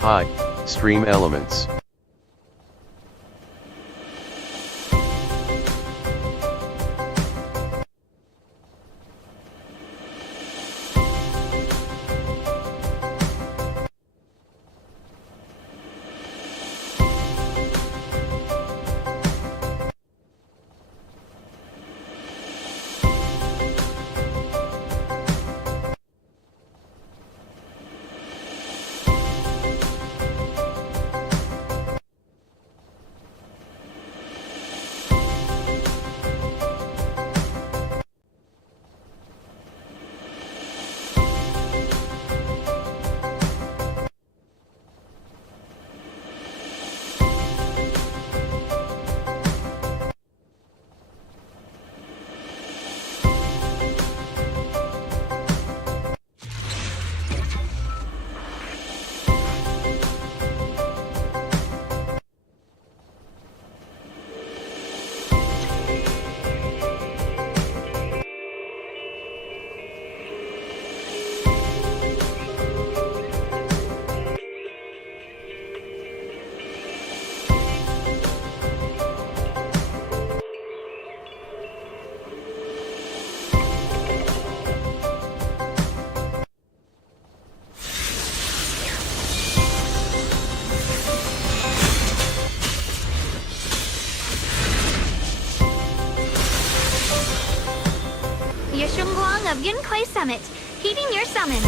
Hi, stream elements. The Shunguang of Yunkai Summit, heeding your summons.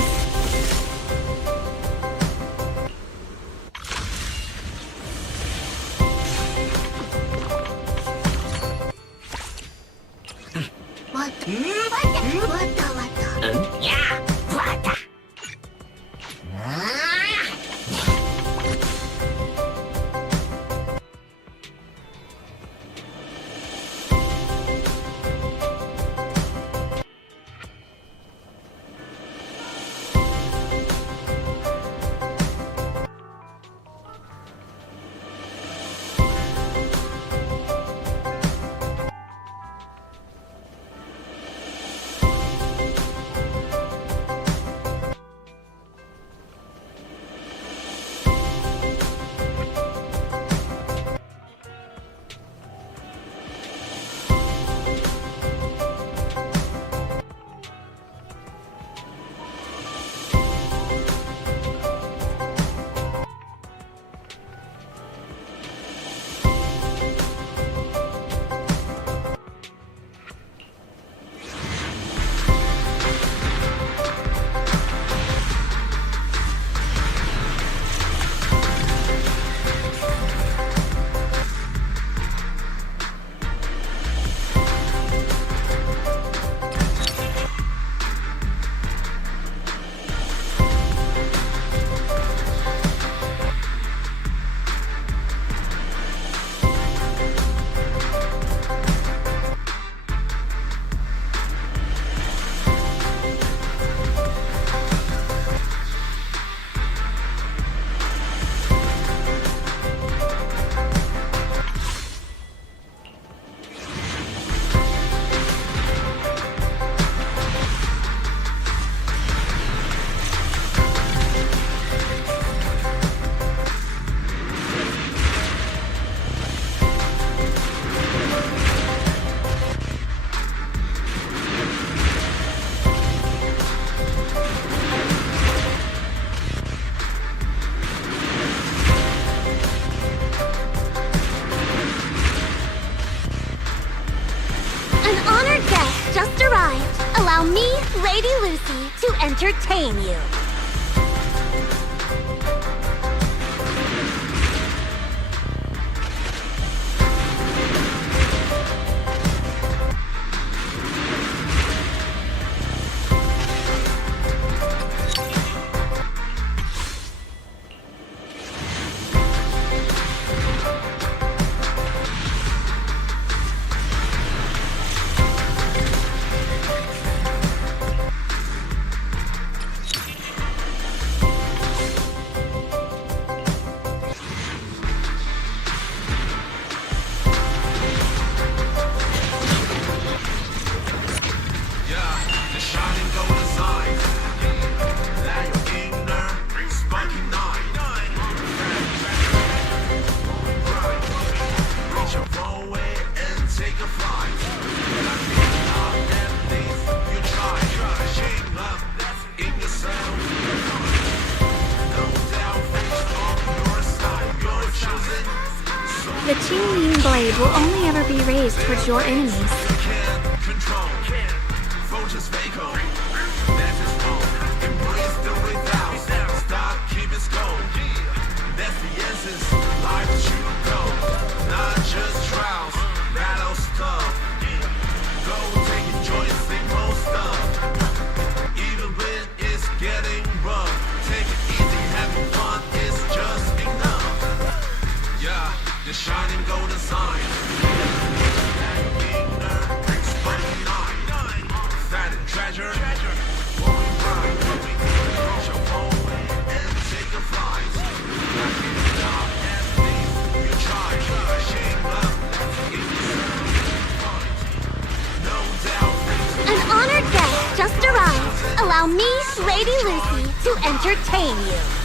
Just arrived. Allow me, Lady Lucy, to entertain you. blade will only ever be raised towards your enemies. Shining golden sign. That treasure. Show home and take a flight. You try. Shame up. No doubt. An honored guest just arrived. Allow me, Lady Lucy, to entertain you.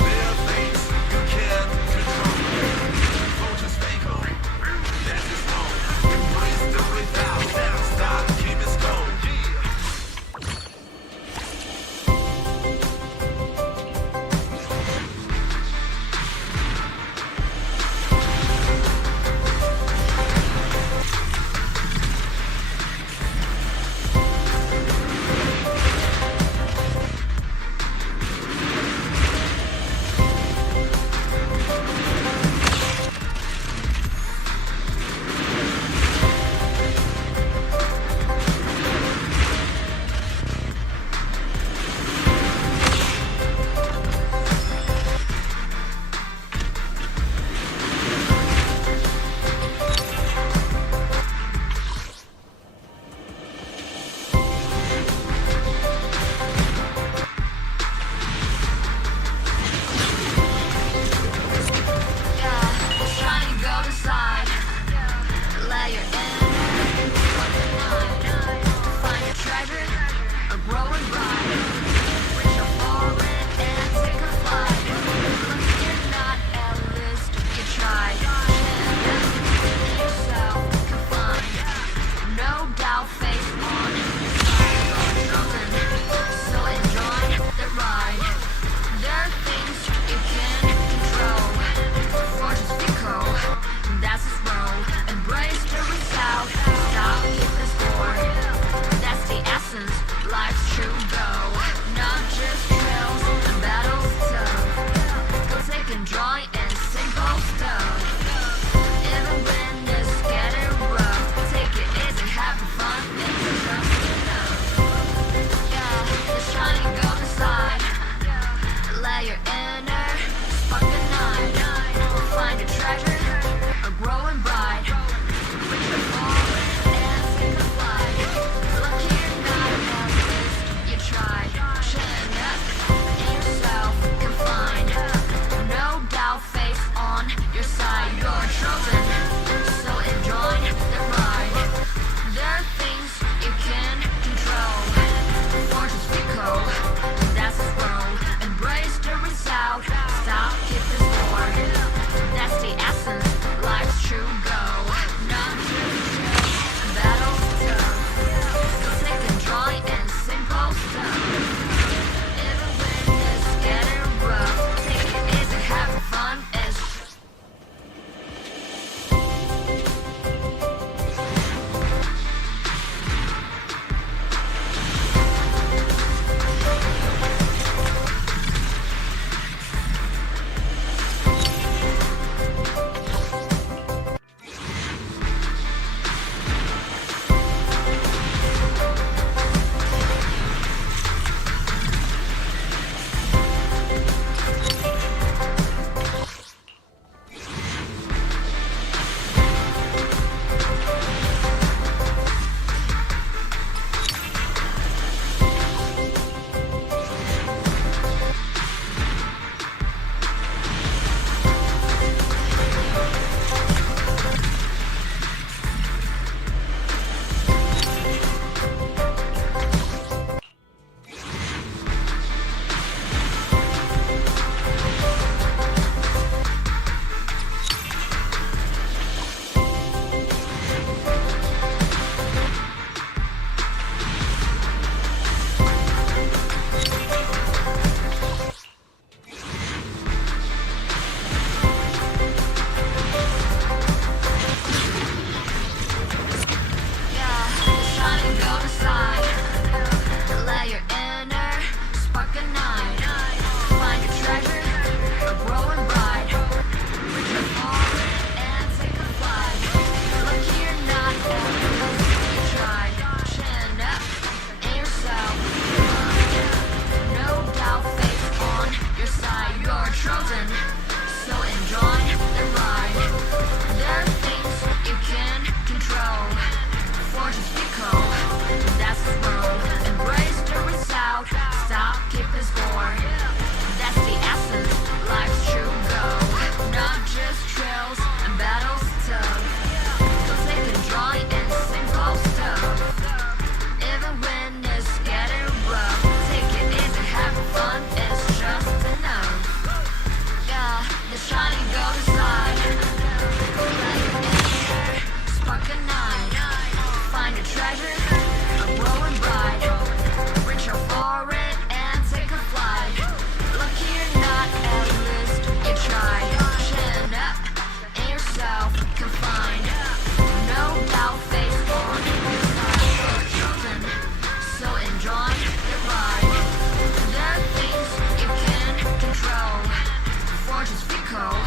control.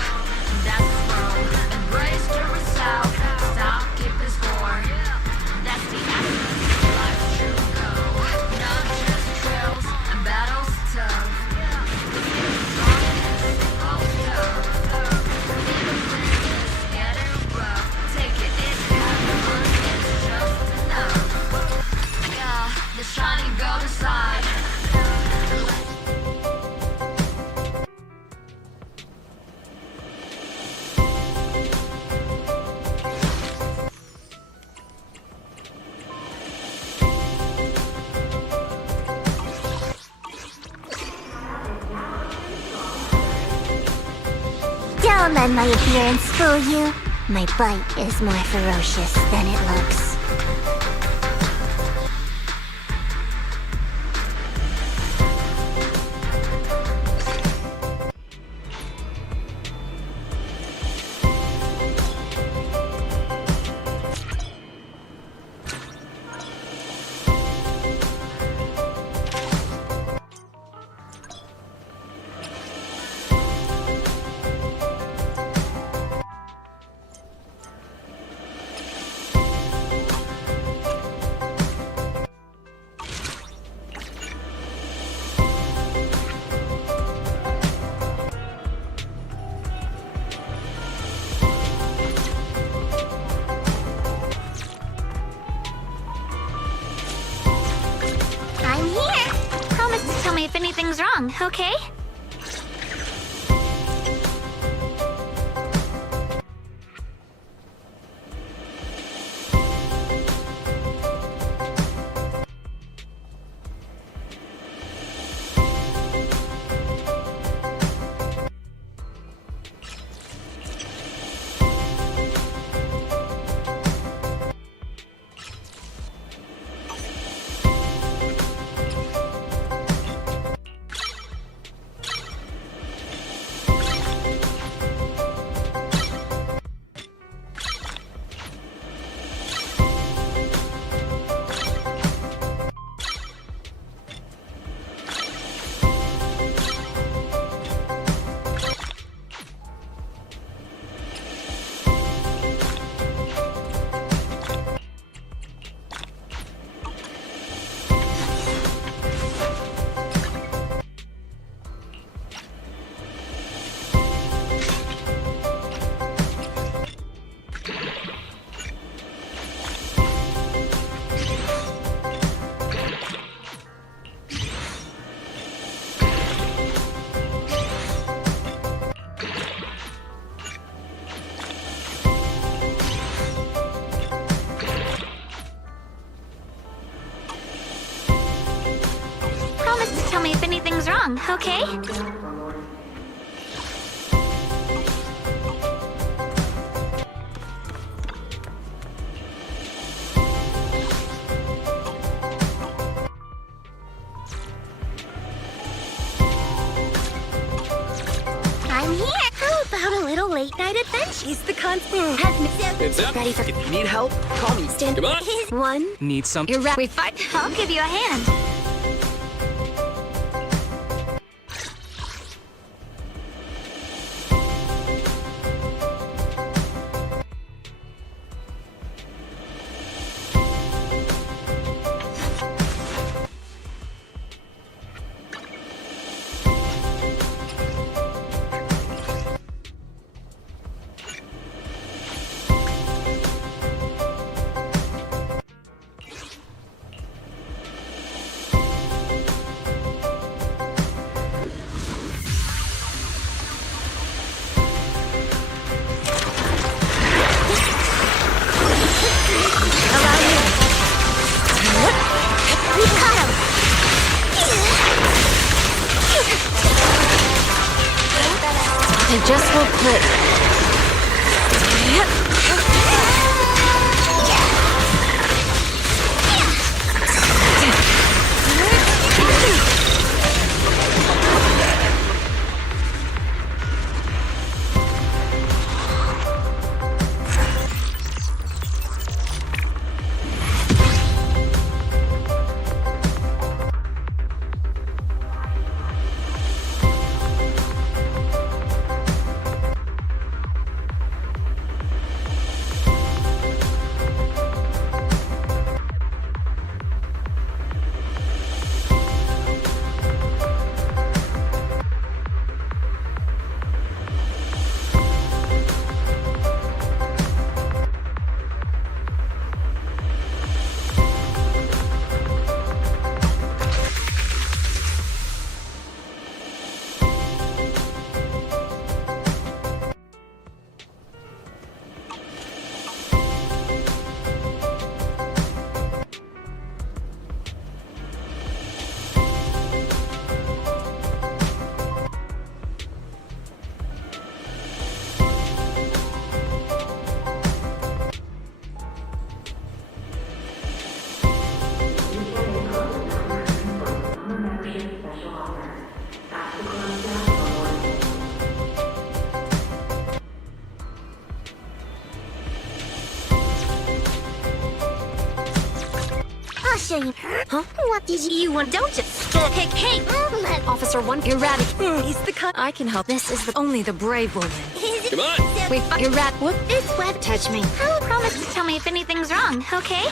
That's the road. Embrace the result. Stop keeping score. That's the essence. Life should go. Not just trails and battles tough. Strong and simple stuff. Even when it's getting rough, take it easy. Having fun is just enough. Yeah, the shining golden side. Don't let my appearance fool you. My bite is more ferocious than it looks. I'm here! Promise to tell me if anything's wrong, okay? Promise to tell me if anything's wrong, okay? I'm here! How about a little late night adventure? She's the constant. It's up. Ready for If you need help, call me. stand. Come on. One. Need some? You're right. We fight. I'll give you a hand. We caught him! It just won't click. explain. Huh? What did you want? Don't just hey! Let Officer 1, erratic. He's the cut. I can help. This is only the brave will win. Is it Come on. Wait, erratic. What? this web? Touch me. Promise to tell me if anything's wrong, okay?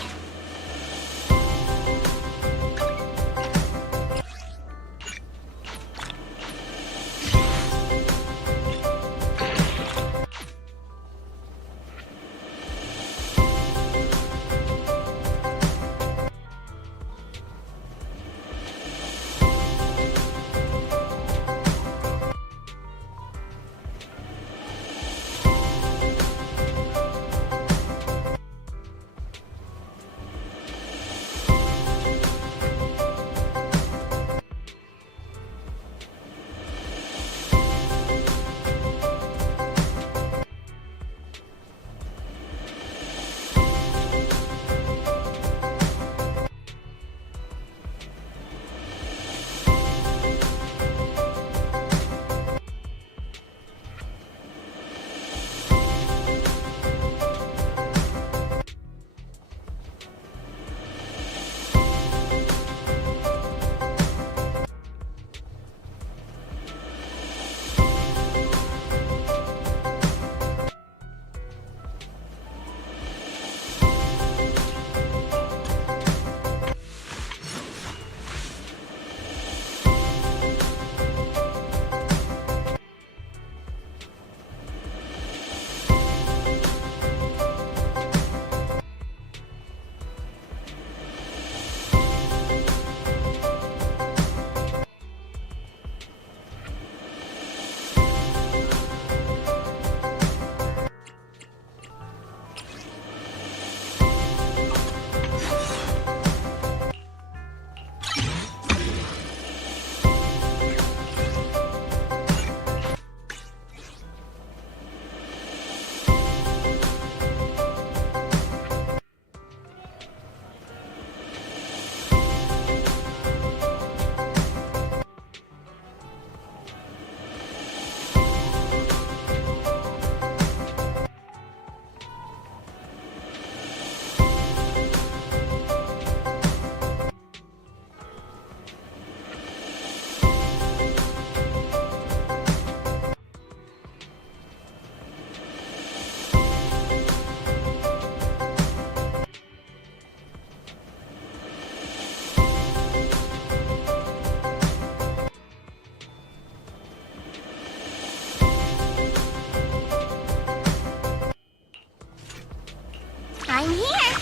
I'm here.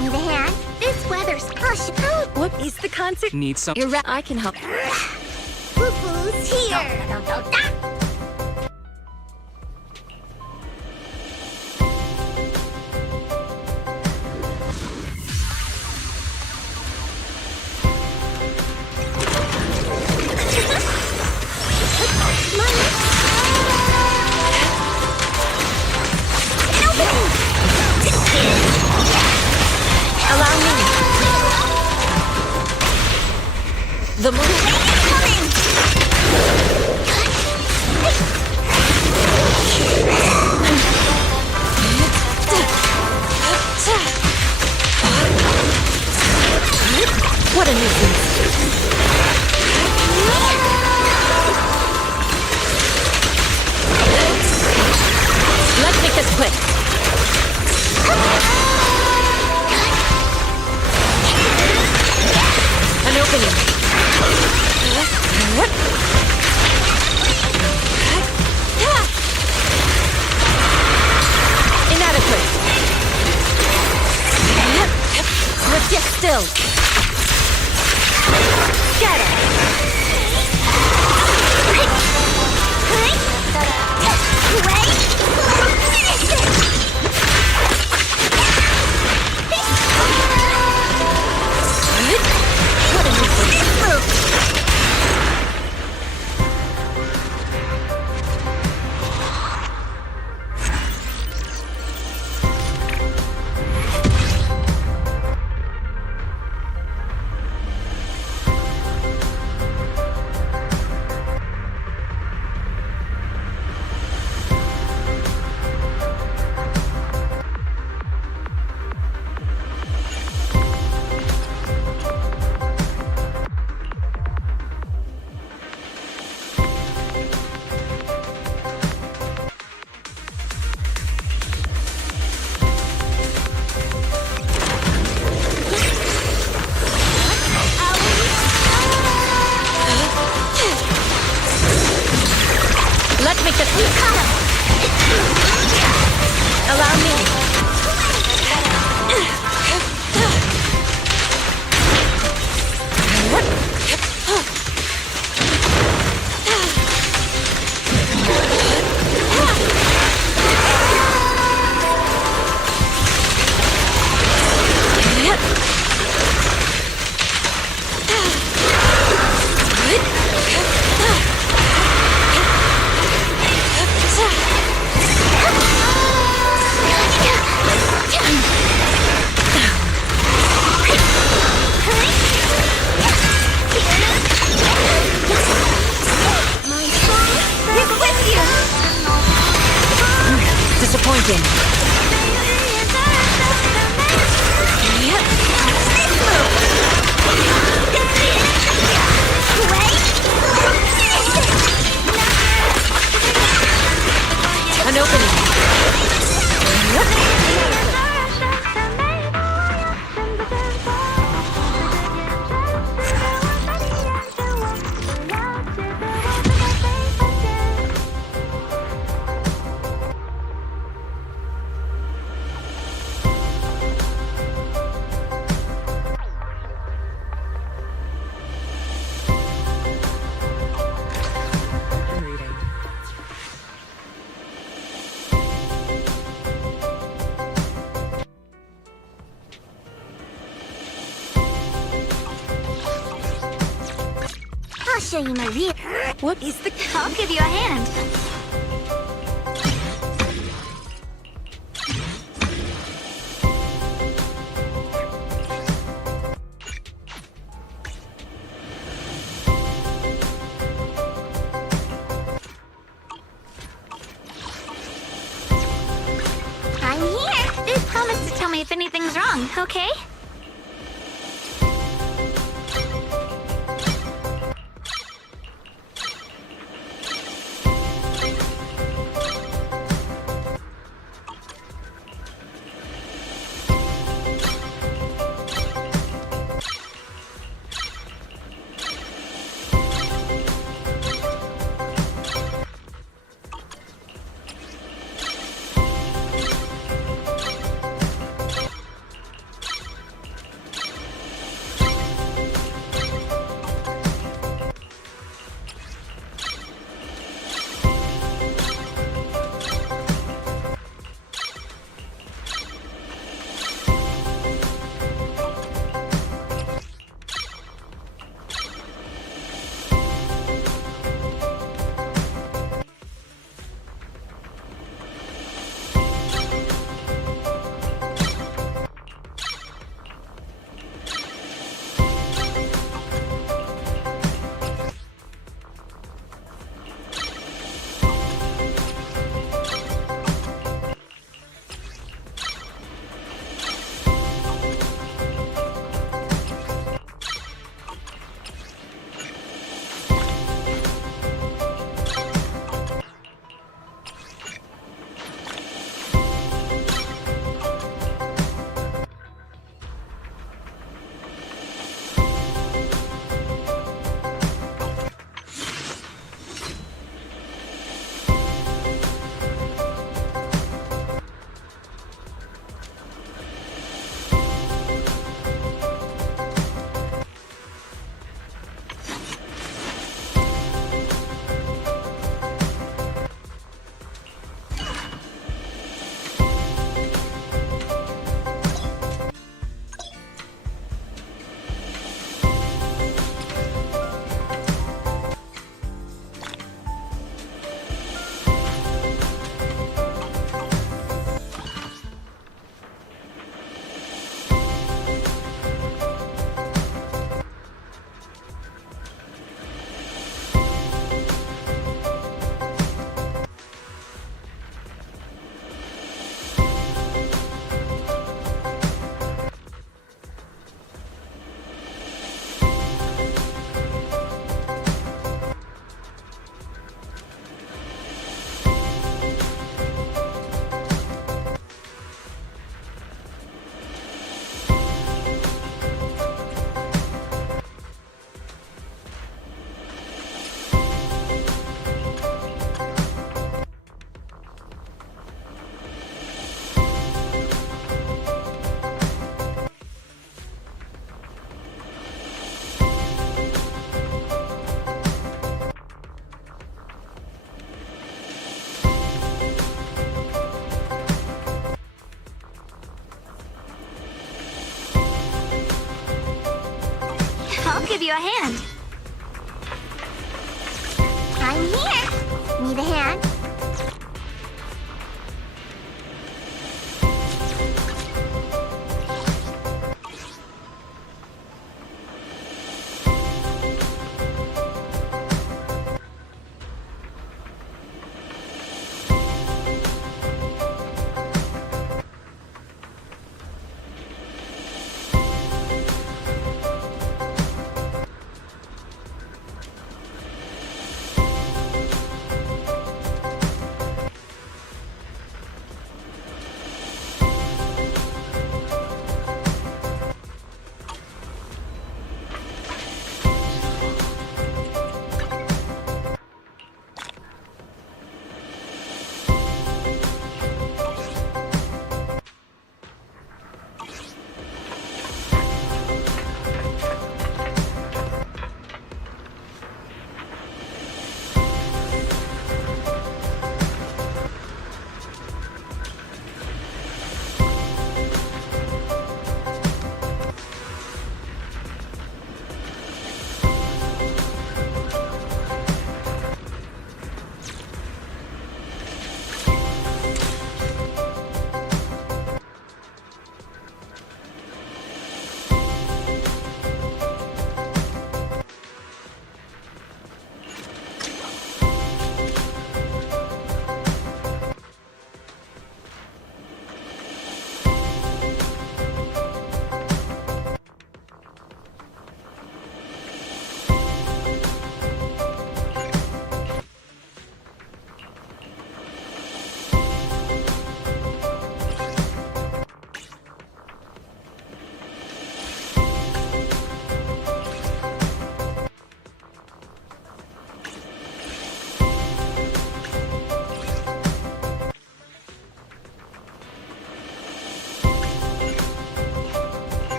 Need a hand? This weather's hush. What is the concept? Need some. I can help. Foo-foo's here. Allow me. The moon. What a nuisance. Let's make this quick. An opening. Inadequate. Let's get still. Scatter. What a nuisance. Allow me. Disappointing. An opening. I'll show you my real. What is the... I'll give you a hand. I'm here. Just promise to tell me if anything's wrong, okay? hand. I'm here. Need a hand?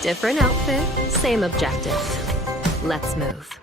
Different outfit, same objective. Let's move.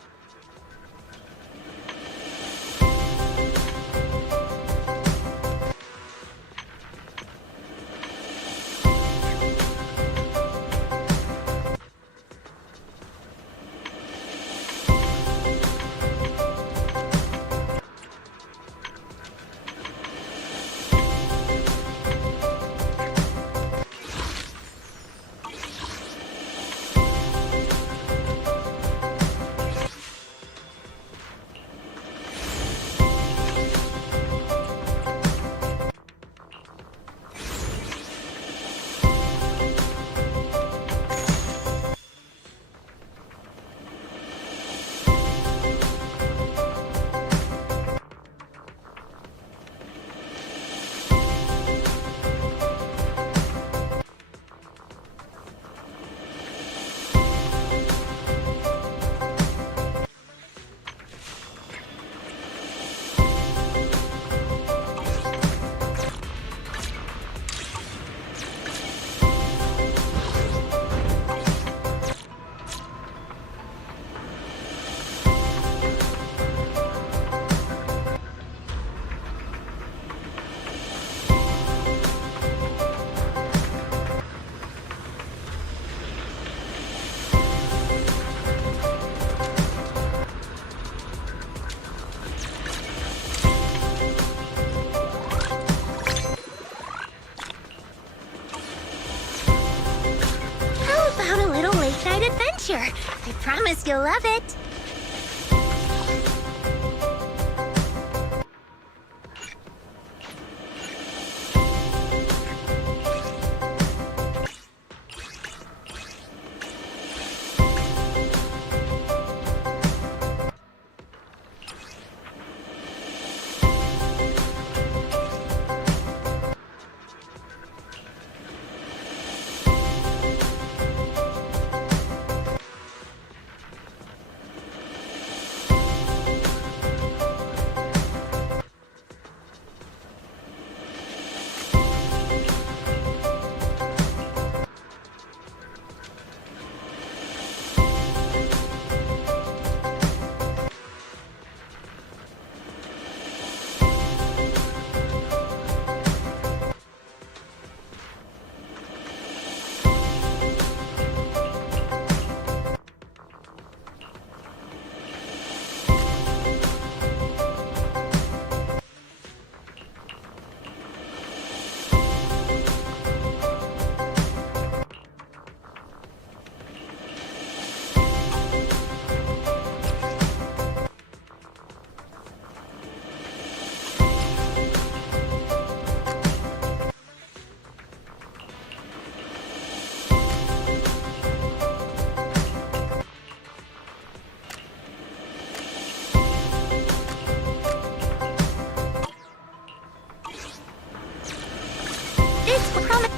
I promise you'll love it.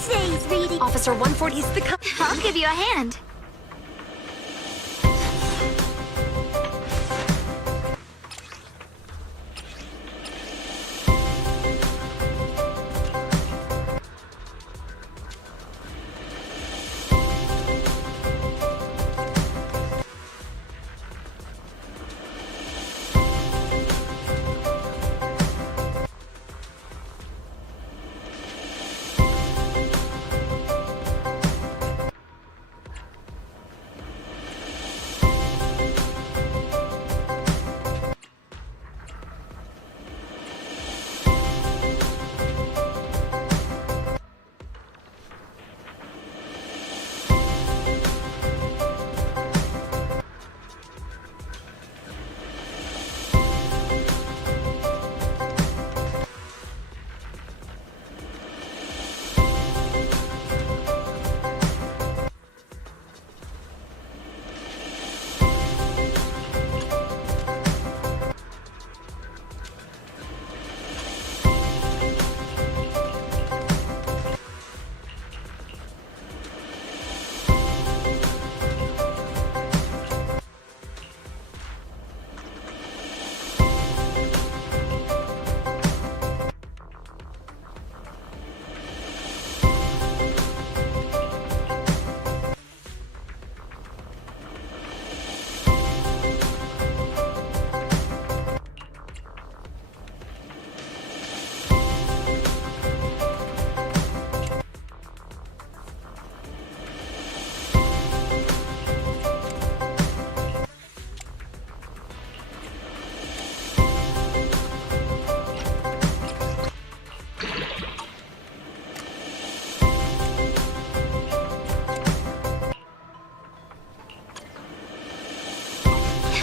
Today's reading. Officer 140 is the I'll give you a hand.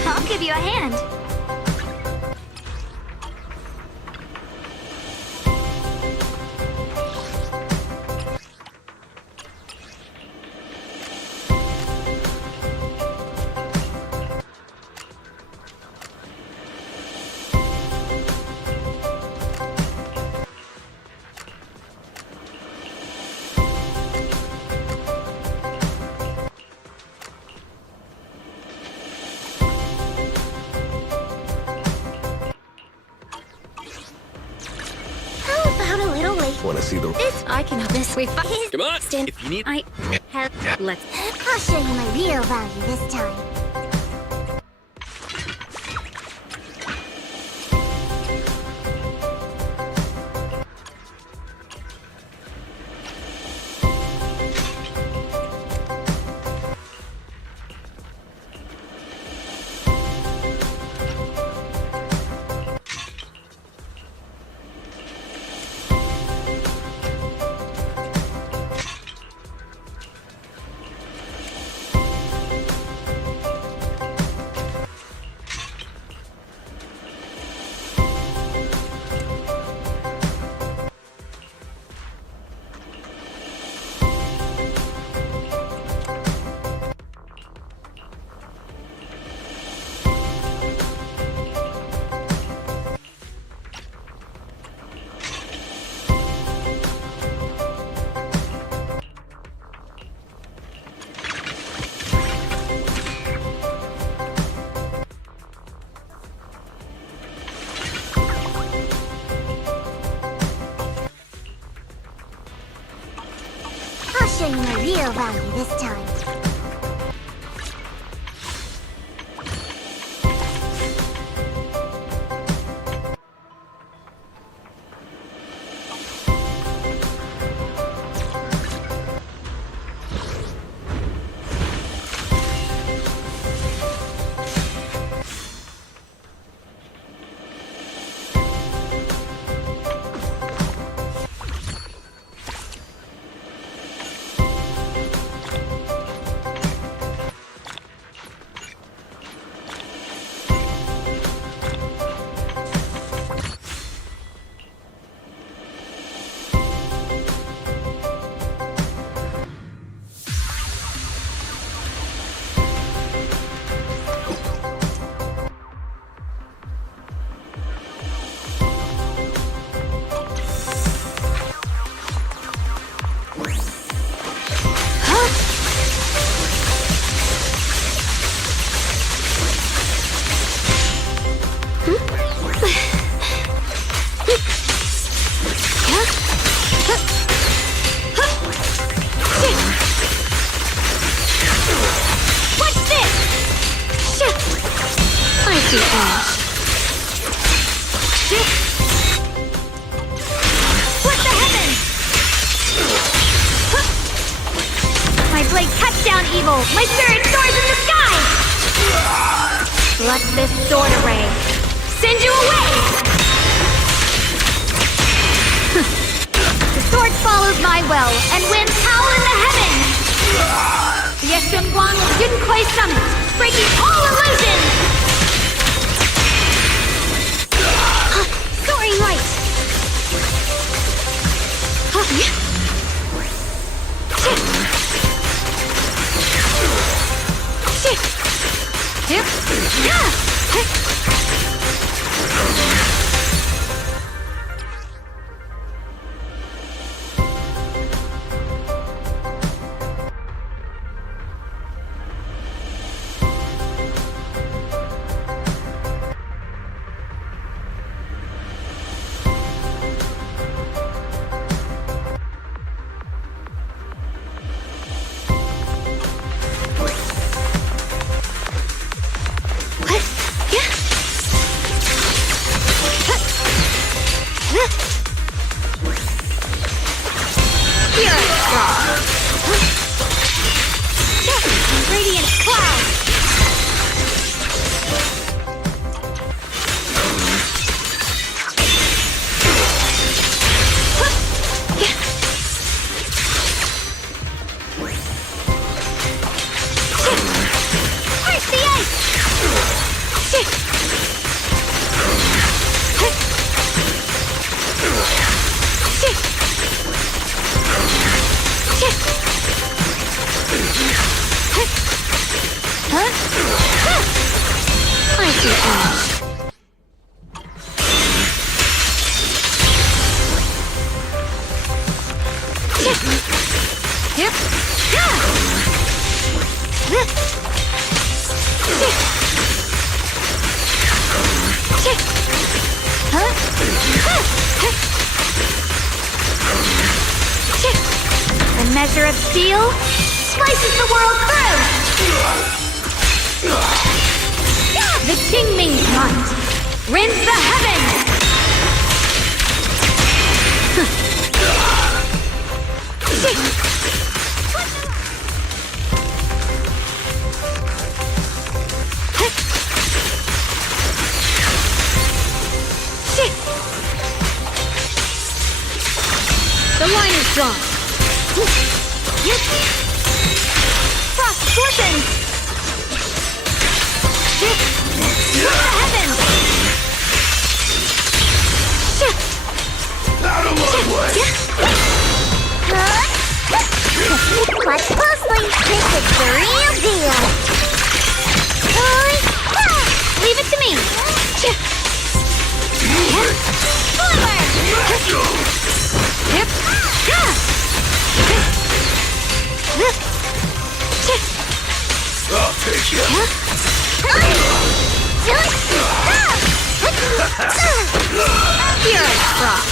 I'll give you a hand. A little late. Want to see the... This I can help this. We Come on! stand. If you need... I have. Let's. I'll show you my real value this time. I'll show you my real value this time. My spirit soars in the sky! Let this sword array send you away! The sword follows my will, and winds howl in the heavens! The Shunguang will Yunquai summit, breaking all illusions! Soaring light! Radiant cloud! Where's the ice? I see ash. A measure of steel slices the world through. The Qingming's might rends the heavens. The line is drawn. Frost glistens. The heavens. Out of my way! Watch closely. This is the real deal. Leave it to me. Forward. Let's go! I'll take you! You're a frog.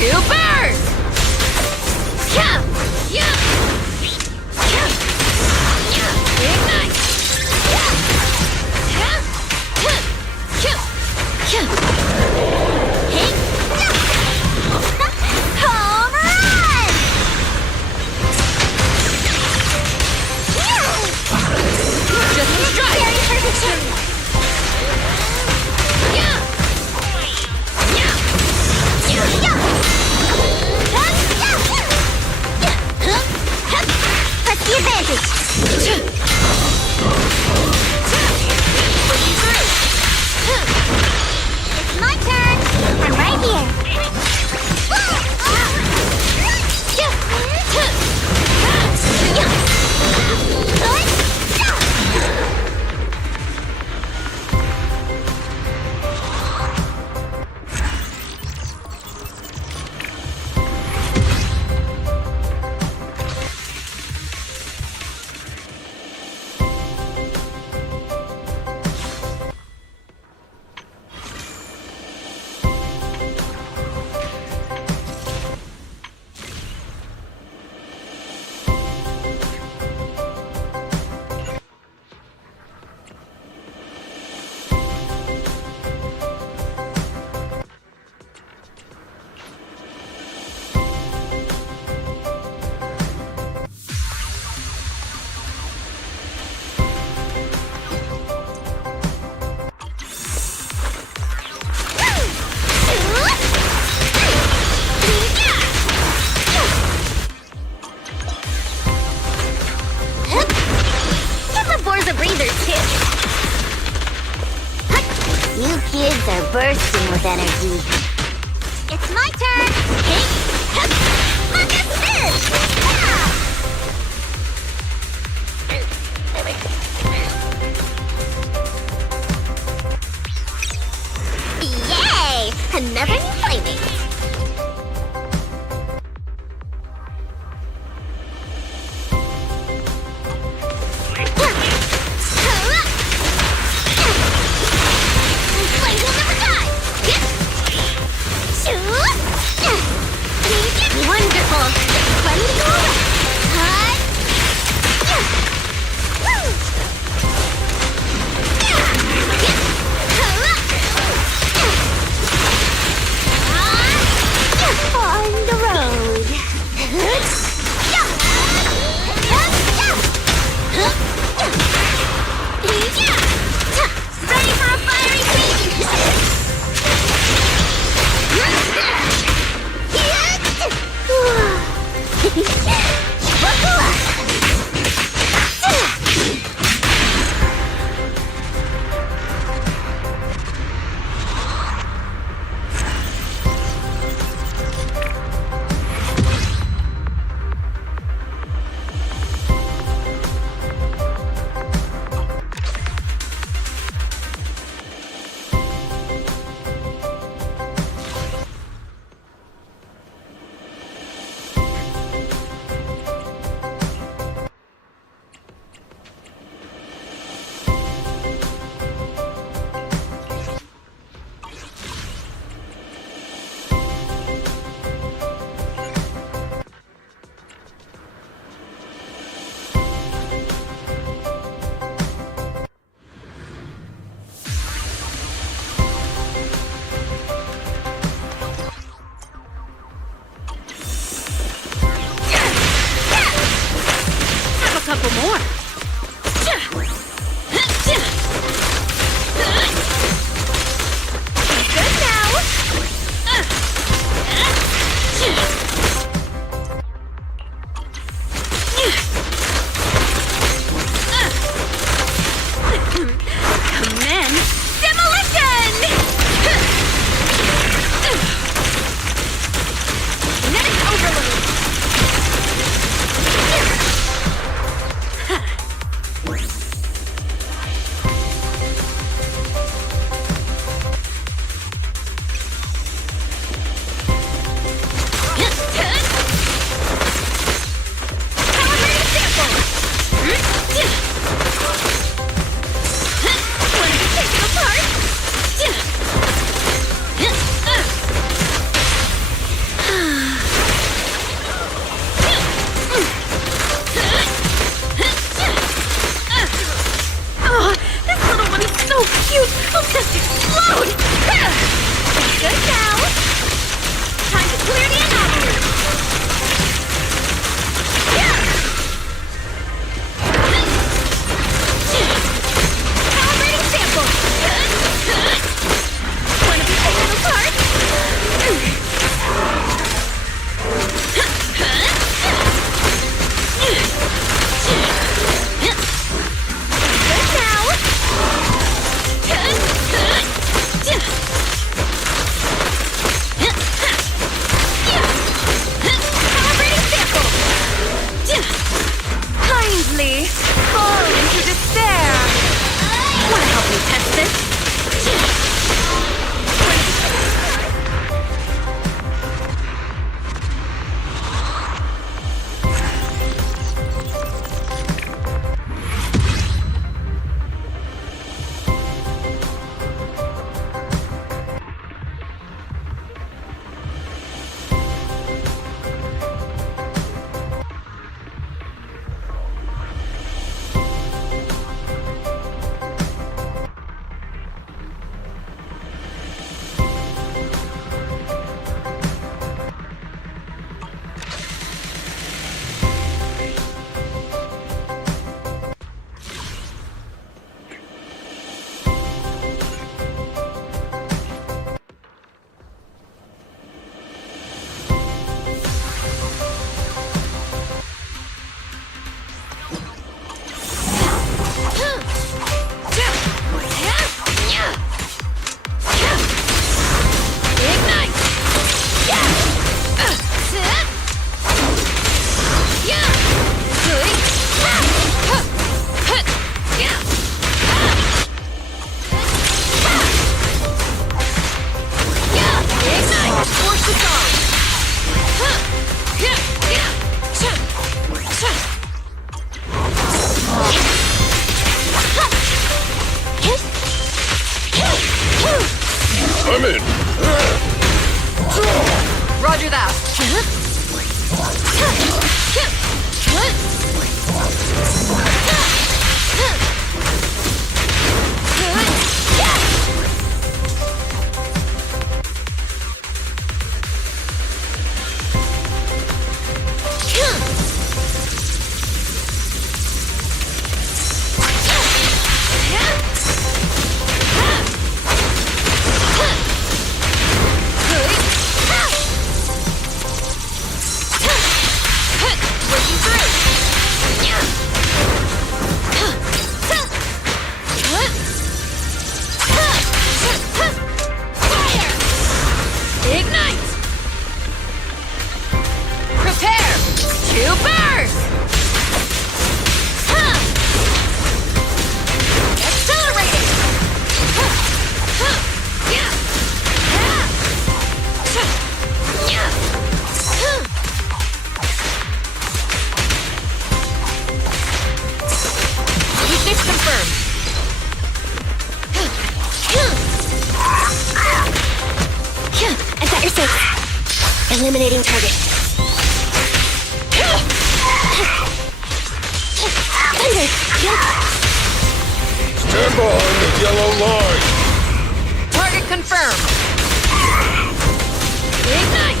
To burn! Yeah! Yeah! Ignite! Home run! Just strike! Very perfect. Yeah! Press the advantage. It's my turn. I'm right here. A breather too. You kids are bursting with energy. It's my turn. Look at this! Yay! Another new playmate. Flame will never die! Eliminating target. Thunder! Stand behind the yellow line. Target confirmed. Ignite.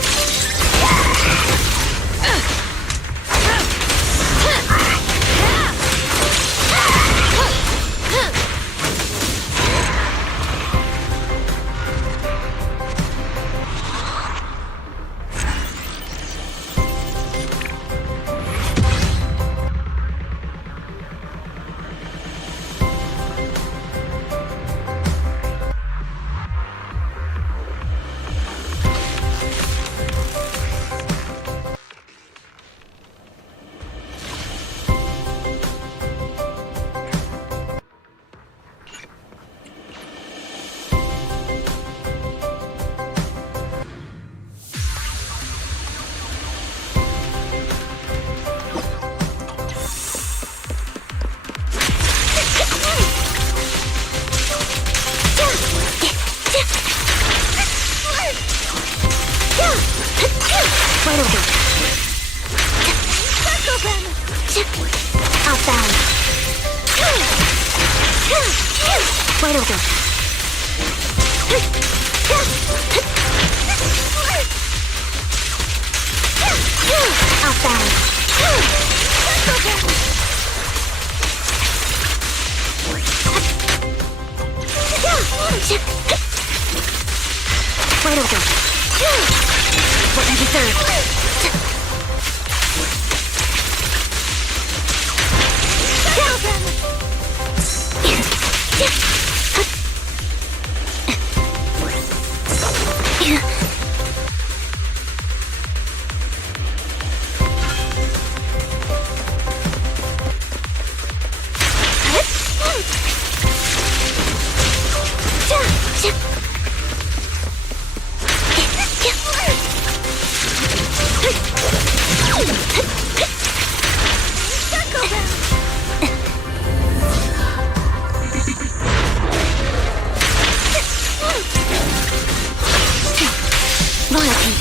Outbound. Wide open. Outbound. Wide open. What you deserve. Loyalty.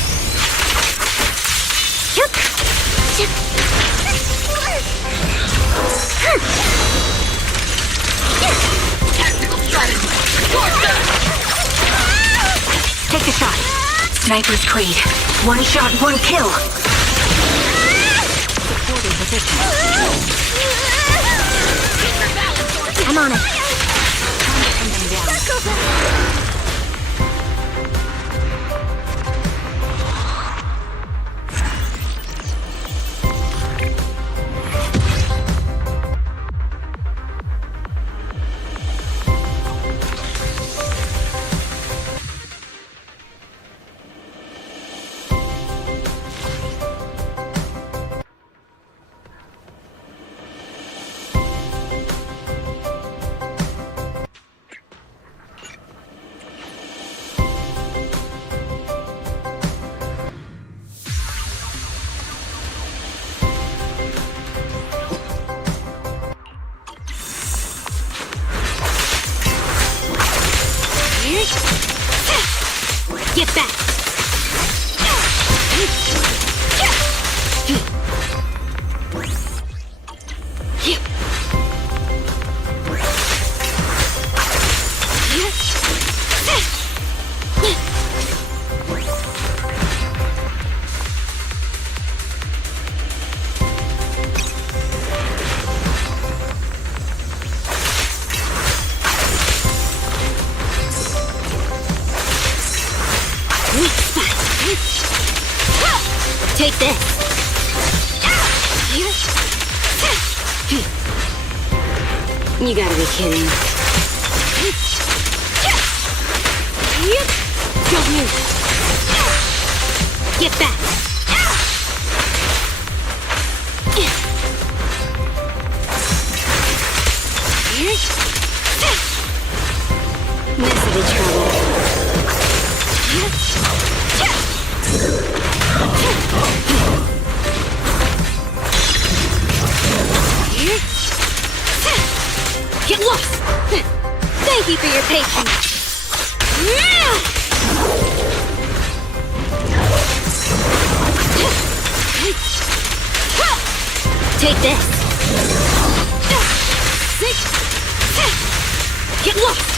Take the shot. Sniper's Creed. One shot, one kill. Supporting position. I'm on it. Time to end them down. Take this. You gotta be kidding. Don't move. Get back. This will be trouble. Get lost! Thank you for your patience. Take this. Get lost!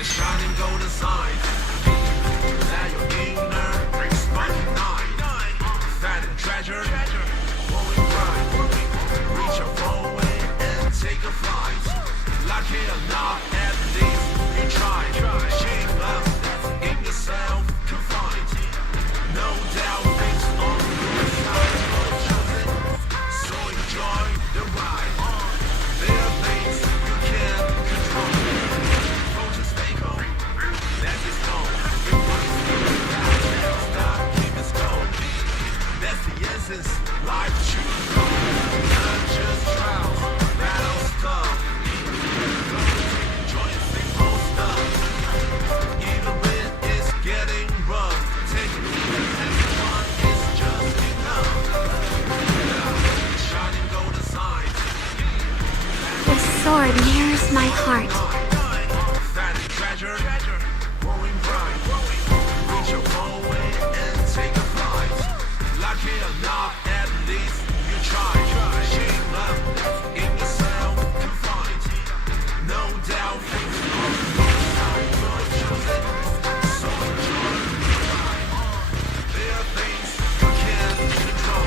Just shining golden signs. That your inner sparking night. Find a treasure, flowing bright. Reach your away and take a flight. Lucky or not, at least you try. Shame love in yourself to find. No doubt things on your side. So enjoy the ride. There are things you can't control. Focus, stay calm. That's his goal. Stop, keep it going. That's the essence. Life should go. Not just trials, battles tough. Enjoy the simple stuff. Even when it's getting rough, take it easy. Everyone is just enough. Shining golden signs. This sword mirrors my heart. Find a treasure, growing bright. Reach your away and take a flight. Lucky or not, at least you try. Shame love in yourself to find. No doubt things on your side. You're chosen, so enjoy the ride. There are things you can't control.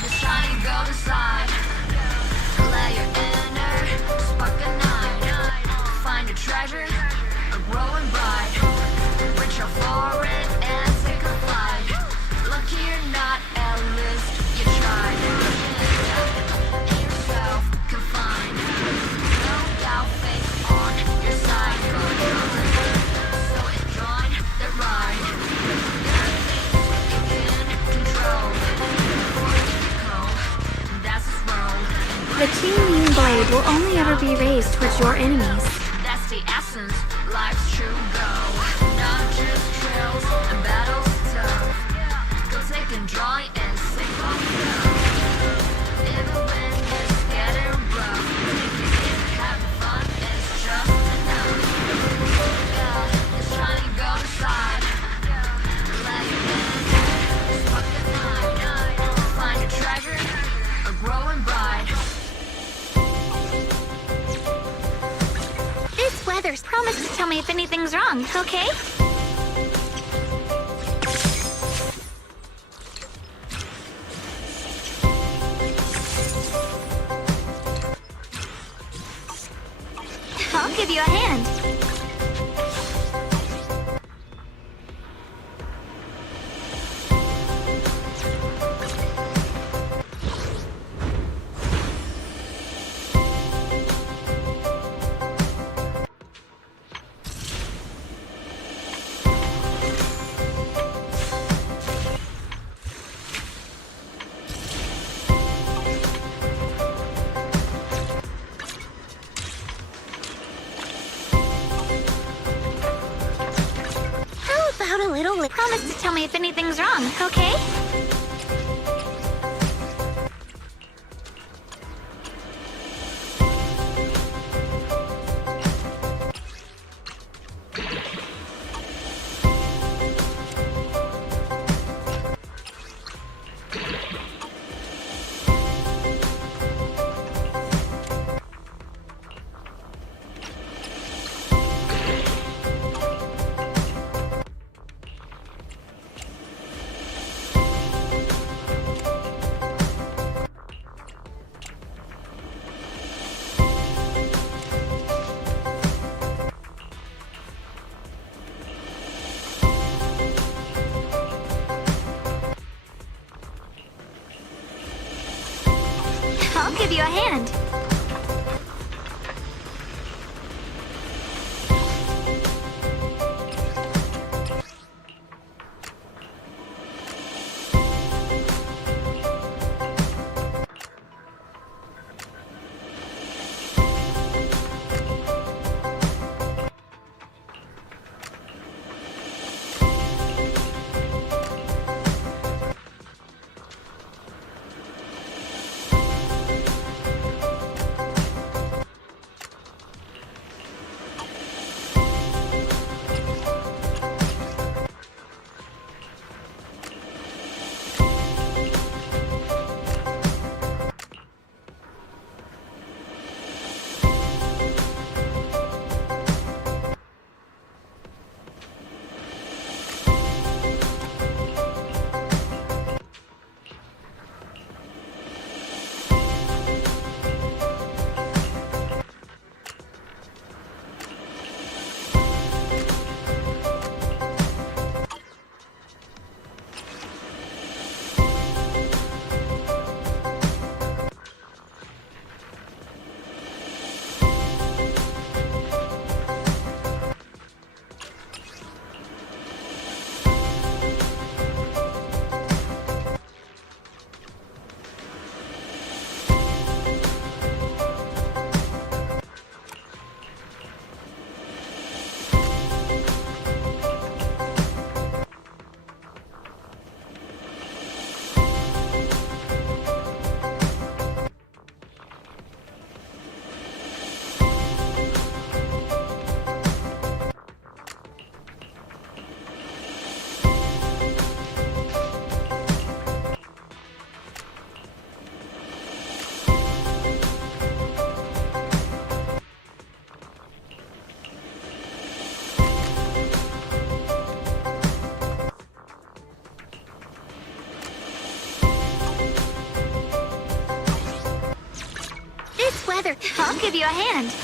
The shining golden side. Let your inner spark ignite. Find a treasure, a growing bright. Reach out for it and take a flight. Lucky or not, at least you tried. In yourself confined. No doubt face on your side. So enjoy the ride. There are things you can control. That's his role. The Qingming blade will only ever be raised towards your enemies. That's the essence, life's true goal. Not just trails and battles tough. Go take and draw and sing off love. Even when it's getting rough, take it easy, having fun is just enough. The shining golden side. Let your inner spark ignite. Find a treasure, a growing bright. This weather's promised to tell me if anything's wrong, okay? I'll give you a hand. tell me if anything's wrong, okay? I'll give you a hand. Weather. I'll give you a hand.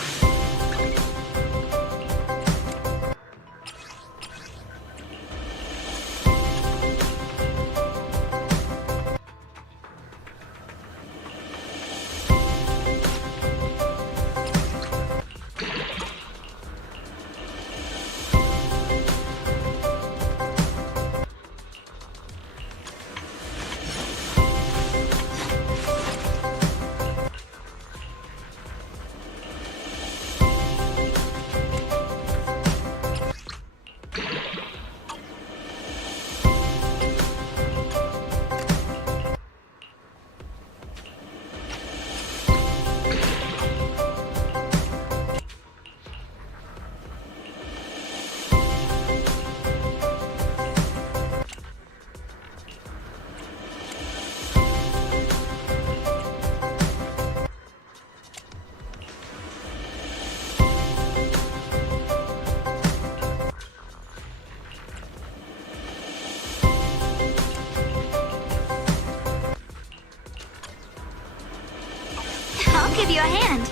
I'll give you a hand.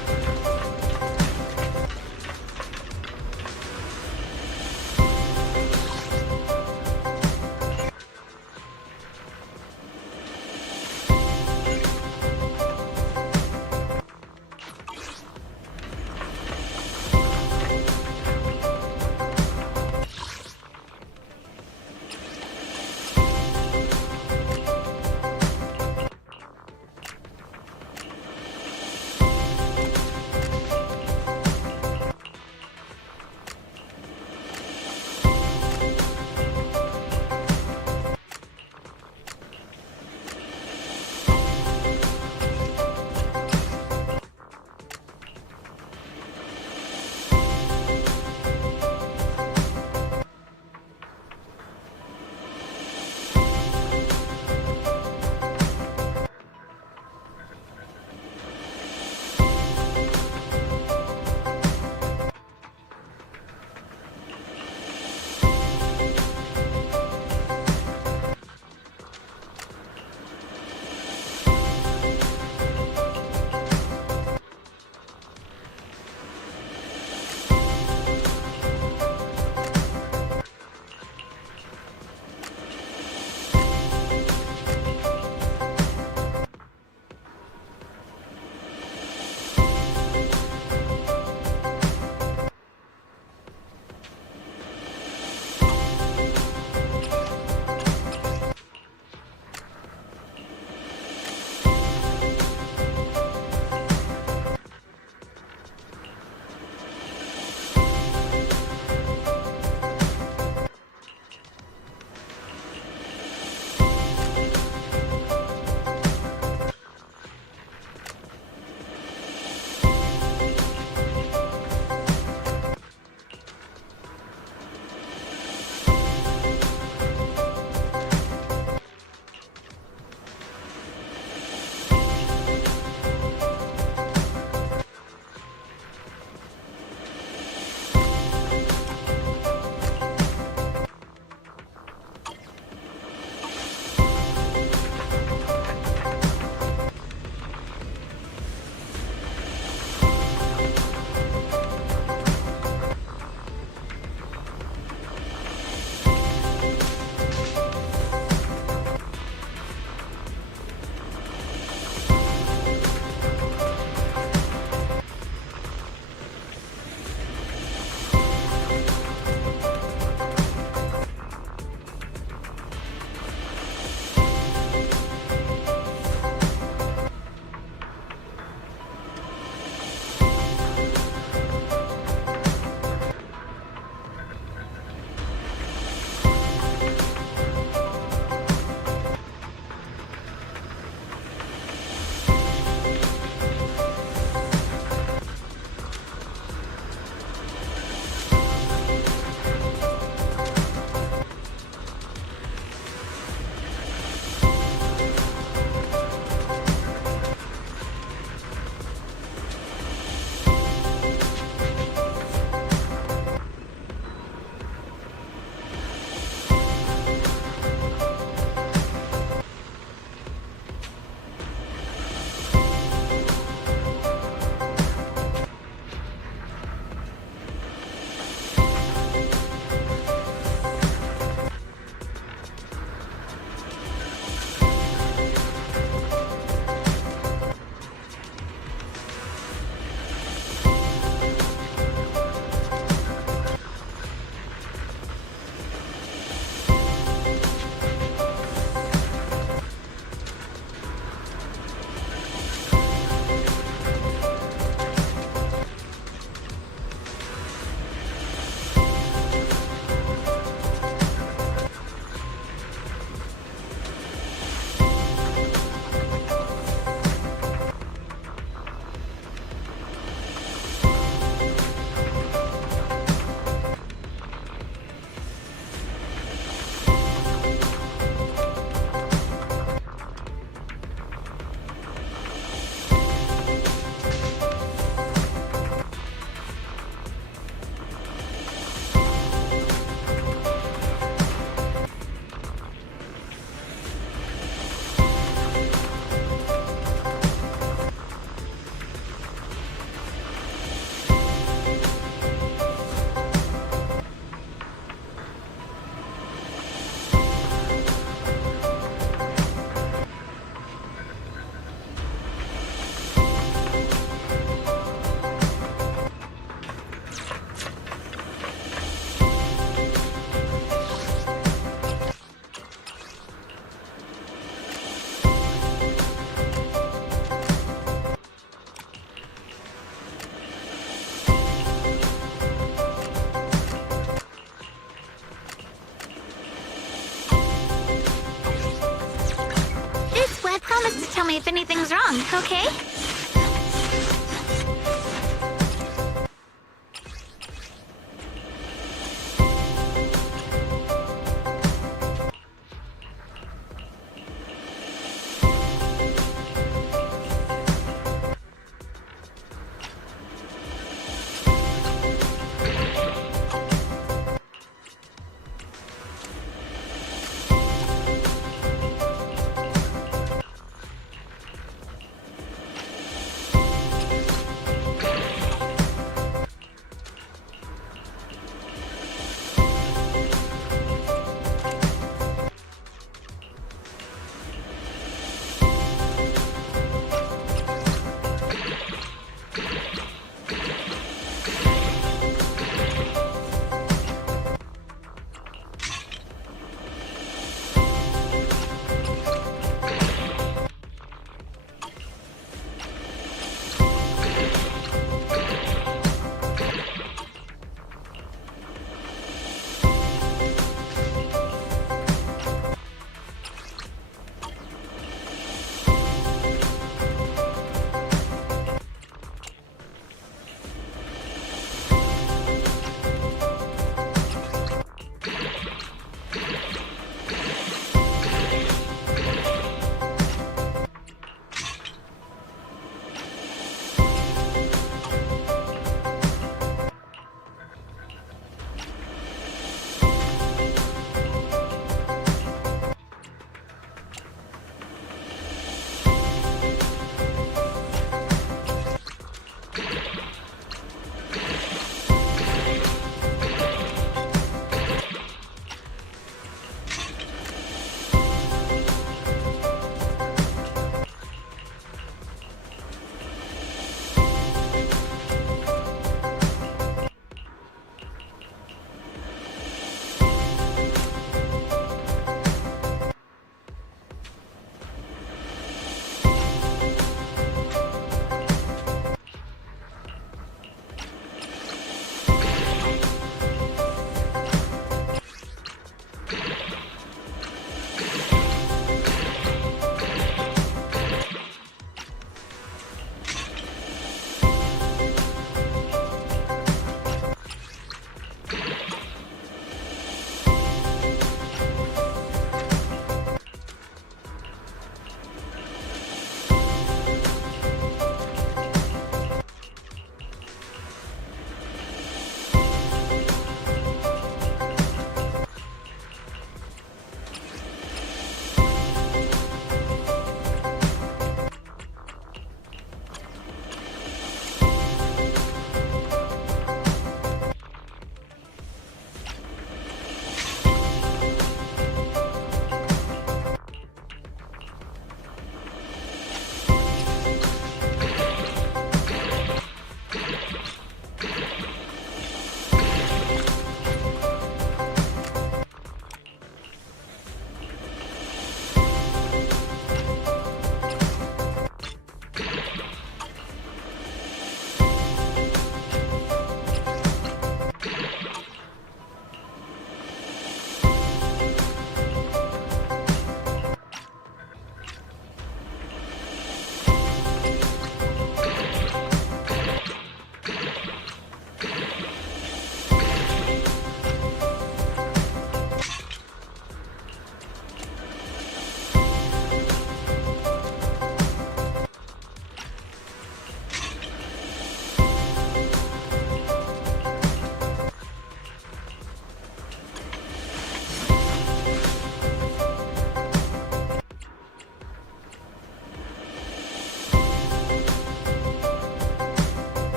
Promise to tell me if anything's wrong, okay?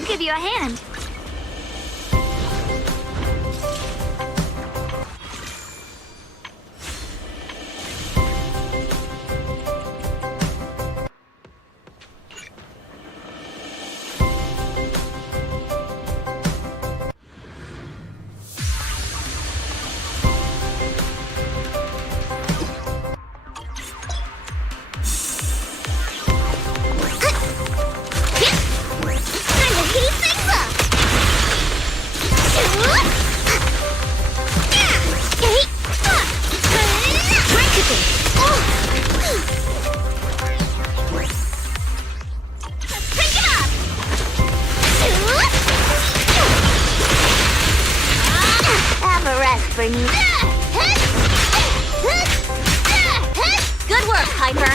I'll give you a hand. Good work, Piper.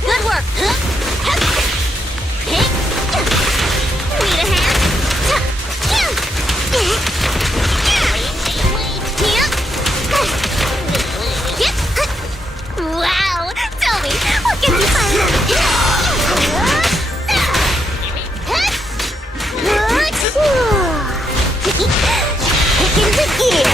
Good work. Need a hand? Wow! Tell me, what can you Kick into gear.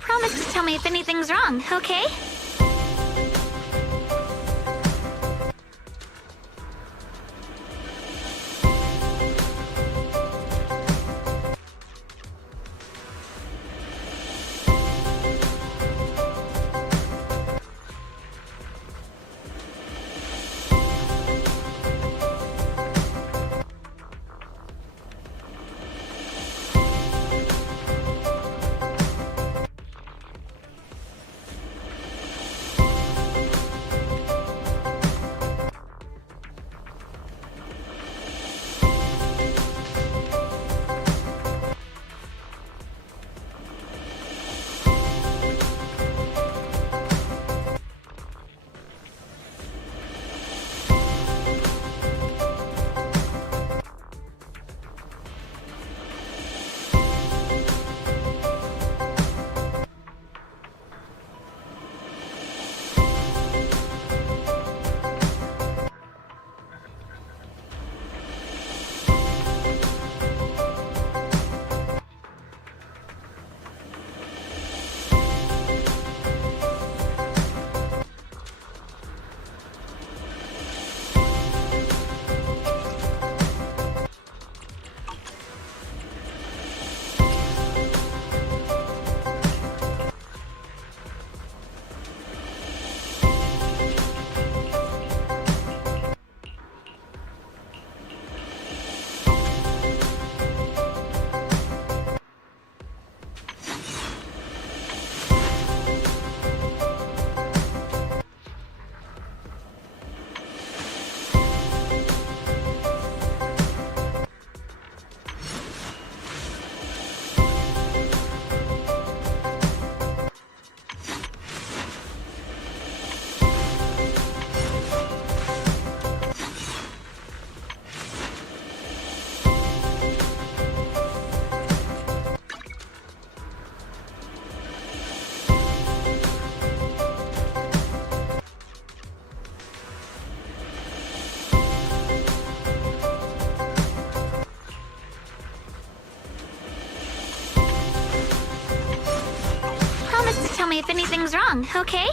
Promise to tell me if anything's wrong, okay? tell me if anything's wrong, okay?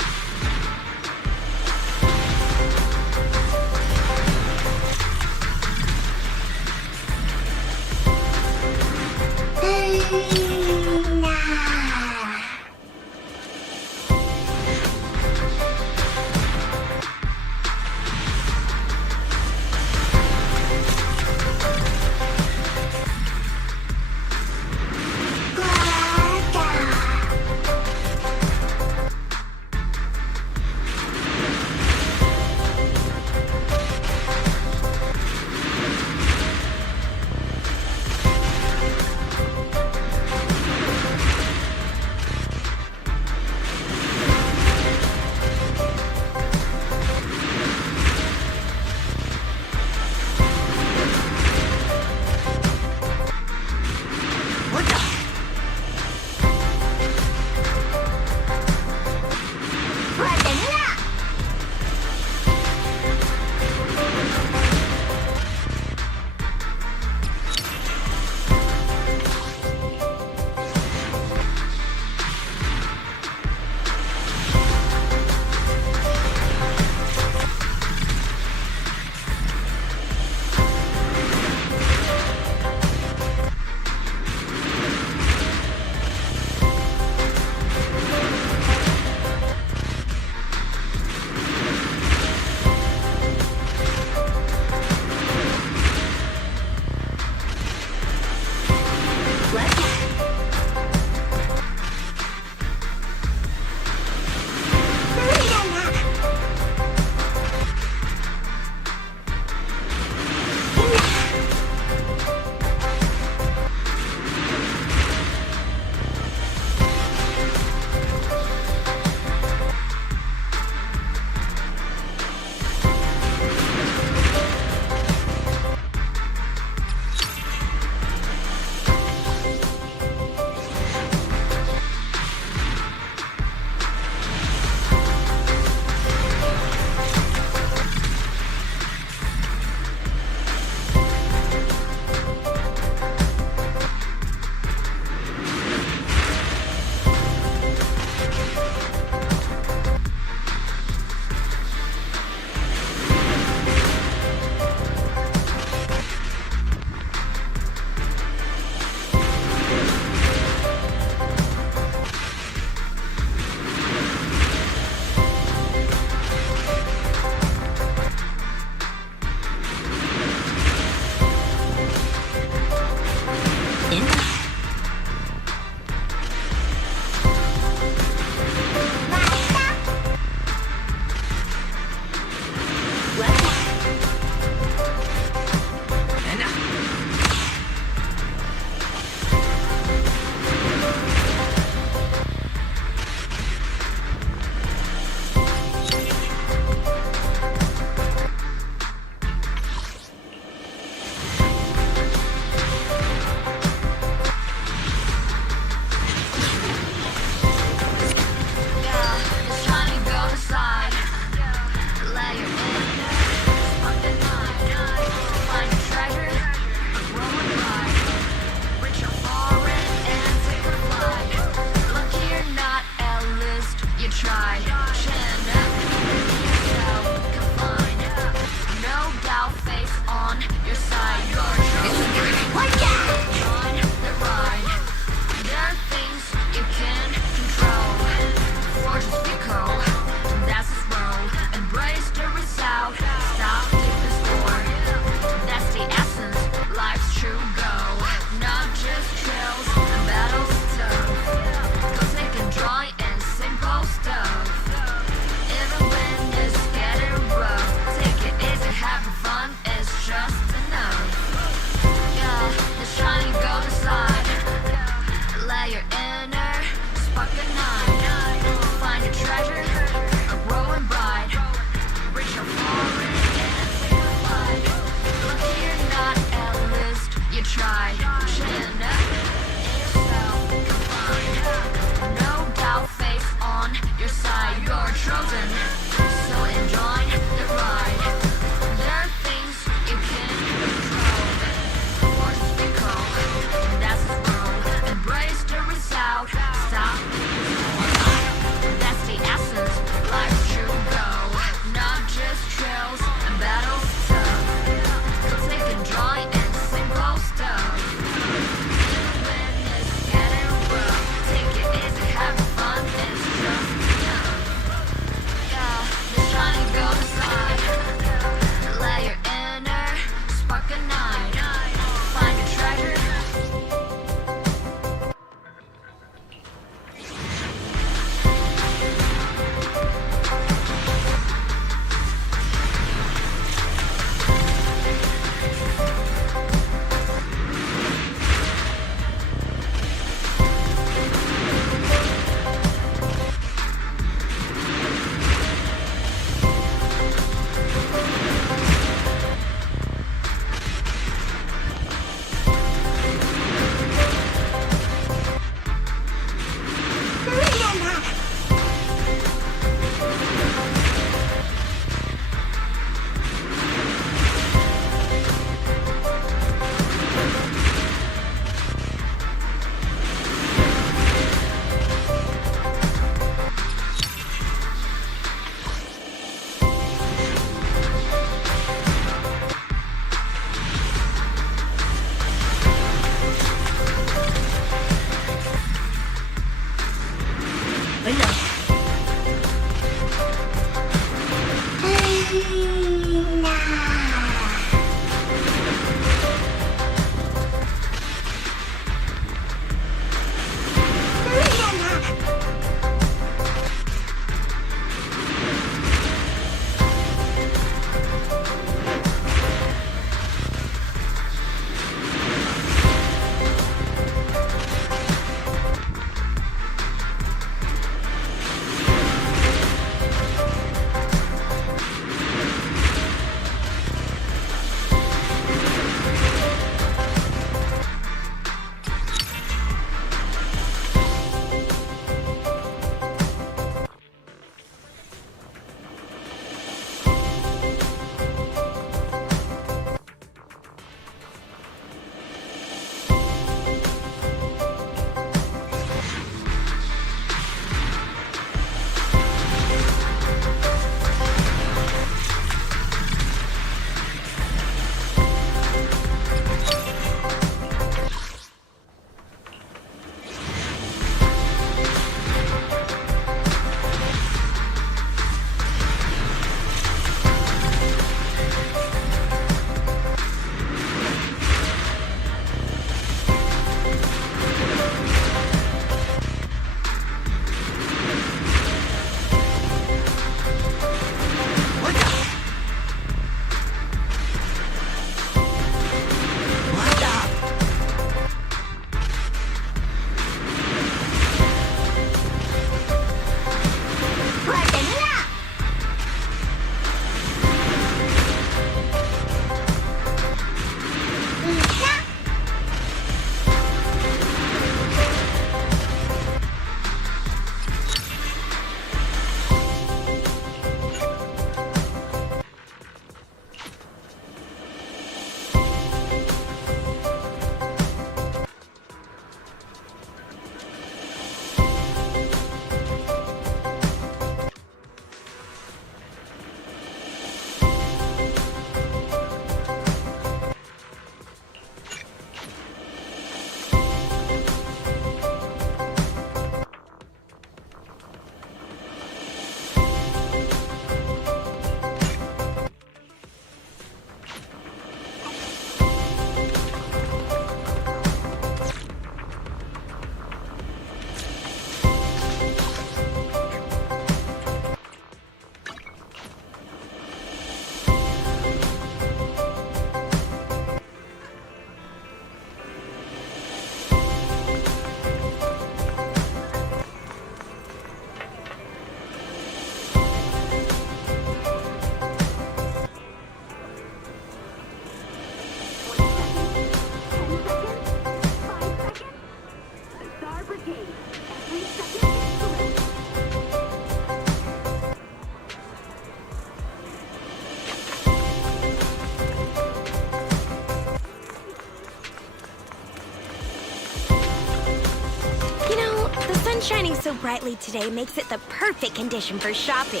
shining so brightly today makes it the perfect condition for shopping.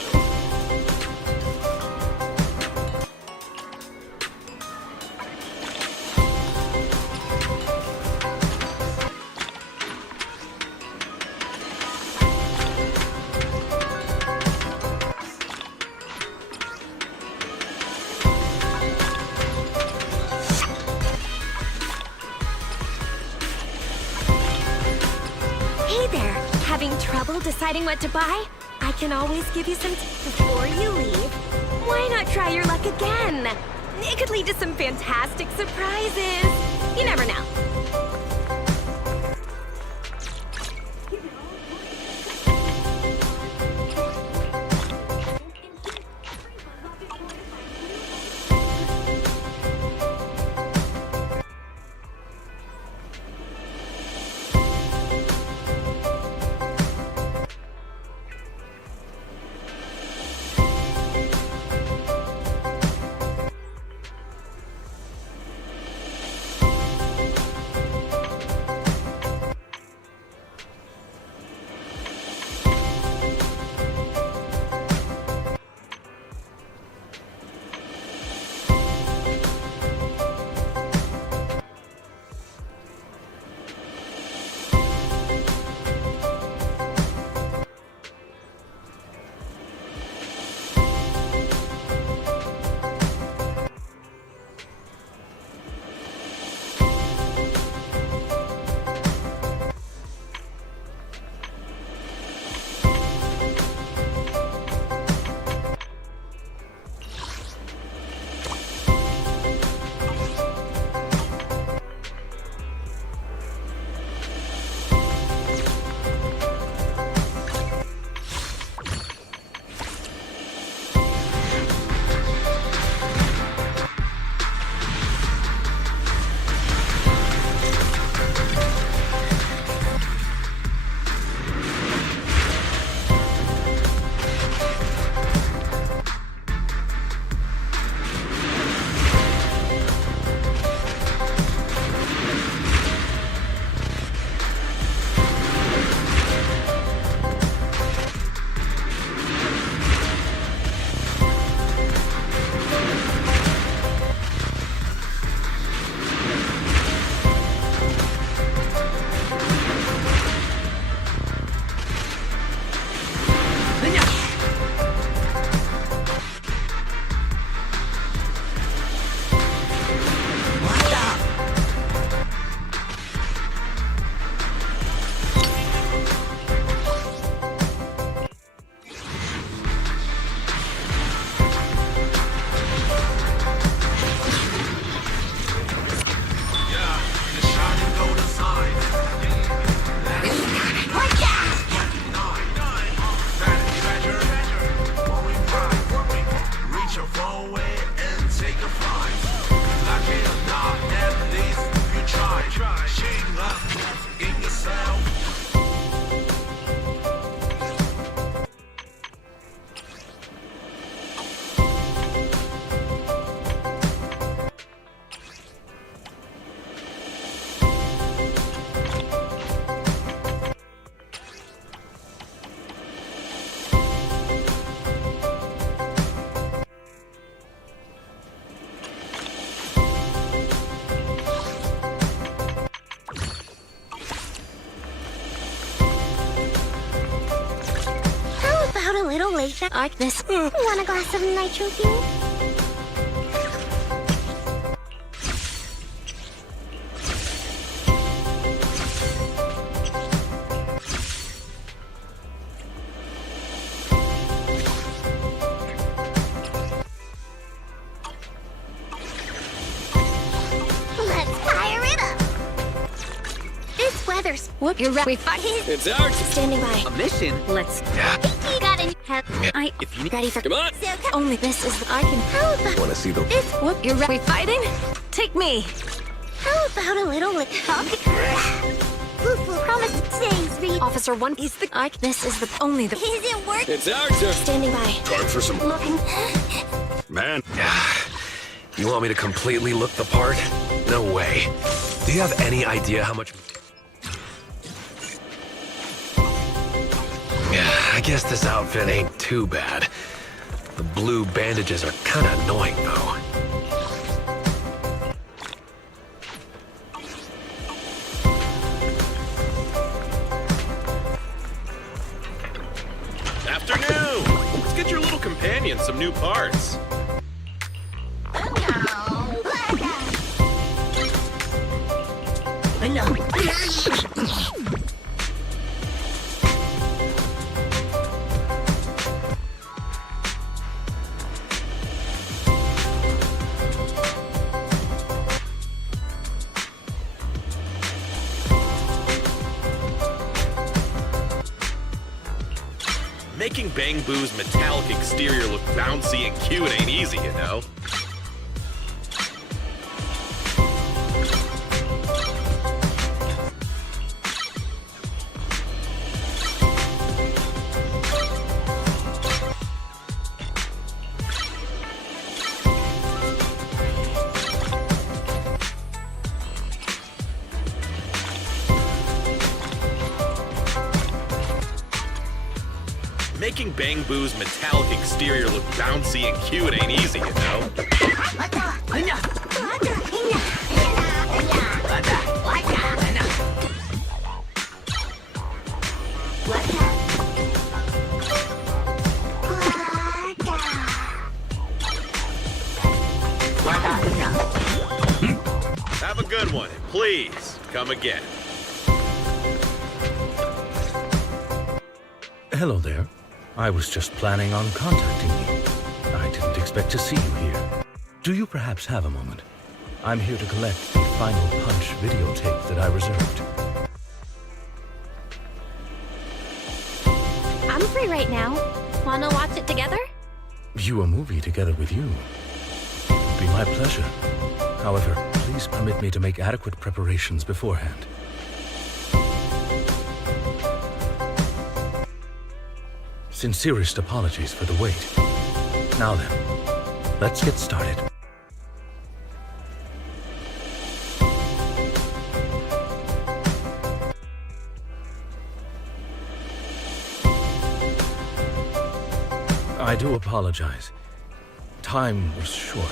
Hey there, having trouble deciding what to buy? I can always give you some tips before you leave. Why not try your luck again? It could lead to some fantastic surprises. You never know. A little later. Like this. Want a glass of nitro fuel? Let's fire it up. This weather's Whoop, you're right. We fight. It's ours. standing by. A mission? Let's. You got it. If you need... Ready for. Come on. Only this is. I can. How about Want to see the... this? Whoop, you're right. We fighting? Take me. How about a little talk? Promise today's read. Officer 1 is the. This is the. Only the. Is it working? It's ours, sir. Standing by. Time for some... Looking. Man. You want me to completely look the part? No way. Do you have any idea how much... I guess this outfit ain't too bad. The blue bandages are kinda annoying, though. Afternoon! Let's get your little companion some new parts. Making Bang Boo's metallic exterior look bouncy and cute ain't easy, you know? Making Bang Boo's metallic exterior look bouncy and cute ain't easy, you know? Have a good one, and please, come again. Hello there. I was just planning on contacting you. I didn't expect to see you here. Do you perhaps have a moment? I'm here to collect the Final Punch videotape that I reserved. I'm free right now. Wanna watch it together? View a movie together with you. It would be my pleasure. However, please permit me to make adequate preparations beforehand. Sincerest apologies for the wait. Now then, let's get started. I do apologize. Time was short,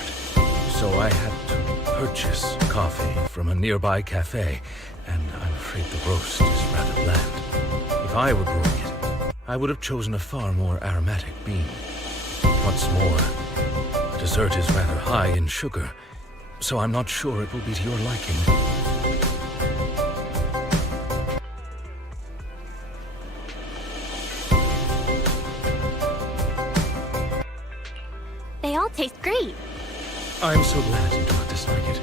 so I had to purchase coffee from a nearby cafe, and I'm afraid the roast is rather bland. If I were brewing it, I would have chosen a far more aromatic bean. What's more, the dessert is rather high in sugar, so I'm not sure it will be to your liking. They all taste great. I'm so glad you do not dislike it.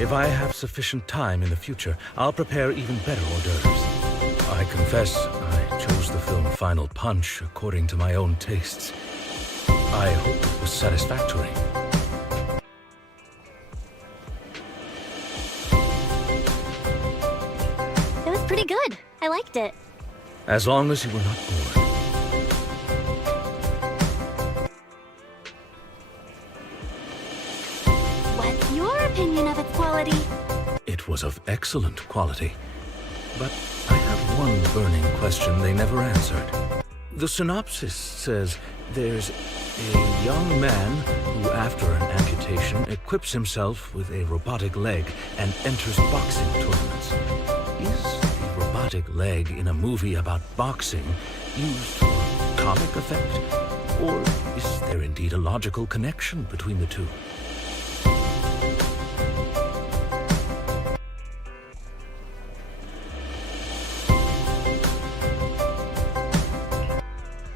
If I have sufficient time in the future, I'll prepare even better hors d'oeuvres. I confess, I chose the film Final Punch according to my own tastes. I hope it was satisfactory. It was pretty good. I liked it. As long as you were not bored. What's your opinion of its quality? It was of excellent quality. But I have one burning question they never answered. The synopsis says there's a young man who, after an amputation, equips himself with a robotic leg and enters boxing tournaments. Is the robotic leg in a movie about boxing used for comic effect? Or is there indeed a logical connection between the two?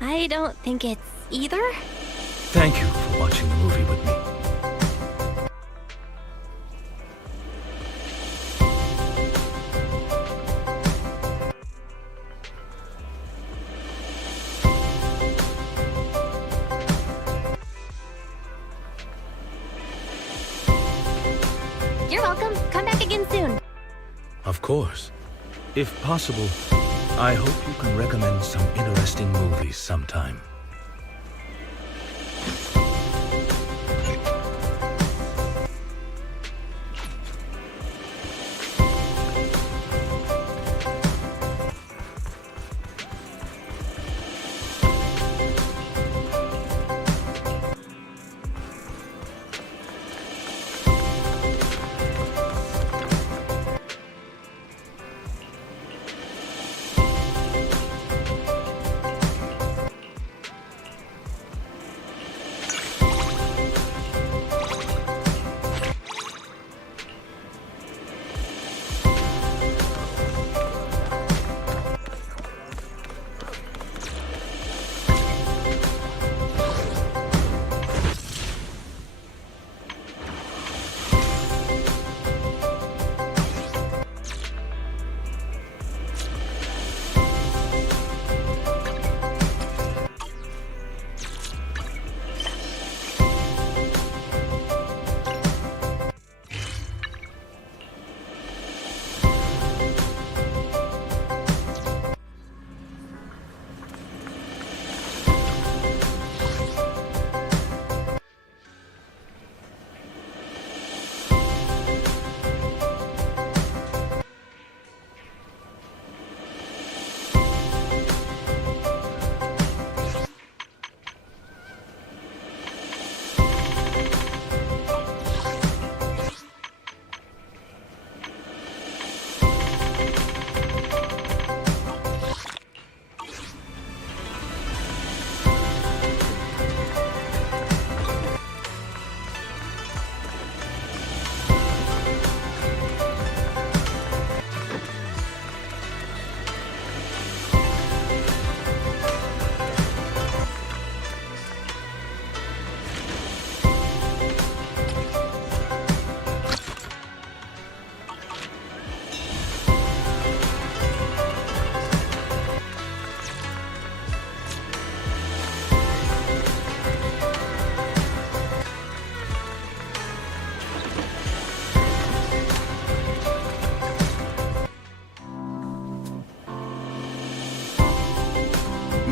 I don't think it's either. Thank you for watching the movie with me. You're welcome. Come back again soon. Of course. If possible, I hope you can recommend some interesting movies sometime.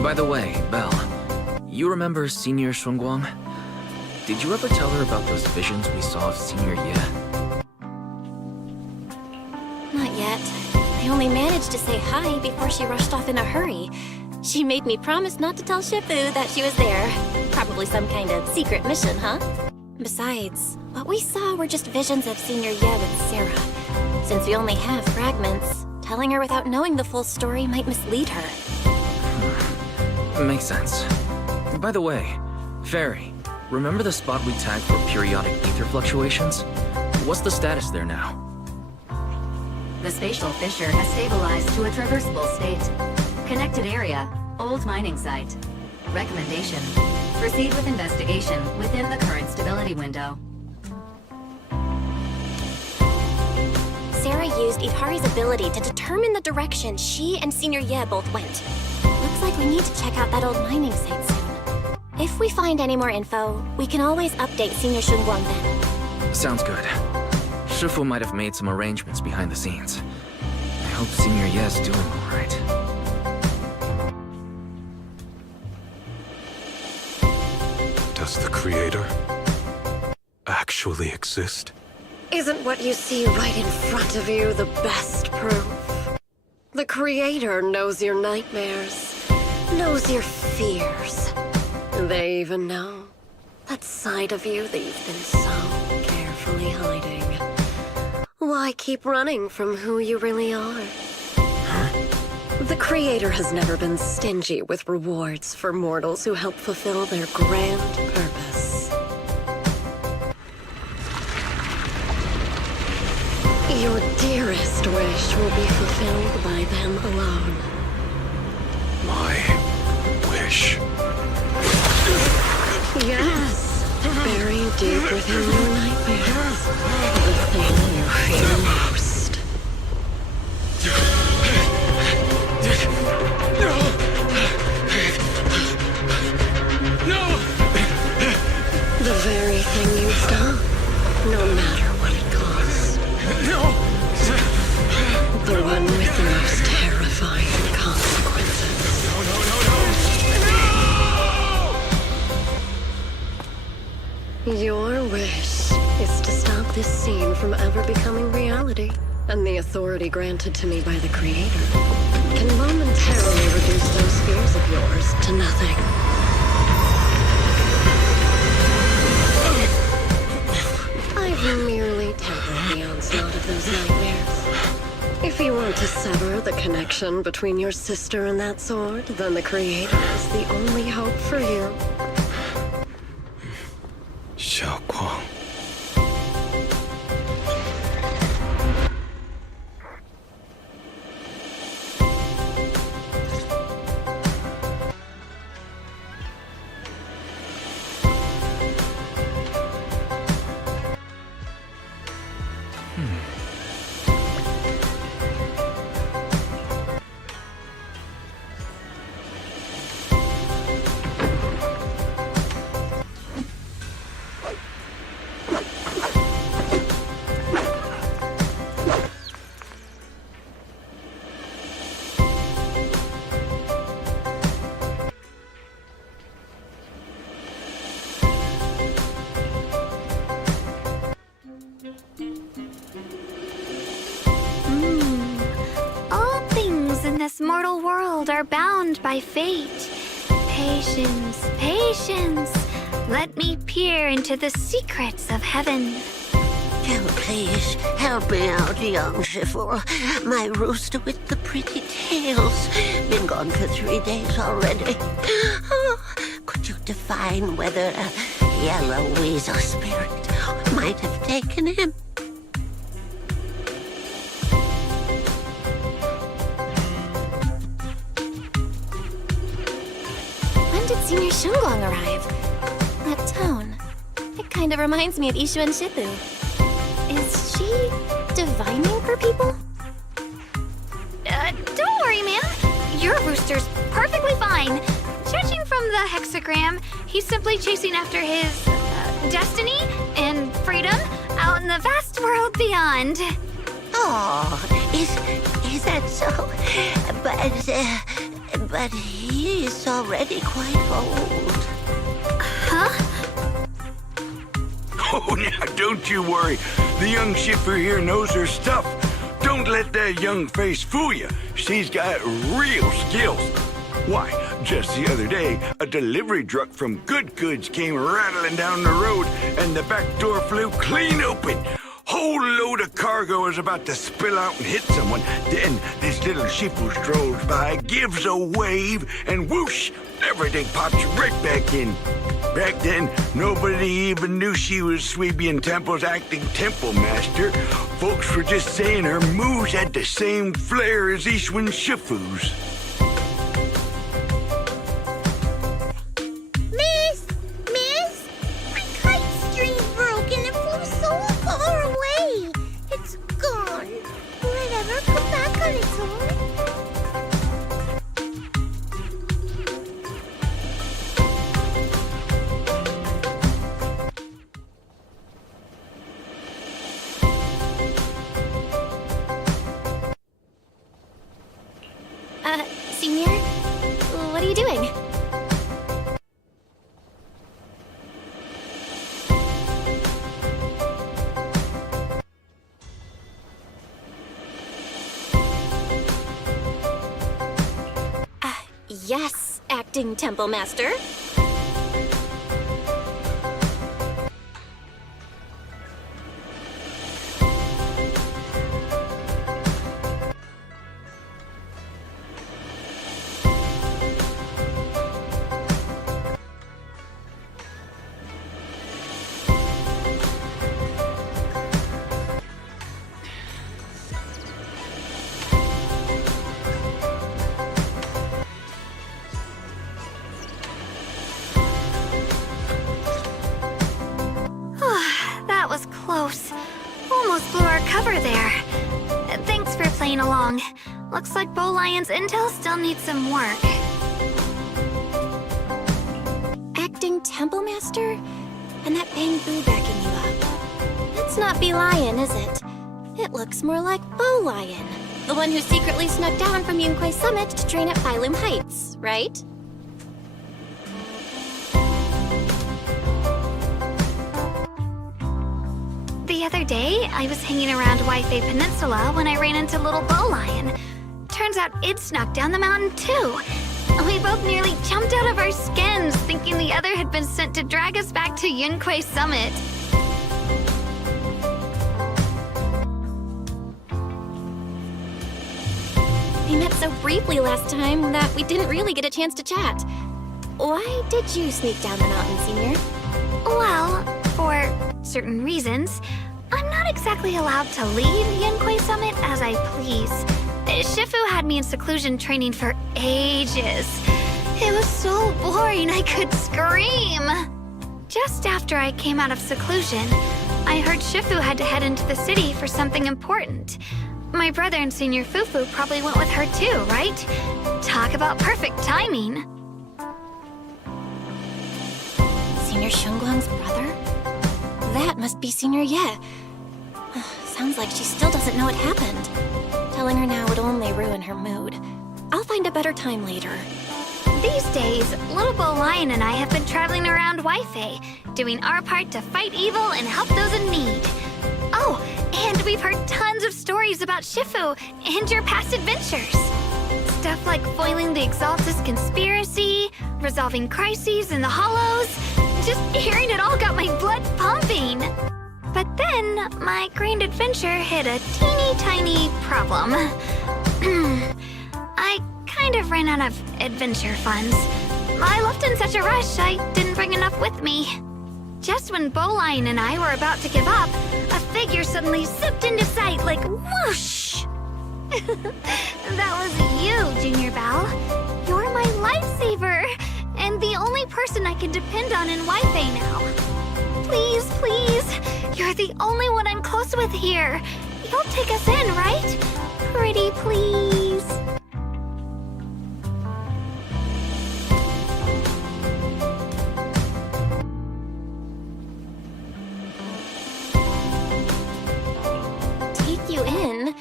By the way, Belle, you remember Senior Shunguang? Did you ever tell her about those visions we saw of Senior Ye? Not yet. I only managed to say hi before she rushed off in a hurry. She made me promise not to tell Shifu that she was there. Probably some kind of secret mission, huh? Besides, what we saw were just visions of Senior Ye with Sarah. Since we only have fragments, telling her without knowing the full story might mislead her. Makes sense. By the way, Fairy, remember the spot we tagged for periodic ether fluctuations? What's the status there now? The spatial fissure has stabilized to a traversable state. Connected area, old mining site. Recommendation: proceed with investigation within the current stability window. Sarah used Ihari's ability to determine the direction she and Senior Ye both went. Looks like we need to check out that old mining site soon. If we find any more info, we can always update Senior Shunguang then. Sounds good. Shifu might have made some arrangements behind the scenes. I hope Senior Ye's doing all right. Does the Creator actually exist? Isn't what you see right in front of you the best proof? The Creator knows your nightmares, knows your fears. They even know that side of you that you've been so carefully hiding. Why keep running from who you really are? The Creator has never been stingy with rewards for mortals who help fulfill their grand purpose. Your dearest wish will be fulfilled by them alone. My wish. Yes, buried deep within your nightmares, the thing you fear most. The very thing you've done, no matter what it costs. The one with the most terrifying consequences. Your wish is to stop this scene from ever becoming reality, and the authority granted to me by the Creator can momentarily reduce those fears of yours to nothing. I've merely tempered the onslaught of those nightmares. If you want to sever the connection between your sister and that sword, then the Creator is the only hope for you. Shunguang. All things in this mortal world are bound by fate. Patience, patience. Let me peer into the secrets of heaven. Oh, please, help me out, young Shifu. My rooster with the pretty tails. Been gone for 3 days already. Oh, could you define whether a yellow weasel spirit might have taken him? When did Senior Shunguang arrive? That tone. It kind of reminds me of Ishu and Shifu. Is she divining for people? Don't worry, ma'am. Your rooster's perfectly fine. Judging from the hexagram, he's simply chasing after his destiny and freedom out in the vast world beyond. Oh, is that so? But but he is already quite old. Oh, now don't you worry. The young shipper here knows her stuff. Don't let that young face fool you. She's got real skills. Why, just the other day, a delivery truck from Good Goods came rattling down the road, and the back door flew clean open. Whole load of cargo was about to spill out and hit someone. Then this little shipper strolls by, gives a wave, and whoosh, everything pops right back in. Back then, nobody even knew she was Sweebian Temple's acting temple master. Folks were just saying her moves had the same flair as Ishwin Shifu's. Miss, my kite string broke and it flew so far away. It's gone. Will it ever come back on its own? Senior? What are you doing? Yes, acting temple master. That was close. Almost blew our cover there. Thanks for playing along. Looks like Bow Lion's intel still needs some work. Acting temple master? And that bamboo backing you up. It's not Bee Lion, is it? It looks more like Bow Lion. The one who secretly snuck down from Yunquay Summit to train at Phylum Heights, right? The other day, I was hanging around Waifei Peninsula when I ran into little Bow Lion. Turns out it snuck down the mountain too. We both nearly jumped out of our skins, thinking the other had been sent to drag us back to Yunquay Summit. We met so briefly last time that we didn't really get a chance to chat. Why did you sneak down the mountain, Senior? Well, for certain reasons, I'm not exactly allowed to leave Yunquay Summit as I please. Shifu had me in seclusion training for ages. It was so boring I could scream. Just after I came out of seclusion, I heard Shifu had to head into the city for something important. My brother and Senior Fufu probably went with her too, right? Talk about perfect timing. Senior Shunguang's brother? That must be Senior Ye. Sounds like she still doesn't know what happened. Telling her now would only ruin her mood. I'll find a better time later. These days, little Bow Lion and I have been traveling around Waifei, doing our part to fight evil and help those in need. Oh, and we've heard tons of stories about Shifu and your past adventures. Stuff like foiling the Exaltus conspiracy, resolving crises in the Hollows. Just hearing it all got my blood pumping. But then, my grand adventure hit a teeny tiny problem. I kind of ran out of adventure funds. I left in such a rush, I didn't bring enough with me. Just when Bow Lion and I were about to give up, a figure suddenly zipped into sight like whoosh! That was you, Junior Belle. You're my lifesaver, and the only person I can depend on in Waifei now. Please, please, you're the only one I'm close with here. You'll take us in, right? Pretty please. Take you in?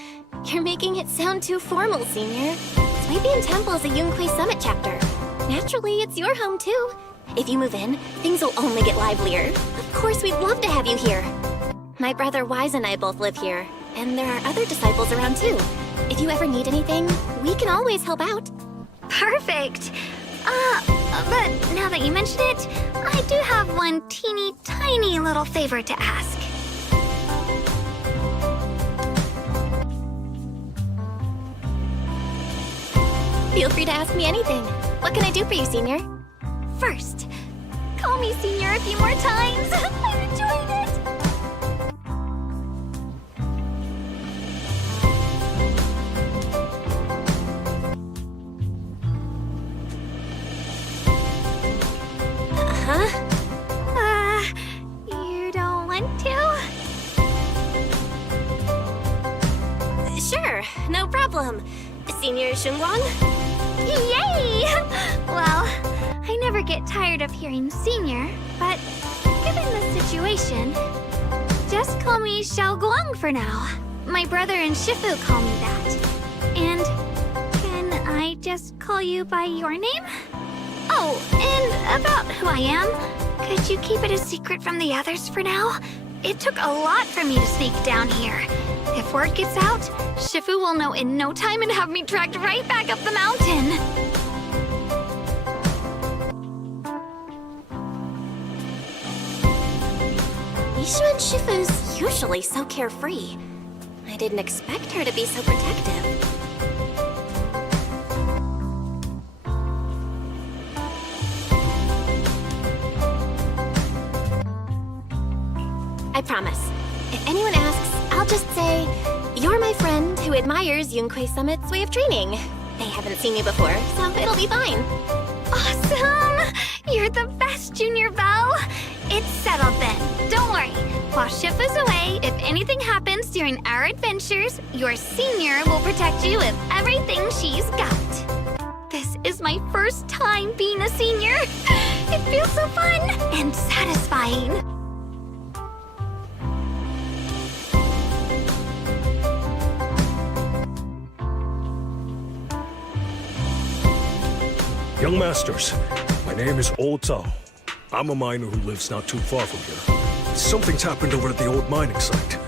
You're making it sound too formal, Senior. It's Swabian Temple's a Yunhui Summit chapter. Naturally, it's your home too. If you move in, things will only get livelier. Of course, we'd love to have you here. My brother Wise and I both live here, and there are other disciples around too. If you ever need anything, we can always help out. Perfect. But now that you mention it, I do have one teeny tiny little favor to ask. Feel free to ask me anything. What can I do for you, Senior? First, call me Senior a few more times. I'm enjoying it. You don't want to? Sure, no problem. Senior Shunguang? Yay! Well, I never get tired of hearing Senior, but given the situation, just call me Shunguang for now. My brother and Shifu call me that. And can I just call you by your name? Oh, and about who I am, could you keep it a secret from the others for now? It took a lot for me to sneak down here. If word gets out, Shifu will know in no time and have me dragged right back up the mountain. Yishuan Shifu's usually so carefree. I didn't expect her to be so protective. I promise. If anyone asks, I'll just say, you're my friend who admires Yunhui Summit's way of training. They haven't seen you before, so it'll be fine. Awesome! You're the best, Junior Belle. It's settled then. Don't worry. While Shifu's away, if anything happens during our adventures, your Senior will protect you with everything she's got. This is my first time being a Senior. It feels so fun and satisfying. Young Masters, my name is Old Zhao. I'm a miner who lives not too far from here. Something's happened over at the old mining site.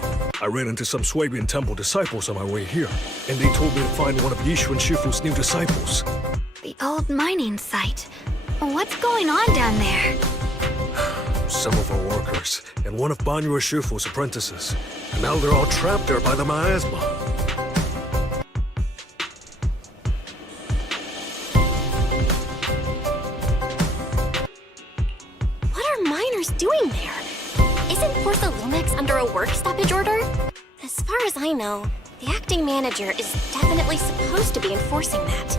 I ran into some Swabian Temple disciples on my way here, and they told me to find one of Yishu and Shifu's new disciples. The old mining site. What's going on down there? Some of our workers, and one of Banyu and Shifu's apprentices. And now they're all trapped there by the miasma. Doing there? Isn't Porthalumex under a work stoppage order? As far as I know, the acting manager is definitely supposed to be enforcing that.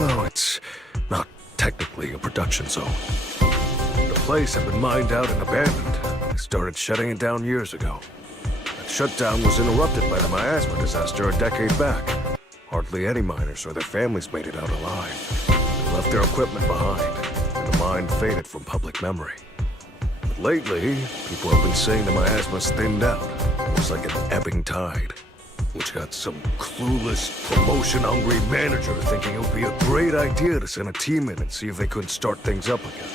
Well, it's not technically a production zone. The place had been mined out and abandoned. They started shutting it down years ago. That shutdown was interrupted by the miasma disaster a decade back. Hardly any miners or their families made it out alive. They left their equipment behind, and the mine faded from public memory. Lately, people have been saying the miasma's thinned out, almost like an ebbing tide, which got some clueless, promotion-hungry manager thinking it would be a great idea to send a team in and see if they couldn't start things up again.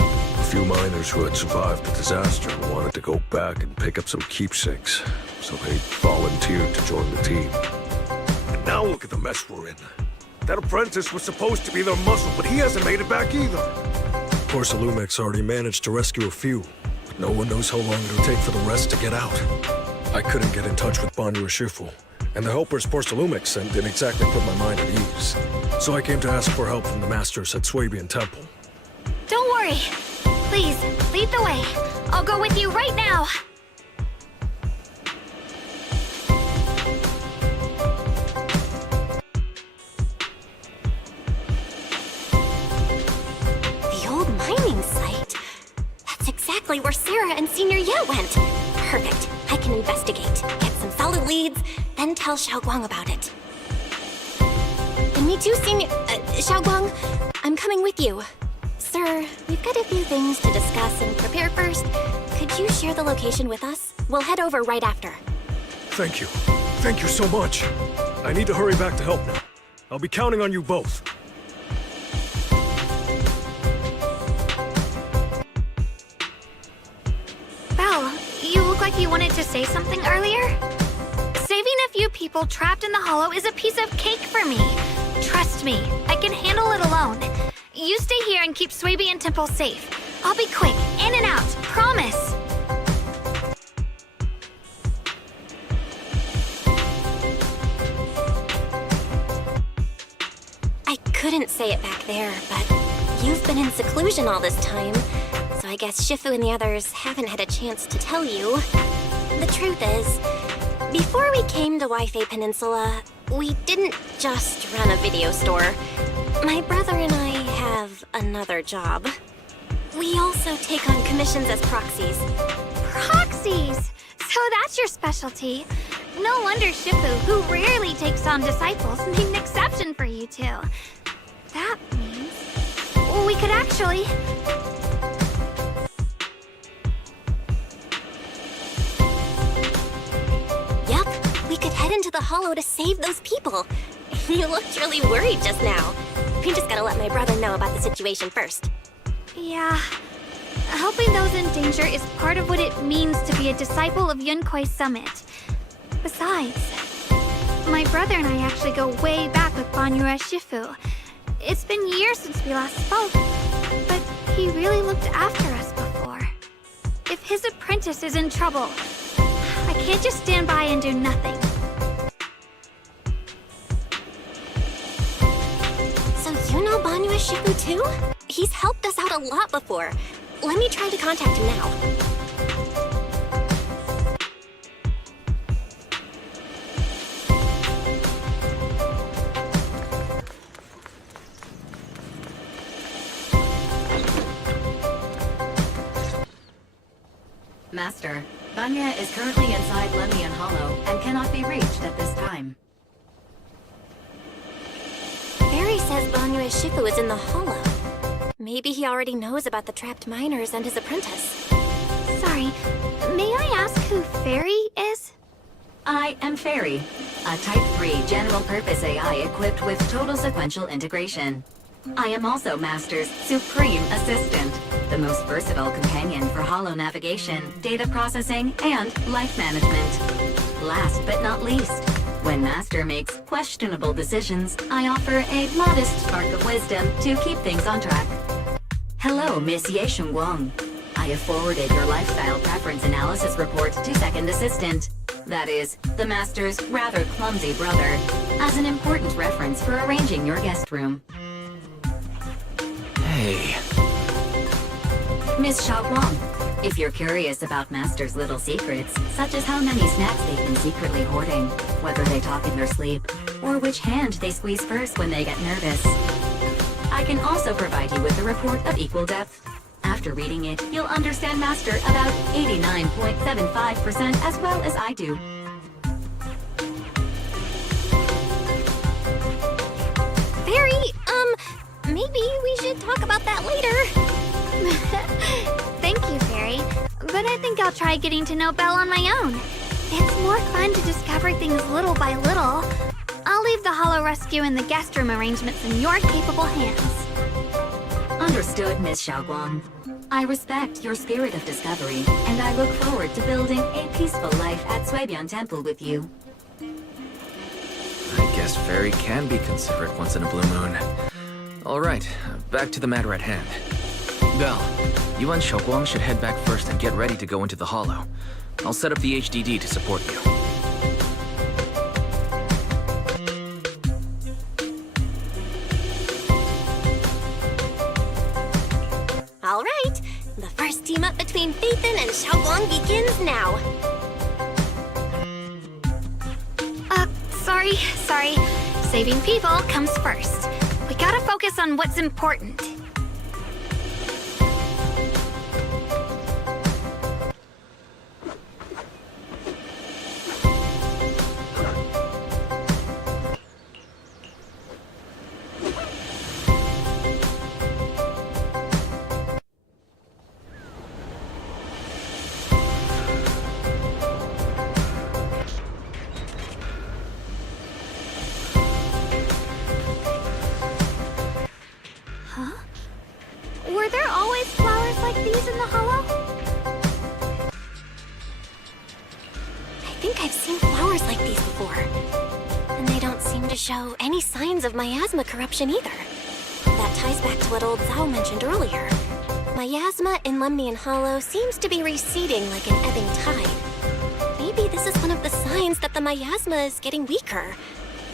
A few miners who had survived the disaster wanted to go back and pick up some keepsakes, so they volunteered to join the team. And now look at the mess we're in. That apprentice was supposed to be their muscle, but he hasn't made it back either. Porthalumex already managed to rescue a few, but no one knows how long it'll take for the rest to get out. I couldn't get in touch with Banyu or Shifu, and the helpers Porthalumex sent didn't exactly put my mind at ease. So I came to ask for help from the masters at Swabian Temple. Don't worry. Please, lead the way. I'll go with you right now. Exactly where Sarah and Senior Ye went. Perfect. I can investigate, get some solid leads, then tell Shunguang about it. And me too, Senior... Shunguang, I'm coming with you. Sir, we've got a few things to discuss and prepare first. Could you share the location with us? We'll head over right after. Thank you. Thank you so much. I need to hurry back to help now. I'll be counting on you both. Belle, you look like you wanted to say something earlier? Saving a few people trapped in the hollow is a piece of cake for me. Trust me, I can handle it alone. You stay here and keep Swaby and Temple safe. I'll be quick, in and out, promise. I couldn't say it back there, but you've been in seclusion all this time, so I guess Shifu and the others haven't had a chance to tell you. The truth is, before we came to Wi-Fi Peninsula, we didn't just run a video store. My brother and I have another job. We also take on commissions as proxies. Proxies! So that's your specialty. No wonder Shifu, who rarely takes on disciples, made an exception for you two. That means we could actually... Yep, we could head into the hollow to save those people. You looked really worried just now. We just gotta let my brother know about the situation first. Yeah. Helping those in danger is part of what it means to be a disciple of Yunkoi's summit. Besides, my brother and I actually go way back with Banyura Shifu. It's been years since we last spoke, but he really looked after us before. If his apprentice is in trouble, I can't just stand by and do nothing. So you know Banyura Shifu too? He's helped us out a lot before. Let me try to contact him now. Master, Banya is currently inside Lemian Hollow and cannot be reached at this time. Barry says Banyura Shifu is in the hollow. Maybe he already knows about the trapped miners and his apprentice. Sorry, may I ask who Fairy is? I am Fairy, a Type 3 general-purpose AI equipped with total sequential integration. I am also Master's supreme assistant, the most versatile companion for hollow navigation, data processing, and life management. Last but not least, when Master makes questionable decisions, I offer a modest spark of wisdom to keep things on track. Hello, Miss Ye Shunguang. I have forwarded your lifestyle preference analysis report to Second Assistant, that is, the Master's rather clumsy brother, as an important reference for arranging your guest room. Hey. Miss Shunguang, if you're curious about Master's little secrets, such as how many snacks they've been secretly hoarding, whether they talk in their sleep, or which hand they squeeze first when they get nervous, I can also provide you with a report of equal depth. After reading it, you'll understand Master about 89.75% as well as I do. Barry, maybe we should talk about that later. Thank you, Fairy, but I think I'll try getting to know Belle on my own. It's more fun to discover things little by little. I'll leave the hollow rescue and the guest room arrangements in your capable hands. Understood, Miss Shunguang. I respect your spirit of discovery, and I look forward to building a peaceful life at Swabian Temple with you. I guess Fairy can be considerate once in a blue moon. Alright, back to the matter at hand. Belle, you and Shunguang should head back first and get ready to go into the hollow. I'll set up the HDD to support you. All right, the first team up between Phaethon and Shunguang begins now. Sorry. Saving people comes first. We gotta focus on what's important. show any signs of miasma corruption either. That ties back to what old Zhao mentioned earlier. Miasma in Lemnian Hollow seems to be receding like an ebbing tide. Maybe this is one of the signs that the miasma is getting weaker.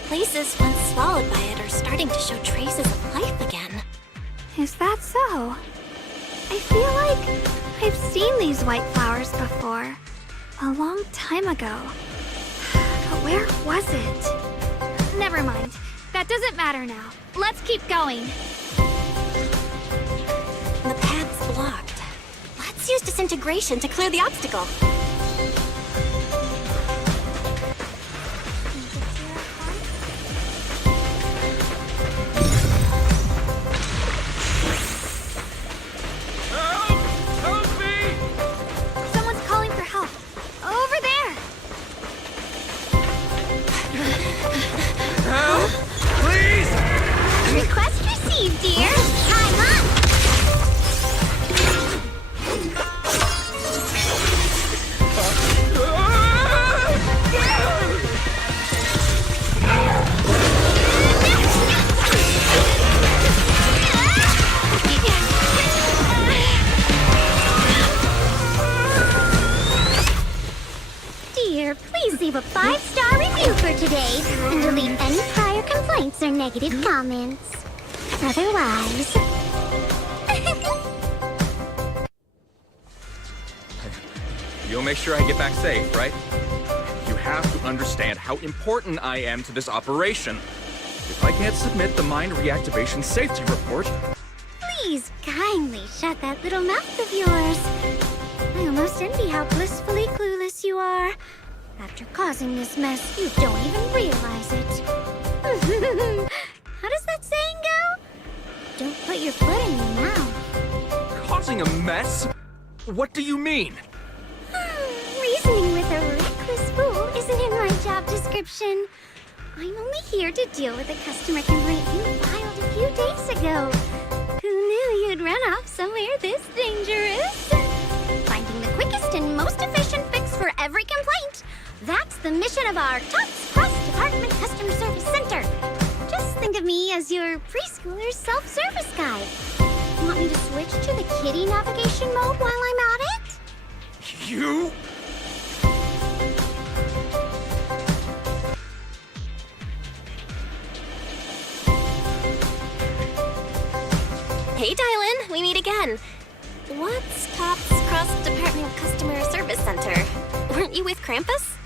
Places once swallowed by it are starting to show traces of life again. Is that so? I feel like I've seen these white flowers before. A long time ago. But where was it? Never mind. That doesn't matter now. Let's keep going. The path's blocked. Let's use disintegration to clear the obstacle. Someone's calling for help. Over there! Help! Please! Request received, dear. I'm up! Dear, please leave a 5-star review for today and delete any prior complaints or negative comments. Otherwise... You'll make sure I get back safe, right? You have to understand how important I am to this operation. If I can't submit the mind reactivation safety report... Please kindly shut that little mouth of yours. I almost envy how blissfully clueless you are. After causing this mess, you don't even realize it. How does that saying go? Don't put your foot in your mouth. Causing a mess? What do you mean? Reasoning with a reckless fool isn't in my job description. I'm only here to deal with a customer complaint you filed a few days ago. Who knew you'd run off somewhere this dangerous? Finding the quickest and most efficient fix for every complaint. That's the mission of our TOPS Cross-Department Customer Service Center. Just think of me as your preschooler self-service guide. Want me to switch to the kiddie navigation mode while I'm at it? You? Hey, Dylan, we meet again. What's TOPS Cross-Department Customer Service Center? Weren't you with Krampus?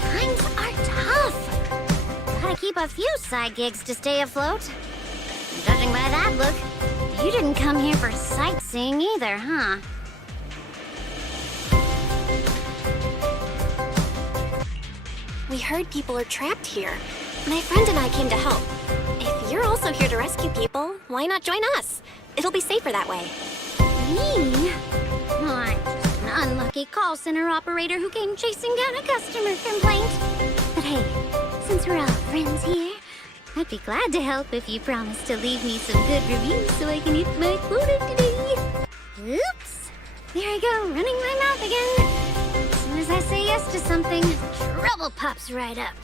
Times are tough. Gotta keep a few side gigs to stay afloat. Judging by that look, you didn't come here for sightseeing either, huh? We heard people are trapped here. My friend and I came to help. If you're also here to rescue people, why not join us? It'll be safer that way. Me? I'm just an unlucky call center operator who came chasing down a customer complaint. But hey, since we're all friends here, I'd be glad to help if you promise to leave me some good reviews so I can hit my quota today. Oops. There I go, running my mouth again. As soon as I say yes to something, trouble pops right up.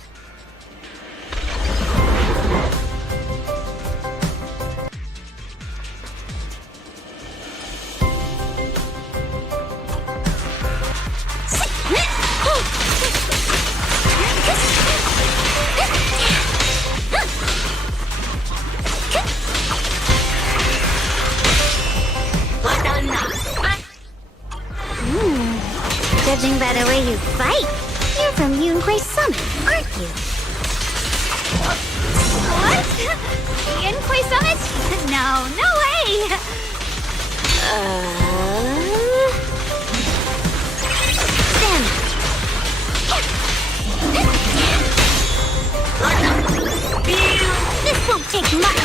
Judging by the way you fight, you're from Yunquay Summit, aren't you? What? Yunquay Summit? No, no way! This won't take much.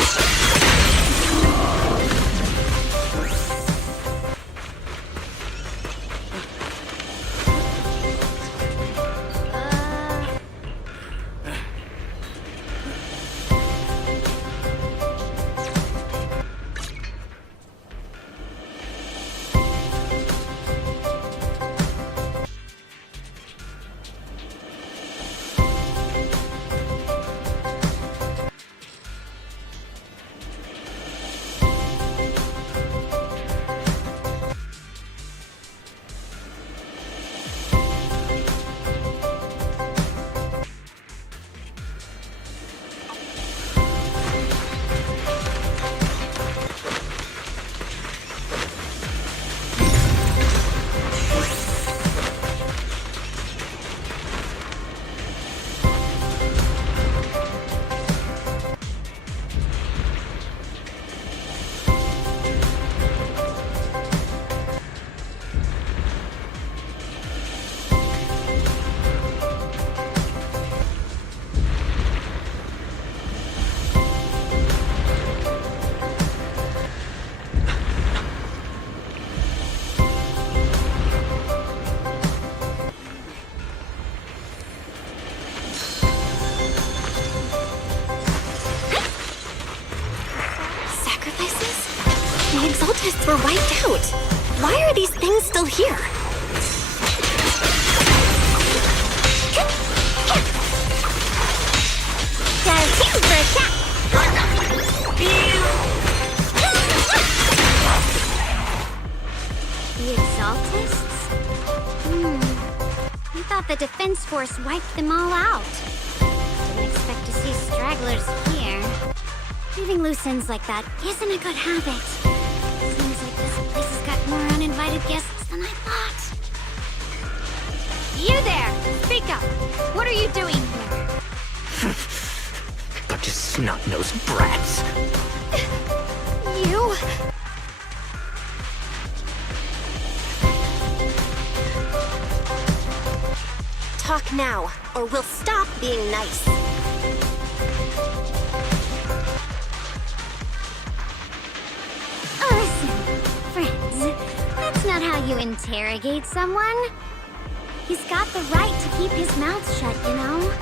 cultists were wiped out. Why are these things still here? Dive two for a shot. The Exaltists? I thought the Defense Force wiped them all out. Didn't expect to see stragglers here. Leaving loose ends like that isn't a good habit. Seems like this place has got more uninvited guests than I thought. You there! Speak up! What are you doing here? Bunch of snot-nosed brats. You? Talk now, or we'll stop being nice. Listen, friends, that's not how you interrogate someone. He's got the right to keep his mouth shut, you know?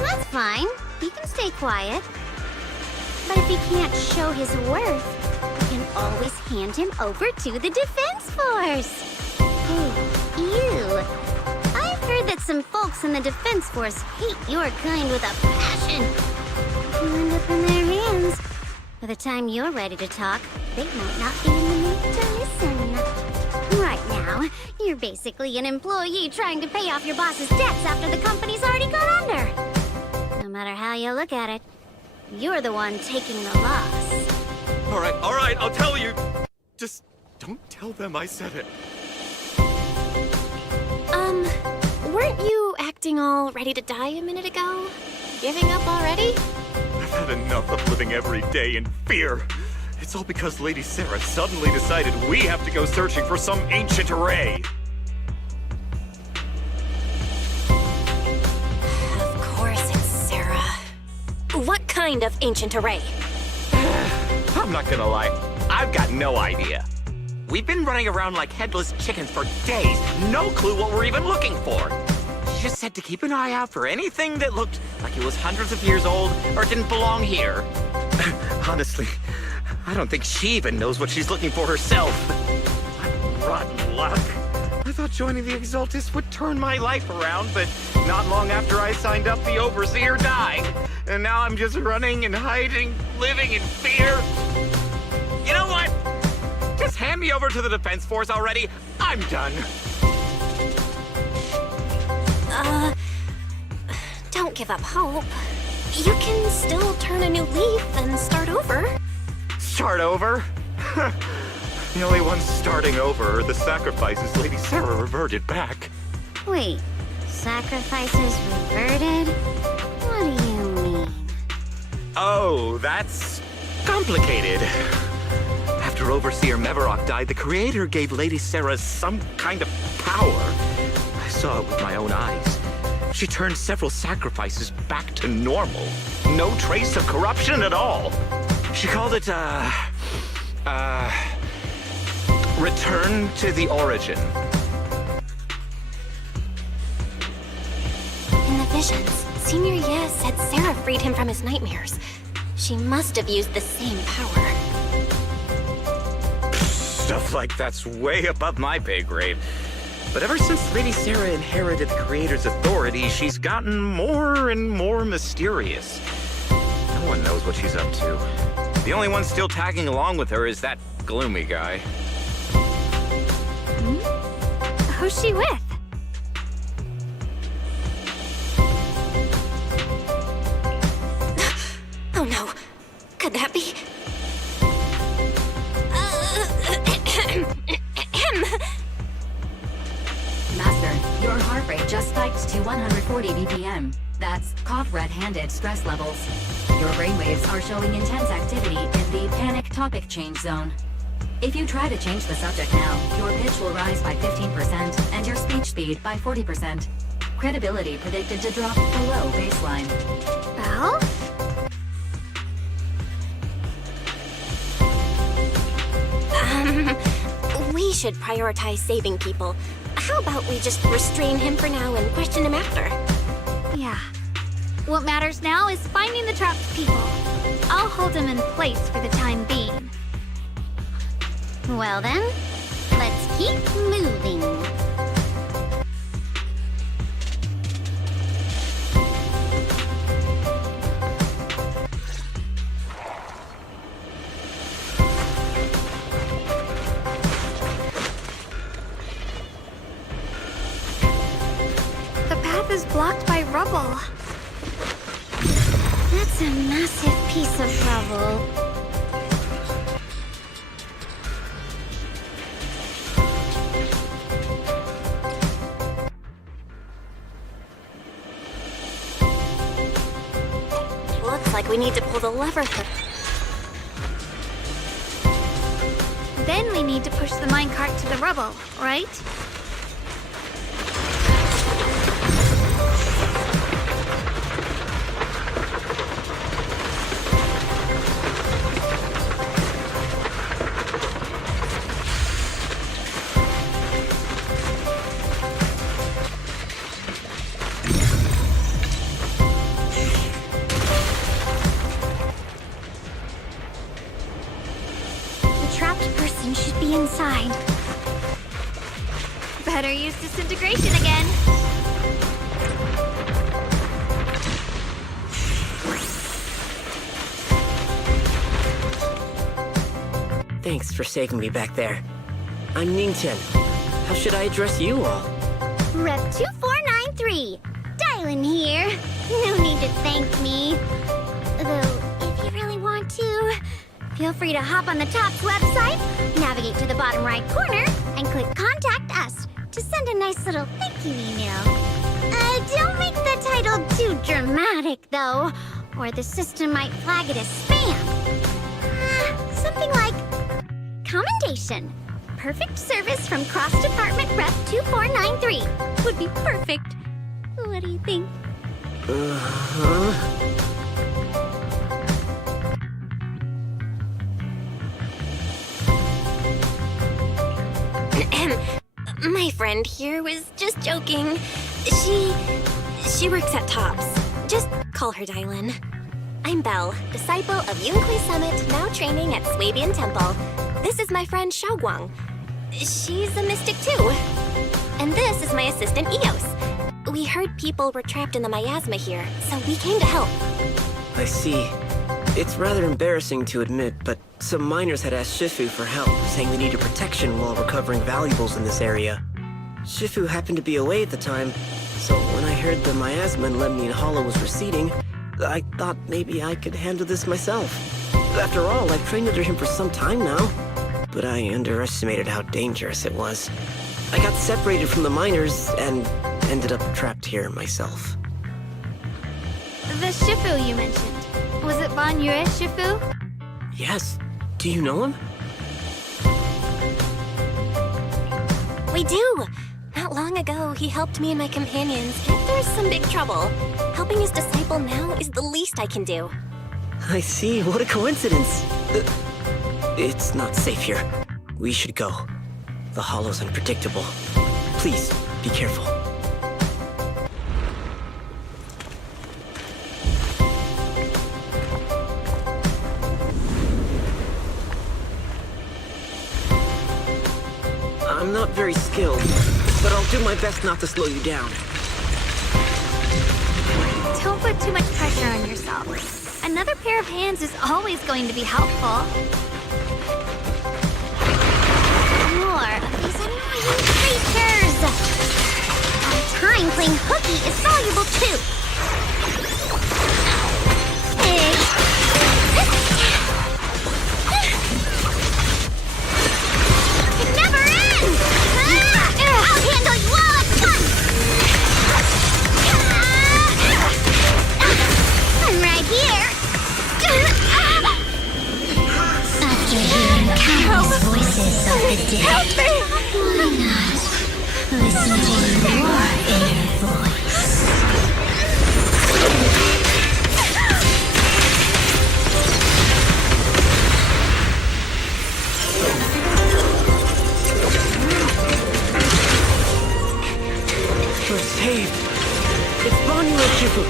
That's fine. He can stay quiet. But if he can't show his worth, we can always hand him over to the Defense Force. Ew. I've heard that some folks in the Defense Force hate your kind with a passion. If you end up in their hands, by the time you're ready to talk, they might not be in the mood to listen. Right now, you're basically an employee trying to pay off your boss's debts after the company's already gone under. No matter how you look at it, you're the one taking the loss. All right, I'll tell you. Just don't tell them I said it. Weren't you acting all ready to die a minute ago? Giving up already? I've had enough of living every day in fear. It's all because Lady Sarah suddenly decided we have to go searching for some ancient array. Of course it's Sarah. What kind of ancient array? I'm not gonna lie, I've got no idea. We've been running around like headless chickens for days. No clue what we're even looking for. She just said to keep an eye out for anything that looked like it was hundreds of years old or didn't belong here. Honestly, I don't think she even knows what she's looking for herself. What rotten luck. I thought joining the Exaltists would turn my life around, but not long after I signed up, the Overseer died. And now I'm just running and hiding, living in fear. You know what? Just hand me over to the Defense Force already. I'm done. Don't give up hope. You can still turn a new leaf and start over. Start over? The only ones starting over are the sacrifices Lady Sarah reverted back. Wait, sacrifices reverted? What do you mean? Oh, that's complicated. After Overseer Mevarok died, the Creator gave Lady Sarah some kind of power. I saw it with my own eyes. She turned several sacrifices back to normal. No trace of corruption at all. She called it, Return to the Origin. In the visions, Senior Ye said Sarah freed him from his nightmares. She must have used the same power. Stuff like that's way above my pay grade. But ever since Lady Sarah inherited the Creator's authority, she's gotten more and more mysterious. No one knows what she's up to. The only one still tagging along with her is that gloomy guy. Who's she with? Oh no. Could that be? Master, your heart rate just spiked to 140 BPM. That's caught red-handed stress levels. Your brainwaves are showing intense activity in the panic topic change zone. If you try to change the subject now, your pitch will rise by 15% and your speech speed by 40%. Credibility predicted to drop below baseline. Well? We should prioritize saving people. How about we just restrain him for now and question him after? Yeah. What matters now is finding the trapped people. I'll hold them in place for the time being. Well then, let's keep moving. The path is blocked by rubble. That's a massive piece of rubble. Looks like we need to pull the lever for... Then we need to push the minecart to the rubble, right? The trapped person should be inside. Better use disintegration again. Thanks for saving me back there. I'm Ningtian. How should I address you all? Rep 2493. Dylan here. No need to thank me. Though, if you really want to, feel free to hop on the Top's website, navigate to the bottom right corner, and click Contact Us to send a nice little thank you email. Don't make the title too dramatic, though, or the system might flag it as spam. Something like Commendation. Perfect service from Cross Department Rep 2493 would be perfect. What do you think? My friend here was just joking. She works at Tops. Just call her Dylan. I'm Belle, disciple of Yunhui Summit, now training at Swabian Temple. This is my friend Shunguang. She's a mystic too. And this is my assistant Eos. We heard people were trapped in the miasma here, so we came to help. I see. It's rather embarrassing to admit, but some miners had asked Shifu for help, saying they needed protection while recovering valuables in this area. Shifu happened to be away at the time, so when I heard the miasma in Lemnian Hollow was receding, I thought maybe I could handle this myself. After all, I've trained under him for some time now, but I underestimated how dangerous it was. I got separated from the miners and ended up trapped here myself. The Shifu you mentioned. Was it Ban Yue Shifu? Yes. Do you know him? We do! Not long ago, he helped me and my companions get through some big trouble. Helping his disciple now is the least I can do. I see. What a coincidence. It's not safe here. We should go. The hollow's unpredictable. Please, be careful. I'm not very skilled, but I'll do my best not to slow you down. Don't put too much pressure on yourself. Another pair of hands is always going to be helpful. More of these annoying creatures! Time playing hooky is valuable too! It never ends! I'll handle you all at once! I'm right here! After hearing countless voices of the dead, why not listen to your inner voice? We're saved! It's Ban Yue Shifu!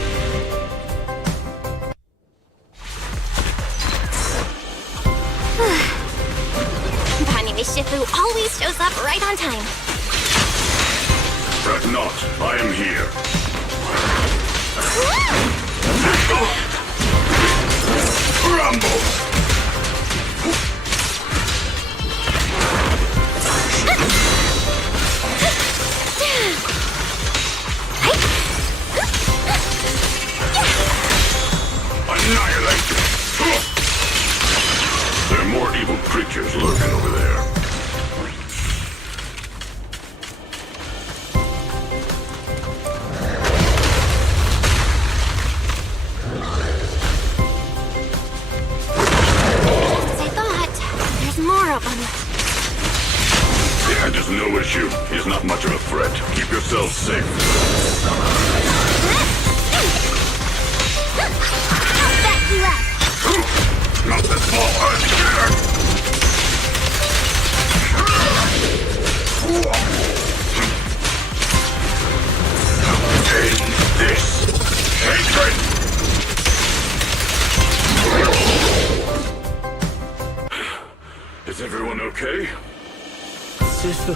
Shifu always shows up right on time. Fret not, I am here. Rumble! Annihilate! There are more evil creatures lurking over there. That is no issue. He's not much of a threat. Keep yourselves safe. Back you up. Not this small earth here. Take this hatred. Is everyone okay? Shifu.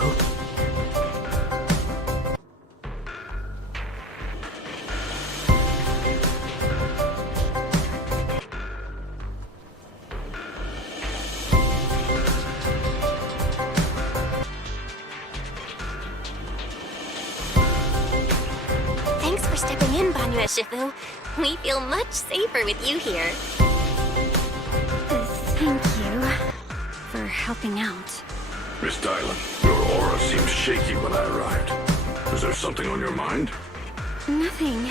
Thanks for stepping in, Banyue Shifu. We feel much safer with you here. Thank you for helping out. Miss Dylan, your aura seemed shaky when I arrived. Is there something on your mind? Nothing.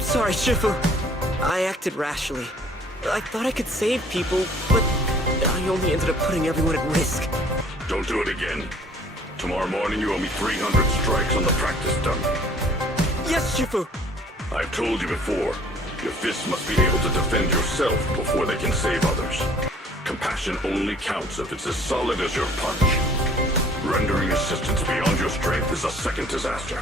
Sorry, Shifu. I acted rashly. I thought I could save people, but I only ended up putting everyone at risk. Don't do it again. Tomorrow morning you owe me 300 strikes on the practice dummy. Yes, Shifu! I've told you before, your fists must be able to defend yourself before they can save others. Compassion only counts if it's as solid as your punch. Rendering assistance beyond your strength is a second disaster.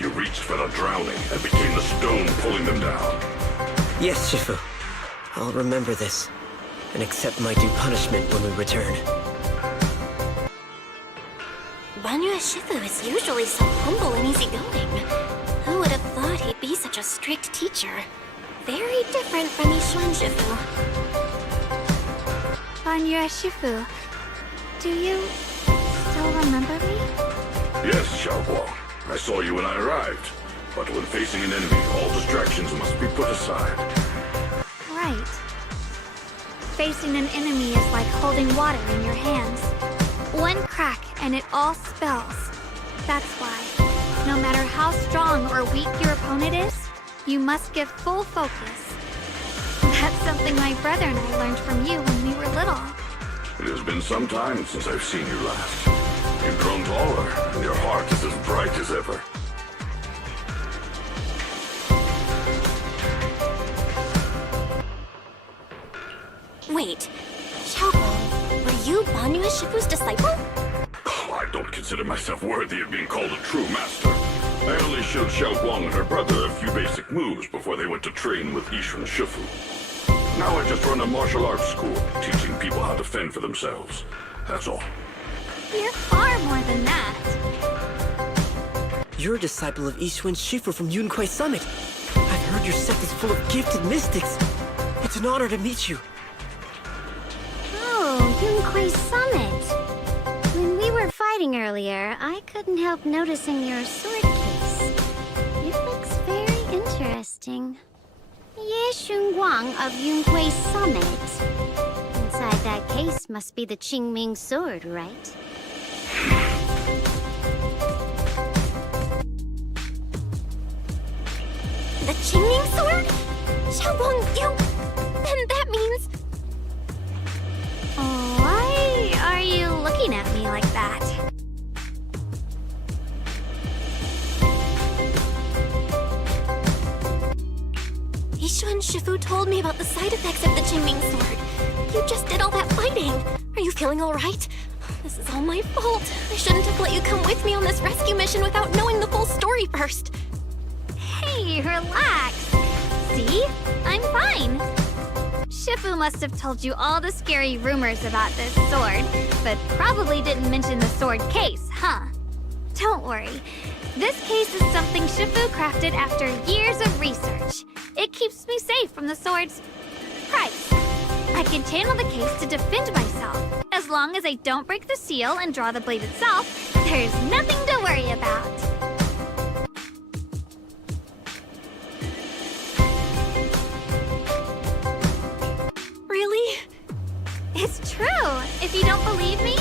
You reached for the drowning and became the stone pulling them down. Yes, Shifu. I'll remember this, and accept my due punishment when we return. Banyue Shifu is usually so humble and easygoing. Who would have thought he'd be such a strict teacher? Very different from Yishuan Shifu. Banyue Shifu, do you still remember me? Yes, Shunguang. I saw you when I arrived. But when facing an enemy, all distractions must be put aside. Right. Facing an enemy is like holding water in your hands. One crack and it all spills. That's why, no matter how strong or weak your opponent is, you must give full focus. That's something my brother and I learned from you when we were little. It has been some time since I've seen you last. You've grown taller, and your heart is as bright as ever. Wait, Shunguang, were you Banyue Shifu's disciple? Oh, I don't consider myself worthy of being called a true master. I only showed Shunguang and her brother a few basic moves before they went to train with Yishuan Shifu. Now I just run a martial arts school, teaching people how to fend for themselves. That's all. You're far more than that. You're a disciple of Yishuan Shifu from Yunquei Summit. I've heard your sect is full of gifted mystics. It's an honor to meet you. Oh, Yunquei Summit. When we were fighting earlier, I couldn't help noticing your sword case. It looks very interesting. Ye Shunguang of Yunquei Summit. Inside that case must be the Qingming sword, right? The Qingming sword? Shunguang, you... Then that means... Why are you looking at me like that? Yishuan Shifu told me about the side effects of the Qingming sword. You just did all that fighting. Are you feeling all right? This is all my fault. I shouldn't have let you come with me on this rescue mission without knowing the full story first. Hey, relax. See? I'm fine. Shifu must have told you all the scary rumors about this sword, but probably didn't mention the sword case, huh? Don't worry. This case is something Shifu crafted after years of research. It keeps me safe from the sword's price. I can channel the case to defend myself. As long as I don't break the seal and draw the blade itself, there's nothing to worry about. Really? It's true. If you don't believe me,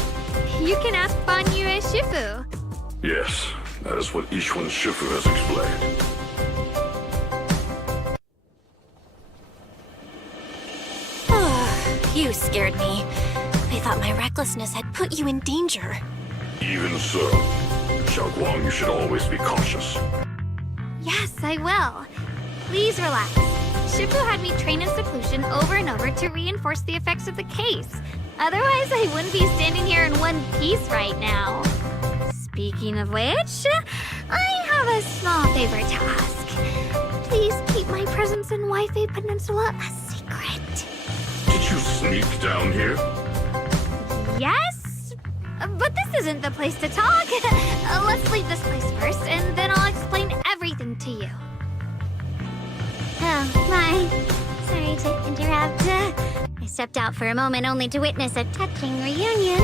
you can ask Ban Yue Shifu. Yes, that is what Ishwan Shifu has explained. You scared me. I thought my recklessness had put you in danger. Even so, Shunguang, you should always be cautious. Yes, I will. Please relax. Shifu had me train in seclusion over and over to reinforce the effects of the case. Otherwise, I wouldn't be standing here in one piece right now. Speaking of which, I have a small favor to ask. Please keep my presence in Wi-Fi Peninsula a secret. Did you sneak down here? Yes? But this isn't the place to talk. Let's leave this place first, and then I'll explain everything to you. Oh, my. Sorry to interrupt. I stepped out for a moment only to witness a touching reunion,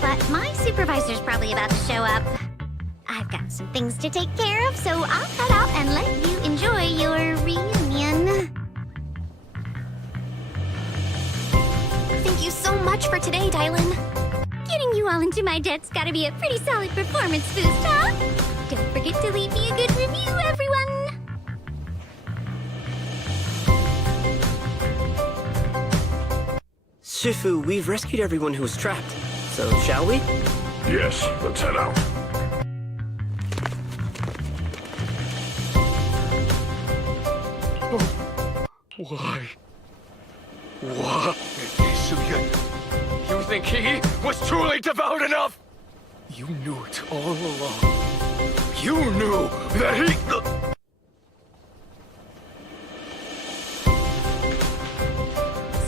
but my supervisor's probably about to show up. I've got some things to take care of, so I'll head out and let you enjoy your reunion. Thank you so much for today, Dylan. Getting you all into my debt's gotta be a pretty solid performance boost, huh? Don't forget to leave me a good review, everyone! Shifu, we've rescued everyone who was trapped. So, shall we? Yes, let's head out. Why? What? You think he was truly devout enough? You knew it all along. You knew that he...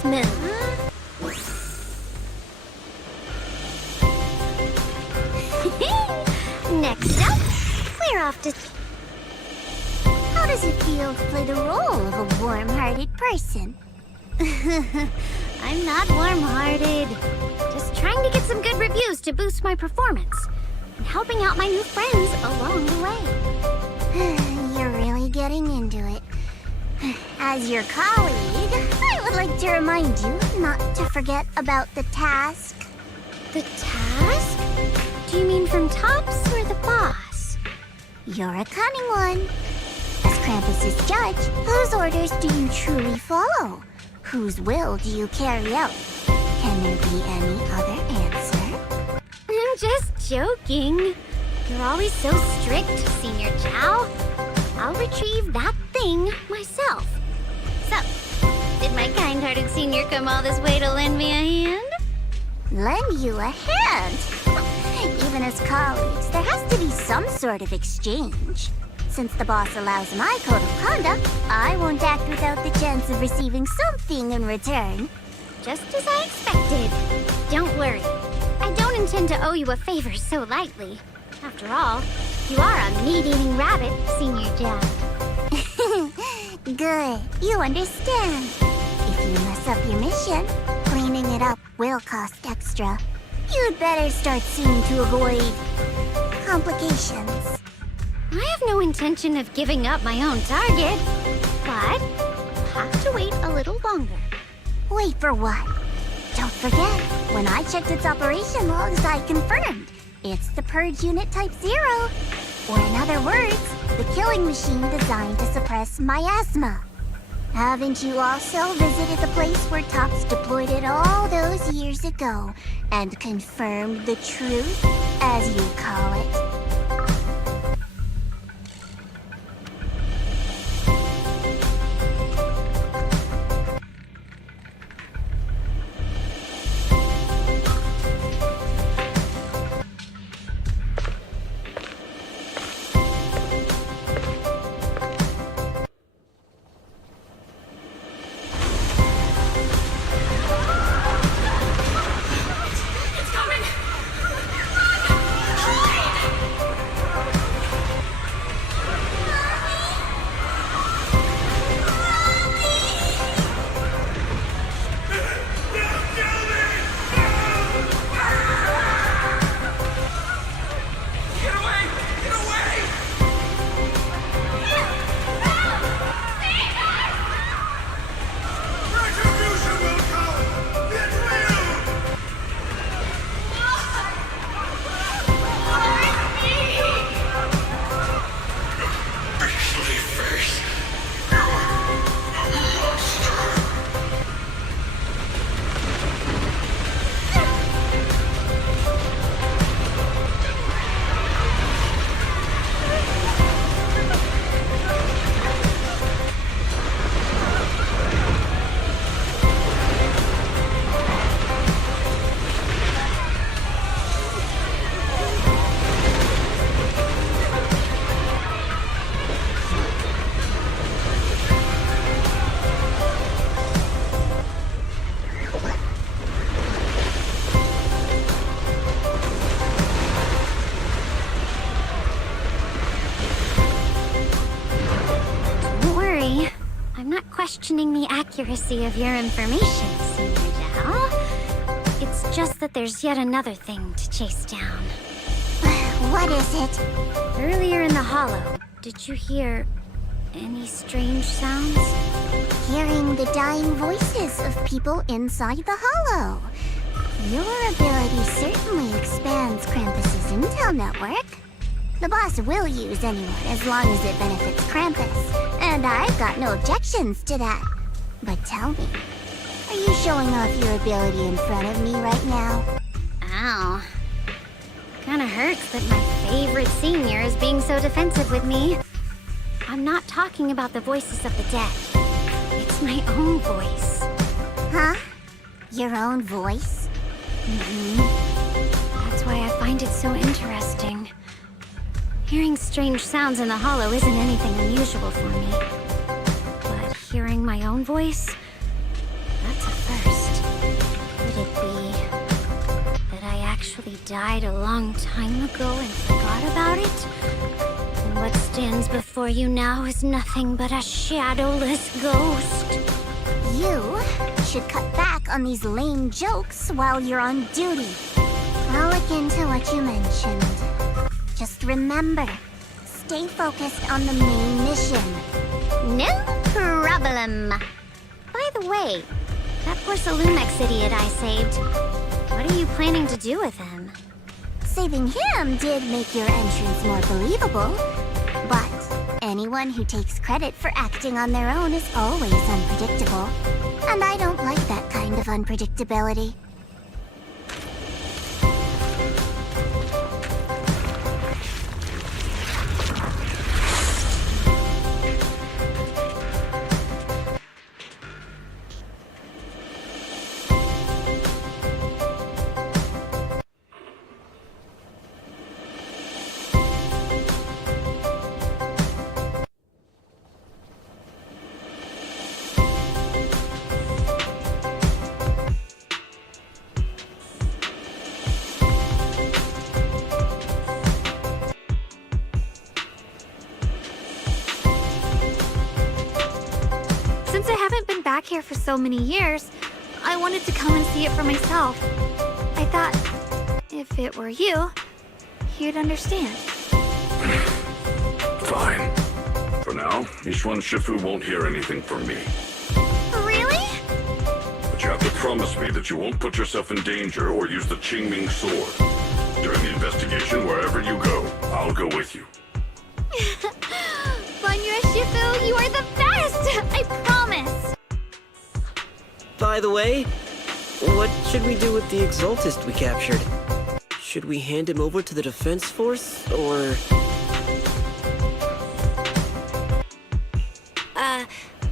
Smooth. Next up, we're off to... How does it feel to play the role of a warm-hearted person? I'm not warm-hearted. Just trying to get some good reviews to boost my performance. And helping out my new friends along the way. You're really getting into it. As your colleague, I would like to remind you not to forget about the task. The task? Do you mean from Tops or the boss? You're a cunning one. As Krampus's judge, whose orders do you truly follow? Whose will do you carry out? Can there be any other answer? I'm just joking. You're always so strict, Senior Chow. I'll retrieve that thing myself. So, did my kind-hearted senior come all this way to lend me a hand? Lend you a hand? Even as colleagues, there has to be some sort of exchange. Since the boss allows my code of conduct, I won't act without the chance of receiving something in return. Just as I expected. Don't worry. I don't intend to owe you a favor so lightly. After all, you are a meat-eating rabbit, Senior Jack. Good. You understand. If you mess up your mission, cleaning it up will cost extra. You'd better start soon to avoid complications. I have no intention of giving up my own target, but I'll have to wait a little longer. Wait for what? Don't forget, when I checked its operation logs, I confirmed. It's the Purge Unit Type 0. Or in other words, the killing machine designed to suppress miasma. Haven't you also visited the place where Tops deployed it all those years ago and confirmed the truth, as you call it? I'm not questioning the accuracy of your information, Senior Dal. It's just that there's yet another thing to chase down. What is it? Earlier in the hollow, did you hear any strange sounds? Hearing the dying voices of people inside the hollow. Your ability certainly expands Krampus's intel network. The boss will use anyone as long as it benefits Krampus, and I've got no objections to that. But tell me, are you showing off your ability in front of me right now? Ow. Kinda hurts that my favorite senior is being so defensive with me. I'm not talking about the voices of the dead. It's my own voice. Huh? Your own voice? That's why I find it so interesting. Hearing strange sounds in the hollow isn't anything unusual for me. But hearing my own voice? That's a first. Could it be that I actually died a long time ago and forgot about it? And what stands before you now is nothing but a shadowless ghost. You should cut back on these lame jokes while you're on duty. I'll look into what you mentioned. Just remember, stay focused on the main mission. No problem. By the way, that poor Salumex idiot I saved, what are you planning to do with him? Saving him did make your entrance more believable, but anyone who takes credit for acting on their own is always unpredictable. And I don't like that kind of unpredictability. Since I haven't been back here for so many years, I wanted to come and see it for myself. I thought, if it were you, you'd understand. Fine. For now, Yishuan Shifu won't hear anything from me. Really? But you have to promise me that you won't put yourself in danger or use the Qingming sword. During the investigation, wherever you go, I'll go with you. Banyu Shifu, you are the best! I promise! By the way, what should we do with the Exaltist we captured? Should we hand him over to the defense force, or...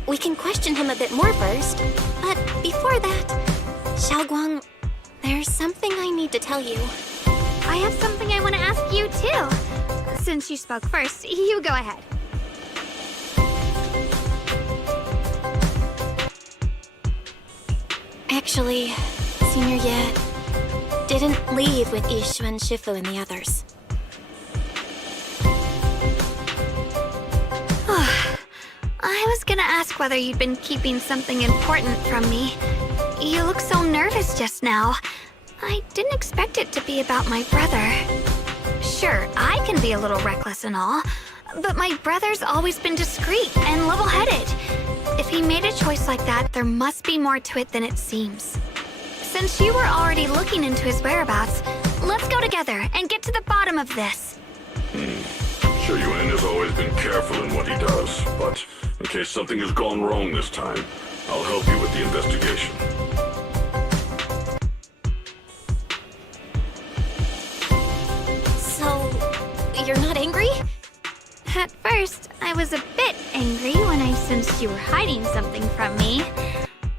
We can question him a bit more first. But before that, Shunguang, there's something I need to tell you. I have something I want to ask you, too. Since you spoke first, you go ahead. Actually, Senior Ye didn't leave with Yishuan Shifu and the others. I was gonna ask whether you'd been keeping something important from me. You look so nervous just now. I didn't expect it to be about my brother. Sure, I can be a little reckless and all, but my brother's always been discreet and level-headed. If he made a choice like that, there must be more to it than it seems. Since you were already looking into his whereabouts, let's go together and get to the bottom of this. Shuyuan has always been careful in what he does, but in case something has gone wrong this time, I'll help you with the investigation. So, you're not angry? At first, I was a bit angry when I sensed you were hiding something from me.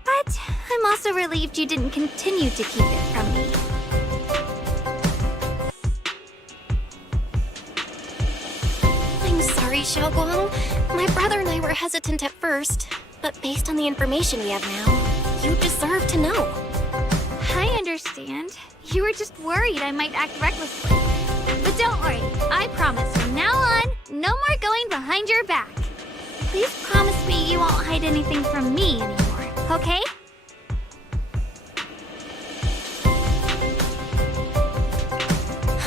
But I'm also relieved you didn't continue to keep it from me. I'm sorry, Shunguang. My brother and I were hesitant at first, but based on the information we have now, you deserve to know. I understand. You were just worried I might act recklessly. But don't worry, I promise from now on, no more going behind your back. please promise me you won't hide anything from me anymore, okay?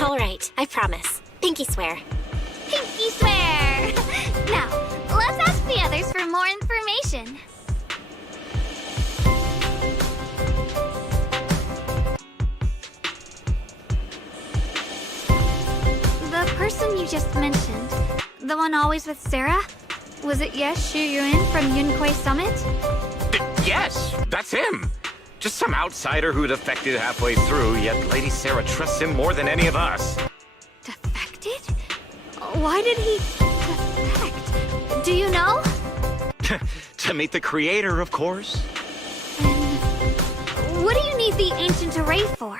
All right, I promise. Pinky swear. Pinky swear! Now, let's ask the others for more information. The person you just mentioned, the one always with Sarah? Was it Yes Shuyuan from Yunkui Summit? Yes, that's him. Just some outsider who defected halfway through, yet Lady Sarah trusts him more than any of us. Defected? Why did he defect? Do you know? To meet the creator, of course. What do you need the ancient array for?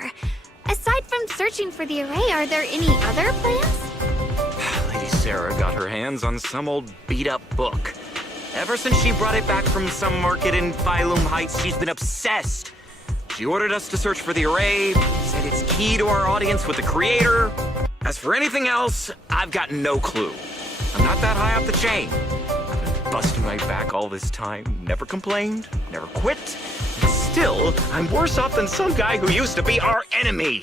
Aside from searching for the array, are there any other plans? Lady Sarah got her hands on some old beat-up book. Ever since she brought it back from some market in Phylum Heights, she's been obsessed. She ordered us to search for the array, said it's key to our audience with the creator. As for anything else, I've got no clue. I'm not that high up the chain. I've been busting my back all this time, never complained, never quit. And still, I'm worse off than some guy who used to be our enemy.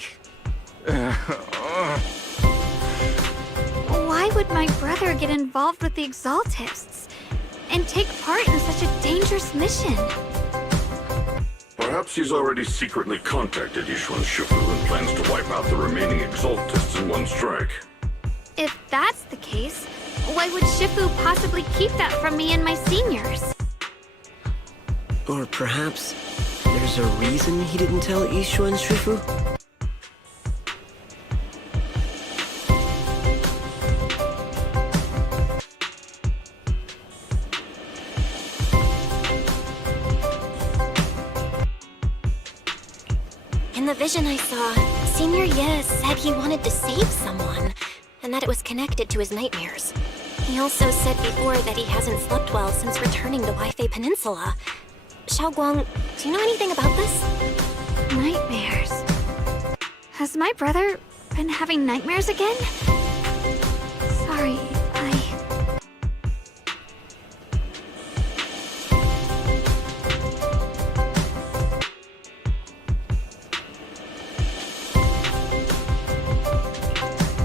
Why would my brother get involved with the Exaltists and take part in such a dangerous mission? Perhaps he's already secretly contacted Yishuan Shifu and plans to wipe out the remaining Exaltists in one strike. If that's the case, why would Shifu possibly keep that from me and my seniors? Or perhaps there's a reason he didn't tell Yishuan Shifu? In the vision I saw, Senior Ye said he wanted to save someone, and that it was connected to his nightmares. He also said before that he hasn't slept well since returning to Waifei Peninsula. Shunguang, do you know anything about this? Nightmares. Has my brother been having nightmares again? Sorry,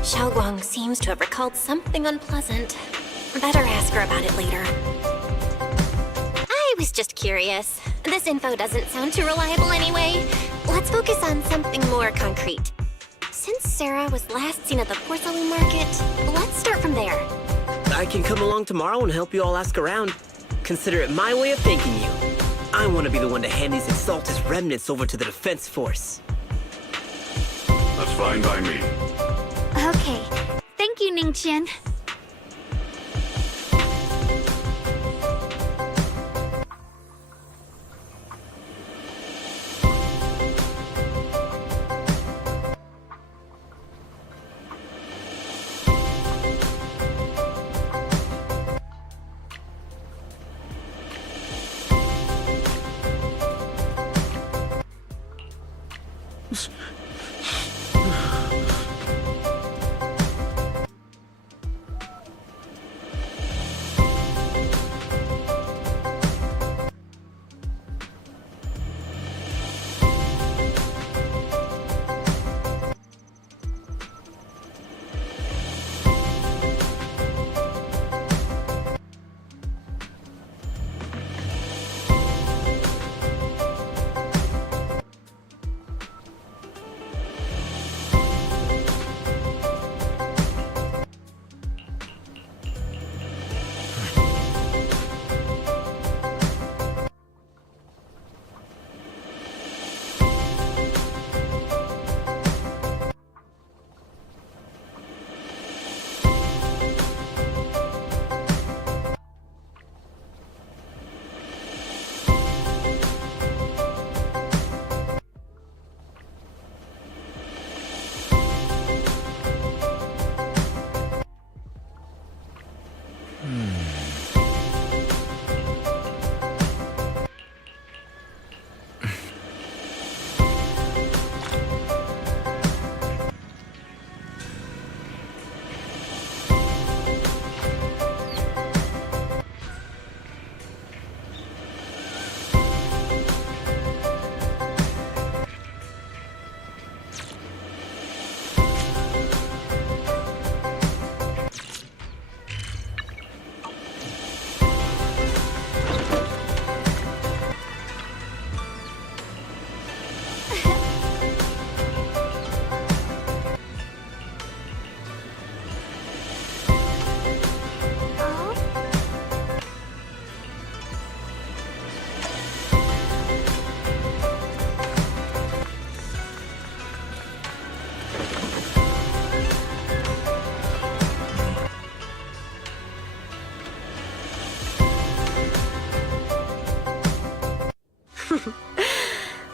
Shunguang seems to have recalled something unpleasant. Better ask her about it later. I was just curious. This info doesn't sound too reliable anyway. Let's focus on something more concrete. Since Sarah was last seen at the porcelain market, let's start from there. I can come along tomorrow and help you all ask around. Consider it my way of thanking you. I want to be the one to hand these Exaltus remnants over to the defense force. That's fine by me. Okay. Thank you, Ningqian.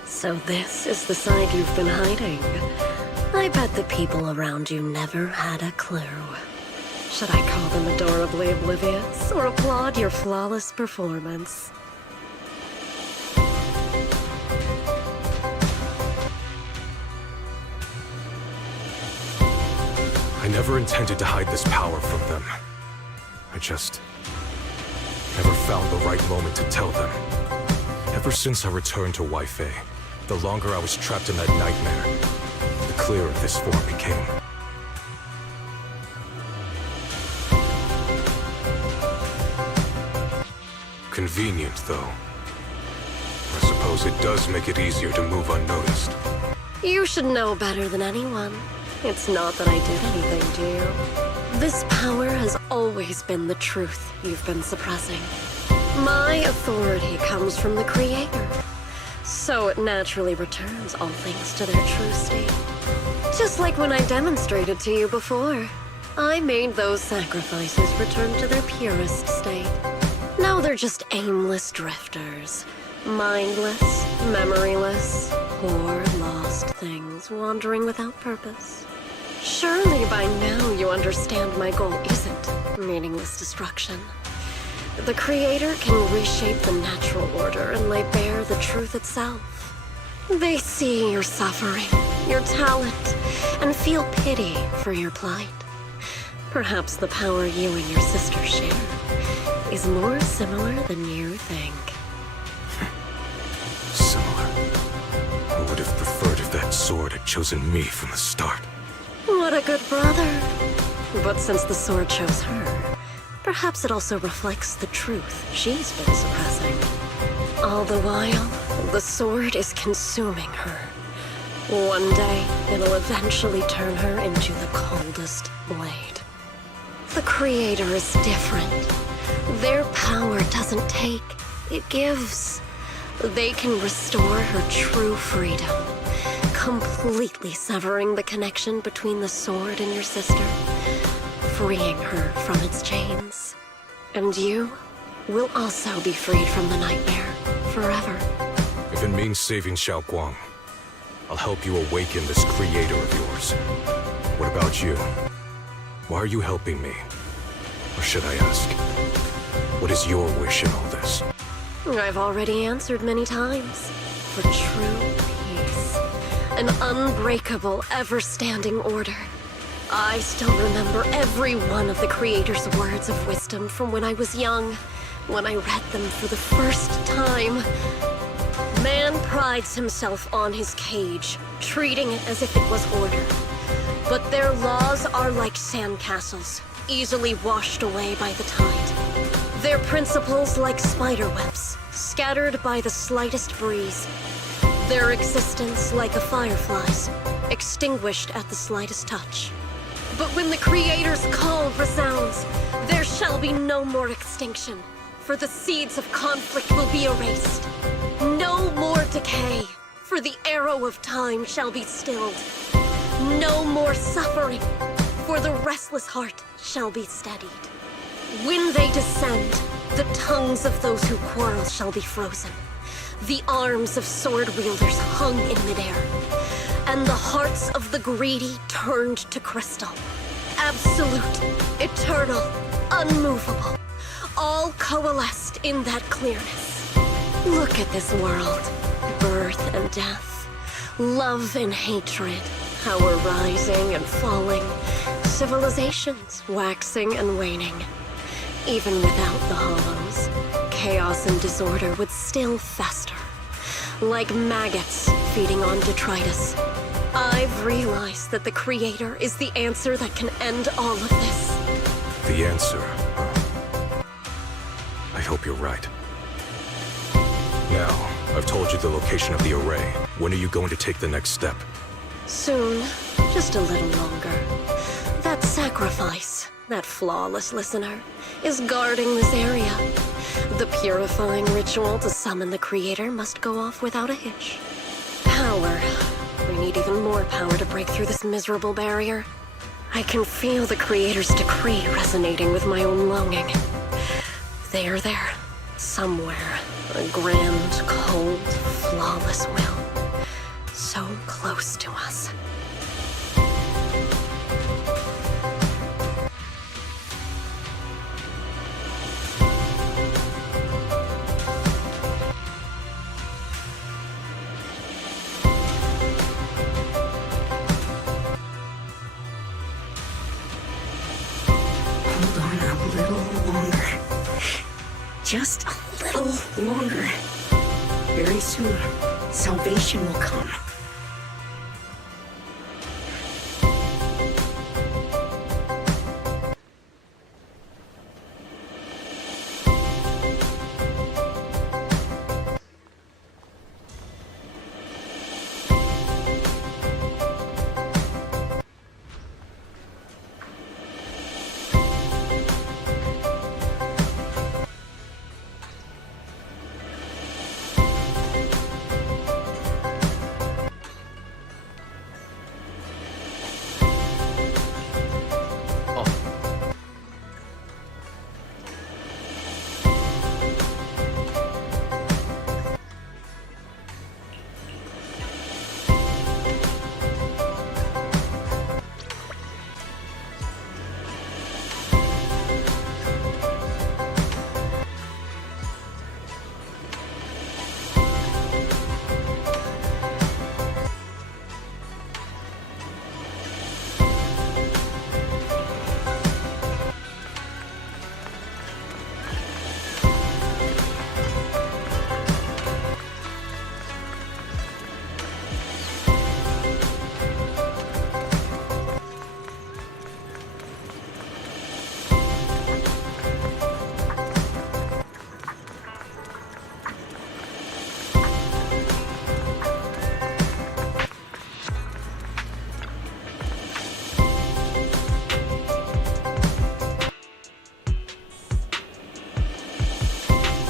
So this is the side you've been hiding. I bet the people around you never had a clue. Should I call them adorably oblivious or applaud your flawless performance? I never intended to hide this power from them. I just never found the right moment to tell them. Ever since I returned to Wi-Fi, the longer I was trapped in that nightmare, the clearer this form became. Convenient, though. I suppose it does make it easier to move unnoticed. You should know better than anyone. It's not that I did anything to you. This power has always been the truth you've been suppressing. My authority comes from the Creator, so it naturally returns all things to their true state. Just like when I demonstrated to you before. I made those sacrifices return to their purest state. Now they're just aimless drifters. Mindless, memoryless, poor, lost things wandering without purpose. Surely by now you understand my goal isn't meaningless destruction. The Creator can reshape the natural order and lay bare the truth itself. They see your suffering, your talent, and feel pity for your plight. Perhaps the power you and your sister share is more similar than you think. Similar. I would have preferred if that sword had chosen me from the start. What a good brother. But since the sword chose her, perhaps it also reflects the truth she's been suppressing. All the while, the sword is consuming her. One day, it'll eventually turn her into the coldest blade. The Creator is different. Their power doesn't take, it gives. They can restore her true freedom, completely severing the connection between the sword and your sister, freeing her from its chains. And you will also be freed from the nightmare forever. If it means saving Shunguang, I'll help you awaken this Creator of yours. What about you? Why are you helping me? Or should I ask, what is your wish in all this? I've already answered many times. For true peace. An unbreakable, ever-standing order. I still remember every one of the Creator's words of wisdom from when I was young, when I read them for the first time. Man prides himself on his cage, treating it as if it was order. But their laws are like sandcastles, easily washed away by the tide. Their principles like spiderwebs, scattered by the slightest breeze. Their existence like a firefly's, extinguished at the slightest touch. But when the Creator's call resounds, there shall be no more extinction, for the seeds of conflict will be erased. No more decay, for the arrow of time shall be stilled. No more suffering, for the restless heart shall be steadied. When they descend, the tongues of those who quarrel shall be frozen. The arms of sword wielders hung in midair, and the hearts of the greedy turned to crystal. Absolute, eternal, unmovable, all coalesced in that clearness. Look at this world, birth and death, love and hatred, power rising and falling, civilizations waxing and waning. Even without the hollows, chaos and disorder would still fester, like maggots feeding on detritus. I've realized that the Creator is the answer that can end all of this. The answer, huh? I hope you're right. Now, I've told you the location of the array. When are you going to take the next step? Soon, just a little longer. That sacrifice, that flawless listener, is guarding this area. The purifying ritual to summon the Creator must go off without a hitch. Power. We need even more power to break through this miserable barrier. I can feel the Creator's decree resonating with my own longing. They are there, somewhere. A grand, cold, flawless will. So close to us. Hold on a little longer. Just a little longer. Very soon, salvation will come.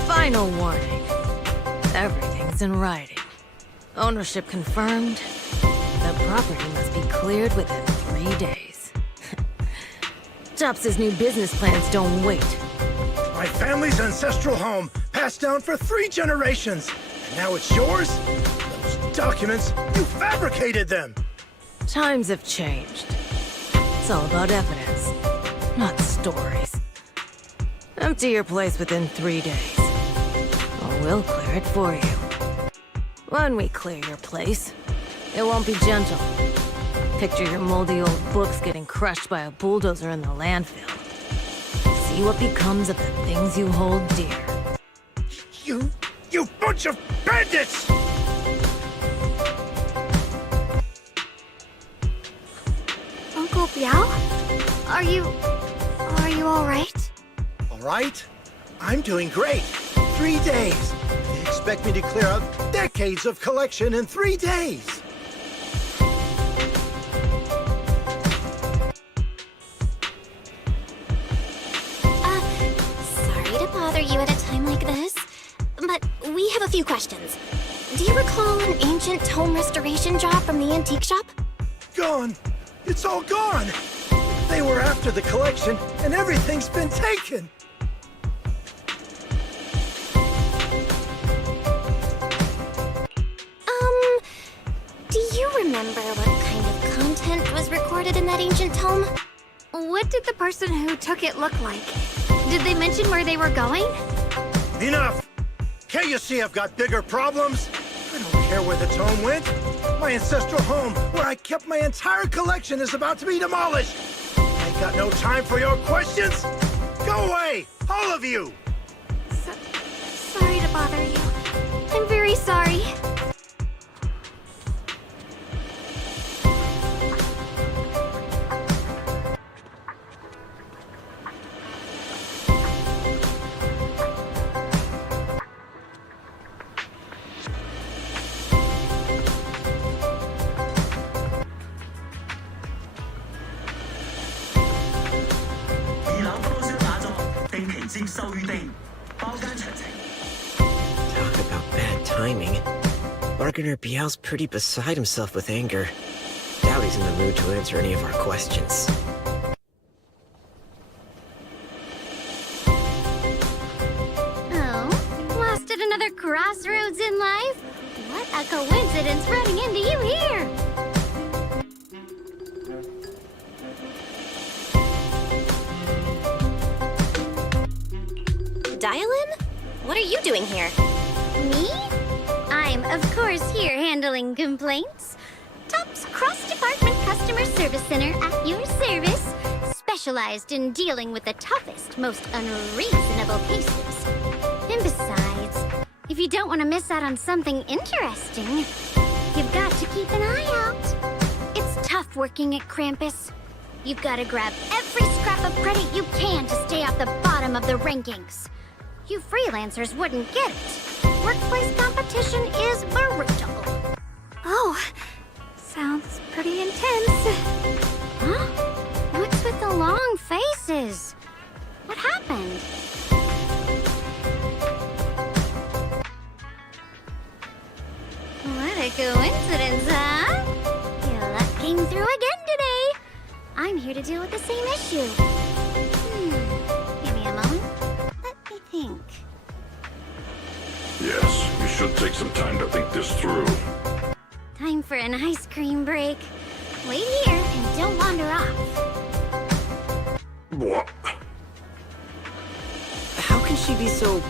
Final warning. Everything's in writing. Ownership confirmed. The property must be cleared within 3 days. Tops' new business plans don't wait. My family's ancestral home, passed down for 3 generations. And now it's yours? Those documents, you fabricated them! Times have changed. It's all about evidence, not stories. Empty your place within 3 days. Or we'll clear it for you. When we clear your place, it won't be gentle. Picture your moldy old books getting crushed by a bulldozer in the landfill. See what becomes of the things you hold dear. You bunch of bandits! Uncle Biao? Are you all right? All right? I'm doing great. 3 days. They expect me to clear out decades of collection in 3 days. Sorry to bother you at a time like this, but we have a few questions. Do you recall an ancient tome restoration job from the antique shop? Gone. It's all gone. They were after the collection, and everything's been taken. Do you remember what kind of content was recorded in that ancient tome? What did the person who took it look like? Did they mention where they were going? Enough! Can't you see I've got bigger problems? I don't care where the tome went. My ancestral home, where I kept my entire collection, is about to be demolished. I ain't got no time for your questions. Go away, all of you! Sorry to bother you. I'm very sorry. Talk about bad timing. Bargainer Biao's pretty beside himself with anger. Doubt he's in the mood to answer any of our questions. Oh, lost at another crossroads crossroads in life. What a coincidence running into you here. Dial-in? What are you doing here? Me? I'm, of course, here handling complaints. TOP's cross-department customer service center at your service, specialized in dealing with the toughest, most unreasonable cases. And besides, if you don't want to miss out on something interesting, you've got to keep an eye out. It's tough working at Krampus. You've got to grab every scrap of credit you can to stay off the bottom of the rankings. You freelancers wouldn't get it. Workplace competition is brutal. Oh, sounds pretty intense. Huh? What's with the long faces? What happened? What a coincidence, huh? Your luck came through again today. I'm here to deal with the same issue. Give me a moment. Let me think. Yes, you should take some time to think this through. Time for an ice cream break. Wait here and don't wander off. What? How can she be so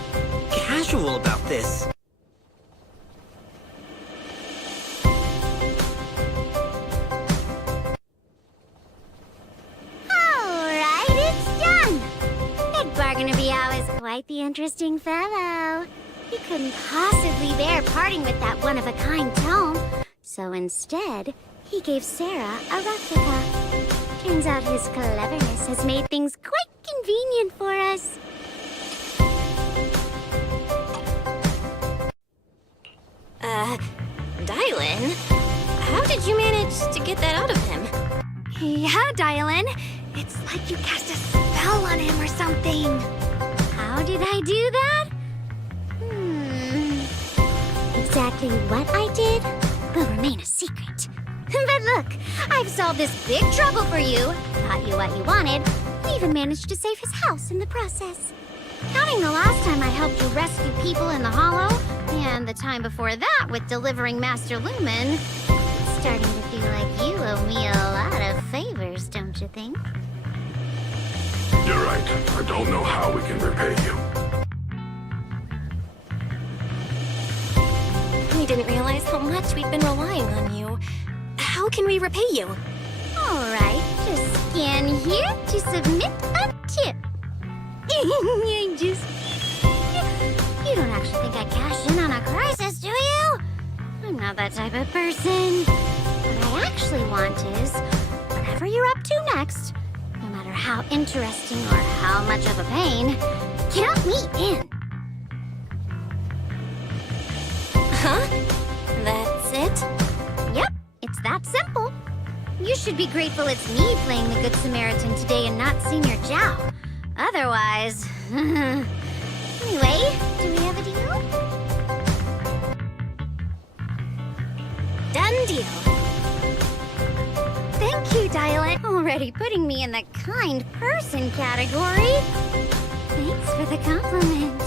casual about this? Alright, it's done! Big Bargainer Biao is quite the interesting fellow. He couldn't possibly bear parting with that one-of-a-kind tome, so instead, he gave Sarah a replica. Turns out his cleverness has made things quite convenient for us. Dylan? How did you manage to get that out of him? Yeah, Dial-In. It's like you cast a spell on him or something. How did I do that? Exactly what I did will remain a secret. But look, I've solved this big trouble for you, got you what you wanted, even managed to save his house in the process. Counting the last time I helped you rescue people in the Hollow, and the time before that with delivering Master Lumen, it's starting to feel like you owe me a lot of favors, don't you think? You're right. I don't know how we can repay you. We didn't realize how much we've been relying on you. How can we repay you? Alright, just scan here to submit a tip. I'm just kidding. You don't actually think I cash in on a crisis, do you? I'm not that type of person. What I actually want is, whatever you're up to next, no matter how interesting or how much of a pain, count me in. Huh? That's it? Yep, it's that simple. You should be grateful it's me playing the Good Samaritan today and not Senior Zhao. Otherwise... Anyway, do we have a deal? Done deal. Thank you, Dial-In. Already putting me in the kind person category. Thanks for the compliment.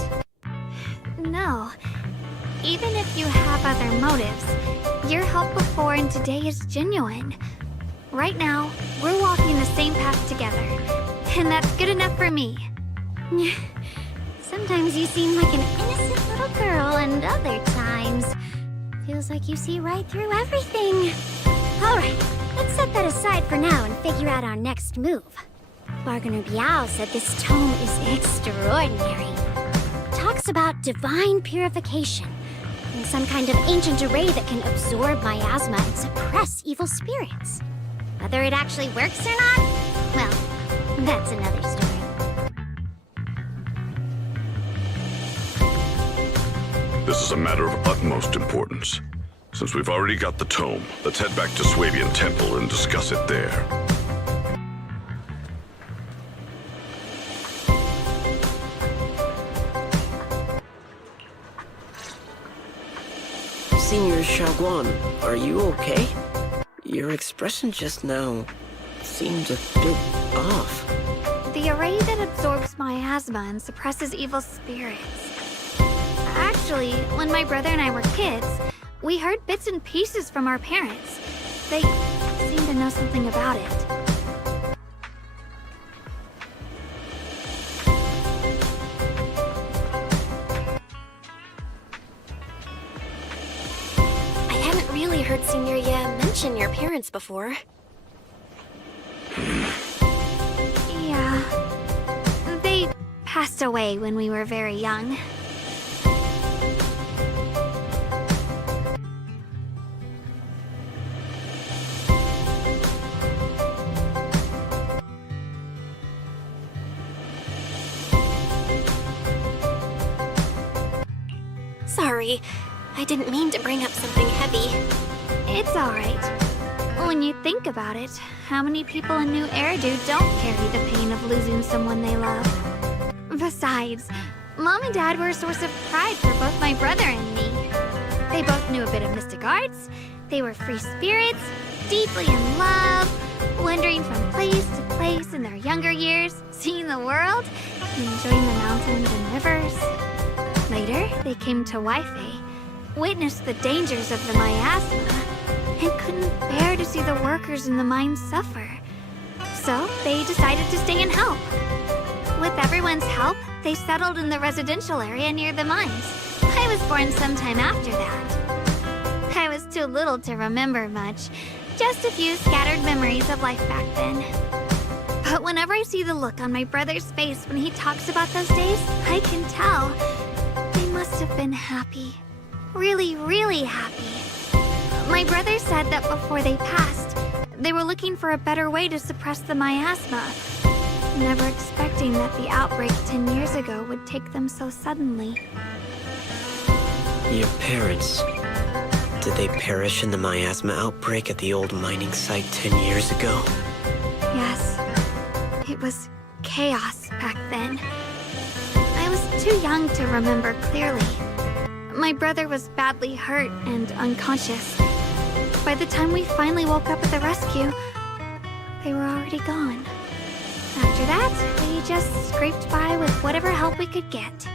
No. Even if you have other motives, your help before and today is genuine. Right now, we're walking the same path together, and that's good enough for me. Sometimes you seem like an innocent little girl, and other times, feels like you see right through everything. Alright, let's set that aside for now and figure out our next move. Bargainer Biao said this tome is extraordinary. Talks about divine purification, and some kind of ancient array that can absorb miasma and suppress evil spirits. Whether it actually works or not, well, that's another story. This is a matter of utmost importance. Since we've already got the tome, let's head back to Swabian Temple and discuss it there. Senior Shunguang, are you okay? Your expression just now seemed a bit off. The array that absorbs miasma and suppresses evil spirits. Actually, Actually, when my brother and I were kids, we heard bits and pieces from our parents. They seemed to know something about it. I hadn't really heard Senior Ye mention your parents before. Yeah. They passed away when we were very young. Sorry, I didn't mean to bring up something heavy. It's alright. When you think about it, how many people in New Eridu don't carry the pain of losing someone they love? Besides, Mom and Dad were a source of pride for both my brother and me. They both knew a bit of mystic arts, they were free spirits, deeply in love, wandering from place to place in their younger years, seeing the world, enjoying the mountains and rivers. Later, they came to Wi-Fi, witnessed the dangers of the miasma, and couldn't bear to see the workers in the mines suffer. So, they decided to stay and help. With everyone's help, they settled in the residential area near the mines. I was born sometime after that. I was too little to remember much, just a few scattered memories of life back then. But whenever I see the look on my brother's face when he talks about those days, I can tell. They must have been happy. Really, really happy. My brother said that before they passed, they were looking for a better way to suppress the miasma, never expecting that the outbreak 10 years ago would take them so suddenly. Your parents... did they perish in the miasma outbreak at the old mining site 10 years ago? Yes. It was chaos back then. I was too young to remember clearly. My brother was badly hurt and unconscious. By the time we finally woke up at the rescue, they were already gone. After that, we just scraped by with whatever help we could get.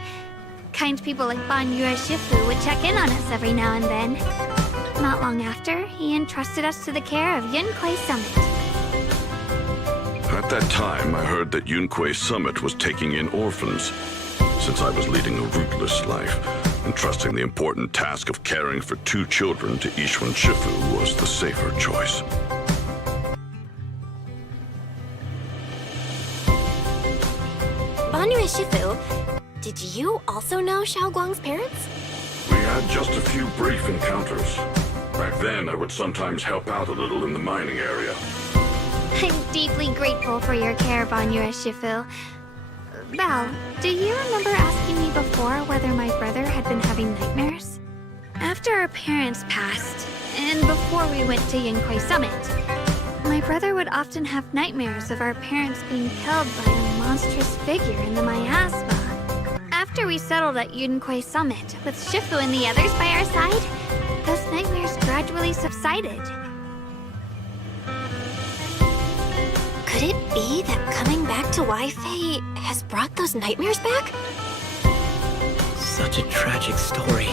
Kind people like Banyue Shifu would check in on us every now and then. Not long after, he entrusted us to the care of Yunquei Summit. At that time, I heard that Yunquei Summit was taking in orphans. Since I was leading a rootless life, entrusting the important task of caring for 2 children to Ishwan Shifu was the safer choice. Banyue Shifu, did you also know Shunguang's parents? We had just a few brief encounters. Back then, I would sometimes help out a little in the mining area. I'm deeply grateful for your care, Banyue Shifu. Belle, do you remember asking me before whether my brother had been having nightmares? After our parents passed, and before we went to Yunquei Summit, my brother would often have nightmares of our parents being killed by a monstrous figure in the miasma. After we settled at Yunquei Summit, with Shifu and the others by our side, those nightmares gradually subsided. Could it be that coming back to Wi-Fi has brought those nightmares back? Such a tragic story.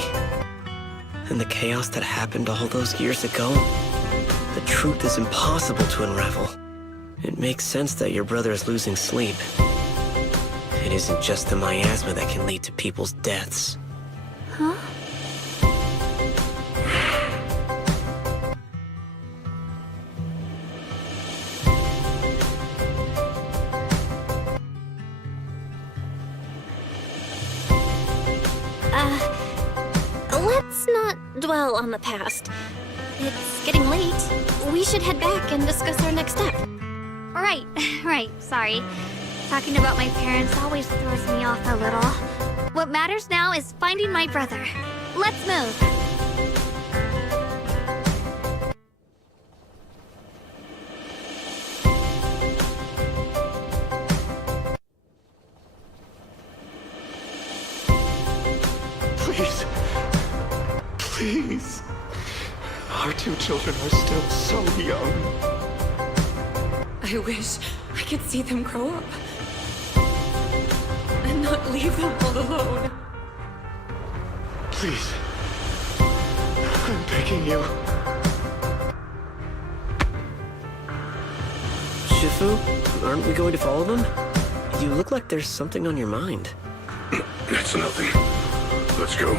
And the chaos that happened all those years ago, the truth is impossible to unravel. It makes sense that your brother is losing sleep. It isn't just the miasma that can lead to people's deaths. Huh? Let's not dwell on the past. It's getting late. We should head back and discuss our next step. Right, sorry. Talking about my parents always throws me off a little. What matters now is finding my brother. Let's move. Please. Please. Our 2 children are still so young. I wish I could see them grow up. And not leave them all alone. Please. I'm begging you. Shifu, aren't we going to follow them? You look like there's something on your mind. It's nothing. Let's go.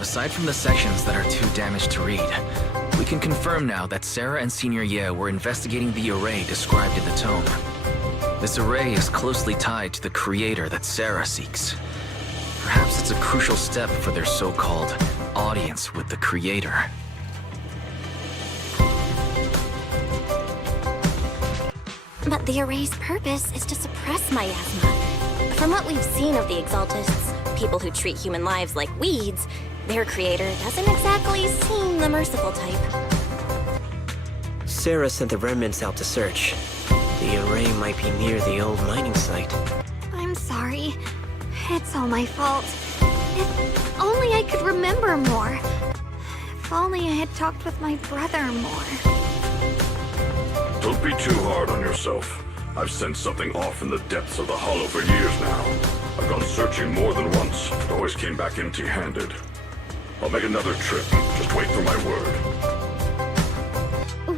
Aside from the sections that are too damaged to read, we can confirm now that Sarah and Senior Ye were investigating the array described in the tome. This array is closely tied to the creator that Sarah seeks. Perhaps it's a crucial step for their so-called audience with the creator. But the array's purpose is to suppress miasma. From what we've seen of the Exaltists, people who treat human lives like weeds, their creator doesn't exactly seem the merciful type. Sarah sent the remnants out to search. The array might be near the old mining site. I'm sorry. It's all my fault. If only I could remember more. If only I had talked with my brother more. Don't be too hard on yourself. I've sensed something off in the depths of the Hollow for years now. I've gone searching more than once, but always came back empty-handed. I'll make another trip. Just wait for my word.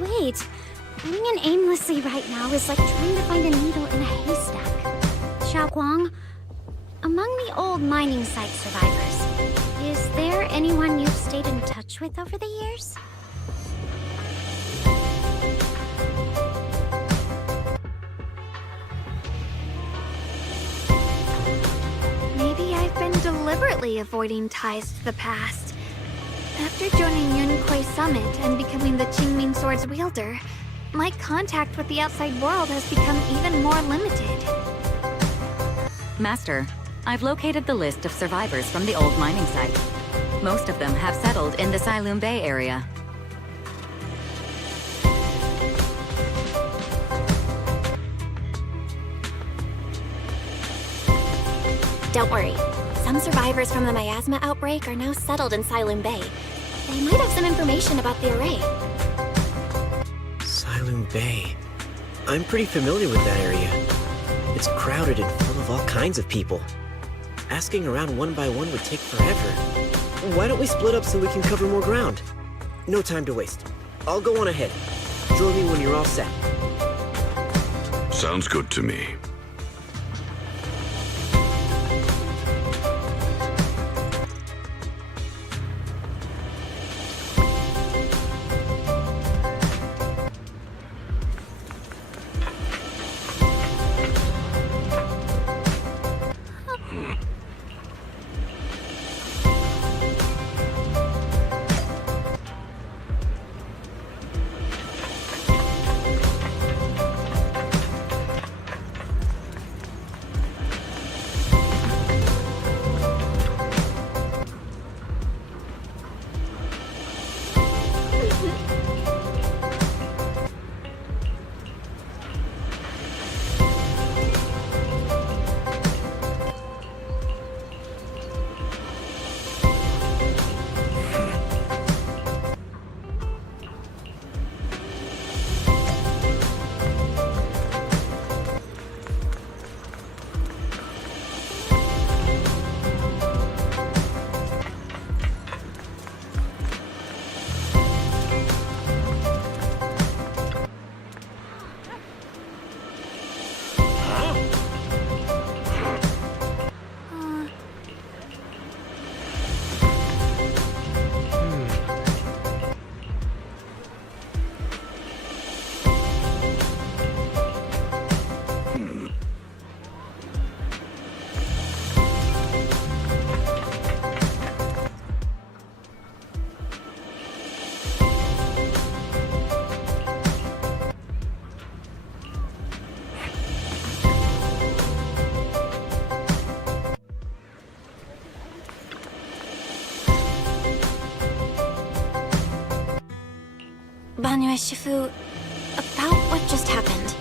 Wait. Going in aimlessly right now is like trying to find a needle in a haystack. Shunguang, among the old mining site survivors, is there anyone you've stayed in touch with over the years? Maybe I've been deliberately avoiding ties to the past. After joining Yunquei Summit and becoming the Qingming Sword's wielder, my contact with the outside world has become even more limited. Master, I've located the list of survivors from the old mining site. Most of them have settled in the Silum Bay area. Don't worry. Some survivors from the miasma outbreak are now settled in Silum Bay. They might have some information about the array. Silum Bay. I'm pretty familiar with that area. It's crowded and full of all kinds of people. Asking around one by one would take forever. Why don't we split up so we can cover more ground? No time to waste. I'll go on ahead. Join me when you're all set. Sounds good to me. Banyu Shifu, about what just happened.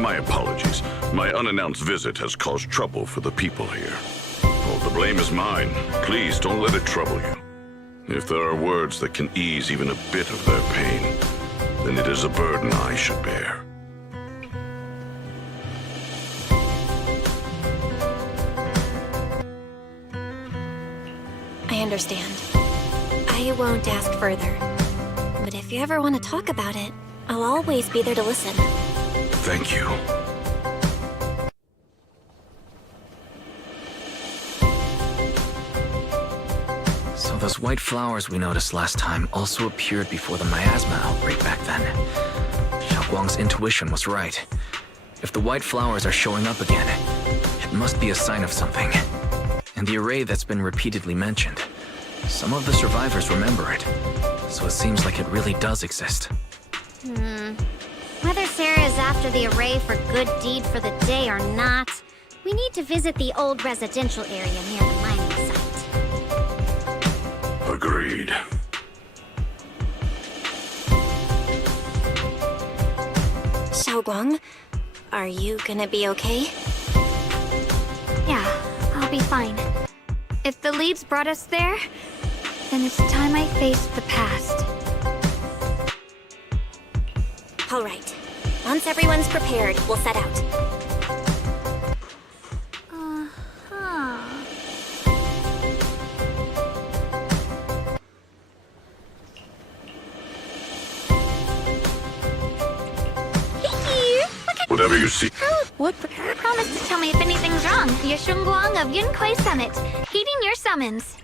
My apologies. My unannounced visit has caused trouble for the people here. All the blame is mine. Please don't let it trouble you. If there are words that can ease even a bit of their pain, then it is a burden I should bear. I understand. I won't ask further. But if you ever want to talk about it, I'll always be there to listen. Thank you. So those white flowers we noticed last time also appeared before the miasma outbreak back then. Shunguang's intuition was right. If the white flowers are showing up again, it must be a sign of something. And the array that's been repeatedly mentioned, some of the survivors remember it. So it seems like it really does exist. Whether Sarah is after the array for good deed for the day or not, we need to visit the old residential area near the mining site. Agreed. Shunguang, are you gonna be okay? Yeah, I'll be fine. If the leads brought us there, then it's time I faced the past. All right. Once everyone's prepared, we'll set out. Whatever you see. What? Promise to tell me if anything's wrong. You're Shunguang of Yunquei Summit, heeding your summons.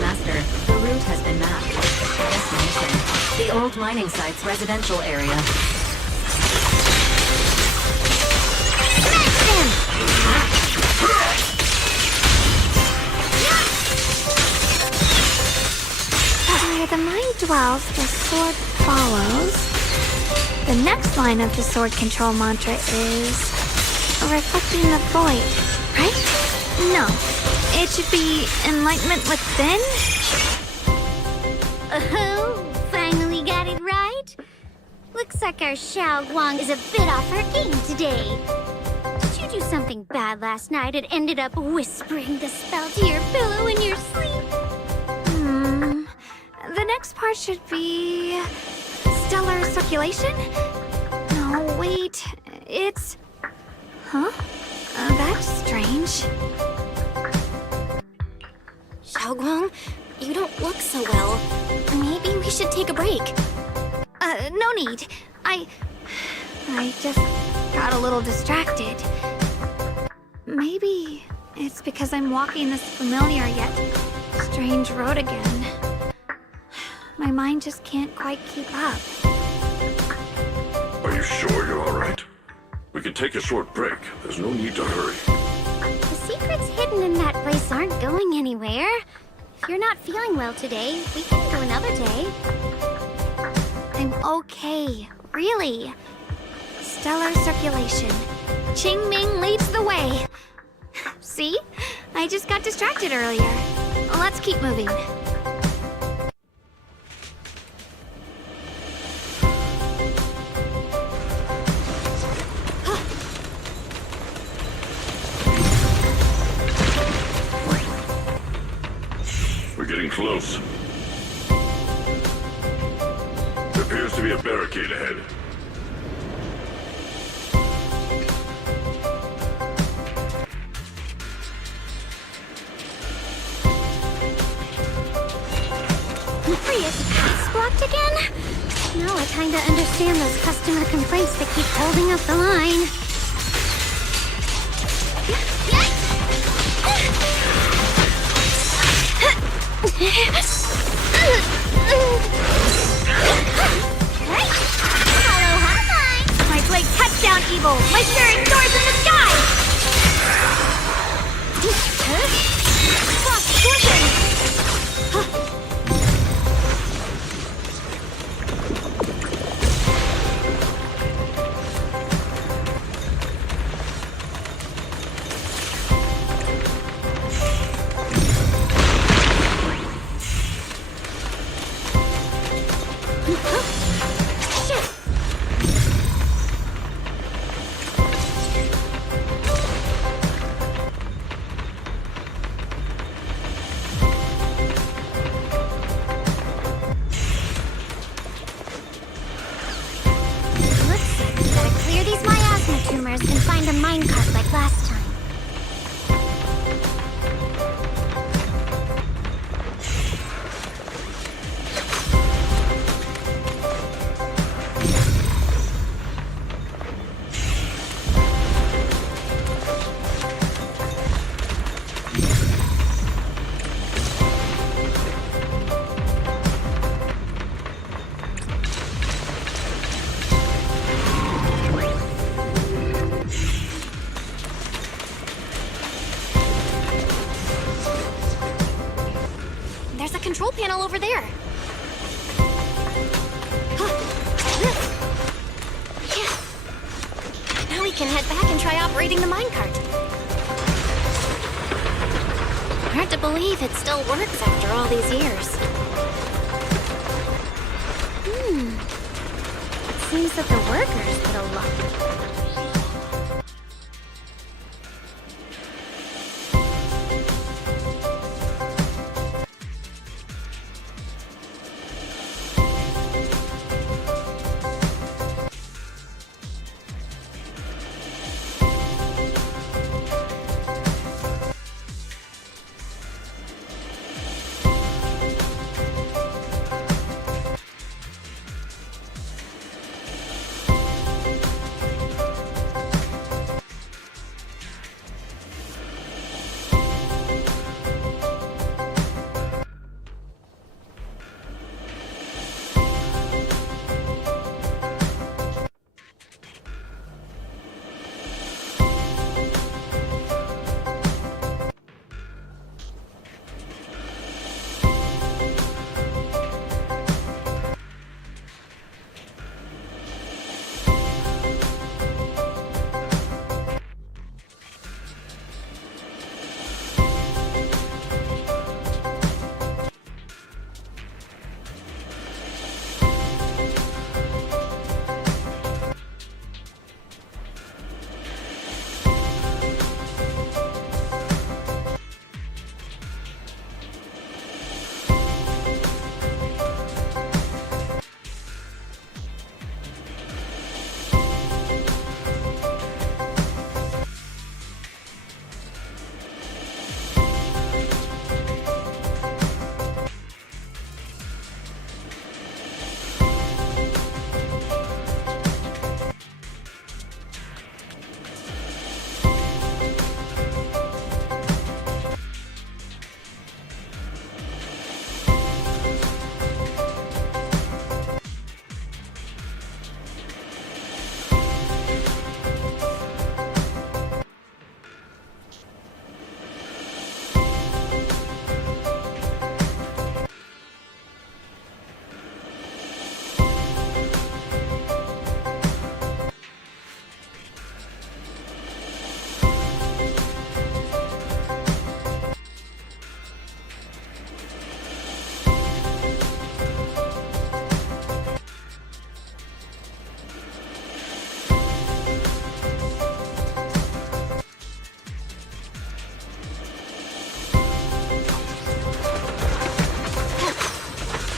Master, the route has been mapped. Destination, the old mining site's residential area. Where the mind dwells, the sword follows. The next line of the sword control mantra is reflecting the void, right? No, it should be enlightenment within. Oh, finally got it right. Looks like our Shunguang is a bit off her game today. Did you do something bad last night and ended up whispering the spell to your pillow in your sleep? The next part should be stellar circulation? No, wait, it's... Huh? That's strange. Shunguang, you don't look so well. Maybe we should take a break. No need. I just got a little distracted. Maybe it's because I'm walking this familiar yet strange road again. My mind just can't quite keep up. Are you sure you're all right? We can take a short break. There's no need to hurry. The secrets hidden in that place aren't going anywhere. If you're not feeling well today, we can go another day. I'm okay, really. Stellar circulation. Qingming leads the way. See? I just got distracted earlier. Let's keep moving. We're getting close. There appears to be a barricade ahead. It's blocked again? Now I kinda understand those customer complaints that keep holding up the line. Hello, hi! My blade cuts down evil! My spirit soars in the sky! Fox, panel over there. Now we can head back and try operating the minecart. Hard to believe it still works after all these years. It seems that the workers put a lot.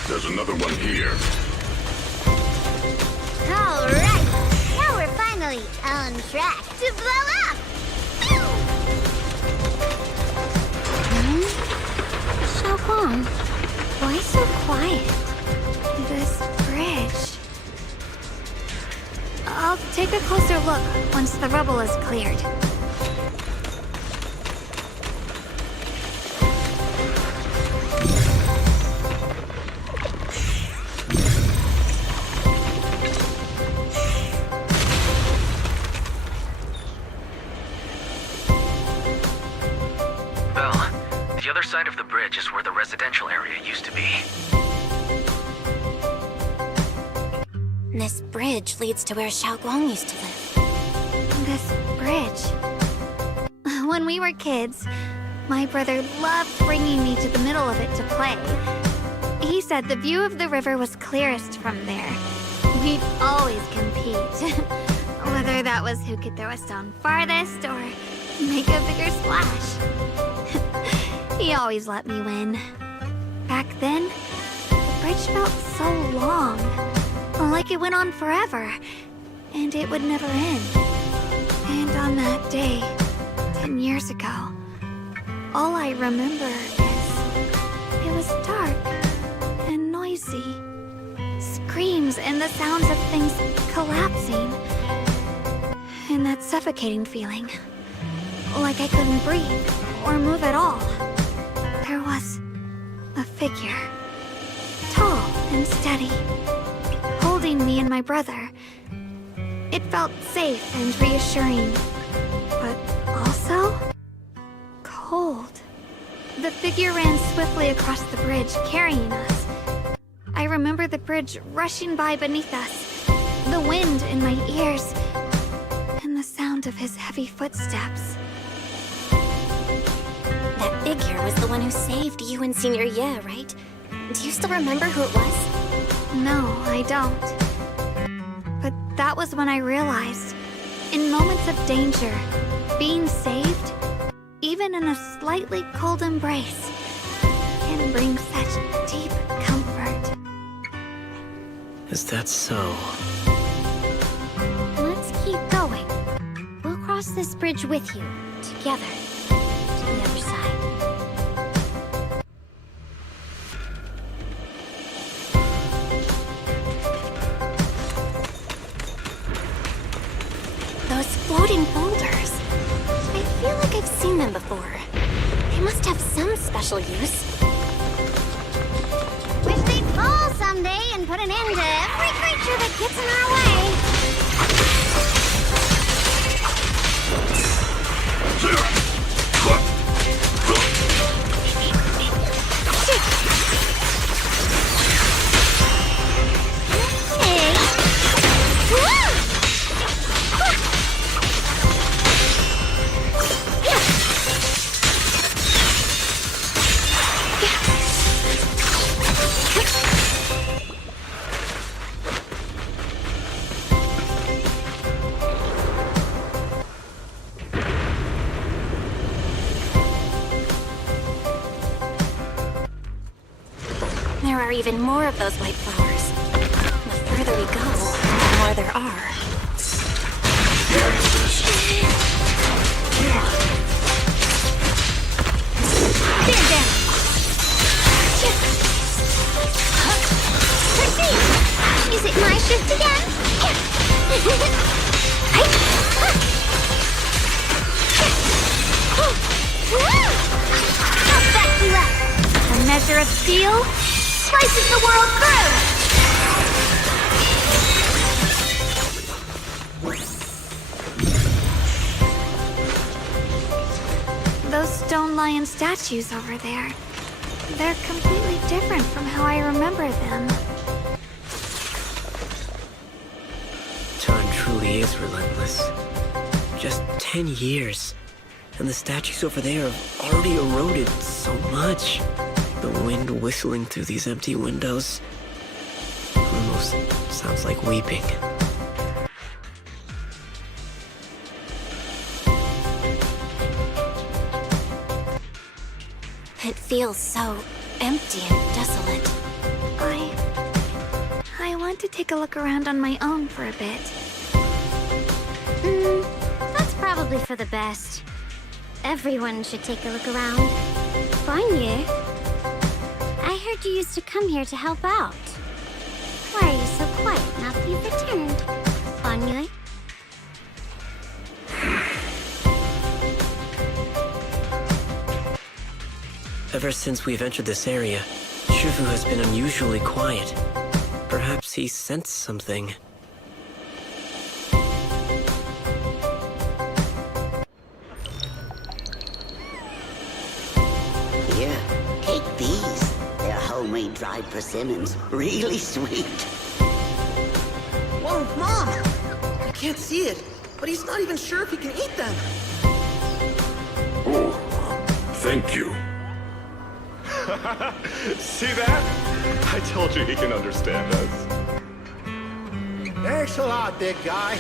There's another one here. All right, now we're finally on track to blow up. Shunguang, why so quiet? This bridge. I'll take a closer look once the rubble is cleared. The other side of the bridge is where the residential area used to be. This bridge leads to where Shunguang used to live. This bridge. When we were kids, my brother loved bringing me to the middle of it to play. He said the view of the river was clearest from there. We'd always compete. Whether that was who could throw a stone farthest or make a bigger splash. He always let me win. Back then, the bridge felt so long. Like it went on forever. And it would never end. And on that day, 10 years ago, all I remember is it was dark and noisy. Screams and the sounds of things collapsing. And that suffocating feeling. Like I couldn't breathe or move at all. There was a figure. Tall and steady. Holding me and my brother. It felt safe and reassuring. But also cold. The figure ran swiftly across the bridge, carrying us. I remember the bridge rushing by beneath us, the wind in my ears, and the sound of his heavy footsteps. That figure was the one who saved you in senior year, right? Do you still remember who it was? No, I don't. But that was when I realized, in moments of danger, being saved, even in a slightly cold embrace, can bring such deep comfort. Is that so? Let's keep going. We'll cross this bridge with you, together, to the other side. Those floating boulders. I feel like I've seen them before. They must have some special use. Wish they'd fall someday and put an end to every creature that gets in our way. Hey. Whoa! There are even more of those white flowers. The further we go, the more there are. There, there. Proceed! Is it my shift again? I'll back you up. A measure of steel slices the world through! Those stone lion statues over there, they're completely different from how I remember them. Time truly is relentless. Just 10 years, and the statues over there have already eroded so much. The wind whistling through these empty windows almost sounds like weeping. It feels so empty and desolate. I want to take a look around on my own for a bit. That's probably for the best. Everyone should take a look around. Bonnie, I heard you used to come here to help out. Why are you so quiet now that you've returned? Bonnie? Ever since we've entered this area, Shufu has been unusually quiet. Perhaps he sensed something. Here, take these. They're homemade dried persimmons. Really sweet. Whoa, Mom! I can't see it, but he's not even sure if he can eat them. Oh, thank you. See that? I told you he can understand us. Thanks a lot, big guy.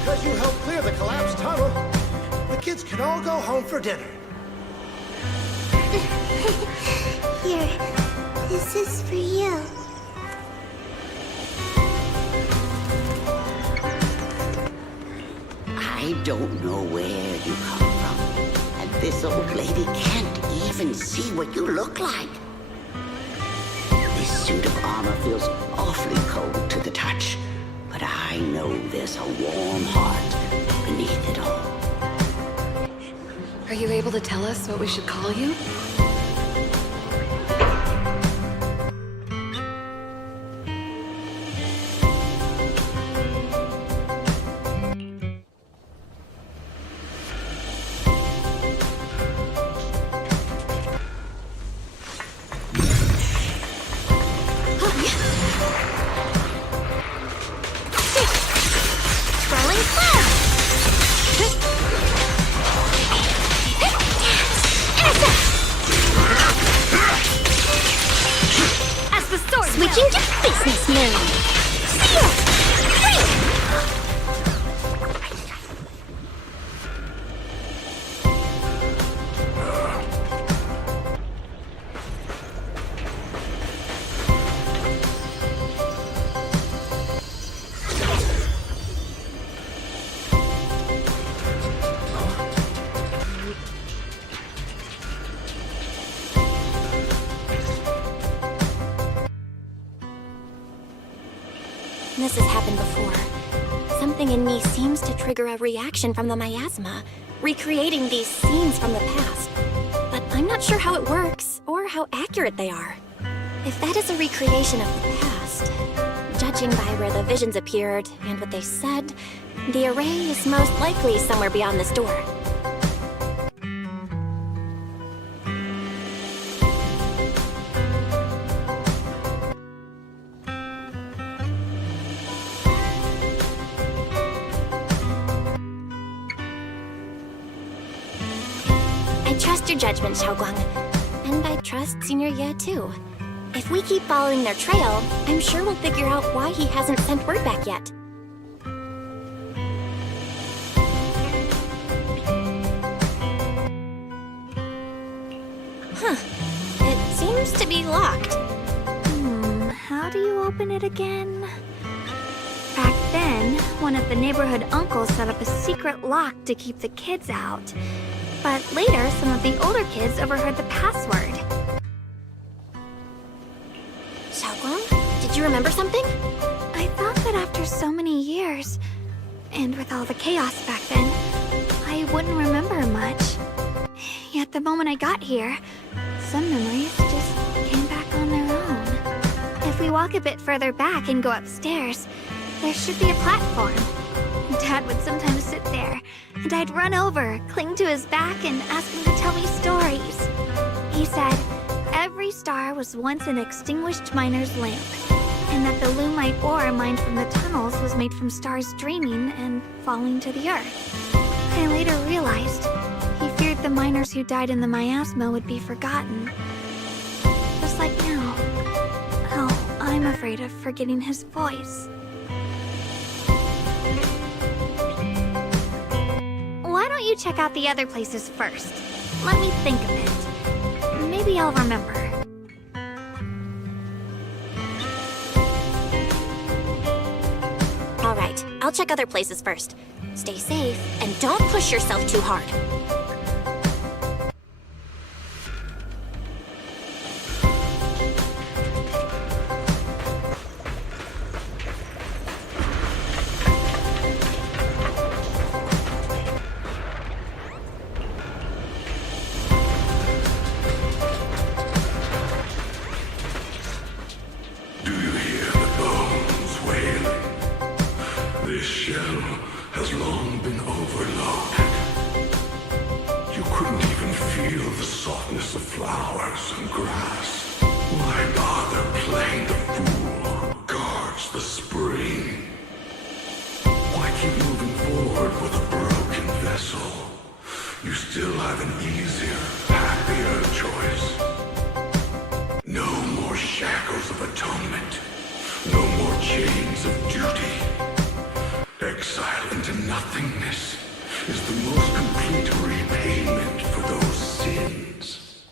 Because you helped clear the collapsed tunnel, the kids can all go home for dinner. Here, this is for you. I don't know where you come from, and this old lady can't even see what you look like. This suit of armor feels awfully cold to the touch, but I know there's a warm heart beneath it all. Are you able to tell us what we should call you? Switching to business mode. See ya! This has happened before. Something in me seems to trigger a reaction from the miasma, recreating these scenes from the past. But I'm not sure how it works, or how accurate they are. If that is a recreation of the past, judging by where the visions appeared and what they said, the array is most likely somewhere beyond this door. I trust your judgment, Shunguang. And I trust Senior Ye too. If we keep following their trail, I'm sure we'll figure out why he hasn't sent word back yet. Huh. It seems to be locked. How do you open it again? Back then, one of the neighborhood uncles set up a secret lock to keep the kids out. But later, some of the older kids overheard the password. Shunguang, did you remember something? I thought that after so many years, and with all the chaos back then, I wouldn't remember much. Yet the moment I got here, some memories just came back on their own. If we walk a bit further back and go upstairs, there should be a platform. Dad would sometimes sit there, and I'd run over, cling to his back, and ask him to tell me stories. He said every star was once an extinguished miner's lamp, and that the lumite ore mined from the tunnels was made from stars dreaming and falling to the earth. I later realized he feared the miners who died in the miasma would be forgotten. Just like now. Oh, I'm afraid of forgetting his voice. Why don't you check out the other places first? Let me think a bit. Maybe I'll remember. All right, I'll check other places first. Stay safe, and don't push yourself too hard. This shell has long been overloaded. You couldn't even feel the softness of flowers and grass. Why bother playing the fool who guards the spring? Why keep moving forward with a broken vessel? You still have an easier, happier choice. No more shackles of atonement. No more chains of duty. Exile into nothingness is the most complete repayment for those sins.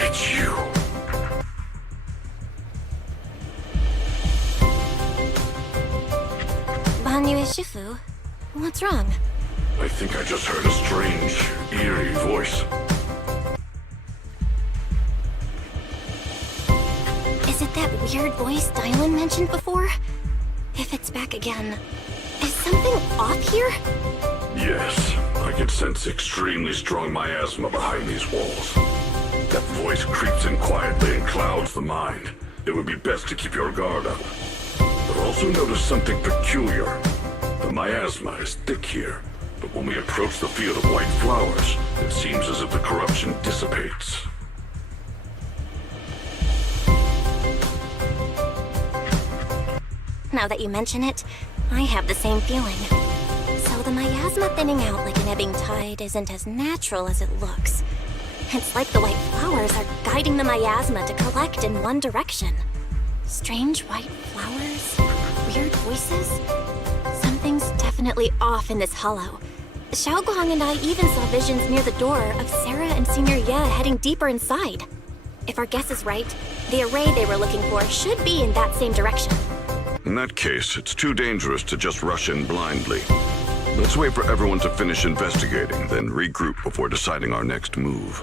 It's you. Banyue Shifu, what's wrong? I think I just heard a strange, eerie voice. Is it that weird voice Dylan mentioned before? If it's back again, is something off here? Yes, I can sense extremely strong miasma behind these walls. That voice creeps in quietly and clouds the mind. It would be best to keep your guard up. But also notice something peculiar. The miasma is thick here, but when we approach the field of white flowers, it seems as if the corruption dissipates. Now that you mention it, I have the same feeling. So the miasma thinning out like an ebbing tide isn't as natural as it looks. It's like the white flowers are guiding the miasma to collect in one direction. Strange white flowers, weird voices. Something's definitely off in this hollow. Shunguang and I even saw visions near the door of Sarah and Senior Ye heading deeper inside. If our guess is right, the array they were looking for should be in that same direction. In that case, it's too dangerous to just rush in blindly. Let's wait for everyone to finish investigating, then regroup before deciding our next move.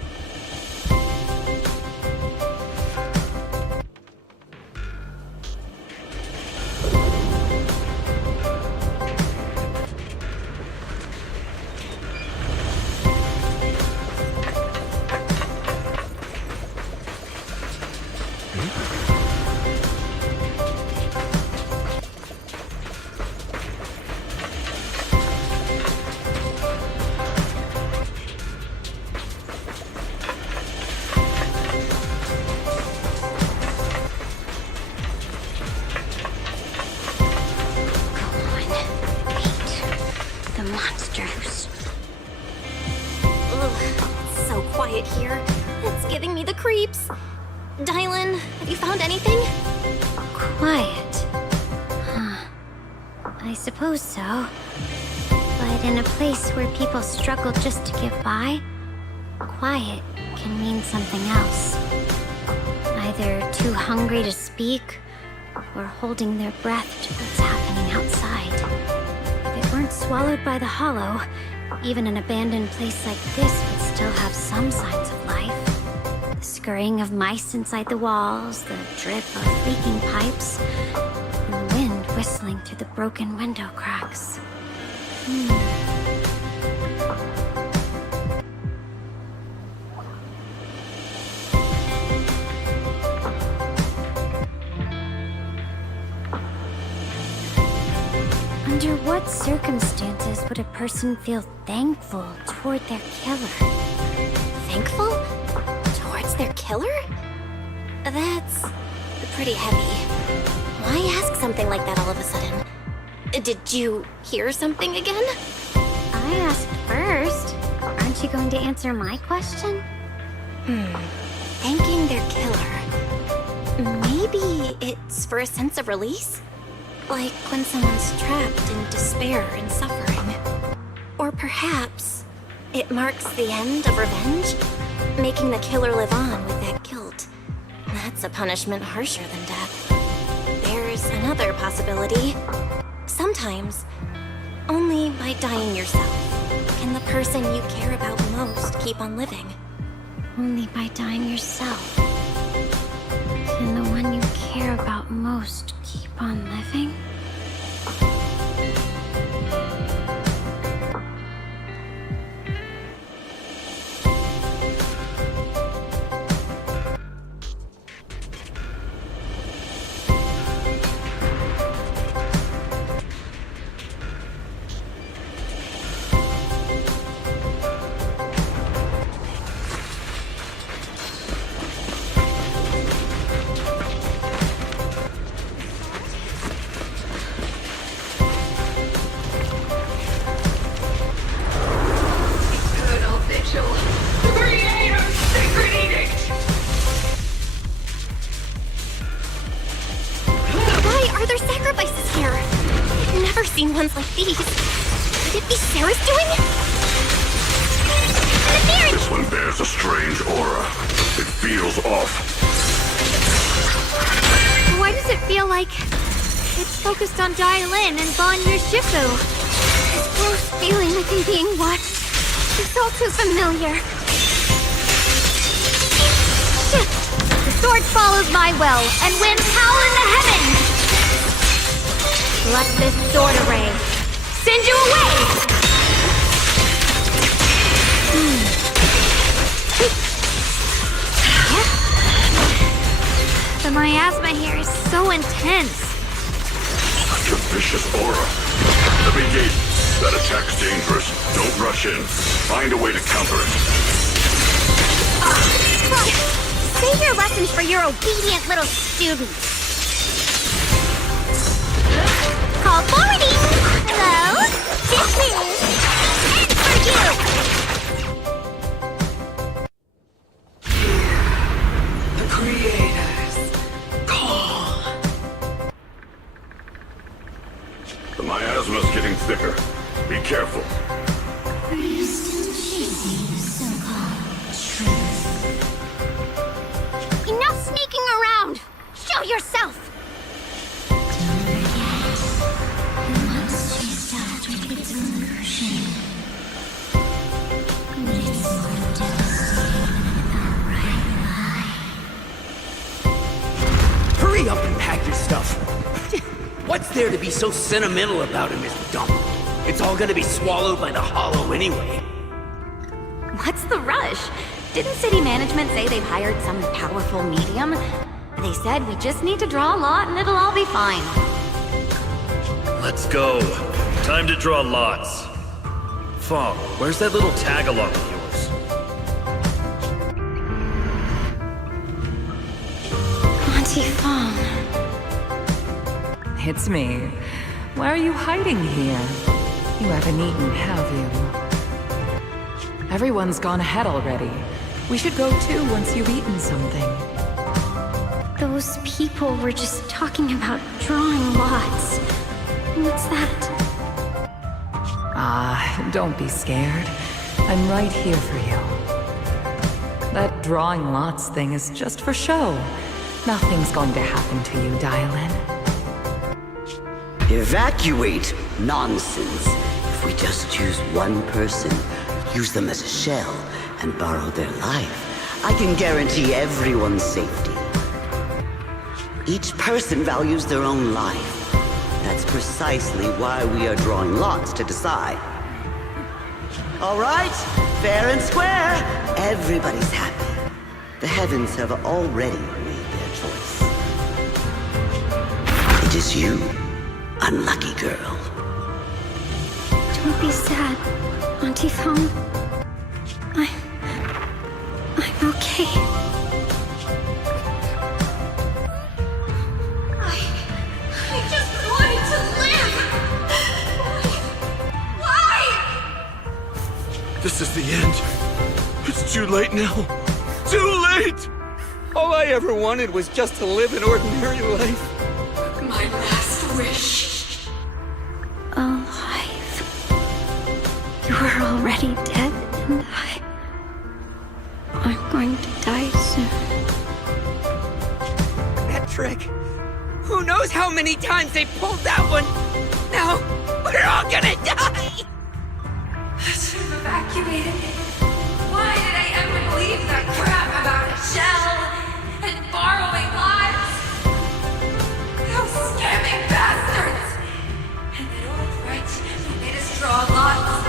The monsters. Ugh, it's so quiet here. It's giving me the creeps. Dylan, have you found anything? Quiet. Huh. I suppose so. But in a place where people struggle just to get by, quiet can mean something else. Either too hungry to speak, or holding their breath to what's happening outside. If it weren't swallowed by the hollow, even an abandoned place like this would still have some signs of life. The scurrying of mice inside the walls, the drip of leaking pipes, and the wind whistling through the broken window cracks. Under what circumstances would a person feel thankful toward their killer? Thankful? Towards their killer? That's pretty heavy. Why ask something like that all of a sudden? Did you hear something again? I asked first. Aren't you going to answer my question? Thanking their killer. Maybe it's for a sense of release? Like when someone's trapped in despair and suffering. Or perhaps it marks the end of revenge, making the killer live on with that guilt. That's a punishment harsher than death. There's another possibility. Sometimes, only by dying yourself can the person you care about most keep on living. Only by dying yourself can the one you care about most keep on living? Ones like these. Could it be Sarah's doing? This one bears a strange aura. It feels off. Why does it feel like it's focused on Dylan and Banyu Shifu? This gross feeling like I'm being watched. It's all too familiar. Shit! The sword follows my will and wins power in the heavens! Let this sword array send you away! The miasma here is so intense. Such a vicious aura. Heavy gate. That attack's dangerous. Don't rush in. Find a way to counter it. Save your lessons for your obedient little students. Call forwarding! Hello? This is... And for you! thicker. Be careful. Are you still chasing the so-called truth? Enough sneaking around! Show yourself! Don't forget, the monster stopped with its illusion. But it's more devastating than an outright lie. Hurry up and pack your stuff. What's there to be so sentimental about in this dump? It's all gonna be swallowed by the Hollow anyway. What's the rush? Didn't city management say they've hired some powerful medium? They said we just need to draw a lot and it'll all be fine. Let's go. Time to draw lots. Fong, where's that little tag-along of yours? Auntie Fong. It's me. Why are you hiding here? You haven't eaten, have you? Everyone's gone ahead already. We should go too once you've eaten something. Those people were just talking about drawing lots. What's that? Don't be scared. I'm right here for you. That drawing lots thing is just for show. Nothing's going to happen to you, Dylan. Evacuate? Nonsense. If we just choose one person, use them as a shell, and borrow their life, I can guarantee everyone's safety. Each person values their own life. That's precisely why we are drawing lots to decide. All right, fair and square. Everybody's happy. The heavens have already made their choice. It is you, unlucky girl. Don't be sad, Auntie Fong. I'm okay. I just wanted to live! Why? This is the end. It's too late now. Too late! All I ever wanted was just to live an ordinary life. My last wish. Alive. You are already dead, and I'm going to die soon. That trick. Who knows how many times they pulled that one? Now, we're all gonna die! I should have evacuated. Why did I ever believe that crap about a shell and borrowing lives? Those scamming bastards! And that old wretch who made us draw lots.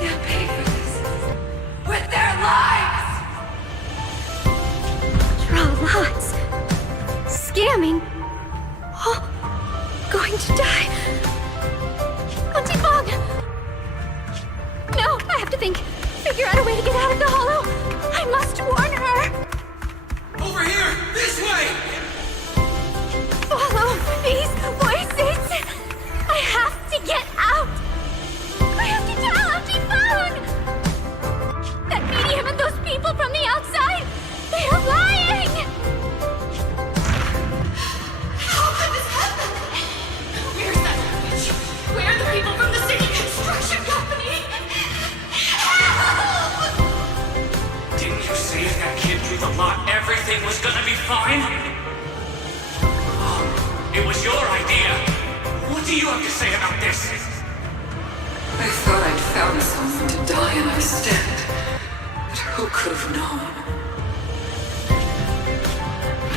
They'll pay for this with their lives! Draw lots. Scamming. Oh, going to die. Auntie Fong! No, I have to think. Figure out a way to get out of the hollow. I must warn her. Over here! This way! Follow these voices. I have to get out. I have to tell Auntie Fong. That medium and those people from the outside, they are lying. How could this happen? Where's that witch? Where are the people from the city construction company? Help! Didn't you say if that kid drew the lot, everything was gonna be fine? It was your idea. What do you have to say about this? I thought I'd found someone to die in our stead. But who could have known?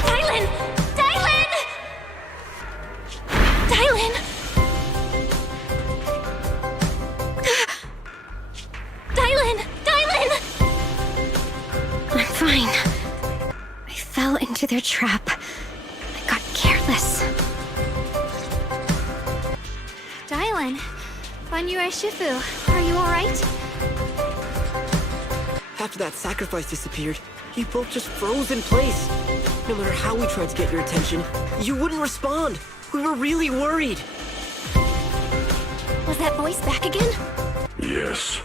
Dylan! Dylan! Dylan! Dylan! Dylan! I'm fine. I fell into their trap. I got careless. Dylan, Banyu Shifu, are you alright? After that sacrifice disappeared, you both just froze in place. No matter how we tried to get your attention, you wouldn't respond. We were really worried. Was that voice back again? Yes.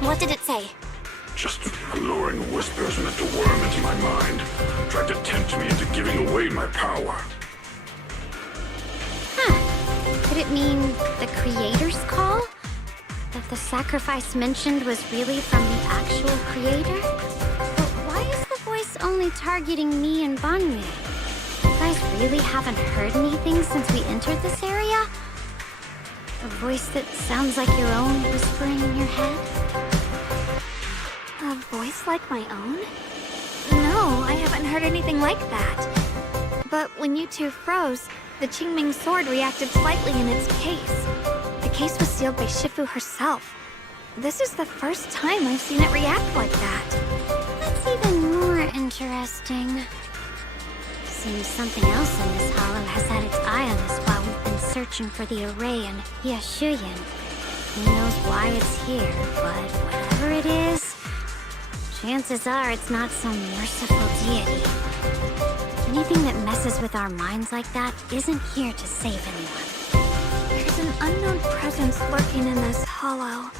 What did it say? Just alluring whispers meant to worm into my mind. Tried to tempt me into giving away my power. Could it mean the Creator's call? That the sacrifice mentioned was really from the actual Creator? But why is the voice only targeting me and Banyu? You guys really haven't heard anything since we entered this area? A voice that sounds like your own whispering in your head? A voice like my own? No, I haven't heard anything like that. But when you two froze, the Qingming sword reacted slightly in its case. The case was sealed by Shifu herself. This is the first time I've seen it react like that. That's even more interesting. Seems something else in this hollow has had its eye on us while we've been searching for the array in Yashuyan. Who knows why it's here, but whatever it is, chances are it's not some merciful deity. Anything that messes with our minds like that isn't here to save anyone. There's an unknown presence lurking in this hollow.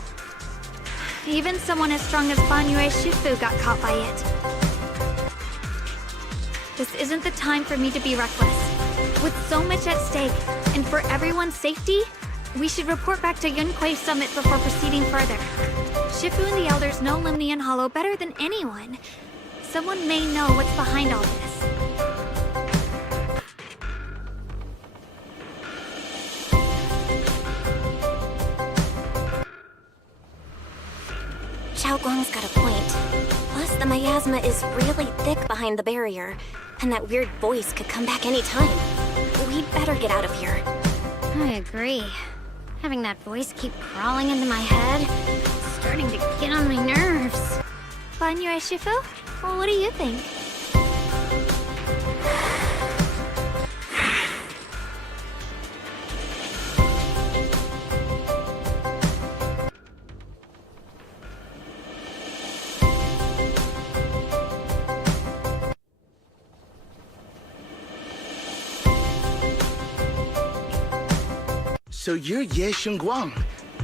Even someone as strong as Banyue Shifu got caught by it. This isn't the time for me to be reckless. With so much at stake, and for everyone's safety, we should report back to Yunquei Summit before proceeding further. Shifu and the elders know Limnian Hollow better than anyone. Someone may know what's behind all this. Shunguang's got a point. Plus, the miasma is really thick behind the barrier, and that weird voice could come back any time. We'd better get out of here. I agree. Having that voice keep crawling into my head, it's starting to get on my nerves. Banyue Shifu? Well, what do you think? So you're Ye Shunguang,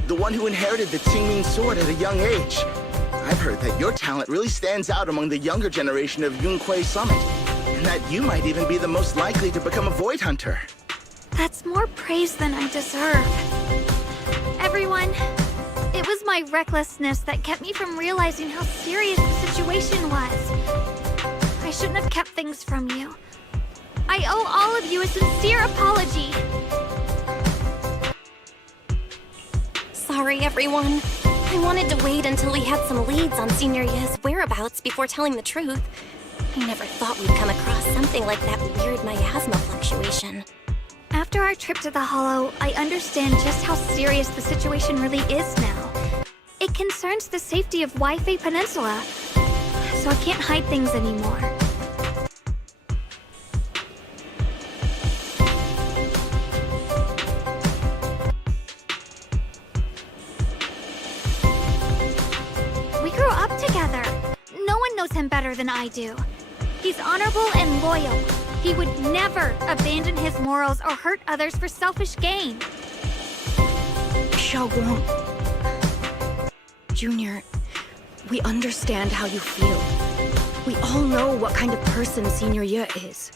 the one who inherited the Qingming sword at a young age. I've heard that your talent really stands out among the younger generation of Yunquei Summit, and that you might even be the most likely to become a Void Hunter. That's more praise than I deserve. Everyone, it was my recklessness that kept me from realizing how serious the situation was. I shouldn't have kept things from you. I owe all of you a sincere apology. Sorry, everyone. I wanted to wait until we had some leads on Senior Ye's whereabouts before telling the truth. I never thought we'd come across something like that weird miasma fluctuation. After our trip to the Hollow, I understand just how serious the situation really is now. It concerns the safety of Waifei Peninsula, so I can't hide things anymore. We grew up together. No one knows him better than I do. He's honorable and loyal. He would never abandon his morals or hurt others for selfish gain. Shunguang. Junior, we understand how you feel. We all know what kind of person Senior Ye is.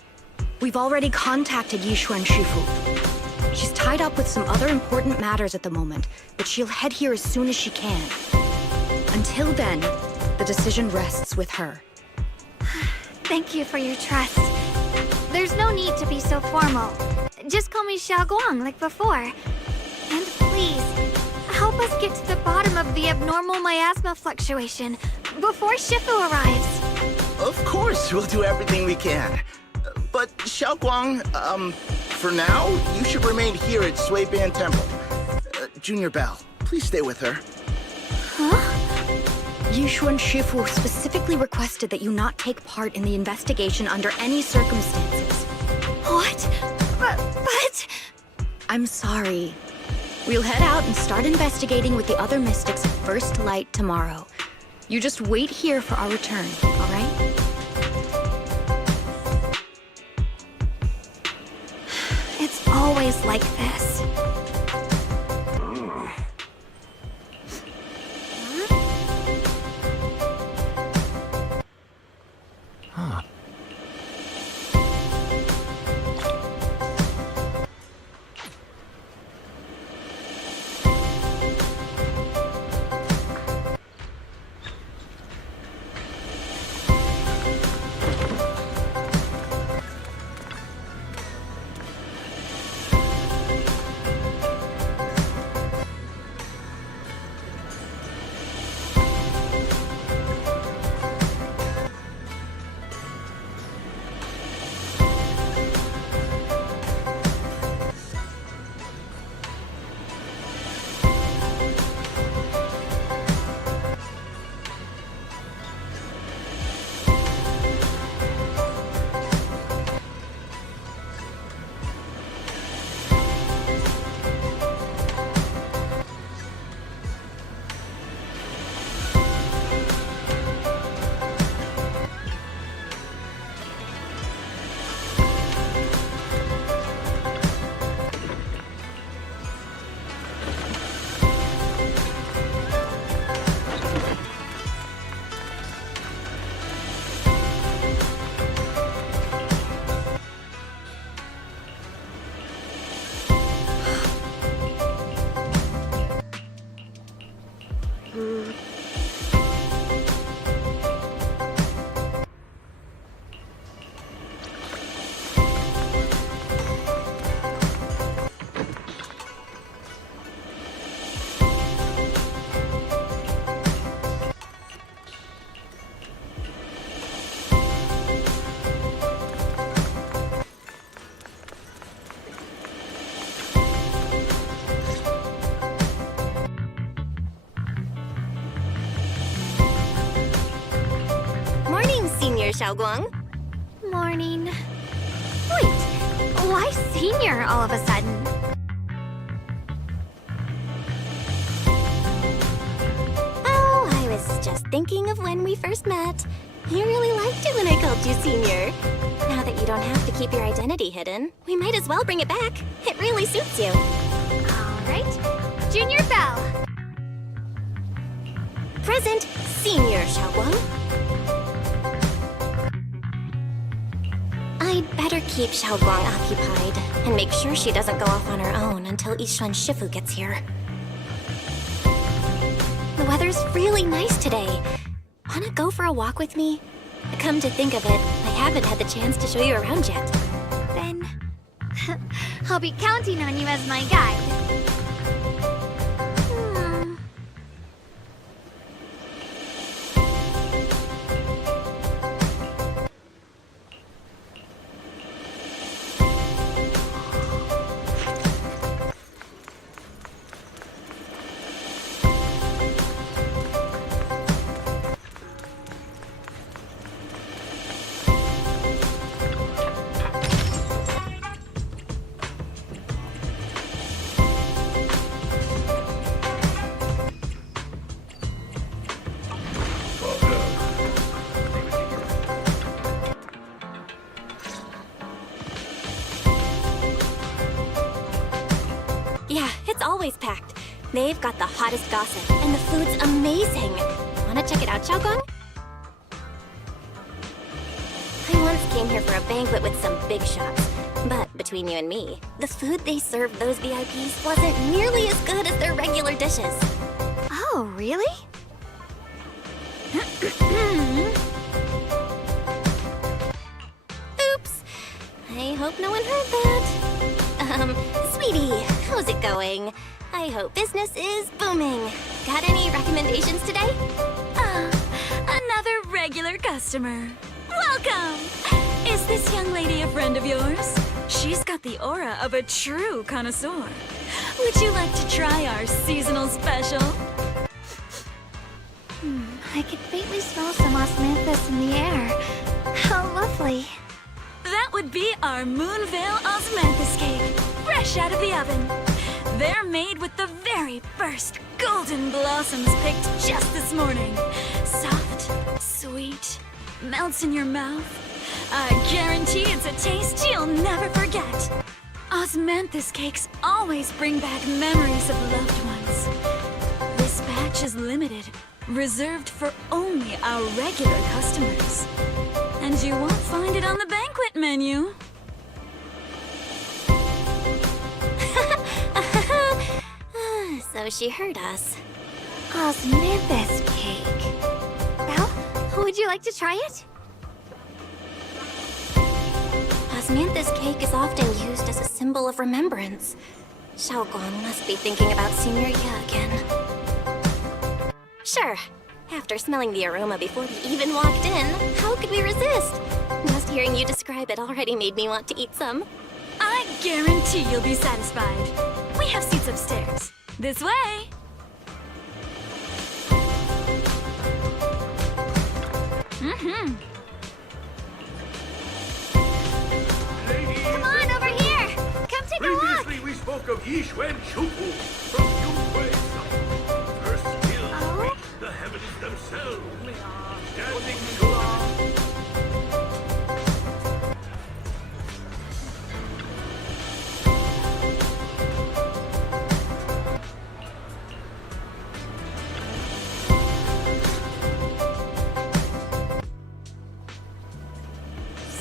We've already contacted Yishuan Shifu. She's tied up with some other important matters at the moment, but she'll head here as soon as she can. Until then, the decision rests with her. Thank you for your trust. There's no need to be so formal. Just call me Shunguang like before. And please, help us get to the bottom of the abnormal miasma fluctuation before Shifu arrives. Of course, we'll do everything we can. But Shunguang, for now, you should remain here at Suiban Temple. Junior Bell, please stay with her. Huh? Yishuan Shifu specifically requested that you not take part in the investigation under any circumstances. What? But... I'm sorry. We'll head out and start investigating with the other mystics at first light tomorrow. You just wait here for our return, all right? It's always like this. there, Shunguang. Morning. Wait, why senior all of a sudden? Oh, I was just thinking of when we first met. You really liked it when I called you senior. Now that you don't have to keep your identity hidden, we might as well bring it back. It really suits you. All right, Junior Belle. Present, Senior Shunguang. I'd better keep Shunguang occupied and make sure she doesn't go off on her own until Yishuan Shifu gets here. The weather's really nice today. Wanna go for a walk with me? Come to think of it, I haven't had the chance to show you around yet. Then I'll be counting on you as my guide. Yeah, it's always packed. They've got the hottest gossip, and the food's amazing. Wanna check it out, Shunguang? I once came here for a banquet with some big shots. But between you and me, the food they served those VIPs wasn't nearly as good as their regular dishes. Oh, really? Oops. I hope no one heard that. Sweetie, how's it going? I hope business is booming. Got any recommendations today? Another regular customer. Welcome! Is this young lady a friend of yours? She's got the aura of a true connoisseur. Would you like to try our seasonal special? I could faintly smell some osmanthus in the air. How lovely. That would be our Moonvale Osmanthus cake, fresh out of the oven. They're made with the very first golden blossoms picked just this morning. Soft, sweet, melts in your mouth. I guarantee it's a taste you'll never forget. Osmanthus cakes always bring back memories of loved ones. This batch is limited, reserved for only our regular customers. And you won't find it on the banquet menu. So she heard us. Osmanthus cake. Well, would you like to try it? Osmanthus cake is often used as a symbol of remembrance. Shunguang must be thinking about Senior Ye again. Sure. After smelling the aroma before we even walked in, how could we resist? Just hearing you describe it already made me want to eat some. I guarantee you'll be satisfied. We have seats upstairs. This way! Come on, over here! Come take a walk! Previously we spoke of Yishuan Shifu from Yunkwei Summit. Her skills reached the heavens themselves. Standing strong.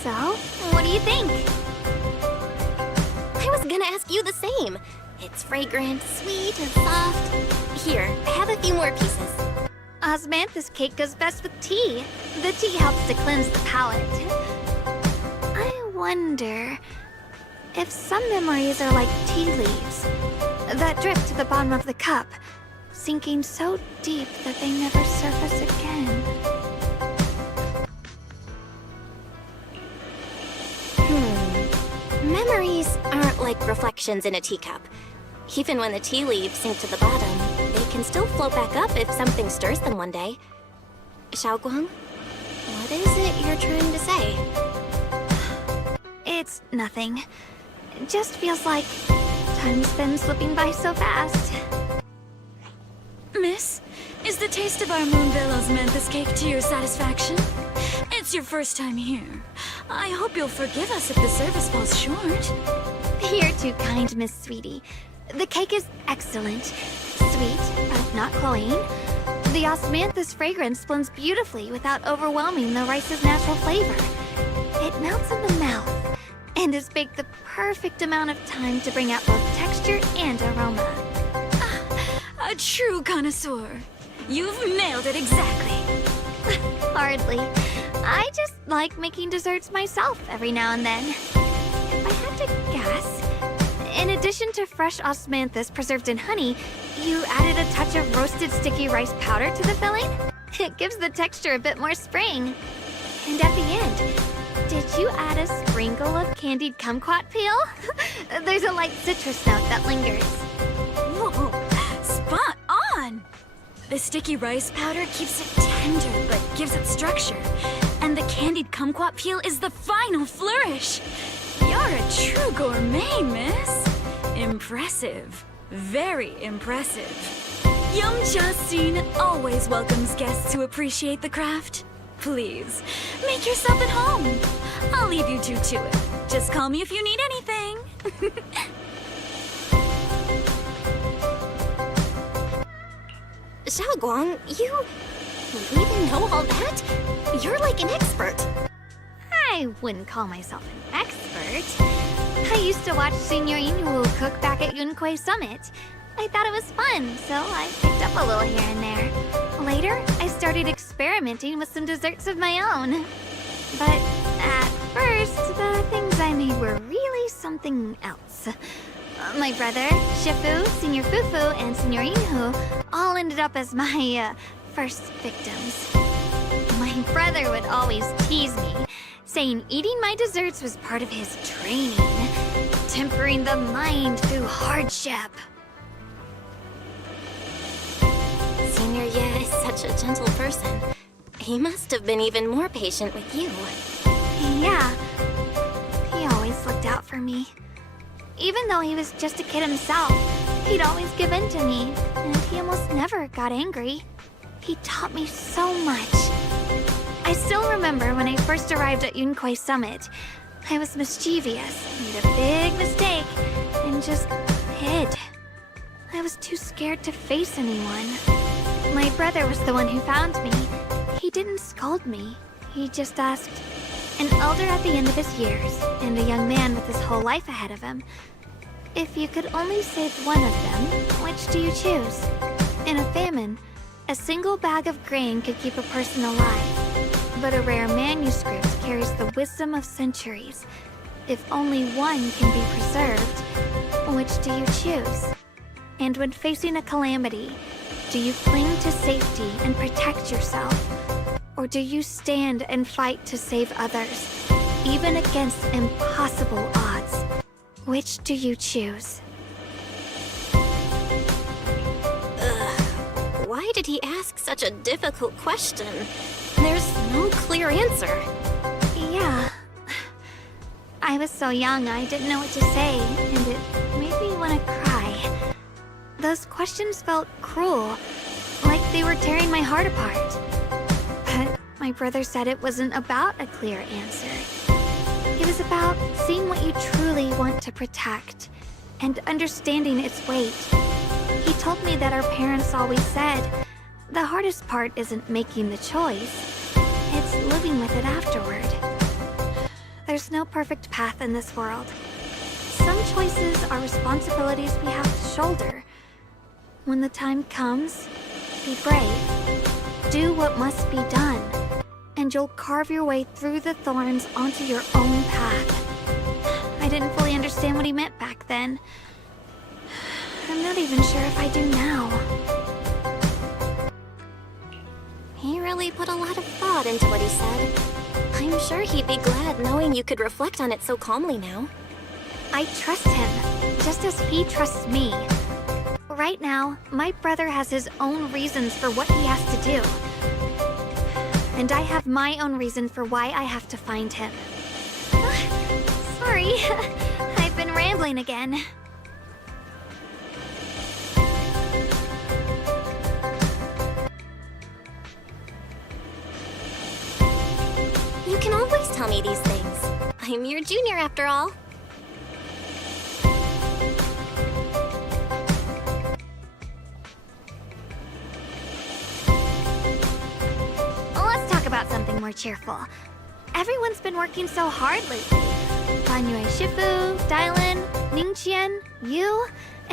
So, what do you think? I was gonna ask you the same. It's fragrant, sweet, and soft. Here, have a few more pieces. Osmanthus cake goes best with tea. The tea helps to cleanse the palate. I wonder if some memories are like tea leaves that drift to the bottom of the cup, sinking so deep that they never surface again. Memories aren't like reflections in a teacup. Even when the tea leaves sink to the bottom, they can still float back up if something stirs them one day. Shunguang, What is it you're trying to say? It's nothing. It just feels like time's been slipping by so fast. Miss, is the taste of our Moonville Osmanthus cake to your satisfaction? It's your first time here. I hope you'll forgive us if the service falls short. You're too kind, Miss Sweetie. The cake is excellent. Sweet, but not cloying. The osmanthus fragrance blends beautifully without overwhelming the rice's natural flavor. It melts in the mouth and is baked the perfect amount of time to bring out both texture and aroma. A true connoisseur. You've nailed it exactly. Hardly. I just like making desserts myself every now and then. If I had to guess, in addition to fresh osmanthus preserved in honey, you added a touch of roasted sticky rice powder to the filling? It gives the texture a bit more spring. And at the end, did you add a sprinkle of candied kumquat peel? There's a light citrus note that lingers. Whoa, spot on! The sticky rice powder keeps it tender but gives it structure. And the candied kumquat peel is the final flourish. You're a true gourmet, miss. Impressive. Very impressive. Yum-Cha Scene always welcomes guests who appreciate the craft. Please, make yourself at home. I'll leave you two to it. Just call me if you need anything. Shunguang, you even know all that? You're like an expert. I wouldn't call myself an expert. I used to watch Senior Inhu cook back at Yunquei Summit. I thought it was fun, so I picked up a little here and there. Later, I started experimenting with some desserts of my own. But at first, the things I made were really something else. My brother, Shifu, Senior Fufu, and Senior Inhu all ended up as my first victims. My brother would always tease me, saying eating my desserts was part of his training, tempering the mind through hardship. Senior Ye is such a gentle person. He must have been even more patient with you. Yeah, he always looked out for me. Even though he was just a kid himself, he'd always give in to me, and he almost never got angry. He taught me so much. I still remember when I first arrived at Yunquei Summit. I was mischievous, made a big mistake, and just hid. I was too scared to face anyone. My brother was the one who found me. He didn't scold me. He just asked, an elder at the end of his years, and a young man with his whole life ahead of him, if you could only save one of them, which do you choose? In a famine, a single bag of grain could keep a person alive, but a rare manuscript carries the wisdom of centuries. If only one can be preserved, which do you choose? And when facing a calamity, do you cling to safety and protect yourself? Or do you stand and fight to save others, even against impossible odds? Which do you choose? Why did he ask such a difficult question? There's no clear answer. Yeah. I was so young, I didn't know what to say, and it made me want to cry. Those questions felt cruel, like they were tearing my heart apart. But my brother said it wasn't about a clear answer. It was about seeing what you truly want to protect, and understanding its weight. He told me that our parents always said, the hardest part isn't making the choice, it's living with it afterward. There's no perfect path in this world. Some choices are responsibilities we have to shoulder. When the time comes, be brave. Do what must be done, and you'll carve your way through the thorns onto your own path. I didn't fully understand what he meant back then. I'm not even sure if I do now. He really put a lot of thought into what he said. I'm sure he'd be glad knowing you could reflect on it so calmly now. I trust him, just as he trusts me. Right now, my brother has his own reasons for what he has to do. and I have my own reason for why I have to find him. Sorry, I've been rambling again. You can always tell me these things. I'm your junior after all. Let's talk about something more cheerful. Everyone's been working so hard lately. Banyue Shifu, Dylan, Ningqian, you,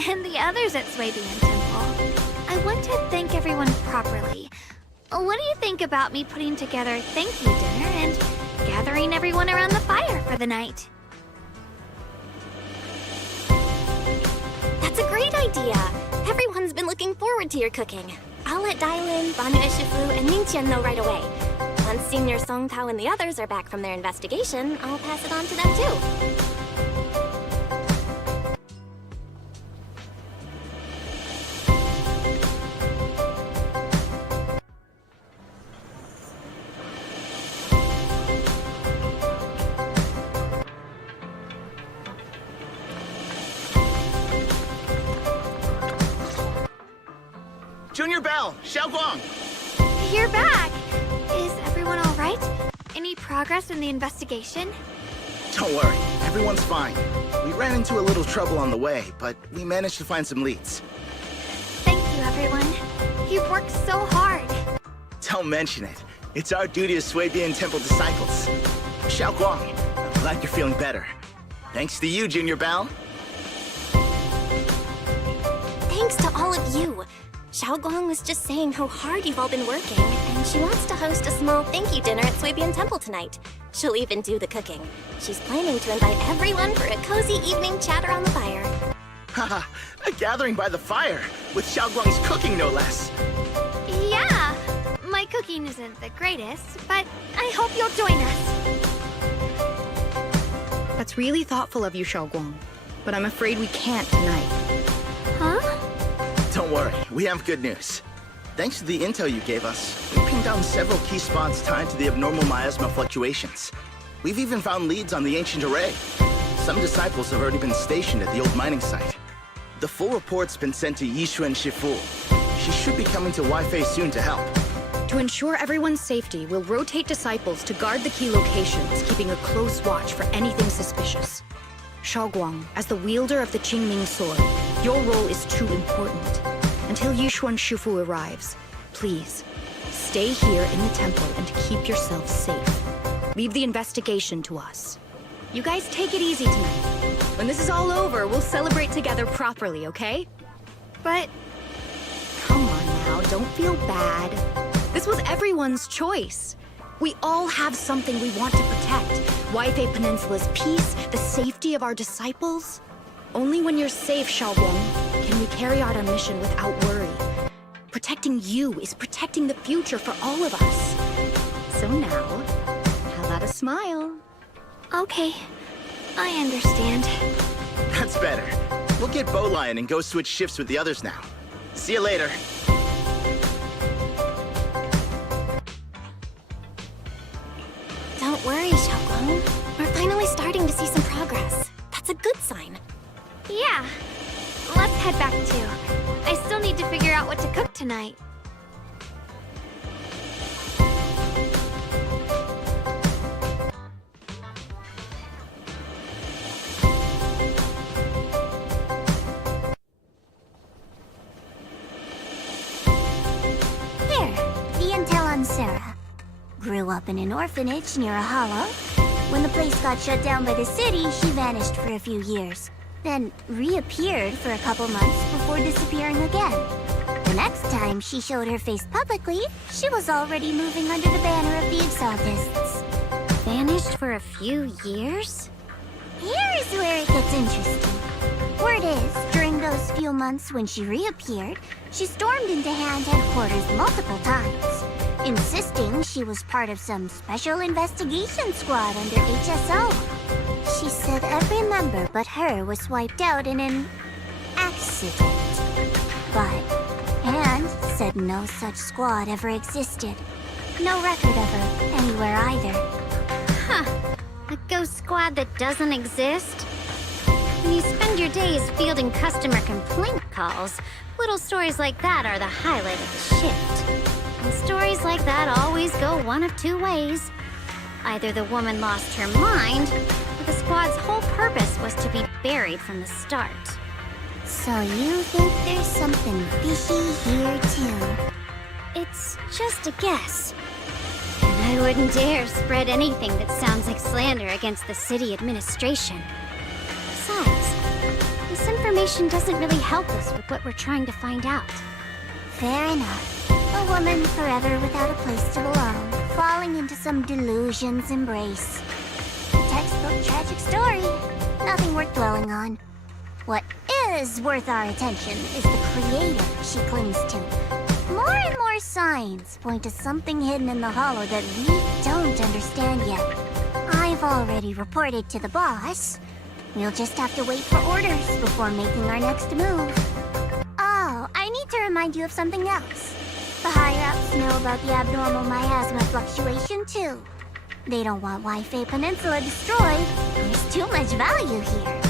and the others at Swabian Temple. I want to thank everyone properly. What do you think about me putting together a thank you dinner and gathering everyone around the fire for the night? That's a great idea. Everyone's been looking forward to your cooking. I'll let Dylan, Banyue Shifu, and Ningqian know right away. Once Senior Song Tao and the others are back from their investigation, I'll pass it on to them too. Junior Bell, Shunguang! You're back! Is everyone all right? Any progress in the investigation? Don't worry, everyone's fine. We ran into a little trouble on the way, but we managed to find some leads. Thank you, everyone. You've worked so hard. Don't mention it. It's our duty as Swabian Temple disciples. Shunguang, I'm glad you're feeling better. Thanks to you, Junior Bell. Thanks to all of you. Shunguang was just saying how hard you've all been working, and she wants to host a small thank you dinner at Swabian Temple tonight. She'll even do the cooking. She's planning to invite everyone for a cozy evening chat around the fire. Haha, a gathering by the fire, with Shunguang's cooking no less. Yeah, my cooking isn't the greatest, but I hope you'll join us. That's really thoughtful of you, Shunguang, but I'm afraid we can't tonight. Huh? Don't worry, we have good news. Thanks to the intel you gave us, we pinned down several key spots tied to the abnormal miasma fluctuations. We've even found leads on the ancient array. Some disciples have already been stationed at the old mining site. The full report's been sent to Yishuan Shifu. She should be coming to Wi-Fi soon to help. To ensure everyone's safety, we'll rotate disciples to guard the key locations, keeping a close watch for anything suspicious. Shunguang, as the wielder of the Qingming sword, your role is too important. Until Yishuan Shifu arrives, please, stay here in the temple and keep yourself safe. Leave the investigation to us. You guys take it easy tonight. When this is all over, we'll celebrate together properly, okay? But... Come on now, don't feel bad. This was everyone's choice. We all have something we want to protect. Wi-Fi Peninsula's peace, the safety of our disciples. Only when you're safe, Shunguang, can we carry out our mission without worry. Protecting you is protecting the future for all of us. So now, how about a smile? Okay, I understand. That's better. We'll get Bowlion and go switch shifts with the others now. See you later. Don't worry, Shunguang. We're finally starting to see some progress. That's a good sign. Yeah, let's head back too. I still need to figure out what to cook tonight. Here, the intel on Sarah. Grew up in an orphanage near a hollow. When the place got shut down by the city, she vanished for a few years. Then reappeared for a couple months before disappearing again. The next time she showed her face publicly, she was already moving under the banner of the Exaltists. Vanished for a few years? Here's where it gets interesting. Word is, during those few months when she reappeared, she stormed into Hand headquarters multiple times, insisting she was part of some special investigation squad under HSO. She said every member but her was wiped out in an accident. But Hand said no such squad ever existed. No record of her anywhere either. Huh. A ghost squad that doesn't exist? When you spend your days fielding customer complaint calls, little stories like that are the highlight of the shift. And stories like that always go one of two ways. Either the woman lost her mind, or the squad's whole purpose was to be buried from the start. So you think there's something fishy here too? It's just a guess. And I wouldn't dare spread anything that sounds like slander against the city administration. Besides, this information doesn't really help us with what we're trying to find out. Fair enough. A woman forever without a place to belong, falling into some delusion's embrace. A textbook tragic story. Nothing worth dwelling on. What is worth our attention is the creator she clings to. More and more signs point to something hidden in the hollow that we don't understand yet. I've already reported to the boss. We'll just have to wait for orders before making our next move. Oh, I need to remind you of something else. The higher-ups know about the abnormal miasma fluctuation, too. They don't want Wi-Fi Peninsula destroyed. There's too much value here.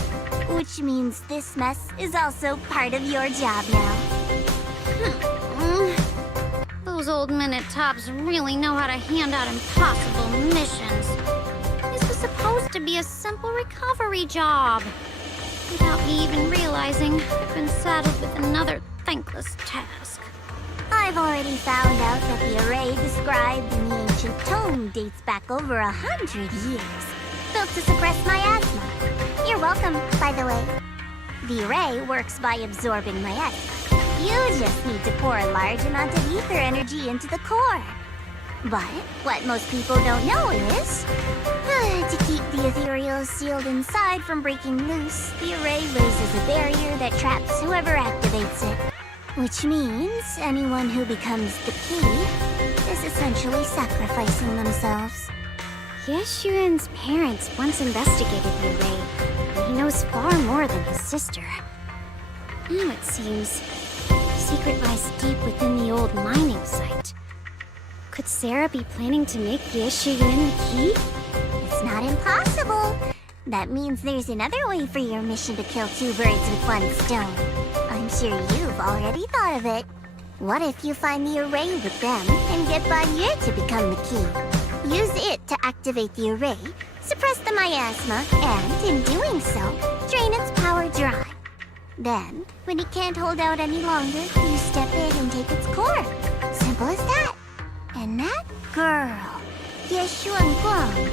Which means this mess is also part of your job now. Those old minute tops really know how to hand out impossible missions. This was supposed to be a simple recovery job. Without me even realizing, I've been saddled with another thankless task. I've already found out that the array described in the ancient tome dates back over 100 years. Built to suppress miasma. You're welcome, by the way. The array works by absorbing miasma. You just need to pour a large amount of ether energy into the core. But what most people don't know is, to keep the ethereal sealed inside from breaking loose, the array raises a barrier that traps whoever activates it. Which means anyone who becomes the key is essentially sacrificing themselves. Yeshuan's parents once investigated the array, and he knows far more than his sister. Now it seems the secret lies deep within the old mining site. Could Sarah be planning to make Yeshuan the key? It's not impossible. That means there's another way for your mission to kill two birds with one stone. I'm sure you've already thought of it. What if you find the array with them and get Banye to become the key? Use it to activate the array, suppress the miasma, and in doing so, drain its power dry. Then, when it can't hold out any longer, you step in and take its core. Simple as that. And that girl, Shunguang,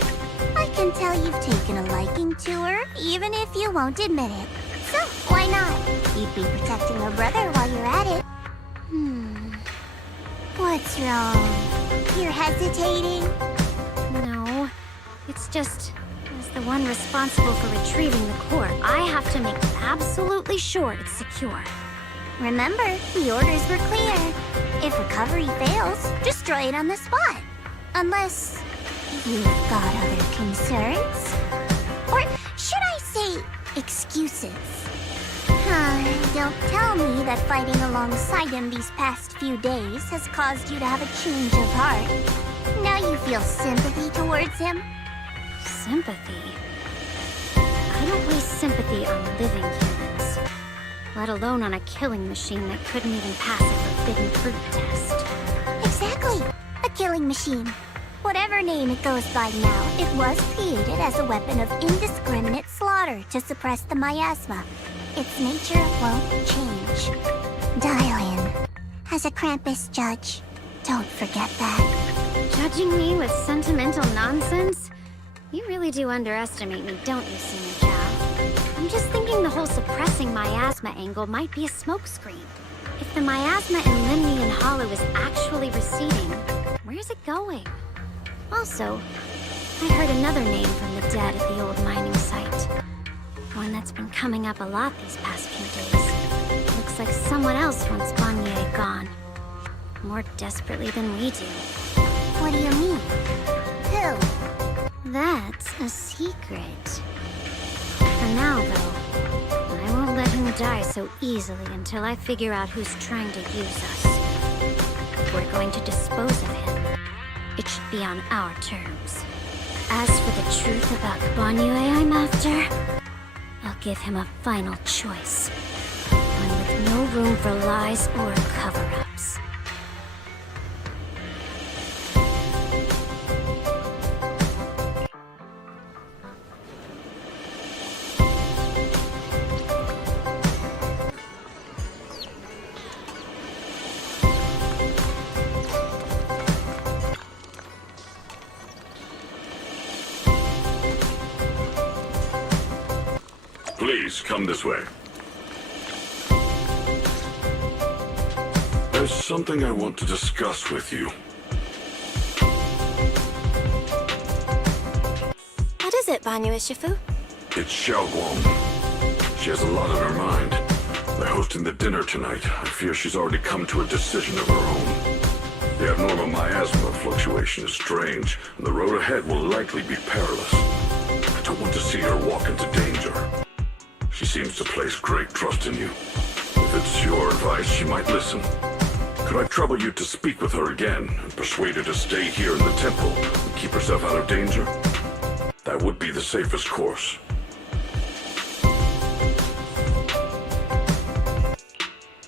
I can tell you've taken a liking to her, even if you won't admit it. So, why not? You'd be protecting her brother while you're at it. What's wrong? You're hesitating? No, it's just, as the one responsible for retrieving the core, I have to make absolutely sure it's secure. Remember, the orders were clear. If recovery fails, destroy it on the spot. Unless you've got other concerns. Or should I say, excuses? Don't tell me that fighting alongside him these past few days has caused you to have a change of heart. Now you feel sympathy towards him? Sympathy? I don't waste sympathy on living humans. Let alone on a killing machine that couldn't even pass a forbidden fruit test. Exactly! A killing machine. Whatever name it goes by now, it was created as a weapon of indiscriminate slaughter to suppress the miasma. Its nature won't change. Dial in. As a Krampus judge, don't forget that. Judging me with sentimental nonsense? You really do underestimate me, don't you, Senior Zhao? I'm just thinking the whole suppressing miasma angle might be a smokescreen. If the miasma in Limnian Hollow is actually receding, where's it going? Also, I heard another name from the dead at the old mining site. One that's been coming up a lot these past few days. Looks like someone else wants Banye gone. More desperately than we do. What do you mean? Who? That's a secret. For now, though, I won't let him die so easily until I figure out who's trying to use us. We're going to dispose of him. it should be on our terms. As for the truth about Banyue I'm after, I'll give him a final choice. One with no room for lies or cover-ups. Please, come this way. There's something I want to discuss with you. What is it, Banyue Shifu? It's Shunguang. She has a lot on her mind. They're hosting the dinner tonight. I fear she's already come to a decision of her own. The abnormal miasma fluctuation is strange, and the road ahead will likely be perilous. I don't want to see her walk into danger. She seems to place great trust in you. If it's your advice, she might listen. Could I trouble you to speak with her again and persuade her to stay here in the temple and keep herself out of danger? That would be the safest course.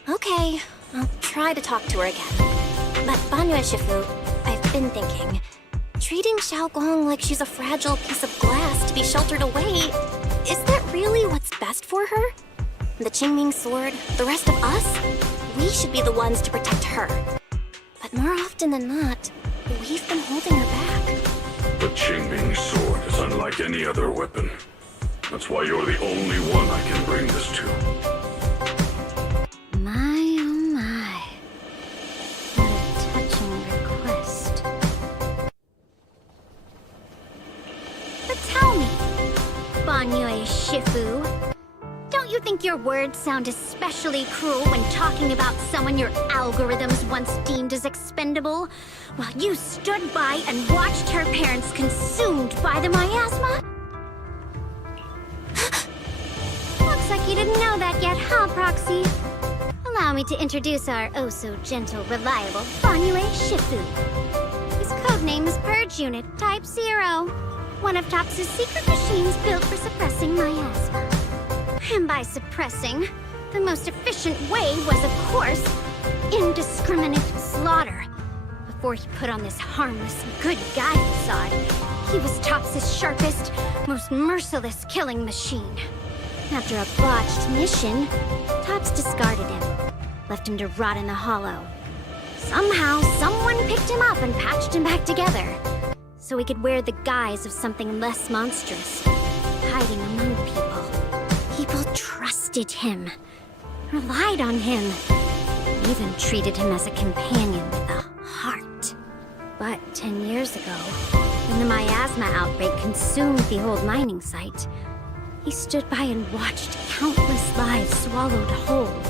Okay, I'll try to talk to her again. But Banyue Shifu, I've been thinking, treating Shunguang like she's a fragile piece of glass to be sheltered away, is that really what's best for her? The Qingming sword, the rest of us? We should be the ones to protect her. But more often than not, we've been holding her back. The Qingming sword is unlike any other weapon. That's why you're the only one I can bring this to. My, oh my. What a touching request. But tell me, Banyue Shifu, don't you think your words sound especially cruel when talking about someone your algorithms once deemed as expendable, while you stood by and watched her parents consumed by the miasma? Looks like you didn't know that yet, huh, Proxy? Allow me to introduce our oh-so-gentle, reliable Banyue Shifu. His codename is Purge Unit Type 0, one of TOPS' secret machines built for suppressing miasma. And by suppressing, the most efficient way was, of course, indiscriminate slaughter. Before he put on this harmless, good guy facade, he was TOPS' sharpest, most merciless killing machine. After a botched mission, TOPS discarded him, left him to rot in the hollow. Somehow, someone picked him up and patched him back together, so he could wear the guise of something less monstrous, hiding among people. People trusted him, relied on him, even treated him as a companion with a heart. But 10 years ago, when the miasma outbreak consumed the old mining site, he stood by and watched countless lives swallowed whole.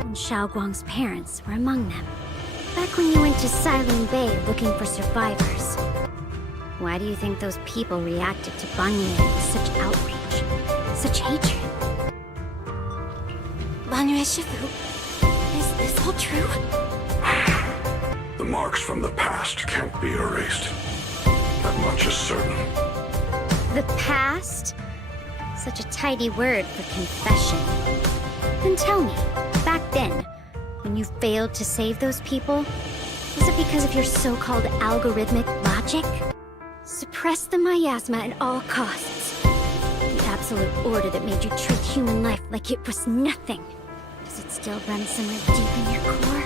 And Shunguang's parents were among them. Back when you went to Silent Bay looking for survivors. Why do you think those people reacted to Banyue with such outrage, such hatred? Banyue Shifu, is this all true? The marks from the past can't be erased. That much is certain. The past? Such a tidy word for confession. Then tell me, back then, when you failed to save those people, was it because of your so-called algorithmic logic? Suppress the miasma at all costs. The absolute order that made you treat human life like it was nothing. Does it still run somewhere deep in your core?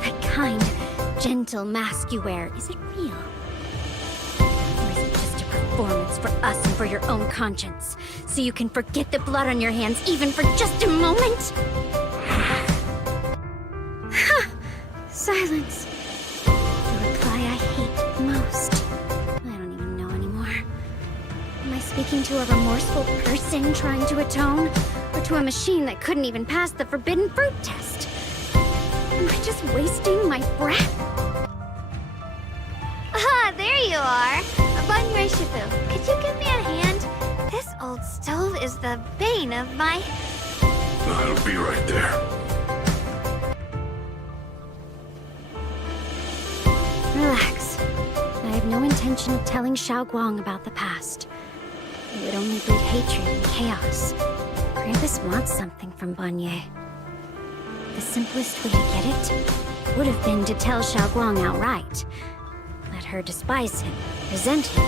That kind, gentle mask you wear, is it real? Or is it just a performance for us and for your own conscience? So you can forget the blood on your hands even for just a moment? Silence. The reply I hate most. I don't even know anymore. Am I speaking to a remorseful person trying to atone? Or to a machine that couldn't even pass the forbidden fruit test? Am I just wasting my breath? Ah, there you are! Banyue Shifu, could you give me a hand? This old stove is the bane of my... I'll be right there. Relax. no intention of telling Shunguang about the past. It would only breed hatred and chaos. Krampus wants something from Banye. The simplest way to get it would have been to tell Shunguang outright. Let her despise him, resent him,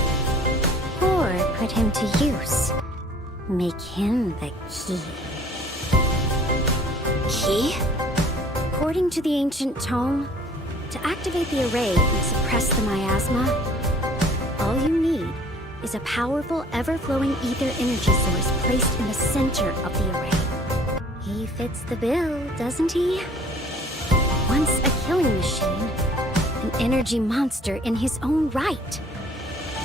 or put him to use. Make him the key. Key? According to the ancient tome, to activate the array and suppress the miasma, all you need is a powerful, ever-flowing ether energy source placed in the center of the array. He fits the bill, doesn't he? Once a killing machine, an energy monster in his own right.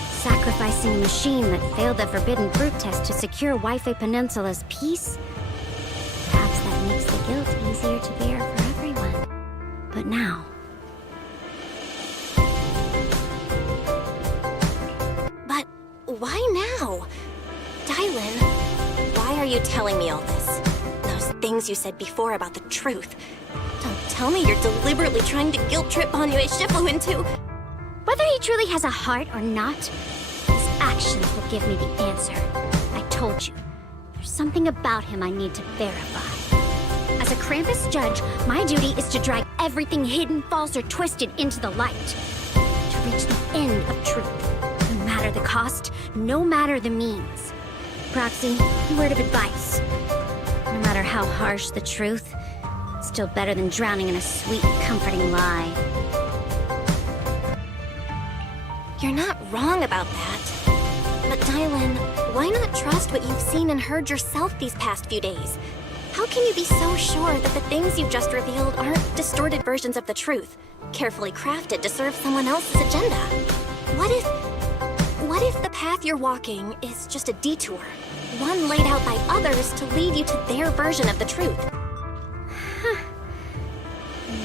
Sacrificing a machine that failed the forbidden fruit test to secure Waifei Peninsula's peace? Perhaps that makes the guilt easier to bear for everyone. But now... But why now? Dylan, why are you telling me all this? Those things you said before about the truth. Don't tell me you're deliberately trying to guilt-trip Banye Shifu into... Whether he truly has a heart or not, his actions will give me the answer. I told you. There's something about him I need to verify. As a Krampus judge, my duty is to drag everything hidden, false, or twisted into the light. To reach the end of truth. No matter the cost, no matter the means. Proxy, a word of advice. No matter how harsh the truth, it's still better than drowning in a sweet, comforting lie. You're not wrong about that. But Dylan, why not trust what you've seen and heard yourself these past few days? How can you be so sure that the things you've just revealed aren't distorted versions of the truth, carefully crafted to serve someone else's agenda? What if the path you're walking is just a detour, one laid out by others to lead you to their version of the truth?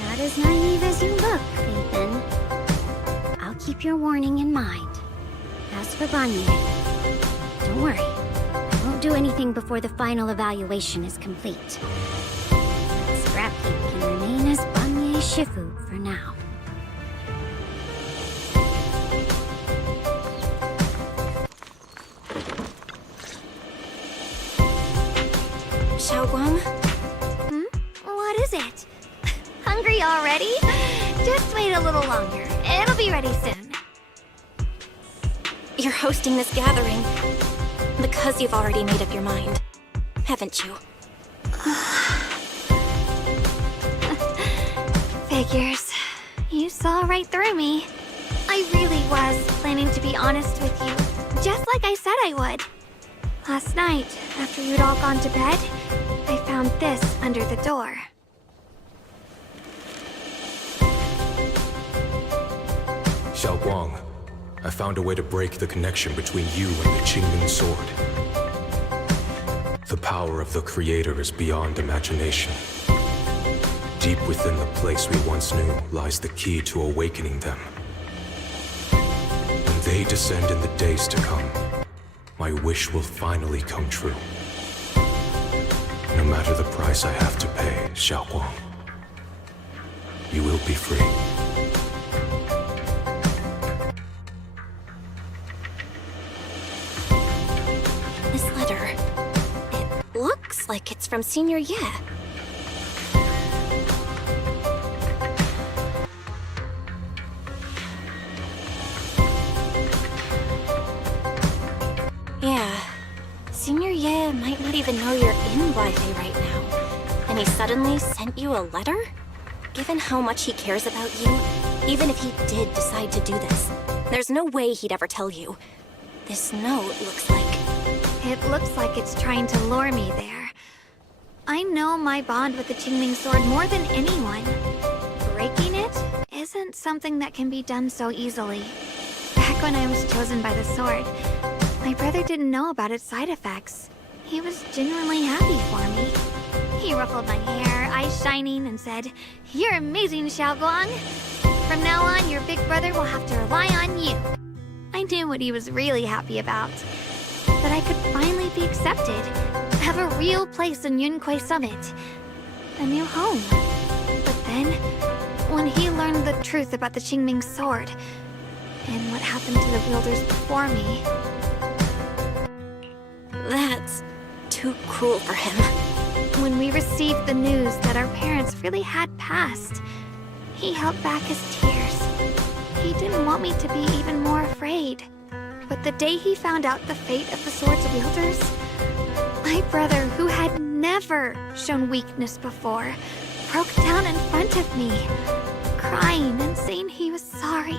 Not as naive as you look, Ethan. I'll keep your warning in mind. As for Banye, don't worry. I won't do anything before the final evaluation is complete. That scrap heap can remain as Banye Shifu for now. Shunguang? What is it? Hungry already? Just wait a little longer. It'll be ready soon. You're hosting this gathering because you've already made up your mind, haven't you? Figures. You saw right through me. I really was planning to be honest with you, just like I said I would. Last night, after you'd all gone to bed, I found this under the door. Shunguang, I found a way to break the connection between you and the Qingming sword. The power of the Creator is beyond imagination. Deep within the place we once knew lies the key to awakening them. When they descend in the days to come, my wish will finally come true. No matter the price I have to pay, Shunguang, you will be free. This letter, it looks like it's from Senior Ye. Yeah, Senior Ye might not even know you're in Waifei right now, and he suddenly sent you a letter? Given how much he cares about you, even if he did decide to do this, there's no way he'd ever tell you. This note looks like... It looks like it's trying to lure me there. I know my bond with the Qingming sword more than anyone. Breaking it isn't something that can be done so easily. Back when I was chosen by the sword, my brother didn't know about its side effects. He was genuinely happy for me. He ruffled my hair, eyes shining, and said, "You're amazing, Shunguang. From now on, your big brother will have to rely on you." I knew what he was really happy about. That I could finally be accepted, have a real place in Yunquay Summit, a new home. But then, when he learned the truth about the Qingming sword, and what happened to the wielders before me. That's too cruel for him. When we received the news that our parents really had passed, he held back his tears. He didn't want me to be even more afraid. But the day he found out the fate of the sword's wielders, my brother, who had never shown weakness before, broke down in front of me, crying and saying he was sorry,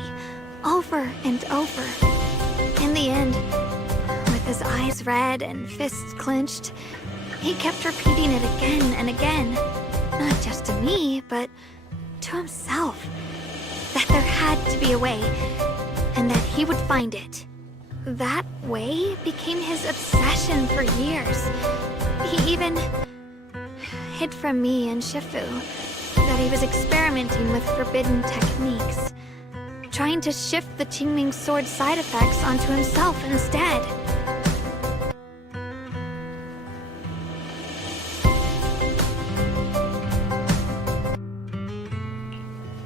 over and over. In the end, with his eyes red and fists clenched, he kept repeating it again and again, not just to me, but to himself, that there had to be a way, and that he would find it. That way became his obsession for years. He even hid from me and Shifu that he was experimenting with forbidden techniques, trying to shift the Qingming sword side effects onto himself instead.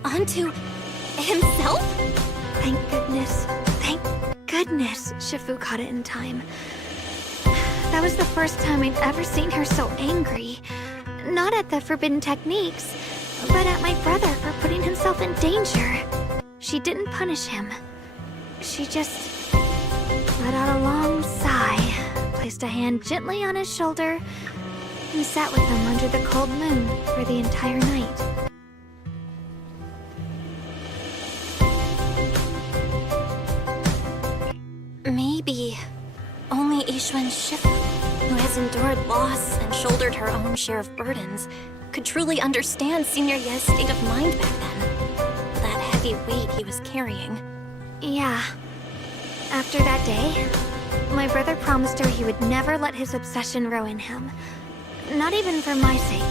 Onto himself? Thank goodness. Thank goodness Shifu caught it in time. That was the first time I'd ever seen her so angry. Not at the forbidden techniques, but at my brother for putting himself in danger. She didn't punish him. She just let out a long sigh, placed a hand gently on his shoulder, and sat with him under the cold moon for the entire night. Maybe only Yixuan Shifu, who has endured loss and shouldered her own share of burdens, could truly understand Senior Ye's state of mind back then. That heavy weight he was carrying. Yeah. After that day, my brother promised her he would never let his obsession ruin him. Not even for my sake.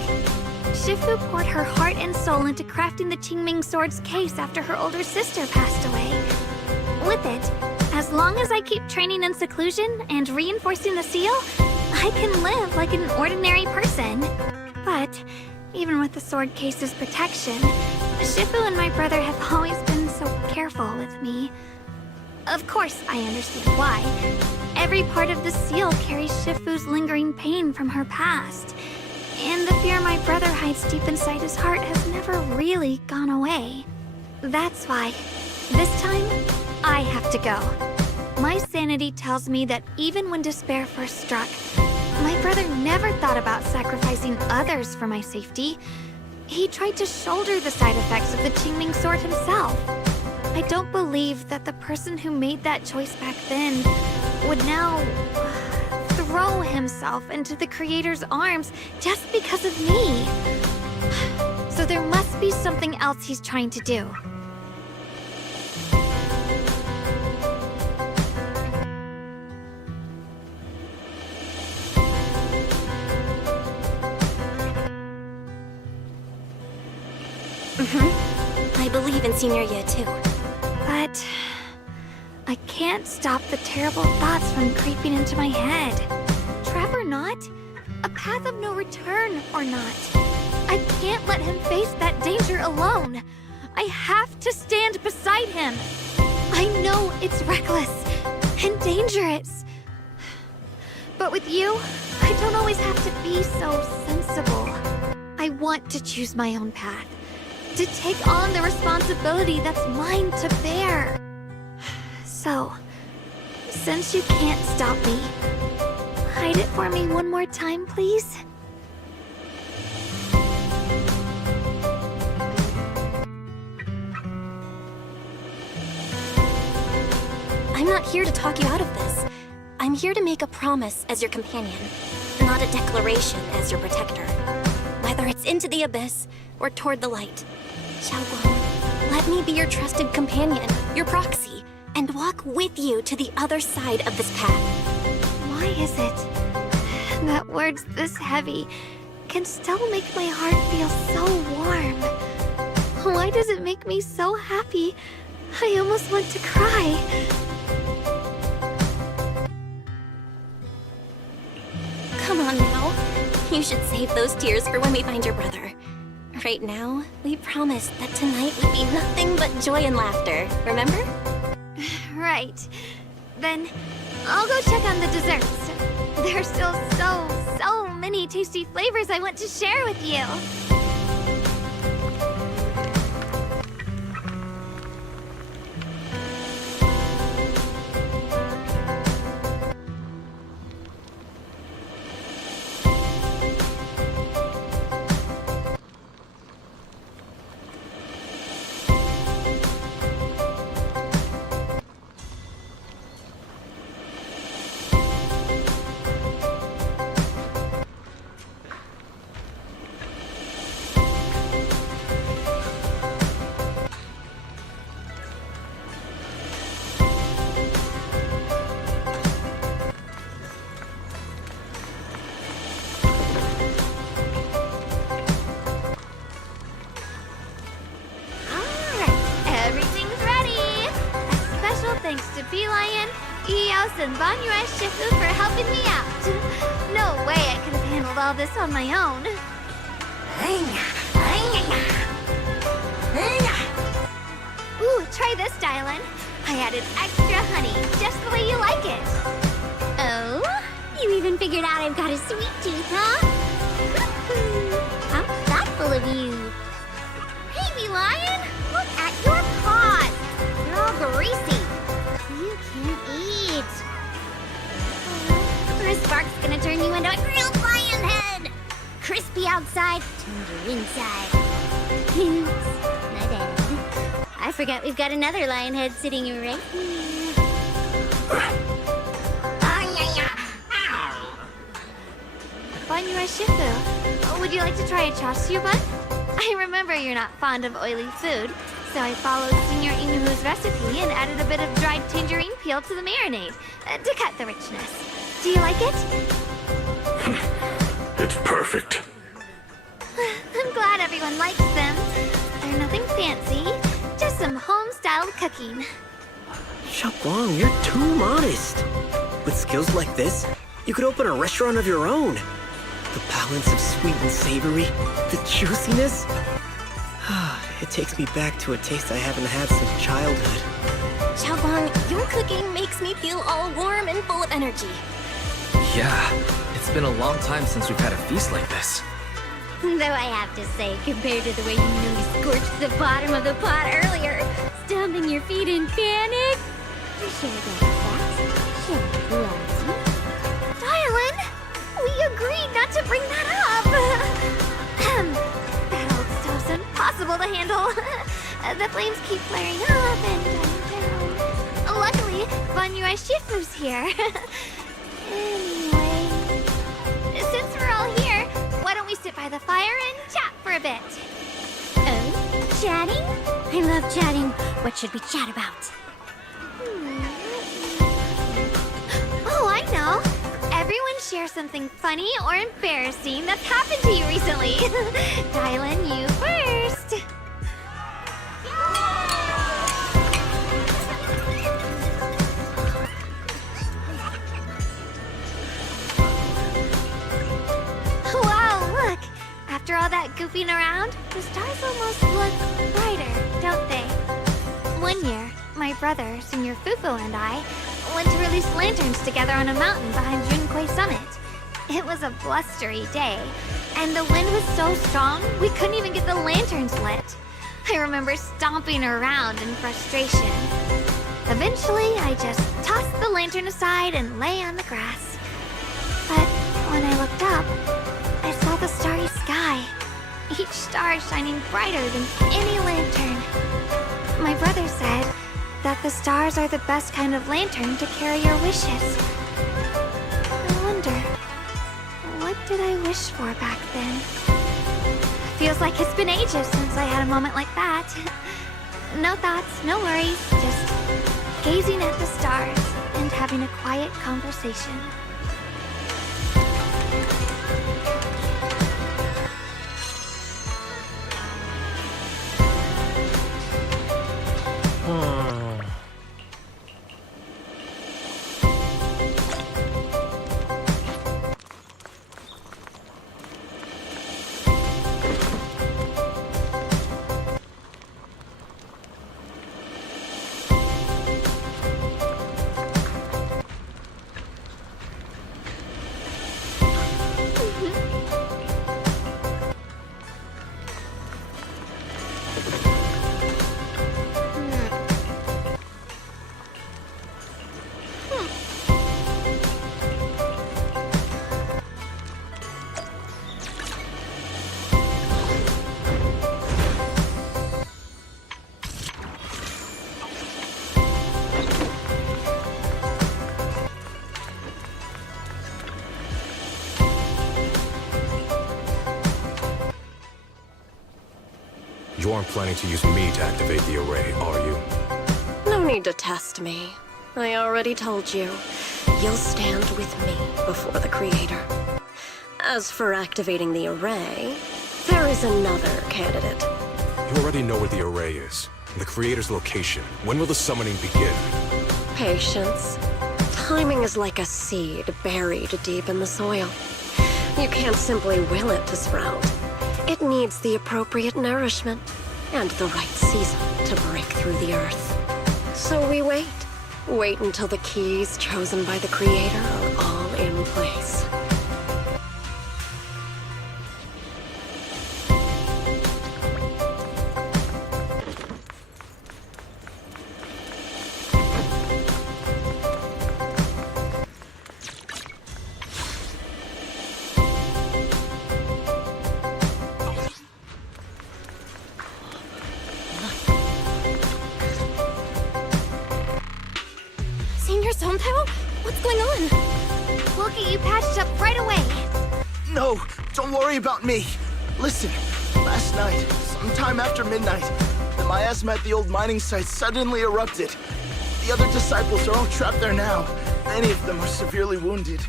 Shifu poured her heart and soul into crafting the Qingming sword's case after her older sister passed away. With it, as long as I keep training in seclusion and reinforcing the seal, I can live like an ordinary person. But, even with the sword case's protection, Shifu and my brother have always been so careful with me. Of course, I understand why. Every part of the seal carries Shifu's lingering pain from her past. And the fear my brother hides deep inside his heart has never really gone away. That's why, this time, I have to go. My sanity tells me that even when despair first struck, my brother never thought about sacrificing others for my safety. He tried to shoulder the side effects of the Qingming sword himself. I don't believe that the person who made that choice back then would now throw himself into the Creator's arms just because of me. So there must be something else he's trying to do. I believe in Senior Ye too. But I can't stop the terrible thoughts from creeping into my head. Trap or not, a path of no return or not, I can't let him face that danger alone. I have to stand beside him. I know it's reckless and dangerous. But with you, I don't always have to be so sensible. I want to choose my own path, to take on the responsibility that's mine to bear. So, since you can't stop me, hide it for me one more time, please? I'm not here to talk you out of this. I'm here to make a promise as your companion, not a declaration as your protector. Whether it's into the abyss or toward the light. Shunguang, let me be your trusted companion, your proxy, and walk with you to the other side of this path. Why is it that words this heavy can still make my heart feel so warm? Why does it make me so happy I almost want to cry? Come on now. You should save those tears for when we find your brother. Right now, we promised that tonight would be nothing but joy and laughter, remember? Right. Then I'll go check on the desserts. There are still so many tasty flavors I want to share with you. Thanks to Beelion, Eos, and Banyurai Shifu for helping me out. No way I could have handled all this on my own. Ooh, try this, Dylan. I added extra honey, just the way you like it. Oh? You even figured out I've got a sweet tooth, huh? How thoughtful of you. Hey, Beelion! Look at your paws! They're all greasy. You can't eat. This bark's gonna turn you into a grilled lion head! Crispy outside, tender inside. Oops, my bad. I forgot we've got another lion head sitting right here. Banyurai Shifu, would you like to try a chashu bun? I remember you're not fond of oily food, so I followed Senior Inuhu's recipe and added a bit of dried tangerine peel to the marinade to cut the richness. Do you like it? It's perfect. I'm glad everyone likes them. They're nothing fancy, just some home-styled cooking. Shunguang, you're too modest. With skills like this, you could open a restaurant of your own. The balance of sweet and savory, the juiciness. It takes me back to a taste I haven't had since childhood. Shunguang, your cooking makes me feel all warm and full of energy. Yeah, it's been a long time since we've had a feast like this. Though I have to say, compared to the way you nearly scorched the bottom of the pot earlier, stomping your feet in panic. Dylan, we agreed not to bring that up. That old stove's impossible to handle. The flames keep flaring up and dying down. Luckily, Banyurai Shifu's here. Anyway, since we're all here, why don't we sit by the fire and chat for a bit? Oh, chatting? I love chatting. What should we chat about? Oh, I know. Everyone share something funny or embarrassing that's happened to you recently. Dylan, you first. Wow, look. After all that goofing around, the stars almost look brighter, don't they? One year, my brother, Senior Fufu, and I went to release lanterns together on a mountain behind Junquei Summit. It was a blustery day, and the wind was so strong we couldn't even get the lanterns lit. I remember stomping around in frustration. Eventually, I just tossed the lantern aside and lay on the grass. But when I looked up, I saw the starry sky, each star shining brighter than any lantern. My brother said that the stars are the best kind of lantern to carry your wishes. I wonder, what did I wish for back then? Feels like it's been ages since I had a moment like that. No thoughts, no worries, just gazing at the stars and having a quiet conversation. aren't planning to use me to activate the array, are you? No need to test me. I already told you. You'll stand with me before the Creator. As for activating the array, there is another candidate. You already know where the array is. And the Creator's location. When will the summoning begin? Patience. Timing is like a seed buried deep in the soil. You can't simply will it to sprout. It needs the appropriate nourishment and the right season to break through the earth. So we wait. Wait until the keys chosen by the Creator are all in place. Senior Sontao? What's going on? We'll get you patched up right away. No, don't worry about me. Listen, last night, sometime after midnight, the miasma at the old mining site suddenly erupted. The other disciples are all trapped there now. Many of them are severely wounded.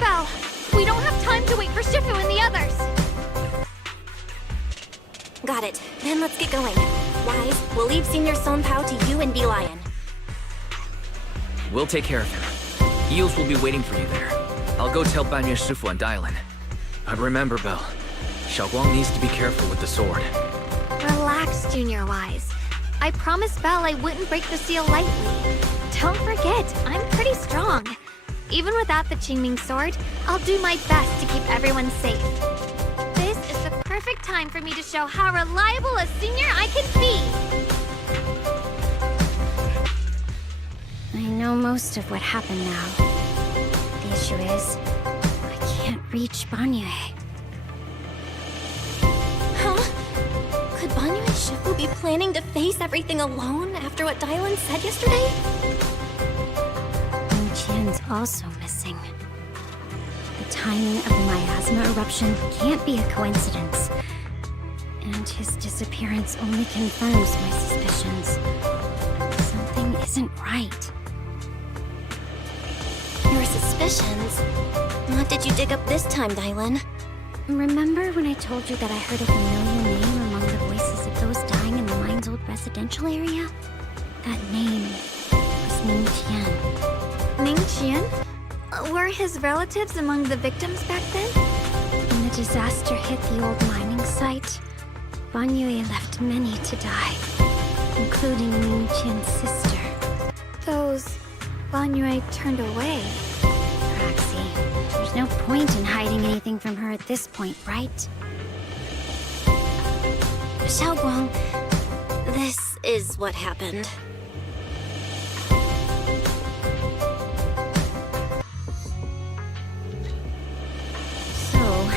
Belle, we don't have time to wait for Shifu and the others. Got it. Then let's get going. Wise, we'll leave Senior Sontao to you and B-Lion. We'll take care of him. Eels will be waiting for you there. I'll go tell Banyu Shifu and Dylan. But remember, Belle, Shunguang needs to be careful with the sword. Relax, Junior Wise. I promised Belle I wouldn't break the seal lightly. Don't forget, I'm pretty strong. Even without the Qingming sword, I'll do my best to keep everyone safe. This is the perfect time for me to show how reliable a senior I can be. I know most of what happened now. The issue is, I can't reach Banyu. Huh? Could Banyu and Shifu be planning to face everything alone after what Dylan said yesterday? Qian's also missing. The timing of the miasma eruption can't be a coincidence. And his disappearance only confirms my suspicions. Something isn't right. Your suspicions? What did you dig up this time, Dylan? Remember when I told you that I heard a familiar name among the voices of those dying in the mine's old residential area? That name was Ning Qian. Ning Qian? Were his relatives among the victims back then? When the disaster hit the old mining site, Banyu left many to die, including Ning Qian's sister. Those Banyu turned away. Roxy, there's no point in hiding anything from her at this point, right? Shunguang, this is what happened. So,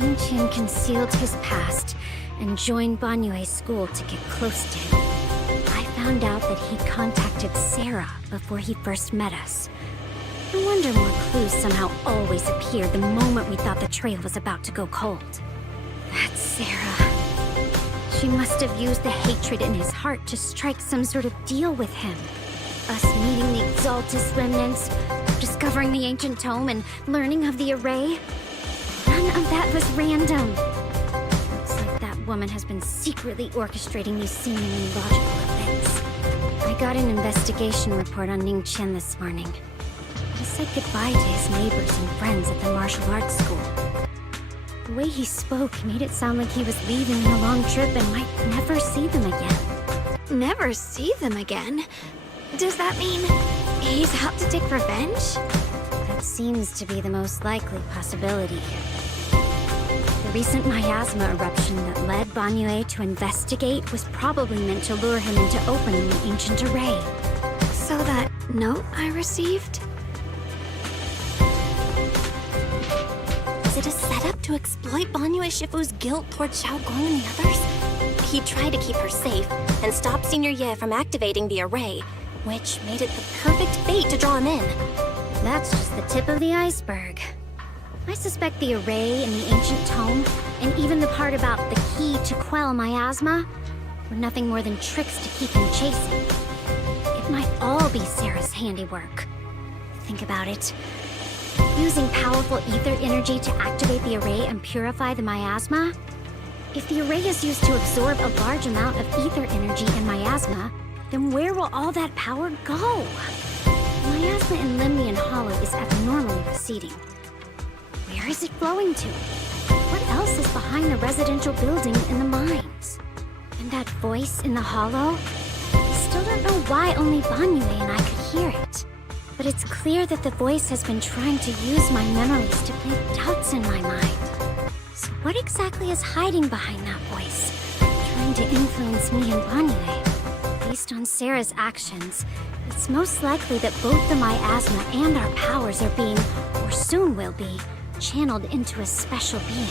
Ning Qian concealed his past and joined Banyue's school to get close to him. I found out that he contacted Sarah before he first met us. No wonder more clues somehow always appeared the moment we thought the trail was about to go cold. That's Sarah. She must have used the hatred in his heart to strike some sort of deal with him. Us meeting the Exaltus remnants, discovering the ancient tome, and learning of the array. None of that was random. Looks like that woman has been secretly orchestrating these seemingly logical events. I got an investigation report on Ning Qian this morning. He said goodbye to his neighbors and friends at the martial arts school. The way he spoke made it sound like he was leaving on a long trip and might never see them again. Never see them again? Does that mean he's out to take revenge? That seems to be the most likely possibility. The recent miasma eruption that led Banyue to investigate was probably meant to lure him into opening the ancient array. So that note I received? Is it a setup to exploit Banyue Shifu's guilt towards Shunguang and the others? He tried to keep her safe and stop Senior Ye from activating the array, which made it the perfect bait to draw him in. That's just the tip of the iceberg. I suspect the array in the ancient tome, and even the part about the key to quell miasma, were nothing more than tricks to keep him chasing. It might all be Sarah's handiwork. Think about it. Using powerful ether energy to activate the array and purify the miasma? If the array is used to absorb a large amount of ether energy and miasma, then where will all that power go? Miasma in Limnian Hollow is abnormally receding. Where is it flowing to? What else is behind the residential building in the mines? And that voice in the hollow? I still don't know why only Banyue and I could hear it. But it's clear that the voice has been trying to use my memories to plant doubts in my mind. So what exactly is hiding behind that voice? Trying to influence me and Banyue? Based on Sarah's actions, it's most likely that both the miasma and our powers are being, or soon will be, channeled into a special being.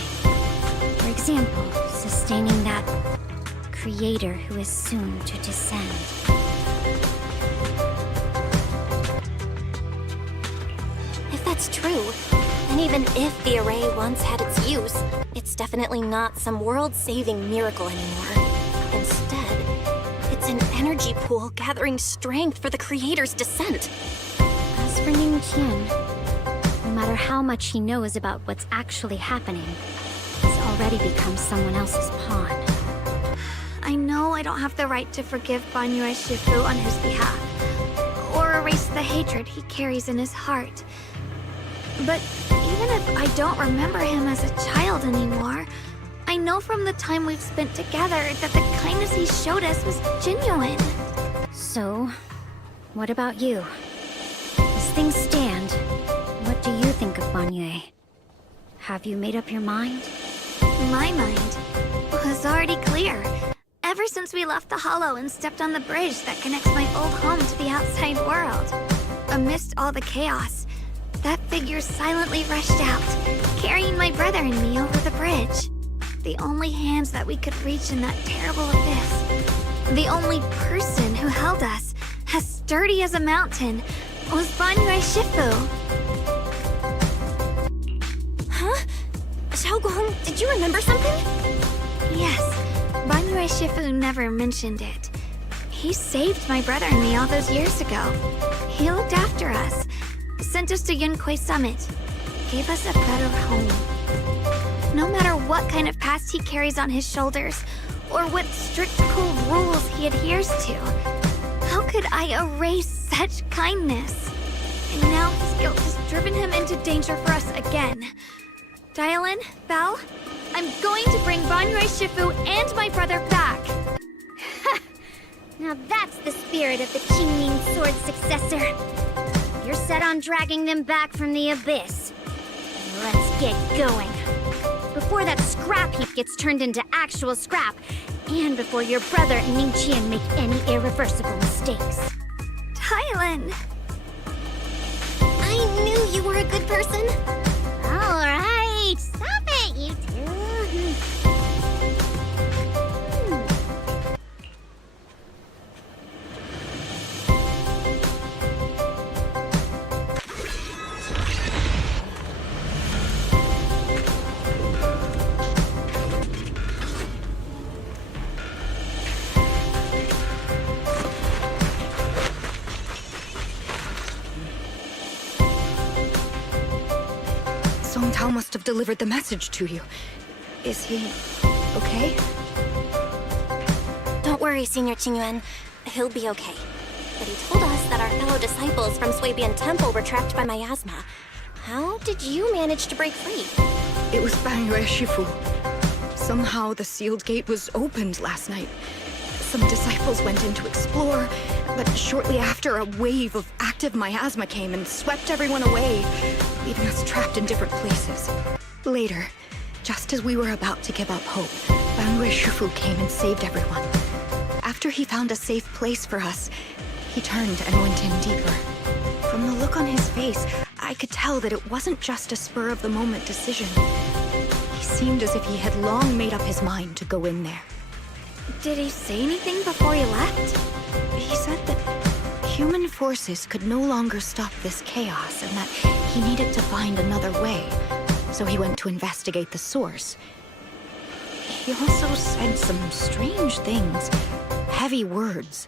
For example, sustaining that creator who is soon to descend. If that's true, and even if the array once had its use, it's definitely not some world-saving miracle anymore. Instead, it's an energy pool gathering strength for the creator's descent. As for Ning Qian, no matter how much he knows about what's actually happening, he's already become someone else's pawn. I know I don't have the right to forgive Banyue Shifu on his behalf, or erase the hatred he carries in his heart. But even if I don't remember him as a child anymore, I know from the time we've spent together that the kindness he showed us was genuine. So, what about you? As things stand, what do you think of Banyue? Have you made up your mind? My mind was already clear. Ever since we left the Hollow and stepped on the bridge that connects my old home to the outside world. Amidst all the chaos, that figure silently rushed out, carrying my brother and me over the bridge. The only hands that we could reach in that terrible abyss. The only person who held us, as sturdy as a mountain, was Banyue Shifu. Huh? Shunguang, did you remember something? Yes, Banyue Shifu never mentioned it. He saved my brother and me all those years ago. He looked after us, sent us to Yunquay Summit, gave us a better home. No matter what kind of past he carries on his shoulders, or what strict cool rules he adheres to, how could I erase such kindness? And now his guilt has driven him into danger for us again. Dial in, Belle. I'm going to bring Banyue Shifu and my brother back. Now that's the spirit of the Qingming Sword successor. You're set on dragging them back from the abyss. Let's get going. Before that scrap heap gets turned into actual scrap, and before your brother and Ning Qian make any irreversible mistakes. Tylan! I knew you were a good person. All right, stop it, you two. Song Tao must have delivered the message to you. Is he okay? Don't worry, Senior Qingyuan. He'll be okay. But he told us that our fellow disciples from Suibian Temple were trapped by miasma. How did you manage to break free? It was Banyue Shifu. Somehow the sealed gate was opened last night. Some disciples went in to explore, but shortly after, a wave of active miasma came and swept everyone away, leaving us trapped in different places. Later, just as we were about to give up hope, Banyue Shifu came and saved everyone. After he found a safe place for us, he turned and went in deeper. From the look on his face, I could tell that it wasn't just a spur-of-the-moment decision. He seemed as if he had long made up his mind to go in there. Did he say anything before he left? He said that human forces could no longer stop this chaos and that he needed to find another way. so he went to investigate the source. He also said some strange things, heavy words.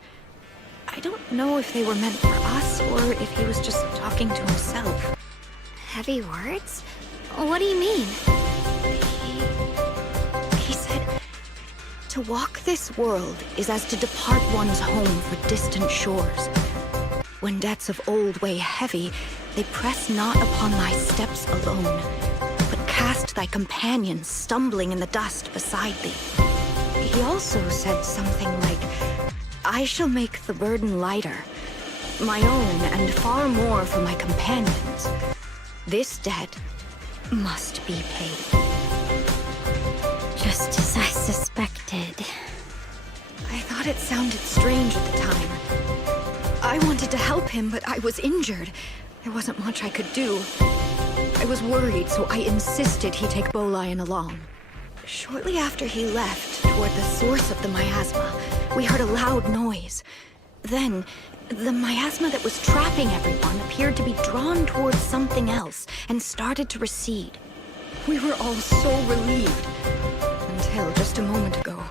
I don't know if they were meant for us or if he was just talking to himself. Heavy words? What do you mean? He said, to walk this world is as to depart one's home for distant shores. When debts of old weigh heavy, they press not upon thy steps alone, but cast thy companions stumbling in the dust beside thee. He also said something like, I shall make the burden lighter, my own and far more for my companions. This debt must be paid. Just as I suspected. I thought it sounded strange at the time. I wanted to help him, but I was injured. There wasn't much I could do. I was worried, so I insisted he take Bolian along. Shortly after he left, toward the source of the miasma, we heard a loud noise. Then, the miasma that was trapping everyone appeared to be drawn towards something else and started to recede. We were all so relieved. Until just a moment ago,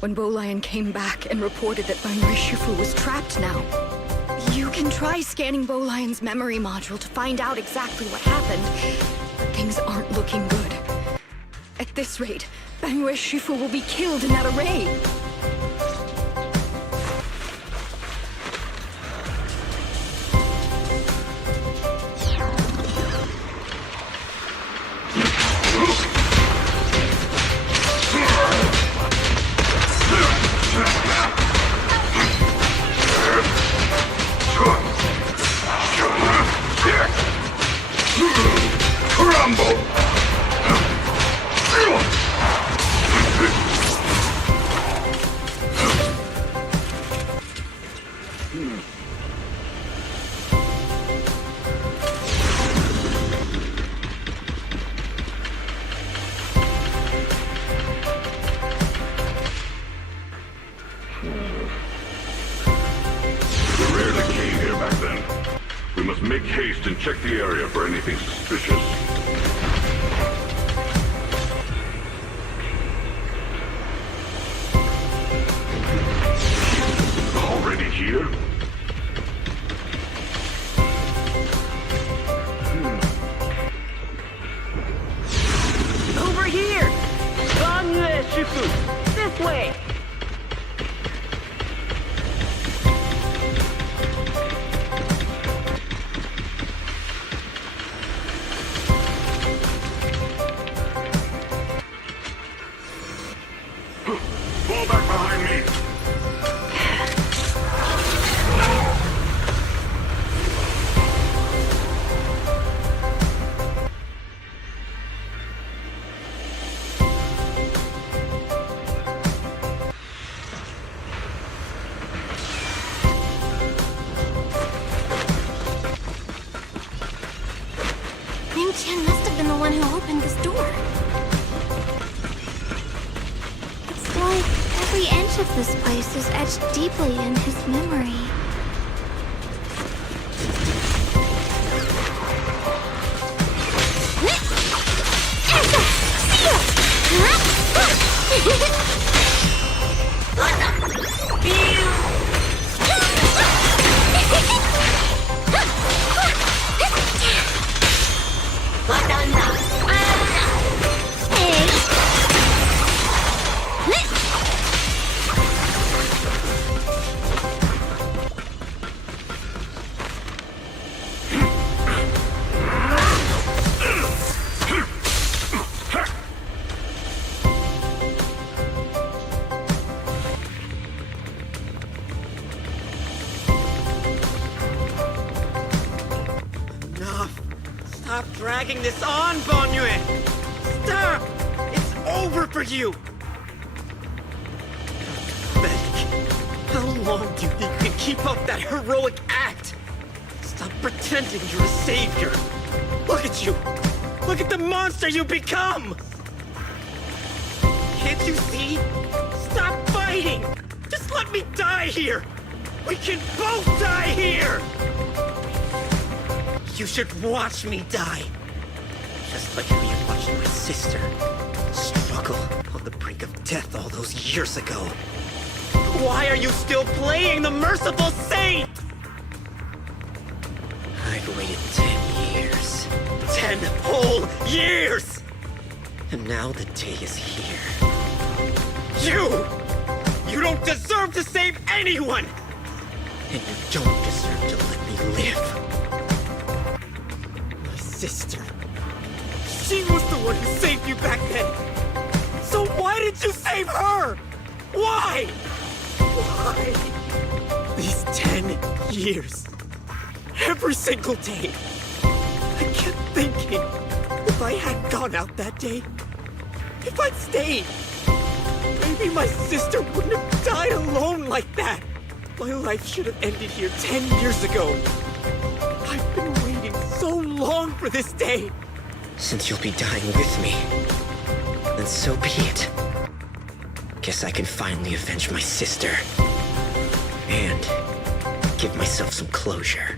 when Bolian came back and reported that Banyu Shifu was trapped now. You can try scanning Bolian's memory module to find out exactly what happened, but things aren't looking good. At this rate, Banyu Shifu will be killed in that array. Make haste and check the area for anything suspicious. Already here? Over here! Banyu Shifu! This way! Fall back behind me! Ning Chen must have been the one who opened this door. It's like every inch of this place is etched deeply in his memory. Stop dragging this on, Banyu! Stop! It's over for you! Pathetic. How long do you think you can keep up that heroic act? Stop pretending you're a savior! Look at you! Look at the monster you become! Can't you see? Stop fighting! Just let me die here! We can both die here! You should watch me die. Just like how you watched my sister struggle on the brink of death all those years ago. Why are you still playing the merciful saint? I've waited 10 years. 10 whole years! And now the day is here. You don't deserve to save anyone! And you don't deserve to let me live. My sister. She was the one who saved you back then. So why did you save her? Why? Why? These 10 years. Every single day. I kept thinking, if I had gone out that day, if I'd stayed, maybe my sister wouldn't have died alone like that. My life should have ended here 10 years ago. I've been waiting so long for this day. Since you'll be dying with me, then so be it. Guess I can finally avenge my sister. And give myself some closure.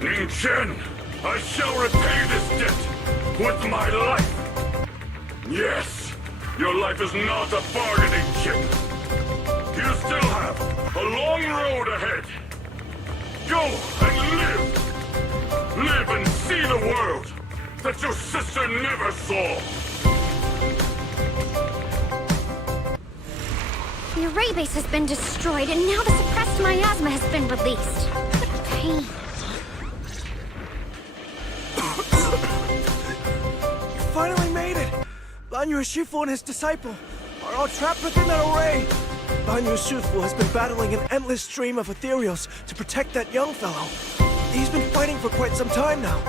Ning Chen, I shall repay this debt with my life. Yes, your life is not a bargaining chip. You still have a long road ahead. Go and live. Live and see the world that your sister never saw. The array base has been destroyed, and now the suppressed miasma has been released. What pain. You finally made it! Banyu Shifu and his disciple are all trapped within that array. Banyu Shifu has been battling an endless stream of ethereals to protect that young fellow. He's been fighting for quite some time now.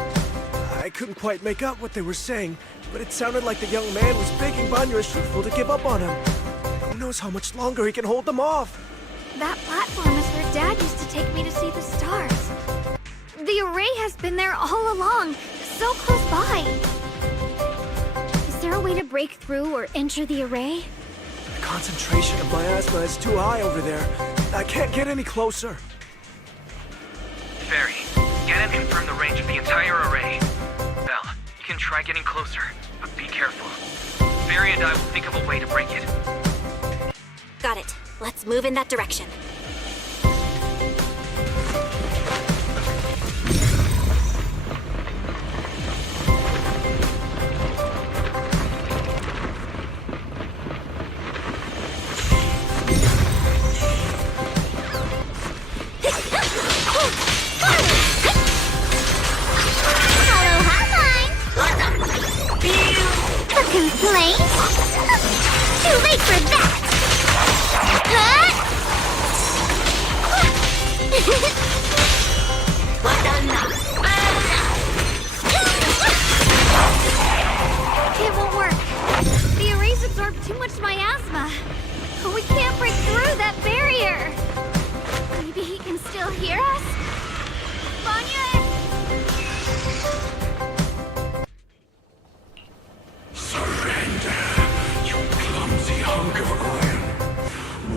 I couldn't quite make out what they were saying, but it sounded like the young man was begging Banyu Shifu to give up on him. Who knows how much longer he can hold them off? That platform is where Dad used to take me to see the stars. The array has been there all along, so close by. Is there a way to break through or enter the array? The concentration of miasma is too high over there. I can't get any closer. Fairy, scan and confirm the range of the entire array. Belle, you can try getting closer, but be careful. Fairy and I will think of a way to break it. Got it. Let's move in that direction. Complaint? Too late for that! It won't work. The arrays absorb too much miasma. We can't break through that barrier. Maybe he can still hear us? Vanya! Surrender, you clumsy hunk of iron.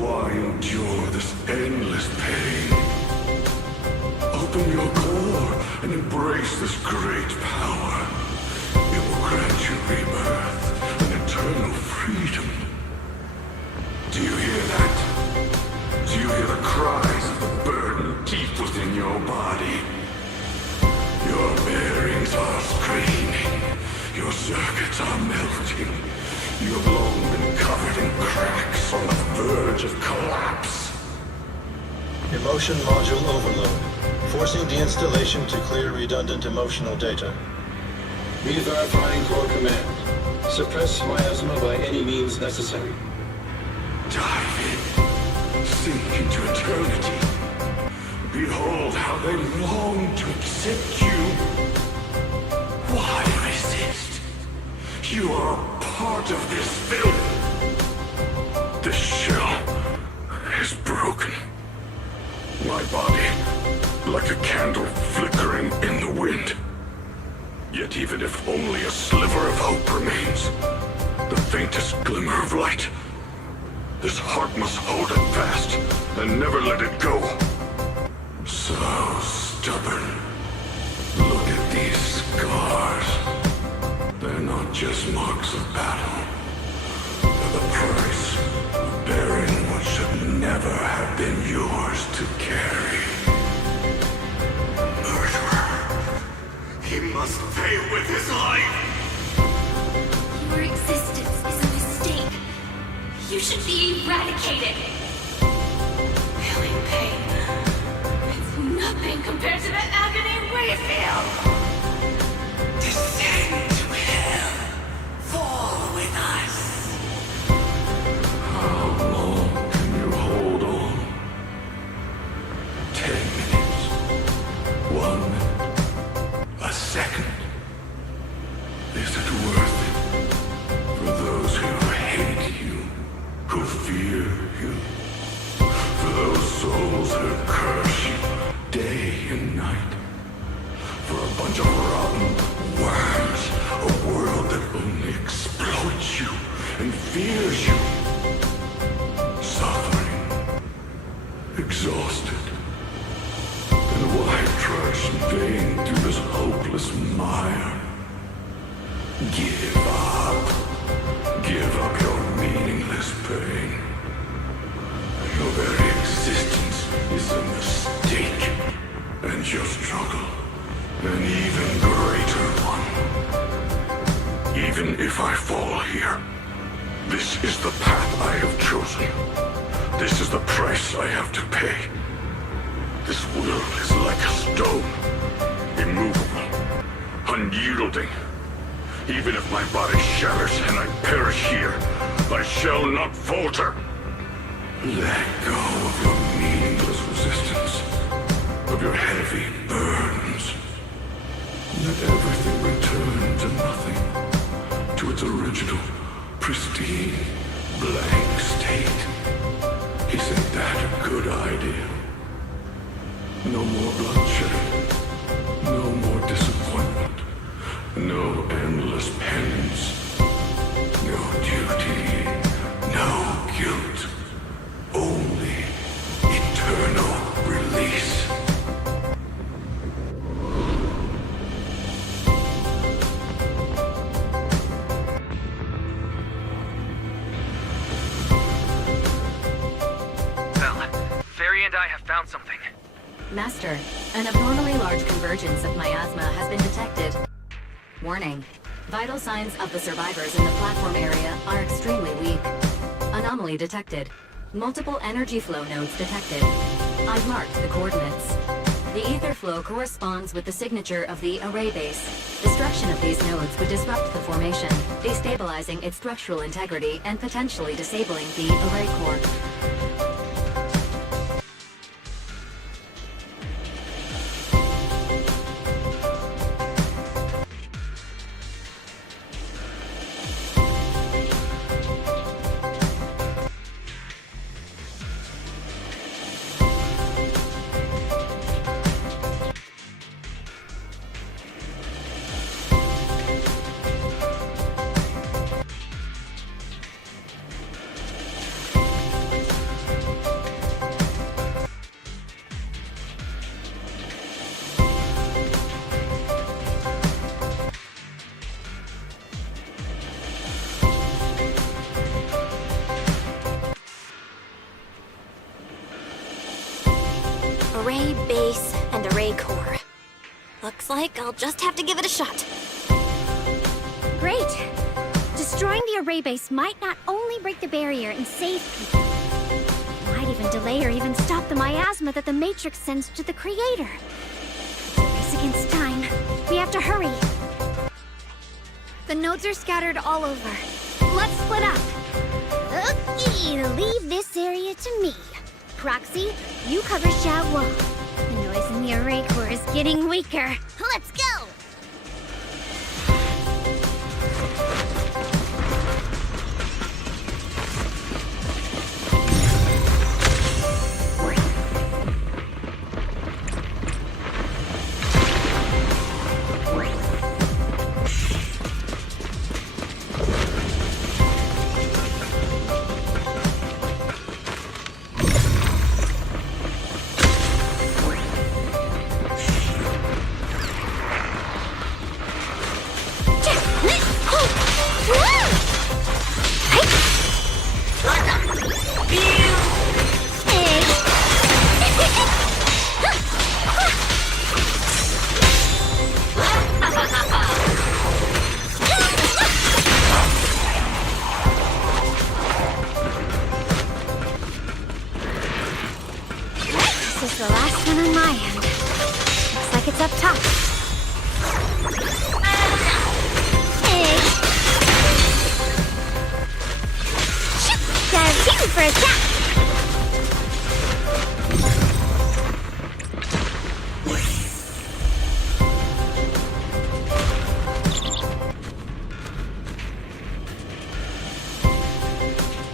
Why endure this endless pain? Open your core and embrace this great power. It will grant you rebirth and eternal freedom. Do you hear that? Do you hear the cries of the burden deep within your body? Your bearings are screaming. Your circuits are melting. You have long been covered in cracks on the verge of collapse. Emotion module overload. Forcing deinstallation to clear redundant emotional data. Re-verifying core command. Suppress miasma by any means necessary. Dive in. Sink into eternity. Behold how they long to accept you. Why resist? You are a part of this film. This shell is broken. My body, like a candle flickering in the wind. Yet even if only a sliver of hope remains, The faintest glimmer of light. This heart must hold it fast and never let it go. So stubborn. Look at these scars. They're not just marks of battle. They're the price of bearing what should never have been yours to carry. Murderer. He must pay with his life. Your existence is a mistake. You should be eradicated. Feeling pain. It's nothing compared to the agony we feel. Descend to hell. Fall with us. How long can you hold on? 10 minutes. 1 minute. A second. Is it worth it? For those who hate you, who fear you, for those souls who curse you day and night, for a bunch of rotten worms, a world that only exploits you and fears you, suffering, exhausted, and why trudge in vain through this hopeless mire? Give up. Give up your meaningless pain. Your very existence is a mistake, and your struggle, an even greater one. Even if I fall here, this is the path I have chosen. This is the price I have to pay. This world is like a stone, immovable, unyielding. Even if my body shatters and I perish here, I shall not falter. Let go of your meaningless resistance, of your heavy burdens. Let everything return to nothing, to its original, pristine, blank state. Isn't that a good idea? No more bloodshed, no more disappointment. No endless penance, no duty, no guilt, only eternal release. Belle, Fairy and I have found something. Master, an abnormally large convergence of miasma has been detected. Warning. Vital signs of the survivors in the platform area are extremely weak. Anomaly detected. Multiple energy flow nodes detected. I've marked the coordinates. The ether flow corresponds with the signature of the array base. Destruction of these nodes would disrupt the formation, destabilizing its structural integrity and potentially disabling the array core. Array base and array core. Looks like I'll just have to give it a shot. Great! Destroying the array base might not only break the barrier and save people, it might even delay or even stop the miasma that the Matrix sends to the Creator. It's a race against time. We have to hurry. The nodes are scattered all over. Let's split up. Okay, leave this area to me. Proxy, you cover Shunguang. The noise in the array core is getting weaker. Let's go! up top. Hey. Dive in for attack.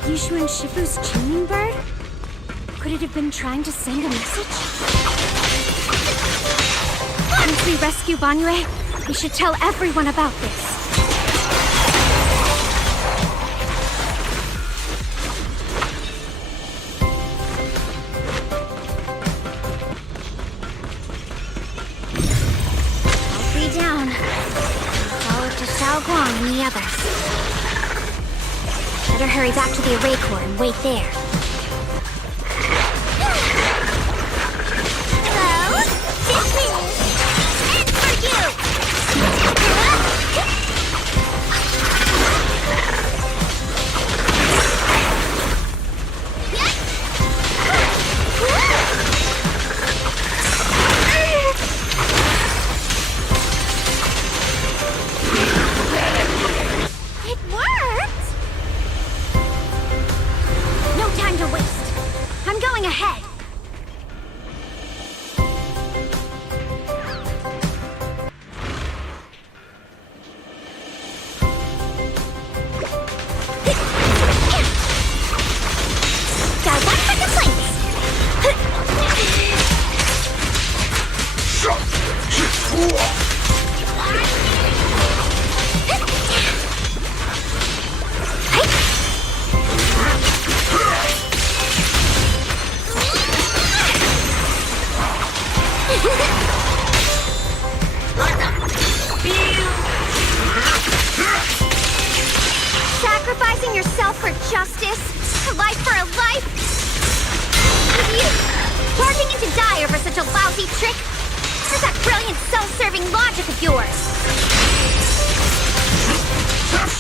Yushu and Shifu's tuning bird? Could it have been trying to send a message? Once we rescue Banyue, we should tell everyone about this. All three down. Follow to Shunguang and the others. Better hurry back to the array core and wait there. Hello? This is... And for you! It worked! No time to waste. I'm going ahead. Got one for complaints. Sacrificing yourself for justice? A life for a life? You barging in to die over such a lousy trick? Where's that brilliant self-serving logic of yours?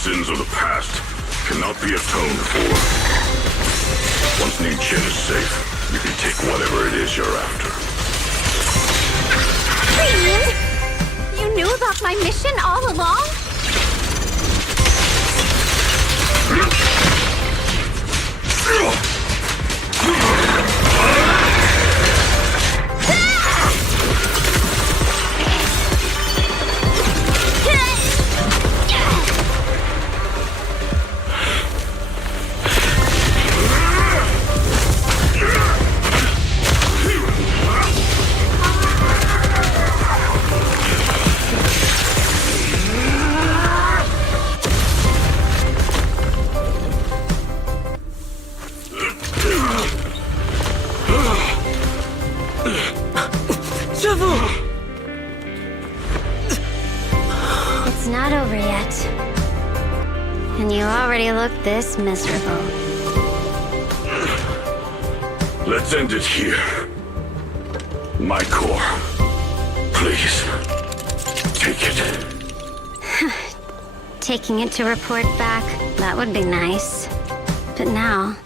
Sins of the past cannot be atoned for. Once Ning-Chin is safe, you can take whatever it is you're after. Fiend! You knew about my mission all along? It's not over yet. And you already look this miserable. Let's end it here. My core. Please. Take it. Taking it to report back, that would be nice. But now,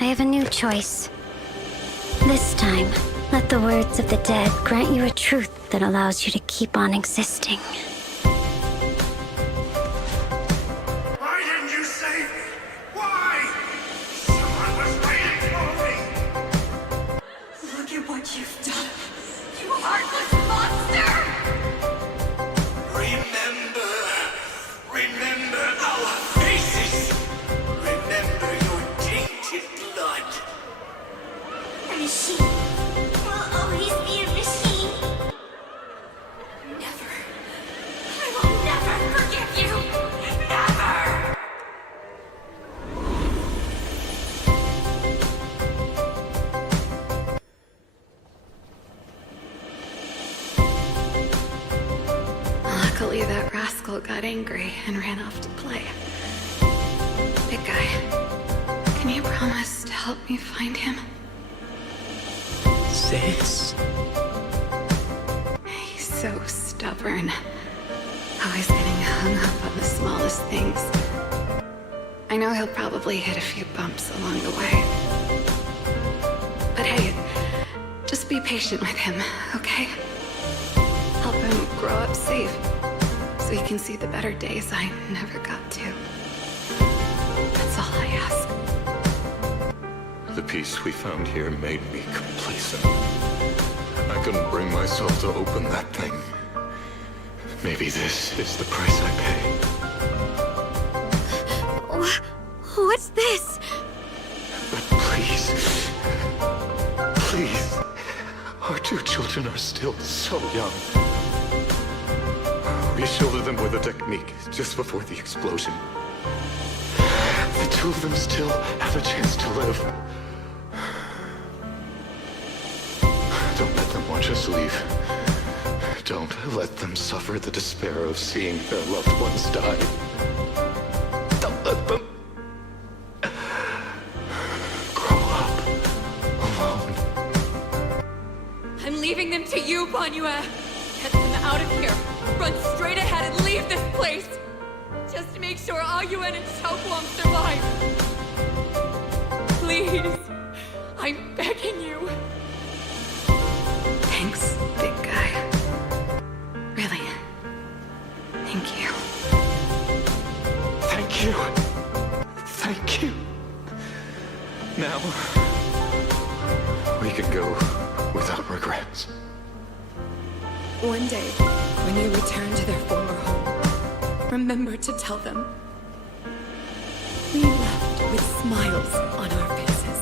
I have a new choice. This time, let the words of the dead grant you a truth that allows you to keep on existing. Why didn't you save me? Why? Someone was waiting for me. Look at what you've done. You heartless monster! Remember our faces. Remember your tainted blood. A machine will always be a machine. Never. I will never forgive you. Never! Luckily, that rascal got angry and ran off to play. Big guy, can you promise to help me find him? Sis? He's so stubborn. Always getting hung up on the smallest things. I know he'll probably hit a few bumps along the way. But hey, just be patient with him, okay? grow up safe, so you can see the better days I never got to. That's all I ask. The peace we found here made me complacent. I couldn't bring myself to open that thing. Maybe this is the price I pay. What's this? But please, please, our two children are still so young. We shielded them with a technique just before the explosion. The two of them still have a chance to live. Don't let them watch us leave. Don't let them suffer the despair of seeing their loved ones die. Don't let them grow up alone. I'm leaving them to you, Banyue. Get them out of here. Run straight ahead and leave this place. Just to make sure Ayuen and Shunguang survive. Please. I'm begging you. Thanks, big guy. Really. Thank you. Thank you. Thank you. Now, we can go without regrets. One day, when you return to their former home, remember to tell them we left with smiles on our faces.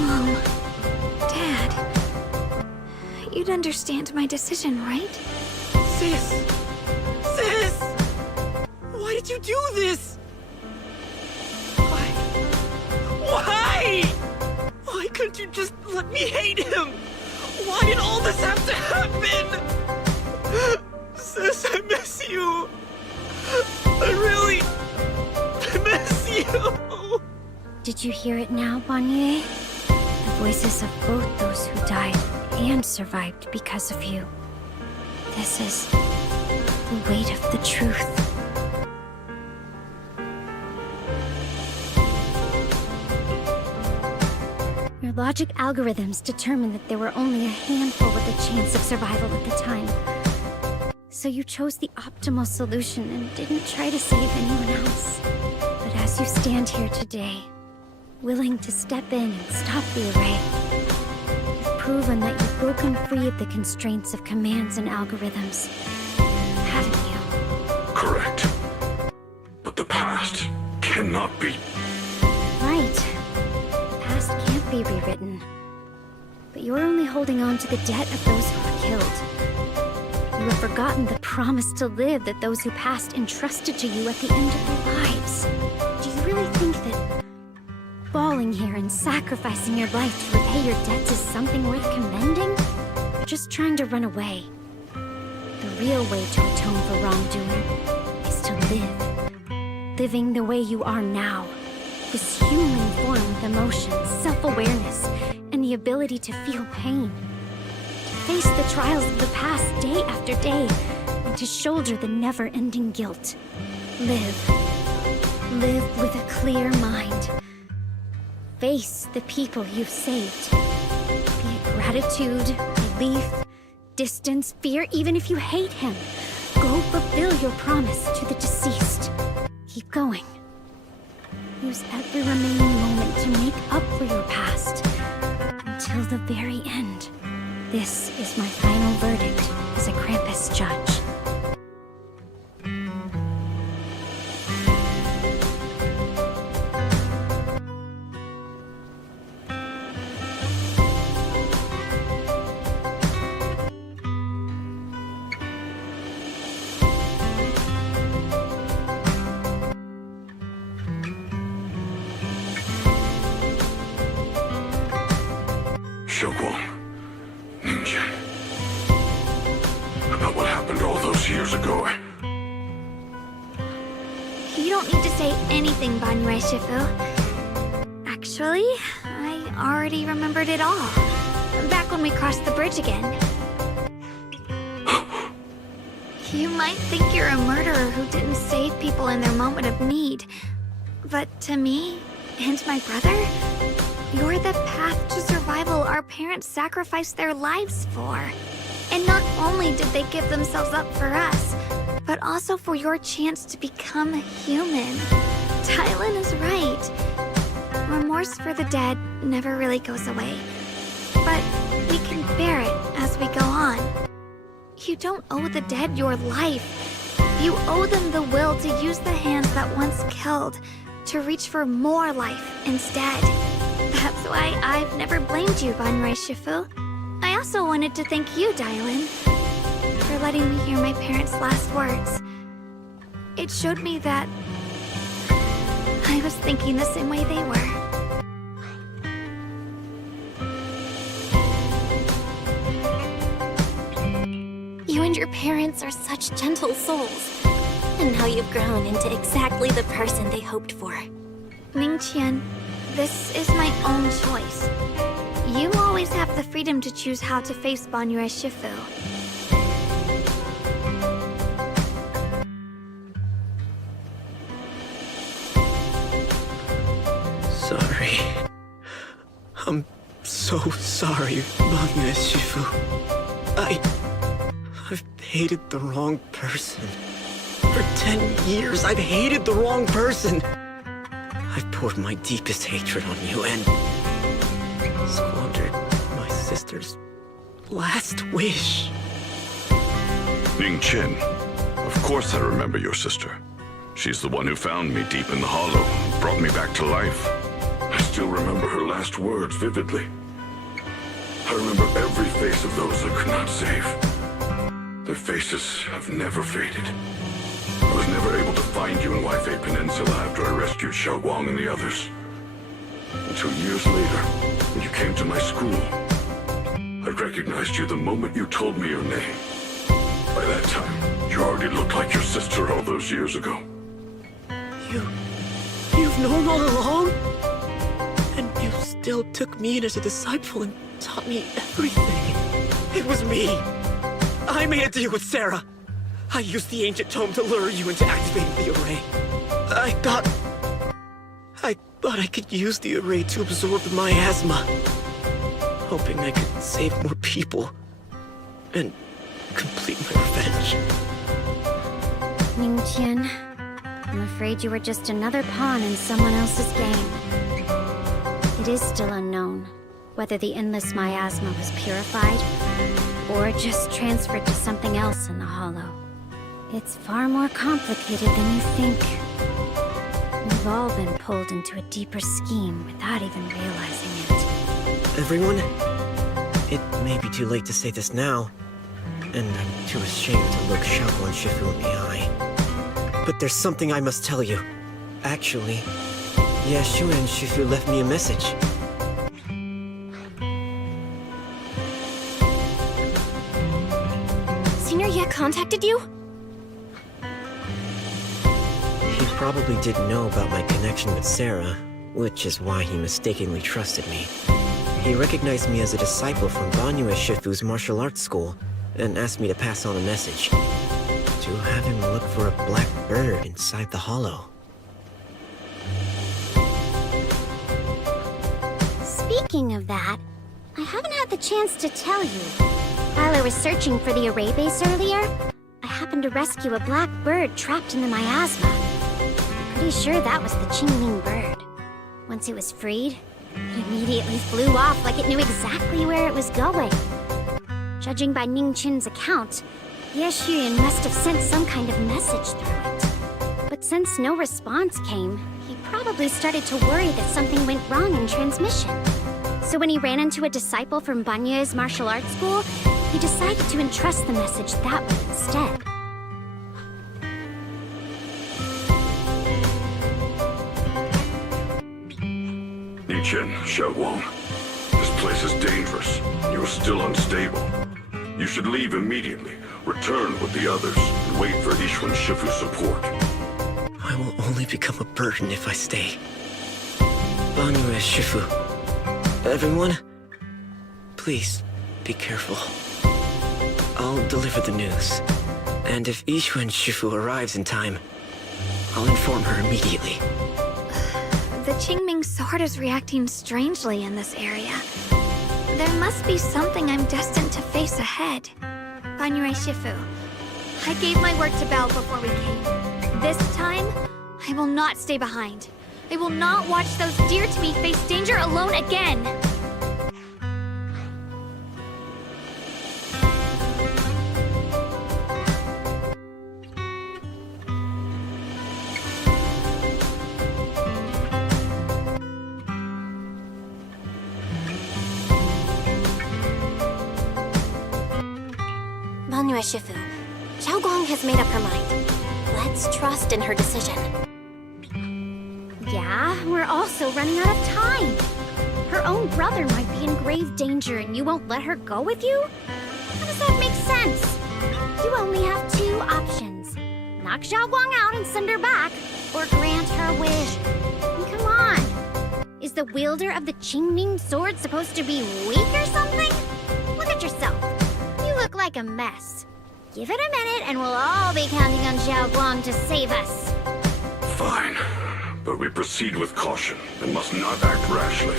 Mom, Dad, you'd understand my decision, right? Sis! Sis! Why did you do this? Why? Why couldn't you just let me hate him? Why did all this have to happen? Sis, I miss you. I really miss you. Did you hear it now, Banyue? The voices of both those who died and survived because of you. This is the weight of the truth. Your logic algorithms determined that there were only a handful with a chance of survival at the time. So you chose the optimal solution and didn't try to save anyone else. But as you stand here today, willing to step in and stop the array, you've proven that you've broken free of the constraints of commands and algorithms. Haven't you? Correct. But the past cannot be. Right. The past can't be rewritten. But you're only holding on to the debt of those who were killed. You have forgotten the promise to live that those who passed entrusted to you at the end of their lives. Do you really think that falling here and sacrificing your life to repay your debts is something worth commending? You're just trying to run away. The real way to atone for wrongdoing is to live. Living the way you are now. This human form with emotions, self-awareness, and the ability to feel pain. To face the trials of the past day after day, and to shoulder the never-ending guilt. Live. Live with a clear mind. Face the people you've saved. Be it gratitude, relief, distance, fear, even if you hate him. Go fulfill your promise to the deceased. Keep going. Use every remaining moment to make up for your past. Until the very end. This is my final verdict as a Krampus judge. Shunguang. Ninja. About what happened all those years ago. You don't need to say anything, Banyue Shifu. Actually, I already remembered it all. Back when we crossed the bridge again. You might think you're a murderer who didn't save people in their moment of need. But to me and my brother, you're the path to survival our parents sacrificed their lives for. And not only did they give themselves up for us, but also for your chance to become human. Dylan is right. Remorse for the dead never really goes away. But we can bear it as we go on. You don't owe the dead your life. You owe them the will to use the hands that once killed to reach for more life instead. That's why I've never blamed you, Banrai Shifu. I also wanted to thank you, Dylan, for letting me hear my parents' last words. It showed me that I was thinking the same way they were. You and your parents are such gentle souls. And now you've grown into exactly the person they hoped for. Ningqian, this is my own choice. You always have the freedom to choose how to face Banrai Shifu. Sorry. I'm so sorry, Banrai Shifu. I've hated the wrong person. For 10 years, I've hated the wrong person. I've poured my deepest hatred on you and squandered my sister's last wish. Ningqian, of course I remember your sister. She's the one who found me deep in the hollow, brought me back to life. I still remember her last words vividly. I remember every face of those I could not save. Their faces have never faded. I was never able to find you in Waifei Peninsula after I rescued Shunguang and the others. Until years later, when you came to my school, I recognized you the moment you told me your name. By that time, you already looked like your sister all those years ago. You've known all along? And you still took me in as a disciple and taught me everything. It was me. I made a deal with Sarah. I used the ancient tome to lure you into activating the array. I thought I could use the array to absorb the miasma, hoping I could save more people and complete my revenge. Ningqian, I'm afraid you were just another pawn in someone else's game. It is still unknown whether the endless miasma was purified or just transferred to something else in the hollow. It's far more complicated than you think. We've all been pulled into a deeper scheme without even realizing it. Everyone, it may be too late to say this now, and I'm too ashamed to look Shunguang and Shifu in the eye. But there's something I must tell you. Actually, Yashu and Shifu left me a message. Senior Ye contacted you? He probably didn't know about my connection with Sarah, which is why he mistakenly trusted me. He recognized me as a disciple from Banrai Shifu's martial arts school, and asked me to pass on a message. To have him look for a black bird inside the hollow. Speaking of that, I haven't had the chance to tell you. While I was searching for the array base earlier, I happened to rescue a black bird trapped in the miasma. Pretty sure that was the Qingming bird. Once it was freed, it immediately flew off like it knew exactly where it was going. Judging by Ningqian's account, Ye Xuyan must have sent some kind of message through it. But since no response came, he probably started to worry that something went wrong in transmission. So when he ran into a disciple from Banye's martial arts school, he decided to entrust the message that way instead. Ningqian, Shunguang, this place is dangerous. You're still unstable. You should leave immediately. Return with the others and wait for Yishuan Shifu's support. I will only become a burden if I stay. Banrai Shifu. Everyone, please be careful. I'll deliver the news. And if Yishuan Shifu arrives in time, I'll inform her immediately. The Qingming sword is reacting strangely in this area. There must be something I'm destined to face ahead. Banyue Shifu, I gave my word to Belle before we came. This time, I will not stay behind. I will not watch those dear to me face danger alone again. Banyue Shifu, Shunguang has made up her mind. Let's trust in her decision. Yeah, we're also running out of time. Her own brother might be in grave danger and you won't let her go with you? How does that make sense? You only have two options. Knock Xiaoguang out and send her back, or grant her wish. And come on. Is the wielder of the Qingming sword supposed to be weak or something? Look at yourself. You look like a mess. Give it a minute and we'll all be counting on Xiaoguang to save us. Fine, but we proceed with caution and must not act rashly.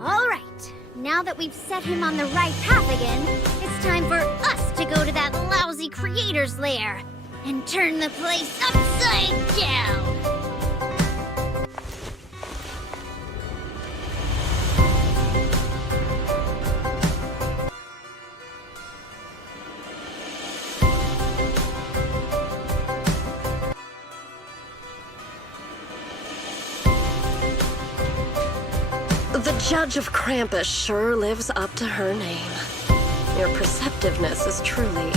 All right, now that we've set him on the right path again, it's time for us to go to that lousy creator's lair and turn the place upside down. The Judge of Krampus sure lives up to her name. Your perceptiveness is truly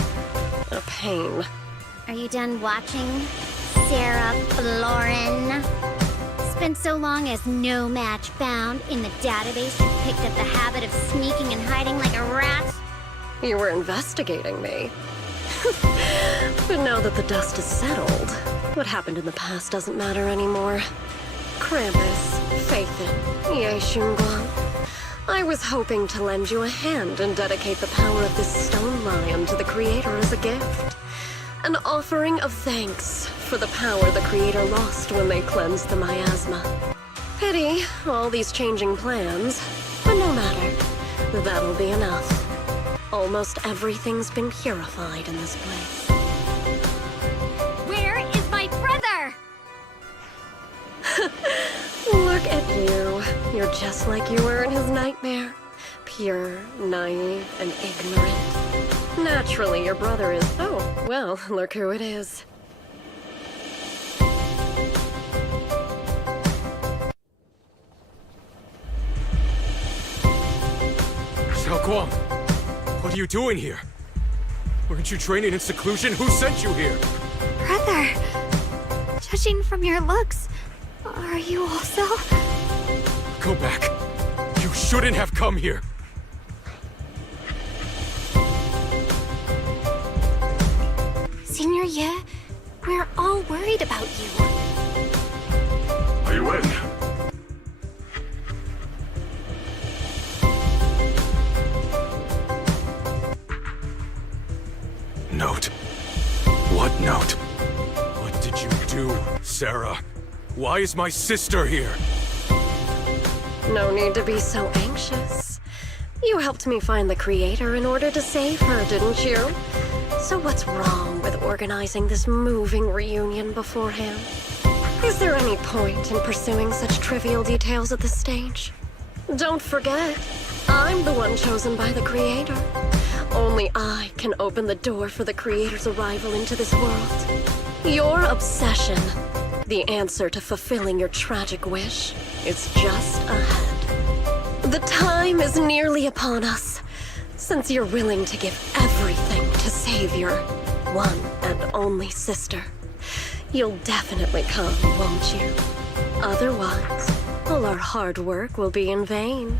a pain. Are you done watching, Sarah Florin? Spent so long as no match found in the database, you picked up the habit of sneaking and hiding like a rat? You were investigating me. But now that the dust has settled, what happened in the past doesn't matter anymore. Krampus, Faithin, Ye Shunguang. I was hoping to lend you a hand and dedicate the power of this stone lion to the Creator as a gift. An offering of thanks for the power the Creator lost when they cleansed the miasma. Pity, all these changing plans, but no matter. That'll be enough. Almost everything's been purified in this place. Where is my brother? Look at you. You're just like you were in his nightmare. Pure, naive, and ignorant. Naturally, your brother is... Oh, well, look who it is. Xiaoguang, what are you doing here? Weren't you training in seclusion? Who sent you here? Brother, judging from your looks, are you also? Go back. You shouldn't have come here. Senior Ye, we're all worried about you. Are you in? Note. What note? What did you do, Sarah? Why is my sister here? No need to be so anxious. You helped me find the Creator in order to save her, didn't you? So what's wrong with organizing this moving reunion beforehand? Is there any point in pursuing such trivial details at this stage? Don't forget, I'm the one chosen by the Creator. Only I can open the door for the Creator's arrival into this world. Your obsession, the answer to fulfilling your tragic wish, is just ahead. The time is nearly upon us, since you're willing to give everything to save your one and only sister. You'll definitely come, won't you? Otherwise, all our hard work will be in vain.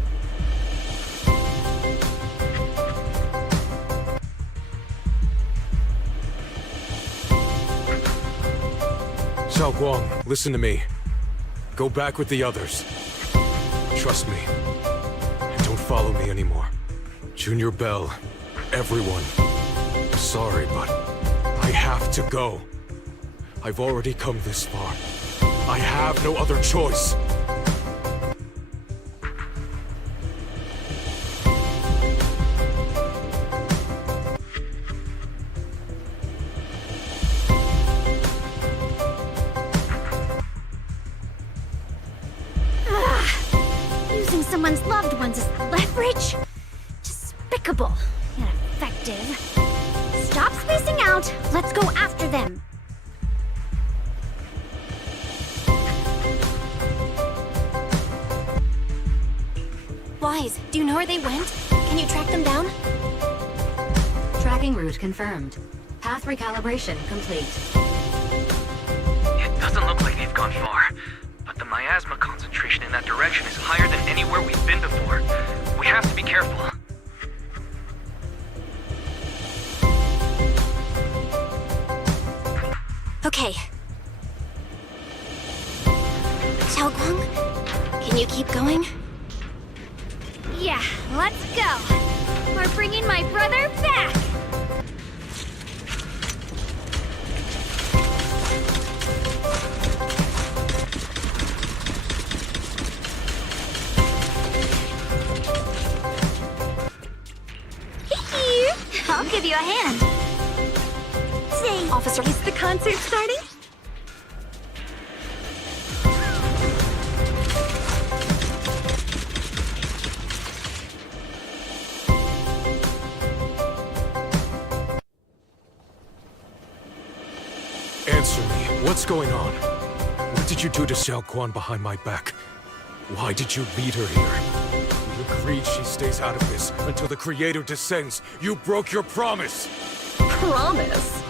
Xiaoguang, listen to me. Go back with the others. Trust me. And don't follow me anymore. Junior Bell, everyone, sorry, but I have to go. I've already come this far. I have no other choice. Using someone's loved ones as leverage? Despicable. Ineffective. Stop spacing out. Let's go after them. Wise, do you know where they went? Can you track them down? Tracking route confirmed. Path recalibration complete. It doesn't look like they've gone far, but the miasma concentration in that direction is higher than anywhere we've been before. We have to be careful. Okay. Shunguang, can you keep going? Yeah, let's go. We're bringing my brother back. I'll give you a hand. Say, officer, is the concert starting? Answer me. What's going on? What did you do to Xiao Quan behind my back? Why did you lead her here? You agreed she stays out of this until the Creator descends. You broke your promise! Promise?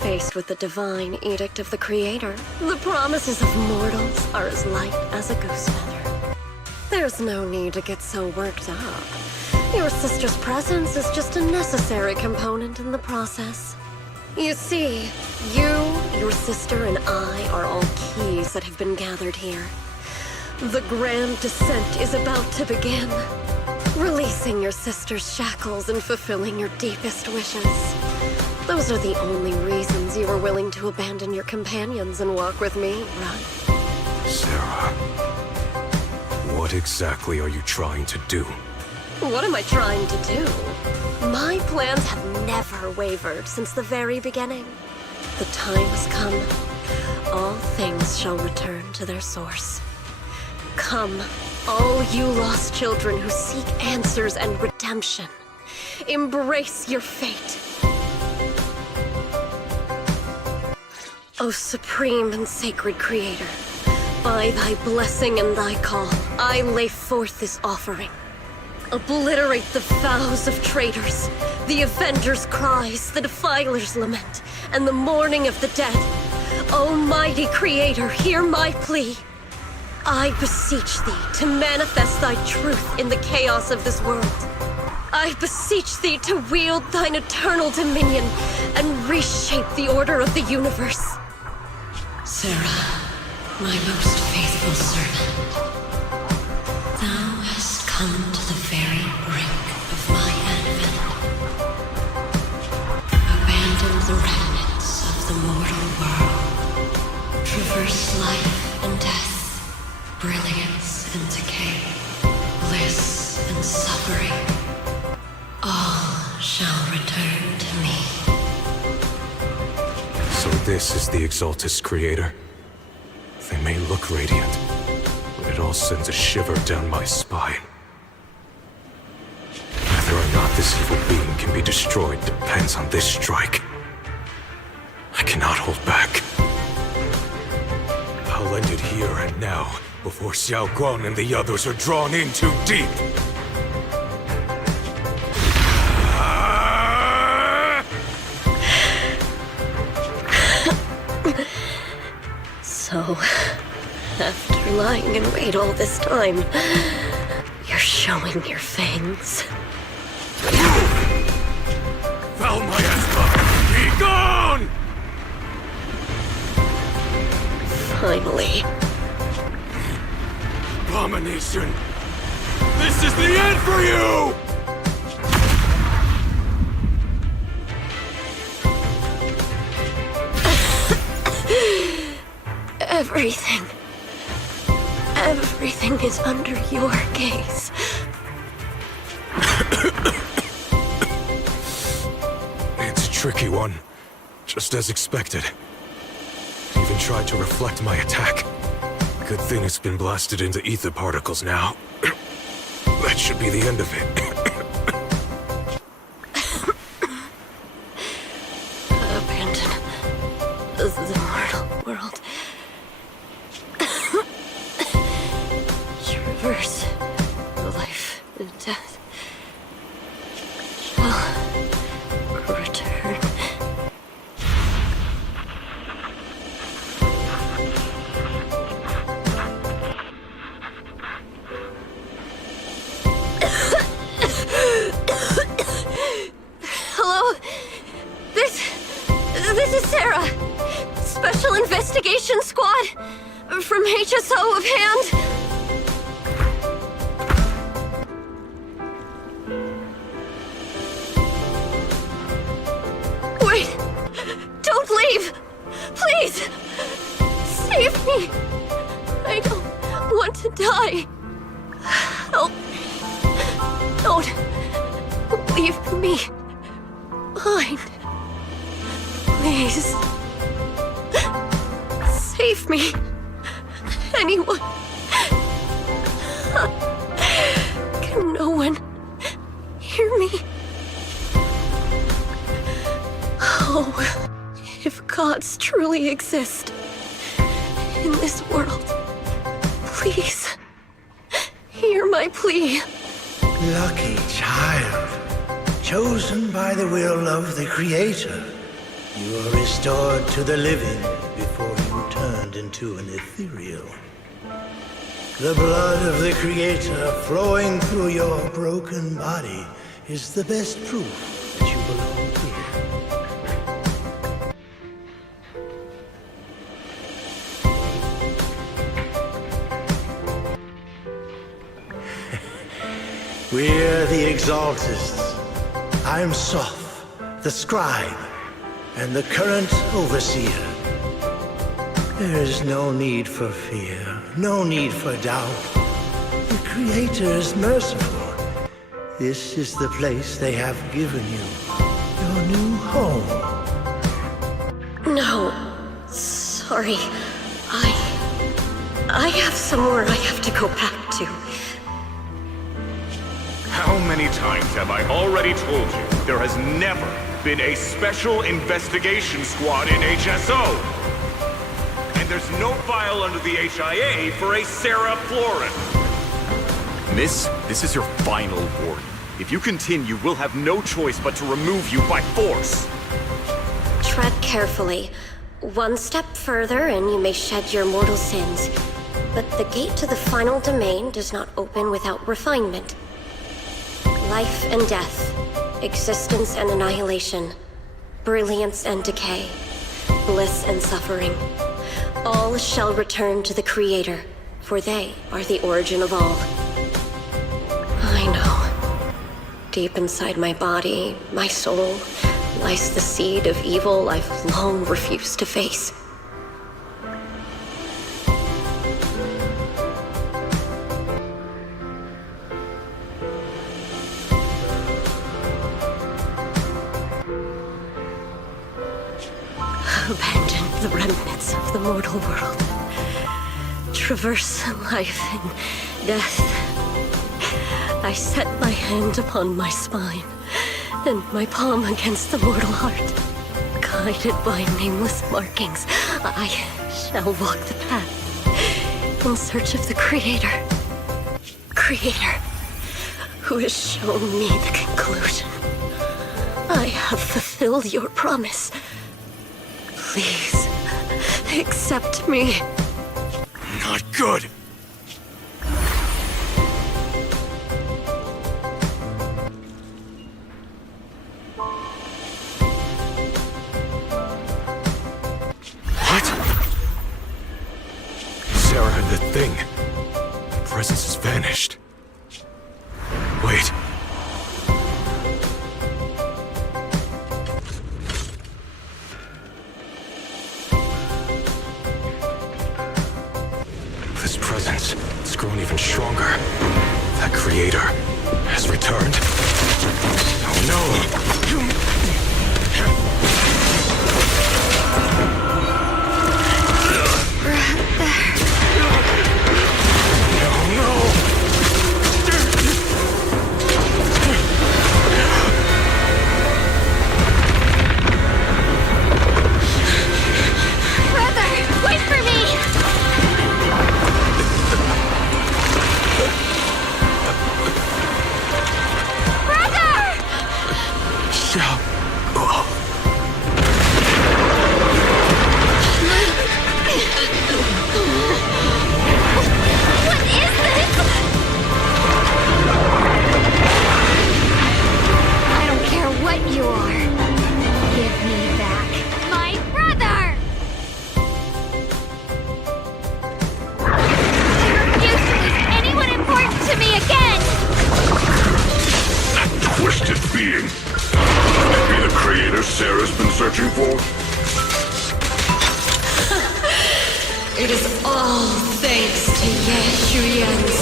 Faced with the divine edict of the Creator, the promises of mortals are as light as a goose feather. There's no need to get so worked up. Your sister's presence is just a necessary component in the process. You see, you, your sister, and I are all keys that have been gathered here. The grand descent is about to begin. Releasing your sister's shackles and fulfilling your deepest wishes. Those are the only reasons you were willing to abandon your companions and walk with me, right? Sarah, what exactly are you trying to do? What am I trying to do? My plans have never wavered since the very beginning. The time has come. All things shall return to their source. Come, all you lost children who seek answers and redemption. Embrace your fate. O supreme and sacred Creator, by thy blessing and thy call, I lay forth this offering. Obliterate the vows of traitors, the avengers' cries, the defiler's lament, and the mourning of the dead. Almighty Creator, hear my plea. I beseech thee to manifest thy truth in the chaos of this world. I beseech thee to wield thine eternal dominion and reshape the order of the universe. Sarah, my most faithful servant, thou hast come to the very brink of my advent. Abandon the remnants of the mortal world. Traverse life and death, brilliance and decay, bliss and suffering. All shall return to me. So this is the Exaltus Creator. They may look radiant, but it all sends a shiver down my spine. Whether or not this evil being can be destroyed depends on this strike. I cannot hold back. I'll end it here and now, before Xiao Guan and the others are drawn in too deep. So, after lying in wait all this time, you're showing your fangs. Foul miasma! Be gone! Finally. Abomination! This is the end for you! Everything is under your gaze. It's a tricky one. Just as expected. Even tried to reflect my attack. Good thing it's been blasted into ether particles now. That should be the end of it. Abandon the mortal world. Traverse life and death. Shall return. Hello? This is Sarah. Special Investigation Squad from HSO of Hand. Wait! Don't leave! Please! Save me! I don't want to die. Help me. Don't leave me behind. Please. Save me. Anyone. Can no one hear me? Oh, if gods truly exist in this world, please hear my plea. Lucky child, chosen by the will of the Creator. You are restored to the living before you turned into an ethereal. The blood of the Creator flowing through your broken body is the best proof that you belong here. We're the Exaltists. I'm Soph, the Scribe, and the current Overseer. There's no need for fear, no need for doubt. The Creator is merciful. This is the place they have given you, your new home. No, sorry. I have somewhere I have to go back to. How many times have I already told you there has never been a special investigation squad in HSO? And there's no file under the HIA for a Sarah Florin. Miss, this is your final warning. If you continue, we'll have no choice but to remove you by force. Tread carefully. One step further and you may shed your mortal sins. But the gate to the final domain does not open without refinement. Life and death, existence and annihilation, brilliance and decay, bliss and suffering. All shall return to the Creator, for they are the origin of all. I know. Deep inside my body, my soul, lies the seed of evil I've long refused to face. Abandon the remnants of the mortal world. Traverse life and death. I set my hand upon my spine, and my palm against the mortal heart. Guided by nameless markings, I shall walk the path in search of the Creator. Creator, who has shown me the conclusion. I have fulfilled your promise. Please, accept me. Not good. What? Sarah and the thing. The presence has vanished. Wait. Creator has returned. Oh no! Brother, wait for me! Brother! What is this? I don't care what you are. Give me back my brother! I refuse to lose anyone important to me again! That twisted being. Could it be the creator Sarah's been searching for? It is all thanks to Yeshuyan's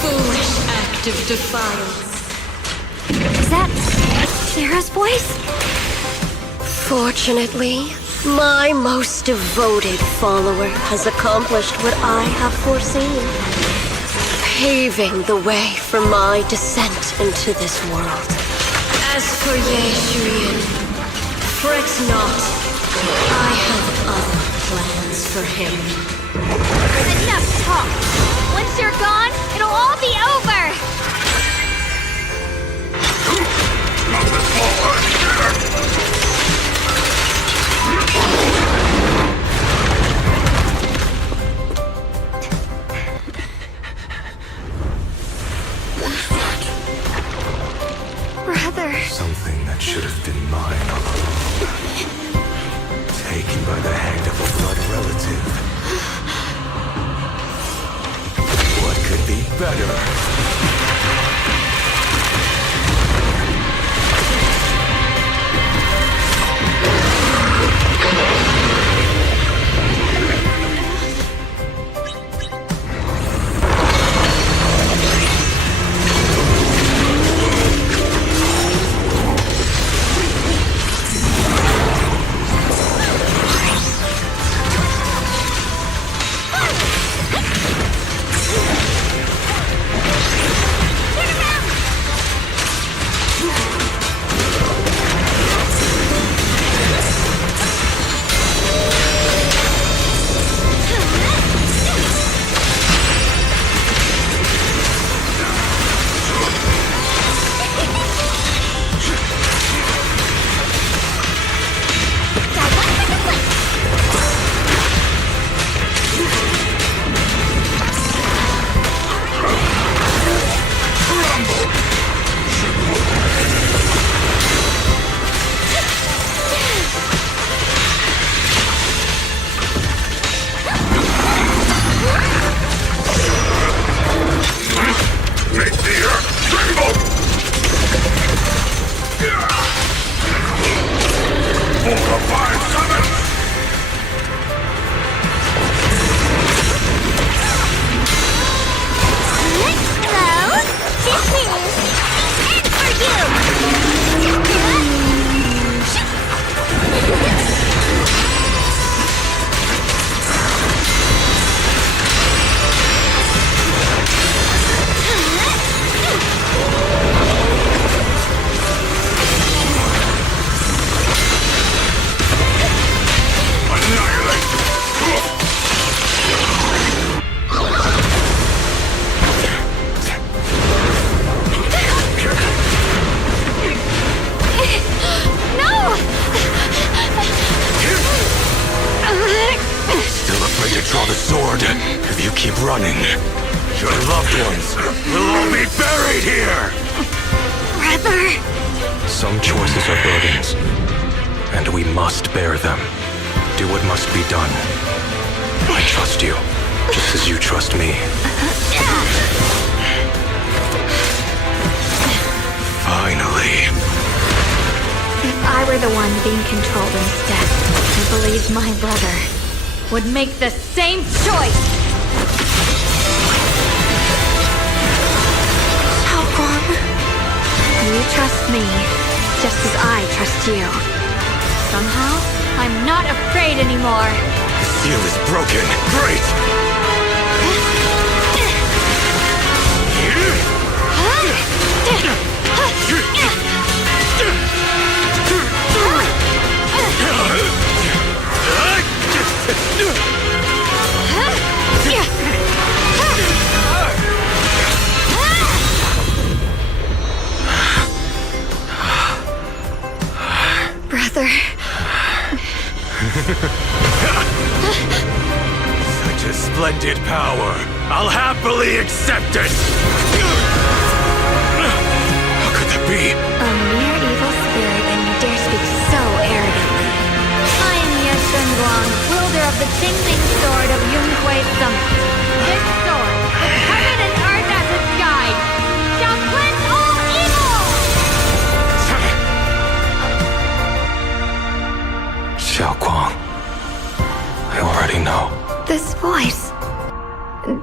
foolish act of defiance. Is that Sarah's voice? Fortunately, my most devoted follower has accomplished what I have foreseen, paving the way for my descent into this world. As for Yeshuyan, fret not. I have other plans for him. Enough talk! Once you're gone, it'll all be over! Brother. Something that should have been mine all along. Taken by the hand of a blood relative. What could be better? running, your loved ones will all be buried here! Brother! Some choices are burdens, and we must bear them. Do what must be done. I trust you, just as you trust me. Finally. If I were the one being controlled instead, I believe my brother would make the same choice! How You trust me, just as I trust you. Somehow, I'm not afraid anymore. The seal is broken. Great! Brother. Such a splendid power. I'll happily accept it! How could that be? A mere evil spirit, and you dare speak so arrogantly. I am Ye Shunguang, wielder of the Tingling Sword of Yunhui Summit. This sword, with heaven and earth as its guide, shall cleanse all evil! Shunguang, I already know. This voice...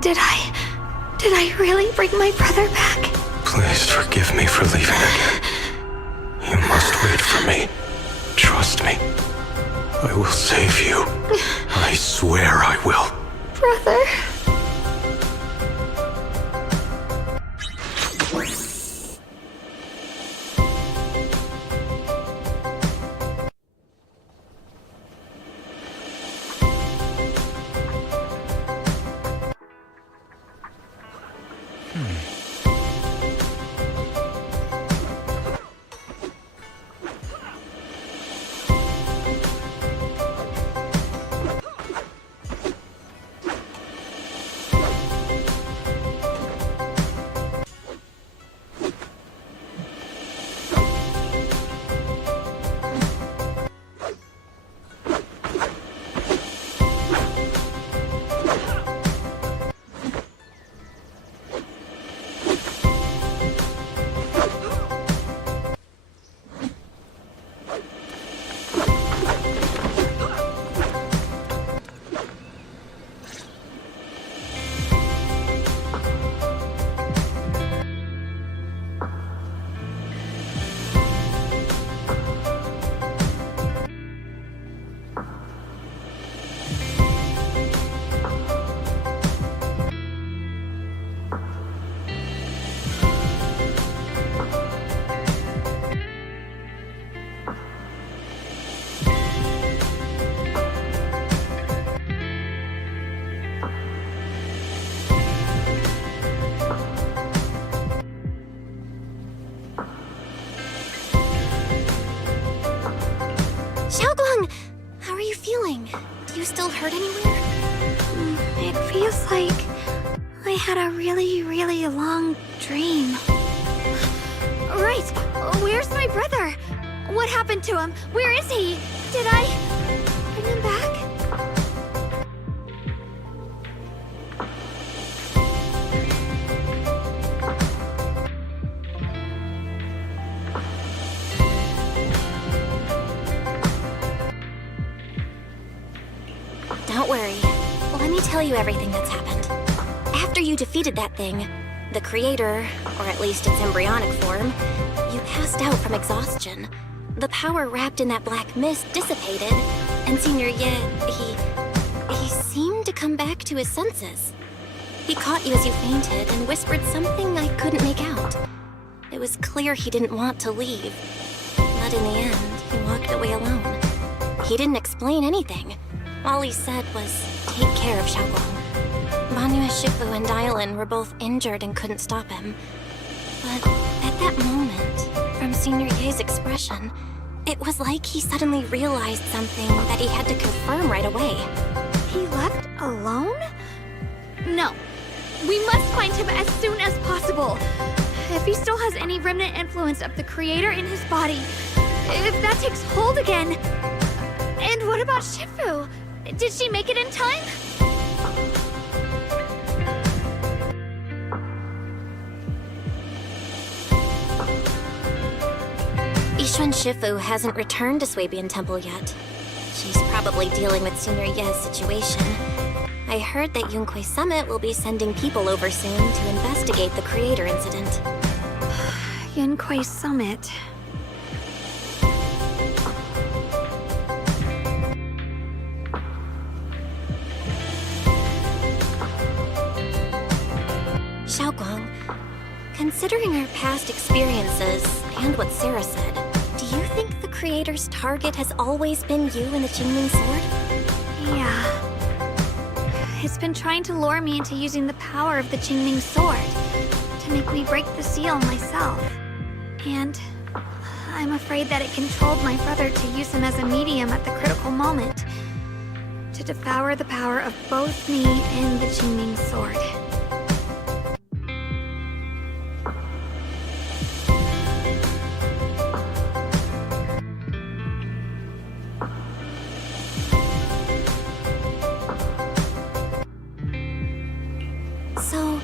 Did I really bring my brother back? Please forgive me for leaving again. You must wait for me. Trust me. I will save you. I swear I will. Brother... Shunguang! How are you feeling? Do you still hurt anywhere? It feels like I had a really, really long dream. Right! Where's my brother? What happened to him? Where is he? Did I bring him back? Don't worry. Let me tell you everything that's happened. After you defeated that thing, the creator, or at least its embryonic form, you passed out from exhaustion. The power wrapped in that black mist dissipated, and Senior Ye, he seemed to come back to his senses. He caught you as you fainted and whispered something I couldn't make out. It was clear he didn't want to leave, but in the end, he walked away alone. He didn't explain anything. All he said was, take care of Shunguang. Banyue Shifu and Dylan were both injured and couldn't stop him. But at that moment, from Senior Ye's expression, it was like he suddenly realized something that he had to confirm right away. He left alone? No. We must find him as soon as possible. If he still has any remnant influence of the creator in his body, if that takes hold again... And what about Shifu? Did she make it in time? Yixuan Shifu hasn't returned to Swabian Temple yet. She's probably dealing with Senior Ye's situation. I heard that Yunhui Summit will be sending people over soon to investigate the creator incident. Yunquei Summit. Shunguang, considering our past experiences and what Sarah said, do you think the Creator's target has always been you and the Qingming Sword? Yeah. It's been trying to lure me into using the power of the Qingming Sword to make me break the seal myself. And I'm afraid that it controlled my brother to use him as a medium at the critical moment, to devour the power of both me and the Qingming Sword. So,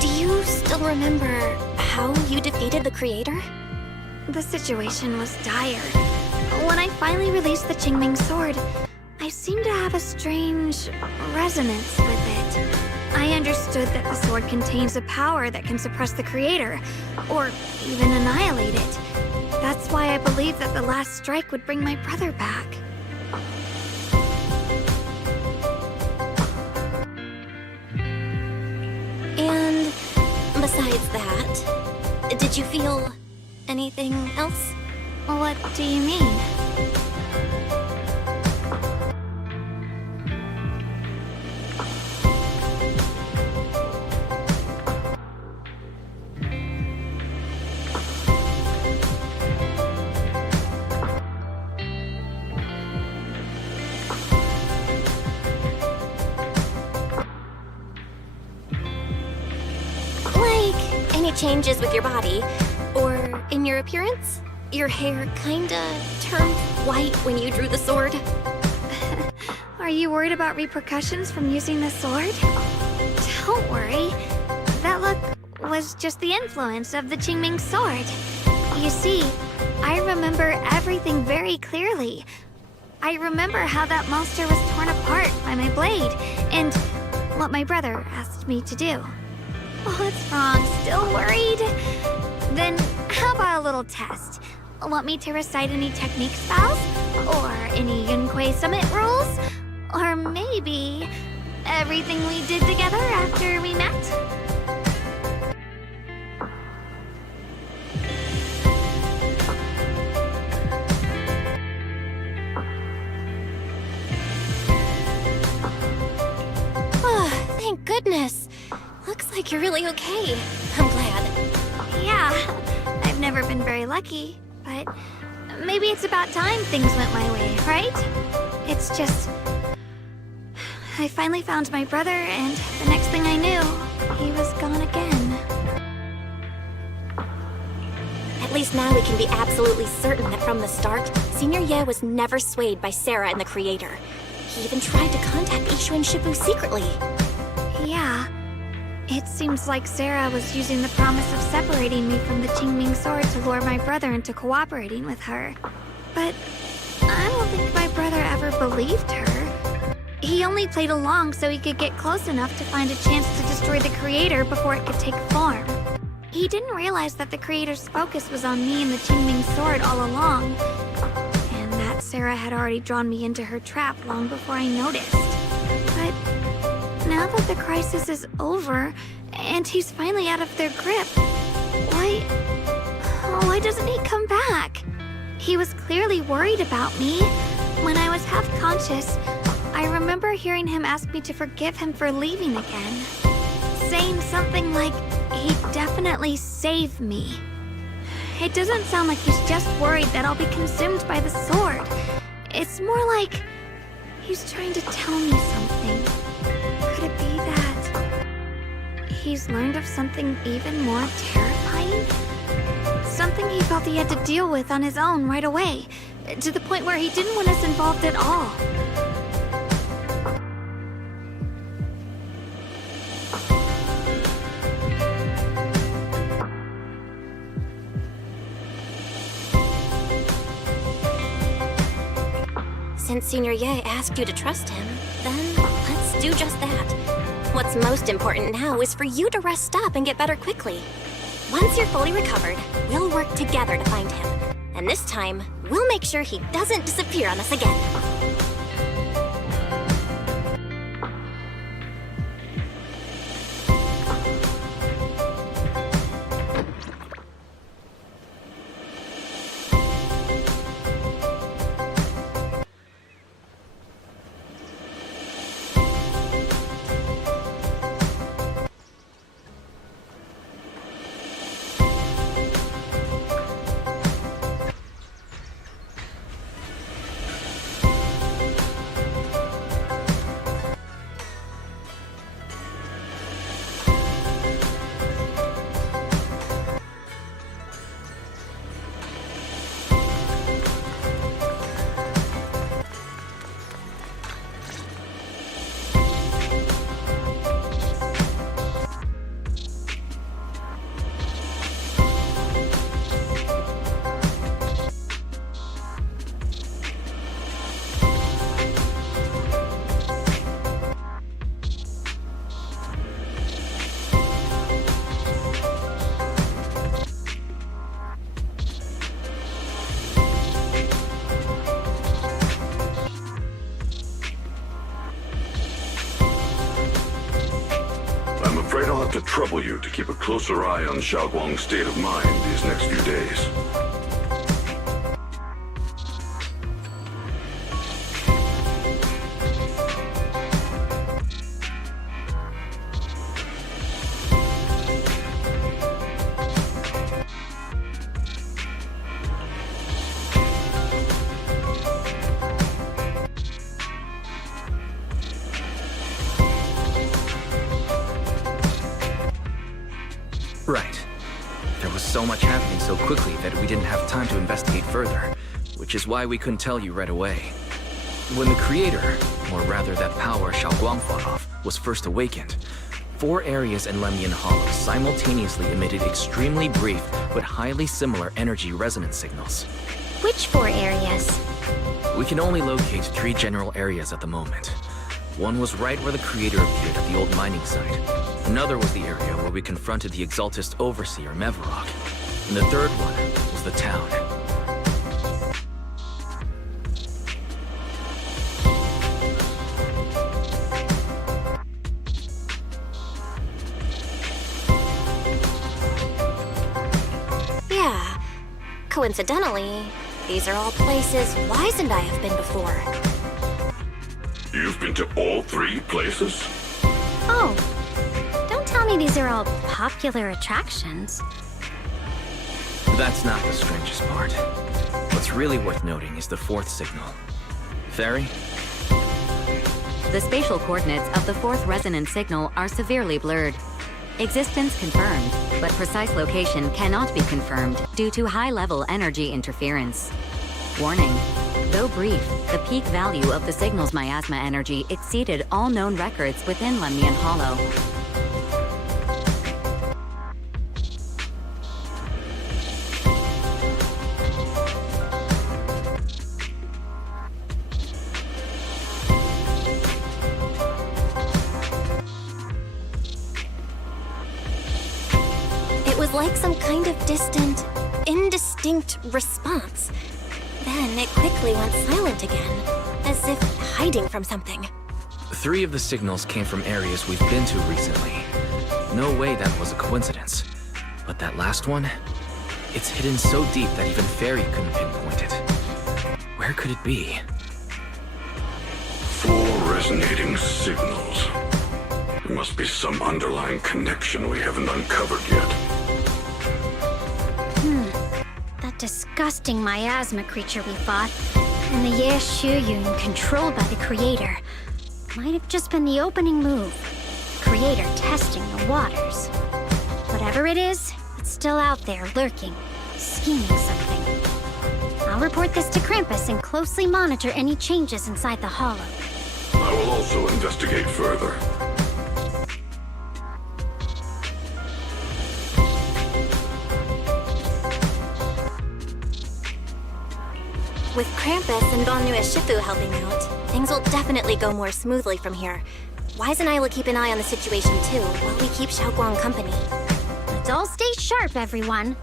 do you still remember how you defeated the Creator? The situation was dire. When I finally released the Qingming Sword, I seemed to have a strange resonance with it. I understood that the sword contains a power that can suppress the Creator, or even annihilate it. That's why I believed that the last strike would bring my brother back. And besides that, did you feel anything else? What do you mean? Like any changes with your body, or in your appearance? Your hair kinda turned white when you drew the sword? Are you worried about repercussions from using the sword? Don't worry. That look was just the influence of the Qingming Sword. You see, I remember everything very clearly. I remember how that monster was torn apart by my blade, and what my brother asked me to do. What's wrong? Still worried? Then how about a little test? Want me to recite any technique spells? Or any Yunquei Summit rules? Or maybe everything we did together after we met? Oh, thank goodness. Looks like you're really okay. I'm glad. Yeah, I've never been very lucky, but maybe it's about time things went my way, right? It's just... I finally found my brother, and the next thing I knew, he was gone again. At least now we can be absolutely certain that from the start, Senior Ye was never swayed by Sarah and the Creator. He even tried to contact Ishu and Shifu secretly. Yeah. It seems like Sarah was using the promise of separating me from the Qingming Sword to lure my brother into cooperating with her. But I don't think my brother ever believed her. He only played along so he could get close enough to find a chance to destroy the Creator before it could take form. He didn't realize that the Creator's focus was on me and the Qingming Sword all along, and that Sarah had already drawn me into her trap long before I noticed. But now that the crisis is over, and he's finally out of their grip, why doesn't he come back? He was clearly worried about me. When I was half conscious, I remember hearing him ask me to forgive him for leaving again, saying something like he'd definitely save me. It doesn't sound like he's just worried that I'll be consumed by the sword. It's more like he's trying to tell me something. Could it be that he's learned of something even more terrifying? Something he felt he had to deal with on his own right away, to the point where he didn't want us involved at all. Since Senior Ye asked you to trust him, then let's do just that. What's most important now is for you to rest up and get better quickly. Once you're fully recovered, we'll work together to find him. And this time, we'll make sure he doesn't disappear on us again. I'm afraid I'll have to trouble you to keep a closer eye on Shunguang's state of mind these next few days. Right. There was so much happening so quickly that we didn't have time to investigate further, which is why we couldn't tell you right away. When the creator, or rather that power Shunguang fought off, was first awakened, 4 areas in Lemian Hollow simultaneously emitted extremely brief but highly similar energy resonance signals. Which 4 areas? We can only locate 3 general areas at the moment. One was right where the creator appeared at the old mining site. Another was the area where we confronted the Exaltist Overseer, Mevarok. And the third one was the town. Yeah. Coincidentally, these are all places Wise and I have been before. You've been to all 3 places? Oh, don't tell me these are all popular attractions. That's not the strangest part. What's really worth noting is the 4th signal. Fairy? The spatial coordinates of the 4th resonance signal are severely blurred. Existence confirmed, but precise location cannot be confirmed due to high-level energy interference. Warning. Though brief, the peak value of the signal's miasma energy exceeded all known records within Lemian Hollow. It was like some kind of distant, indistinct response. Then it quickly went silent again, as if hiding from something. 3 of the signals came from areas we've been to recently. No way that was a coincidence. But that last one? It's hidden so deep that even Fairy couldn't pinpoint it. Where could it be? 4 resonating signals. There must be some underlying connection we haven't uncovered yet. That disgusting miasma creature we fought, and the Ye Shuyun controlled by the Creator, might have just been the opening move. Creator testing the waters. Whatever it is, it's still out there lurking, scheming something. I'll report this to Krampus and closely monitor any changes inside the hollow. I will also investigate further. With Krampus and Banyu Shifu helping out, things will definitely go more smoothly from here. Wise and I will keep an eye on the situation too, while we keep Shunguang company. Let's all stay sharp, everyone.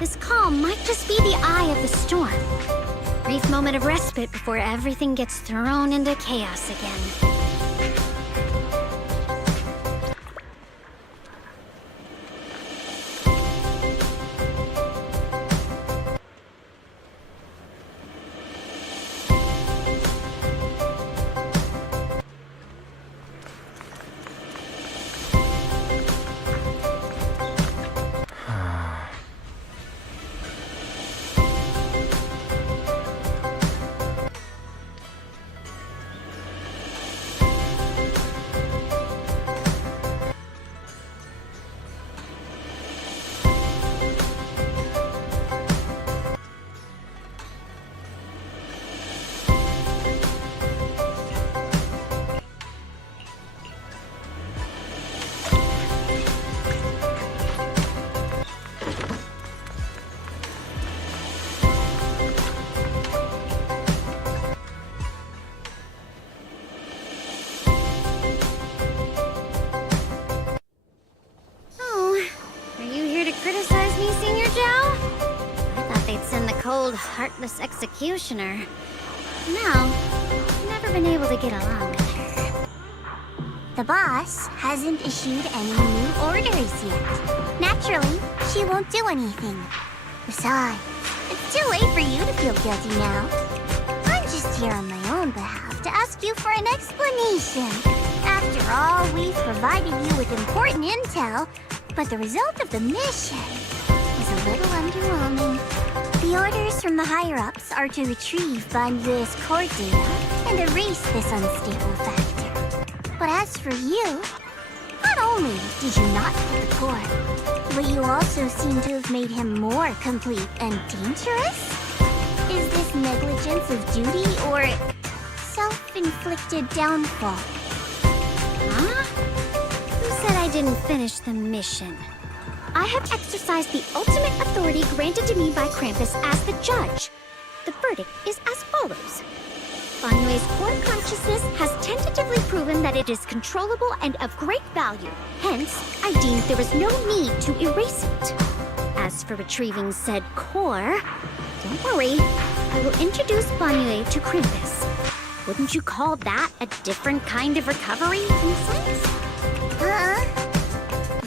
This calm might just be the eye of the storm. Brief moment of respite before everything gets thrown into chaos again. Heartless executioner. No, never been able to get along with her. The boss hasn't issued any new orders yet. Naturally, she won't do anything. Besides, it's too late for you to feel guilty now. I'm just here on my own behalf to ask you for an explanation. After all, we've provided you with important intel, but the result of the mission was a little underwhelming. The orders from the higher-ups are to retrieve Banyue's core data and erase this unstable factor. But as for you, not only did you not get the core, but you also seem to have made him more complete and dangerous? Is this negligence of duty or self-inflicted downfall? Huh? Who said I didn't finish the mission? I have exercised the ultimate authority granted to me by Krampus as the judge. The verdict is as follows. Banyue's core consciousness has tentatively proven that it is controllable and of great value. Hence, I deemed there was no need to erase it. As for retrieving said core, don't worry, I will introduce Banyue to Krampus. Wouldn't you call that a different kind of recovery in a sense?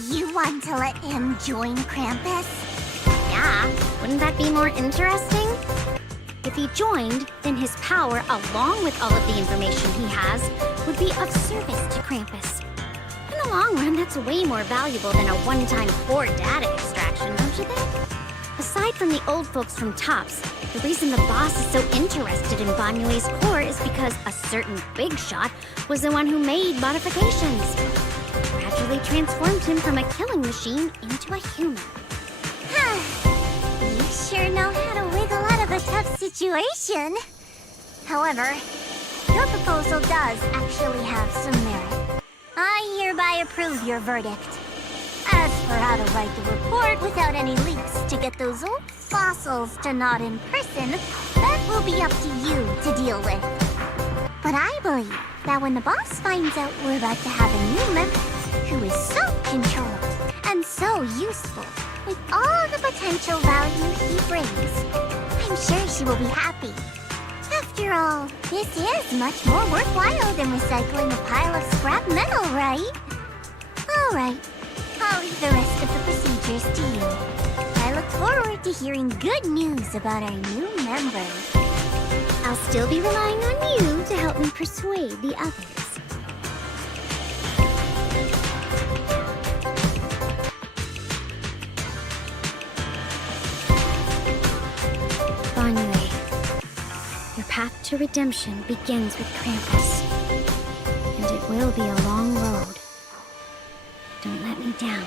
You want to let him join Krampus? Yeah, wouldn't that be more interesting? If he joined, then his power, along with all of the information he has, would be of service to Krampus. In the long run, that's way more valuable than a one-time core data extraction, don't you think? Aside from the old folks from TOPS, the reason the boss is so interested in Banyue's core is because a certain big shot was the one who made modifications. Gradually transformed him from a killing machine into a human. You sure know how to wiggle out of a tough situation. However, your proposal does actually have some merit. I hereby approve your verdict. As for how to write the report without any leaks to get those old fossils to nod in person, that will be up to you to deal with. But I believe that when the boss finds out we're about to have a new member who is so controlled and so useful, with all the potential value he brings, I'm sure she will be happy. After all, this is much more worthwhile than recycling a pile of scrap metal, right? All right, I'll leave the rest of the procedures to you. I look forward to hearing good news about our new member. I'll still be relying on you to help me persuade the others. Banyue, your path to redemption begins with Krampus. And it will be a long road. Don't let me down.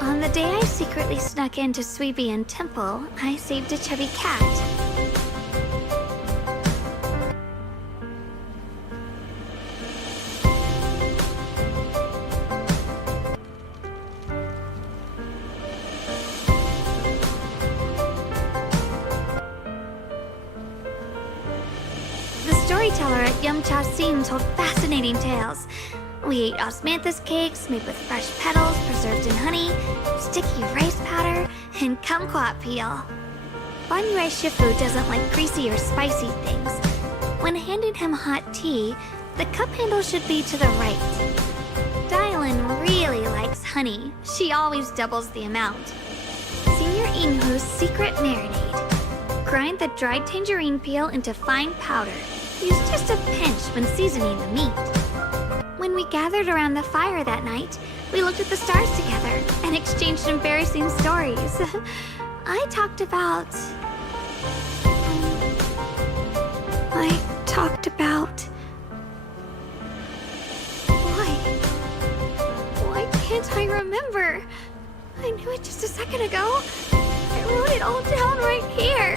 On the day I secretly snuck into Suibian Temple, I saved a chubby cat. storyteller at Yumcha Scene told fascinating tales. We ate osmanthus cakes made with fresh petals preserved in honey, sticky rice powder, and kumquat peel. Banyue Shifu doesn't like greasy or spicy things. When handing him hot tea, the cup handle should be to the right. Dylan really likes honey. She always doubles the amount. Senior Inghu's secret marinade. Grind the dried tangerine peel into fine powder. Use just a pinch when seasoning the meat. When we gathered around the fire that night, we looked at the stars together and exchanged embarrassing stories. I talked about... Why can't I remember? I knew it just a second ago. I wrote it all down right here.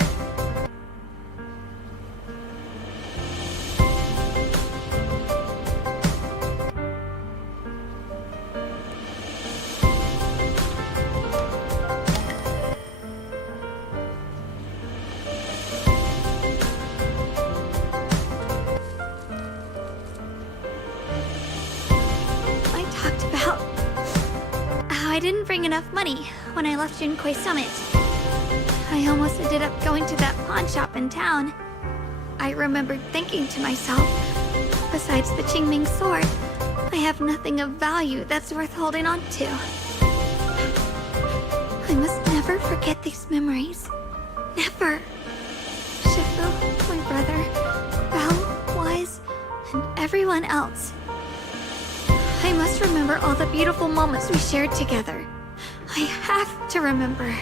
I didn't bring enough money when I left Junkoi Summit. I almost ended up going to that pawn shop in town. I remembered thinking to myself, besides the Qingming sword, I have nothing of value that's worth holding on to. I must never forget these memories. Never. Shifu, my brother, Belle, Wise, and everyone else. I must remember all the beautiful moments we shared together. I have to remember.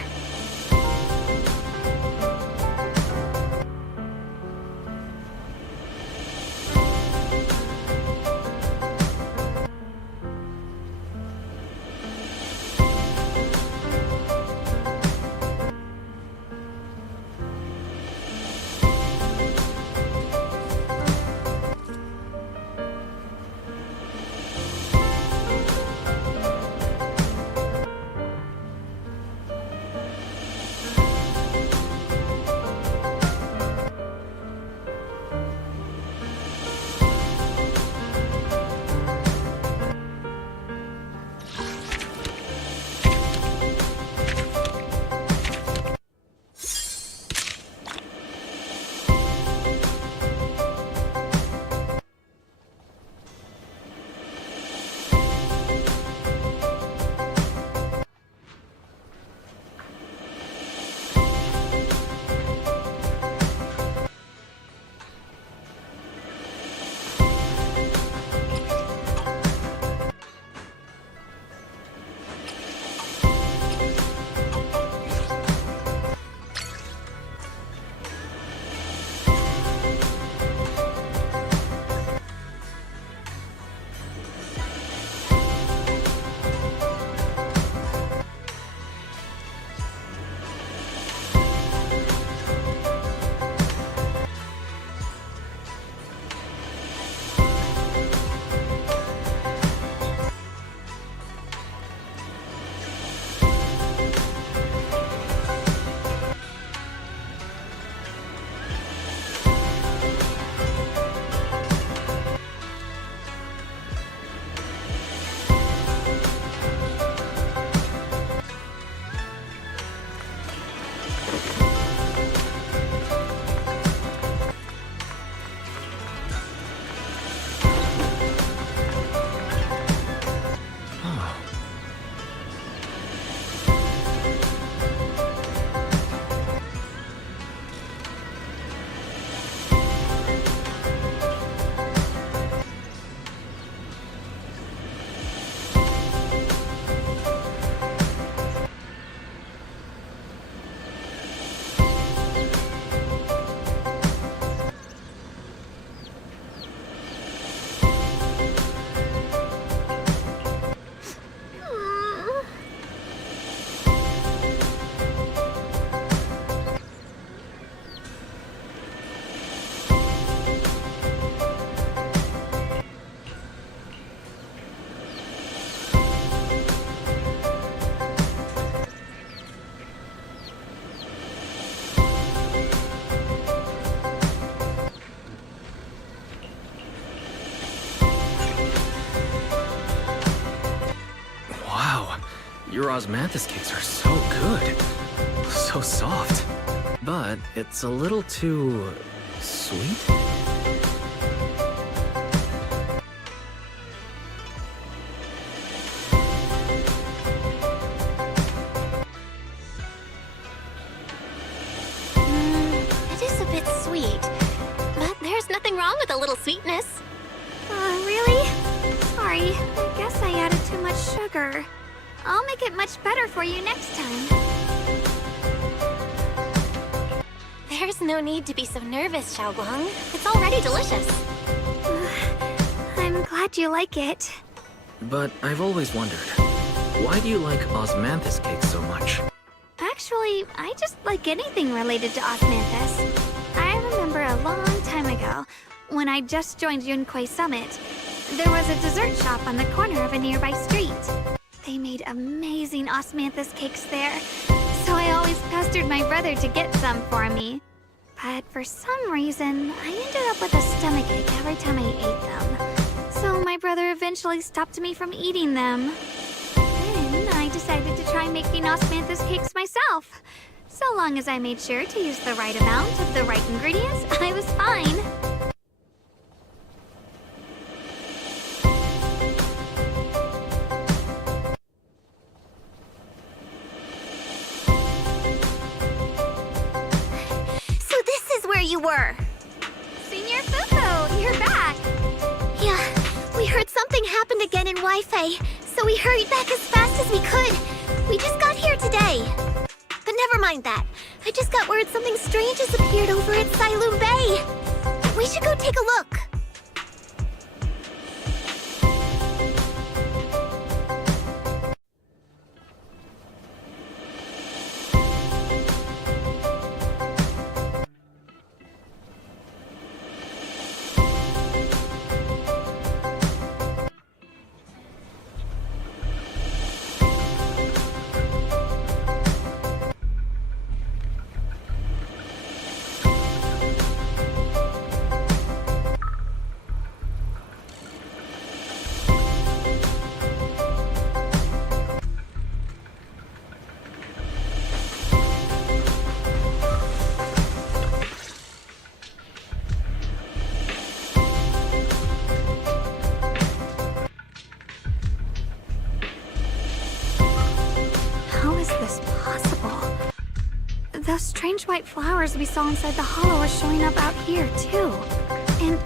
Your osmanthus cakes are so good. So soft. But it's a little too... sweet? It is a bit sweet, but there's nothing wrong with a little sweetness. Really? Sorry, I guess I added too much sugar. I'll make it much better for you next time. There's no need to be so nervous, Shunguang. It's already delicious. I'm glad you like it. But I've always wondered, why do you like osmanthus cakes so much? Actually, I just like anything related to osmanthus. I remember a long time ago, when I just joined Yunquay Summit, there was a dessert shop on the corner of a nearby street. They made amazing osmanthus cakes there, so I always pestered my brother to get some for me. But for some reason, I ended up with a stomachache every time I ate them. So my brother eventually stopped me from eating them. Then I decided to try making osmanthus cakes myself. So long as I made sure to use the right amount of the right ingredients, I was fine. Where you were. Senior Fufu, you're back. Yeah, we heard something happened again in Wi-Fi, so we hurried back as fast as we could. We just got here today. But never mind that. I just got word something strange has appeared over at Sailoon Bay. We should go take a look. Those strange white flowers we saw inside the hollow are showing up out here, too. And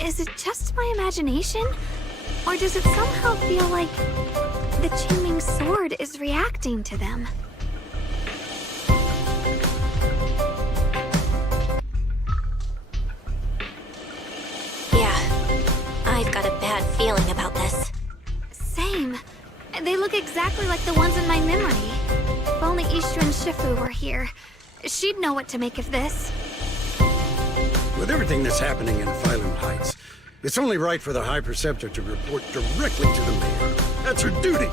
is it just my imagination? Or does it somehow feel like the Qingming sword is reacting to them? Yeah, I've got a bad feeling about this. Same. They look exactly like the ones in my memory. If only Ishu and Shifu were here, she'd know what to make of this. With everything that's happening in Phylum Heights, it's only right for the High Preceptor to report directly to the mayor. That's her duty.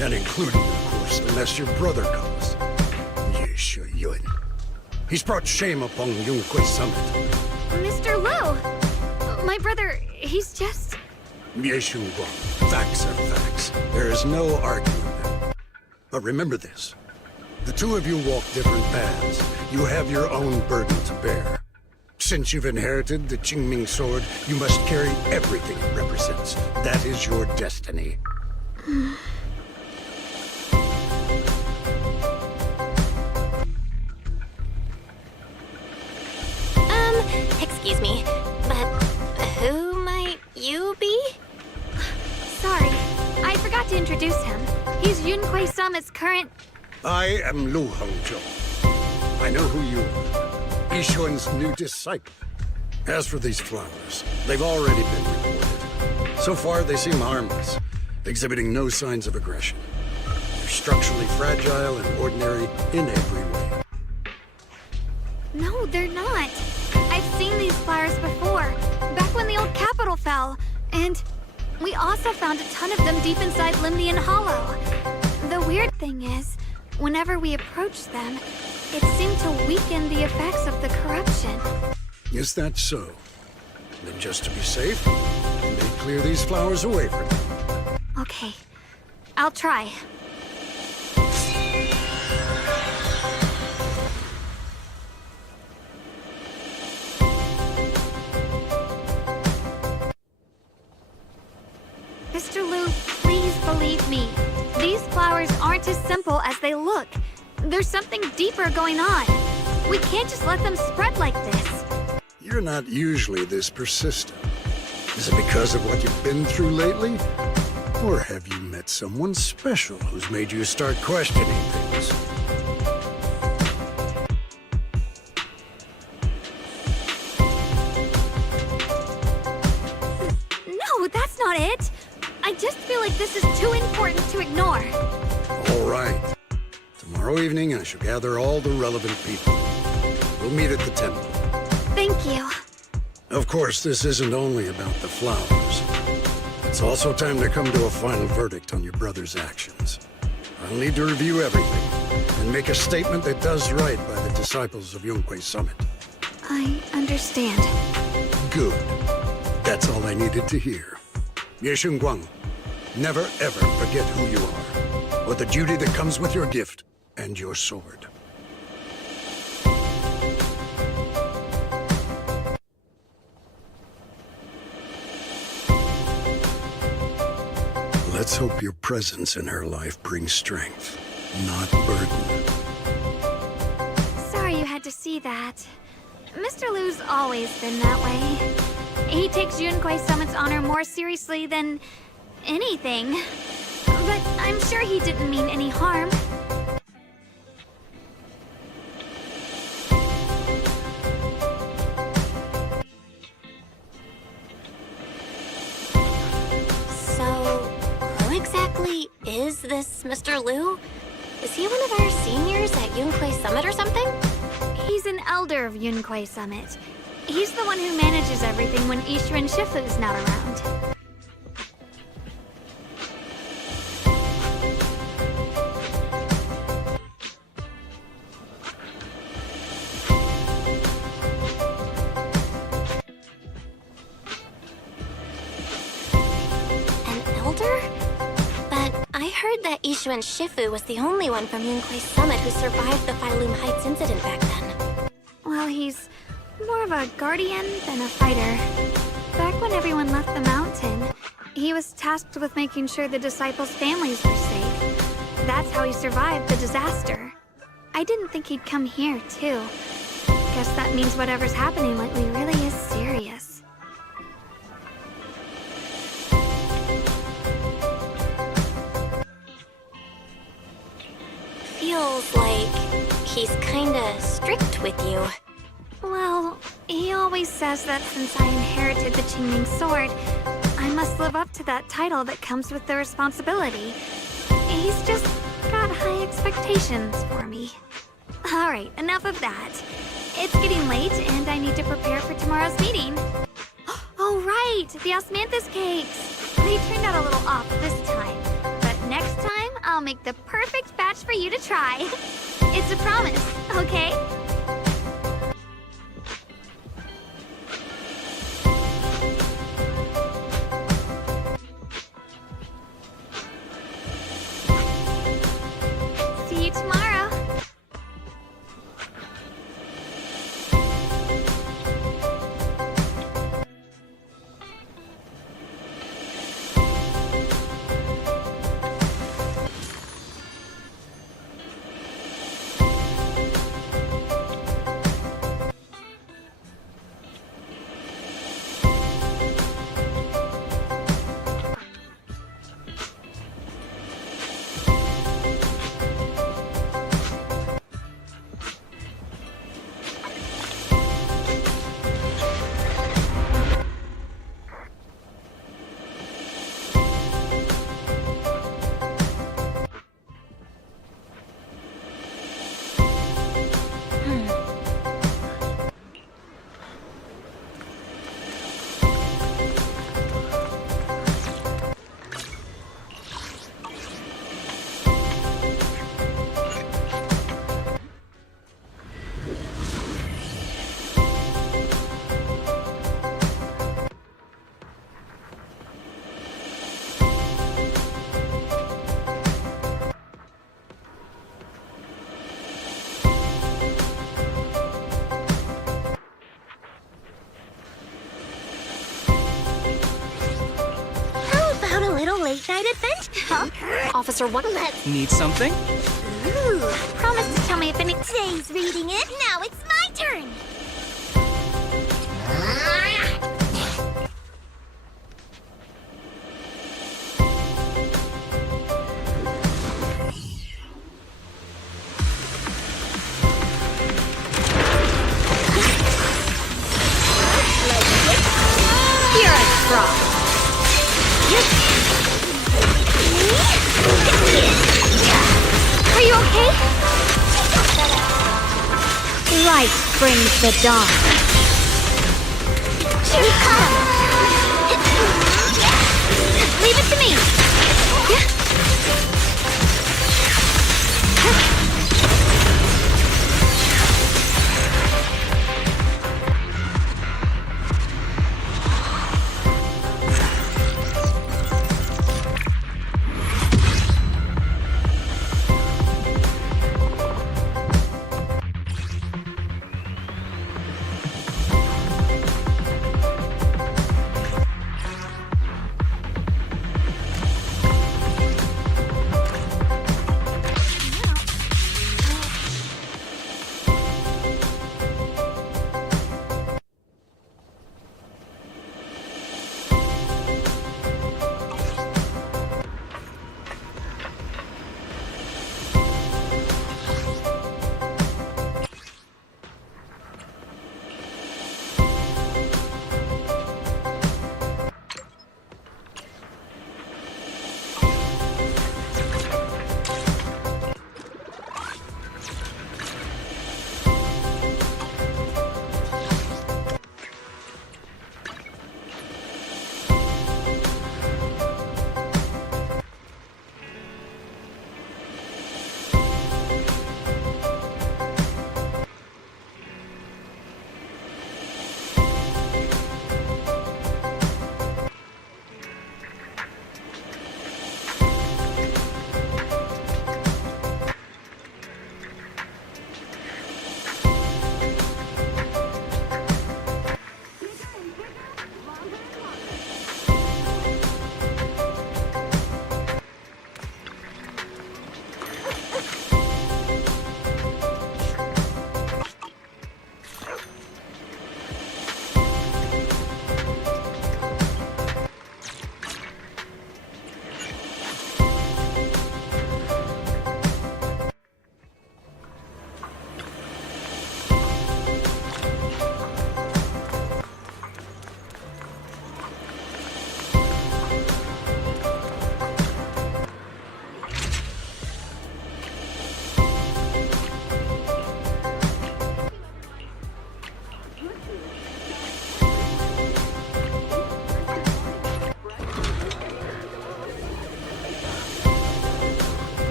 And including, of course, unless your brother comes. Yeshu Yun. He's brought shame upon Yunquay Summit. Mr. Lu! My brother, he's just... Shunguang. Facts are facts. There is no arguing them. But remember this. The two of you walk different paths. You have your own burden to bear. Since you've inherited the Qingming sword, you must carry everything it represents. That is your destiny. Excuse me, but who might you be? Sorry, I forgot to introduce him. He's Yunquay Summit's current... I am Lu Hongzhou. I know who you are. Yishuan's new disciple. As for these flowers, they've already been reported. So far, they seem harmless, exhibiting no signs of aggression. They're structurally fragile and ordinary in every way. No, they're not. I've seen these flowers before, back when the old capital fell. And we also found a ton of them deep inside Limnian Hollow. The weird thing is, whenever we approached them, it seemed to weaken the effects of the corruption. Is that so? Then just to be safe, you may clear these flowers away from you. Okay, I'll try. Mr. Liu, please believe me. These flowers aren't as simple as they look. There's something deeper going on. We can't just let them spread like this. You're not usually this persistent. Is it because of what you've been through lately? Or have you met someone special who's made you start questioning things? No, that's not it. I just feel like this is too important to ignore. All right. Tomorrow evening, I shall gather all the relevant people. We'll meet at the temple. Thank you. Of course, this isn't only about the flowers. It's also time to come to a final verdict on your brother's actions. I'll need to review everything and make a statement that does right by the disciples of Yunhui Summit. I understand. Good. That's all I needed to hear. Ye Shunguang, never ever forget who you are, or the duty that comes with your gift and your sword. Let's hope your presence in her life brings strength, not burden. Sorry you had to see that. Mr. Liu's always been that way. He takes Yunhui Summit's honor more seriously than anything. But I'm sure he didn't mean any harm. So, who exactly is this Mr. Liu? Is he one of our seniors at Yunhui Summit or something? He's an elder of Yunhui Summit. He's the one who manages everything when Ishu and Shifu's not around. An elder? But I heard that Ishu and Shifu was the only one from Yunhui Summit who survived the Phylum Heights incident back then. Well, he's more of a guardian than a fighter. Back when everyone left the mountain, he was tasked with making sure the disciples' families were safe. That's how he survived the disaster. I didn't think he'd come here, too. Guess that means whatever's happening lately really is serious. Feels like he's kinda strict with you. Well, he always says that since I inherited the Qingming sword, I must live up to that title that comes with the responsibility. He's just got high expectations for me. Alright, enough of that. It's getting late and I need to prepare for tomorrow's meeting. Oh right, the osmanthus cakes! They turned out a little off this time. But next time, I'll make the perfect batch for you to try. It's a promise, okay? See you tomorrow. midnight adventure. Huh? Officer, what? Need something? Ooh, promise to tell me if any today's reading it. Now it's my turn. Here I try. Are you okay? Light brings the dawn. Leave it to me.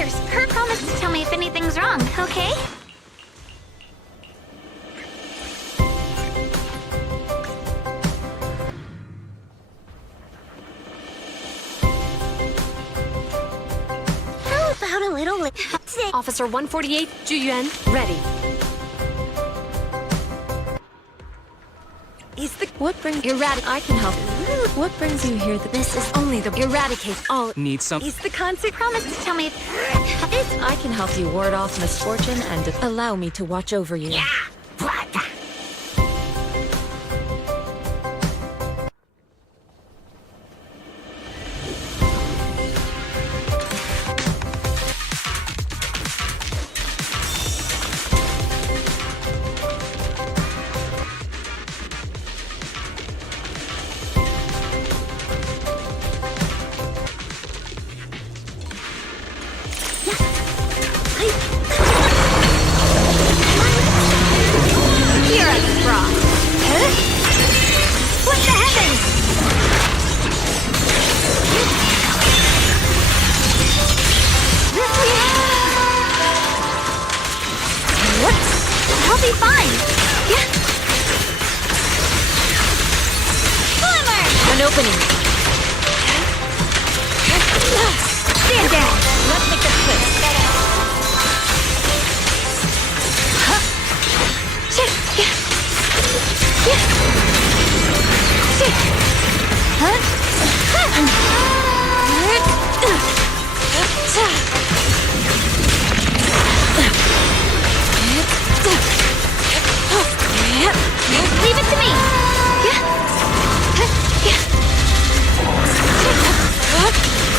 brothers. Kurt promised to tell me if anything's wrong, okay? How about a little Officer 148, Juyuan, ready. Is the what brings I can help. What brings you here? This is only the eradicate all. Need some? Is the concept Promise to tell me if this. I can help you ward off misfortune and allow me to watch over you. Yeah.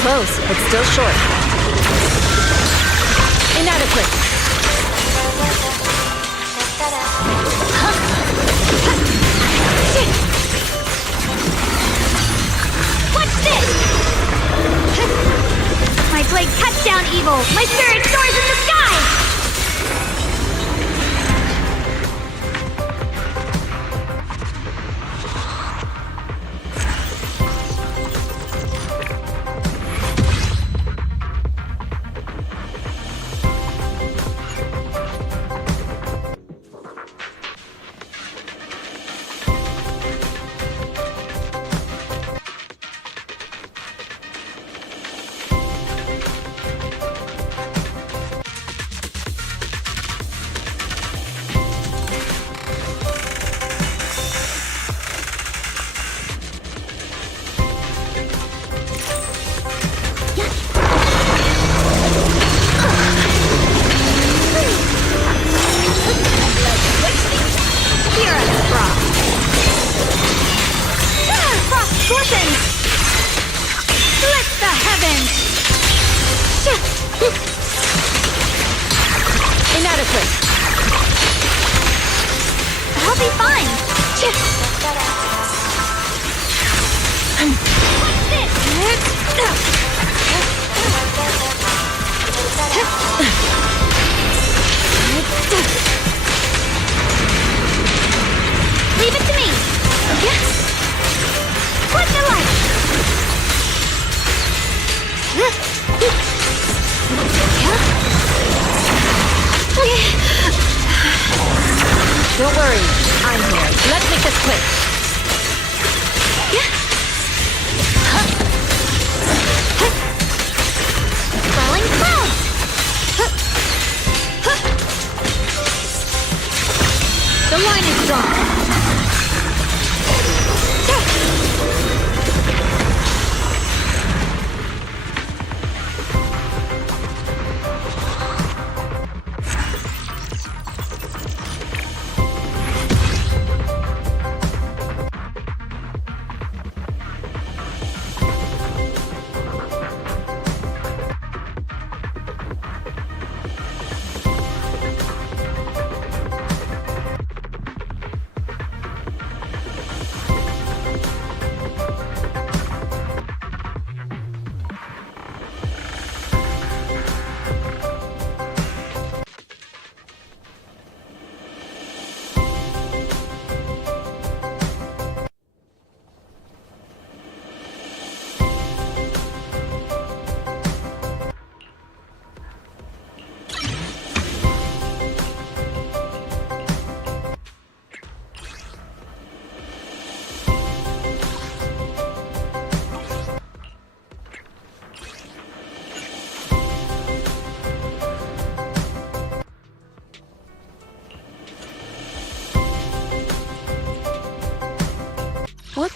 Close, but still short. Inadequate. What's this? My blade cuts down evil. My spirit soars in the sky. Don't worry, I'm here. Let's make this quick. Falling clouds. The line is drawn.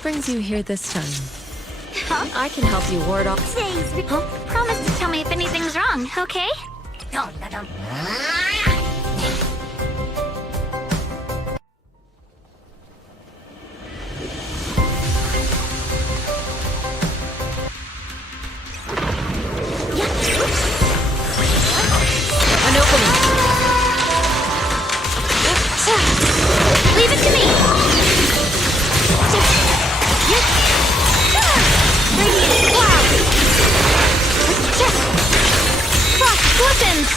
brings you here this time? Huh? I can help you ward off. Huh? Promise to tell me if anything's wrong, okay? An opening. Leave it to me! Radiant cloud! Frost glistens!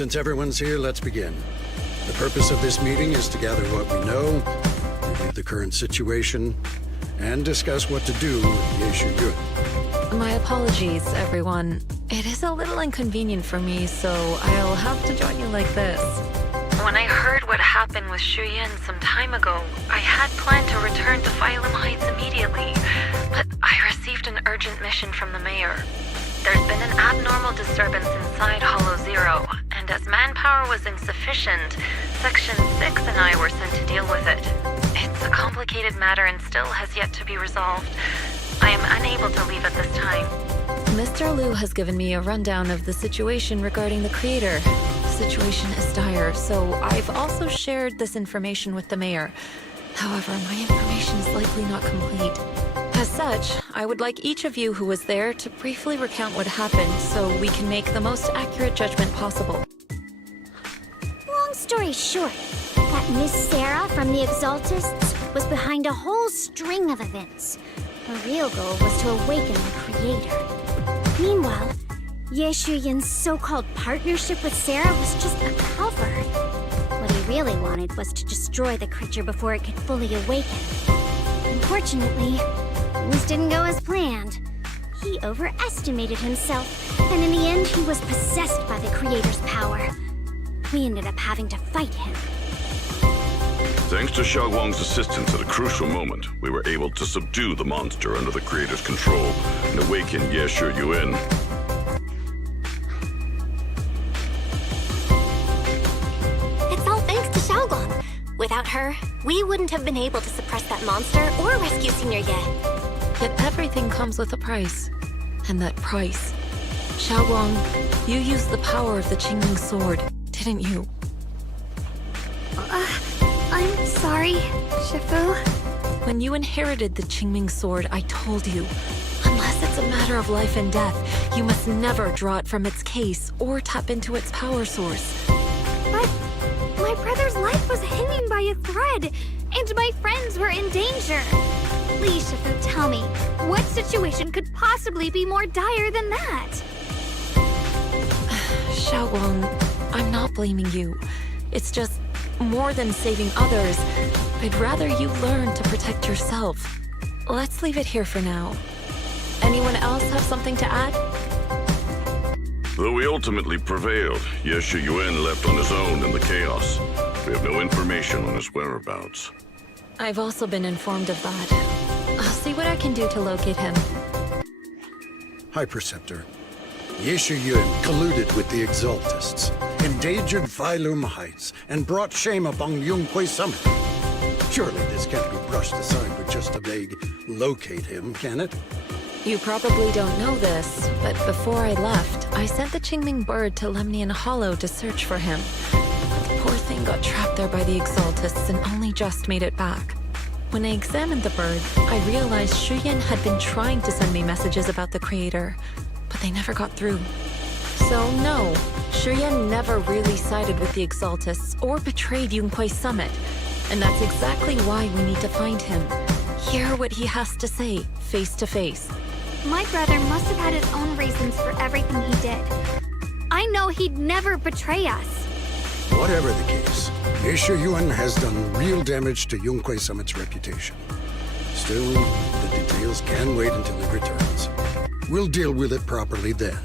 Since everyone's here, let's begin. The purpose of this meeting is to gather what we know, review the current situation, and discuss what to do with Ye Shuyun. My apologies, everyone. It is a little inconvenient for me, so I'll have to join you like this. When I heard what happened with Shuyun some time ago, I had planned to return to Phylum Heights immediately, but I received an urgent mission from the mayor. There's been an abnormal disturbance inside Hollow Zero, and as manpower was insufficient, Section 6 and I were sent to deal with it. It's a complicated matter and still has yet to be resolved. I am unable to leave at this time. Mr. Liu has given me a rundown of the situation regarding the creator. The situation is dire, so I've also shared this information with the mayor. However, my information is likely not complete. As such, I would like each of you who was there to briefly recount what happened so we can make the most accurate judgment possible. Long story short, that Miss Sarah from the Exaltists was behind a whole string of events. Her real goal was to awaken the creator. Meanwhile, Ye Shuyun's so-called partnership with Sarah was just a cover. What he really wanted was to destroy the creature before it could fully awaken. Unfortunately, things didn't go as planned. He overestimated himself, and in the end, he was possessed by the creator's power. We ended up having to fight him. Thanks to Shunguang's assistance at a crucial moment, we were able to subdue the monster under the creator's control and awaken Ye Shuyun. It's all thanks to Shunguang. Without her, we wouldn't have been able to suppress that monster or rescue Senior Ye. Yet everything comes with a price. And that price... Shunguang, you used the power of the Qingming sword, didn't you? I'm sorry, Shifu. When you inherited the Qingming sword, I told you, unless it's a matter of life and death, you must never draw it from its case or tap into its power source. But my brother's life was hanging by a thread, and my friends were in danger. Please, Shifu, tell me, what situation could possibly be more dire than that? Shunguang, I'm not blaming you. It's just, more than saving others, I'd rather you learn to protect yourself. Let's leave it here for now. Anyone else have something to add? Though we ultimately prevailed, Ye Shuyun left on his own in the chaos. We have no information on his whereabouts. I've also been informed of that. I'll see what I can do to locate him. High Preceptor. Ye Shuyun colluded with the Exaltists, endangered Phylum Heights, and brought shame upon Yunhui Summit. Surely this can't be brushed aside with just a vague locate him, can it? You probably don't know this, but before I left, I sent the Qingming bird to Lemnian Hollow to search for him. The poor thing got trapped there by the Exaltists and only just made it back. When I examined the bird, I realized Shuyun had been trying to send me messages about the creator, but they never got through. So no, Shuyun never really sided with the Exaltists or betrayed Yunhui Summit. And that's exactly why we need to find him. Hear what he has to say, face to face. My brother must have had his own reasons for everything he did. I know he'd never betray us. Whatever the case, Ye Shuyun has done real damage to Yunhui Summit's reputation. Still, the details can wait until he returns. We'll deal with it properly then.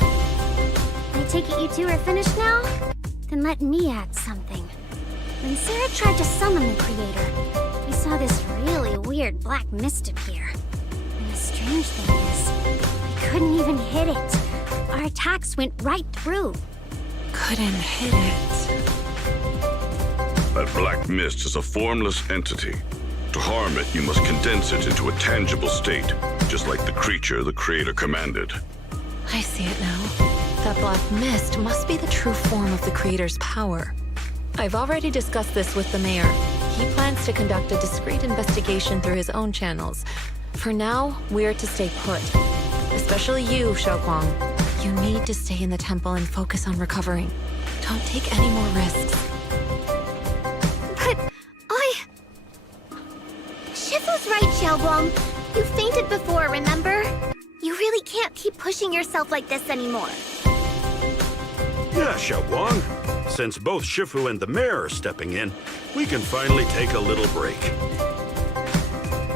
I take it you two are finished now? Then let me add something. When Sarah tried to summon the creator, we saw this really weird black mist appear. And the strange thing is, we couldn't even hit it. Our attacks went right through. Couldn't hit it. That black mist is a formless entity. To harm it, you must condense it into a tangible state, just like the creature the creator commanded. I see it now. That black mist must be the true form of the creator's power. I've already discussed this with the mayor. He plans to conduct a discreet investigation through his own channels. For now, we're to stay put. Especially you, Shunguang. You need to stay in the temple and focus on recovering. Don't take any more risks. But Shifu's right, Shunguang. You fainted before, remember? You really can't keep pushing yourself like this anymore. Yeah, Shunguang. Since both Shifu and the mayor are stepping in, we can finally take a little break.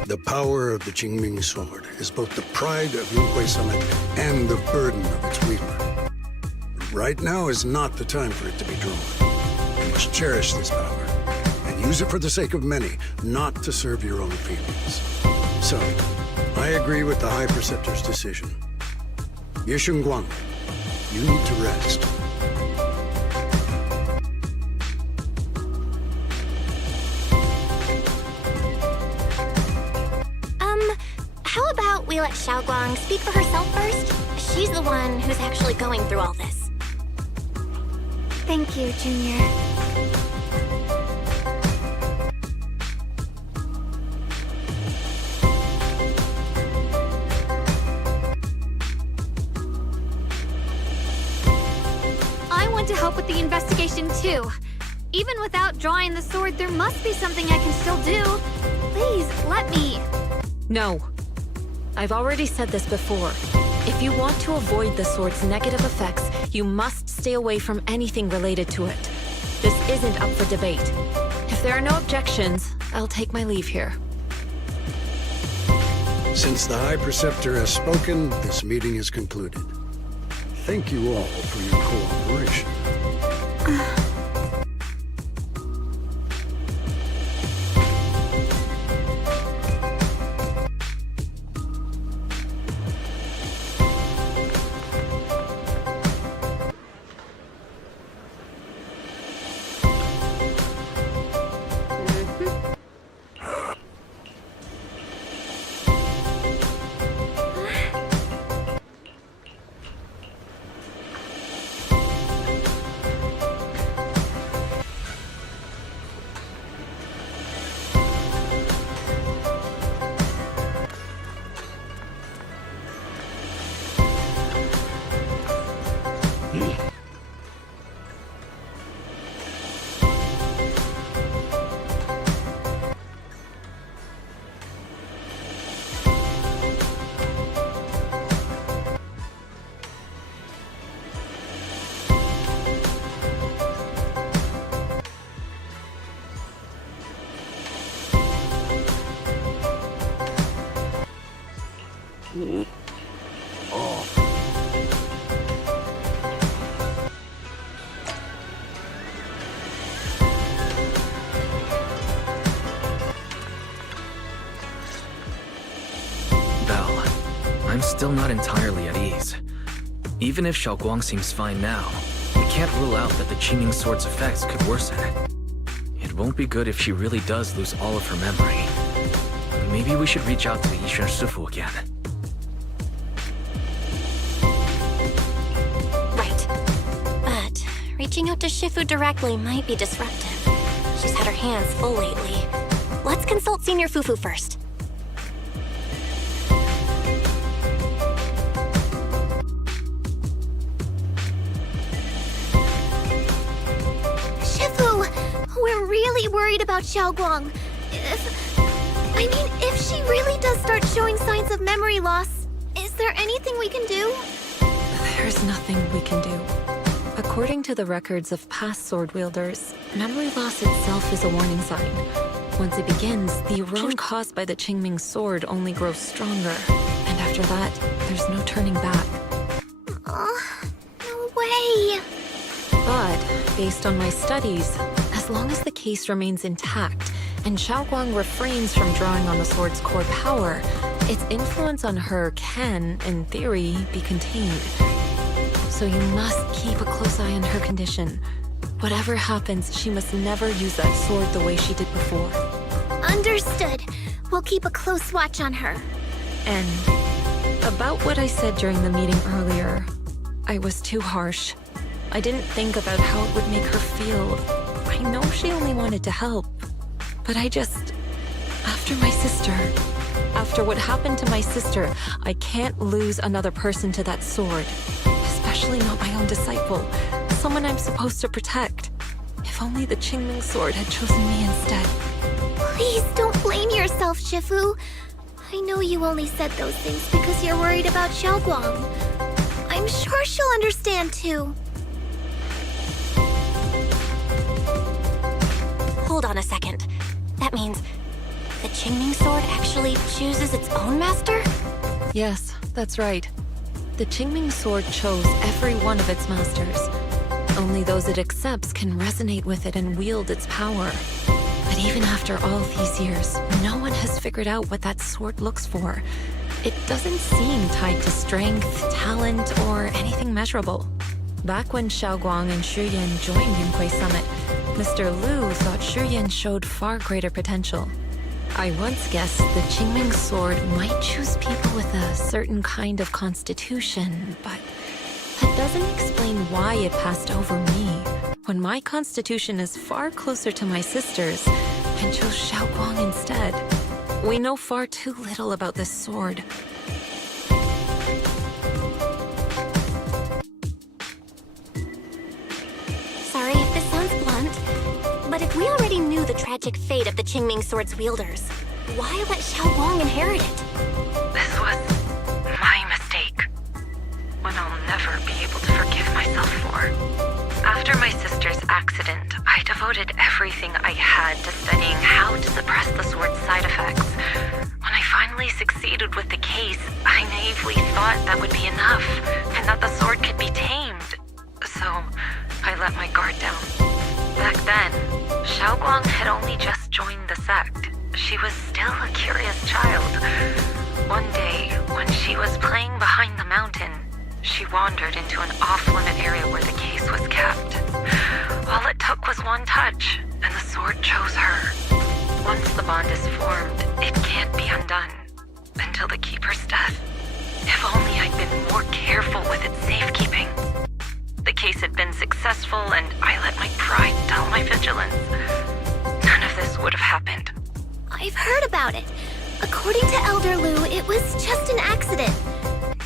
The power of the Qingming sword is both the pride of Yunhui Summit and the burden of its wielder. Right now is not the time for it to be drawn. You must cherish this power and use it for the sake of many, not to serve your own feelings. So, I agree with the High Preceptor's decision. Shunguang, you need to rest. How about we let Shunguang speak for herself first? She's the one who's actually going through all this. Thank you, Junior. I want to help with the investigation too. Even without drawing the sword, there must be something I can still do. Please, let me. No. I've already said this before. If you want to avoid the sword's negative effects, you must stay away from anything related to it. This isn't up for debate. If there are no objections, I'll take my leave here. Since the High Preceptor has spoken, this meeting is concluded. Thank you all for your cooperation. I'm still not entirely at ease. Even if Shunguang seems fine now, we can't rule out that the Qingming sword's effects could worsen. It won't be good if she really does lose all of her memory. Maybe we should reach out to Yishan Shifu again. Right. But reaching out to Shifu directly might be disruptive. She's had her hands full lately. Let's consult Senior Fufu first. We're really worried about Shunguang. If she really does start showing signs of memory loss, is there anything we can do? There's nothing we can do. According to the records of past sword wielders, memory loss itself is a warning sign. Once it begins, the erosion caused by the Qingming sword only grows stronger. And after that, there's no turning back. No way! But, based on my studies, as long as the case remains intact, and Shunguang refrains from drawing on the sword's core power, its influence on her can, in theory, be contained. So you must keep a close eye on her condition. Whatever happens, she must never use that sword the way she did before. Understood. We'll keep a close watch on her. And about what I said during the meeting earlier, I was too harsh. I didn't think about how it would make her feel. I know she only wanted to help, but after what happened to my sister, I can't lose another person to that sword. Especially not my own disciple, someone I'm supposed to protect. If only the Qingming sword had chosen me instead. Please don't blame yourself, Shifu. I know you only said those things because you're worried about Shunguang. I'm sure she'll understand too. hold on a second. That means the Qingming sword actually chooses its own master? Yes, that's right. The Qingming sword chose every one of its masters. Only those it accepts can resonate with it and wield its power. But even after all these years, no one has figured out what that sword looks for. It doesn't seem tied to strength, talent, or anything measurable. Back when Shunguang and Shuyan joined Yunhui Summit, Mr. Liu thought Shuyan showed far greater potential. I once guessed the Qingming sword might choose people with a certain kind of constitution, but that doesn't explain why it passed over me, when my constitution is far closer to my sister's, and chose Shunguang instead. We know far too little about this sword. Sorry if this sounds blunt, but if we already knew the tragic fate of the Qingming sword's wielders, why let Shunguang inherit it? This was my mistake. One I'll never be able to forgive myself for. After my sister's accident, I devoted everything I had to studying how to suppress the sword's side effects. When I finally succeeded with the case, I naively thought that would be enough, and that the sword could be tamed. So, I let my guard down. Back then, Shunguang had only just joined the sect. She was still a curious child. One day, when she was playing behind the mountain, she wandered into an off-limit area where the case was kept. All it took was one touch, and the sword chose her. Once the bond is formed, it can't be undone. Until the Keeper's death. If only I'd been more careful with its safekeeping. The case had been successful, and I let my pride dull my vigilance. None of this would have happened. I've heard about it. According to Elder Liu, it was just an accident.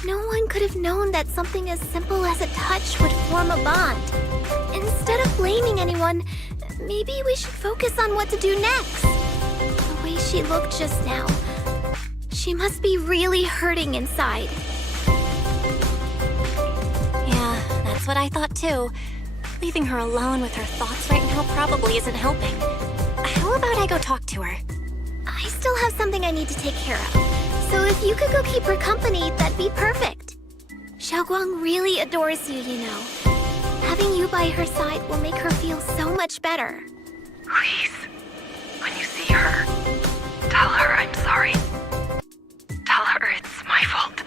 No one could have known that something as simple as a touch would form a bond. Instead of blaming anyone, maybe we should focus on what to do next. The way she looked just now, she must be really hurting inside. Yeah, that's what I thought too. Leaving her alone with her thoughts right now probably isn't helping. How about I go talk to her? I still have something I need to take care of. So if you could go keep her company, that'd be perfect. Shunguang really adores you, you know. Having you by her side will make her feel so much better. Please, when you see her, tell her I'm sorry. Tell her it's my fault.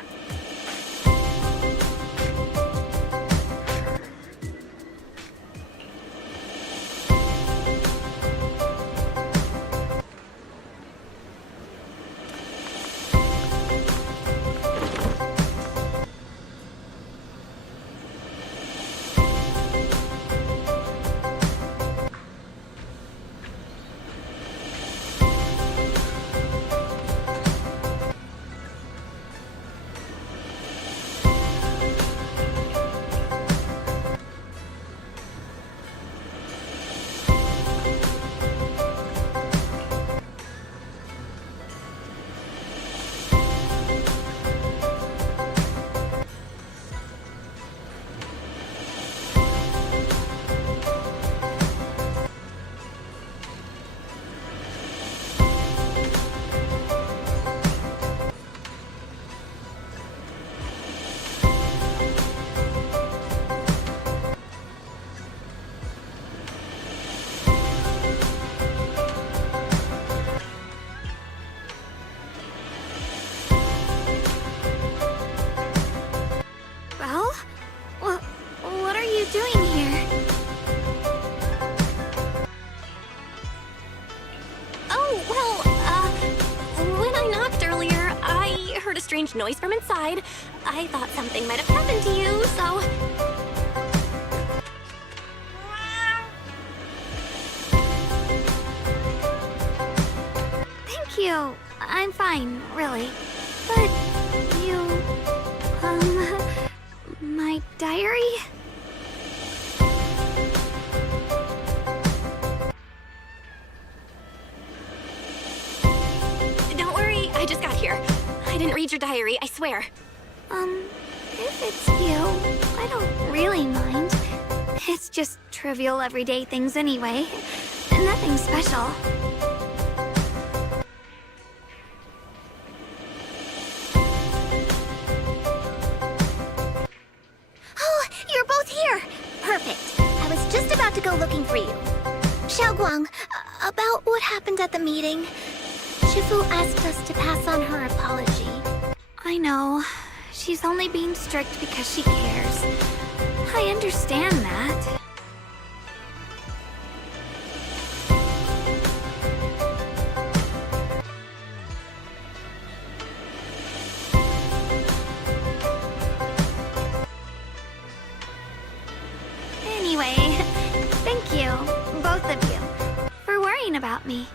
strange noise from inside. I thought something might have happened to you, so... Thank you. I'm fine, really. But you... my diary? Don't worry, I just got here. I didn't read your diary, I swear. If it's you, I don't really mind. It's just trivial everyday things anyway. Nothing special. Oh, you're both here! Perfect. I was just about to go looking for you. Shunguang, about what happened at the meeting. Shifu asked us to pass on her apology. I know. She's only being strict because she cares. I understand that. Anyway, thank you, both of you, for worrying about me.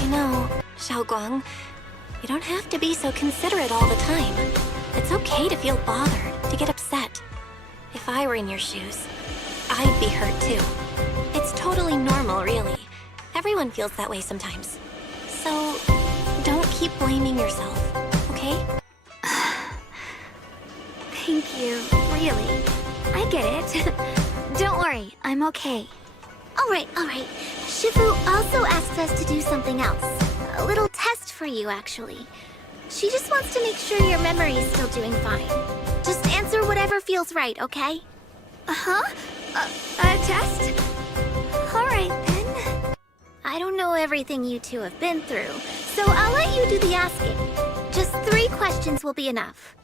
You know, Shunguang, you don't have to be so considerate all the time. It's okay to feel bothered, to get upset. If I were in your shoes, I'd be hurt too. It's totally normal, really. Everyone feels that way sometimes. So, don't keep blaming yourself, okay? Thank you, really. I get it. Don't worry, I'm okay. Alright. Shifu also asked us to do something else. A little test for you, actually. She just wants to make sure your memory is still doing fine. Just answer whatever feels right, okay? Uh-huh? A test? Alright, then. I don't know everything you two have been through, so I'll let you do the asking. Just 3 questions will be enough.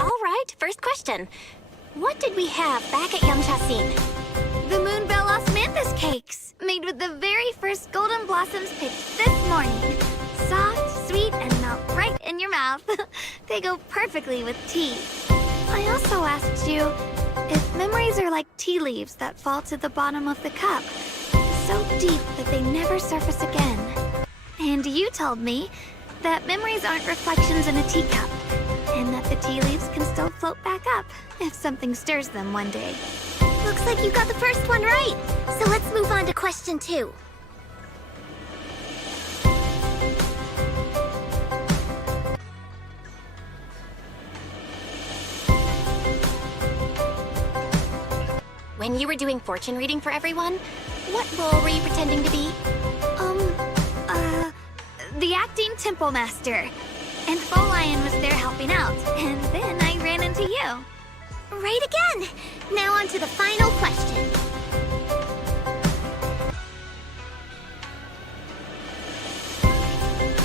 Alright, first question. What did we have back at Yamchasin? The Moonbell Osmanthus cakes, made with the very first golden blossoms picked this morning. Soft, sweet, and melt right in your mouth. They go perfectly with tea. I also asked you if memories are like tea leaves that fall to the bottom of the cup, so deep that they never surface again. And you told me that memories aren't reflections in a teacup, and that the tea leaves can still float back up if something stirs them one day. Looks like you got the first one right. So let's move on to question 2. When you were doing fortune reading for everyone, what role were you pretending to be? The acting temple master. And Faux Lion was there helping out, and then I ran into you. Right again! Now on to the final question.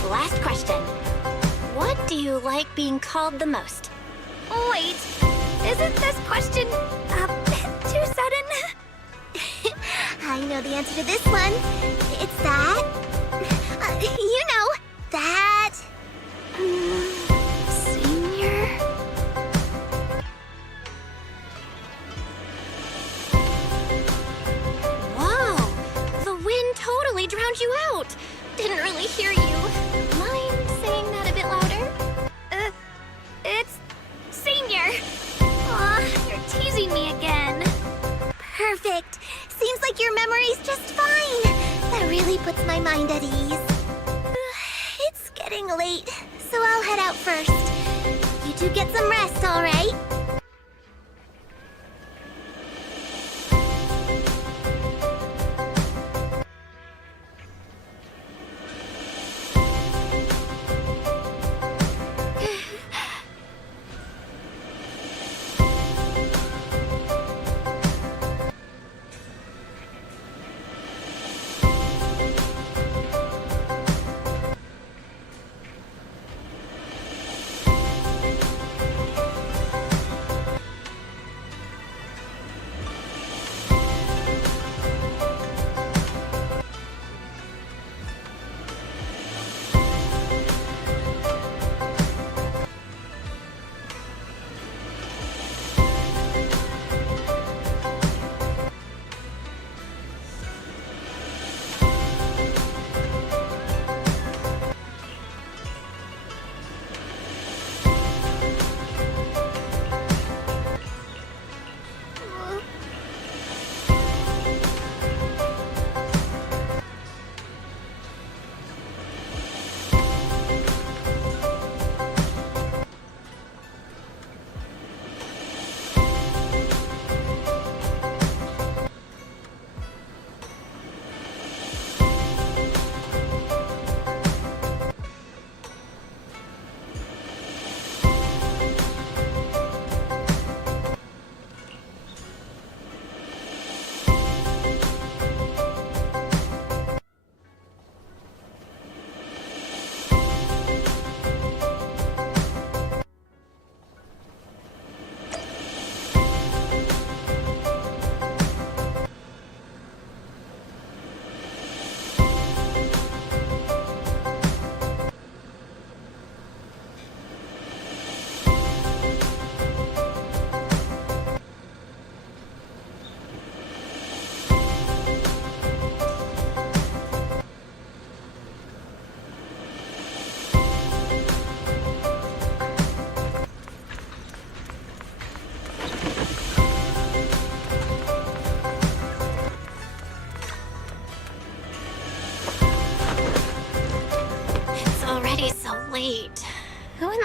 Last question. What do you like being called the most? Wait, isn't this question a bit too sudden? I know the answer to this one. It's that... you know, that... Senior? Whoa! The wind totally drowned you out! Didn't really hear you. Mind saying that a bit louder? It's Senior. Aw, you're teasing me again. Perfect. Seems like your memory's just fine. That really puts my mind at ease. It's getting late, so I'll head out first. You two get some rest, all right?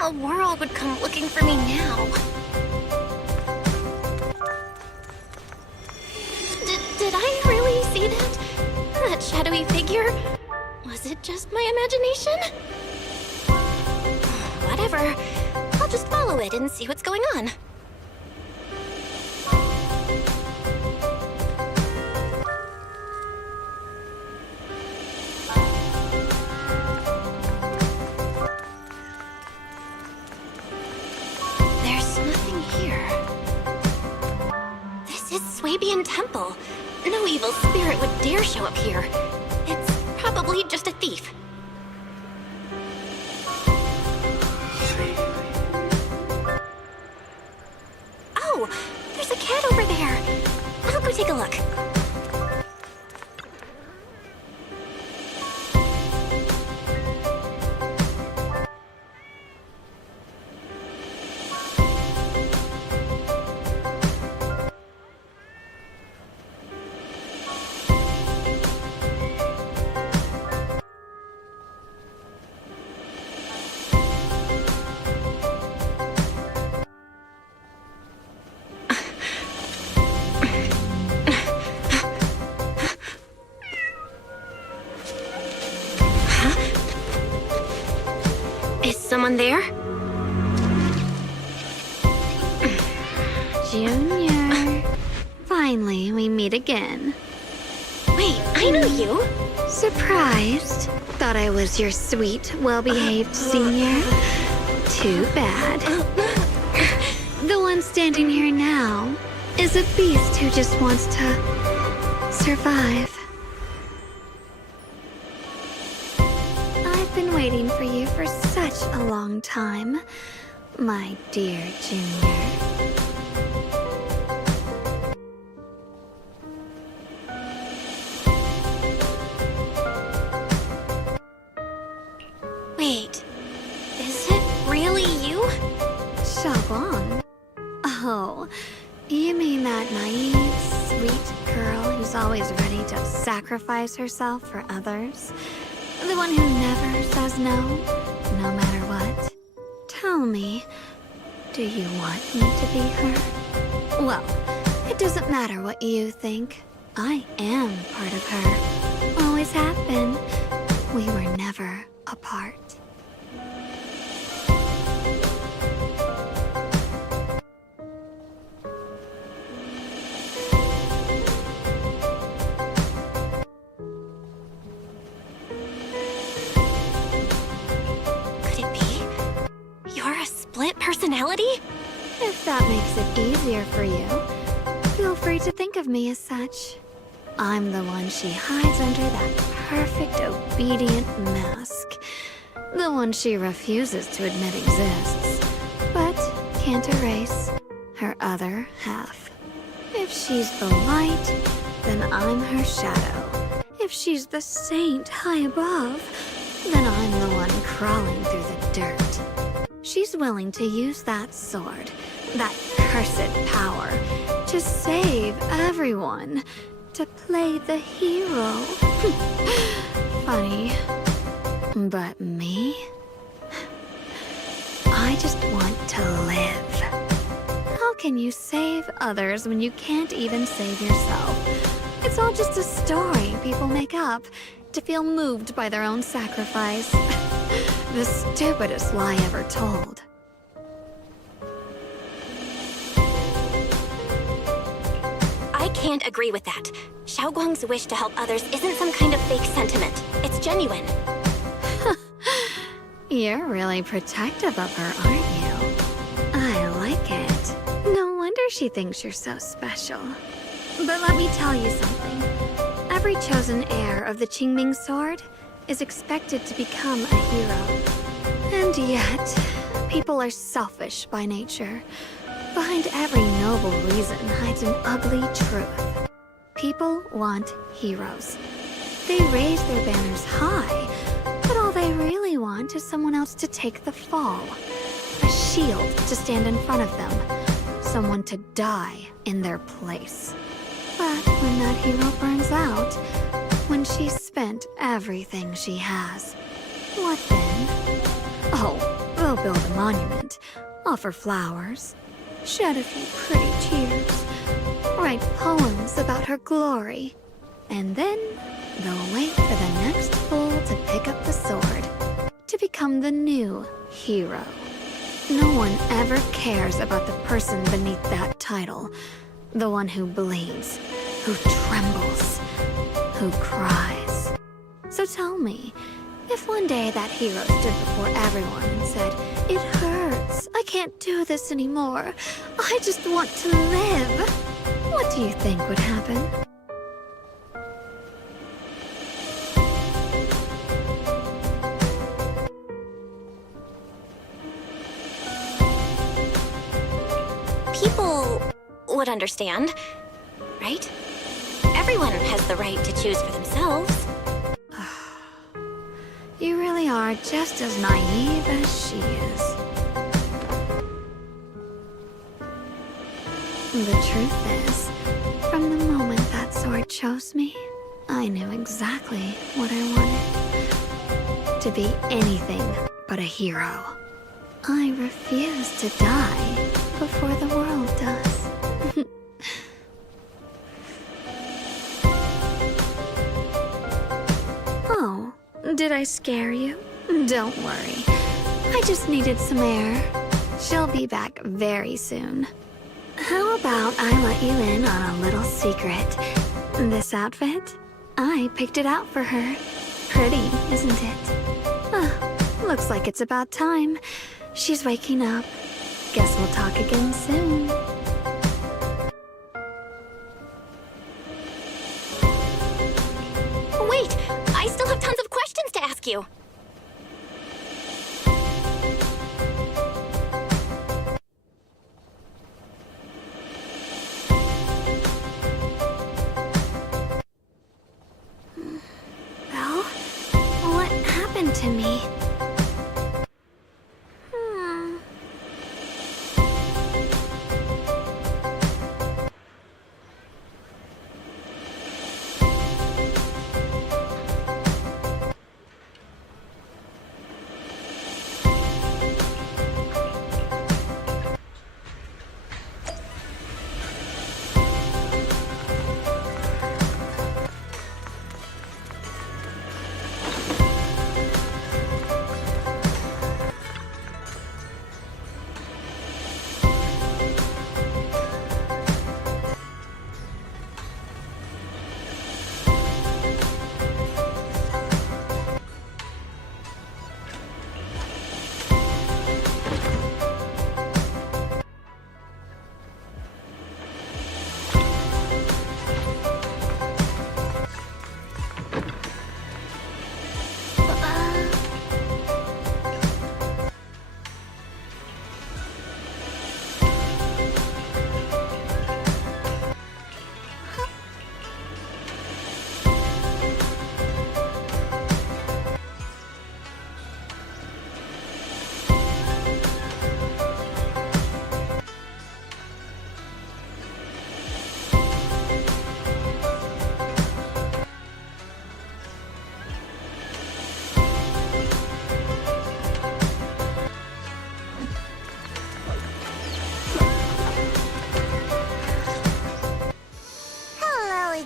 the world would come looking for me now? Did I really see that? That shadowy figure? Was it just my imagination? Whatever. I'll just follow it and see what's going on. There's nothing here. This is Swabian Temple. No evil spirit would dare show up here. It's probably just a thief. Oh, there's a cat over there. I'll go take a look. Is someone there? Junior. Finally, we meet again. Wait, I know you. Surprised? Thought I was your sweet, well-behaved senior? Too bad. The one standing here now is a beast who just wants to survive. I've been waiting for you for such a long time, my dear Junior. Wait, is it really you? Shunguang? Oh, you mean that naive, sweet girl who's always ready to sacrifice herself for others? The one who never says no, no matter what? Tell me, do you want me to be her? Well, it doesn't matter what you think. I am part of her. Always have been. We were never apart. Split personality? If that makes it easier for you, feel free to think of me as such. I'm the one she hides under that perfect, obedient mask. The one she refuses to admit exists, but can't erase her other half. If she's the light, then I'm her shadow. If she's the saint high above, then I'm the one crawling through the dirt. She's willing to use that sword, that cursed power, to save everyone, to play the hero. Funny. But me? I just want to live. How can you save others when you can't even save yourself? It's all just a story people make up to feel moved by their own sacrifice. The stupidest lie ever told. I can't agree with that. Shunguang's wish to help others isn't some kind of fake sentiment. It's genuine. You're really protective of her, aren't you? I like it. No wonder she thinks you're so special. But let me tell you something. Every chosen heir of the Qingming sword is expected to become a hero. And yet, people are selfish by nature. Behind every noble reason hides an ugly truth. People want heroes. They raise their banners high, but all they really want is someone else to take the fall. A shield to stand in front of them. Someone to die in their place. But when that hero burns out, when she's spent everything she has, what then? Oh, I'll build a monument, offer flowers, shed a few pretty tears, write poems about her glory, and then they'll wait for the next fool to pick up the sword, to become the new hero. No one ever cares about the person beneath that title, the one who bleeds, who trembles, who cries. So tell me, if one day that hero stood before everyone and said, "It hurts, I can't do this anymore, I just want to live," what do you think would happen? People would understand, right? Everyone has the right to choose for themselves. You really are just as naive as she is. The truth is, from the moment that sword chose me, I knew exactly what I wanted. To be anything but a hero. I refuse to die before the world does. Oh, did I scare you? Don't worry. I just needed some air. She'll be back very soon. How about I let you in on a little secret? This outfit? I picked it out for her. Pretty, isn't it? Looks like it's about time. She's waking up. Guess we'll talk again soon. Wait! I still have tons of questions to ask you! Well, what happened to me?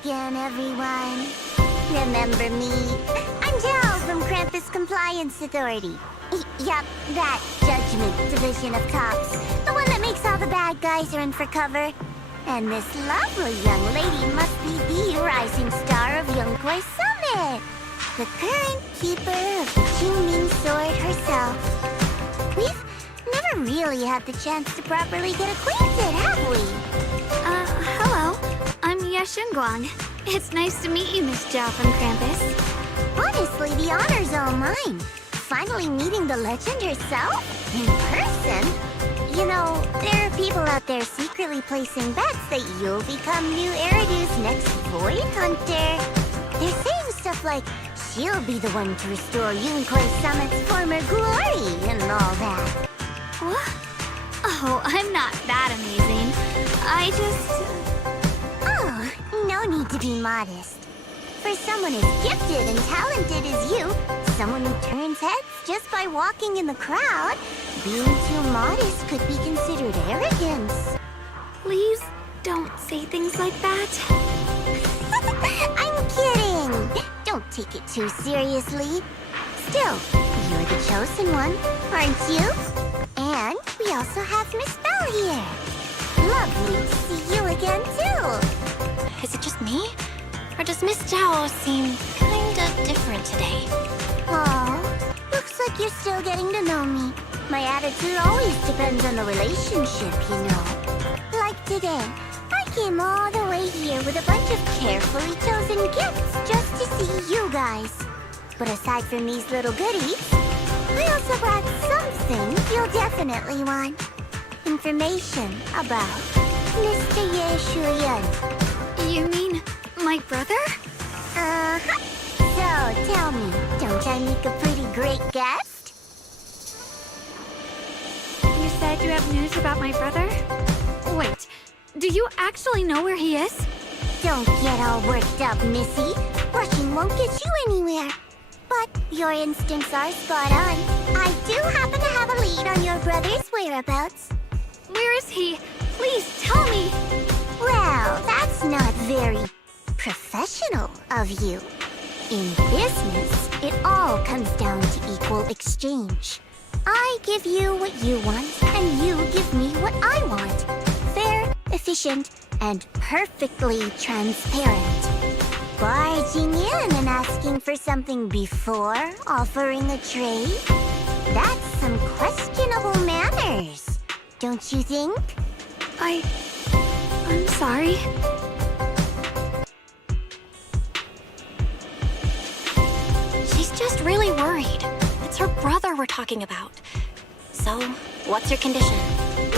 Again, everyone. Remember me? I'm Jal from Krampus Compliance Authority. Yup, that Judgment Division of Cops. The one that makes all the bad guys run for cover. And this lovely young lady must be the rising star of Yongkoi Summit. The current keeper of the Qingming Sword herself. We've never really had the chance to properly get acquainted, have we? Hello. I'm Shunguang. It's nice to meet you, Miss Zhao from Krampus. Honestly, the honor's all mine. Finally meeting the legend herself? In person? You know, there are people out there secretly placing bets that you'll become new Eridu's next Void Hunter. They're saying stuff like, she'll be the one to restore Yongkoi Summit's former glory and all that. What? Oh, I'm not that amazing. I just... Oh, no need to be modest. For someone as gifted and talented as you, someone who turns heads, just by walking in the crowd, being too modest could be considered arrogance. Please don't say things like that. I'm kidding! Don't take it too seriously. Still, you're the chosen one, aren't you? And we also have Miss Belle here. Lovely to see you again, too. Is it just me? Or does Miss Zhao seem kinda different today? Aw, looks like you're still getting to know me. My attitude always depends on the relationship, you know. Like today, I came all the way here with a bunch of carefully chosen gifts just to see you guys. But aside from these little goodies, I also brought something you'll definitely want. Information about Mr. Ye Shuyan. You mean my brother? Uh-huh. So, tell me, don't I make a pretty great guest? You said you have news about my brother? Wait, do you actually know where he is? Don't get all worked up, Missy. Rushing won't get you anywhere. But your instincts are spot on. I do happen to have a lead on your brother's whereabouts. Where is he? Please tell me. Well, that's not very professional of you. In business, it all comes down to equal exchange. I give you what you want, and you give me what I want. Fair, efficient, and perfectly transparent. Barging in and asking for something before offering a trade? That's some questionable manners, don't you think? I'm sorry. She's just really worried. It's her brother we're talking about. So, what's your condition?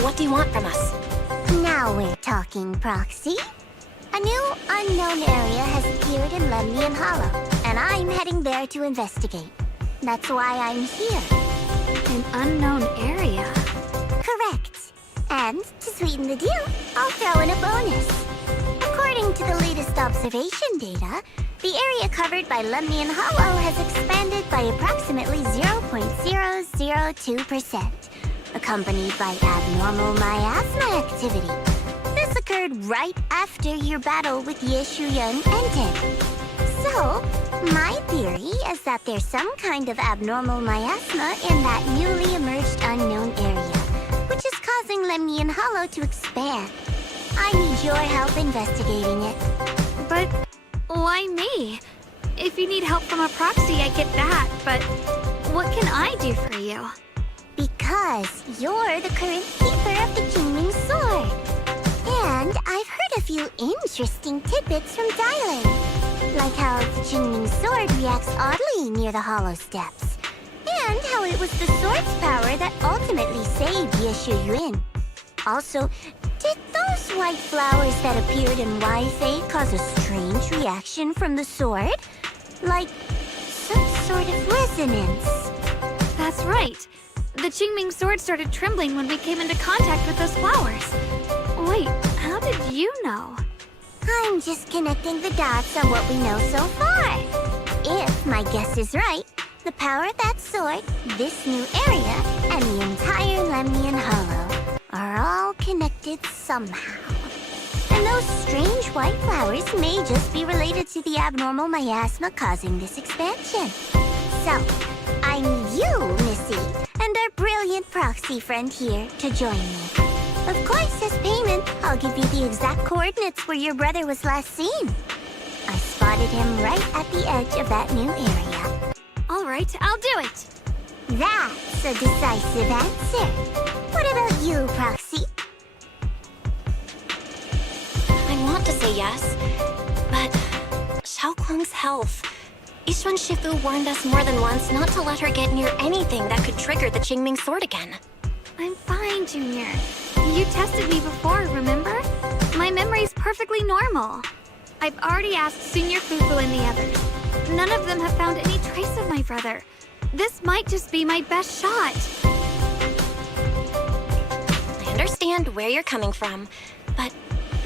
What do you want from us? Now we're talking, Proxy. A new unknown area has appeared in Lemnian Hollow, and I'm heading there to investigate. That's why I'm here. An unknown area? Correct. And to sweeten the deal, I'll throw in a bonus. According to the latest observation data, the area covered by Lemnian Hollow has expanded by approximately 0.002%, accompanied by abnormal miasma activity. This occurred right after your battle with Ye Shuyan ended. So, my theory is that there's some kind of abnormal miasma in that newly emerged unknown area, which is causing Lemnian Hollow to expand. I need your help investigating it. But why me? If you need help from a proxy, I get that, but what can I do for you? Because you're the current keeper of the Qingming Sword. And I've heard a few interesting tidbits from Dylan. Like how the Qingming Sword reacts oddly near the Hollow Steps. And how it was the sword's power that ultimately saved Ye Shuyan. Also, did those white flowers that appeared in Waifei cause a strange reaction from the sword? Like some sort of resonance. That's right. The Qingming Sword started trembling when we came into contact with those flowers. Wait, how did you know? I'm just connecting the dots on what we know so far. If my guess is right, the power of that sword, this new area, and the entire Lemnian Hollow are all connected somehow. And those strange white flowers may just be related to the abnormal miasma causing this expansion. So, I need you, Missy, and our brilliant proxy friend here to join me. Of course, as payment, I'll give you the exact coordinates where your brother was last seen. I spotted him right at the edge of that new area. All right, I'll do it. That's a decisive answer. What about you, Proxy? I want to say yes, but Xiaoguang's health. Yishuan Shifu warned us more than once not to let her get near anything that could trigger the Qingming Sword again. I'm fine, Junior. You tested me before, remember? My memory's perfectly normal. I've already asked Senior Fufu and the others. None of them have found any trace of my brother. This might just be my best shot. I understand where you're coming from, but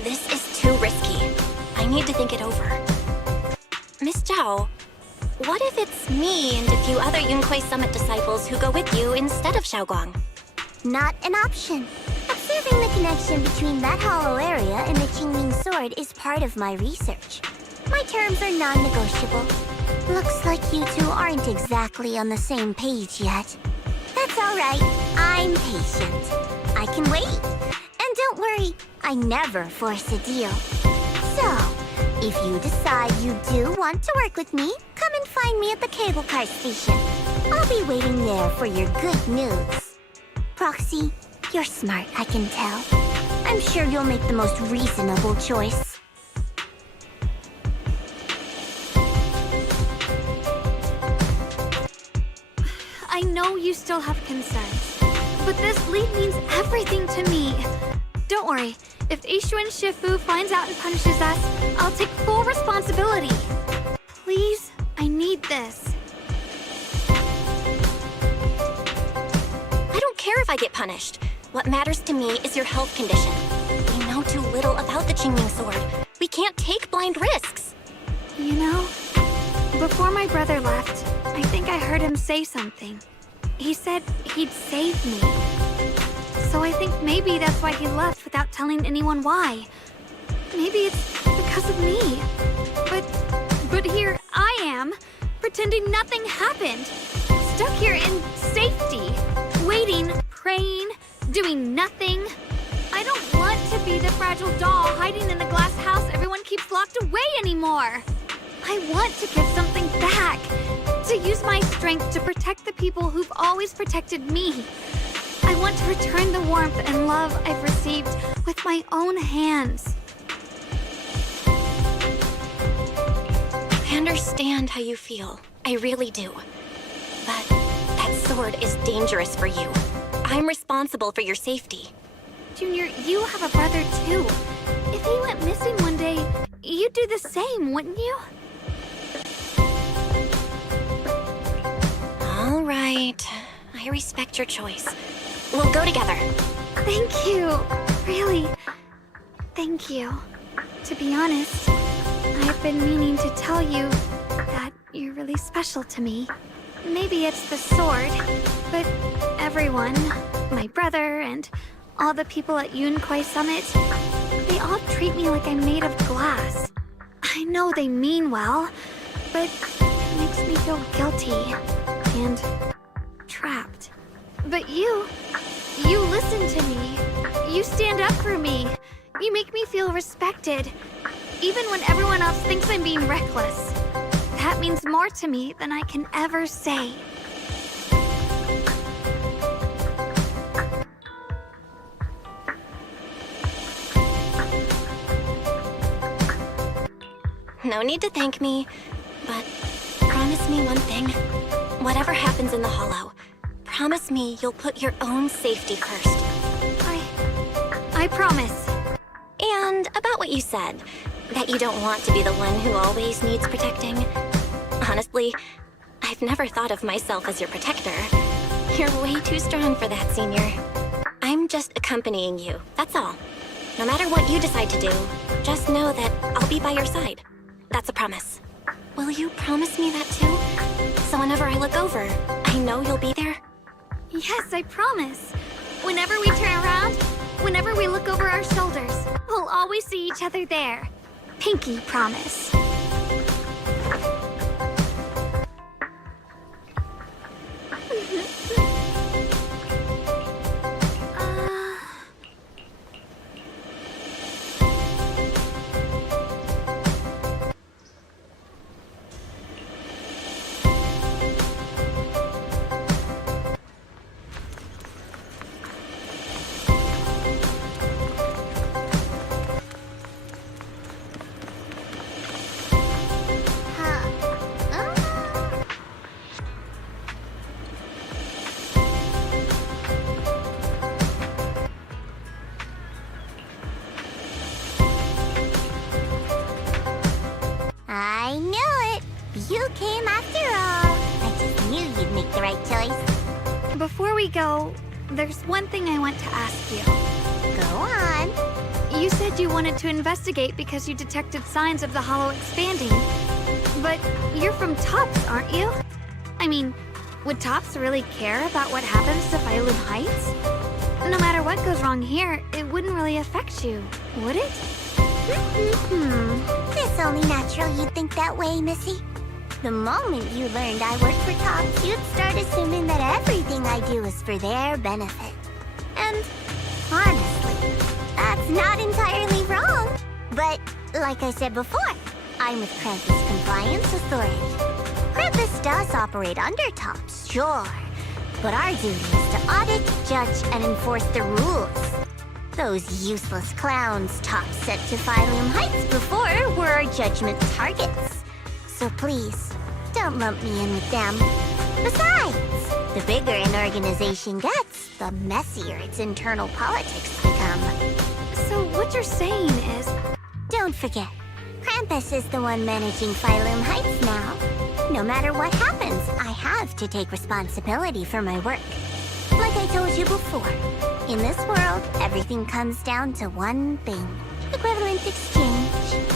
this is too risky. I need to think it over. Miss Zhao, what if it's me and a few other Yunkuei Summit disciples who go with you instead of Shunguang? Not an option. Observing the connection between that hollow area and the Qingming sword is part of my research. My terms are non-negotiable. Looks like you two aren't exactly on the same page yet. That's all right. I'm patient. I can wait. And don't worry, I never force a deal. So, if you decide you do want to work with me, come and find me at the cable car station. I'll be waiting there for your good news. Proxy, you're smart, I can tell. I'm sure you'll make the most reasonable choice. I know you still have concerns, but this lead means everything to me. Don't worry, if Ishuan Shifu finds out and punishes us, I'll take full responsibility. Please, I need this. I don't care if I get punished. What matters to me is your health condition. We know too little about the Qingming sword. We can't take blind risks. You know, before my brother left, I think I heard him say something. He said he'd save me. So I think maybe that's why he left without telling anyone why. Maybe it's because of me. But here I am, pretending nothing happened. Stuck here in safety, waiting, praying, doing nothing. I don't want to be the fragile doll hiding in the glass house everyone keeps locked away anymore. I want to give something back, to use my strength to protect the people who've always protected me. I want to return the warmth and love I've received with my own hands. I understand how you feel. I really do. But that sword is dangerous for you. I'm responsible for your safety. Junior, you have a brother too. If he went missing one day, you'd do the same, wouldn't you? All right. I respect your choice. We'll go together. Thank you. Really, thank you. To be honest, I've been meaning to tell you that you're really special to me. Maybe it's the sword, but everyone, my brother and all the people at Yunkuei Summit, they all treat me like I'm made of glass. I know they mean well, but it makes me feel guilty and trapped. But you listen to me. You stand up for me. You make me feel respected, even when everyone else thinks I'm being reckless. That means more to me than I can ever say. No need to thank me, but promise me one thing. Whatever happens in the Hollow, promise me you'll put your own safety first. I promise. And about what you said, that you don't want to be the one who always needs protecting. Honestly, I've never thought of myself as your protector. You're way too strong for that, Senior. I'm just accompanying you, that's all. No matter what you decide to do, just know that I'll be by your side. That's a promise. Will you promise me that too? So whenever I look over, I know you'll be there? Yes, I promise. Whenever we turn around, whenever we look over our shoulders, we'll always see each other there. Pinky promise. I knew it! You came after all. I just knew you'd make the right choice. Before we go, there's one thing I want to ask you. Go on. You said you wanted to investigate because you detected signs of the Hollow expanding. But you're from Tops, aren't you? I mean, would Tops really care about what happens to Phylum Heights? No matter what goes wrong here, it wouldn't really affect you, would it? It's only natural you'd think that way, Missy. The moment you learned I worked for Tops, you'd start assuming that everything I do is for their benefit. And honestly, that's not entirely wrong. But like I said before, I'm with Krampus Compliance Authority. Krampus does operate under Tops, sure. But our duty is to audit, judge, and enforce the rules. Those useless clowns Tops sent to Phylum Heights before were our judgment targets. So please, don't lump me in with them. Besides, the bigger an organization gets, the messier its internal politics become. So what you're saying is... Don't forget, Krampus is the one managing Phylum Heights now. No matter what happens, I have to take responsibility for my work. Like I told you before, in this world, everything comes down to one thing. Equivalent exchange.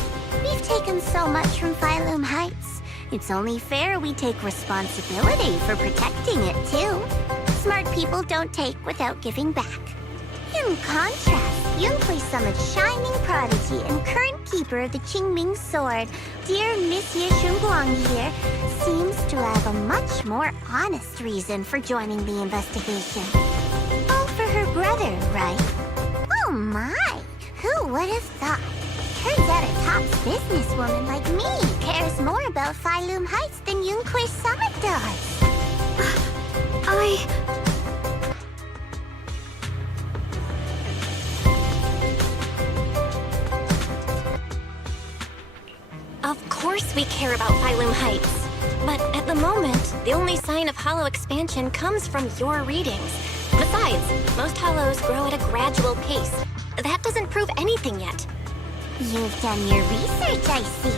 We've taken so much from Phylum Heights. It's only fair we take responsibility for protecting it, too. Smart people don't take without giving back. In contrast, Yunhui Summit's shining prodigy and current keeper of the Qingming sword, dear Monsieur Shunguang here, seems to have a much more honest reason for joining the investigation. All for her brother, right? Oh my! Who would have thought? Turns out a Tops businesswoman like me cares more about Phylum Heights than Yunhui Summit does. Of course we care about Phylum Heights. But at the moment, the only sign of hollow expansion comes from your readings. Besides, most hollows grow at a gradual pace. That doesn't prove anything yet. You've done your research, I see.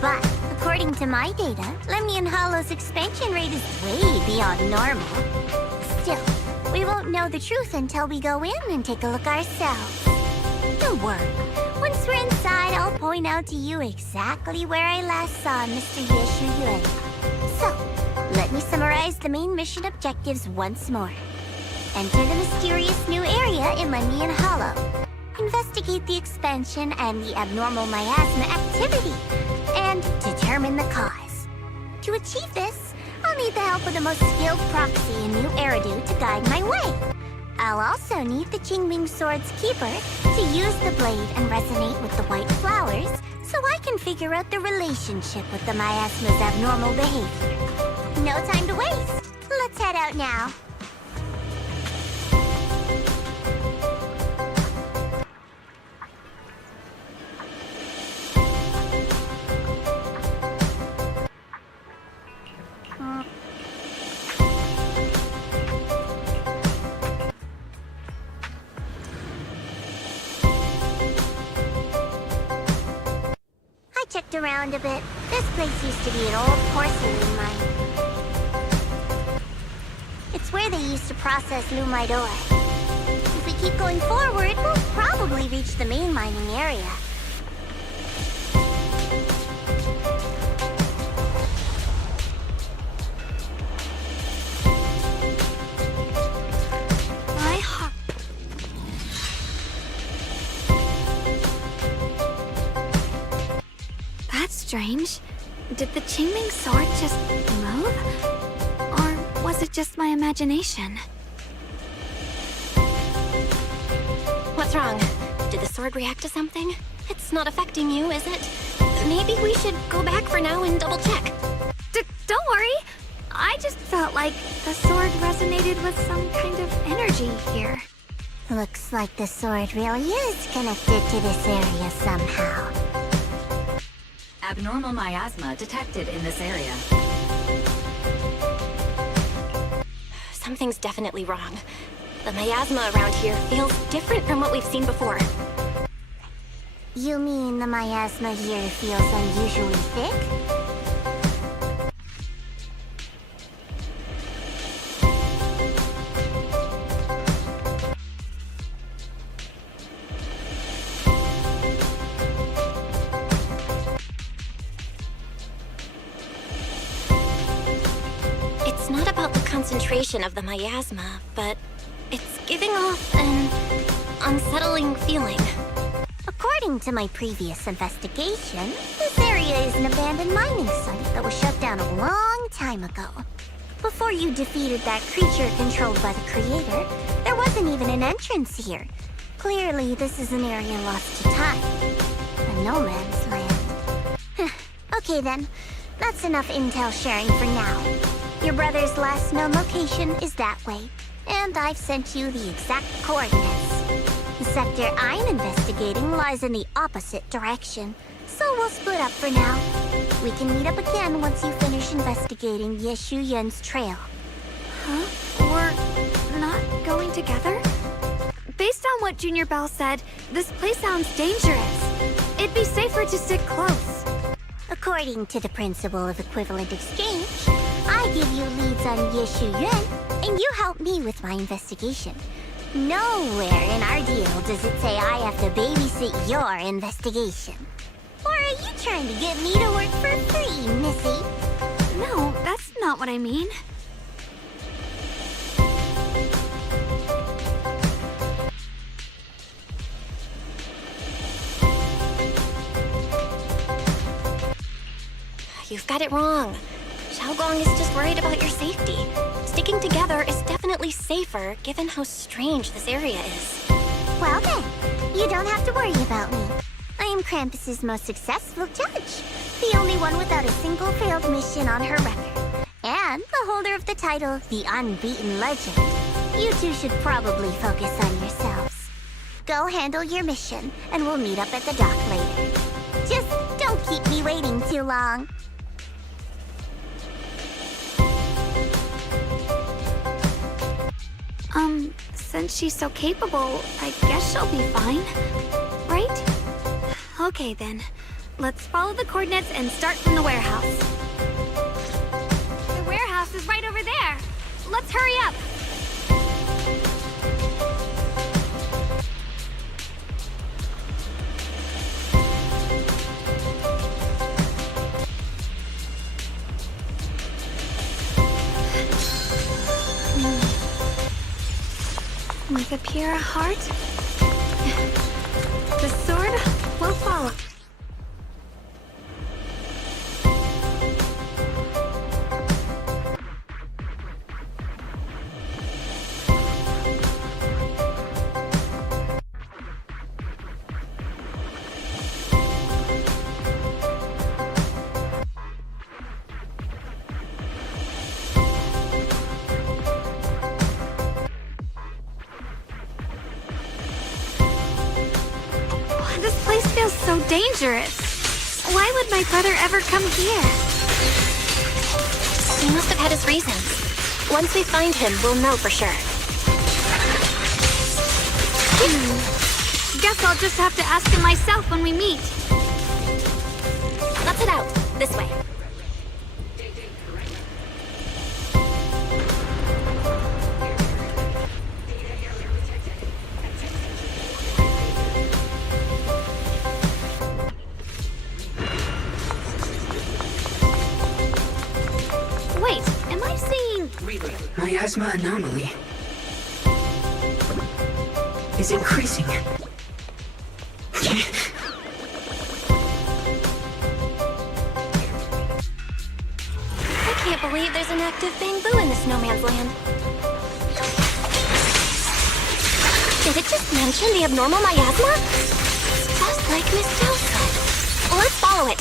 But according to my data, Lemnian Hollow's expansion rate is way beyond normal. Still, we won't know the truth until we go in and take a look ourselves. Don't worry. Once we're inside, I'll point out to you exactly where I last saw Mr. Ye Shuyuan. So, let me summarize the main mission objectives once more. Enter the mysterious new area in Lemnian Hollow. Investigate the expansion and the abnormal miasma activity, and determine the cause. To achieve this, I'll need the help of the most skilled proxy in New Eridu to guide my way. I'll also need the Qingming Sword's keeper to use the blade and resonate with the white flowers so I can figure out the relationship with the miasma's abnormal behavior. No time to waste. Let's head out now. I checked around a bit. This place used to be an old porcelain mine. It's where they used to process lumite ore. If we keep going forward, we'll probably reach the main mining area. My heart. That's strange. Did the Qingming sword just move? Or was it just my imagination? What's wrong? Did the sword react to something? It's not affecting you, is it? Maybe we should go back for now and double check. Don't worry. I just felt like the sword resonated with some kind of energy here. Looks like the sword really is connected to this area somehow. Abnormal miasma detected in this area. Something's definitely wrong. The miasma around here feels different from what we've seen before. You mean the miasma here feels unusually thick? concentration of the miasma, but it's giving off an unsettling feeling. According to my previous investigation, this area is an abandoned mining site that was shut down a long time ago. Before you defeated that creature controlled by the Creator, there wasn't even an entrance here. Clearly, this is an area lost to time. A no man's land. Okay then, that's enough intel sharing for now. Your brother's last known location is that way, and I've sent you the exact coordinates. The sector I'm investigating lies in the opposite direction, so we'll split up for now. We can meet up again once you finish investigating Ye Shuyan's trail. Huh? We're not going together? Based on what Junior Bell said, this place sounds dangerous. It'd be safer to stick close. According to the principle of equivalent exchange, I give you leads on Ye Shuyan, and you help me with my investigation. Nowhere in our deal does it say I have to babysit your investigation. Or are you trying to get me to work for free, Missy? No, that's not what I mean. You've got it wrong. Shunguang is just worried about your safety. Sticking together is definitely safer, given how strange this area is. Well then, you don't have to worry about me. I am Krampus's most successful judge, the only one without a single failed mission on her record, and the holder of the title, the Unbeaten Legend. You two should probably focus on yourselves. Go handle your mission, and we'll meet up at the dock later. Just don't keep me waiting too long. Since she's so capable, I guess she'll be fine. Right? Okay then. Let's follow the coordinates and start from the warehouse. The warehouse is right over there. Let's hurry up. With a pure heart, the sword will follow. This place feels so dangerous. Why would my brother ever come here? He must have had his reasons. Once we find him, we'll know for sure. Guess I'll just have to ask him myself when we meet. Let's head out. This way. Wait, am I seeing... Miasma anomaly is increasing. I can't believe there's an active bamboo in this no man's land. Did it just mention the abnormal miasma? Just like Miss Zhao said. Let's follow it.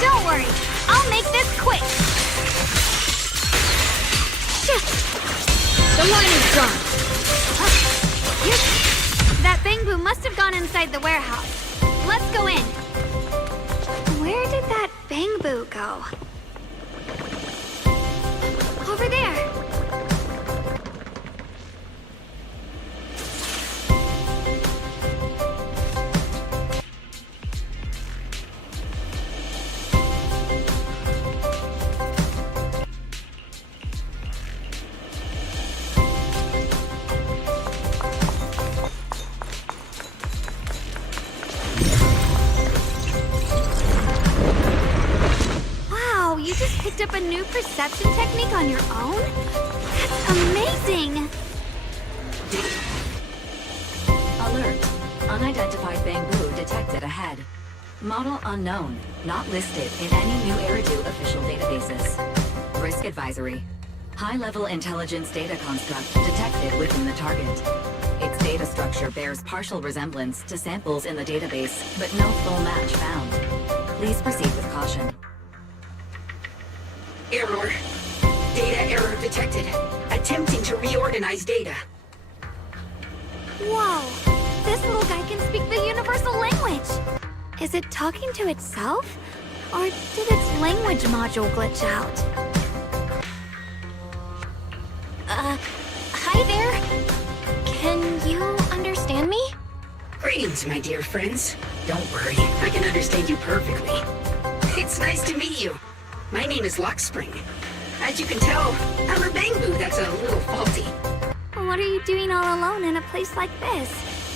Don't worry, I'll make this quick. The line is gone. That bamboo must have gone inside the warehouse. Let's go in. Where did that bamboo go? Over there. picked up a new perception technique on your own? That's amazing! Alert. Unidentified bamboo detected ahead. Model unknown. Not listed in any new Eridu official databases. Risk advisory. High-level intelligence data construct detected within the target. Its data structure bears partial resemblance to samples in the database, but no full match found. Please proceed with caution. Error. Data error detected. Attempting to reorganize data. Whoa! This little guy can speak the universal language! Is it talking to itself? Or did its language module glitch out? Hi there. Can you understand me? Greetings, my dear friends. Don't worry, I can understand you perfectly. It's nice to meet you. My name is Luckspring. As you can tell, I'm a bamboo that's a little faulty. What are you doing all alone in a place like this?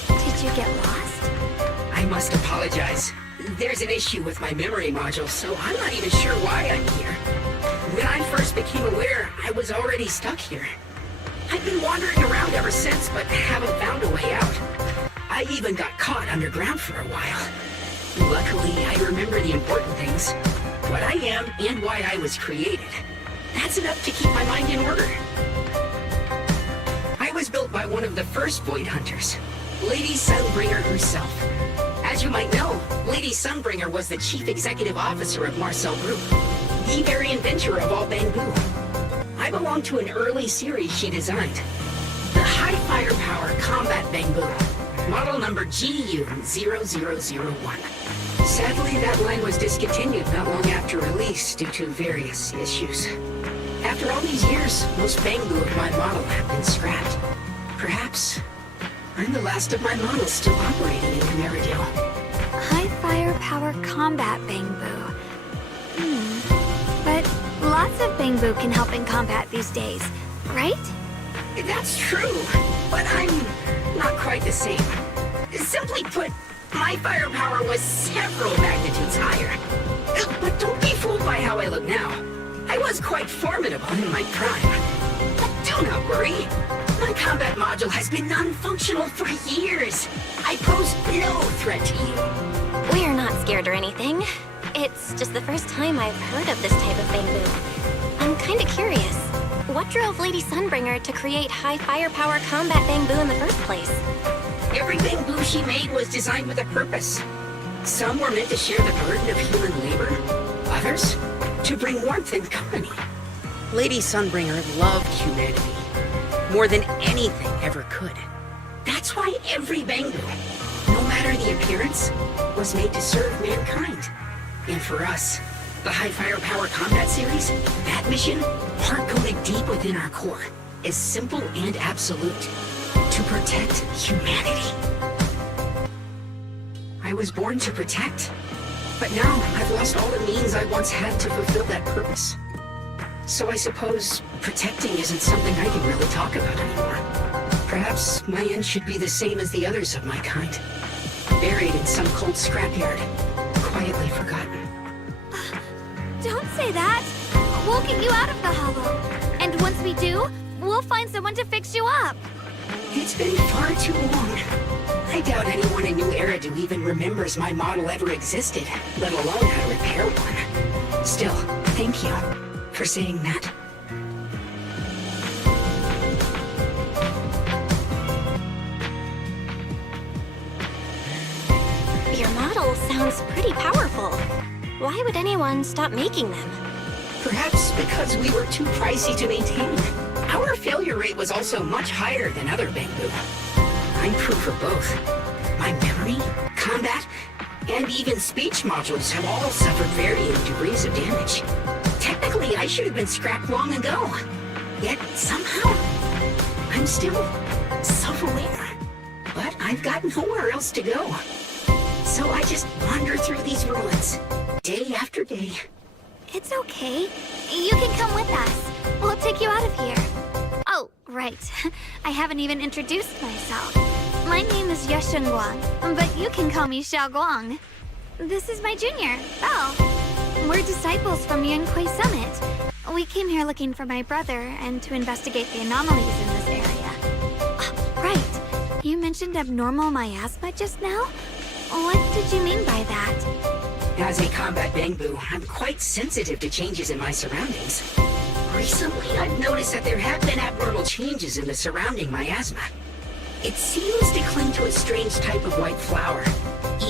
Did you get lost? I must apologize. There's an issue with my memory module, so I'm not even sure why I'm here. When I first became aware, I was already stuck here. I've been wandering around ever since, but haven't found a way out. I even got caught underground for a while. Luckily, I remember the important things. What I am and why I was created. That's enough to keep my mind in order. I was built by one of the first Void Hunters, Lady Sunbringer herself. As you might know, Lady Sunbringer was the chief executive officer of Marcel Group, the very inventor of all bamboo. I belong to an early series she designed, the High Firepower Combat Bamboo, model number GU0001. Sadly, that line was discontinued not long after release due to various issues. After all these years, most bamboo of my model have been scrapped. Perhaps I'm the last of my models still operating in Ameridale. High firepower combat bamboo. But lots of bamboo can help in combat these days, right? That's true, but I'm not quite the same. Simply put, my firepower was several magnitudes higher. But don't be fooled by how I look now. I was quite formidable in my prime. But do not worry. My combat module has been non-functional for years. I pose no threat to you. We're not scared or anything. It's just the first time I've heard of this type of bamboo. I'm kinda curious. What drove Lady Sunbringer to create high firepower combat bamboo in the first place? Every bamboo she made was designed with a purpose. Some were meant to share the burden of human labor. Others, to bring warmth and company. Lady Sunbringer loved humanity more than anything ever could. That's why every bamboo, no matter the appearance, was made to serve mankind. And for us, the High Firepower Combat Series, that mission, hard-coded deep within our core, is simple and absolute. To protect humanity. I was born to protect, but now I've lost all the means I once had to fulfill that purpose. So I suppose protecting isn't something I can really talk about anymore. Perhaps my end should be the same as the others of my kind. Buried in some cold scrapyard, quietly forgotten. Don't say that! We'll get you out of the hollow. And once we do, we'll find someone to fix you up. It's been far too long. I doubt anyone in New Eridu even remembers my model ever existed, let alone how to repair one. Still, thank you for saying that. Your model sounds pretty powerful. Why would anyone stop making them? Perhaps because we were too pricey to maintain. Our failure rate was also much higher than other bamboo. I'm proof of both. My memory, combat, and even speech modules have all suffered varying degrees of damage. Technically, I should have been scrapped long ago. Yet, somehow, I'm still self-aware. But I've got nowhere else to go. So I just wander through these ruins, day after day. It's okay. You can come with us. We'll take you out of here. Oh, right. I haven't even introduced myself. My name is Shunguang, but you can call me Xiaoguang. This is my junior, Belle. We're disciples from Yunquei Summit. We came here looking for my brother and to investigate the anomalies in this area. Right. You mentioned abnormal miasma just now? What did you mean by that? As a combat Bangbu, I'm quite sensitive to changes in my surroundings. Recently, I've noticed that there have been abnormal changes in the surrounding miasma. It seems to cling to a strange type of white flower,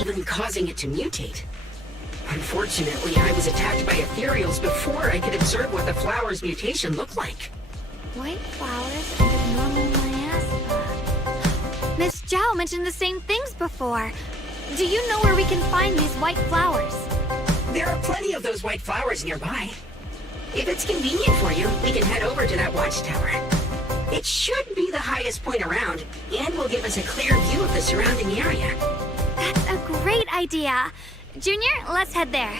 even causing it to mutate. Unfortunately, I was attacked by ethereals before I could observe what the flower's mutation looked like. White flowers and abnormal miasma. Miss Zhao mentioned the same things before. Do you know where we can find these white flowers? There are plenty of those white flowers nearby. If it's convenient for you, we can head over to that watchtower. It should be the highest point around, and will give us a clear view of the surrounding area. That's a great idea. Junior, let's head there.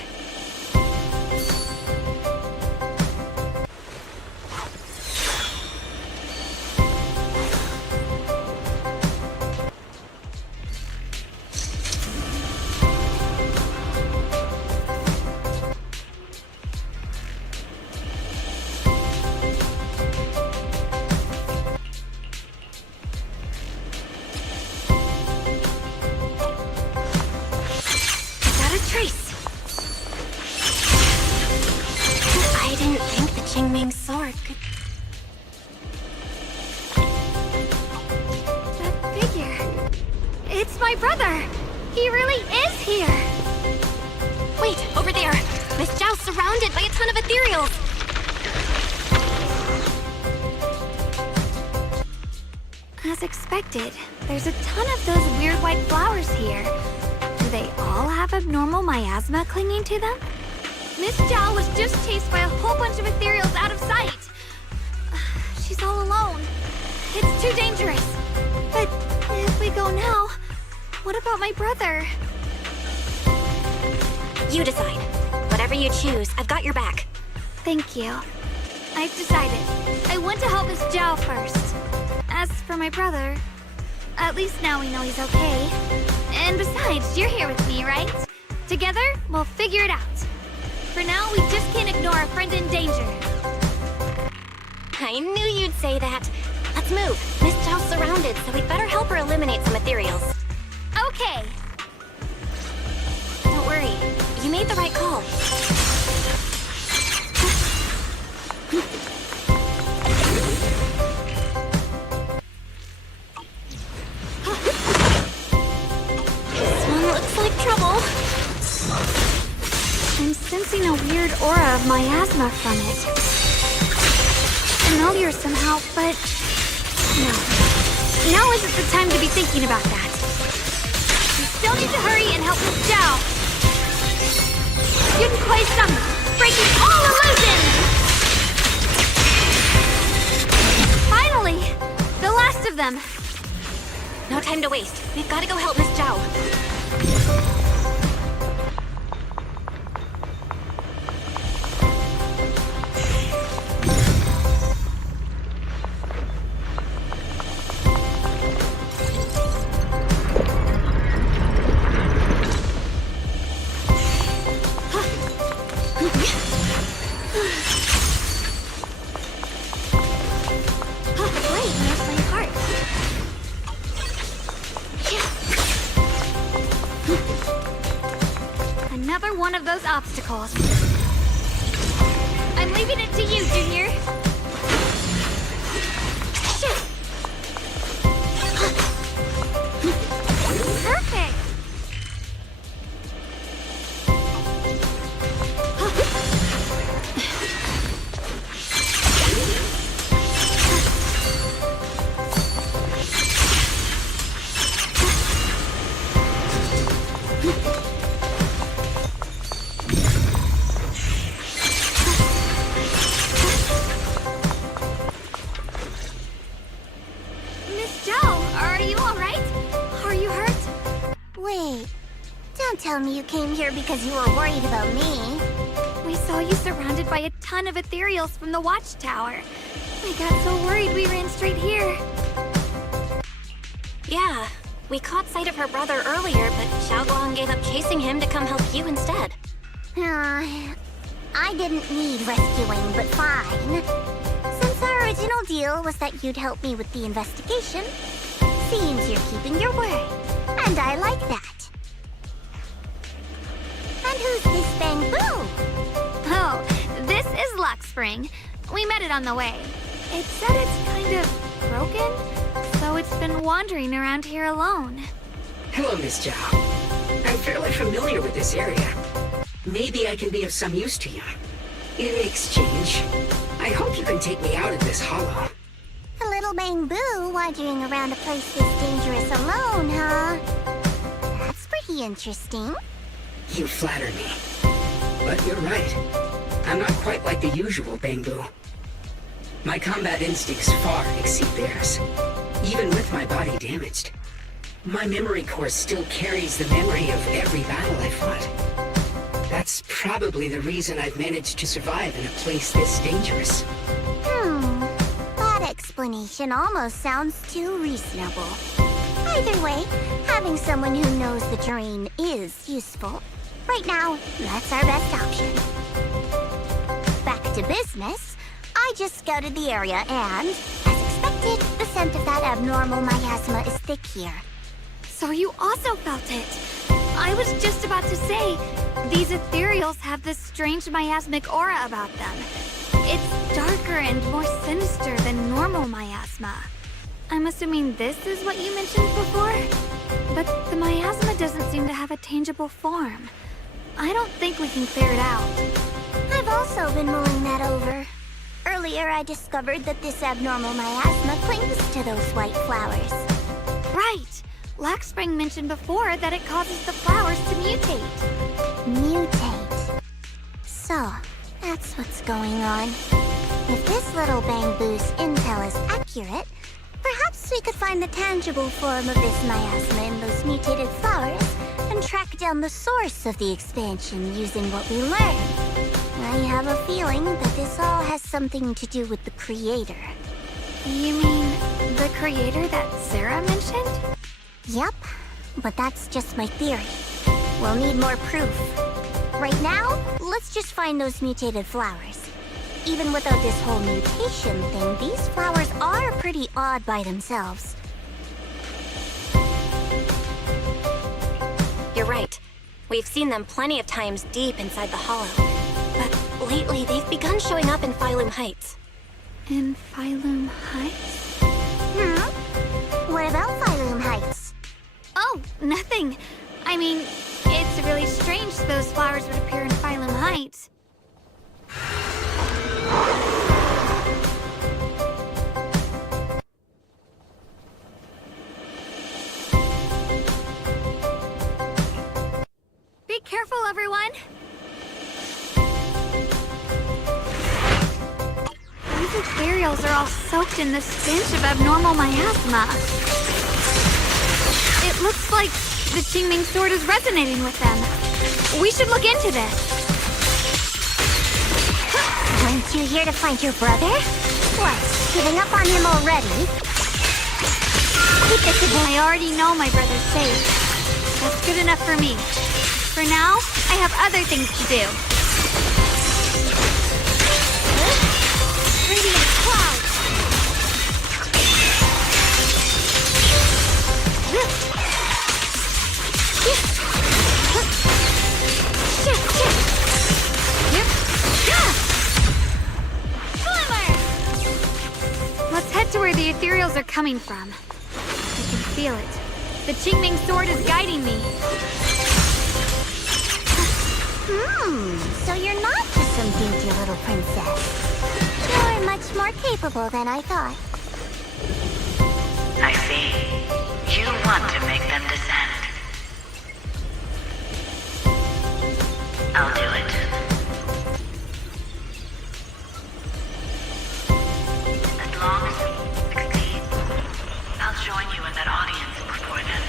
It's my brother! He really is here! Wait, over there! Miss Zhao's surrounded by a ton of ethereals! As expected, there's a ton of those weird white flowers here. Do they all have abnormal miasma clinging to them? Miss Zhao was just chased by a whole bunch of ethereals out of sight. She's all alone. It's too dangerous. But if we go now, what about my brother? You decide. Whatever you choose, I've got your back. Thank you. I've decided. I want to help Miss Zhao first. As for my brother, at least now we know he's okay. And besides, you're here with me, right? Together, we'll figure it out. For now, we just can't ignore a friend in danger. I knew you'd say that. Let's move. Miss Zhao's surrounded, so we'd better help her eliminate some ethereals. Okay. Don't worry. You made the right call. This one looks like trouble. I'm sensing a weird aura of miasma from it. Familiar somehow, but no. Now isn't the time to be thinking about that. We still need to hurry and help Miss Zhao. Yunquei Summit, breaking all illusions! Finally! The last of them! No time to waste. We've got to go help Miss Zhao. Another one of those obstacles. I'm leaving it to you, Junior. Perfect. Tell me you came here because you were worried about me. We saw you surrounded by a ton of ethereals from the watchtower. I got so worried we ran straight here. Yeah, we caught sight of her brother earlier, but Shunguang gave up chasing him to come help you instead. I didn't need rescuing, but fine. Since our original deal was that you'd help me with the investigation, seems you're keeping your word. And I like that. And who's this Bamboo? Oh, this is Luxspring. We met it on the way. It said it's kind of broken, so it's been wandering around here alone. Hello, Miss Zhao. I'm fairly familiar with this area. Maybe I can be of some use to you. In exchange, I hope you can take me out of this hollow. A little Bamboo wandering around a place this dangerous alone, huh? That's pretty interesting. You flatter me. But you're right. I'm not quite like the usual Bamboo. My combat instincts far exceed theirs. Even with my body damaged, my memory core still carries the memory of every battle I fought. That's probably the reason I've managed to survive in a place this dangerous. That explanation almost sounds too reasonable. Either way, having someone who knows the terrain is useful. Right now, that's our best option. Back to business. I just scouted the area and, as expected, the scent of that abnormal miasma is thick here. So you also felt it. I was just about to say, these ethereals have this strange miasmic aura about them. It's darker and more sinister than normal miasma. I'm assuming this is what you mentioned before? But the miasma doesn't seem to have a tangible form. I don't think we can clear it out. I've also been mulling that over. Earlier, I discovered that this abnormal miasma clings to those white flowers. Right! Luxspring mentioned before that it causes the flowers to mutate. Mutate. So, that's what's going on. If this little Bamboo's intel is accurate, perhaps we could find the tangible form of this miasma in those mutated flowers and track down the source of the expansion using what we learned. I have a feeling that this all has something to do with the creator. You mean the creator that Sarah mentioned? Yep, but that's just my theory. We'll need more proof. Right now, let's just find those mutated flowers. Even without this whole mutation thing, these flowers are pretty odd by themselves. You're right. We've seen them plenty of times deep inside the hollow. But lately, they've begun showing up in Phylum Heights. In Phylum Heights? What about Phylum Heights? Oh, nothing. I mean, it's really strange those flowers would appear in Phylum Heights. Be careful, everyone! These ethereals are all soaked in the stench of abnormal miasma. It looks like the Qingming sword is resonating with them. We should look into this. Weren't you here to find your brother? What, giving up on him already? Keep this in. I already know my brother's safe. That's good enough for me. For now, I have other things to do. Radiant cloud! Let's head to where the ethereals are coming from. I can feel it. The Qingming sword is guiding me. So you're not just some dainty little princess. You're much more capable than I thought. I see. You want to make them descend. I'll do it. As long as we succeed, I'll join you in that audience before then.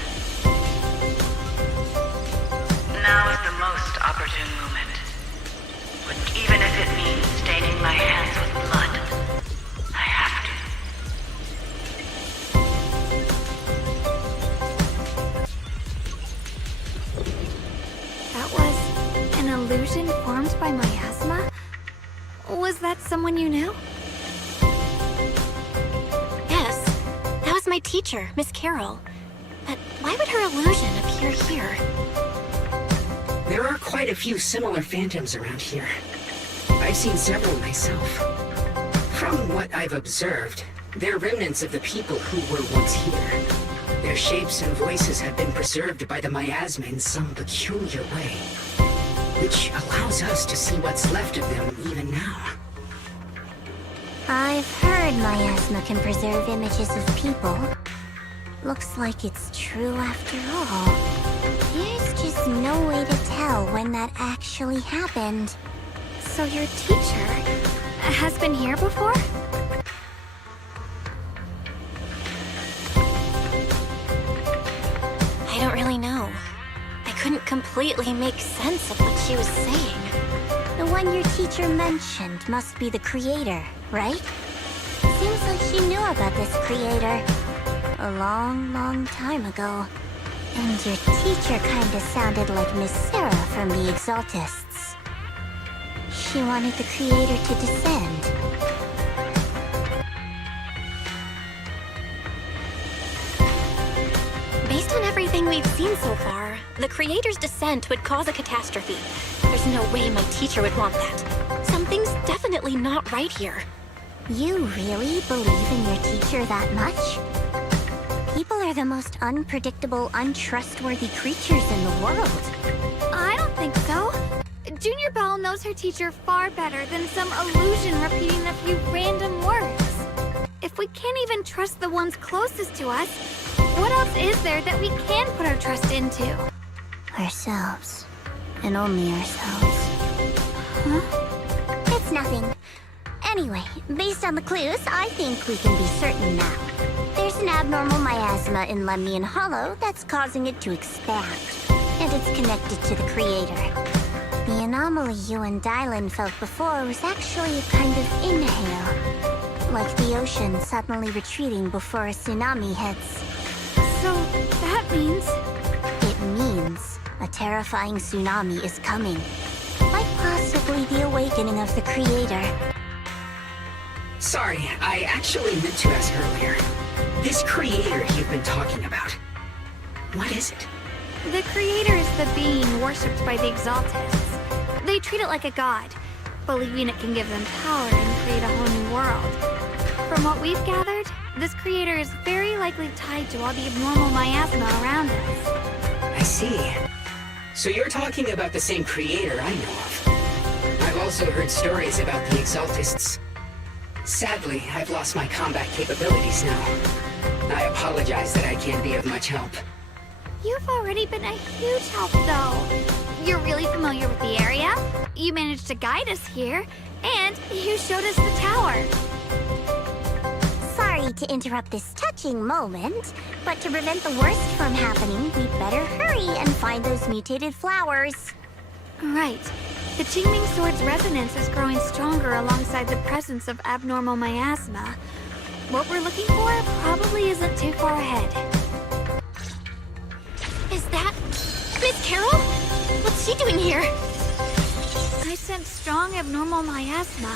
Now is the most opportune moment. But even if it means staining my hands with blood, I have to. That was an illusion formed by miasma? Was that someone you knew? Yes, that was my teacher, Miss Carol. But why would her illusion appear here? There are quite a few similar phantoms around here. I've seen several myself. From what I've observed, they're remnants of the people who were once here. Their shapes and voices have been preserved by the miasma in some peculiar way, which allows us to see what's left of them even now. I've heard miasma can preserve images of people. Looks like it's true after all. There's just no way to tell when that actually happened. So your teacher has been here before? I don't really know. I couldn't completely make sense of what she was saying. The one your teacher mentioned must be the creator, right? Seems like she knew about this creator a long, long time ago. And your teacher kinda sounded like Miss Sarah from the Exaltists. She wanted the creator to descend. Based on everything we've seen so far, the creator's descent would cause a catastrophe. There's no way my teacher would want that. Something's definitely not right here. You really believe in your teacher that much? People are the most unpredictable, untrustworthy creatures in the world. I don't think so. Junior Belle knows her teacher far better than some illusion repeating a few random words. If we can't even trust the ones closest to us, what else is there that we can put our trust into? Ourselves. And only ourselves. Huh? It's nothing. Anyway, based on the clues, I think we can be certain now. There's an abnormal miasma in Lemnian Hollow that's causing it to expand. And it's connected to the creator. The anomaly you and Dylan felt before was actually a kind of inhale. Like the ocean suddenly retreating before a tsunami hits. So, that means... It means a terrifying tsunami is coming. Like possibly the awakening of the creator. Sorry, I actually meant to ask earlier. This creator you've been talking about, what is it? The creator is the being worshipped by the Exaltists. They treat it like a god, believing it can give them power and create a whole new world. From what we've gathered, this creator is very likely tied to all the abnormal miasma around us. I see. So you're talking about the same creator I know of. I've also heard stories about the Exaltists. Sadly, I've lost my combat capabilities now. I apologize that I can't be of much help. You've already been a huge help, though. You're really familiar with the area, you managed to guide us here, and you showed us the tower. Sorry to interrupt this touching moment, but to prevent the worst from happening, we'd better hurry and find those mutated flowers. Right. The Qingming Sword's resonance is growing stronger alongside the presence of abnormal miasma. What we're looking for probably isn't too far ahead. Is that... Miss Carol? What's she doing here? I sense strong abnormal miasma.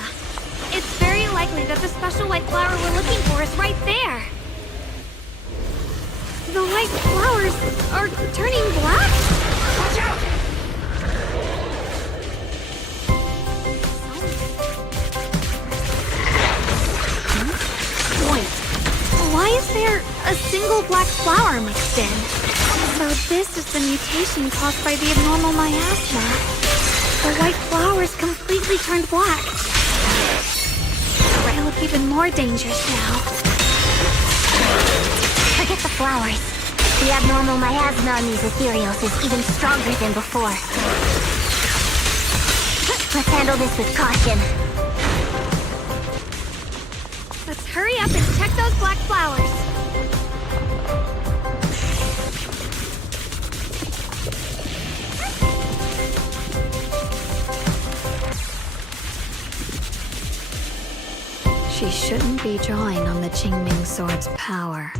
It's very likely that the special white flower we're looking for is right there. The white flowers are turning black? Watch out! Why is there a single black flower mixed in? So this is the mutation caused by the abnormal miasma. The white flowers completely turned black. I look even more dangerous now. Forget the flowers. The abnormal miasma on these ethereals is even stronger than before. Let's handle this with caution. Let's hurry up and check those black flowers. She shouldn't be drawing on the Qingming Sword's power.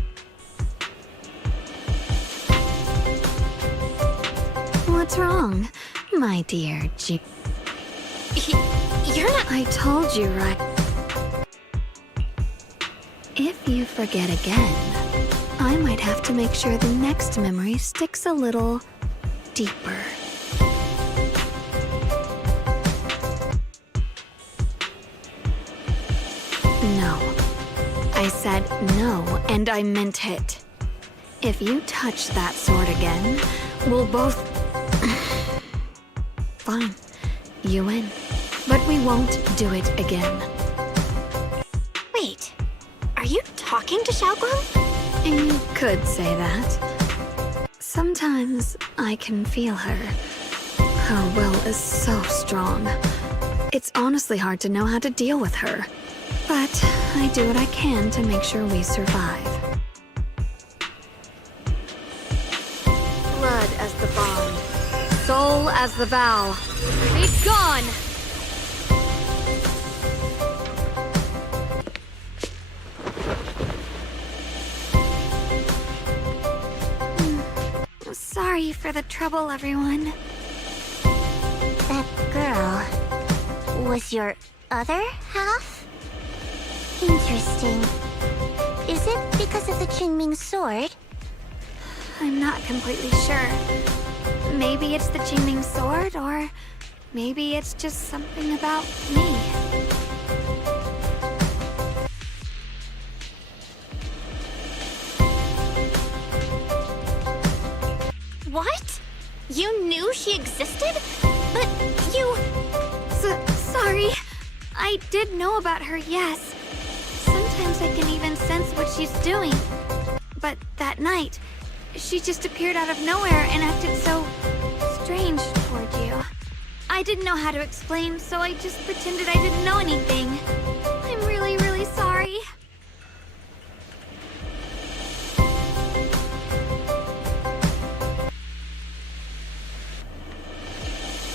What's wrong, my dear You're not... I told you, right? If you forget again, I might have to make sure the next memory sticks a little deeper. No. I said no, and I meant it. If you touch that sword again, we'll both... Fine. You win. But we won't do it again. Wait. Are you talking to Shunguang? You could say that. Sometimes I can feel her. Her will is so strong. It's honestly hard to know how to deal with her. But I do what I can to make sure we survive. Blood as the bond, soul as the vow. Be gone! Sorry for the trouble, everyone. That girl was your other half? Interesting. Is it because of the Qingming sword? I'm not completely sure. Maybe it's the Qingming sword, or maybe it's just something about me. What? You knew she existed? But you... Sorry. I did know about her, yes. Sometimes I can even sense what she's doing. But that night, she just appeared out of nowhere and acted so strange toward you. I didn't know how to explain, so I just pretended I didn't know anything. I'm really, really sorry.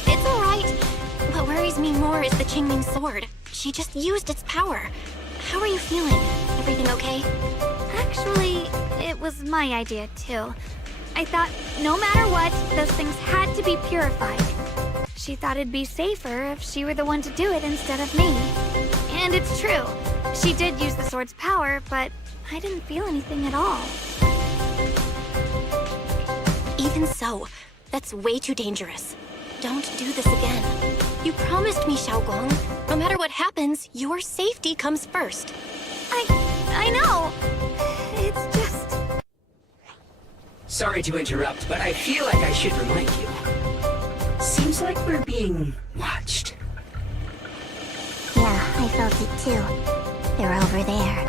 It's alright. What worries me more is the Qingming sword. She just used its power. How are you feeling? Everything okay? Actually, it was my idea too. I thought no matter what, those things had to be purified. She thought it'd be safer if she were the one to do it instead of me. And it's true. She did use the sword's power, but I didn't feel anything at all. Even so, that's way too dangerous. Don't do this again. You promised me, Shunguang. No matter what happens, your safety comes first. I know. It's just... Sorry to interrupt, but I feel like I should remind you. Seems like we're being watched. Yeah, I felt it too. They're over there.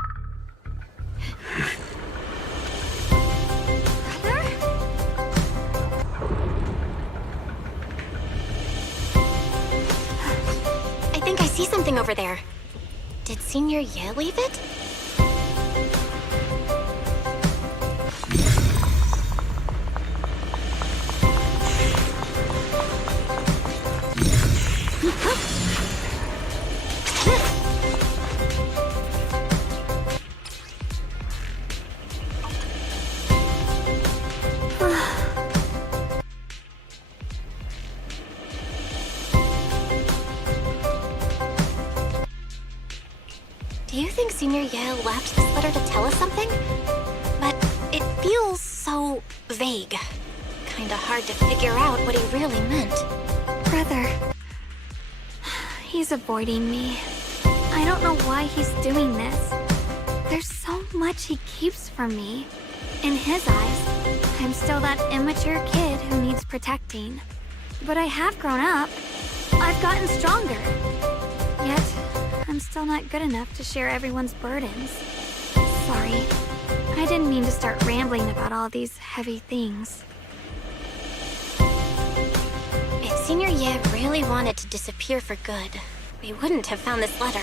I think I see something over there. Did Senior Ye leave it? Do you think Senior Ye left this letter to tell us something? But it feels so vague. Kinda hard to figure out what he really meant. Brother. He's avoiding me. I don't know why he's doing this. There's so much he keeps from me. In his eyes, I'm still that immature kid who needs protecting. But I have grown up. I've gotten stronger. Yet, I'm still not good enough to share everyone's burdens. Sorry. I didn't mean to start rambling about all these heavy things. If Senior Ye really wanted to disappear for good, we wouldn't have found this letter.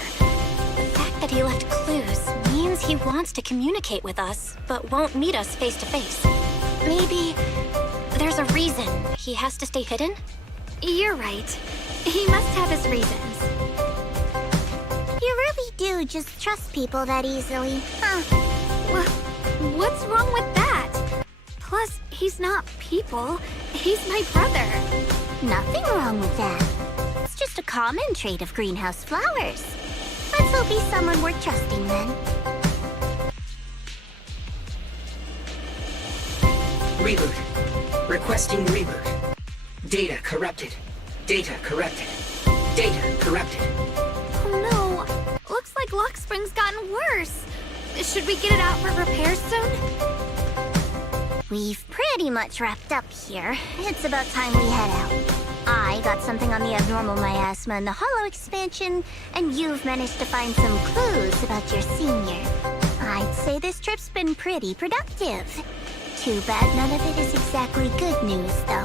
The fact that he left clues means he wants to communicate with us, but won't meet us face to face. Maybe there's a reason he has to stay hidden? You're right. He must have his reasons. You really do just trust people that easily, huh? What's wrong with that? Plus, he's not people. He's my brother. Nothing wrong with that. It's just just a common trait of greenhouse flowers. Let's hope he's someone worth trusting then. Reboot. Requesting reboot. Data corrupted. Data corrupted. Data corrupted. Oh no! Looks like Lock Spring's gotten worse. Should we get it out for repairs soon? We've pretty much wrapped up here. It's about time we head out. I got something on the abnormal miasma and the hollow expansion, and you've managed to find some clues about your senior. I'd say this trip's been pretty productive. Too bad none of it is exactly good news, though.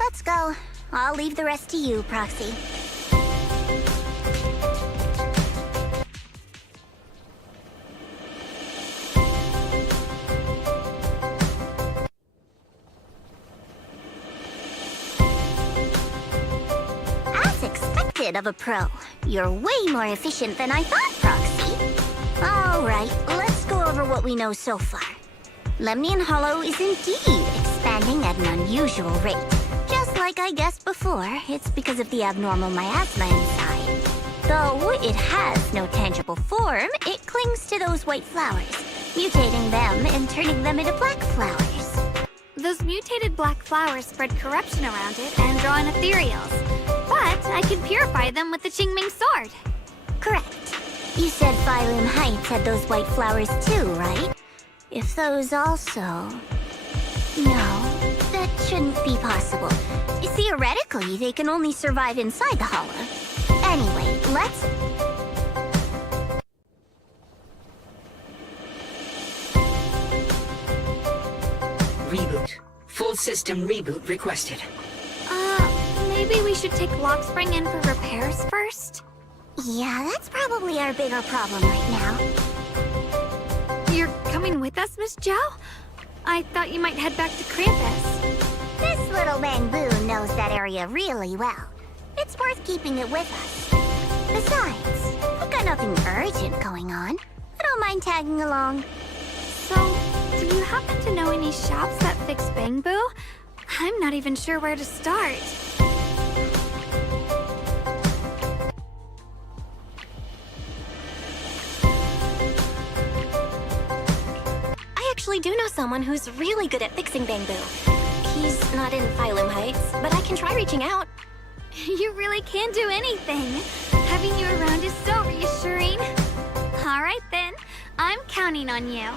Let's go. I'll leave the rest to you, Proxy. As expected of a pro, you're way more efficient than I thought, Proxy. All right, let's go over what we know so far. Lemnian Hollow is indeed expanding at an unusual rate. Just like I guessed before, it's because of the abnormal miasma inside. Though it has no tangible form, it clings to those white flowers, mutating them and turning them into black flowers. Those mutated black flowers spread corruption around it and draw in ethereals. But I can purify them with the Qingming sword. Correct. You said Phylum Heights had those white flowers too, right? If those also... No, that shouldn't be possible. Theoretically, they can only survive inside the hollow. Anyway, let's... Reboot. Full system reboot requested. Maybe we should take Lock Spring in for repairs first? Yeah, that's probably our bigger problem right now. You're coming with us, Miss Zhao? I thought you might head back to Krampus. This little Bamboo knows that area really well. It's worth keeping it with us. Besides, I've got nothing urgent going on. I don't mind tagging along. So, do you happen to know any shops that fix Bamboo? I'm not even sure where to start. I actually do know someone who's really good at fixing Bamboo. He's not in Phylum Heights, but I can try reaching out. You really can do anything. Having you around is so reassuring. All right then, I'm counting on you.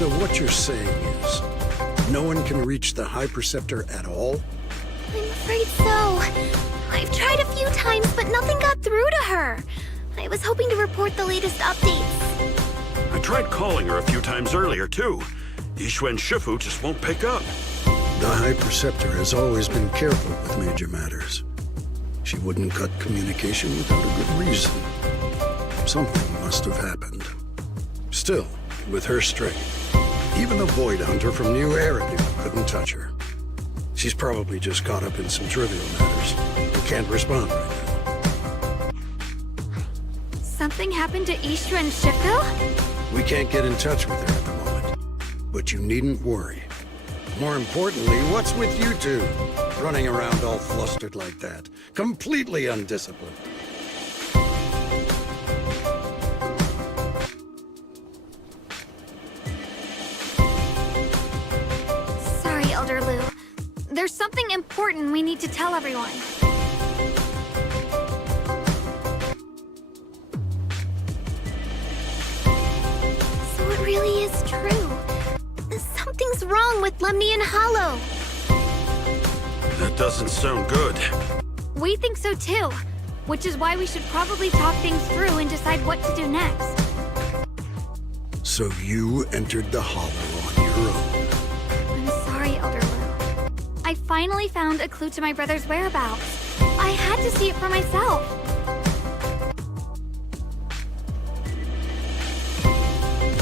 So what you're saying is, no one can reach the High Preceptor at all? I'm afraid so. I've tried a few times, but nothing got through to her. I was hoping to report the latest updates. I tried calling her a few times earlier, too. Yixuan Shifu just won't pick up. The High Preceptor has always been careful with major matters. She wouldn't cut communication without a good reason. Something must have happened. Still, with her strength, even the Void Hunter from New Eridu couldn't touch her. She's probably just caught up in some trivial matters and can't respond right now. Something happened to Yixuan Shifu? We can't get in touch with her at the moment, but you needn't worry. More importantly, what's with you two? Running around all flustered like that. Completely undisciplined. Sorry, Elder Lu. There's something important we need to tell everyone. So it really is true. Something's wrong with Lemnian Hollow. That doesn't sound good. We think so too, which is why we should probably talk things through and decide what to do next. So you entered the Hollow on your own. I'm sorry, Elder Lu. I finally found a clue to my brother's whereabouts. I had to see it for myself.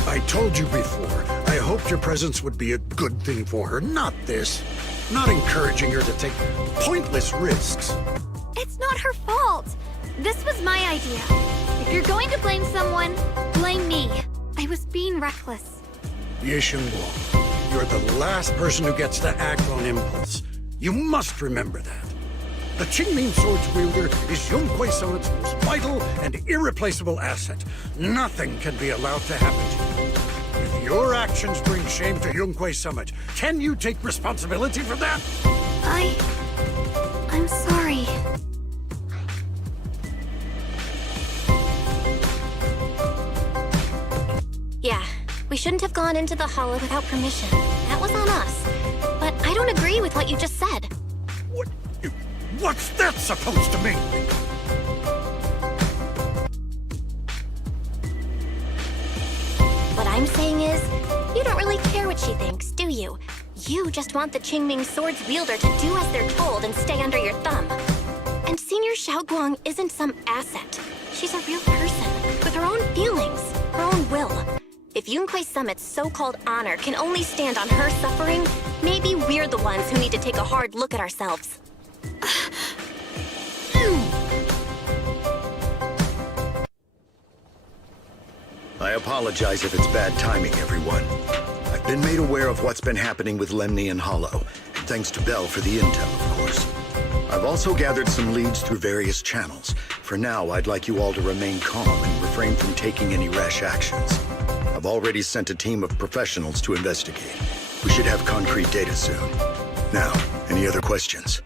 I told you before, I hoped your presence would be a good thing for her, not this. Not encouraging her to take pointless risks. It's not her fault. This was my idea. If you're going to blame someone, blame me. I was being reckless. Ye Shunguang, you're the last person who gets to act on impulse. You must remember that. The Qingming Sword's wielder is Yunquei Summit's most vital and irreplaceable asset. Nothing can be allowed to happen to you. If your actions bring shame to Yunquei Summit, can you take responsibility for that? I'm sorry. Yeah, we shouldn't have gone into the hollow without permission. That was on us. But I don't agree with what you just said. What's that supposed to mean? What I'm saying is, you don't really care what she thinks, do you? You just want the Qingming Sword's wielder to do as they're told and stay under your thumb. And Senior Shunguang isn't some asset. She's a real person, with her own feelings, her own will. If Yunquei Summit's so-called honor can only stand on her suffering, maybe we're the ones who need to take a hard look at ourselves. I apologize if it's bad timing, everyone. I've been made aware of what's been happening with Lemnian Hollow, and thanks to Bell for the intel, of course. I've also gathered some leads through various channels. For now, I'd like you all to remain calm and refrain from taking any rash actions. I've already sent a team of professionals to investigate. We should have concrete data soon. Now, any other questions?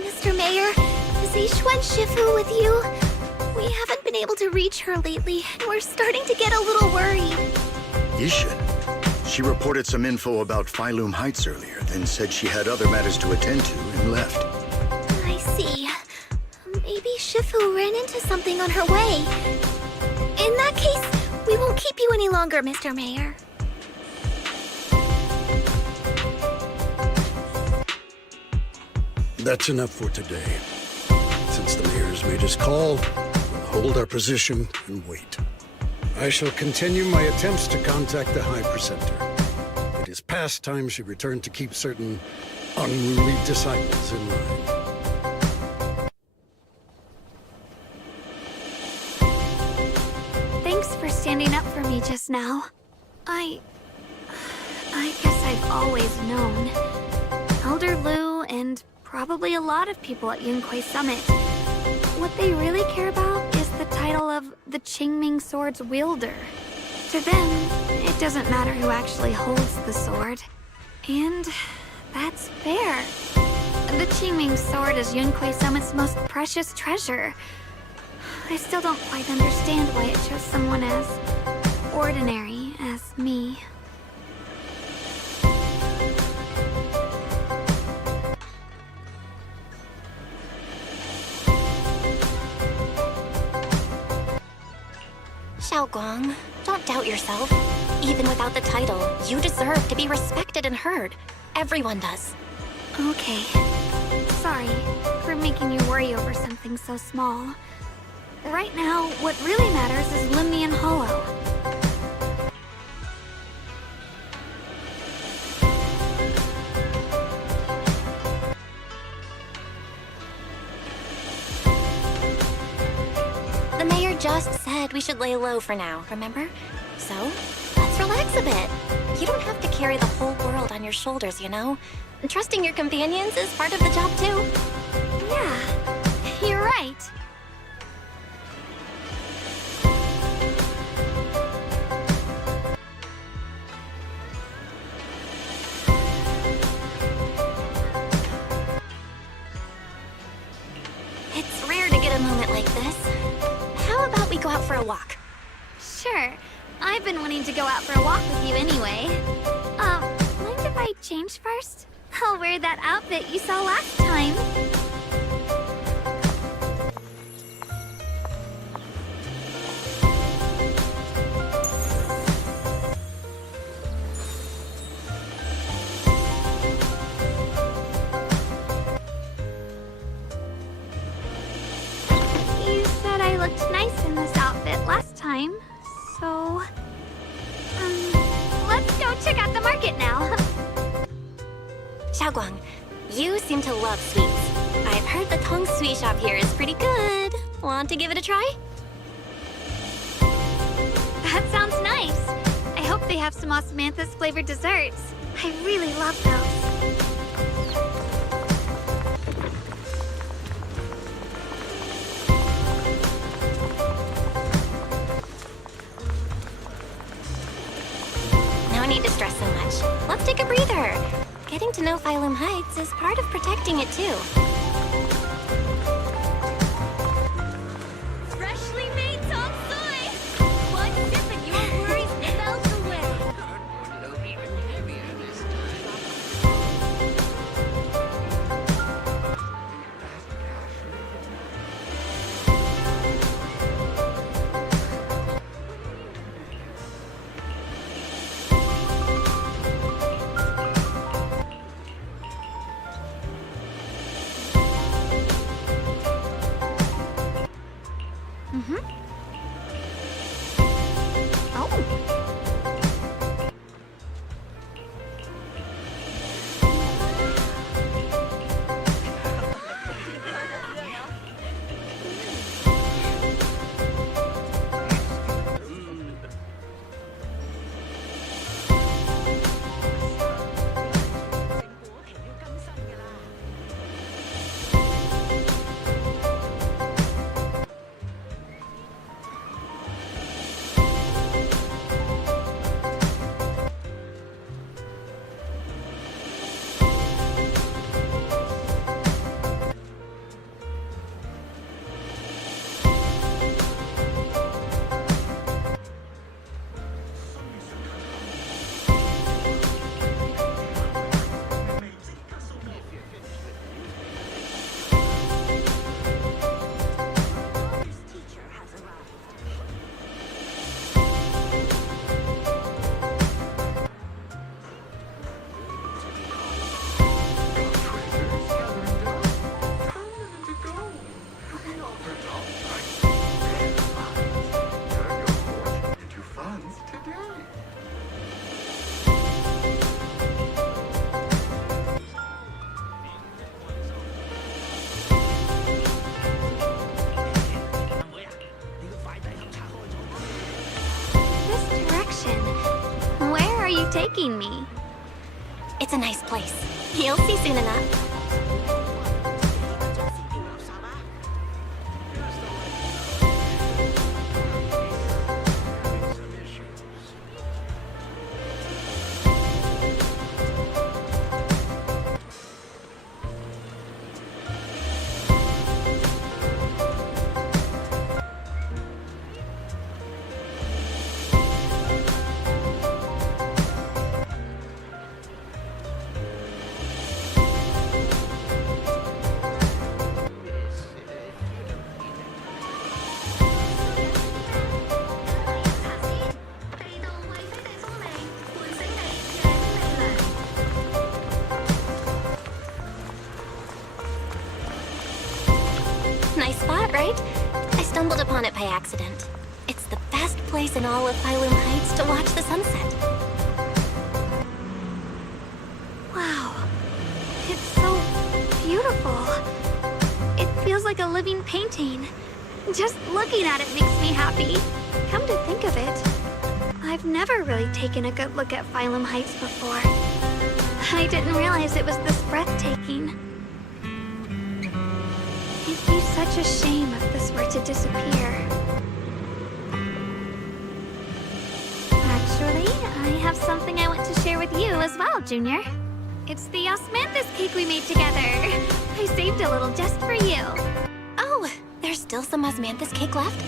Mr. Mayor, is Yixuan Shifu with you? We haven't been able to reach her lately, and we're starting to get a little worried. Yixuan? She reported some info about Phylum Heights earlier, then said she had other matters to attend to and left. I see. Maybe Shifu ran into something on her way. In that case, we won't keep you any longer, Mr. Mayor. That's enough for today. Since the mayor's made his call, we'll hold our position and wait. I shall continue my attempts to contact the High Preceptor. It is past time she returned to keep certain unruly disciples in line. Thanks for standing up for me just now. I guess I've always known. Elder Lu and probably a lot of people at Yunquei Summit. What they really care about is the title of the Qingming Sword's wielder. To them, it doesn't matter who actually holds the sword. And that's fair. The Qingming Sword is Yunquei Summit's most precious treasure. I still don't quite understand why it chose someone as ordinary as It's me. Shunguang, don't doubt yourself. Even without the title, you deserve to be respected and heard. Everyone does. Okay. Sorry for making you worry over something so small. Right now, what really matters is Lemni and Hollow. The mayor just said we should lay low for now, remember? So, let's relax a bit. You don't have to carry the whole world on your shoulders, you know? Trusting your companions is part of the job, too. Yeah, you're right. It's rare to get a moment like this. How about we go out for a walk? Sure. I've been wanting to go out for a walk with you anyway. Mind if I change first? I'll wear that outfit you saw last time. You said I looked nice in this outfit last time, so... let's go check out the market now. Shunguang, you seem to love sweets. I've heard the Tong Sweet shop here is pretty good. Want to give it a try? That sounds nice. I hope they have some osmanthus flavored desserts. I really love those. No need to stress so much. Let's take a breather. Getting to know Phylum Heights is part of protecting it, too. Freshly made Tong Soy! One sip and your worries melt away. taking me? It's a nice place. You'll see soon enough. accident. It's the best place in all of Phylum Heights to watch the sunset. Wow. It's so beautiful. It feels like a living painting. Just looking at it makes me happy. Come to think of it, I've never really taken a good look at Phylum Heights before. I didn't realize it was this breathtaking. It'd be such a shame if this were to disappear. Actually, I have something I want to share with you as well, Junior. It's the osmanthus cake we made together. I saved a little just for you. Oh, there's still some osmanthus cake left?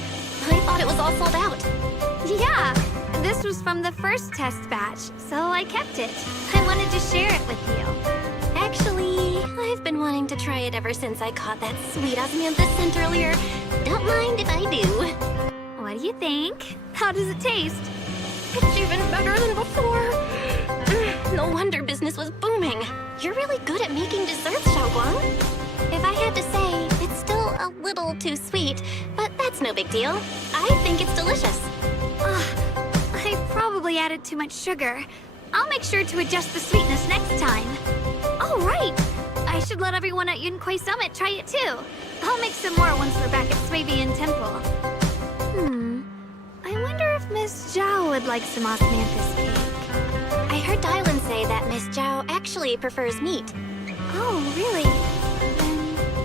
I thought it was all sold out. Yeah, this was from the first test batch, so I kept it. I wanted to share it with you. Actually, I've been wanting to try it ever since I caught that sweet osmanthus scent earlier. Don't mind if I do. What do you think? How does it taste? It's even better than before. No wonder business was booming. You're really good at making desserts, Shunguang. If I had to say, it's still a little too sweet, but that's no big deal. I think it's delicious. I probably added too much sugar. I'll make sure to adjust the sweetness next time. Oh, right! I should let everyone at Yunquai Summit try it too. I'll make some more once we're back at Swabian Temple. I wonder if Miss Zhao would like some osmanthus cake. I heard Dylan say that Miss Zhao actually prefers meat. Oh, really?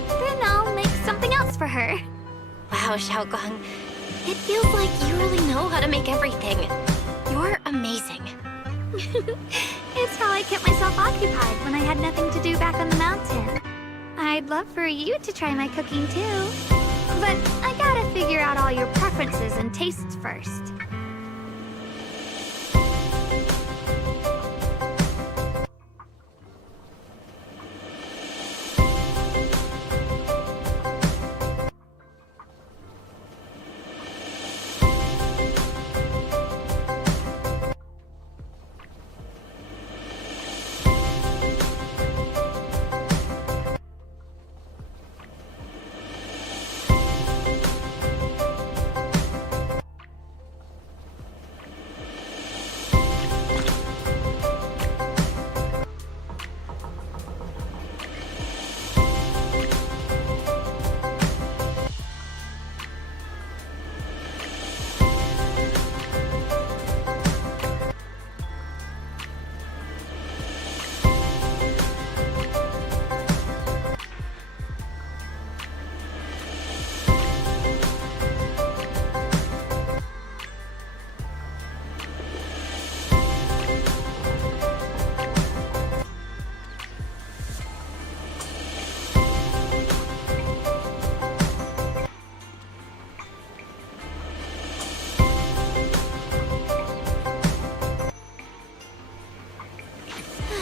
Then I'll make something else for her. Wow, Shunguang. It feels like you really know how to make everything. You're amazing. It's how I kept myself occupied when I had nothing to do back on the mountain. I'd love for you to try my cooking too. But I gotta figure out all your preferences and tastes first.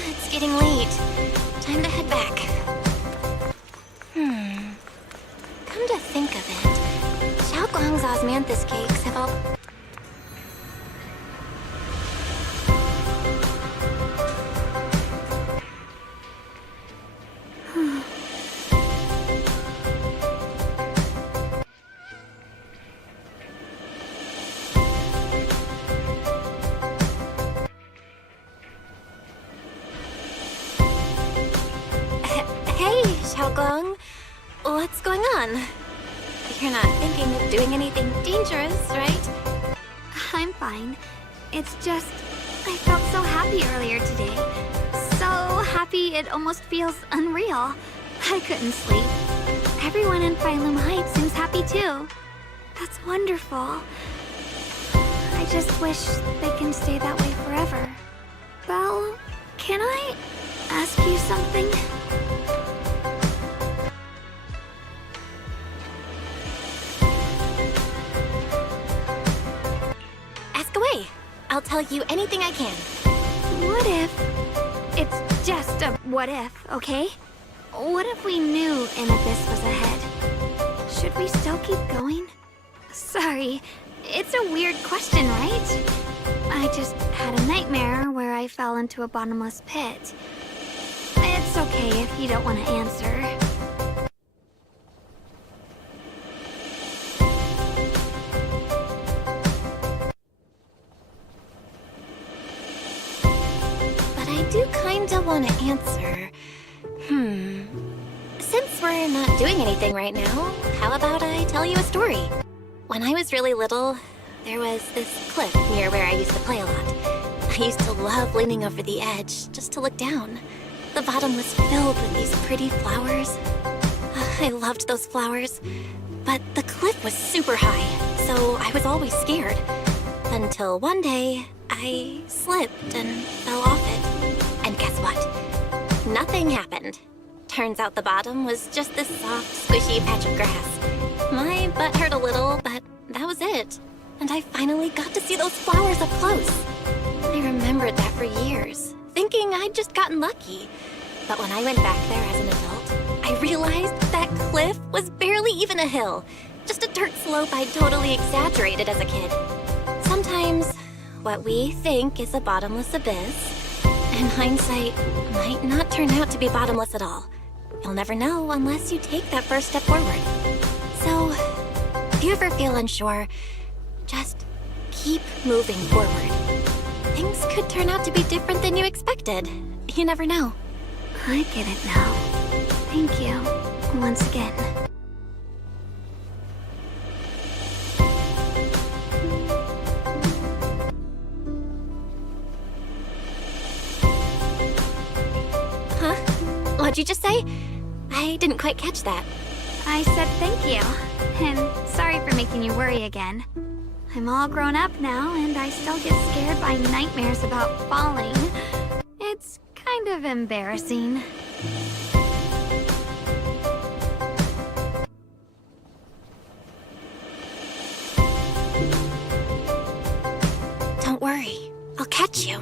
It's getting late. Time to head back. Come to think of it, Shunguang's osmanthus cakes have all... Hey, Shunguang. What's going on? You're not thinking of doing anything dangerous, right? I'm fine. It's just, I felt so happy earlier today. So happy it almost feels unreal. I couldn't sleep. Everyone in Phylum Heights seems happy too. That's wonderful. I just wish they can stay that way forever. Belle, can I ask you something? Ask away. I'll tell you anything I can. What if... It's just a what if, okay? What if we knew an abyss was ahead? Should we still keep going? Sorry, it's a weird question, right? I just had a nightmare where I fell into a bottomless pit. It's okay if you don't want to answer. I do kinda wanna answer. Since we're not doing anything right now, how about I tell you a story? When I was really little, there was this cliff near where I used to play a lot. I used to love leaning over the edge just to look down. The bottom was filled with these pretty flowers. I loved those flowers. But the cliff was super high, so I was always scared. Until one day, I slipped and fell off it. And guess what? Nothing happened. Turns out the bottom was just this soft, squishy patch of grass. My butt hurt a little, but that was it. And I finally got to see those flowers up close. I remembered that for years, thinking I'd just gotten lucky. But when I went back there as an adult, I realized that cliff was barely even a hill. Just a dirt slope I totally exaggerated as a kid. Sometimes, what we think is a bottomless abyss, in hindsight, might not turn out to be bottomless at all. You'll never know unless you take that first step forward. So, if you ever feel unsure, just keep moving forward. Things could turn out to be different than you expected. You never know. I get it now. Thank you, once again. Huh? What'd you just say? I didn't quite catch that. I said thank you, and sorry for making you worry again. I'm all grown up now, and I still get scared by nightmares about falling. It's kind of embarrassing. Don't worry, I'll catch you.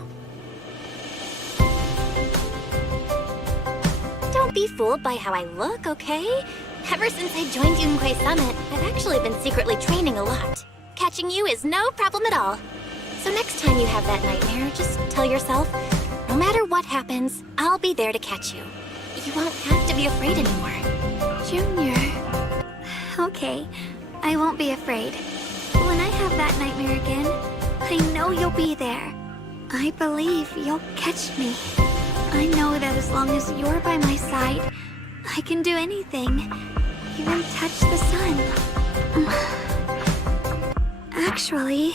Don't be fooled by how I look, okay? Ever since I joined Yunquei Summit, I've actually been secretly training a lot. Catching you is no problem at all. So next time you have that nightmare, just tell yourself, no matter what happens, I'll be there to catch you. You won't have to be afraid anymore. Junior. Okay, I won't be afraid. When I have that nightmare again, I know you'll be there. I believe you'll catch me. I know that as long as you're by my side, I can do anything. Even touch the sun. Actually,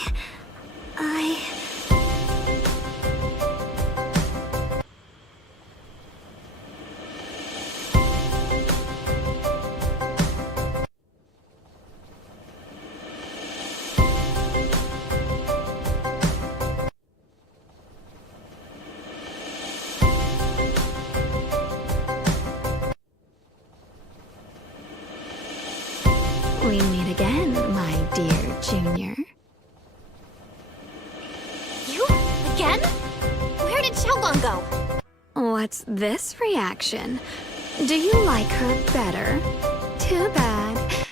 we meet again, my dear Junior. You? Again? Where did Shunguang go? What's this reaction? Do you like her better? Too bad.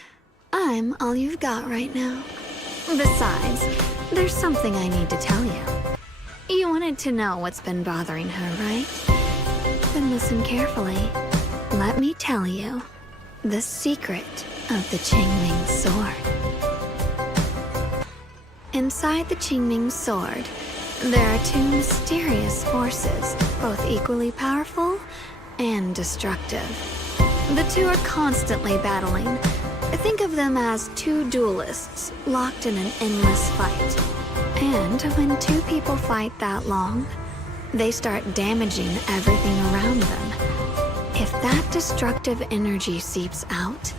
I'm all you've got right now. Besides, there's something I need to tell you. You wanted to know what's been bothering her, right? Then listen carefully. Let me tell you the secret of the Qingming sword. Inside the Qingming sword, there are two mysterious forces, both equally powerful and destructive. The two are constantly battling. Think of them as two duelists locked in an endless fight. And when two people fight that long, they start damaging everything around them. If that destructive energy seeps out,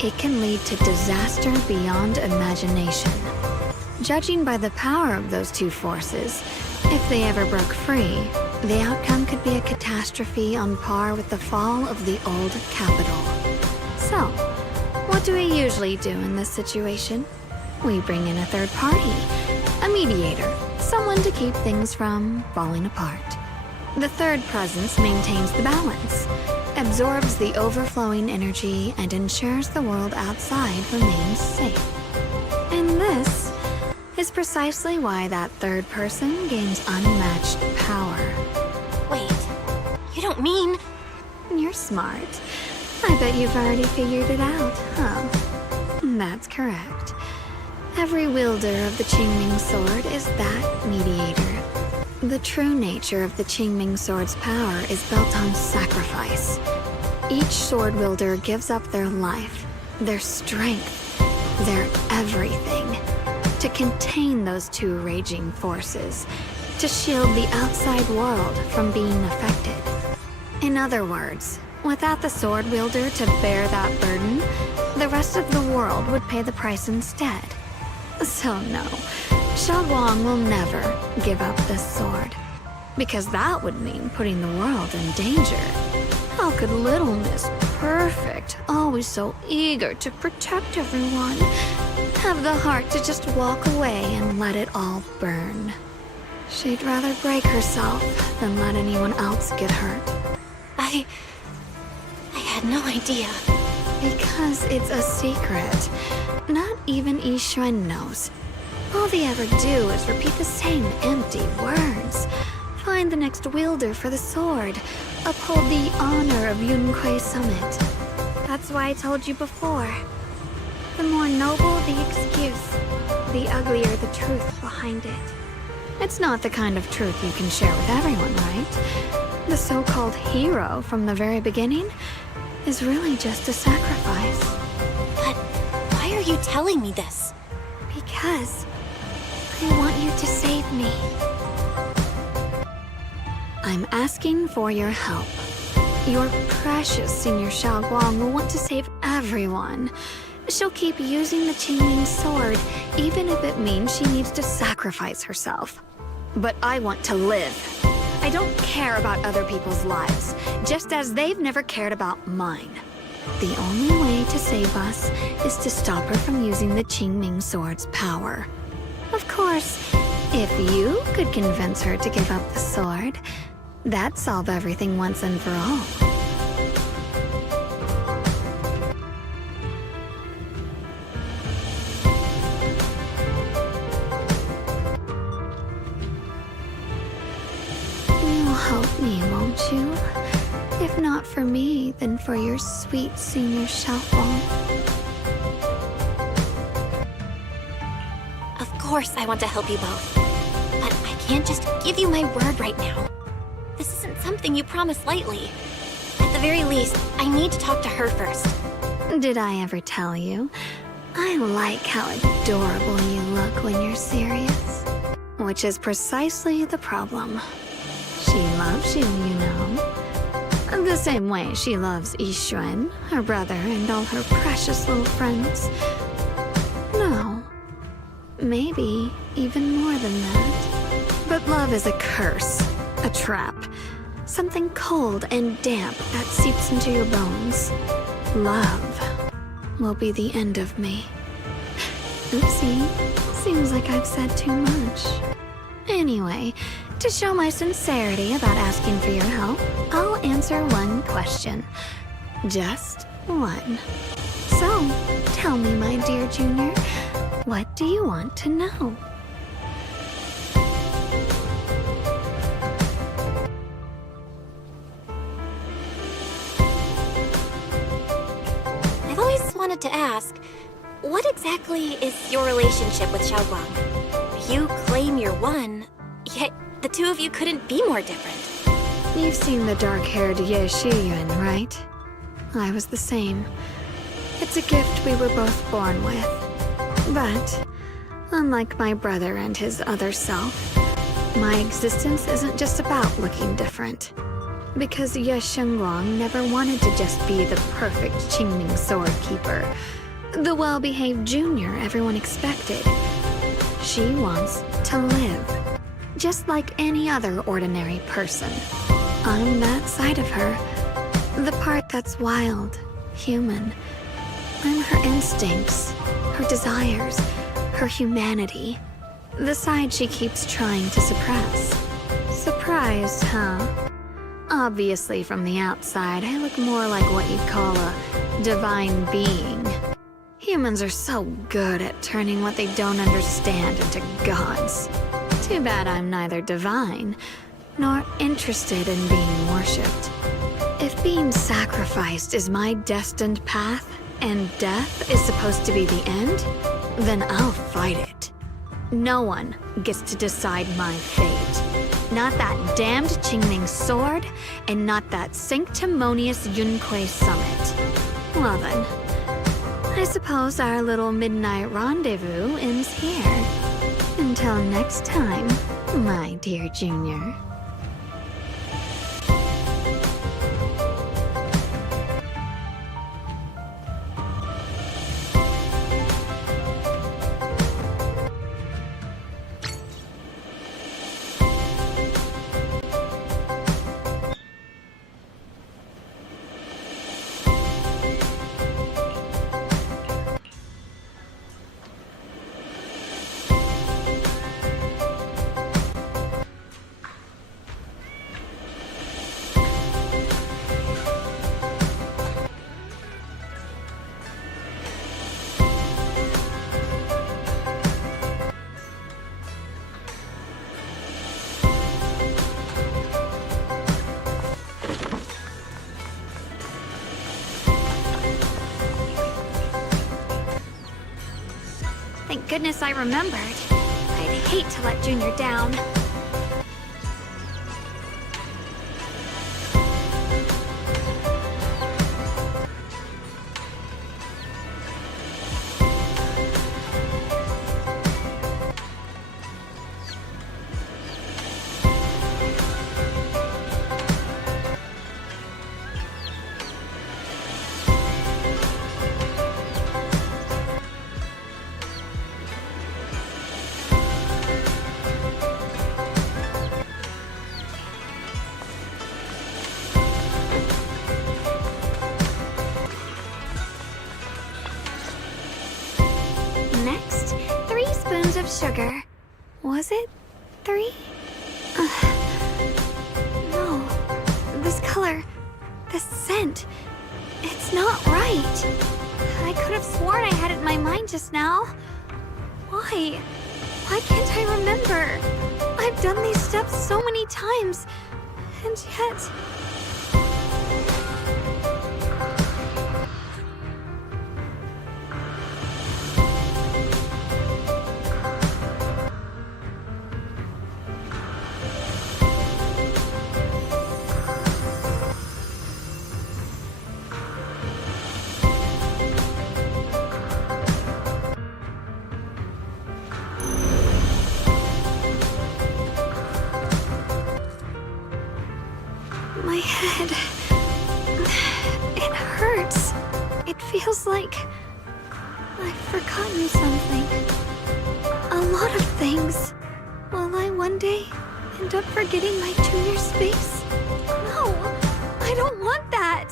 it can lead to disaster beyond imagination. Judging by the power of those two forces, if they ever broke free, the outcome could be a catastrophe on par with the fall of the old capital. So, what do we usually do in this situation? We bring in a third party, a mediator, someone to keep things from falling apart. The third presence maintains the balance, absorbs the overflowing energy, and ensures the world outside remains safe. And this is precisely why that third person gains unmatched power. Wait, you don't mean... You're smart. I bet you've already figured it out, huh? That's correct. Every wielder of the Qingming sword is that mediator. The true nature of the Qingming Sword's power is built on sacrifice. Each sword wielder gives up their life, their strength, their everything, to contain those two raging forces, to shield the outside world from being affected. In other words, without the sword wielder to bear that burden, the rest of the world would pay the price instead. So no, Shunguang will never give up this sword, because that would mean putting the world in danger. How could little Miss Perfect, always so eager to protect everyone, have the heart to just walk away and let it all burn? She'd rather break herself than let anyone else get hurt. I had no idea. Because it's a secret. Not even Yixuan knows. All they ever do is repeat the same empty words. Find the next wielder for the sword. Uphold the honor of Yunquei Summit. That's why I told you before. The more noble the excuse, the uglier the truth behind it. It's not the kind of truth you can share with everyone, right? The so-called hero from the very beginning is really just a sacrifice. But why are you telling me this? Because I want you to save me. I'm asking for your help. Your precious Senior Shunguang will want to save everyone. She'll keep using the Qingming sword, even if it means she needs to sacrifice herself. But I want to live. I don't care about other people's lives, just as they've never cared about mine. The only way to save us is to stop her from using the Qingming sword's power. Of course, if you could convince her to give up the sword, that'd solve everything once and for all. You'll help me, won't you? If not for me, then for your sweet Senior Shunguang. Of course I want to help you both. But I can't just give you my word right now. This isn't something you promise lightly. At the very least, I need to talk to her first. Did I ever tell you? I like how adorable you look when you're serious. Which is precisely the problem. She loves you, you know. The same way she loves Yixuan, her brother, and all her precious little friends. No. Maybe even more than that. But love is a curse. A trap. Something cold and damp that seeps into your bones. Love will be the end of me. Oopsie. Seems like I've said too much. Anyway, to show my sincerity about asking for your help, I'll answer one question. Just one. So, tell me, my dear Junior, what do you want to know? I've always wanted to ask, what exactly is your relationship with Shunguang? You claim you're one, yet the two of you couldn't be more different. You've seen the dark-haired Ye Shiyuan, right? I was the same. It's a gift we were both born with. But, unlike my brother and his other self, my existence isn't just about looking different. Because Ye Shunguang never wanted to just be the perfect Qingming sword keeper, the well-behaved junior everyone expected. She wants to live, just like any other ordinary person. I'm that side of her, the part that's wild, human. I'm her instincts, her desires, her humanity. The side she keeps trying to suppress. Surprised, huh? Obviously, from the outside, I look more like what you'd call a divine being. Humans are so good at turning what they don't understand into gods. Too bad I'm neither divine, nor interested in being worshipped. If being sacrificed is my destined path, and death is supposed to be the end, then I'll fight it. No one gets to decide my fate. Not that damned Qingming sword, and not that sanctimonious Yunque summit. Well then, I suppose our little midnight rendezvous ends here. Until next time, my dear Junior. Thank goodness I remembered. I'd hate to let Junior down. Next, 3 spoons of sugar. Was it 3? No. This color, this scent, it's not right. I could have sworn I had it in my mind just now. Why? Why can't I remember? I've done these steps so many times, and yet... My head... it hurts. It feels like... I've forgotten something. A lot of things. Will I one day end up forgetting my junior space? No! I don't want that!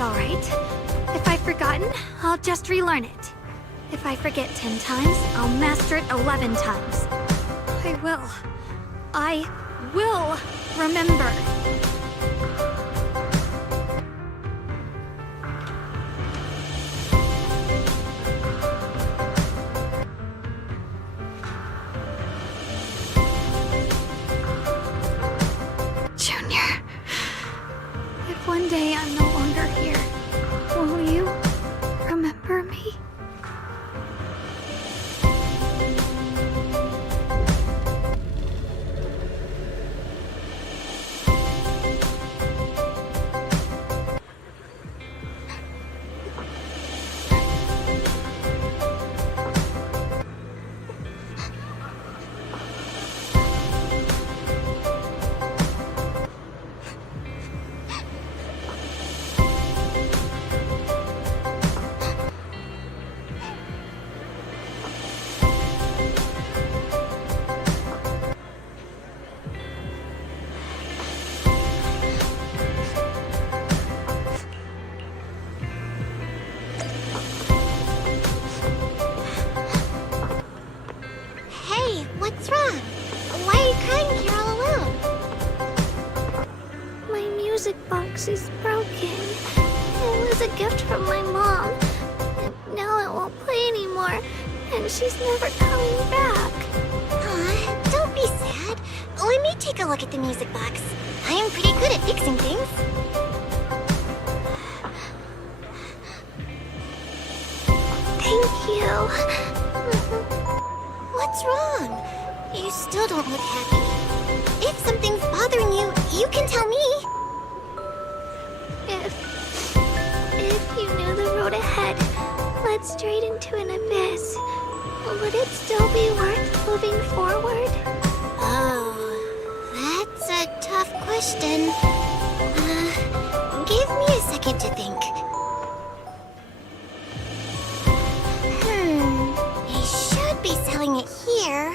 All right. If I've forgotten, I'll just relearn it. If I forget 10 times, I'll master it 11 times. I will remember. Junior. If one day I'm no longer here, will you remember me? What's wrong? Why are you crying here all alone? My music box is broken. It was a gift from my mom. And now it won't play anymore. And she's never coming back. be sad. Let me take a look at the music box. I am pretty good at fixing things. Thank you. What's wrong? You still don't look happy. If something's bothering you, you can tell me. If you knew the road ahead led straight into an abyss, would it still be worth moving forward? Oh, that's a tough question. Give me a second to think. They should be selling it here.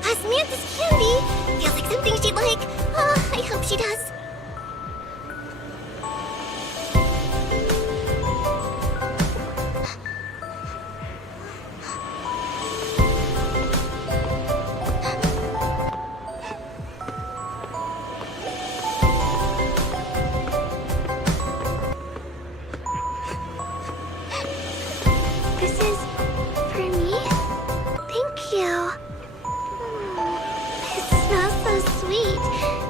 Osmanthus candy! Feels like something she'd like. Oh, I hope she does. This is for me? Thank you. It smells so sweet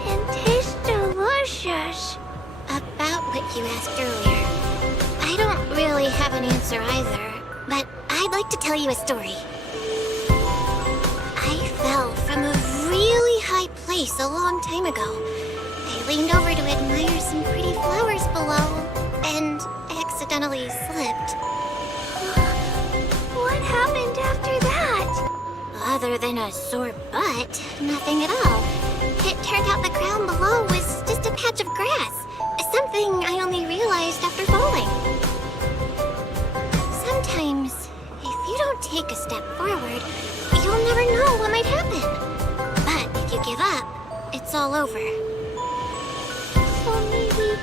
and tastes delicious. About what you asked earlier, I don't really have an answer either, but I'd like to tell you a story. I fell from a really high place a long time ago. I leaned over to admire some pretty flowers below, and accidentally slipped. What happened after that? Other than a sore butt, nothing at all. It turned out the ground below was just a patch of grass. Something I only realized after falling. Sometimes, if you don't take a step forward, you'll never know what might happen. But if you give up, it's all over. So maybe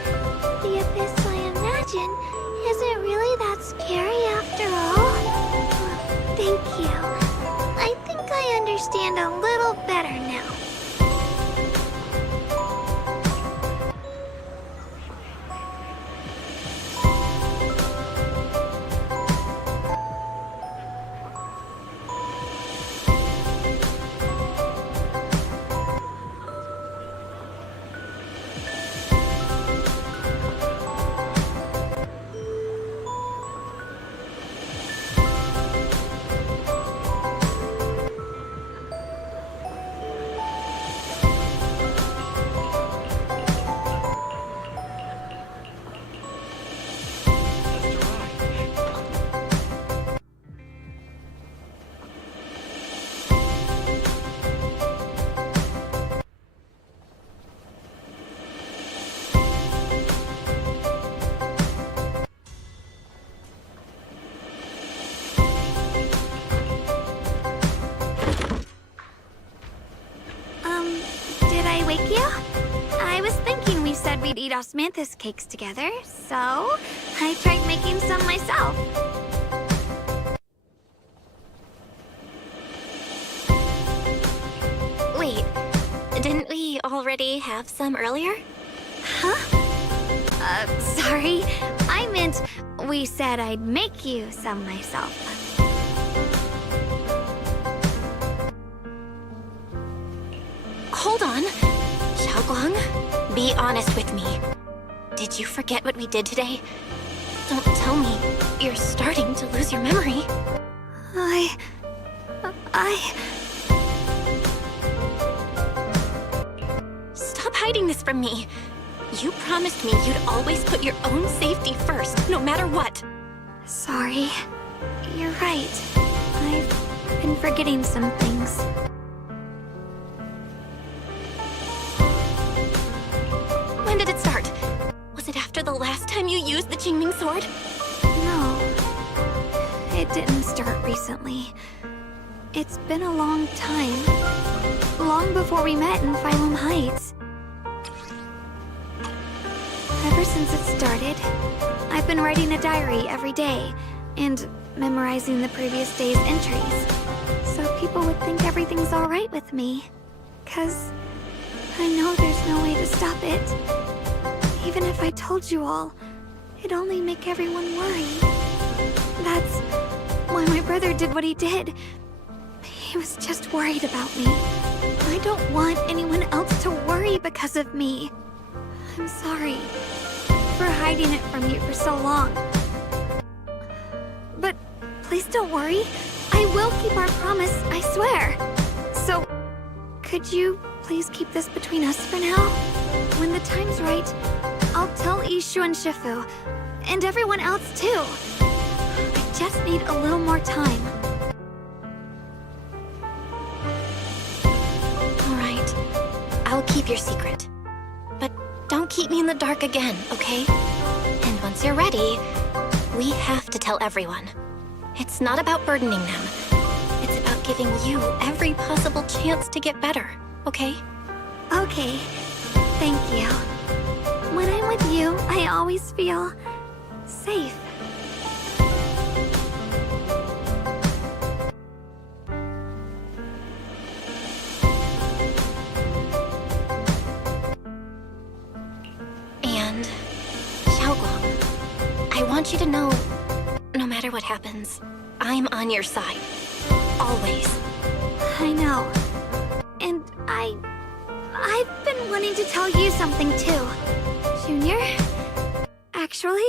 the abyss I imagine isn't really that scary after all? Thank you. I think I understand a little better now. Did I wake you? I was thinking we said we'd eat osmanthus cakes together, so I tried making some myself. Wait, didn't we already have some earlier? Huh? Sorry. I meant we said I'd make you some myself. on. Shunguang, be honest with me. Did you forget what we did today? Don't tell me you're starting to lose your memory. Stop hiding this from me. You promised me you'd always put your own safety first, no matter what. Sorry. You're right. I've been forgetting some things. When did it start? Was it after the last time you used the Qingming sword? No. It didn't start recently. It's been a long time. Long before we met in Phylum Heights. Ever since it started, I've been writing a diary every day and memorizing the previous day's entries, so people would think everything's alright with me. 'Cause I know there's no way to stop it. Even if I told you all, it'd only make everyone worry. That's why my brother did what he did. He was just worried about me. I don't want anyone else to worry because of me. I'm sorry for hiding it from you for so long. But please don't worry. I will keep our promise, I swear. So, could you please keep this between us for now? When the time's right, I'll tell Ishu and Shifu, and everyone else too. I just need a little more time. Alright, I'll keep your secret. But don't keep me in the dark again, okay? And once you're ready, we have to tell everyone. It's not about burdening them. It's about giving you every possible chance to get better, okay? Okay, thank you. When I'm with you, I always feel safe. And, Shunguang, I want you to know, no matter what happens, I'm on your side. Always. I know. And I've been wanting to tell you something too. Junior, actually,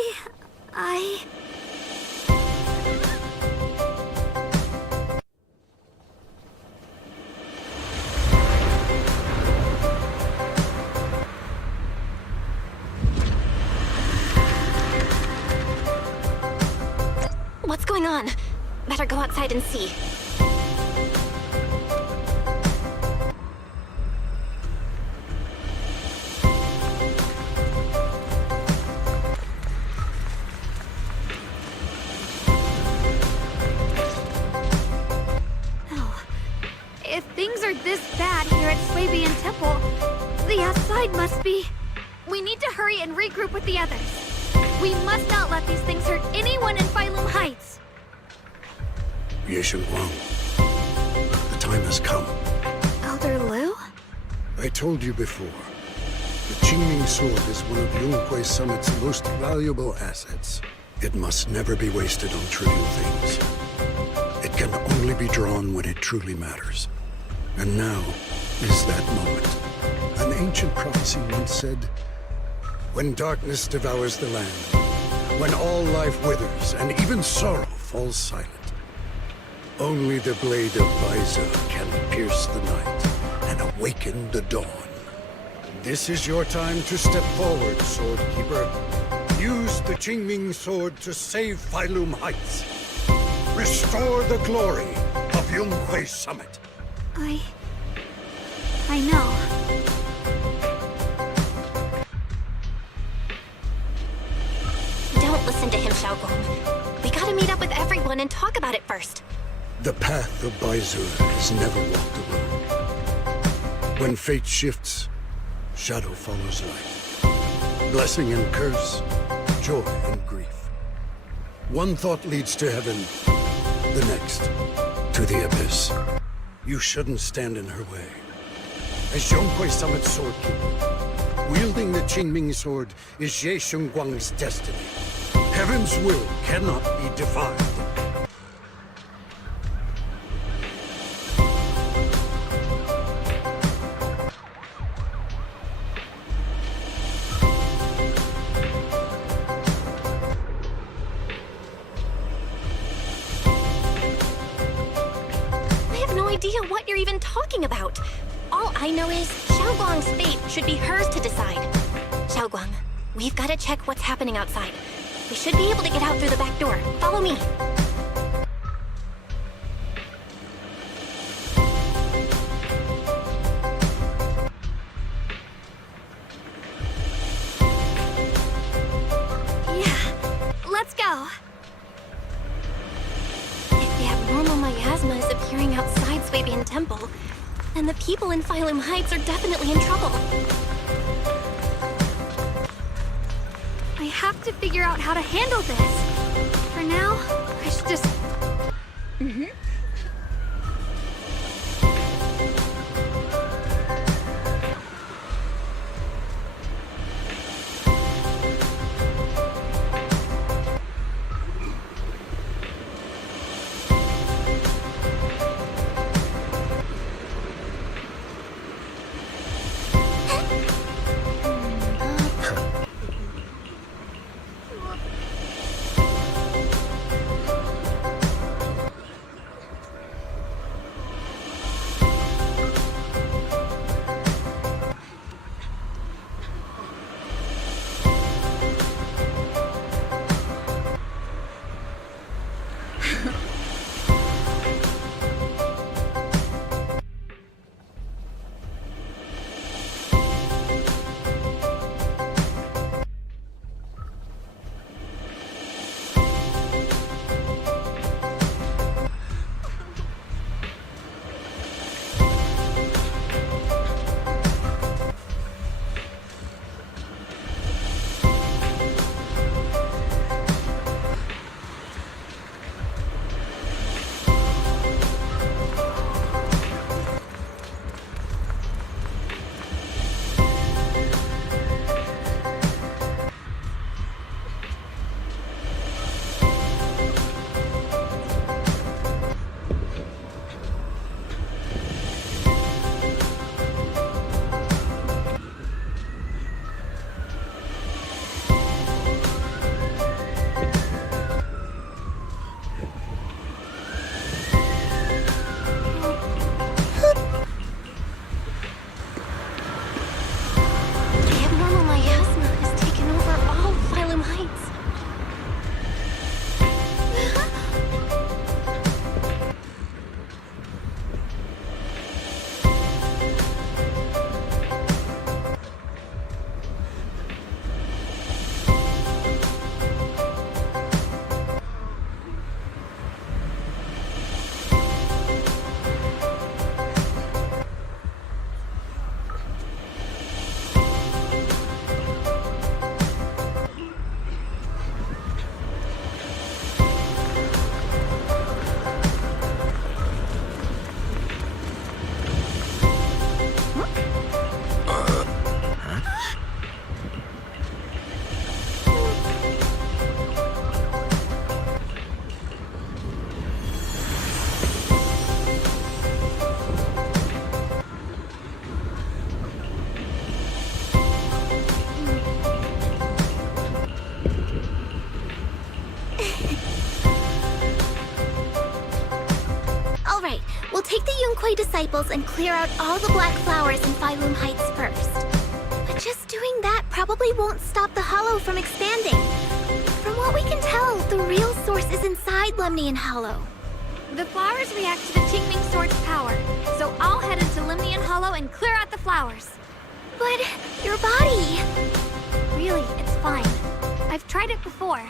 What's going on? Better go outside and see. if things are this bad here at Swabian Temple, the outside must be... We need to hurry and regroup with the others. We must not let these things hurt anyone in Phylum Heights. Ye Shunguang, the time has come. Elder Liu? I told you before. The Qingming sword is one of Yunhui Summit's most valuable assets. It must never be wasted on trivial things. It can only be drawn when it truly matters. And now is that moment. An ancient prophecy once said, when darkness devours the land, when all life withers and even sorrow falls silent, only the blade of Baiza can pierce the night and awaken the dawn. This is your time to step forward, Sword Keeper. Use the Qingming sword to save Phylum Heights. Restore the glory of Yunhui Summit. I know. Don't listen to him, Shunguang. We gotta meet up with everyone and talk about it first. The path of Baizur is never walked alone. When fate shifts, shadow follows light. Blessing and curse, joy and grief. One thought leads to heaven, the next to the abyss. You shouldn't stand in her way. As Yunhui Summit's sword keeper, wielding the Qingming sword is Ye Shunguang's destiny. Heaven's will cannot be defied. idea what you're even talking about. All I know is Shunguang's fate should be hers to decide. Shunguang, we've got to check what's happening outside. We should be able to get out through the back door. Follow me. Let's go. If the abnormal miasma is appearing outside Swabian Temple, then the people in Phylum Heights are definitely in trouble. I have to figure out how to handle this. For now, I should just... Disciples and clear out all the black flowers in Phylum Heights first. But just doing that probably won't stop the Hollow from expanding. From what we can tell, the real source is inside Lemnian Hollow. The flowers react to the Qingming Sword's power, so I'll head into Lemnian Hollow and clear out the flowers. But your body... Really, it's fine. I've tried it before.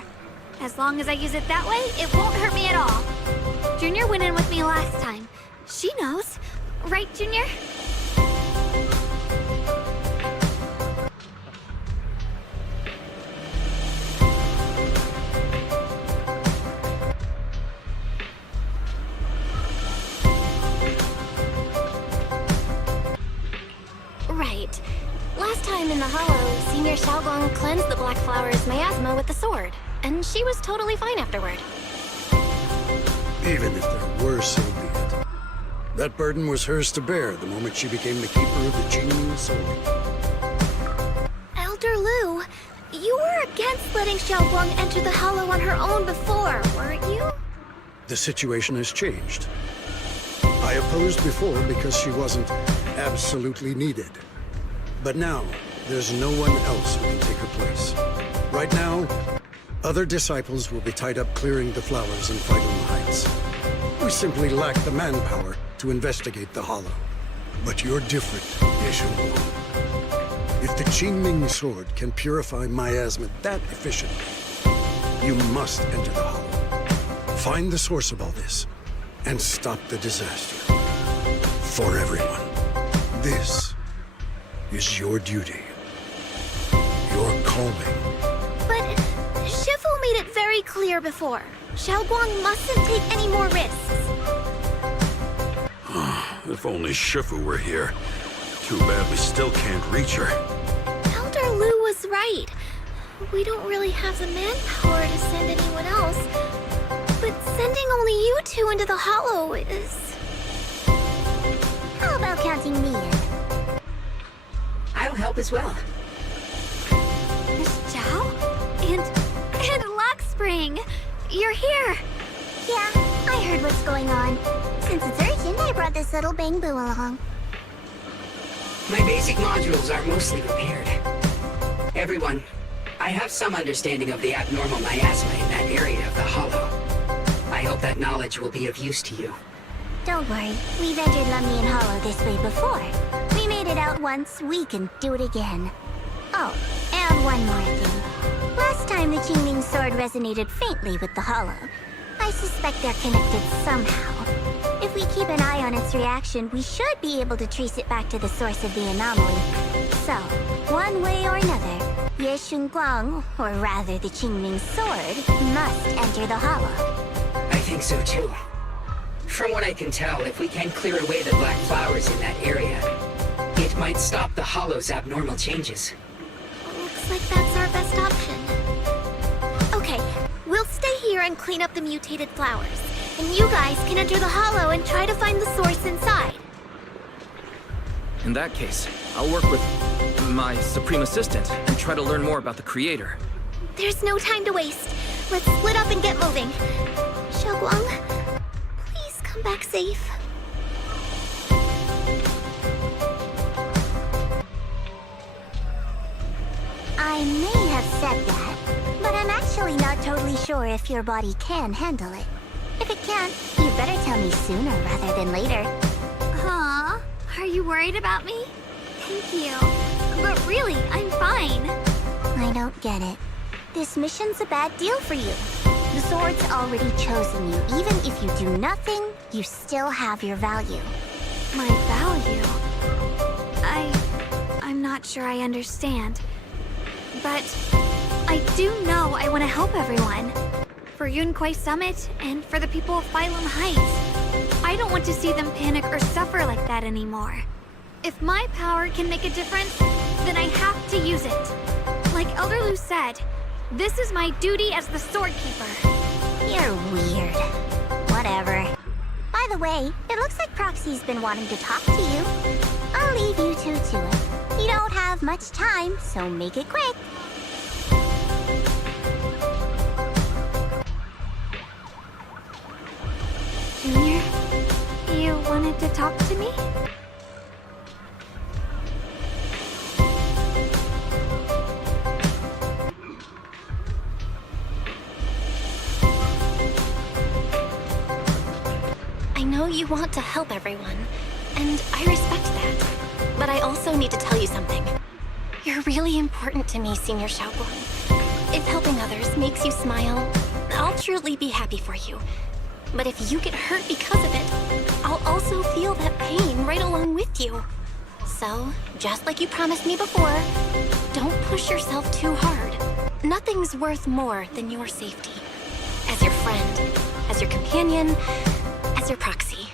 As long as I use it that way, it won't hurt me at all. Junior went in with me last time. She knows. Right, Junior? Right. Last time in the Hollow, Senior Shunguang cleansed the Black Flower's miasma with the sword, and she was totally fine afterward. Even if there were, so be it. That burden was hers to bear the moment she became the keeper of the Qingming Sword. Elder Lu, you were against letting Shunguang enter the Hollow on her own before, weren't you? The situation has changed. I have opposed before because she wasn't absolutely needed. But now, there's no one else who can take her place. Right now, other disciples will be tied up clearing the flowers in Failum Heights. We simply lack the manpower to investigate the Hollow. But you're different, Shunguang. If the Qingming sword can purify miasma that efficiently, you must enter the Hollow. Find the source of all this, and stop the disaster. For everyone. This is your duty. Your calling. But Shifu made it very clear before. Xiaoguang mustn't take any more risks. If only Shifu were here. Too bad we still can't reach her. Elder Lu was right. We don't really have the manpower to send anyone else. But sending only you two into the Hollow is... How about counting me in? I'll help as well. Miss Zhao? And Lockspring! You're here! Yeah, I heard what's going on. Since it's urgent, I brought this little bang-boo along. My basic modules are mostly repaired. Everyone, I have some understanding of the abnormal miasma in that area of the Hollow. I hope that knowledge will be of use to you. Don't worry, we've entered Lumnian Hollow this way before. We made it out once, we can do it again. Oh, and one more thing. Last time the Qingming sword resonated faintly with the Hollow. I suspect they're connected somehow. If we keep an eye on its reaction, we should be able to trace it back to the source of the anomaly. So, one way or another, Ye Shunguang, or rather the Qingming sword, must enter the Hollow. I think so too. From what I can tell, if we can clear away the black flowers in that area, it might stop the Hollow's abnormal changes. Looks like that's our best option. Okay, we'll stay here and clean up the mutated flowers. And you guys can enter the Hollow and try to find the source inside. In that case, I'll work with my Supreme Assistant and try to learn more about the Creator. There's no time to waste. Let's split up and get moving. Xiaoguang, please come back safe. I may have said that, but I'm actually not totally sure if your body can handle it. If it can't, you better tell me sooner rather than later. Huh? Are you worried about me? Thank you. But really, I'm fine. I don't get it. This mission's a bad deal for you. The sword's already chosen you. Even if you do nothing, you still have your value. My value? I'm not sure I understand. But I do know I want to help everyone. For Yunquai Summit, and for the people of Failum Heights. I don't want to see them panic or suffer like that anymore. If my power can make a difference, then I have to use it. Like Elder Lu said, this is my duty as the Sword Keeper. You're weird. Whatever. By the way, it looks like Proxy's been wanting to talk to you. I'll leave you two to it. You don't have much time, so make it quick. Junior, you wanted to talk to me? I know you want to help everyone, and I respect that. But I also need to tell you something. You're really important to me, Senior Xiaoguang. If helping others makes you smile, I'll truly be happy for you. But if you get hurt because of it, I'll also feel that pain right along with you. So, just like you promised me before, don't push yourself too hard. Nothing's worth more than your safety. As your friend, as your companion, as your proxy.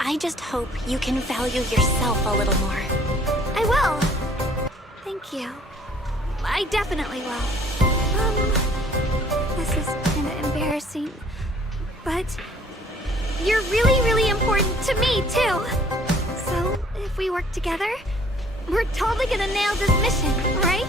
I just hope you can value yourself a little more. I will. Thank you. I definitely will. This is kind of embarrassing. But you're really, really important to me, too. So, if we work together, we're totally gonna nail this mission, right?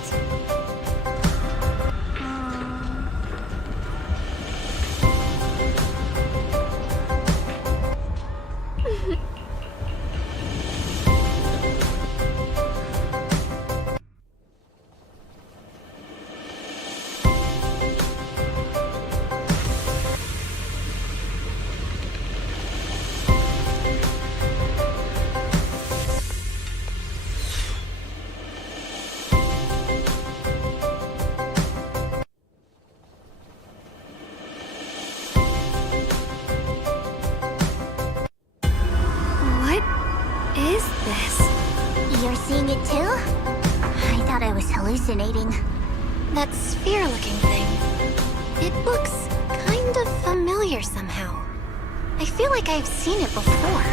seeing it too? I thought I was hallucinating. That sphere-looking thing. It looks kind of familiar somehow. I feel like I've seen it before.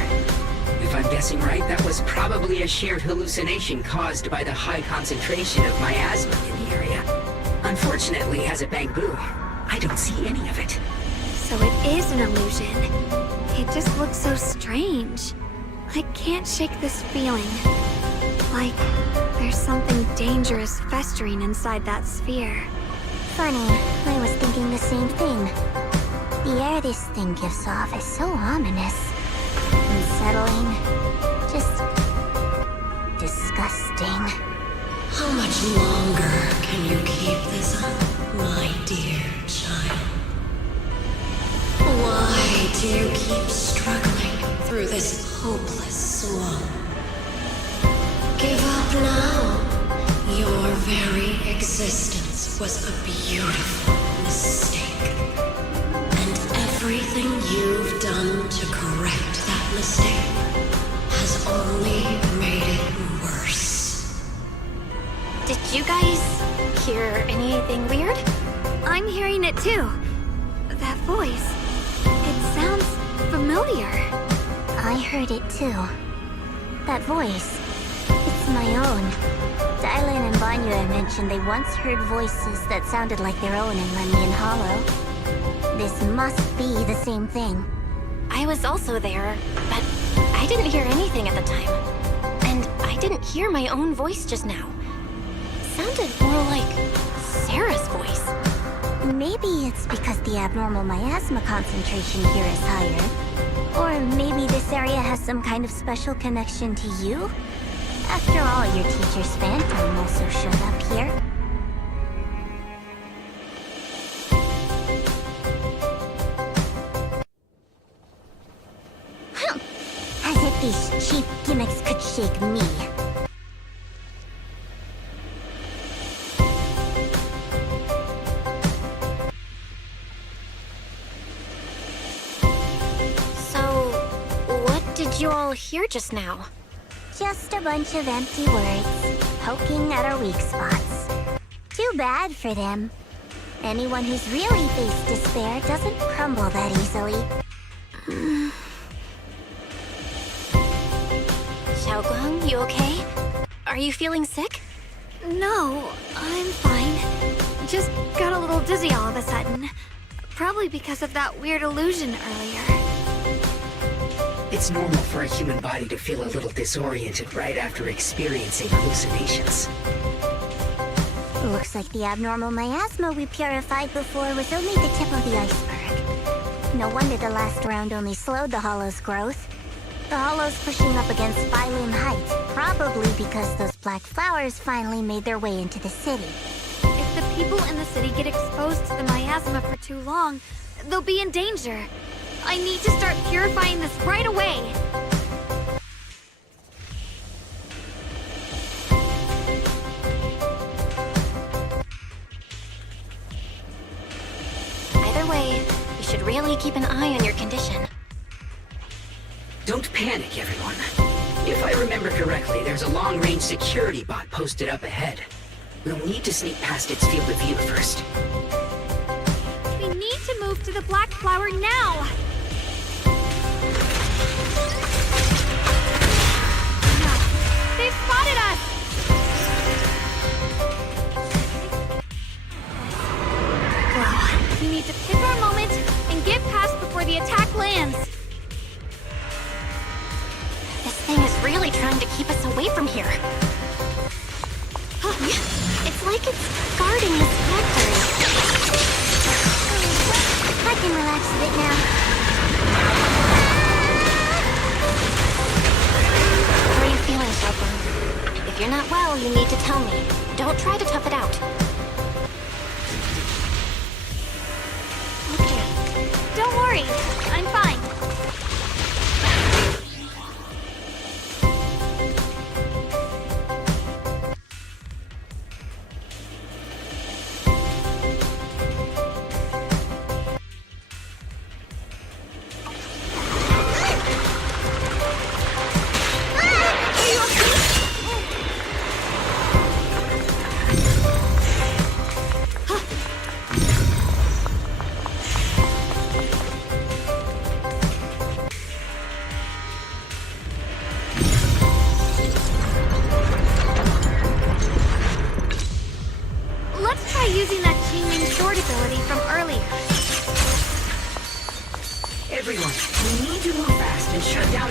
If I'm guessing right, that was probably a shared hallucination caused by the high concentration of miasma in the area. Unfortunately, as a Bangbu, I don't see any of it. So it is an illusion. It just looks so strange. I can't shake this feeling. Like there's something dangerous festering inside that sphere. Funny, I was thinking the same thing. The air this thing gives off is so ominous. Unsettling. Just... disgusting. How much longer can you keep this up, my dear child? Why do you keep struggling through this hopeless swamp? Give up now. Your very existence was a beautiful mistake. And everything you've done to correct that mistake has only made it worse. Did you guys hear anything weird? I'm hearing it too. That voice. It sounds familiar. I heard it too. That voice. It's my own. Dylan and Banya mentioned they once heard voices that sounded like their own in Lemnian Hollow. This must be the same thing. I was also there, but I didn't hear anything at the time. And I didn't hear my own voice just now. It sounded more like Sarah's voice. Maybe it's because the abnormal miasma concentration here is higher. Or maybe this area has some kind of special connection to you? After all, your teacher's phantom also showed up here. As if these cheap gimmicks could shake me. So, what did you all hear just now? Just a bunch of empty words, poking at our weak spots. Too bad for them. Anyone who's really faced despair doesn't crumble that easily. Shunguang, you okay? Are you feeling sick? No, I'm fine. Just got a little dizzy all of a sudden. Probably because of that weird illusion earlier. It's normal for a human body to feel a little disoriented right after experiencing hallucinations. Looks like the abnormal miasma we purified before was only the tip of the iceberg. No wonder the last round only slowed the Hollow's growth. The Hollow's pushing up against Phylum Heights, probably because those black flowers finally made their way into the city. If the people in the city get exposed to the miasma for too long, they'll be in danger. I need to start purifying this right away. Either way, you should really keep an eye on your condition. Don't panic, everyone. If I remember correctly, there's a long-range security bot posted up ahead. We'll need to sneak past its field of view first. We need to move to the black flower now. They've spotted us! Well, we need to pick our moment and get past before the attack lands. This thing is really trying to keep us away from here. It's like it's guarding this factory. I can relax a bit now. How are you feeling, Shunguang? If you're not well, you need to tell me. Don't try to tough it out. Okay. Don't worry. I'm fine.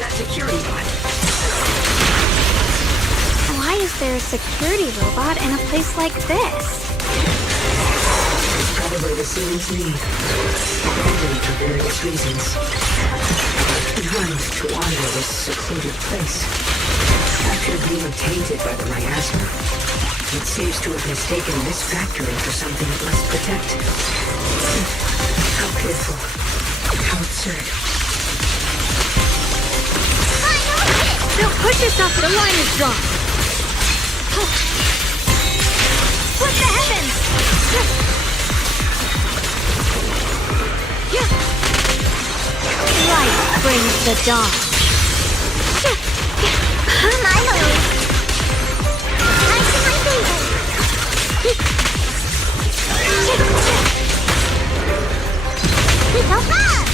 that security bot. Why is there a security robot in a place like this? It's probably the Siemens lead. Abandoned for various reasons. Left behind to wander this secluded place. After being tainted by the miasma, it seems to have mistaken this factory for something it must protect. How pitiful. How absurd. Don't push yourself, the line is drawn. What the heavens? Light brings the dawn. My move. I see my favor. Go fast!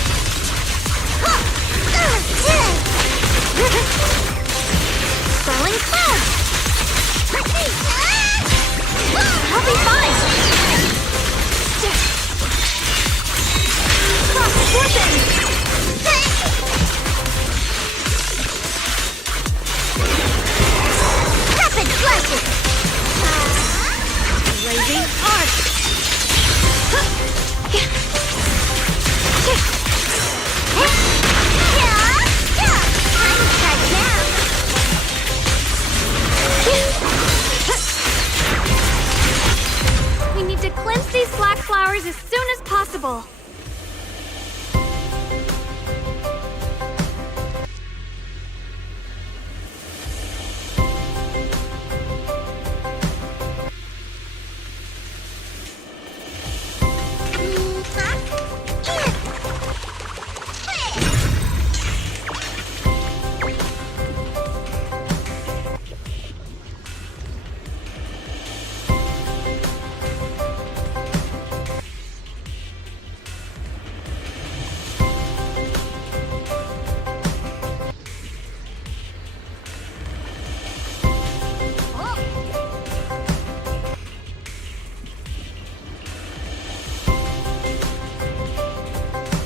Swirling cloud. I'll be fine. Cross fortune. Rapid flashes! Blazing arc. I'm strike now. We need to cleanse these black flowers as soon as possible.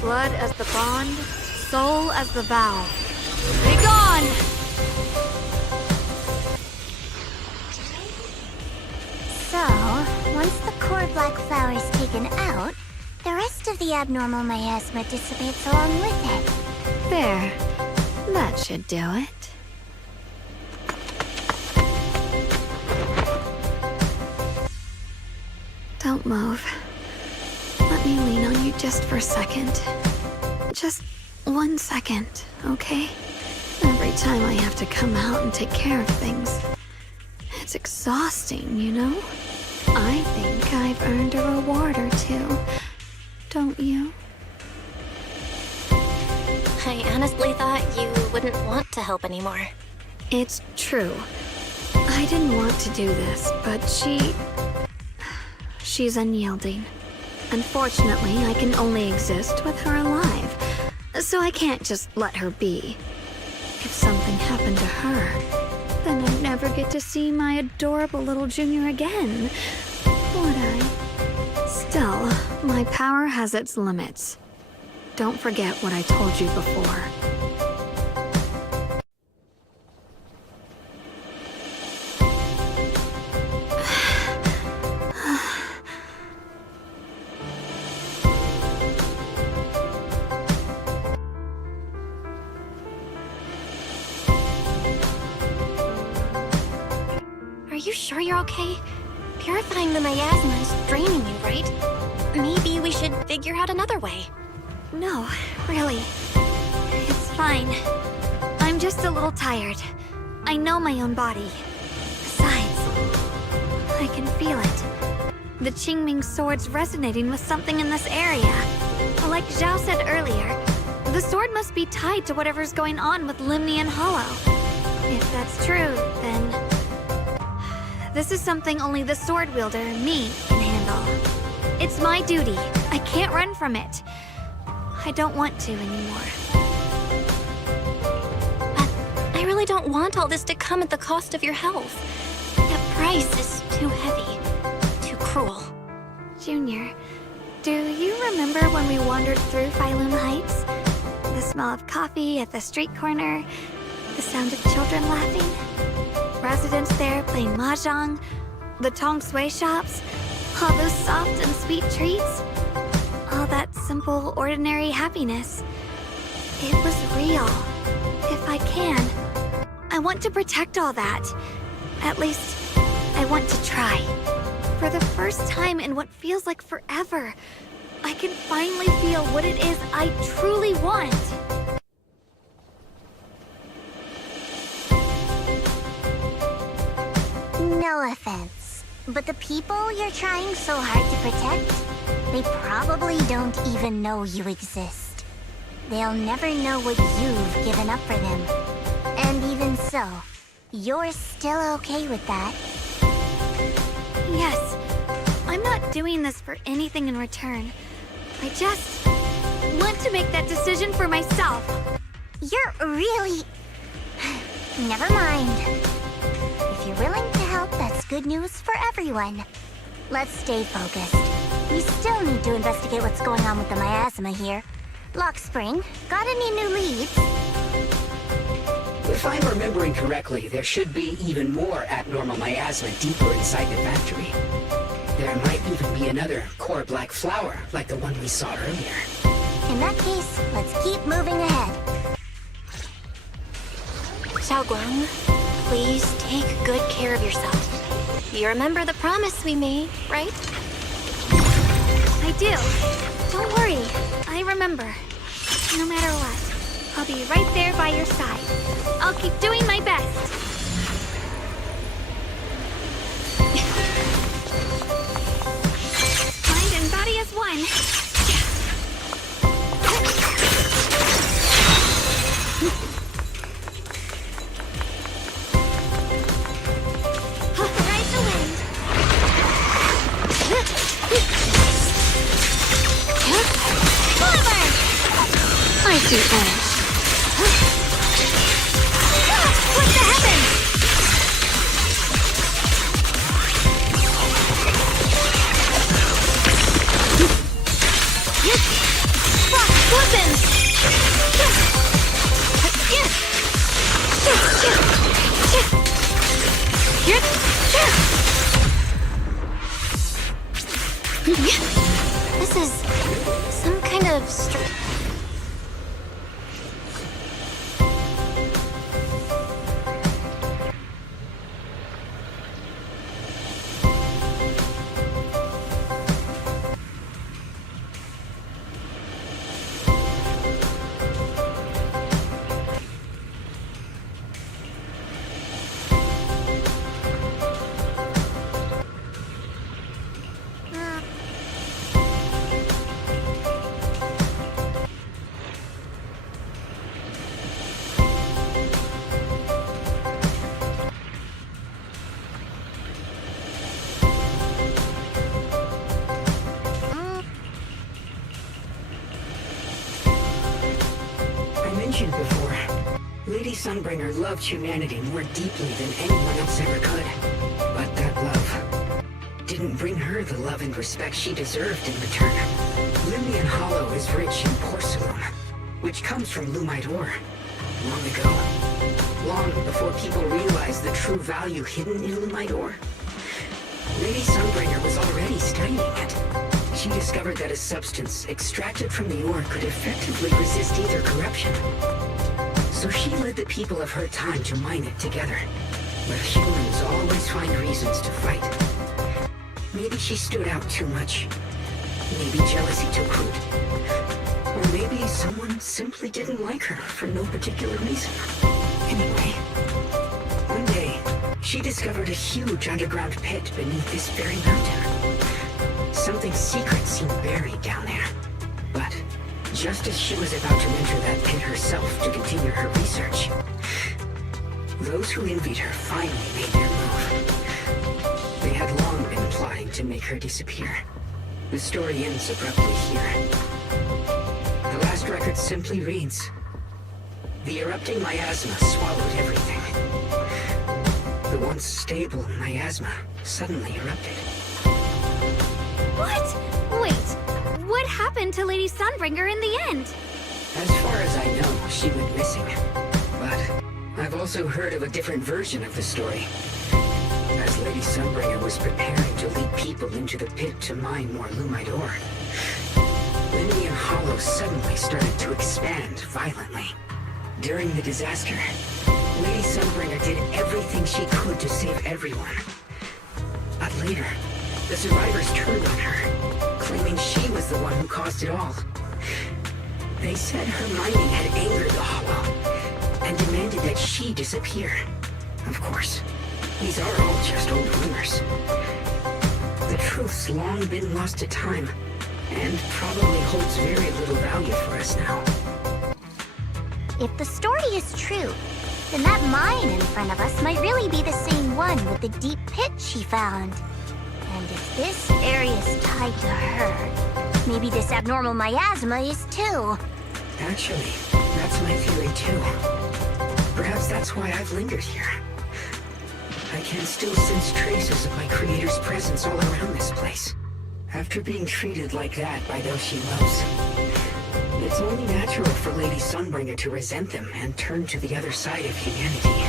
Blood as the bond, soul as the vow. Be gone! So, once the core black flower is taken out, the rest of the abnormal miasma dissipates along with it. There. That should do it. Don't move. Let me lean on you just for a second. Just 1 second, okay? Every time I have to come out and take care of things, it's exhausting, you know? I think I've earned a reward or two. Don't you? I honestly thought you wouldn't want to help anymore. It's true. I didn't want to do this, but she's unyielding. Unfortunately, I can only exist with her alive, so I can't just let her be. If something happened to her, then I'd never get to see my adorable little Junior again, would I? Still, my power has its limits. Don't forget what I told you before. Are you sure you're okay? Purifying the miasma is draining you, right? Maybe we should figure out another way. No, really. It's fine. I'm just a little tired. I know my own body. Besides, I can feel it. The Qingming sword's resonating with something in this area. Like Zhao said earlier, the sword must be tied to whatever's going on with Limnian Hollow. If that's true, then this is something only the sword wielder, me, can handle. It's my duty. I can't run from it. I don't want to anymore. But I really don't want all this to come at the cost of your health. That price is too heavy, too cruel. Junior, do you remember when we wandered through Failun Heights? The smell of coffee at the street corner, the sound of children laughing, residents there playing mahjong, the tong sui shops, all those soft and sweet treats, all that simple, ordinary happiness. It was real. If I can. I want to protect all that. At least, I want to try. For the first time in what feels like forever, I can finally feel what it is I truly want. No offense, but the people you're trying so hard to protect, they probably don't even know you exist. They'll never know what you've given up for them. And even so, you're still okay with that? Yes, I'm not doing this for anything in return. I just want to make that decision for myself. You're really... Never mind. If you're willing to help, that's good news for everyone. Let's stay focused. We still need to investigate what's going on with the miasma here. Lock Spring, got any new leads? If I'm remembering correctly, there should be even more abnormal miasma deeper inside the factory. There might even be another core black flower, like the one we saw earlier. In that case, let's keep moving ahead. Shunguang, please take good care of yourself. You remember the promise we made, right? I do. Don't worry. I remember. No matter what, I'll be right there by your side. I'll keep doing my best. Mind and body as one. Ride the wind. Forward! I see that. What the heavens? Block weapons! This is some kind of Before, Lady Sunbringer loved humanity more deeply than anyone else ever could. But that love didn't bring her the love and respect she deserved in return. Limnian Hollow is rich in porcelain, which comes from Lumite ore. Long ago, long before people realized the true value hidden in Lumite ore, Lady Sunbringer was already studying it. She discovered that a substance extracted from the ore could effectively resist either corruption. So she led the people of her time to mine it together. But humans always find reasons to fight. Maybe she stood out too much. Maybe jealousy took root. Or maybe someone simply didn't like her for no particular reason. Anyway, one day, she discovered a huge underground pit beneath this very mountain. Something secret seemed buried down there. But just as she was about to enter that pit herself to continue her research, those who envied her finally made their move. They had long been plotting to make her disappear. The story ends abruptly here. The last record simply reads, "The erupting miasma swallowed everything." The once stable miasma suddenly erupted. What? Wait, what happened to Lady Sunbringer in the end? As far as I know, she went missing. But I've also heard of a different version of the story. As Lady Sunbringer was preparing to lead people into the pit to mine more Lumite ore, Lemnian Hollow suddenly started to expand violently. During the disaster, Lady Sunbringer did everything she could to save everyone. But later, the survivors turned on her, claiming she was the one who caused it all. They said her mining had angered the Hollow, and demanded that she disappear. Of course, these are all just old rumors. The truth's long been lost to time, and probably holds very little value for us now. If the story is true, then that mine in front of us might really be the same one with the deep pit she found. And if this area's tied to her, maybe this abnormal miasma is too. Actually, that's my theory too. Perhaps that's why I've lingered here. I can still sense traces of my creator's presence all around this place. After being treated like that by those she loves, it's only natural for Lady Sunbringer to resent them and turn to the other side of humanity.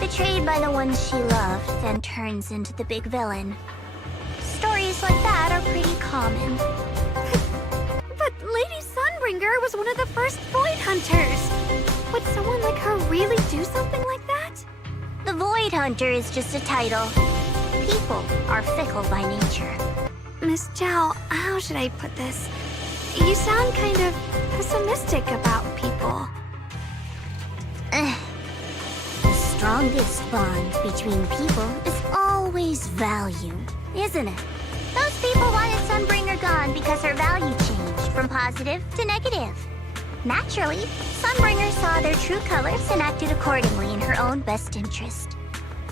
Betrayed by the ones she loved, then turns into the big villain. Stories like that are pretty common. But Lady Sunbringer was one of the first Void Hunters. Would someone like her really do something like that? The Void Hunter is just a title. People are fickle by nature. Miss Zhao, how should I put this? You sound kind of pessimistic about people. The strongest bond between people is always value, isn't it? Those people wanted Sunbringer gone because her value changed from positive to negative. Naturally, Sunbringer saw their true colors and acted accordingly in her own best interest.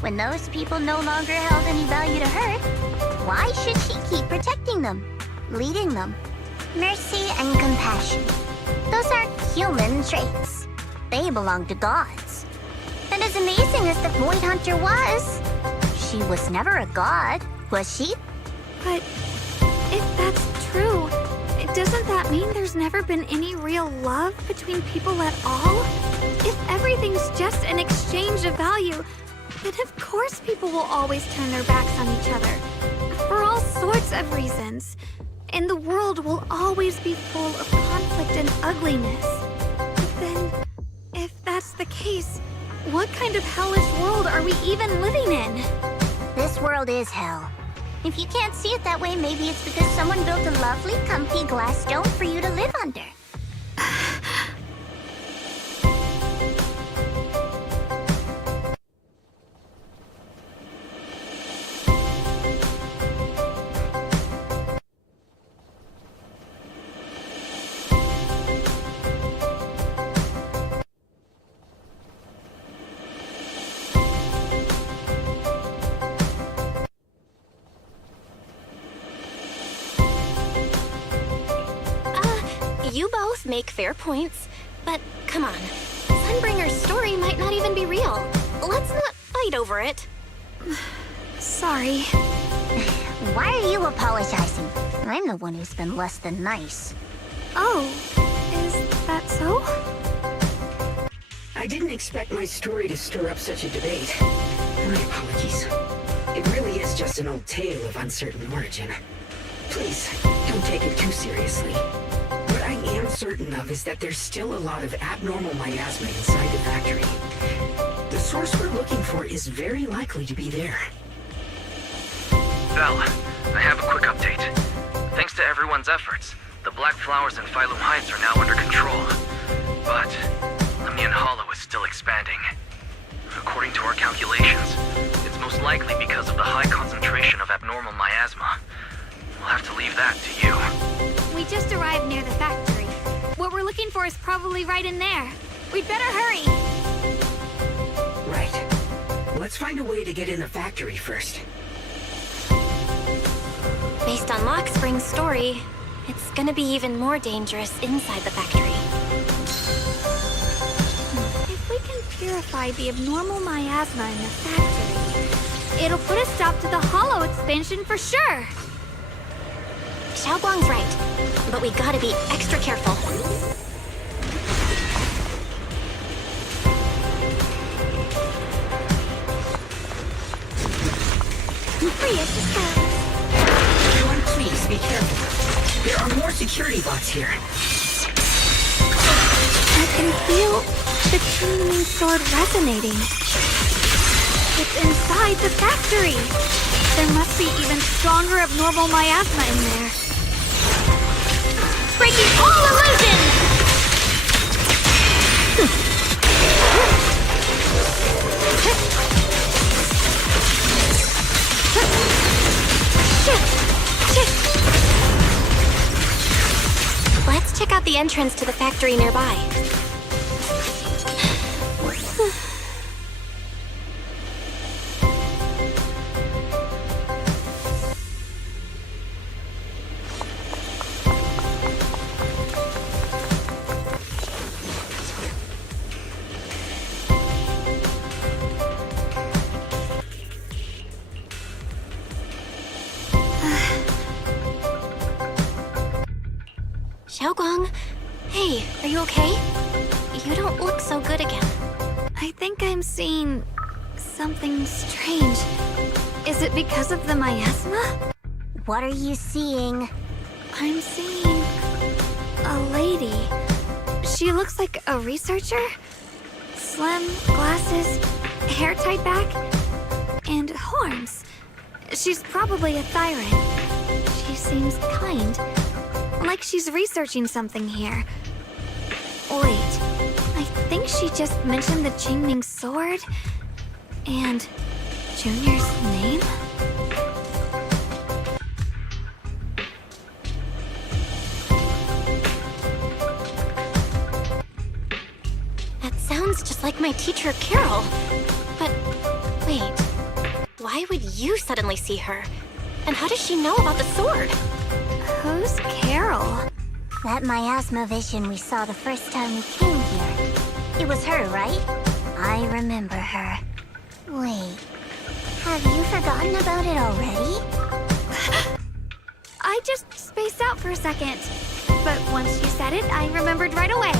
When those people no longer held any value to her, why should she keep protecting them, leading them? Mercy and compassion. Those aren't human traits. They belong to gods. And as amazing as the Void Hunter was, she was never a god, was she? But if that's true, doesn't that mean there's never been any real love between people at all? If everything's just an exchange of value, then of course people will always turn their backs on each other. For all sorts of reasons. And the world will always be full of conflict and ugliness. But then, if that's the case, what kind of hellish world are we even living in? This world is hell. If you can't see it that way, maybe it's because someone built a lovely, comfy glass dome for you to live under. You both make fair points, but come on. Sunbringer's story might not even be real. Let's not fight over it. Sorry. Why are you apologizing? I'm the one who's been less than nice. Oh, is that so? I didn't expect my story to stir up such a debate. My apologies. It really is just an old tale of uncertain origin. Please, don't take it too seriously. What I am certain of is that there's still a lot of abnormal miasma inside the factory. The source we're looking for is very likely to be there. Val, I have a quick update. Thanks to everyone's efforts, the Black Flowers in Phylum Heights are now under control. But Lemnian Hollow is still expanding. According to our calculations, it's most likely because of the high concentration of abnormal miasma. We'll have to leave that to you. We just arrived near the factory. What we're looking for is probably right in there. We'd better hurry. Right. Let's find a way to get in the factory first. Based on Lockspring's story, it's gonna be even more dangerous inside the factory. If we can purify the abnormal miasma in the factory, it'll put a stop to the Hollow expansion for sure. Shunguang's right, but we gotta be extra careful. I suppose. Everyone, please be careful. There are more security bots here. I can feel the Chunguang sword resonating. It's inside the factory. There must be even stronger abnormal miasma in there. Breaking all illusions! Let's check out the entrance to the factory nearby. Shunguang, hey, are you okay? You don't look so good again. I think I'm seeing something strange. Is it because of the miasma? What are you seeing? I'm seeing a lady. She looks like a researcher. Slim, glasses, hair tied back, and horns. She's probably a thyron. She seems kind. Like she's researching something here. Wait, I think she just mentioned the Chunguang sword and Junior's name? That sounds just like my teacher, Carol. But wait, why would you suddenly see her? And how does she know about the sword? Who's Carol? That miasma vision we saw the first time we came here. It was her, right? I remember her. Wait, have you forgotten about it already? I just spaced out for a second. But once you said it, I remembered right away.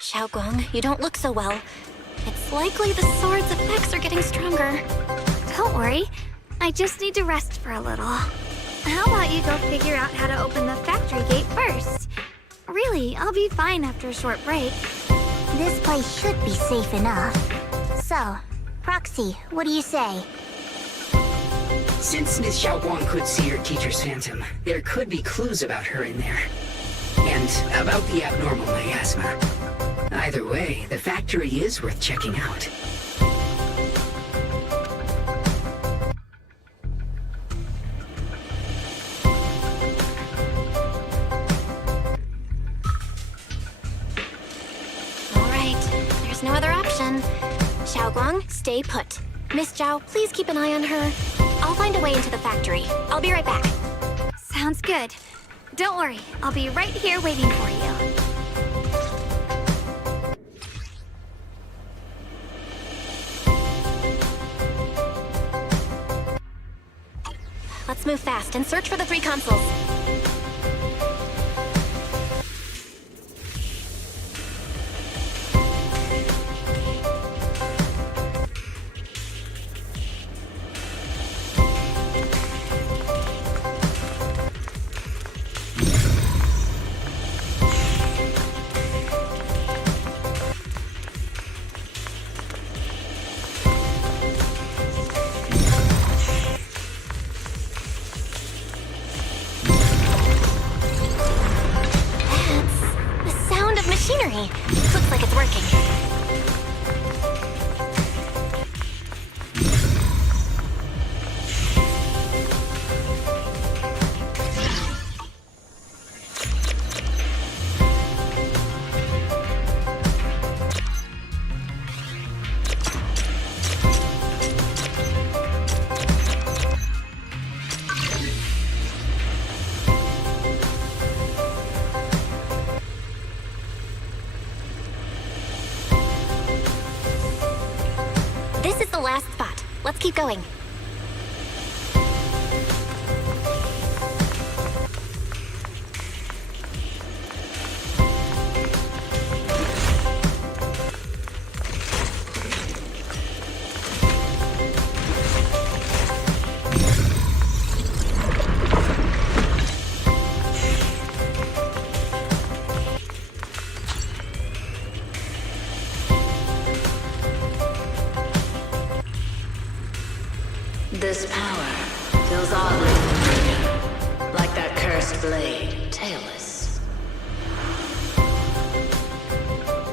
Shunguang, you don't look so well. It's likely the sword's effects are getting stronger. Don't worry. I just need to rest for a little. How about you go figure out how to open the factory gate first? Really, I'll be fine after a short break. This place should be safe enough. So, Proxy, what do you say? Since Ms. Shunguang could see her teacher's phantom, there could be clues about her in there. And about the abnormal miasma. Either way, the factory is worth checking out. Alright, there's no other option. Shunguang, stay put. Miss Zhao, please keep an eye on her. I'll find a way into the factory. I'll be right back. Sounds good. Don't worry, I'll be right here waiting for you. Let's move fast and search for the 3 consoles. Machinery. Looks like it's working. This is the last spot. Let's keep going. This power feels oddly familiar, like that cursed blade, tailless.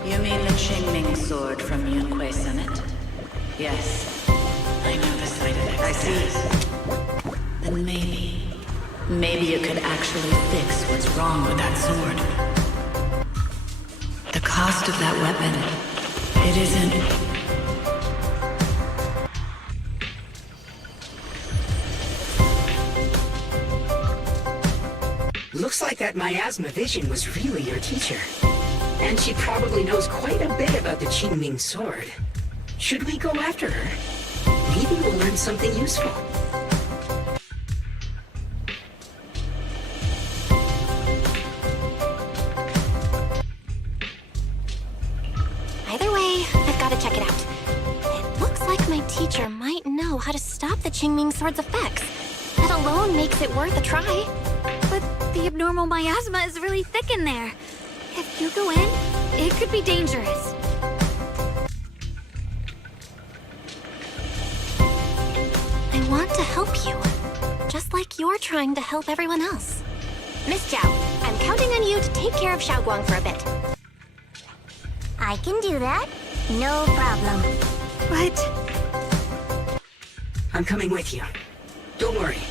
You mean the Qingming sword from Yunque Summit? Yes, I know the side effects. I see. Then maybe you could actually fix what's wrong with that sword. The cost of that weapon, it isn't... Looks like that miasma vision was really your teacher. And she probably knows quite a bit about the Qingming sword. Should we go after her? Maybe we'll learn something useful. Either way, I've got to check it out. It looks like my teacher might know how to stop the Qingming sword's effects. That alone makes it worth a try. But the abnormal miasma is really thick in there. If you go in, it could be dangerous. I want to help you, just like you're trying to help everyone else. Miss Zhao, I'm counting on you to take care of Shunguang for a bit. I can do that. No problem. But... I'm coming with you. Don't worry.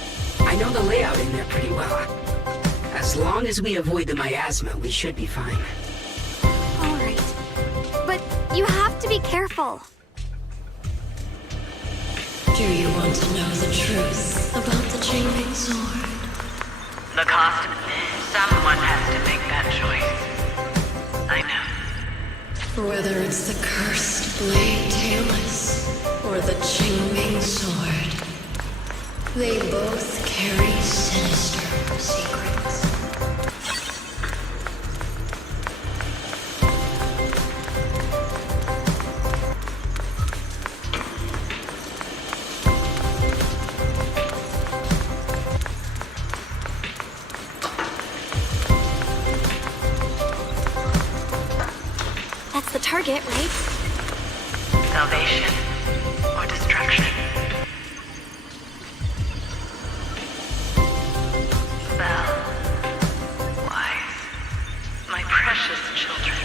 I know the layout in there pretty well. As long as we avoid the miasma, we should be fine. All right. But you have to be careful. Do you want to know the truth about the Qingming sword? The cost. Someone has to make that choice. I know. Whether it's the cursed blade tailless or the Qingming sword, they both carry sinister secrets. That's the target, right? Salvation or destruction? Belle, Wise, my precious children.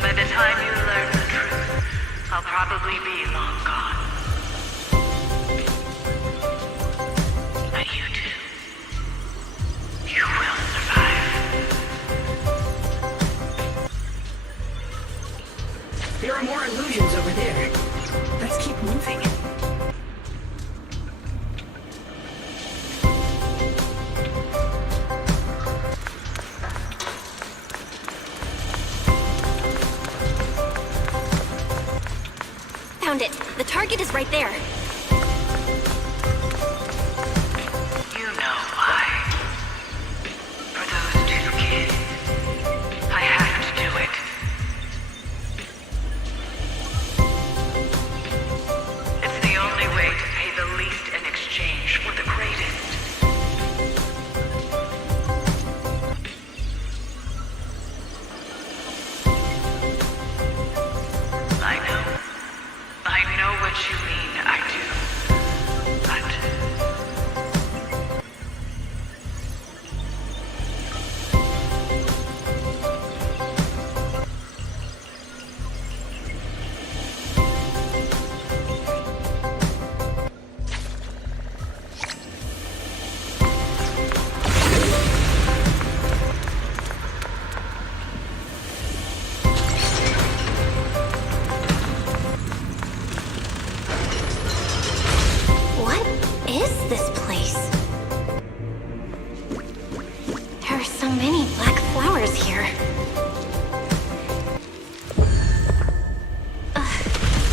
By the time you learn the truth, I'll probably be long gone. But you two, you will survive. There are more illusions over there. Let's keep moving. Found it. The target is right there. You know why. For those two kids, I have to do it. It's the only way to pay the least in exchange for the greatest. I know what you mean, I do. But... What is this place? There are so many black flowers here.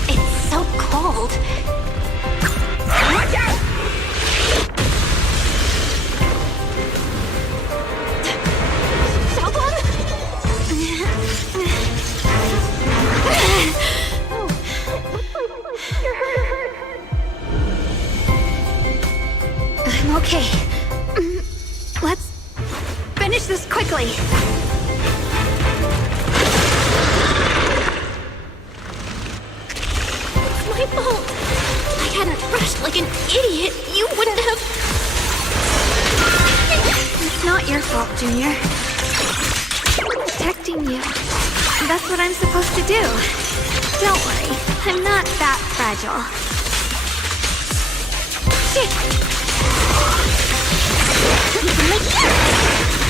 It's so cold. Watch out! I'm okay. Let's finish this quickly. It's my fault. I hadn't rushed like like an idiot, you wouldn't have... It's not your fault, Junior. Protecting you. That's what I'm supposed to do. Don't worry, I'm not that fragile. Shit!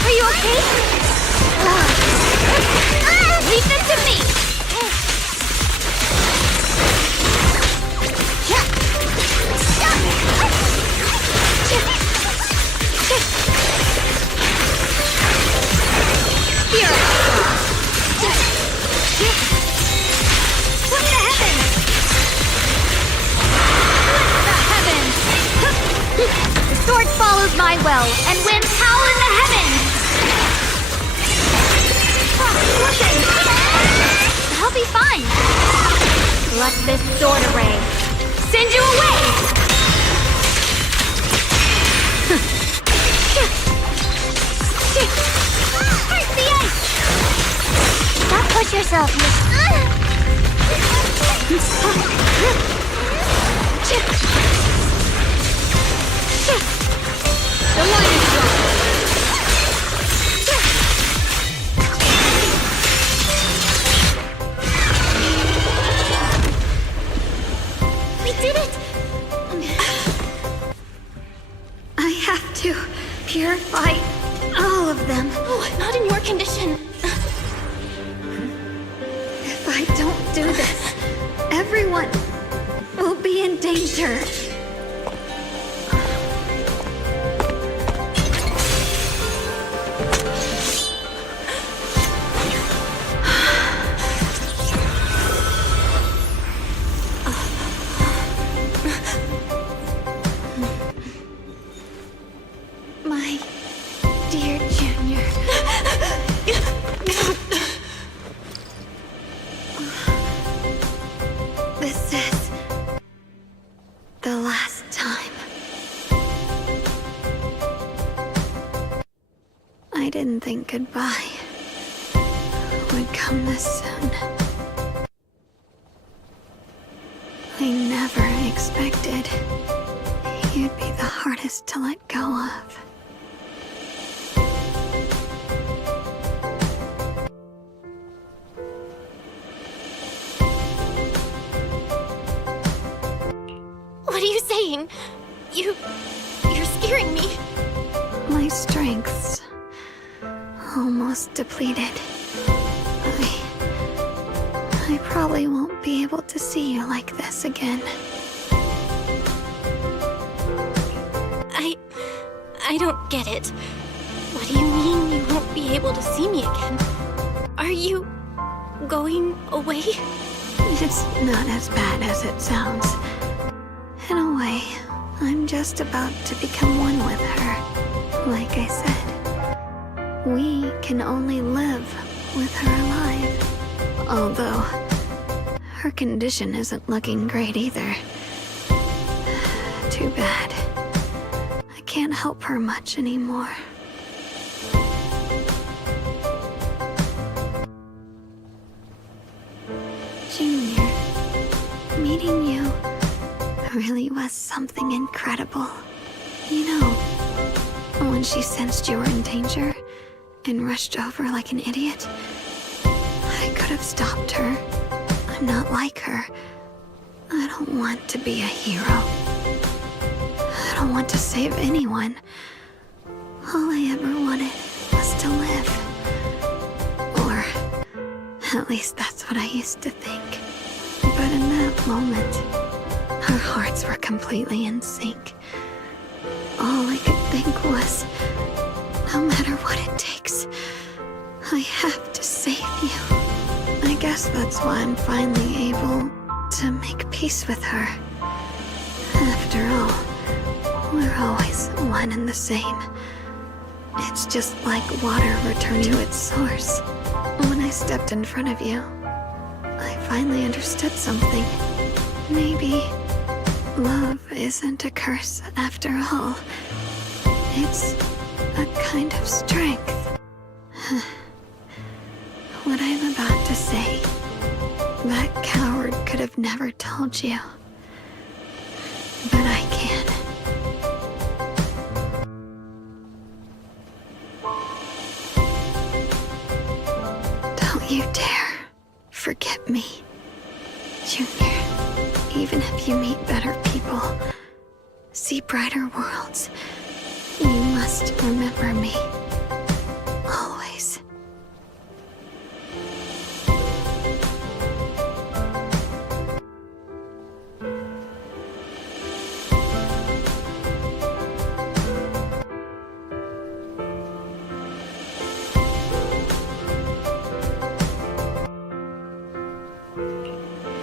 Are you okay? Leave them to me! Here! What the heavens? What the heavens? The sword follows my will and wins howl in the heavens! Listen! I'll be fine. Let this sword array send you away! Hurt the ice! Don't push yourself, Miss. The line is strong. We did it! I have to purify all of them. Oh, not in your condition. If I don't do this, everyone will be in danger. My dear Junior. This is the last time. I didn't think goodbye would come this soon. I never expected you'd be the hardest to let go of. What are you saying? You're scaring me. My strength's almost depleted. I probably won't be able to see you like this again. I don't get it. What do you mean you won't be able to see me again? Are you going away? It's not as bad as it sounds. In a way, I'm just about to become one with her. Like I said, we can only live with her alive. Although, her condition isn't looking great either. Too bad. I can't help her much anymore. Junior, meeting you really was something incredible. You know, when she sensed you were in danger and rushed over like an idiot, I could have stopped her. I'm not like her. I don't want to be a hero. I don't want to save anyone. All I ever wanted was to live. Or, at least that's what I used to think. But in that moment, our hearts were completely in sync. All I could think was, no matter what it takes, I have to save you. I guess that's why I'm finally able to make peace with her. After all, we're always one and the same. It's just like water returning to its source. When I stepped in front of you, I finally understood something. Maybe love isn't a curse after all. It's a kind of strength. What I'm about to say, that coward could have never told you. But I can. you dare forget me, Junior. Even if you meet better people, see brighter worlds, you must remember me. Always.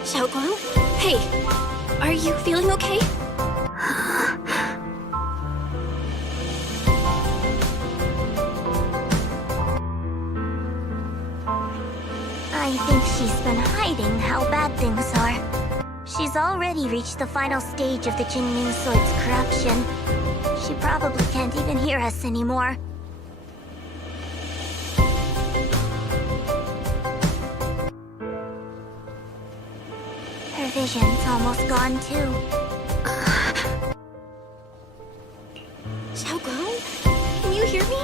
Shunguang? Hey, are you feeling okay? I think she's been hiding how bad things are. She's already reached the final stage of the Jingming Sword's corruption. She probably can't even hear us anymore. Her vision's almost gone too. Shunguang, can you hear me?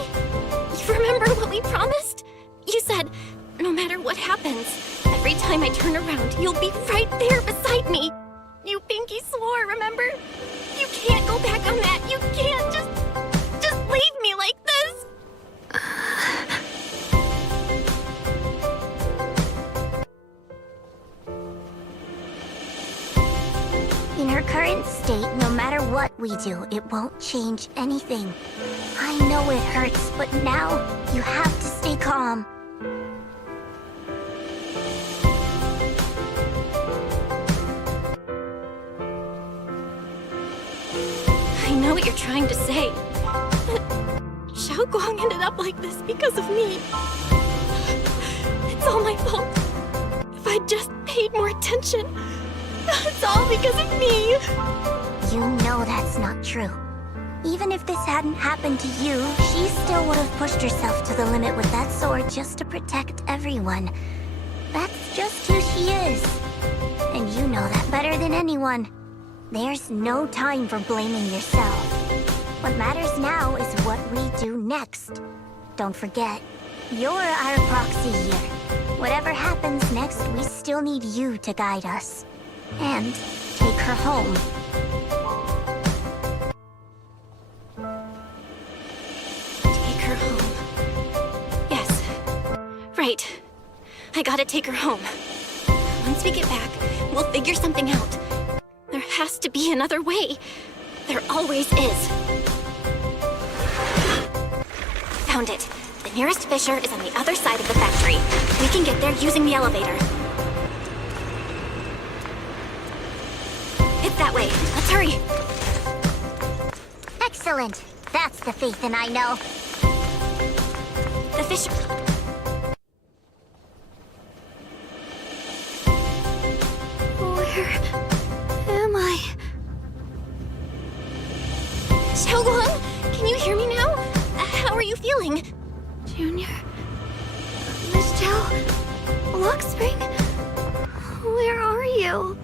You remember what we promised? You said, no matter what happens, every time I turn around, you'll be right there beside me. You pinky swore, remember? You can't go back on that. You can't just leave me like this. In her current state, no matter what we do, it won't change anything. I know it hurts, but now you have to stay calm. I know what you're trying to say, but Shunguang ended up like this because of me. It's all my fault. If I just paid more attention, it's all because of me. You know that's not true. Even if this hadn't happened to you, she still would have pushed herself to the limit with that sword just to protect everyone. That's just who she is. And you know that better than anyone. There's no time for blaming yourself. What matters now is what we do next. Don't forget, you're our proxy here. Whatever happens next, we still need you to guide us. And take her home. Take her home. Yes. Right. I gotta take her home. Once we get back, we'll figure something out. There has to be another way. There always is. Found it. The nearest fissure is on the other side of the factory. We can get there using the elevator. It's that way. Let's hurry. Excellent. That's the Phaethon I know. The fissure... Where am I? Shunguang, can you hear me now? How are you feeling? Junior? Miss Zhao? Luxspring? Where are you?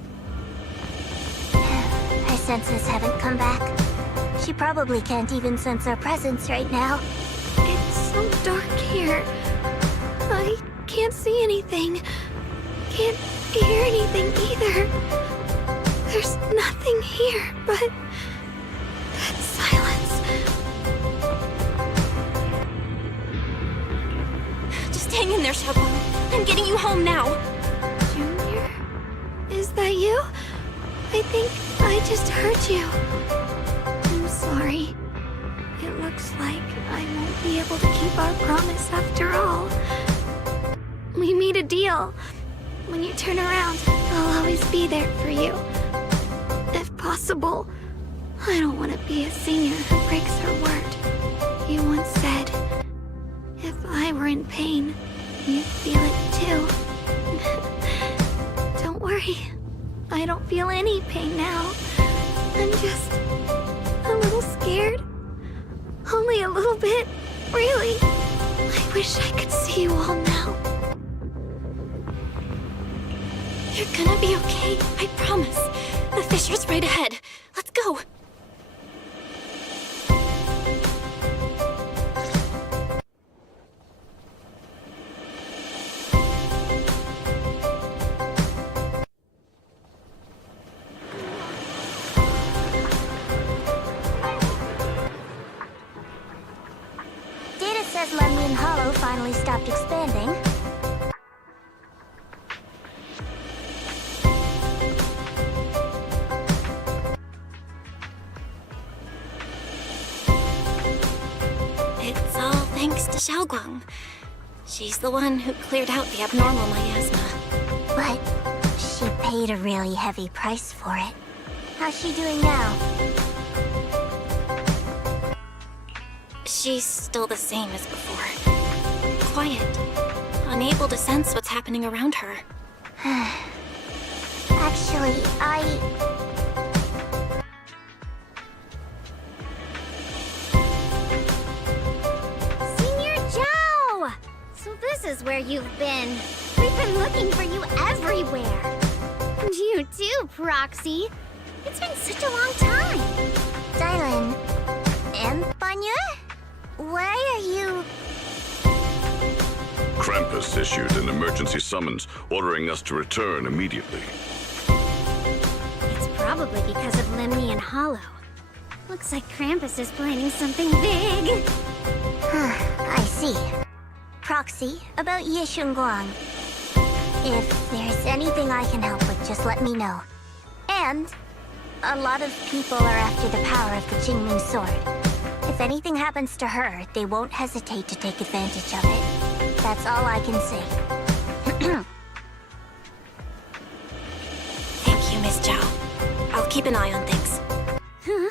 Her senses haven't come back. She probably can't even sense our presence right now. It's so dark here. I can't see anything. Can't hear anything either. There's nothing here but that silence. Just hang in there, Shunguang. I'm getting you home now. Junior? Is that you? I think I just heard you. I'm sorry. It looks like I won't be able to keep our promise after all. We made a deal. When you turn around, I'll always be there for you. If possible, I don't want to be a senior who breaks her word. You once said, if I were in pain, you'd feel it too. Don't worry. I don't feel any pain now. I'm just a little scared. Only a little bit, really. I wish I could see you all now. You're gonna be okay, I promise. The fissure's right ahead. Let's go. finally stopped expanding. It's all thanks to Shunguang. She's the one who cleared out the abnormal miasma. But she paid a really heavy price for it. How's she doing now? She's still the same as before. Quiet. Unable to sense what's happening around her. Actually, Senior Zhao! So this is where you've been. We've been looking for you everywhere. And you too, Proxy. It's been such a long time. Dylan. And Banya? Why are you... Krampus issued an emergency summons ordering us to return immediately. It's probably because of Lemny and Hollow. Looks like Krampus is planning something big. I see. Proxy, about Ye Shunguang. If there's anything I can help with, just let me know. And a lot of people are after the power of the Qingming sword. If anything happens to her, they won't hesitate to take advantage of it. That's all I can say. Thank you, Miss Zhao. I'll keep an eye on things. Huh?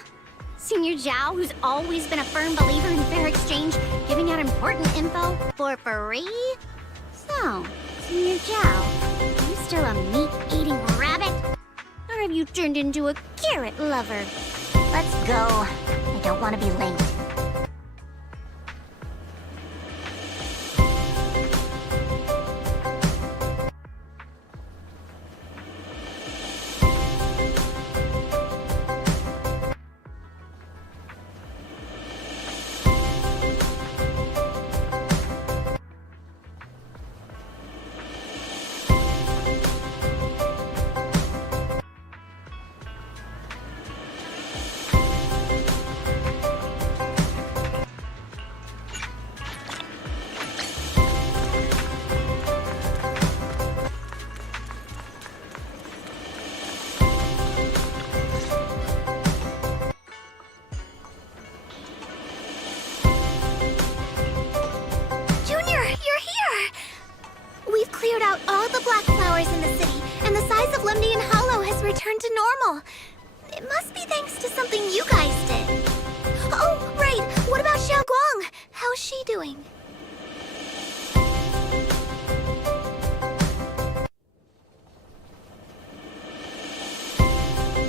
Senior Zhao, who's always been a firm believer in fair exchange, giving out important info for free? So, Senior Zhao, are you still a meat-eating rabbit? Or have you turned into a carrot lover? Let's go. I don't want to be late. Cleared out all the black flowers in the city, and the size of Lemny and Hollow has returned to normal. It must be thanks to something you guys did. Oh, right. What about Xiaoguang? How's she doing?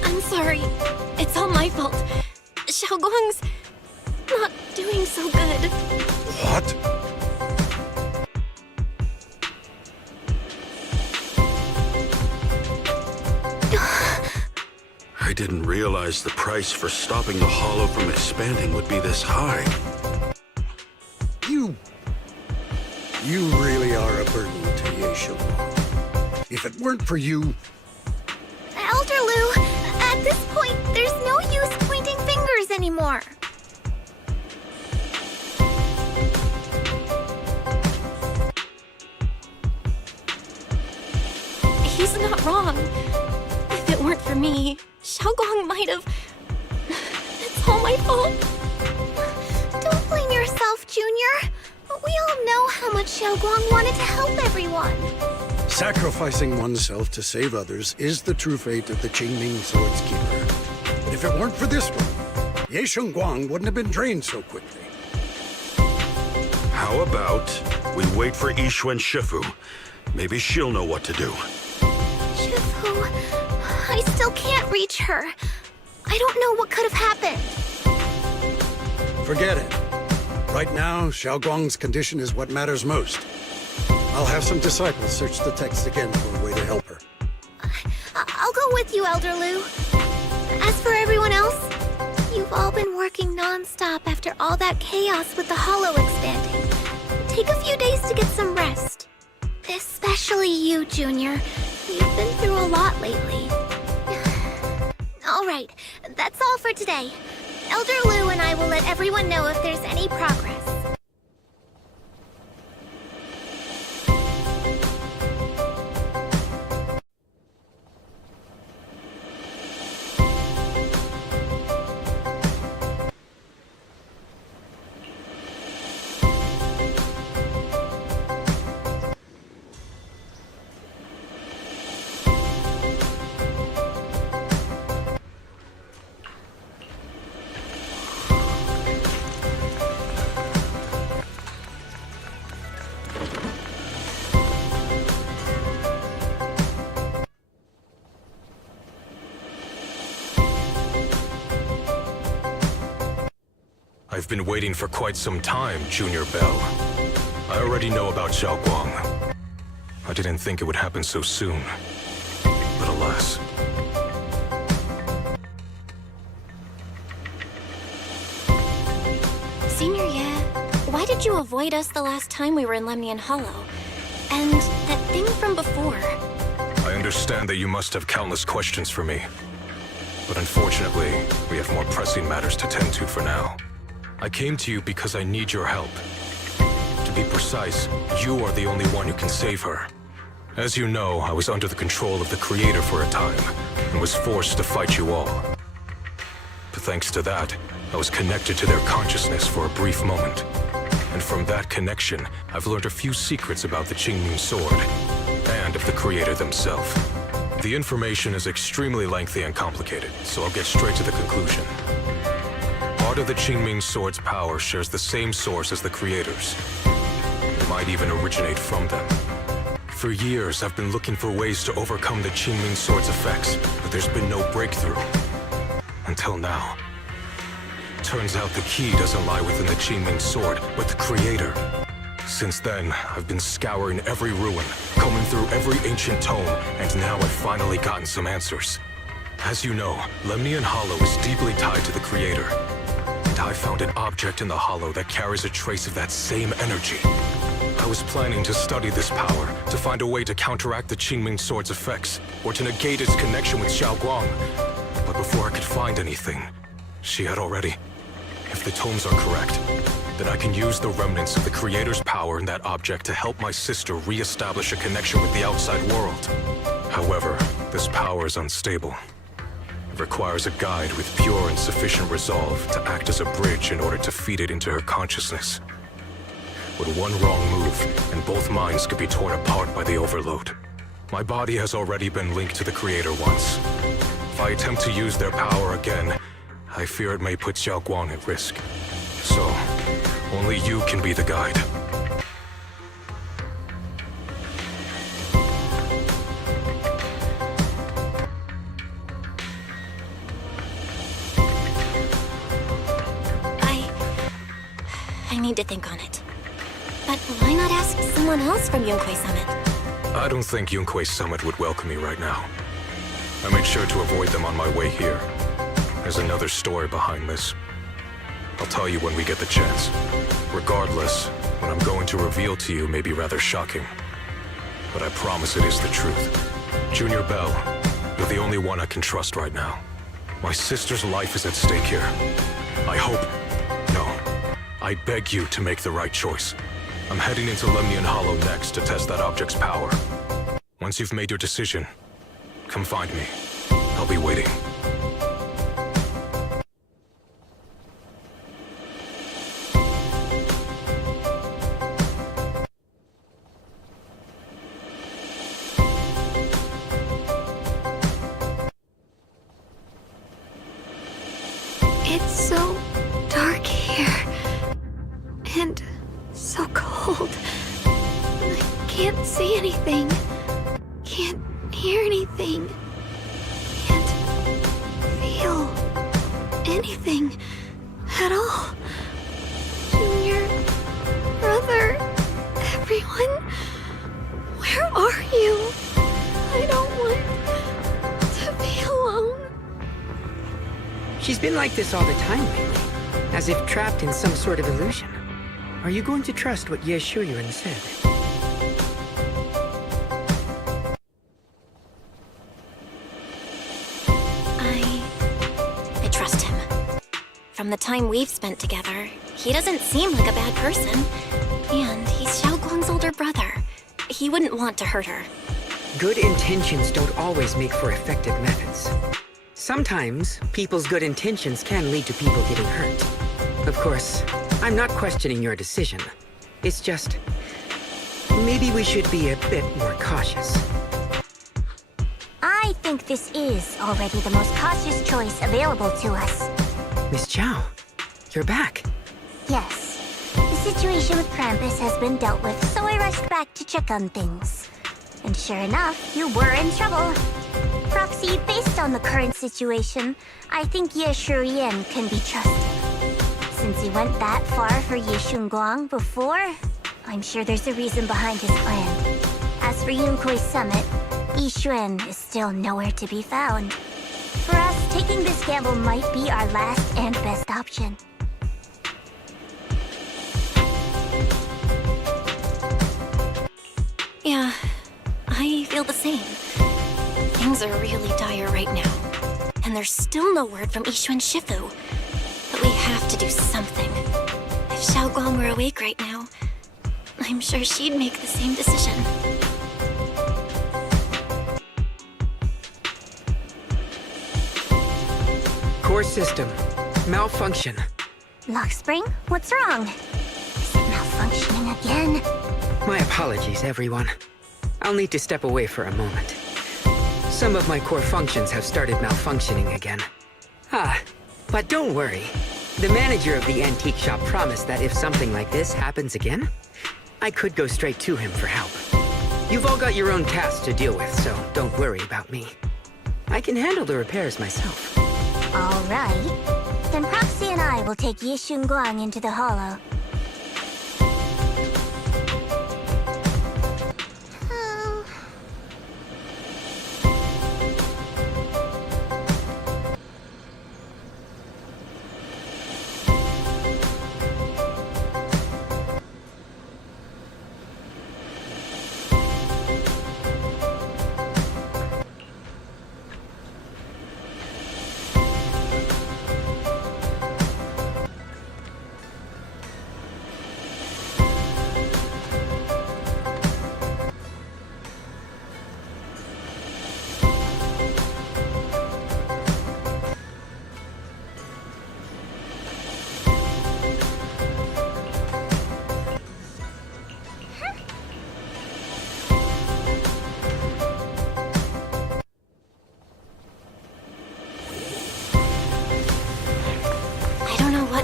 I'm sorry. It's all my fault. Xiaoguang's not doing so good. What? I didn't realize the price for stopping the Hollow from expanding would be this high. You really are a burden to Ye Shunguang. If it weren't for you... Elder Lu, at this point, there's no use pointing fingers anymore. He's not wrong. If it weren't for me, Xiaoguang might have... It's all my fault. Don't blame yourself, Junior. We all know how much Xiaoguang wanted to help everyone. Sacrificing oneself to save others is the true fate of the Qingming Sword's Keeper. But if it weren't for this one, Ye Shunguang wouldn't have been drained so quickly. How about we wait for Yixuan Shifu? Maybe she'll know what to do. Shifu... I still can't reach her. I don't know what could have happened. Forget it. Right now, Xiaoguang's condition is what matters most. I'll have some disciples search the text again for a way to help her. I'll go with you, Elder Lu. As for everyone else, you've all been working non-stop after all that chaos with the Hollow expanding. Take a few days to get some rest. Especially you, Junior. You've been through a lot lately. All right, that's all for today. Elder Lu and I will let everyone know if there's any progress. I've been waiting for quite some time, Junior Bell. I already know about Shunguang. I didn't think it would happen so soon. But alas. Senior Ye, why did you avoid us the last time we were in Lemnian Hollow? And that thing from before? I understand that you must have countless questions for me. But unfortunately, we have more pressing matters to tend to for now. I came to you because I need your help. To be precise, you are the only one who can save her. As you know, I was under the control of the Creator for a time, and was forced to fight you all. But thanks to that, I was connected to their consciousness for a brief moment. And from that connection, I've learned a few secrets about the Qingming Sword, and of the Creator themselves. The information is extremely lengthy and complicated, so I'll get straight to the conclusion. Part of the Qingming Sword's power shares the same source as the Creator's. It might even originate from them. For years, I've been looking for ways to overcome the Qingming Sword's effects, but there's been no breakthrough. Until now. Turns out the key doesn't lie within the Qingming Sword, but the Creator. Since then, I've been scouring every ruin, combing through every ancient tome, and now I've finally gotten some answers. As you know, Lemnian Hollow is deeply tied to the Creator. And I found an object in the Hollow that carries a trace of that same energy. I was planning to study this power, to find a way to counteract the Qingming Sword's effects, or to negate its connection with Shunguang. But before I could find anything, she had already. If the tomes are correct, then I can use the remnants of the Creator's power in that object to help my sister re-establish a connection with the outside world. However, this power is unstable. It requires a guide with pure and sufficient resolve to act as a bridge in order to feed it into her consciousness. With one wrong move, and both minds could be torn apart by the overload. My body has already been linked to the Creator once. If I attempt to use their power again, I fear it may put Shunguang at risk. So, only you can be the guide. I need to think on it. But why not ask someone else from Yunque Summit? I don't think Yunque Summit would welcome me right now. I made sure to avoid them on my way here. There's another story behind this. I'll tell you when we get the chance. Regardless, what I'm going to reveal to you may be rather shocking. But I promise it is the truth. Junior Bell, you're the only one I can trust right now. My sister's life is at stake here. I hope... No. I beg you to make the right choice. I'm heading into Lemnian Hollow next to test that object's power. Once you've made your decision, come find me. I'll be waiting. It's so dark here. And so cold. I can't see anything. Can't hear anything. Can't feel anything at all. Junior, brother, everyone, where are you? I don't want to be alone. She's been like this all the time lately, as if trapped in some sort of illusion. Are you going to trust what Ye Shuyuan said? I trust him. From the time we've spent together, he doesn't seem like a bad person. And he's Shunguang's older brother. He wouldn't want to hurt her. Good intentions don't always make for effective methods. Sometimes, people's good intentions can lead to people getting hurt. Of course, I'm not questioning your decision. It's just... maybe we should be a bit more cautious. I think this is already the most cautious choice available to us. Miss Chow, you're back. Yes. The situation with Krampus has been dealt with, so I rushed back to check on things. And sure enough, you were in trouble. Proxy, based on the current situation, I think Ye Shuyuan can be trusted. since he went that far for Yi Shunguang before, I'm sure there's a reason behind his plan. As for Yunkui's summit, Yixuan is still nowhere to be found. For us, taking this gamble might be our last and best option. Yeah, I feel the same. Things are really dire right now. And there's still no word from Yixuan Shifu. But we have to do something. If Shunguang were awake right now, I'm sure she'd make the same decision. Core system. Malfunction. Lockspring, what's wrong? Is it malfunctioning again? My apologies, everyone. I'll need to step away for a moment. Some of my core functions have started malfunctioning again. But don't worry. The manager of the antique shop promised that if something like this happens again, I could go straight to him for help. You've all got your own tasks to deal with, so don't worry about me. I can handle the repairs myself. All right. Then Proxy and I will take Yi Shunguang into the hollow.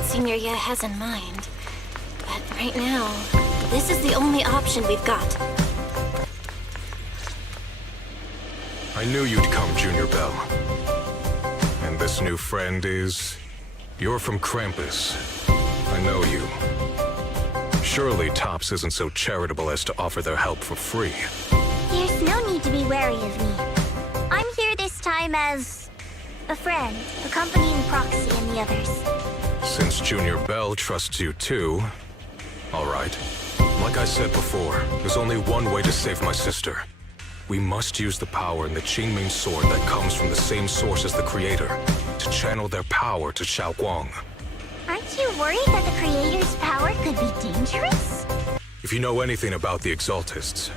Senior Ye has in mind. But right now, this is the only option we've got. I knew you'd come, Junior Bell. And this new friend is... You're from Krampus. I know you. Surely Tops isn't so charitable as to offer their help for free. There's no need to be wary of me. I'm here this time as... a friend, accompanying Proxy and the others. Since Junior Bell trusts you too, all right. Like I said before, there's only one way to save my sister. We must use the power in the Qingming sword that comes from the same source as the Creator, to channel their power to Shunguang. Aren't you worried that the Creator's power could be dangerous? If you know anything about the Exaltists,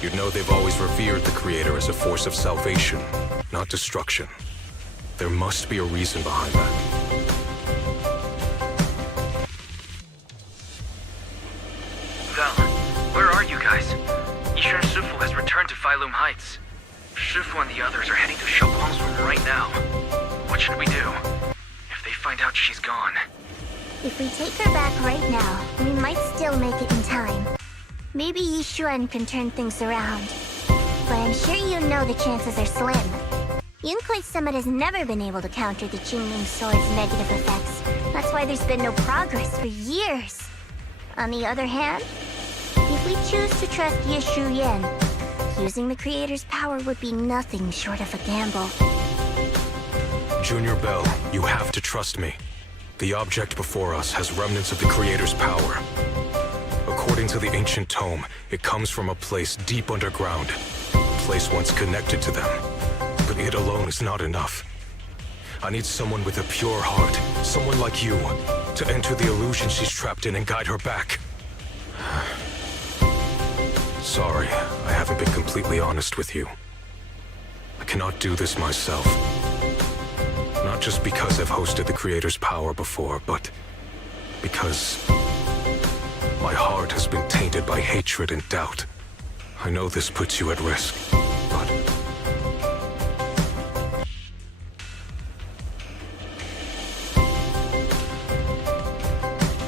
you'd know they've always revered the Creator as a force of salvation, not destruction. There must be a reason behind that. Where are you guys? Yixuan Shifu has returned to Failum Heights. Shifu and the others are heading to Shunguang's room right now. What should we do? If they find out she's gone. If we take her back right now, we might still make it in time. Maybe Yixuan can turn things around. But I'm sure you know the chances are slim. Yunkui's summit has never been able to counter the Qingming sword's negative effects. That's why there's been no progress for years. On the other hand, if we choose to trust Yishu Yen, using the Creator's power would be nothing short of a gamble. Junior Bell, you have to trust me. The object before us has remnants of the Creator's power. According to the ancient tome, it comes from a place deep underground. A place once connected to them. But it alone is not enough. I need someone with a pure heart, someone like you, to enter the illusion she's trapped in and guide her back. Sorry, I haven't been completely honest with you. I cannot do this myself. Not just because I've hosted the Creator's power before, but because my heart has been tainted by hatred and doubt. I know this puts you at risk, but...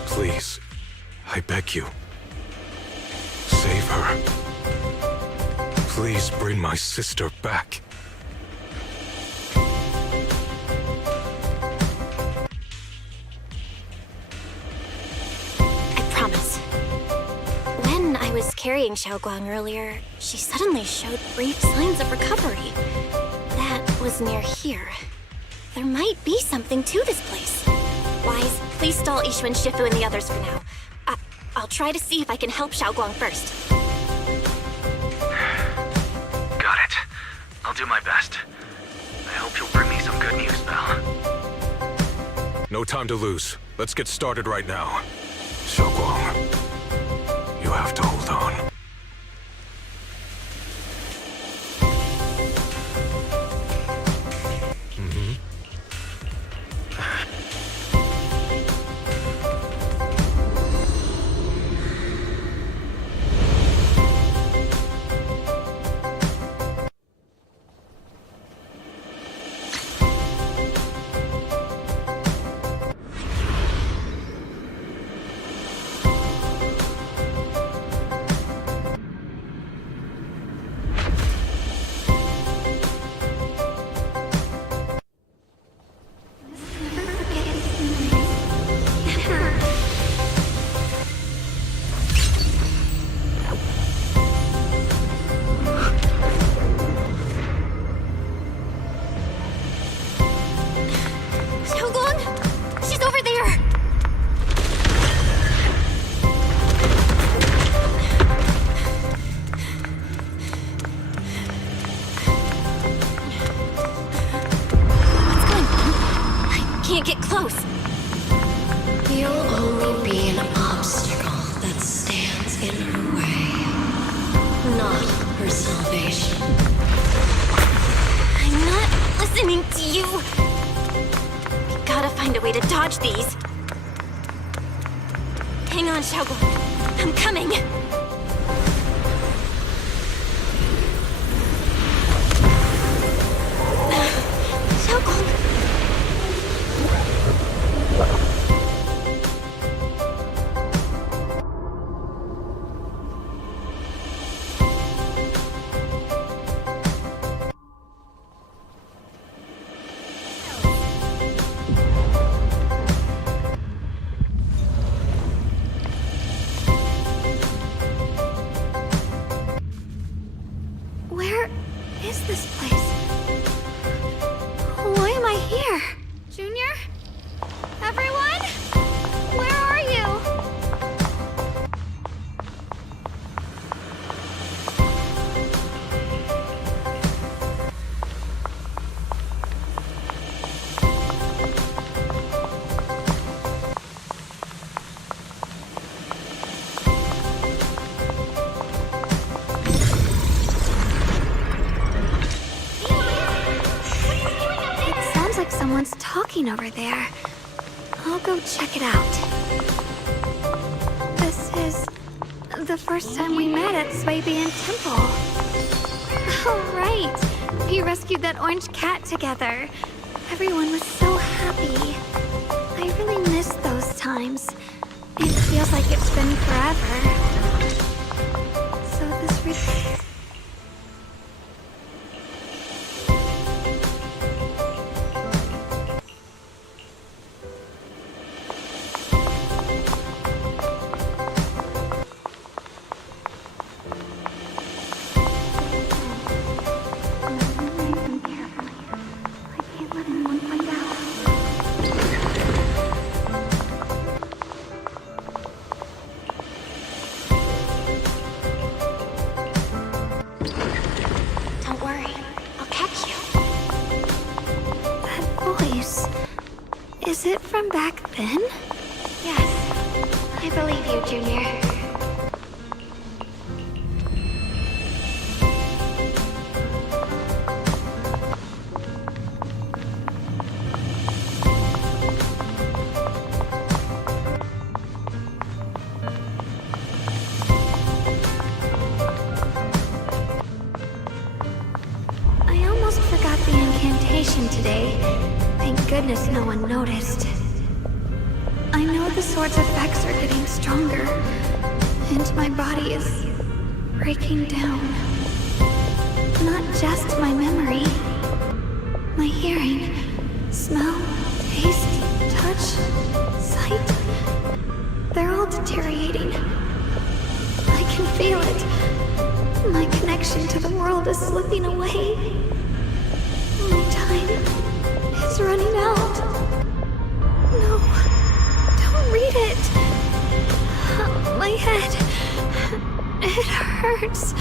Please, I beg you. Save her. Please bring my sister back. carrying Shunguang earlier, she suddenly showed brief signs of recovery. That was near here. There might be something to this place. Wise, please stall Yixuan, Shifu, and the others for now. I'll try to see if I can help Shunguang first. Got it. I'll do my best. I hope you'll bring me some good news, Belle. No time to lose. Let's get started right now. Shunguang, you have to hold on. Get close. You'll only be an obstacle that stands in her way, not her salvation. I'm not listening to you. We gotta find a way to dodge these. Hang on, Shunguang. I'm coming. Shunguang. Where is this place? Why am I here? Junior? Everyone? Where are you? It sounds like someone's talking over there. I'll go check it out. This is the first time we met at Swabian Temple. Oh, right. We rescued that orange cat together. Everyone was so happy. I really miss those times. It feels like it's been forever. So this Don't worry, I'll catch you. That voice. Is it from back then? Yes, I believe you, Junior. I almost forgot the incantation today. Thank goodness no one noticed. I know the sword's effects are getting stronger, and my body is breaking down. Not just my memory. My hearing, smell, taste, touch, sight. They're all deteriorating. I can feel it. My connection to the world is slipping away. My time is running out. No, don't read it. My head, it hurts.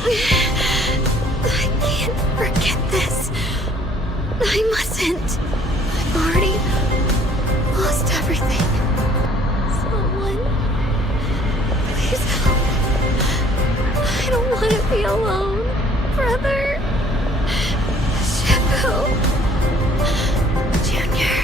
I can't forget this. I mustn't. I've already lost everything. Someone, please help. I don't want to be alone, brother. Shifu. Junior.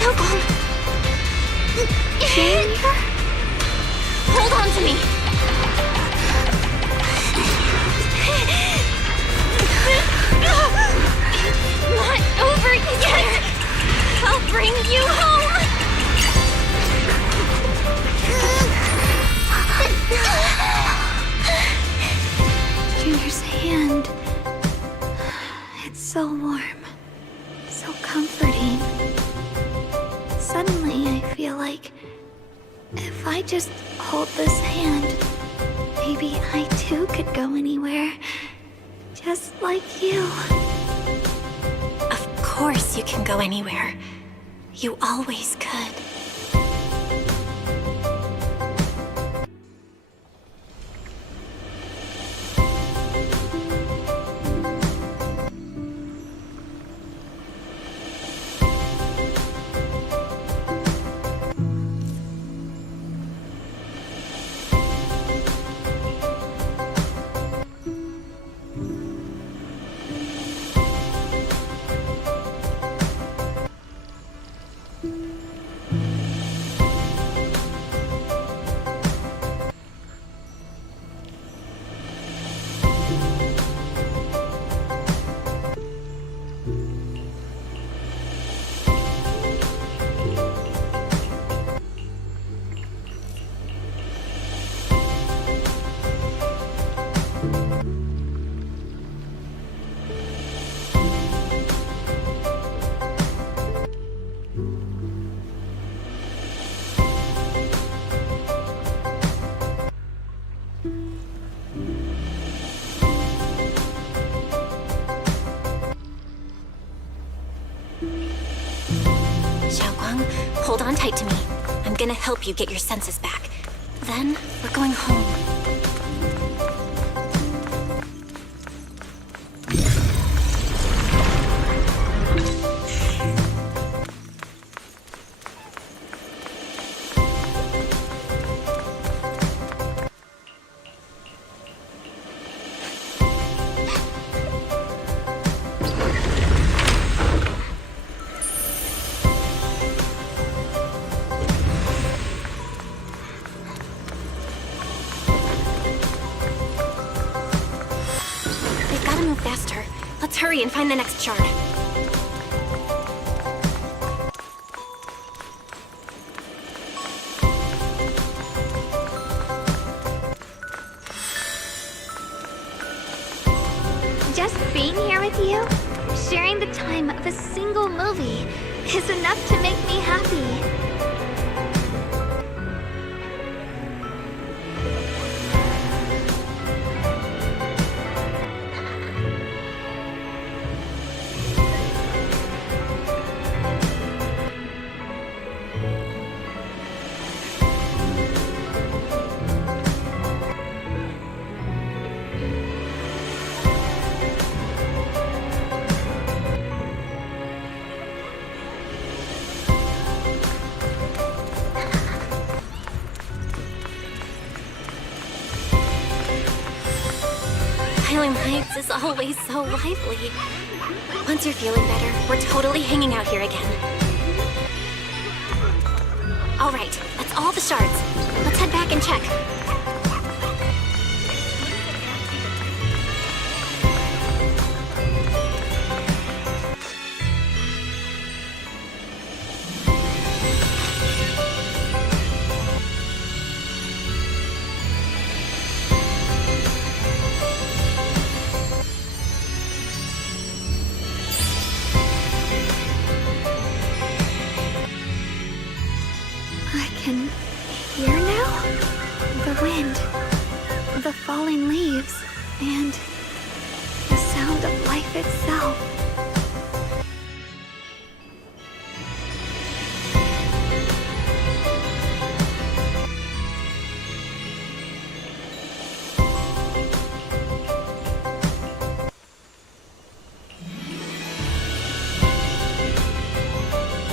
Shunguang! Junior? Hold on to me! It's not over yet! I'll bring you home! Junior's hand. It's so warm. So comforting. Suddenly, I feel like if I just hold this hand, maybe I too could go anywhere. Just like you. Of course you can go anywhere. You always could. Shunguang, hold on tight to me. I'm gonna help you get your senses back. Then, we're going home. Faster. Let's hurry and find the next shard. Just being here with you, sharing the time of a single movie, is enough to make me happy. Highland Heights is always so lively. Once you're feeling better, we're totally hanging out here again. All right, that's all the shards. Let's head back and check. I can hear now? The wind, the falling leaves, and the sound of life itself.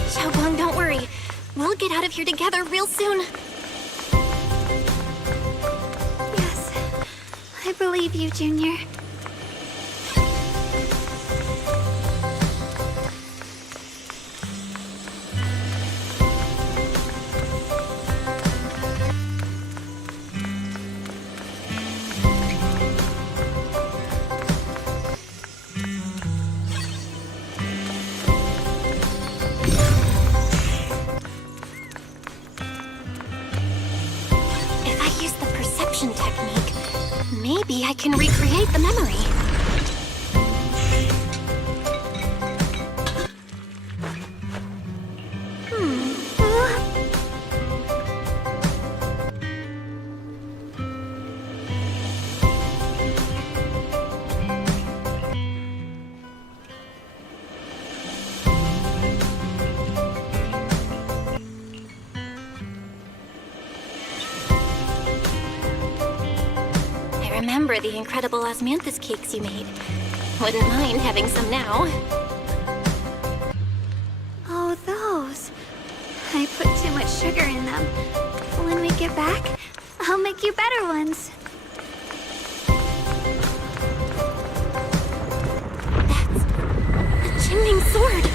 Shunguang, don't worry. We'll get out of here together real soon. Yes, I believe you, Junior. If I use the perception technique, maybe I can recreate the memory. I remember the incredible osmanthus cakes you made. Wouldn't mind having some now. Oh, those. I put too much sugar in them. When we get back, I'll make you better ones. A Qingming sword!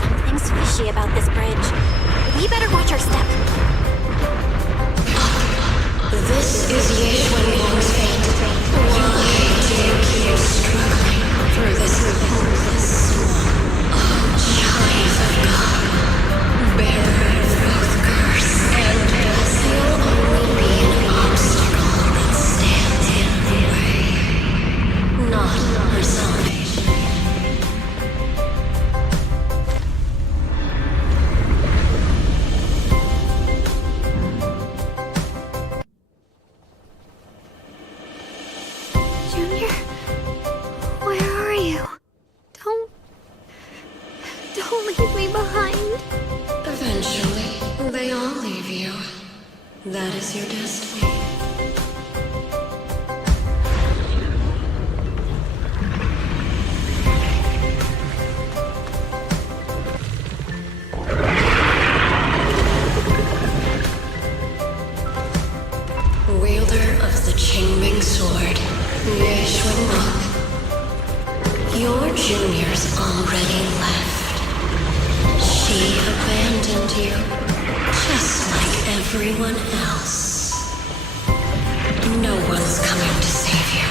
Something's fishy about this bridge. We better watch our step. This is Shunguang's fate. Why do you keep struggling through this hopeless swamp? Oh, child of God, bearer of both curse and blessing, will only be an obstacle that stands in the way, not her salvation. Junior, where are you? Don't leave me behind. Eventually, they all leave you. That is your destiny. Wielder of the Qingming sword, Shunguang. Your junior's already left. She abandoned you, just like everyone else. No one's coming to save you.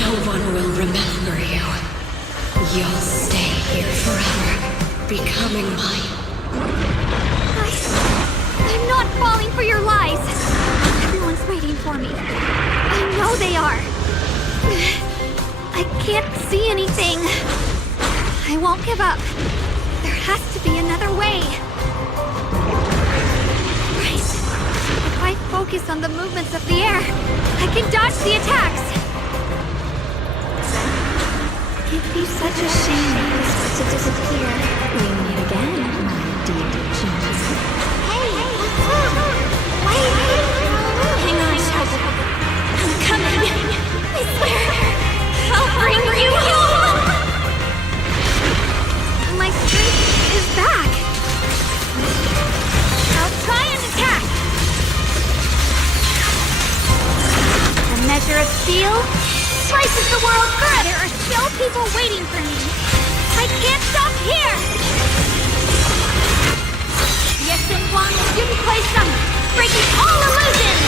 No one will remember you. You'll stay here forever, becoming mine. I'm not falling for your lies. Everyone's waiting for me. I know they are. I can't see anything. I won't give up. There has to be another way. Right. If I focus on the movements of the air, I can dodge the attacks. It'd be such a shame if this were to disappear. We meet again, my dear Junior. Hey, what's up? Wait! Hang on, Shunguang. I'm coming. I swear. I'll bring you home! My strength is back. I'll try and attack. A measure of steel slices the world good. There are still people waiting for me. I can't stop here. Yes, Zenless will give place some, breaking all illusions.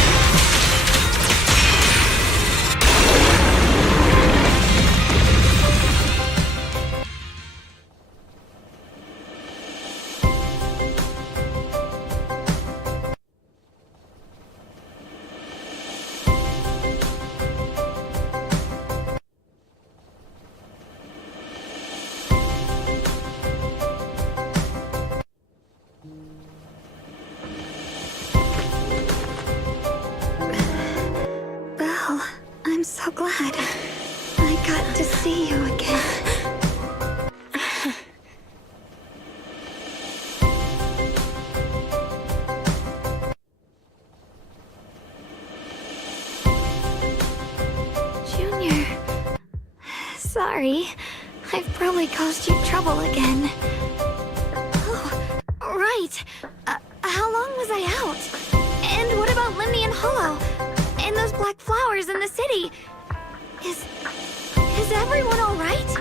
I'm so glad I got to see you again. Junior, sorry. I've probably caused you trouble again. Oh, right. How long was I out? And what about Limney and Hollow? And those black flowers in the city? Is everyone all right?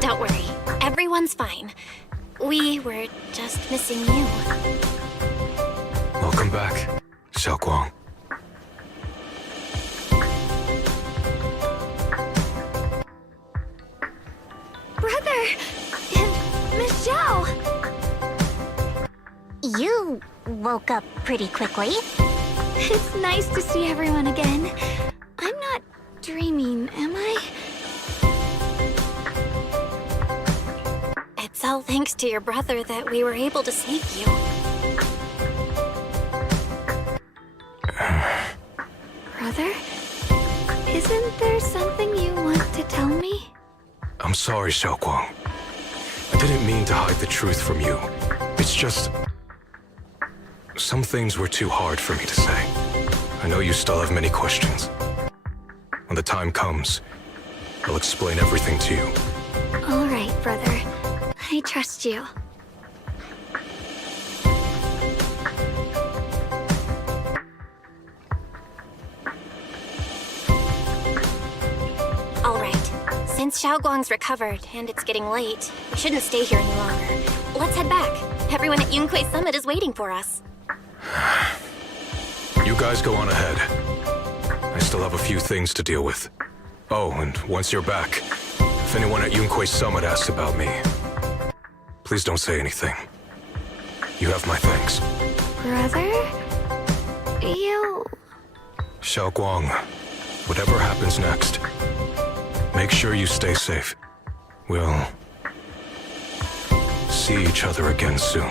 Don't worry. Everyone's fine. We were just missing you. Welcome back, Shunguang. Brother! And Miss Zhao! You woke up pretty quickly. It's nice to see everyone again. I'm not dreaming, am I? It's all thanks to your brother that we were able to save you. Brother? Isn't there something you want to tell me? I'm sorry, Shunguang. I didn't mean to hide the truth from you. It's just... some things were too hard for me to say. I know you still have many questions. When the time comes, I'll explain everything to you. All right, brother. I trust you. All right. Since Shunguang's recovered and it's getting late, we shouldn't stay here any longer. Let's head back. Everyone at Yunquei Summit is waiting for us. You guys go on ahead. I still have a few things to deal with. Oh, and once you're back, if anyone at Yunquei Summit asks about me, please don't say anything. You have my thanks. Brother? You... Shunguang, whatever happens next, make sure you stay safe. We'll see each other again soon.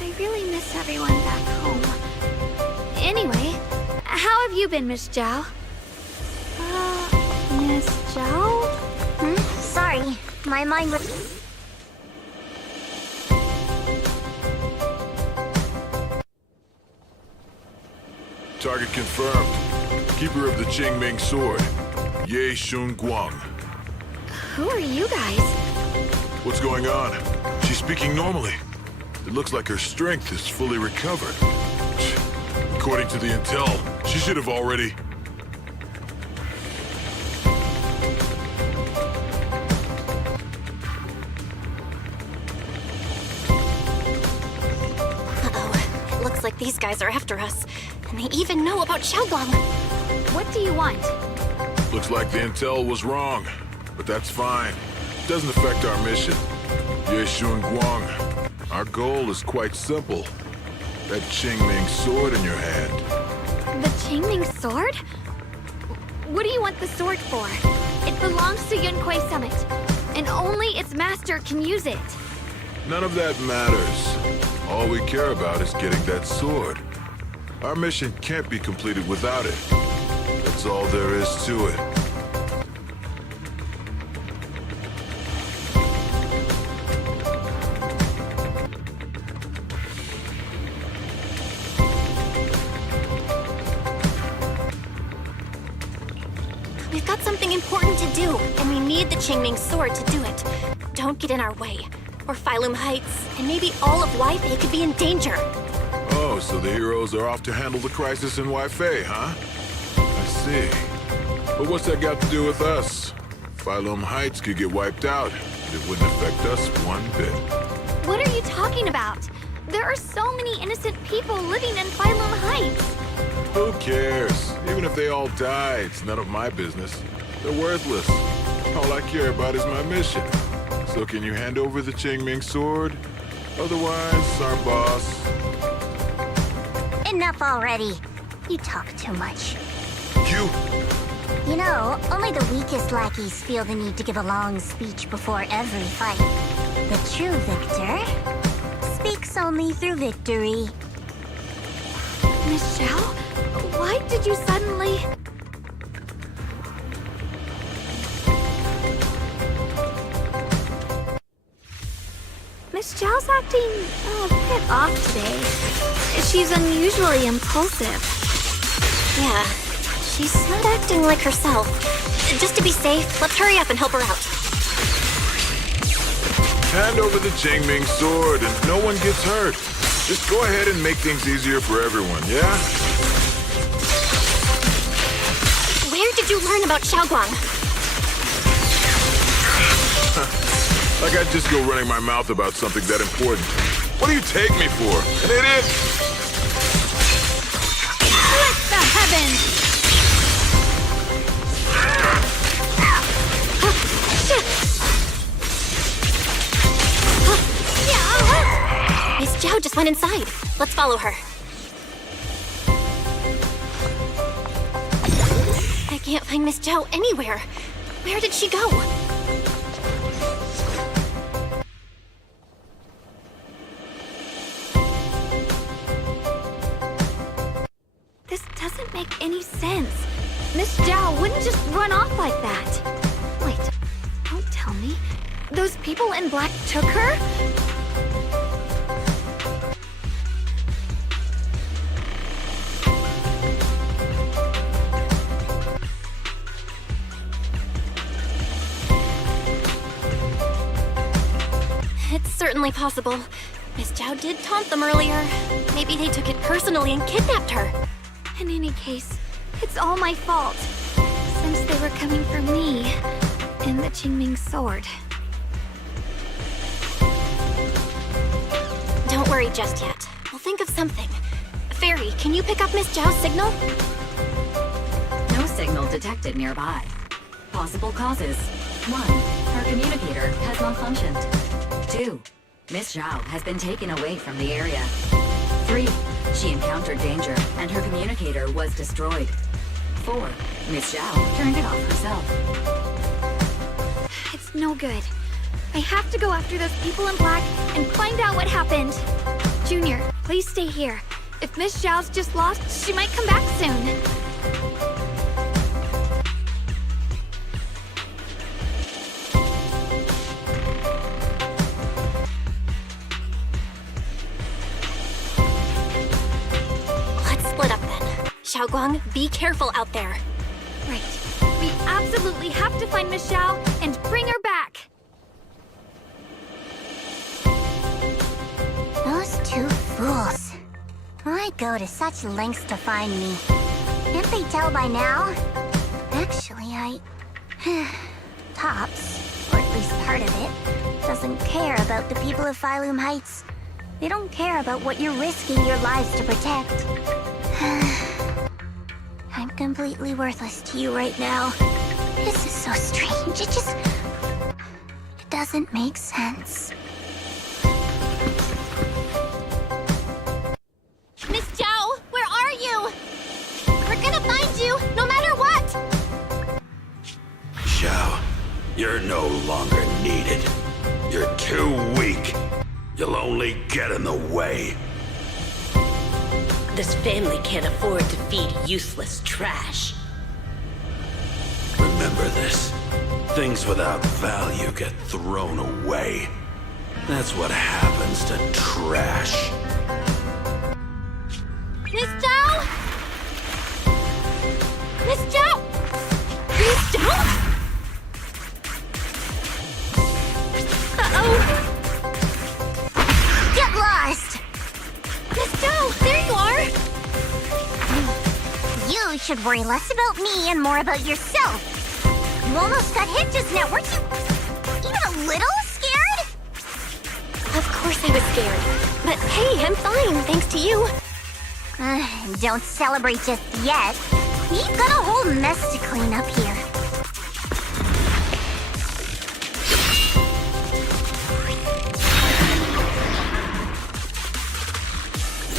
I really miss everyone back home. Anyway, how have you been, Miss Zhao? Miss Zhao? Sorry, my mind was... Target confirmed. Keeper of the Qingming sword, Ye Shunguang. Who are you guys? What's going on? She's speaking normally. It looks like her strength is fully recovered. According to the intel, she should have already... Uh-oh. It looks like these guys are after us. And they even know about Shunguang. What do you want? Looks like the intel was wrong, but that's fine. Doesn't affect our mission. Ye Shunguang, our goal is quite simple. That Qingming sword in your hand. The Qingming sword? What do you want the sword for? It belongs to Yunquei Summit, and only its master can use it. None of that matters. All we care about is getting that sword. Our mission can't be completed without it. That's all there is to it. We've got something important to do, and we need the Qingming sword to do it. Don't get in our way, or Phylum Heights, and maybe all of Weifei could be in danger. Oh, so the heroes are off to handle the crisis in Weifei, huh? I see. But what's that got to do with us? Phylum Heights could get wiped out, and it wouldn't affect us one bit. What are you talking about? There are so many innocent people living in Phylum Heights. Who cares? Even if they all die, it's none of my business. They're worthless. All I care about is my mission. So can you hand over the Qingming sword? Otherwise, our boss... Enough already. You talk too much. You know, only the weakest lackeys feel the need to give a long speech before every fight. The true victor speaks only through victory. Miss Zhao? Why did you suddenly... Miss Zhao's acting a bit off today. She's unusually impulsive. Yeah, she's not acting like herself. Just to be safe, let's hurry up and help her out. Hand over the Jingming sword and no one gets hurt. Just go ahead and make things easier for everyone, yeah? Where did you learn about Shunguang? Like I'd just go running my mouth about something that important. What do you take me for? An idiot? What the heavens? Shit! Miss Zhao just went inside. Let's follow her. I can't find Miss Zhao anywhere. Where did she go? This doesn't make any sense. Miss Zhao wouldn't just run off like that. Wait, don't tell me. Those people in black took her? It's certainly possible. Miss Zhao did taunt them earlier. Maybe they took it personally and kidnapped her. In any case, it's all my fault. Since they were coming for me and the Qingming sword. Don't worry just yet. We'll think of something. Fairy, can you pick up Miss Zhao's signal? No signal detected nearby. Possible causes. 1. Her communicator has malfunctioned. 2. Miss Zhao has been taken away from the area. 3. She encountered danger, and her communicator was destroyed. 4. Miss Zhao turned it off herself. It's no good. I have to go after those people in black and find out what happened. Junior, please stay here. If Miss Zhao's just lost, she might come back soon. Shunguang, be careful out there. Right. We absolutely have to find Miss Zhao and bring her back. Those two fools. Why go to such lengths to find me? Can't they tell by now? Actually, Tops, or at least part of it, doesn't care about the people of Phylum Heights. They don't care about what you're risking your lives to protect. I'm completely worthless to you right now. This is so strange. It doesn't make sense. Miss Zhao, where are you? We're gonna find you, no matter what! Zhao, you're no longer needed. You're too weak. You'll only get in the way. This family can't afford to feed useless trash. Remember this. Things without value get thrown away. That's what happens to trash. Miss Zhao! Miss Zhao! Miss Zhao? Uh-oh! Get lost! Miss Zhao, there you are! You should worry less about me and more about yourself. You almost got hit just now, weren't you even a little scared? Of course I was scared. But hey, I'm fine, thanks to you. Don't celebrate just yet. We've got a whole mess to clean up here.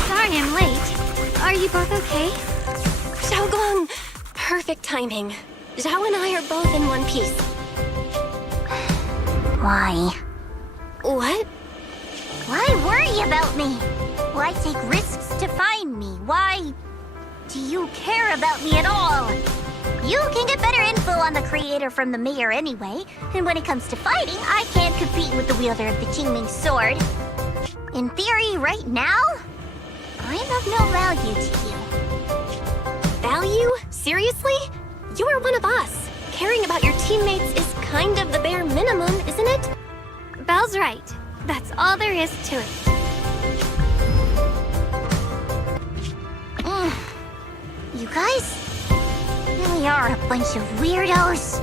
Sorry I'm late. Are you both okay? Shunguang! Perfect timing. Zhao and I are both in one piece. Why? What? Why worry about me? Why take risks to find me? Why do you care about me at all? You can get better info on the creator from the mayor anyway, and when it comes to fighting, I can't compete with the wielder of the Qingming sword. In theory, right now, I'm of no value to you. Value? Seriously? You are one of us. Caring about your teammates is kind of the bare minimum, isn't it? Belle's right. That's all there is to it. You guys really are a bunch of weirdos.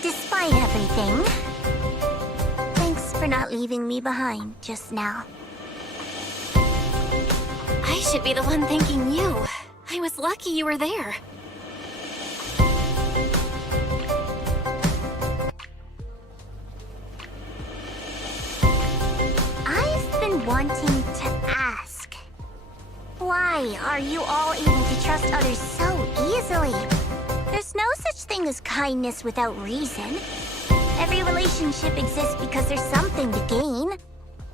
Despite everything, thanks for not leaving me behind just now. I should be the one thanking you. I was lucky you were there. I've been wanting to ask. Why are you all able to trust others so easily? There's no such thing as kindness without reason. Every relationship exists because there's something to gain.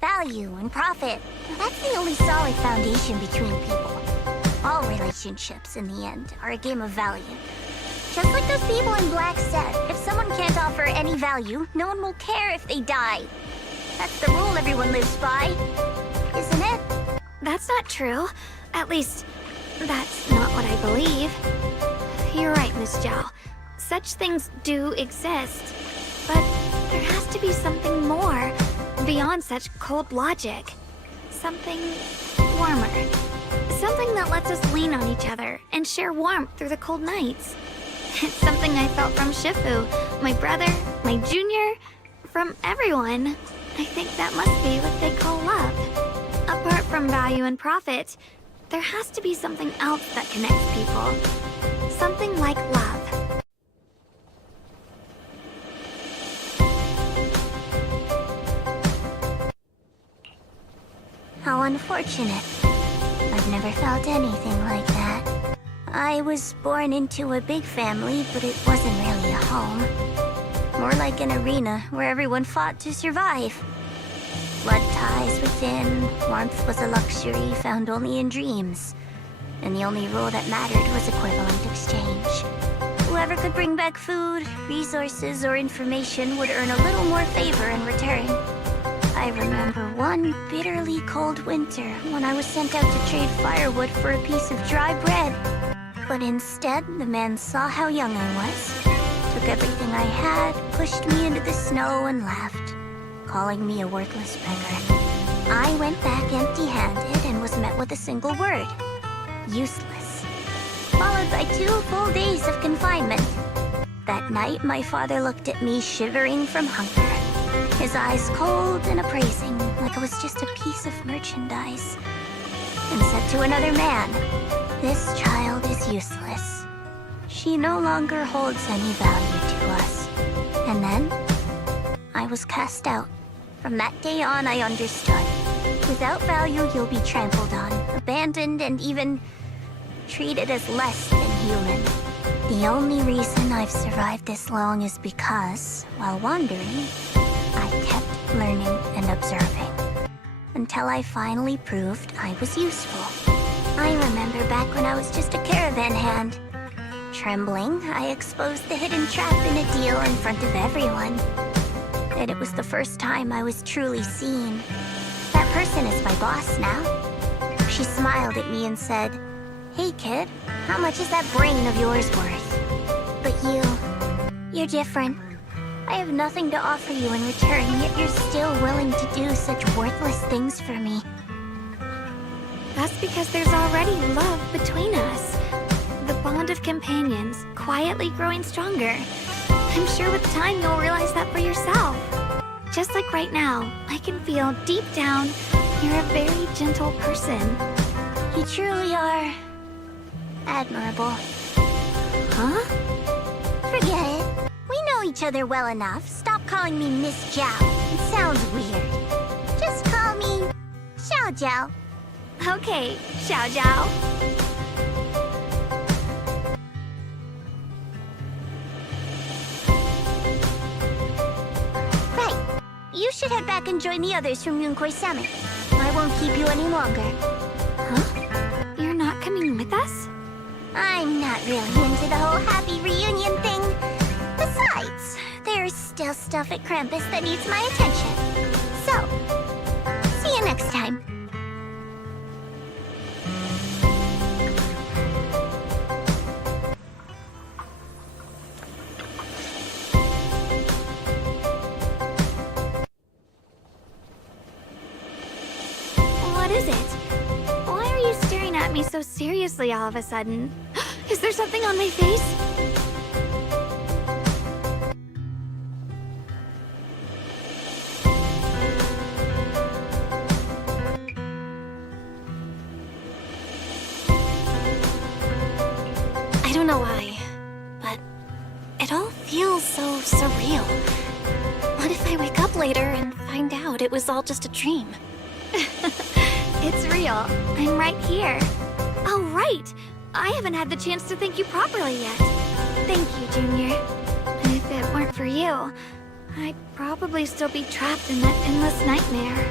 Value and profit. That's the only solid foundation between people. All relationships, in the end, are a game of value. Just like those people in Black said, if someone can't offer any value, no one will care if they die. That's the rule everyone lives by, isn't it? That's not true. At least, that's not what I believe. You're right, Miss Zhao. Such things do exist. But there has to be something more beyond such cold logic. Something warmer. Something that lets us lean on each other and share warmth through the cold nights. It's something I felt from Shifu, my brother, my junior, from everyone. I think that must be what they call love. Apart from value and profit, there has to be something else that connects people. Something like love. How unfortunate. I've never felt anything like that. I was born into a big family, but it wasn't really a home. More like an arena where everyone fought to survive. Blood ties within, warmth was a luxury found only in dreams. And the only rule that mattered was equivalent exchange. Whoever could bring back food, resources, or information would earn a little more favor in return. I remember one bitterly cold winter when I was sent out to trade firewood for a piece of dry bread. But instead, the man saw how young I was, took everything I had, pushed me into the snow, and laughed, calling me a worthless beggar. I went back empty-handed and was met with a single word: useless. Followed by 2 full days of confinement. That night, my father looked at me shivering from hunger. His eyes cold and appraising, like I was just a piece of merchandise. And said to another man, "This child is useless. She no longer holds any value to us." And then, I was cast out. From that day on, I understood. Without value, you'll be trampled on, abandoned, and even treated as less than human. The only reason I've survived this long is because, while wandering, I kept learning and observing. Until I finally proved I was useful. I remember back when I was just a caravan hand. Trembling, I exposed the hidden trap in a deal in front of everyone. And it was the first time I was truly seen. That person is my boss now. She smiled at me and said, "Hey kid, how much is that brain of yours worth?" But you're different. I have nothing to offer you in return, yet you're still willing to do such worthless things for me. That's because there's already love between us. The bond of companions, quietly growing stronger. I'm sure with time you'll realize that for yourself. Just like right now, I can feel deep down you're a very gentle person. You truly are admirable. Huh? Forget it. each other well enough, stop calling me Miss Zhao. It sounds weird. Just call me Xiao Zhao. Okay, Xiao Zhao. Right. You should head back and join the others from Yunkwei Summit. I won't keep you any longer. Huh? You're not coming with us? I'm not really into the whole happy reunion thing. Besides, there's still stuff at Krampus that needs my attention. So, see you next time. What is it? Why are you staring at me so seriously all of a sudden? Is there something on my face? I don't know why, but it all feels so surreal. What if I wake up later and find out it was all just a dream? It's real. I'm right here. Oh, right! I haven't had the chance to thank you properly yet. Thank you, Junior. If it weren't for you, I'd probably still be trapped in that endless nightmare.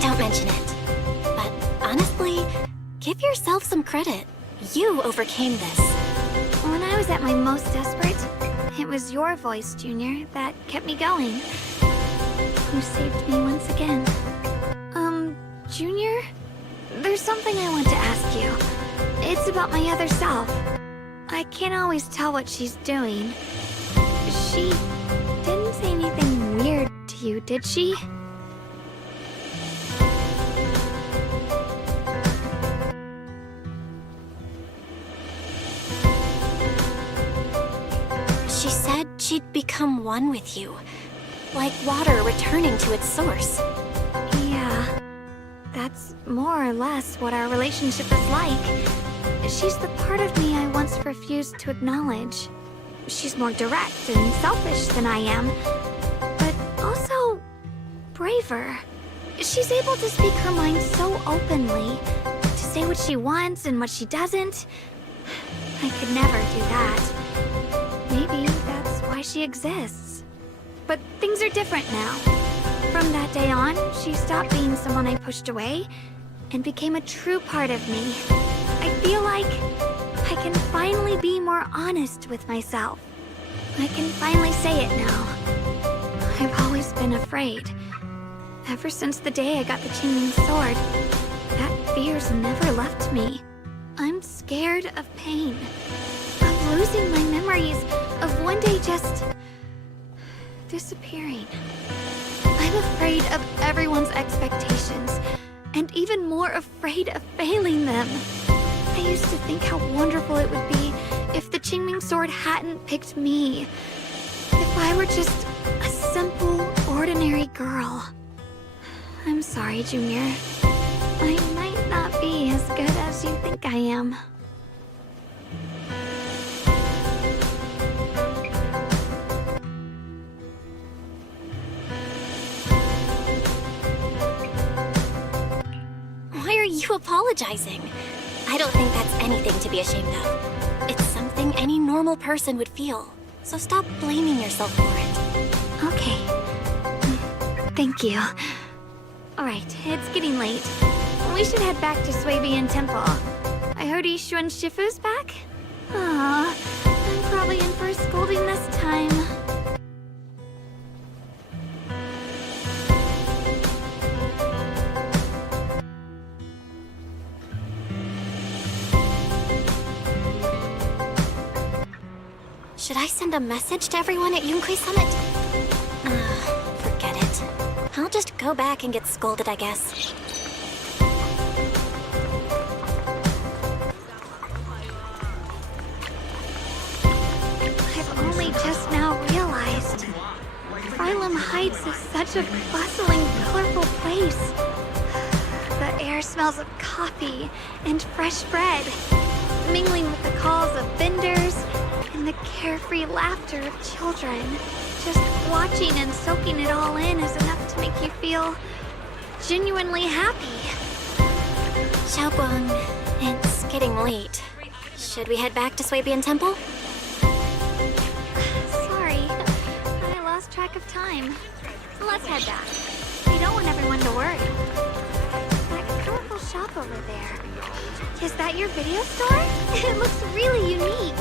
Don't mention it. But honestly, give yourself some credit. You overcame this. When I was at my most desperate, it was your voice, Junior, that kept me going. You saved me once again. Junior? There's something I want to ask you. It's about my other self. I can't always tell what she's doing. She didn't say anything weird to you, did she? She said she'd become one with you. Like water returning to its source. Yeah. That's more or less what our relationship is like. She's the part of me I once refused to acknowledge. She's more direct and selfish than I am, but also braver. She's able to speak her mind so openly, to say what she wants and what she doesn't. I could never do that. Maybe that's why she exists. But things are different now. From that day on, she stopped being someone I pushed away and became a true part of me. I feel like I can finally be more honest with myself. I can finally say it now. I've always been afraid. Ever since the day I got the Qingming sword, that fear's never left me. I'm scared of pain, of losing my memories, of one day just disappearing. I'm afraid of everyone's expectations, and even more afraid of failing them. I used to think how wonderful it would be if the Qingming sword hadn't picked me. If I were just a simple, ordinary girl. I'm sorry, Junior. I might not be as good as you think I am. Why are you apologizing? I don't think that's anything to be ashamed of. It's something any normal person would feel. So stop blaming yourself for it. Okay. Thank you. Alright, it's getting late. We should head back to Swabian Temple. I heard Yishuan Shifu's back? Aw, I'm probably in for a scolding this time. Should I send a message to everyone at Yunkwei Summit? Forget it. I'll just go back and get scolded, I guess. Heights is such a bustling, colorful place. The air smells of coffee and fresh bread, mingling with the calls of vendors and the carefree laughter of children. Just watching and soaking it all in is enough to make you feel genuinely happy. Shunguang, it's getting late. Should we head back to Swabian Temple? Sorry, I lost track of time. Let's head back. We don't want everyone to worry. That colorful shop over there. Is that your video store? It looks really unique.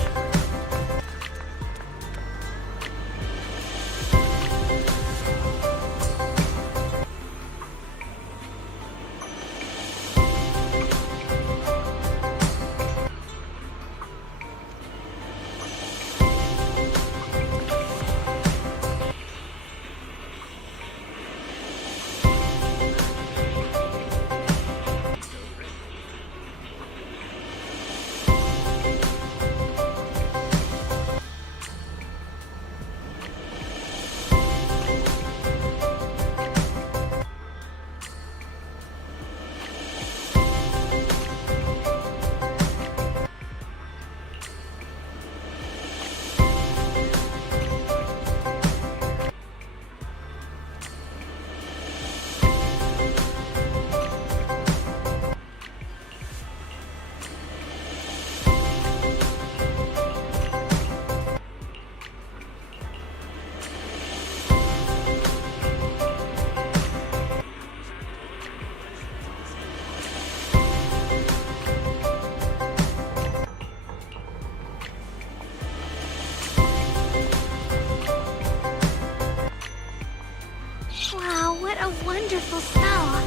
Wow, what a wonderful smell.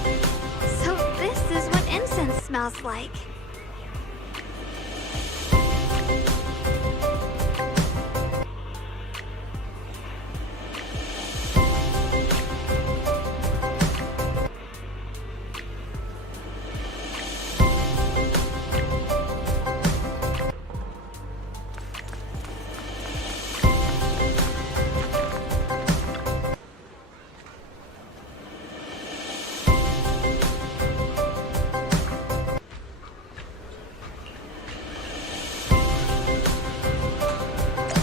So this is what incense smells like.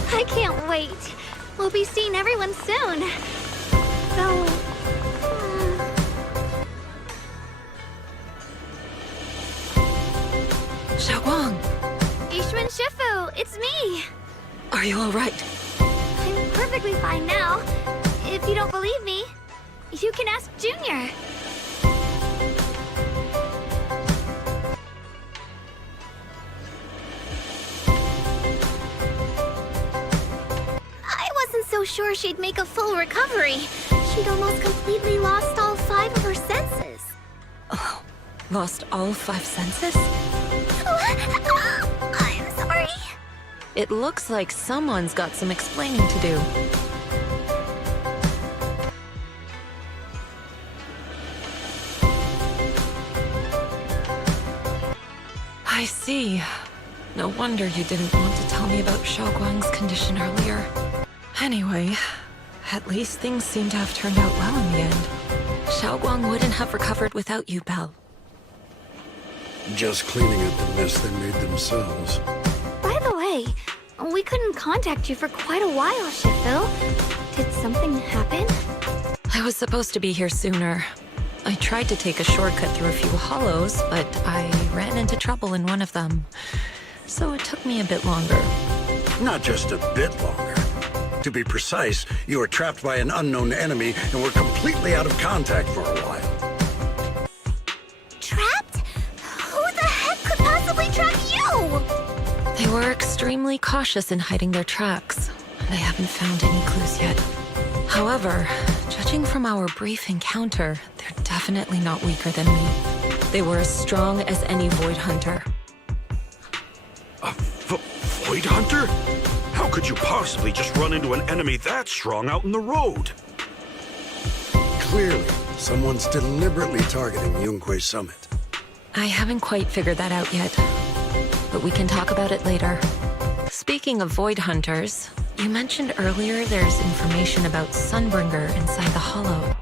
I can't wait. We'll be seeing everyone soon. Though... Shunguang, Yixuan Shifu, it's me. are you all right? I'm perfectly fine now. If you don't believe me, you can ask Junior. I wasn't so sure she'd make a full recovery. She'd almost completely lost all 5 of her senses. Oh, lost all 5 senses? I'm sorry. It looks like someone's got some explaining to do. I see. No wonder you didn't want to tell me about Shunguang's condition earlier. Anyway, at least things seem to have turned out well in the end. Shunguang wouldn't have recovered without you, Belle. Just cleaning up the mess they made themselves. By the way, we couldn't contact you for quite a while, Shifu. Did something happen? I was supposed to be here sooner. I tried to take a shortcut through a few hollows, but I ran into trouble in one of them. So it took me a bit longer. Not just a bit longer. To be precise, you were trapped by an unknown enemy and were completely out of contact for a while. Trapped? Who the heck could possibly trap you? They were extremely cautious in hiding their tracks, and I haven't found any clues yet. However, judging from our brief encounter, they're definitely not weaker than me. They were as strong as any Void Hunter. A Void Hunter? How could you possibly just run into an enemy that strong out in the road? Clearly, someone's deliberately targeting Yunque Summit. I haven't quite figured that out yet, but we can talk about it later. Speaking of Void Hunters, You mentioned earlier there's information about Sunbringer inside the Hollow.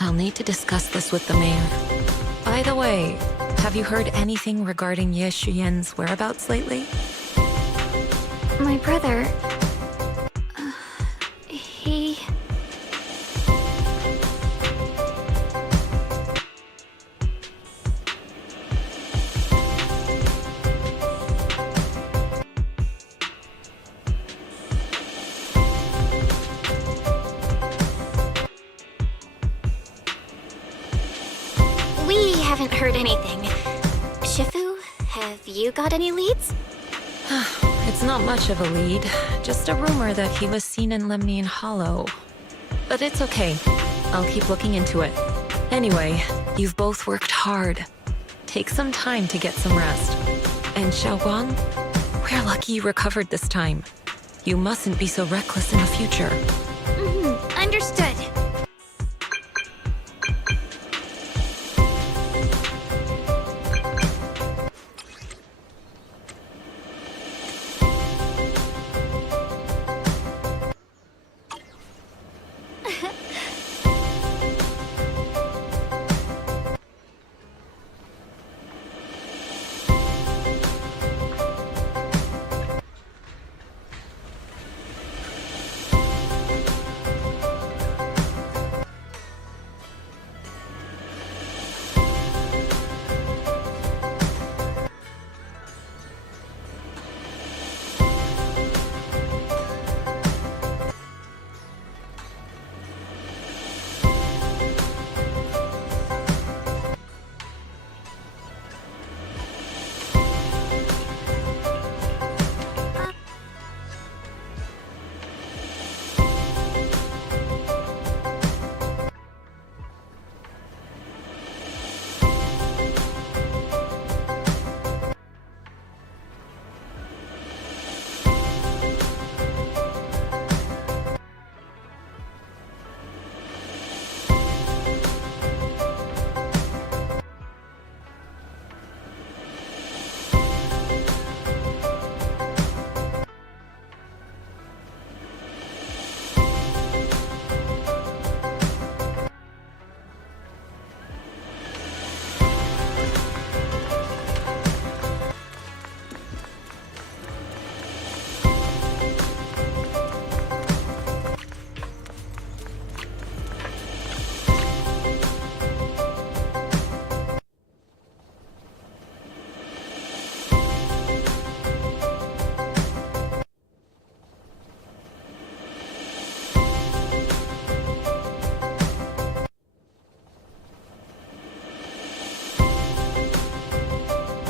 I'll need to discuss this with the mayor. By the way, have you heard anything regarding Ye Shuyen's whereabouts lately? My brother... he... We haven't heard anything. Shifu, have you got any leads? It's not much of a lead, just a rumor that he was seen in Lemnian Hollow. But it's okay. I'll keep looking into it. Anyway, you've both worked hard. Take some time to get some rest. And Shunguang, we're lucky you recovered this time. You mustn't be so reckless in the future. Understood.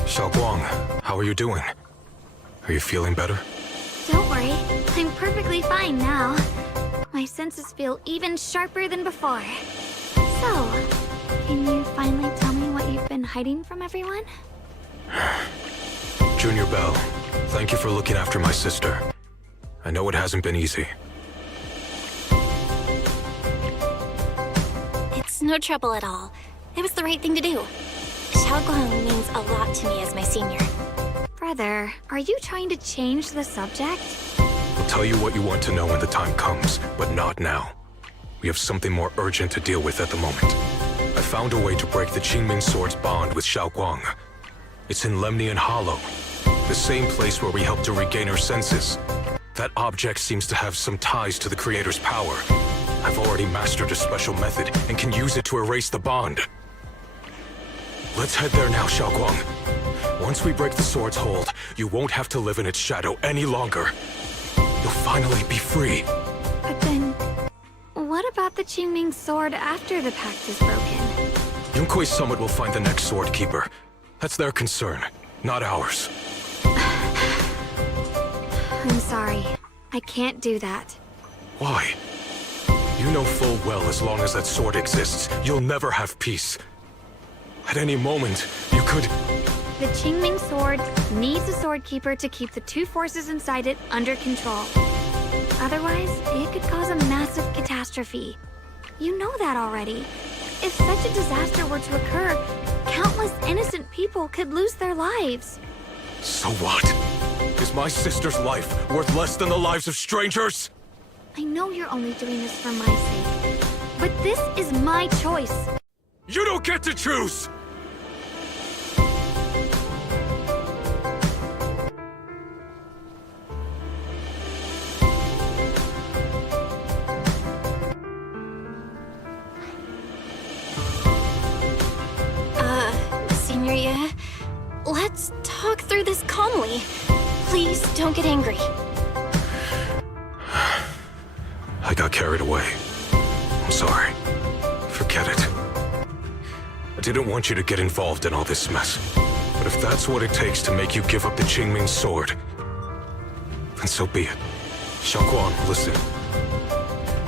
Shunguang, how are you doing? Are you feeling better? Don't worry, I'm perfectly fine now. My senses feel even sharper than before. So, can you finally tell me what you've been hiding from everyone? Junior Bell, thank you for looking after my sister. I know it hasn't been easy. It's no trouble at all. It was the right thing to do. Shunguang means a lot to me as my senior. Brother, are you trying to change the subject? I'll tell you what you want to know when the time comes, but not now. We have something more urgent to deal with at the moment. I found a way to break the Qingming Sword's bond with Shunguang. It's in Lemnian Hollow, the same place where we helped to regain her senses. That object seems to have some ties to the Creator's power. I've already mastered a special method and can use it to erase the bond. Let's head there now, Shunguang. Once we break the sword's hold, you won't have to live in its shadow any longer. You'll finally be free. But then, what about the Qingming Sword after the pact is broken? Yunkui's summit will find the next sword keeper. That's their concern, not ours. I'm sorry. I can't do that. Why? You know full well as long as that sword exists, you'll never have peace. At any moment, you could... The Qingming Sword needs a sword keeper to keep the two forces inside it under control. Otherwise, it could cause a massive catastrophe. You know that already. If such a disaster were to occur, countless innocent people could lose their lives. So what? Is my sister's life worth less than the lives of strangers? I know you're only doing this for my sake, but this is my choice. You don't get to choose! Senior Ye, let's talk through this calmly. Please don't get angry. I got carried away. I'm sorry. Forget it. I didn't want you to get involved in all this mess. But if that's what it takes to make you give up the Qingming sword, then so be it. Shunguang, listen.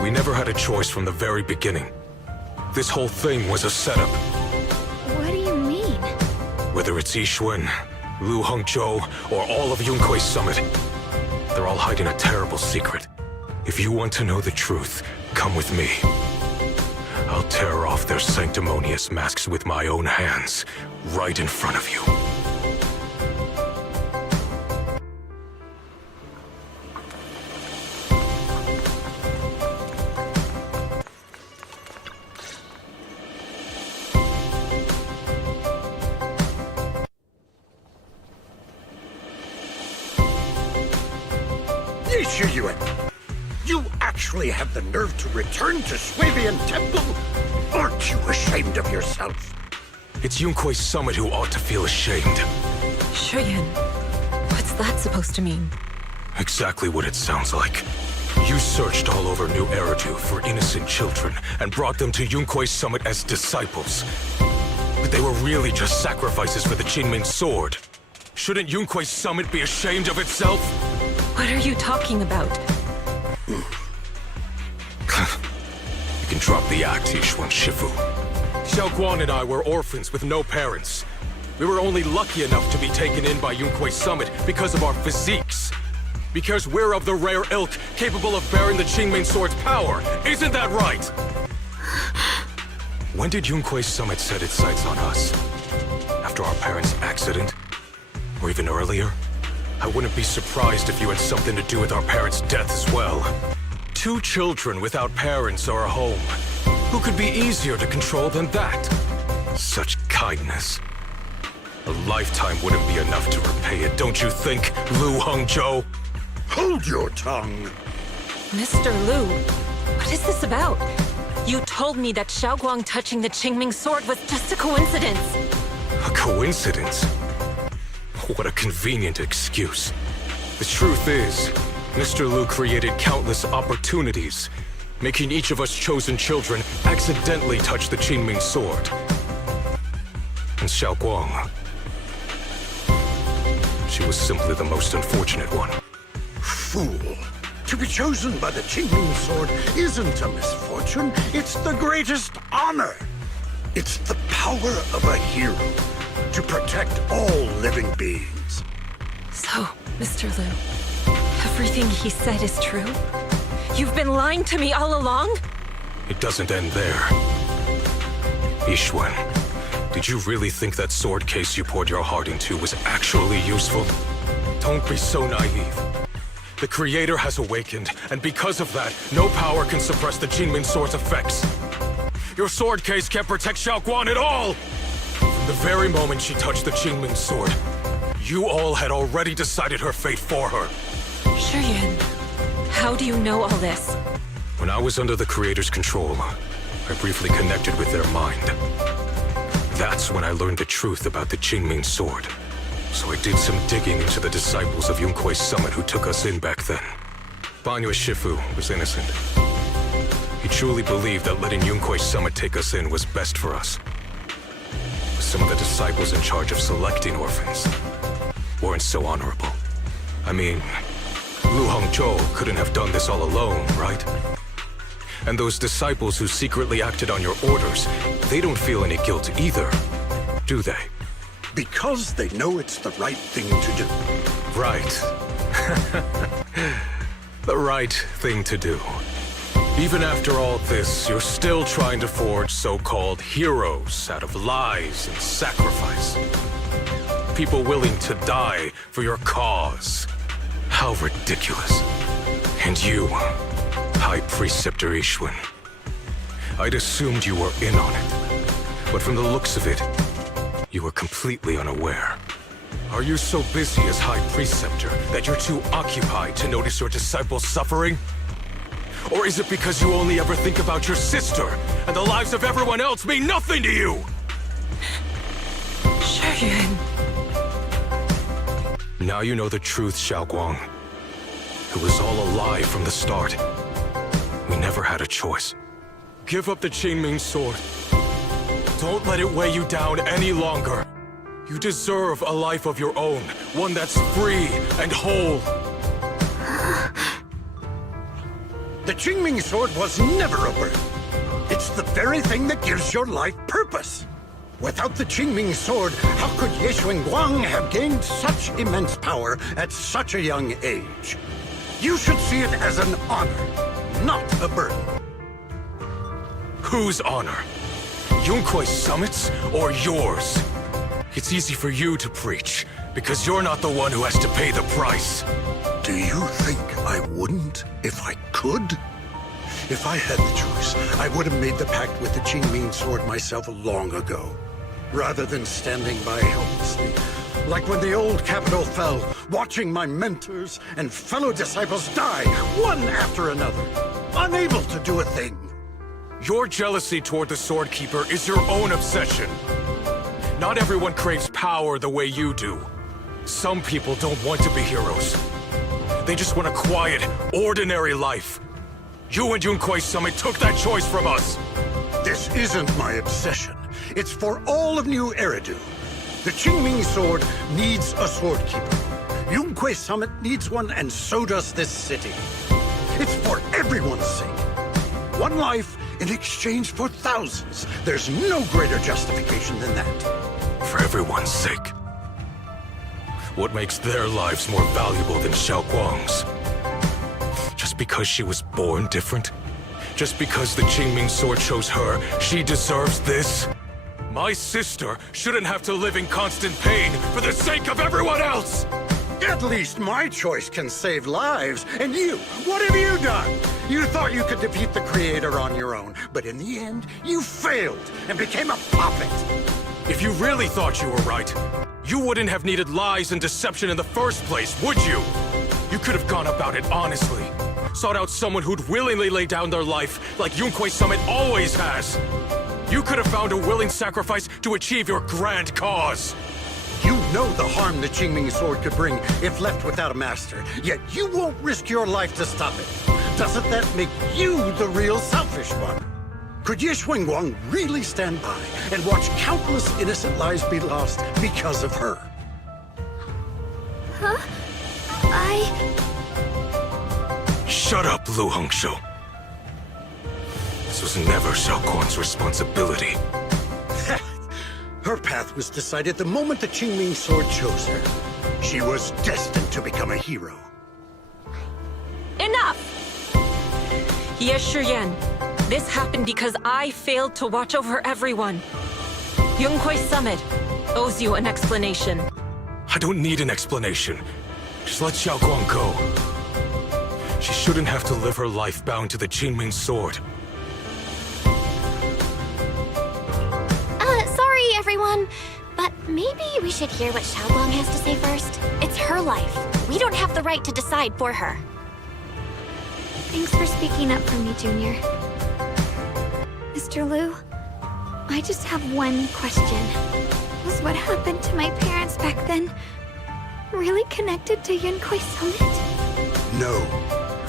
We never had a choice from the very beginning. This whole thing was a setup. What do you mean? Whether it's Yixuan, Lu Hongzhou, or all of Yunkui's summit, they're all hiding a terrible secret. If you want to know the truth, come with me. I'll tear off their sanctimonious masks with my own hands, right in front of you. Yixuan, you actually have the nerve to return to Swabian Temple? Aren't you ashamed of yourself? It's Yunkui's summit who ought to feel ashamed. Shuyan, what's that supposed to mean? Exactly what it sounds like. You searched all over New Eridu for innocent children and brought them to Yunkui's summit as disciples. But they were really just sacrifices for the Qingming sword. Shouldn't Yunkui's summit be ashamed of itself? What are you talking about? You can drop the act, Yixuan Shifu. Xiaoguan and I were orphans with no parents. We were only lucky enough to be taken in by Yunkui's summit because of our physiques. Because we're of the rare ilk capable of bearing the Qingming sword's power. Isn't that right? When did Yunkui's summit set its sights on us? After our parents' accident? Or even earlier? I wouldn't be surprised if you had something to do with our parents' death as well. 2 children without parents or a home. Who could be easier to control than that? Such kindness. A lifetime wouldn't be enough to repay it, don't you think, Lu Hongzhou? Hold your tongue! Mr. Lu, what is this about? You told me that Xiaoguang touching the Qingming sword was just a coincidence. A coincidence? What a convenient excuse. The truth is, Mr. Lu created countless opportunities, making each of us chosen children accidentally touch the Qingming sword. And Xiaoguang, she was simply the most unfortunate one. Fool! To be chosen by the Qingming sword isn't a misfortune, it's the greatest honor. It's the power of a hero to protect all living beings. So, Mr. Lu, everything he said is true? You've been lying to me all along? It doesn't end there. Yixuan, did you really think that sword case you poured your heart into was actually useful? Don't be so naive. The Creator has awakened, and because of that, no power can suppress the Qingming sword's effects. Your sword case can't protect Xiaoguan at all! From the very moment she touched the Qingming sword, you all had already decided her fate for her. Shuyan, how do you know all this? When I was under the Creator's control, I briefly connected with their mind. That's when I learned the truth about the Qingming sword. So I did some digging into the disciples of Yunkui's summit who took us in back then. Banyue Shifu was innocent. He truly believed that letting Yunkui's summit take us in was best for us. But some of the disciples in charge of selecting orphans weren't so honorable. I mean, Lu Hongzhou couldn't have done this all alone, right? And those disciples who secretly acted on your orders, they don't feel any guilt either, do they? Because they know it's the right thing to do. Right. The right thing to do. Even after all this, you're still trying to forge so-called heroes out of lies and sacrifice. people willing to die for your cause. How ridiculous. And you, High Preceptor Ishun. I'd assumed you were in on it. But from the looks of it, you were completely unaware. Are you so busy as High Preceptor that you're too occupied to notice your disciples suffering? Or is it because you only ever think about your sister, and the lives of everyone else mean nothing to you? Shunguang. Now you know the truth, Shunguang. It was all a lie from the start. We never had a choice. Give up the Qingming sword. Don't let it weigh you down any longer. You deserve a life of your own, one that's free and whole. The Qingming sword was never a burden. It's the very thing that gives your life purpose. Without the Qingming sword, how could Ye Shunguang have gained such immense power at such a young age? You should see it as an honor, not a burden. Whose honor? Yunkuei Summit's or yours? It's easy for you to preach, because you're not the one who has to pay the price. Do you think I wouldn't if I could? If I had the choice, I would have made the pact with the Qingming sword myself long ago, rather than standing by helplessly, like when the old capital fell, watching my mentors and fellow disciples die, one after another, unable to do a thing. Your jealousy toward the Sword Keeper is your own obsession. Not everyone craves power the way you do. Some people don't want to be heroes. They just want a quiet, ordinary life. You and Yunkuei Summit took that choice from us. This isn't my obsession. It's for all of New Eridu. The Qingming sword needs a sword keeper. Yunkuei Summit needs one, and so does this city. It's for everyone's sake. One life in exchange for thousands. There's no greater justification than that. For everyone's sake. What makes their lives more valuable than Shunguang's? Just because she was born different? Just because the Qingming sword chose her, she deserves this? My sister shouldn't have to live in constant pain for the sake of everyone else! At least my choice can save lives. And you, what have you done? You thought you could defeat the Creator on your own, but in the end, you failed and became a puppet. If you really thought you were right, you wouldn't have needed lies and deception in the first place, would you? You could have gone about it honestly. Sought out someone who'd willingly lay down their life like Yunkuei Summit always has. You could have found a willing sacrifice to achieve your grand cause. You know the harm the Qingming sword could bring if left without a master, yet you won't risk your life to stop it. Doesn't that make you the real selfish one? Could Ye Shunguang really stand by and watch countless innocent lives be lost because of her? Huh? Shut up, Lu Hongshou. This was never Shunguang's responsibility. Her path was decided the moment the Qingming sword chose her. She was destined to become a hero. Enough! Ye Shunguang, this happened because I failed to watch over everyone. Yunkuei Summit owes you an explanation. I don't need an explanation. Just let Shunguang go. She shouldn't have to live her life bound to the Qingming sword. Sorry, everyone. But maybe we should hear what Shunguang has to say first. It's her life. We don't have the right to decide for her. Thanks for speaking up for me, Junior. Mr. Liu, I just have one question. Was what happened to my parents back then really connected to Yunkuei Summit? No.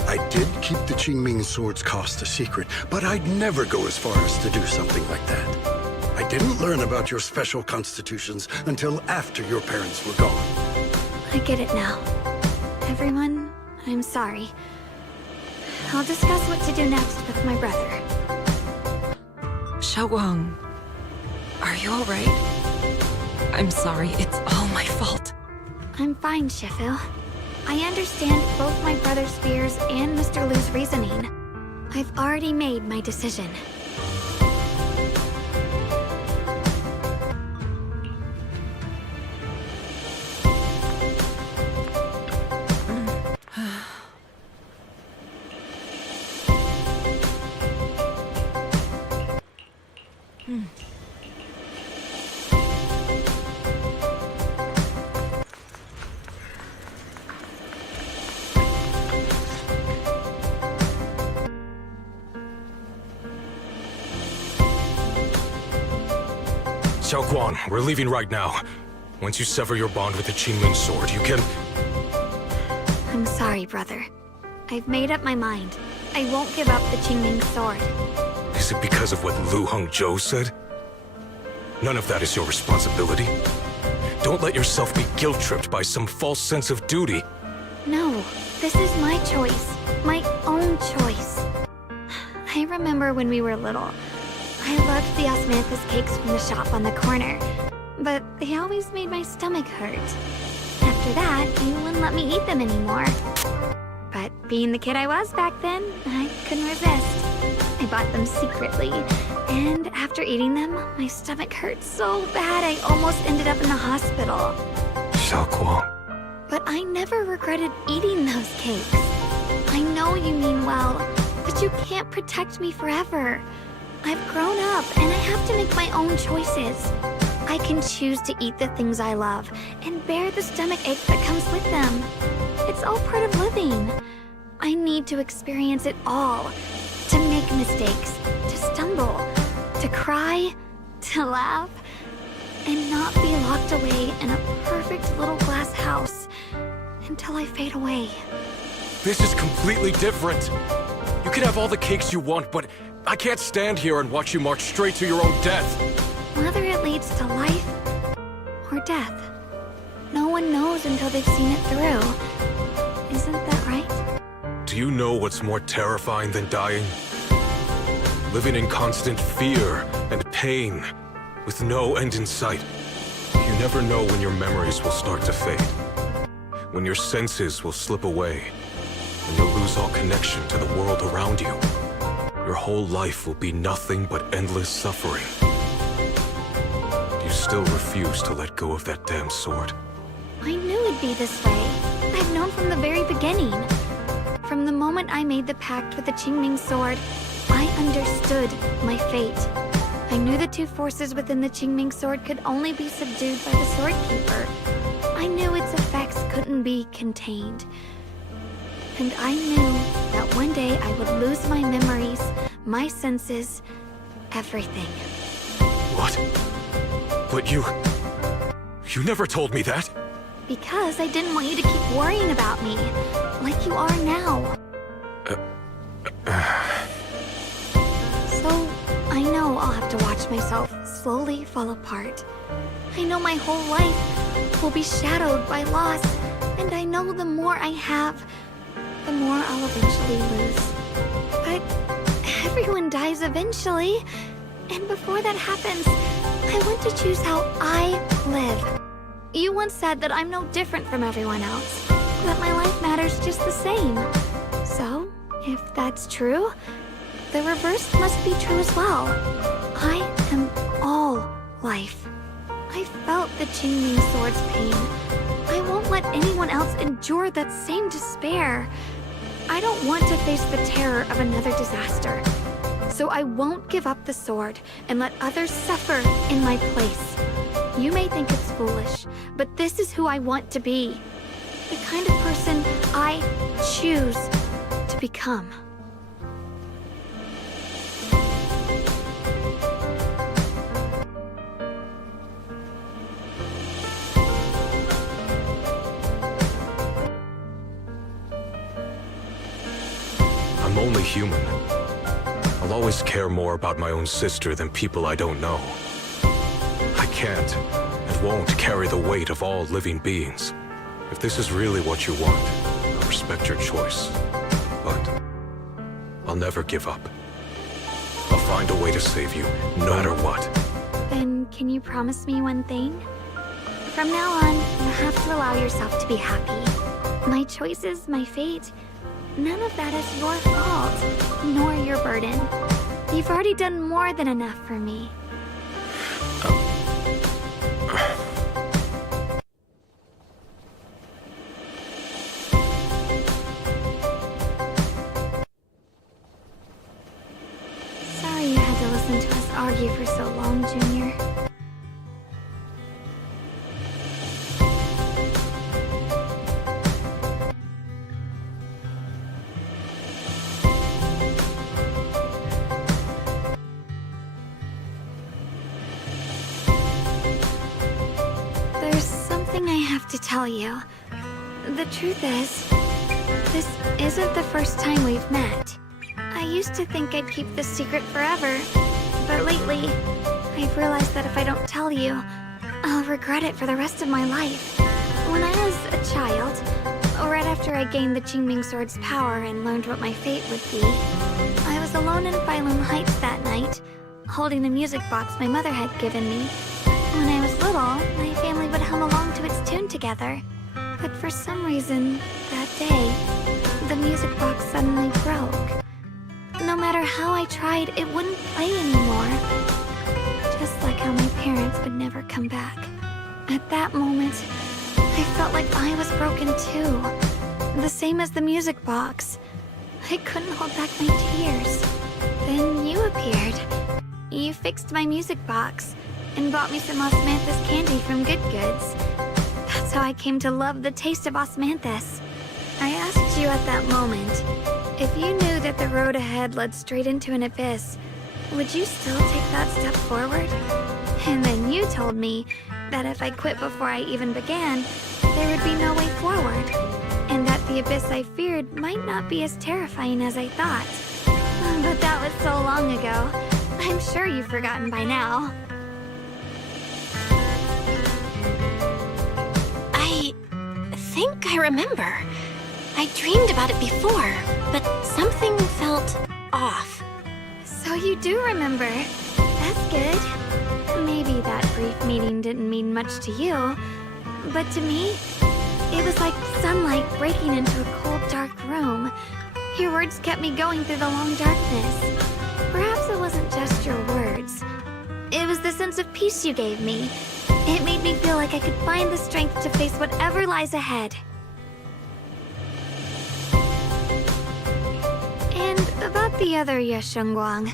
I did keep the Qingming sword's cost a secret, but I'd never go as far as to do something like that. I didn't learn about your special constitutions until after your parents were gone. I get it now. Everyone, I'm sorry. I'll discuss what to do next with my brother. Shunguang, are you alright? I'm sorry, it's all my fault. I'm fine, Shifu. I understand both my brother's fears and Mr. Liu's reasoning. I've already made my decision. Shunguang, we're leaving right now. Once you sever your bond with the Qingming sword, you can... I'm sorry, brother. I've made up my mind. I won't give up the Qingming sword. Is it because of what Lu Hongzhou said? None of that is your responsibility. Don't let yourself be guilt-tripped by some false sense of duty. No, this is my choice. My own choice. I remember when we were little. I loved the osmanthus cakes from the shop on the corner, but they always made my stomach hurt. After that, you wouldn't let me eat them anymore. But being the kid I was back then, I couldn't resist. I bought them secretly, and after eating them, my stomach hurt so bad I almost ended up in the hospital. Shunguang. But I never regretted eating those cakes. I know you mean well, but you can't protect me forever. I've grown up, and I have to make my own choices. I can choose to eat the things I love, and bear the stomach ache that comes with them. It's all part of living. I need to experience it all. To make mistakes, to stumble, to cry, to laugh, and not be locked away in a perfect little glass house until I fade away. This is completely different. You can have all the cakes you want, but I can't stand here and watch you march straight to your own death. Whether it leads to life or death, no one knows until they've seen it through. Isn't that right? Do you know what's more terrifying than dying? Living in constant fear and pain, with no end in sight. You never know when your memories will start to fade, when your senses will slip away, and you'll lose all connection to the world around you. Your whole life will be nothing but endless suffering. You still refuse to let go of that damn sword. I knew it'd be this way. I've known from the very beginning. From the moment I made the pact with the Qingming sword, I understood my fate. I knew the two forces within the Qingming sword could only be subdued by the sword keeper. I knew its effects couldn't be contained. And I knew that one day I would lose my memories, my senses, everything. What? But you never told me that. Because I didn't want you to keep worrying about me, like you are now. So, I know I'll have to watch myself slowly fall apart. I know my whole life will be shadowed by loss, and I know the more I have, the more I'll eventually lose. But everyone dies eventually, and before that happens, I want to choose how I live. You once said that I'm no different from everyone else, that my life matters just the same. So, if that's true, the reverse must be true as well. I am all life. I felt the Qingming sword's pain. I won't let anyone else endure that same despair. I don't want to face the terror of another disaster. So I won't give up the sword and let others suffer in my place. You may think it's foolish, but this is who I want to be. The kind of person I choose to become. I'm only human. I'll always care more about my own sister than people I don't know. I can't and won't carry the weight of all living beings. If this is really what you want, I'll respect your choice. But I'll never give up. I'll find a way to save you, no matter what. Then can you promise me one thing? From now on, you have to allow yourself to be happy. My choices, my fate, none of that is your fault, nor your burden. You've already done more than enough for me. Sorry you had to listen to us argue for so long, Junior. have to tell you. The truth is, this isn't the first time we've met. I used to think I'd keep this secret forever, but lately, I've realized that if I don't tell you, I'll regret it for the rest of my life. When I was a child, right after I gained the Qingming Sword's power and learned what my fate would be, I was alone in Phylum Heights that night, holding the music box my mother had given me. When I was little, my family would hum along to its tune together. But for some reason, that day, the music box suddenly broke. No matter how I tried, it wouldn't play anymore. Just like how my parents would never come back. At that moment, I felt like I was broken too. The same as the music box. I couldn't hold back my tears. Then you appeared. You fixed my music box and bought me some osmanthus candy from Good Goods. That's how I came to love the taste of osmanthus. I asked you at that moment, if you knew that the road ahead led straight into an abyss, would you still take that step forward? And then you told me that if I quit before I even began, there would be no way forward, and that the abyss I feared might not be as terrifying as I thought. But that was so long ago. I'm sure you've forgotten by now. I think I remember. I dreamed about it before, but something felt off. So you do remember. That's good. Maybe that brief meeting didn't mean much to you, but to me, it was like sunlight breaking into a cold, dark room. Your words kept me going through the long darkness. Perhaps it wasn't just your words. It was the sense of peace you gave me. It made me feel like I could find the strength to face whatever lies ahead. And about the other Shunguang.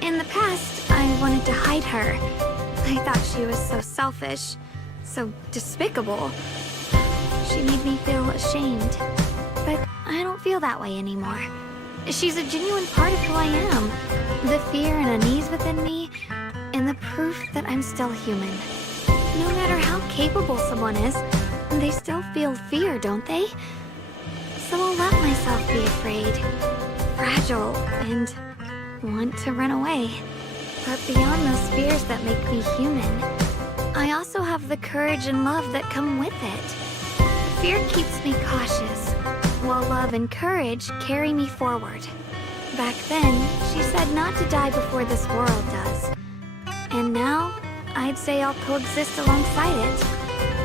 In the past, I wanted to hide her. I thought she was so selfish, so despicable. She made me feel ashamed. But I don't feel that way anymore. She's a genuine part of who I am. The fear and unease within me, and the proof that I'm still human. No matter how capable someone is, they still feel fear, don't they? So I'll let myself be afraid, fragile, and want to run away. But beyond those fears that make me human, I also have the courage and love that come with it. Fear keeps me cautious, while love and courage carry me forward. Back then, she said not to die before this world does. And now, I'd say I'll coexist alongside it.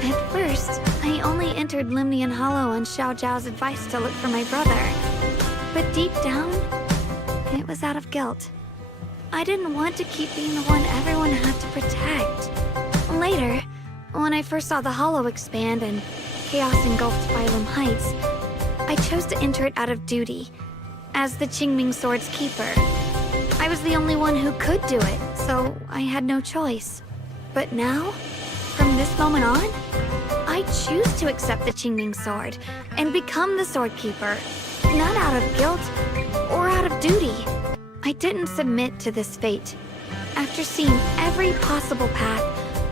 At first, I only entered Limnian Hollow on Xiao Zhao's advice to look for my brother. But deep down, it was out of guilt. I didn't want to keep being the one everyone had to protect. Later, when I first saw the Hollow expand and chaos engulfed Phylum Heights, I chose to enter it out of duty, as the Qingming Sword's keeper. I was the only one who could do it, so I had no choice. But now, from this moment on, I choose to accept the Qingming Sword and become the Sword Keeper, not out of guilt or out of duty. I didn't submit to this fate. After seeing every possible path,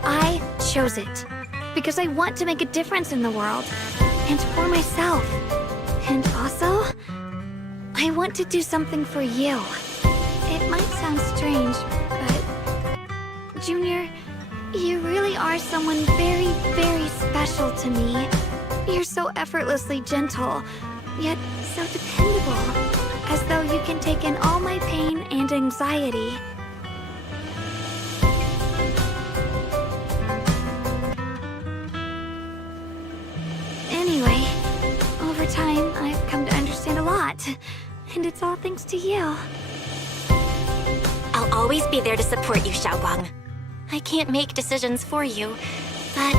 I chose it, because I want to make a difference in the world, and for myself. And also, I want to do something for you. It might sound strange, but Junior, you really are someone very, very special to me. You're so effortlessly gentle, yet so dependable, as though you can take in all my pain and anxiety. Anyway, over time, I've come to understand a lot, and it's all thanks to you. I'll always be there to support you, Shunguang. I can't make decisions for you, but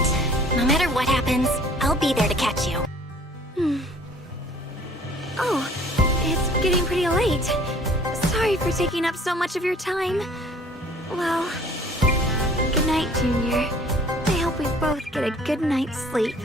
no matter what happens, I'll be there to catch you. Oh, it's getting pretty late. Sorry for taking up so much of your time. Well, good night, Junior. I hope we both get a good night's sleep.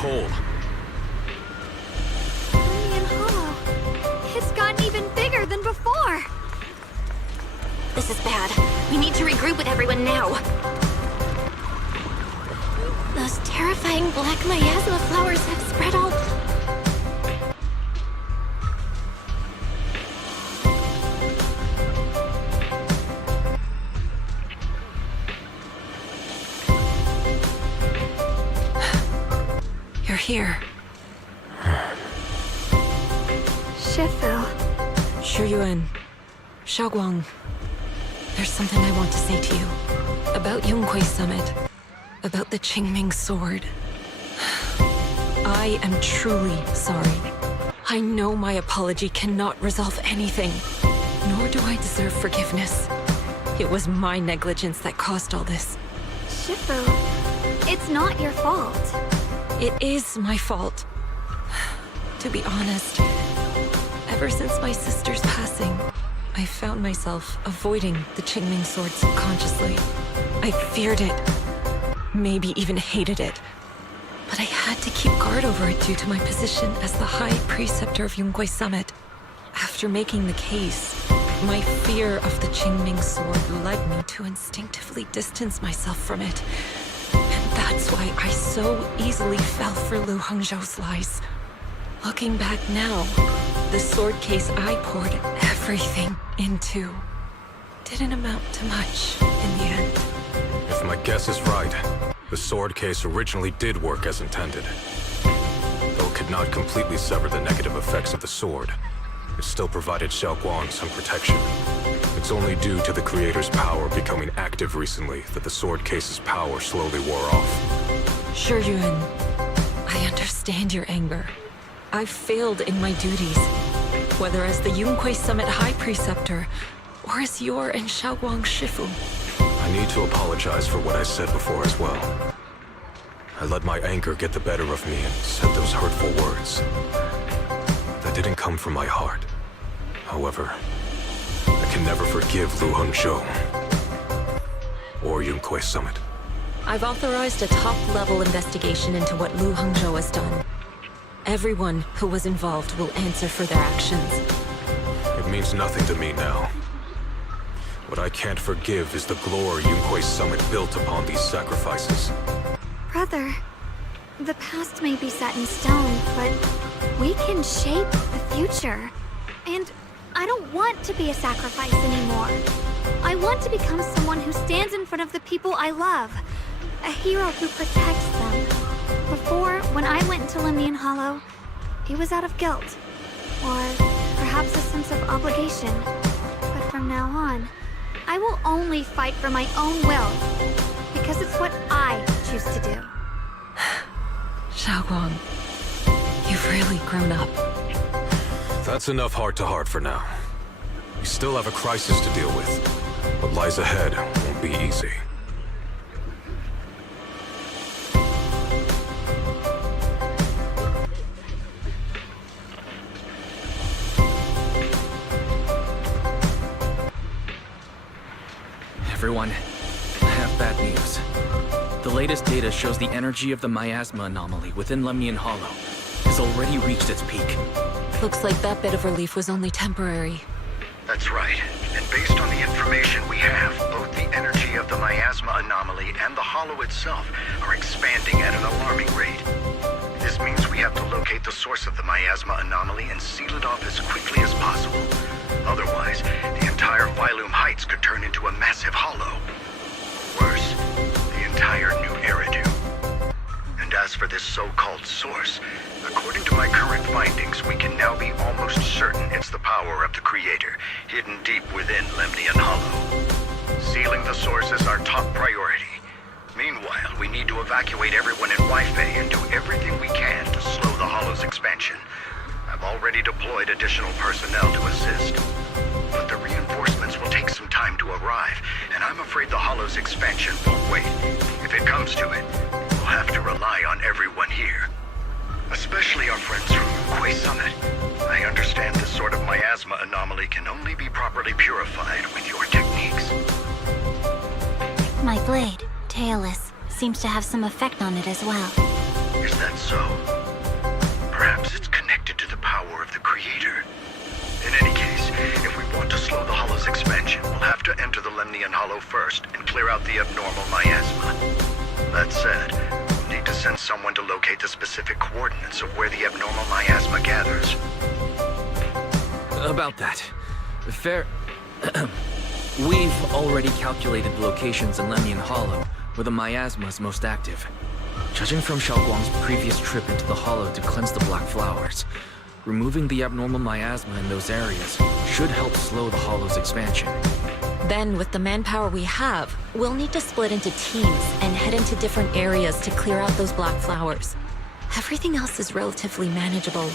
hole. Lemnian Hollow. It's gotten even bigger than before. This is bad. We need to regroup with everyone now. Those terrifying black miasma flowers have spread all... You're here. Shifu. Shuyuan. Shunguang. There's something I want to say to you. About Yunquei Summit. About the Qingming sword. I am truly sorry. I know my apology cannot resolve anything. Nor do I deserve forgiveness. It was my negligence that caused all this. Shifu, it's not your fault. It is my fault. To be honest, ever since my sister's passing, I found myself avoiding the Qingming sword subconsciously. I feared it, maybe even hated it. But I had to keep guard over it due to my position as the High Preceptor of Yunquei Summit. After making the case, my fear of the Qingming sword led me to instinctively distance myself from it. And that's why I so easily fell for Lu Hangzhou's lies. Looking back now, the sword case I poured everything into didn't amount to much in the end. If my guess is right, the sword case originally did work as intended. Though it could not completely sever the negative effects of the sword, it still provided Shunguang some protection. It's only due to the creator's power becoming active recently that the sword case's power slowly wore off. Shuyuan, I understand your anger. I've failed in my duties, whether as the Yunquei Summit High Preceptor, or as your and Shunguang's Shifu. I need to apologize for what I said before as well. I let my anger get the better of me and said those hurtful words. That didn't come from my heart. However, I can never forgive Lu Hangzhou or Yunquei Summit. I've authorized a top-level investigation into what Lu Hangzhou has done. Everyone who was involved will answer for their actions. It means nothing to me now. What I can't forgive is the glory Yunquei Summit built upon these sacrifices. Brother, the past may be set in stone, but we can shape the future. And I don't want to be a sacrifice anymore. I want to become someone who stands in front of the people I love. A hero who protects them. Before, when I went into Lemnian Hollow, it was out of guilt. Or perhaps a sense of obligation. But from now on, I will only fight for my own will. Because it's what I choose to do. Shunguang, you've really grown up. That's enough heart-to-heart for now. We still have a crisis to deal with. What lies ahead won't be easy. Everyone, I have bad news. The latest data shows the energy of the miasma anomaly within Lemnian Hollow has already reached its peak. Looks like that bit of relief was only temporary. That's right. And based on the information we have, both the energy of the miasma anomaly and the hollow itself are expanding at an alarming rate. This means we have to locate the source of the miasma anomaly and seal it off as quickly as possible. Otherwise, the entire Phylum Heights could turn into a massive hollow. Worse, the entire New Eridu. And as for this so-called source, according to my current findings, we can now be almost certain it's the power of the Creator, hidden deep within Lemnian Hollow. Sealing the source is our top priority. Meanwhile, we need to evacuate everyone in Weifei and do everything we can to slow the Hollow's expansion. I've already deployed additional personnel to assist. But the reinforcements will take some time to arrive, and I'm afraid the Hollow's expansion won't wait. If it comes to it, we'll have to rely on everyone here. Especially our friends from Yunquei Summit. I understand this sort of miasma anomaly can only be properly purified with your techniques. My blade, Tailless, seems to have some effect on it as well. Is that so? Perhaps it's connected to the power of the Creator. In any case, if we want to slow the Hollow's expansion, we'll have to enter the Lemnian Hollow first and clear out the abnormal miasma. That said, we'll need to send someone to locate the specific coordinates of where the abnormal miasma gathers. About that. Fair... We've already calculated the locations in Lemnian Hollow, where the miasma is most active. Judging from Shunguang's previous trip into the Hollow to cleanse the Black Flowers, removing the abnormal miasma in those areas should help slow the Hollow's expansion. Then, with the manpower we have, we'll need to split into teams and head into different areas to clear out those Black Flowers. Everything else is relatively manageable.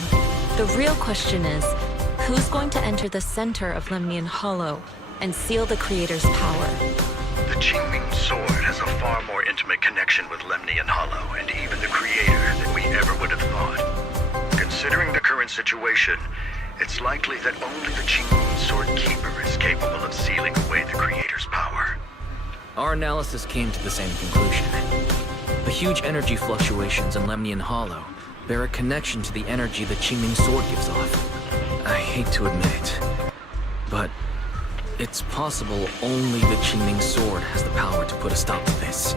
The real question is, who's going to enter the center of Lemnian Hollow and seal the Creator's power? The Qingming Sword has a far more intimate connection with Lemnian Hollow and even the Creator than we ever would have thought. Considering the current situation, it's likely that only the Qingming Sword Keeper is capable of sealing away the Creator's power. Our analysis came to the same conclusion. The huge energy fluctuations in Lemnian Hollow bear a connection to the energy the Qingming Sword gives off. I hate to admit it, but it's possible only the Qingming Sword has the power to put a stop to this.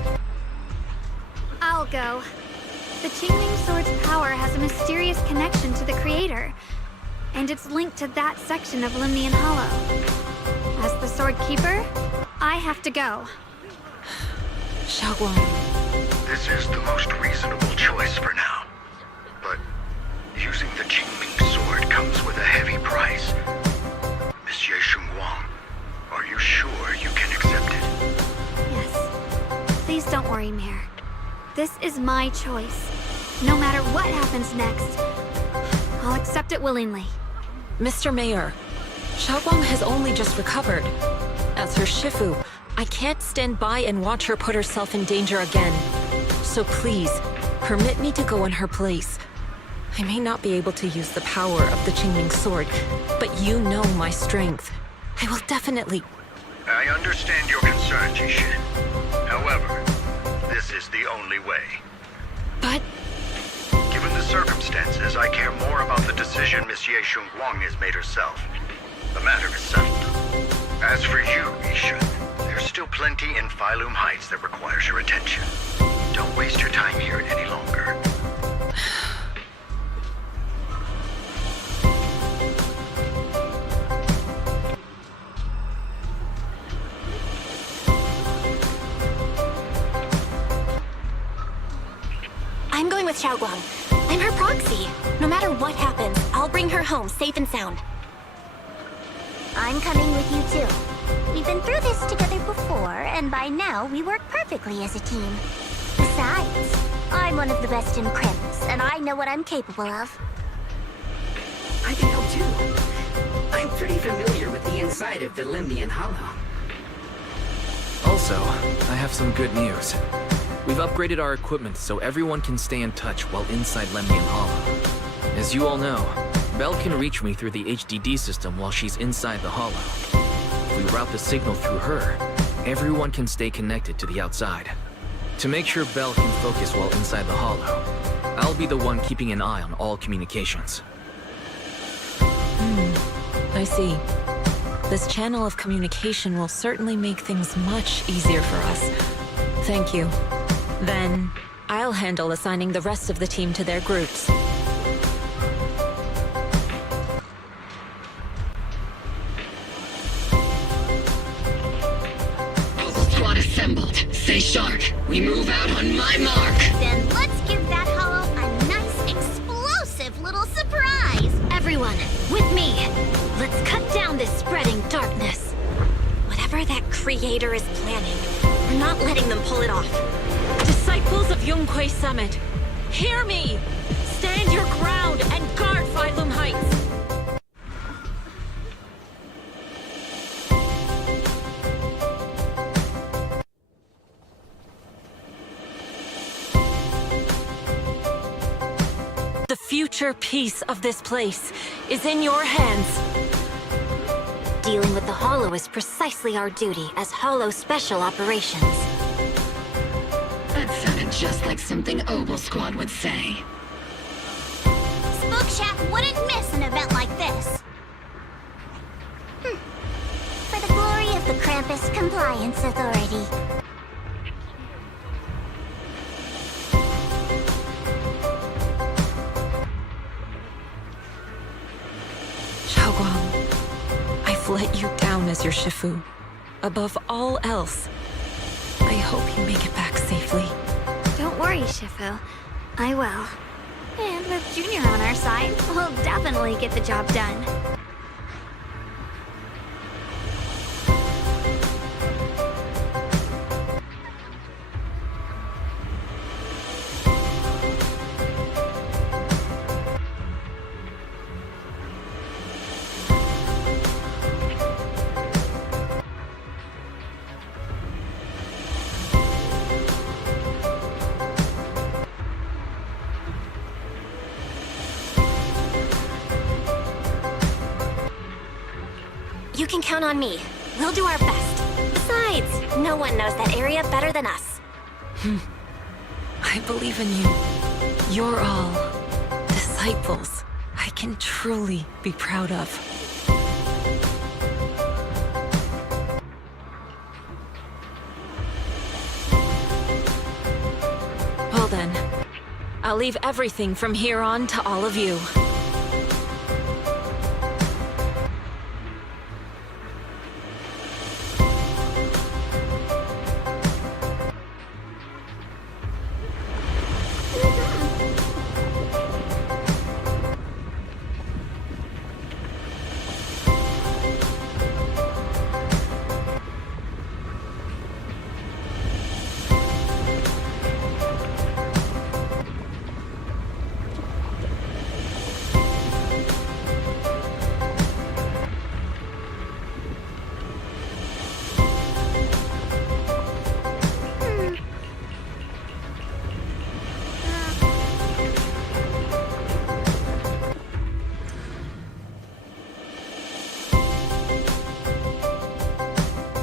I'll go. The Qingming Sword's power has a mysterious connection to the Creator, and it's linked to that section of Lemnian Hollow. As the Sword Keeper, I have to go. Shunguang. This is the most reasonable choice for now. But using the Qingming Sword comes with a heavy price. Monsieur Shunguang, are you sure you can accept it? Yes. Please don't worry, Mayor. This is my choice. No matter what happens next, I'll accept it willingly. Mr. Mayor, Shunguang has only just recovered. As her Shifu, I can't stand by and watch her put herself in danger again. So please, permit me to go in her place. I may not be able to use the power of the Qingming Sword, but you know my strength. I will definitely... I understand your concern, Jishin. However, this is the only way. But... Given the circumstances, I care more about the decision Monsieur Shunguang has made herself. The matter is settled. As for you, Yishun, there's still plenty in Phylum Heights that requires your attention. Don't waste your time here any longer. I'm going with Shunguang. I'm her proxy. No matter what happens, I'll bring her home safe and sound. I'm coming with you too. We've been through this together before, and by now we work perfectly as a team. Besides, I'm one of the best in crimps, and I know what I'm capable of. I can help too. I'm pretty familiar with the inside of the Lemnian Hollow. Also, I have some good news. We've upgraded our equipment so everyone can stay in touch while inside Lemnian Hollow. As you all know, Belle can reach me through the HDD system while she's inside the Hollow. If we route the signal through her, everyone can stay connected to the outside. To make sure Belle can focus while inside the Hollow, I'll be the one keeping an eye on all communications. I see. This channel of communication will certainly make things much easier for us. Thank you. Then, I'll handle assigning the rest of the team to their groups. Squad assembled. Stay sharp. We move out on my mark. Then let's give that hollow a nice, explosive little surprise! Everyone, with me! Let's cut down this spreading darkness. Whatever that Creator is planning, we're not letting them pull it off. Disciples of Yonghui Summit, hear me! Stand your ground and guard Phylum Heights! The future peace of this place is in your hands. Dealing with the Hollow is precisely our duty as Hollow Special Operations. That sounded sounded just like something Obel Squad would say. Spook Shack wouldn't miss an event like this. For the glory of the Krampus Compliance Authority. Shunguang, I've let you down as your Shifu. Above all else, I hope you make it back safely. Don't worry, Shifu. I will. And with Junior on our side, we'll definitely get the job done. You can count on me. We'll do our best. Besides, no one knows that area better than us. I believe in you. You're all disciples I can truly be proud of. Well then, I'll leave everything from here on to all of you.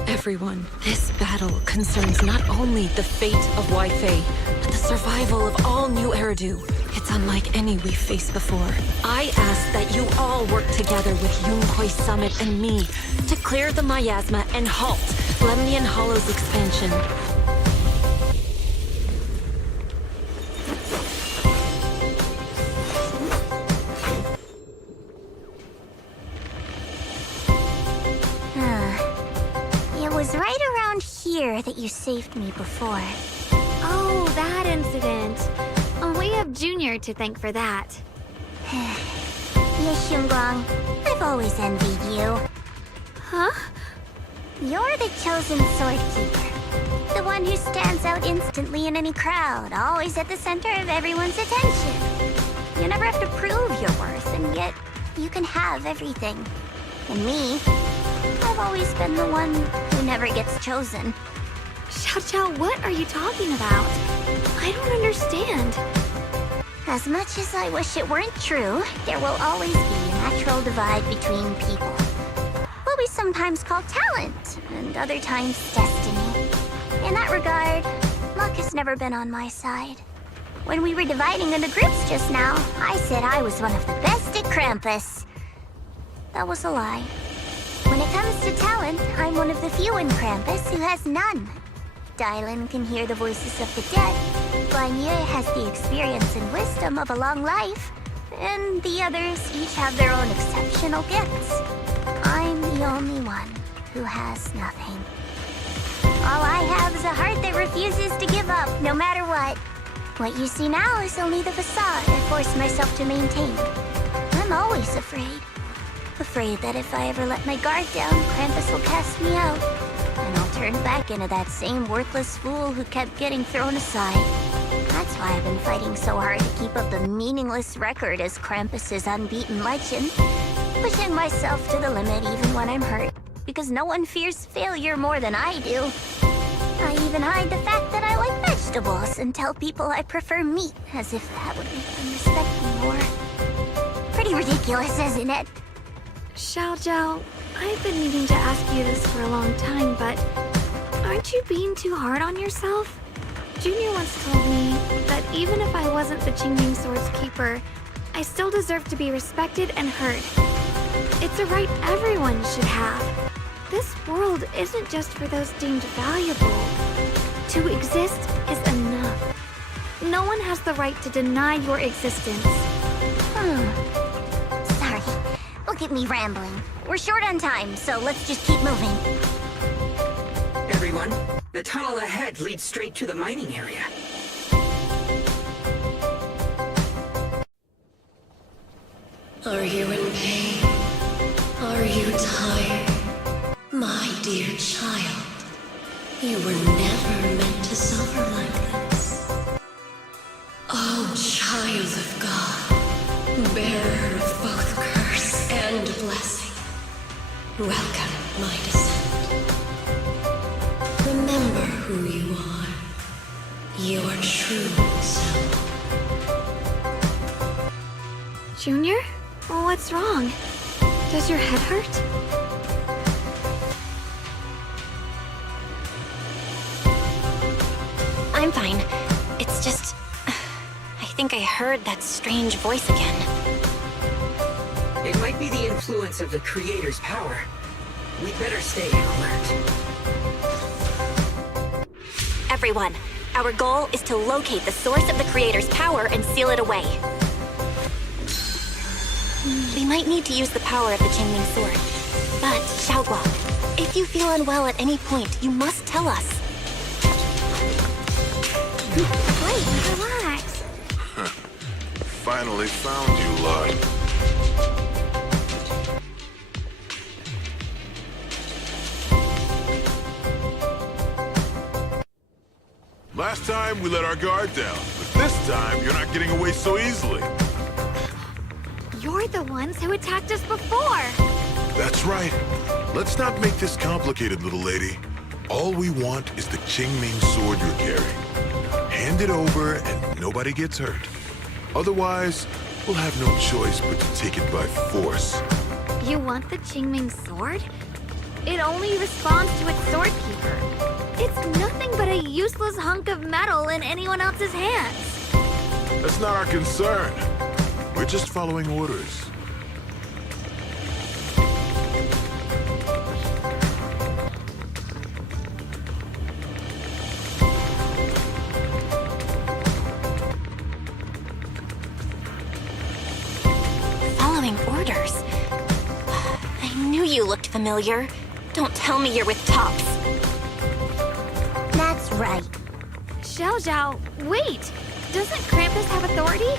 Everyone, this battle concerns not only the fate of Wai Fei, but the survival of all New Eridu. It's unlike any we've faced before. I ask that you all work together with Yunhui Summit and me to clear the miasma and halt Lemnian Hollow's expansion. It was right around here that you saved me before. Oh, that incident. Oh, we have Junior to thank for that. Yes, Shunguang. I've always envied you. Huh? You're the chosen sword keeper. The one who stands out instantly in any crowd, always at the center of everyone's attention. You never have to prove your worth, and yet you can have everything. And me, I've always been the one who never gets chosen. Xiao Xiao, what are you talking about? I don't understand. As much as I wish it weren't true, there will always be a natural divide between people. What we sometimes call talent, and other times destiny. In that regard, luck has never been on my side. When we were dividing into groups just now, I said I was one of the best at Krampus. That was a lie. When it comes to talent, I'm one of the few in Krampus who has none. Dylan can hear the voices of the dead, Guanye has the experience and wisdom of a long life, and the others each have their own exceptional gifts. I'm the only one who has nothing. All I have is a heart that refuses to give up, no matter what. What you see now is only the facade I force myself to maintain. I'm always afraid. Afraid that if I ever let my guard down, Krampus will cast me out. And I'll turn back into that same worthless fool who kept getting thrown aside. That's why I've been fighting so hard to keep up the meaningless record as Krampus's unbeaten legend. Pushing myself to the limit even when I'm hurt, because no one fears failure more than I do. I even hide the fact that I like vegetables and tell people I prefer meat, as if that would make them respect me more. Pretty ridiculous, isn't it? Xiao Xiao, I've been meaning to ask you this for a long time, but aren't you being too hard on yourself? Junior once told me that even if I wasn't the Qingming Sword's keeper, I still deserve to be respected and heard. It's a right everyone should have. This world isn't just for those deemed valuable. To exist is enough. No one has the right to deny your existence. Sorry. Look at me rambling. We're short on time, so let's just keep moving. Everyone, the tunnel ahead leads straight to the mining area. Are you in pain? Are you tired? My dear child, you were never meant to suffer like this. Oh, child of God, bearer of both curse and blessing, welcome my descent. Remember who you are, your true self. Junior? What's wrong? Does your head hurt? I'm fine. It's just... I think I heard that strange voice again. It might be the influence of the Creator's power. We'd better stay alert. Everyone, our goal is to locate the source of the Creator's power and seal it away. We might need to use the power of the Qingming Sword. But, Shunguang, if you feel unwell at any point, you must tell us. Wait, relax. Finally found you, Lord. Last time, we let our guard down. But this time, you're not getting away so easily. You're the ones who attacked us before. That's right. Let's not make this complicated, little lady. All we want is the Qingming Sword you're carrying. Hand it over and nobody gets hurt. Otherwise, we'll have no choice but to take it by force. You want the Qingming Sword? It only responds to its sword keeper. It's nothing but a useless hunk of metal in anyone else's hands. That's not our concern. We're just following orders. Following orders? I knew you looked familiar. Don't tell me you're with Tops. That's right. Xiao, wait! Doesn't Krampus have authority?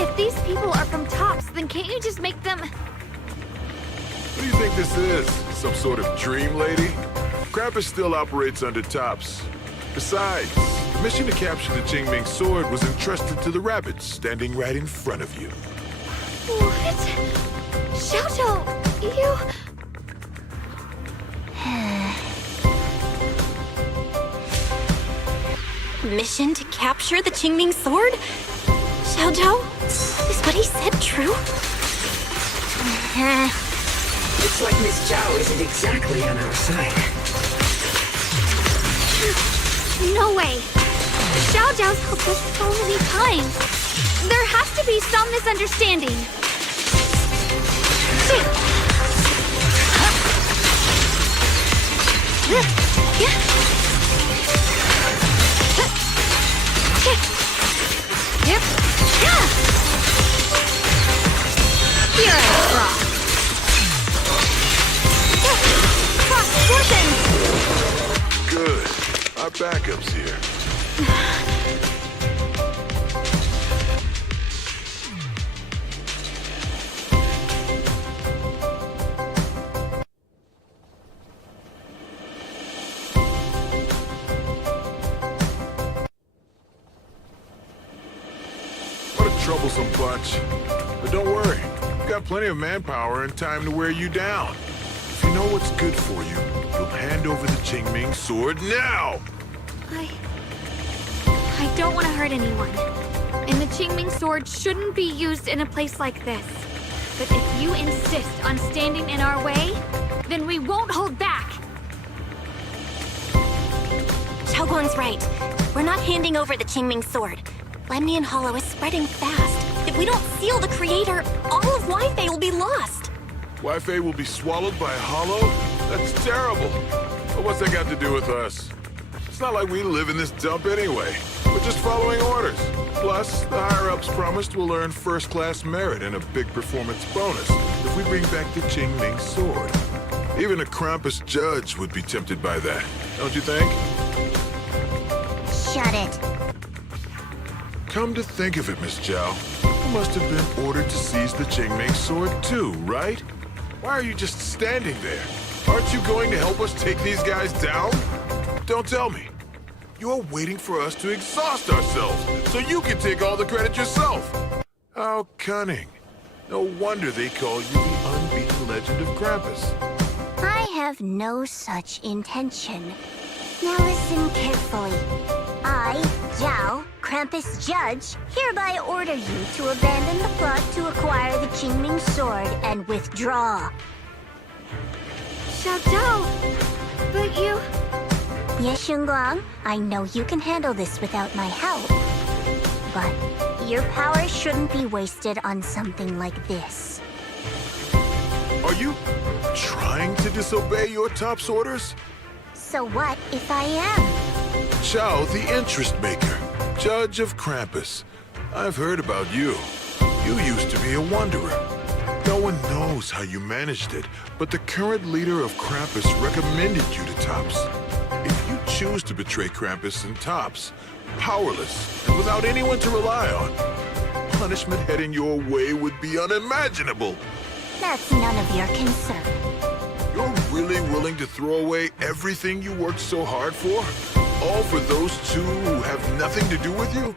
If these people are from Tops, then can't you just make them... What do you think this is? Some sort of dream lady? Krampus still operates under Tops. Besides, the mission to capture the Qingming Sword was entrusted to the rabbits standing right in front of you. What? Xiao, you... Mission to capture the Qingming Sword? Xiao, is what he said true? Looks like Miss Zhao isn't exactly on our side. No way! Xiao's helped us so many times. There has to be some misunderstanding. Here I rock. Cross fortune. Good. Our backup's here. What a troublesome bunch. But don't worry. We've got plenty of manpower and time to wear you down. If you know what's good for you, you'll hand over the Qingming Sword now! I don't want to hurt anyone. And the Qingming Sword shouldn't be used in a place like this. But if you insist on standing in our way, then we won't hold back. Shunguang's right. We're not handing over the Qingming sword. Lemnian Hollow is spreading fast. If we don't seal the creator, all of Wi-Fi will be lost. Wi-Fi will be swallowed by a hollow? That's terrible. But what's that got to do with us? It's not like we live in this dump anyway. We're just following orders. Plus, the higher-ups promised we'll earn first-class merit and a big performance bonus if we bring back the Qingming sword. Even a Krampus judge would be tempted by that, don't you think? Shut it. Come to think of it, Miss Zhao, you must have been ordered to seize the Qingming sword too, right? Why are you just standing there? Aren't you going to help us take these guys down? Don't tell me. You're waiting for us to exhaust ourselves so you can take all the credit yourself. How cunning. No wonder they call you the unbeaten legend of Krampus. I have no such intention. Now listen carefully. I, Zhao, Krampus Judge, hereby order you to abandon the plot to acquire the Qingming sword and withdraw. Xiao, but you... Yes, Shunguang, I know you can handle this without my help. But your power shouldn't be wasted on something like this. Are you trying to disobey your top's orders? So what if I am? Zhao, the interest maker, judge of Krampus. I've heard about you. You used to be a wanderer. No one knows how you managed it, but the current leader of Krampus recommended you to Tops. If you choose to betray Krampus and Tops, powerless and without anyone to rely on, punishment heading your way would be unimaginable. That's none of your concern. You're really willing to throw away everything you worked so hard for? All for those two who have nothing to do with you?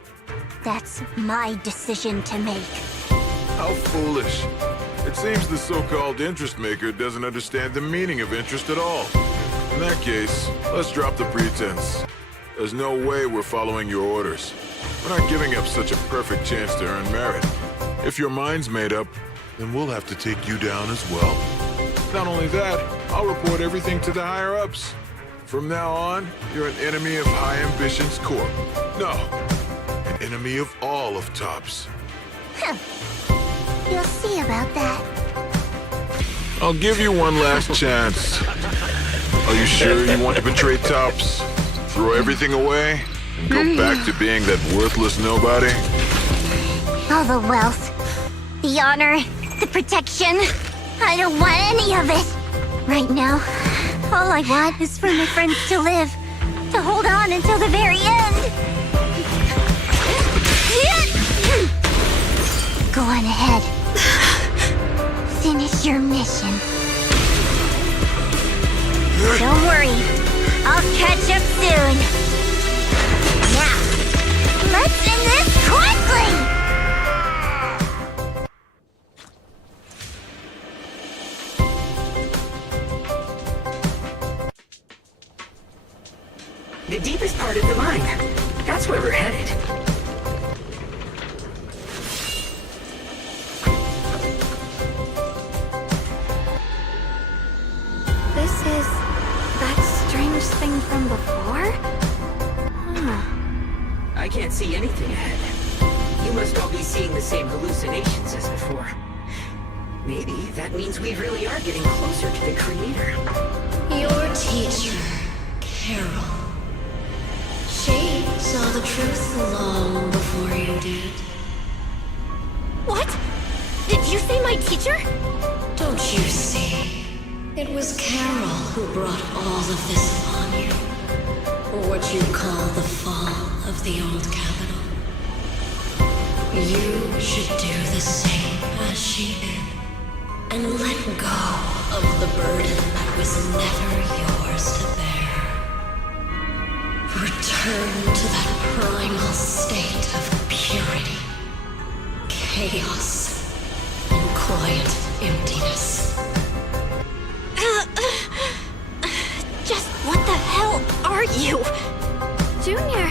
That's my decision to make. How foolish. It seems the so-called interest maker doesn't understand the meaning of interest at all. In that case, let's drop the pretense. There's no way we're following your orders. We're not giving up such a perfect chance to earn merit. If your mind's made up, then we'll have to take you down as well. Not only that, I'll report everything to the higher-ups. From now on, you're an enemy of High Ambitions Corp. No, an enemy of all of Tops. Huh. You'll see about that. I'll give you one last chance. Are you sure you want to betray Tops? Throw everything away? And go back to being that worthless nobody? All the wealth, the honor, the protection. I don't want any of it. Right now, all I want is for my friends to live. To hold on until the very end. Go on ahead. Finish your mission. Don't worry. I'll catch up soon. Now, let's end this quickly! The deepest part of the mine. That's where we're headed. This is that strange thing from before? Huh. I can't see anything ahead. You must all be seeing the same hallucinations as before. Maybe that means we really are getting closer to the creator. Your teacher, Carol. She saw the truth long before you did. What? Did you say my teacher? Don't you see? It was Carol who brought all of this upon you. What you call the fall of the old capital. You should do the same as she did. And let go of the burden that was never yours to bear. Return to that primal state of purity, chaos, and quiet emptiness. Just what the hell are you? Junior,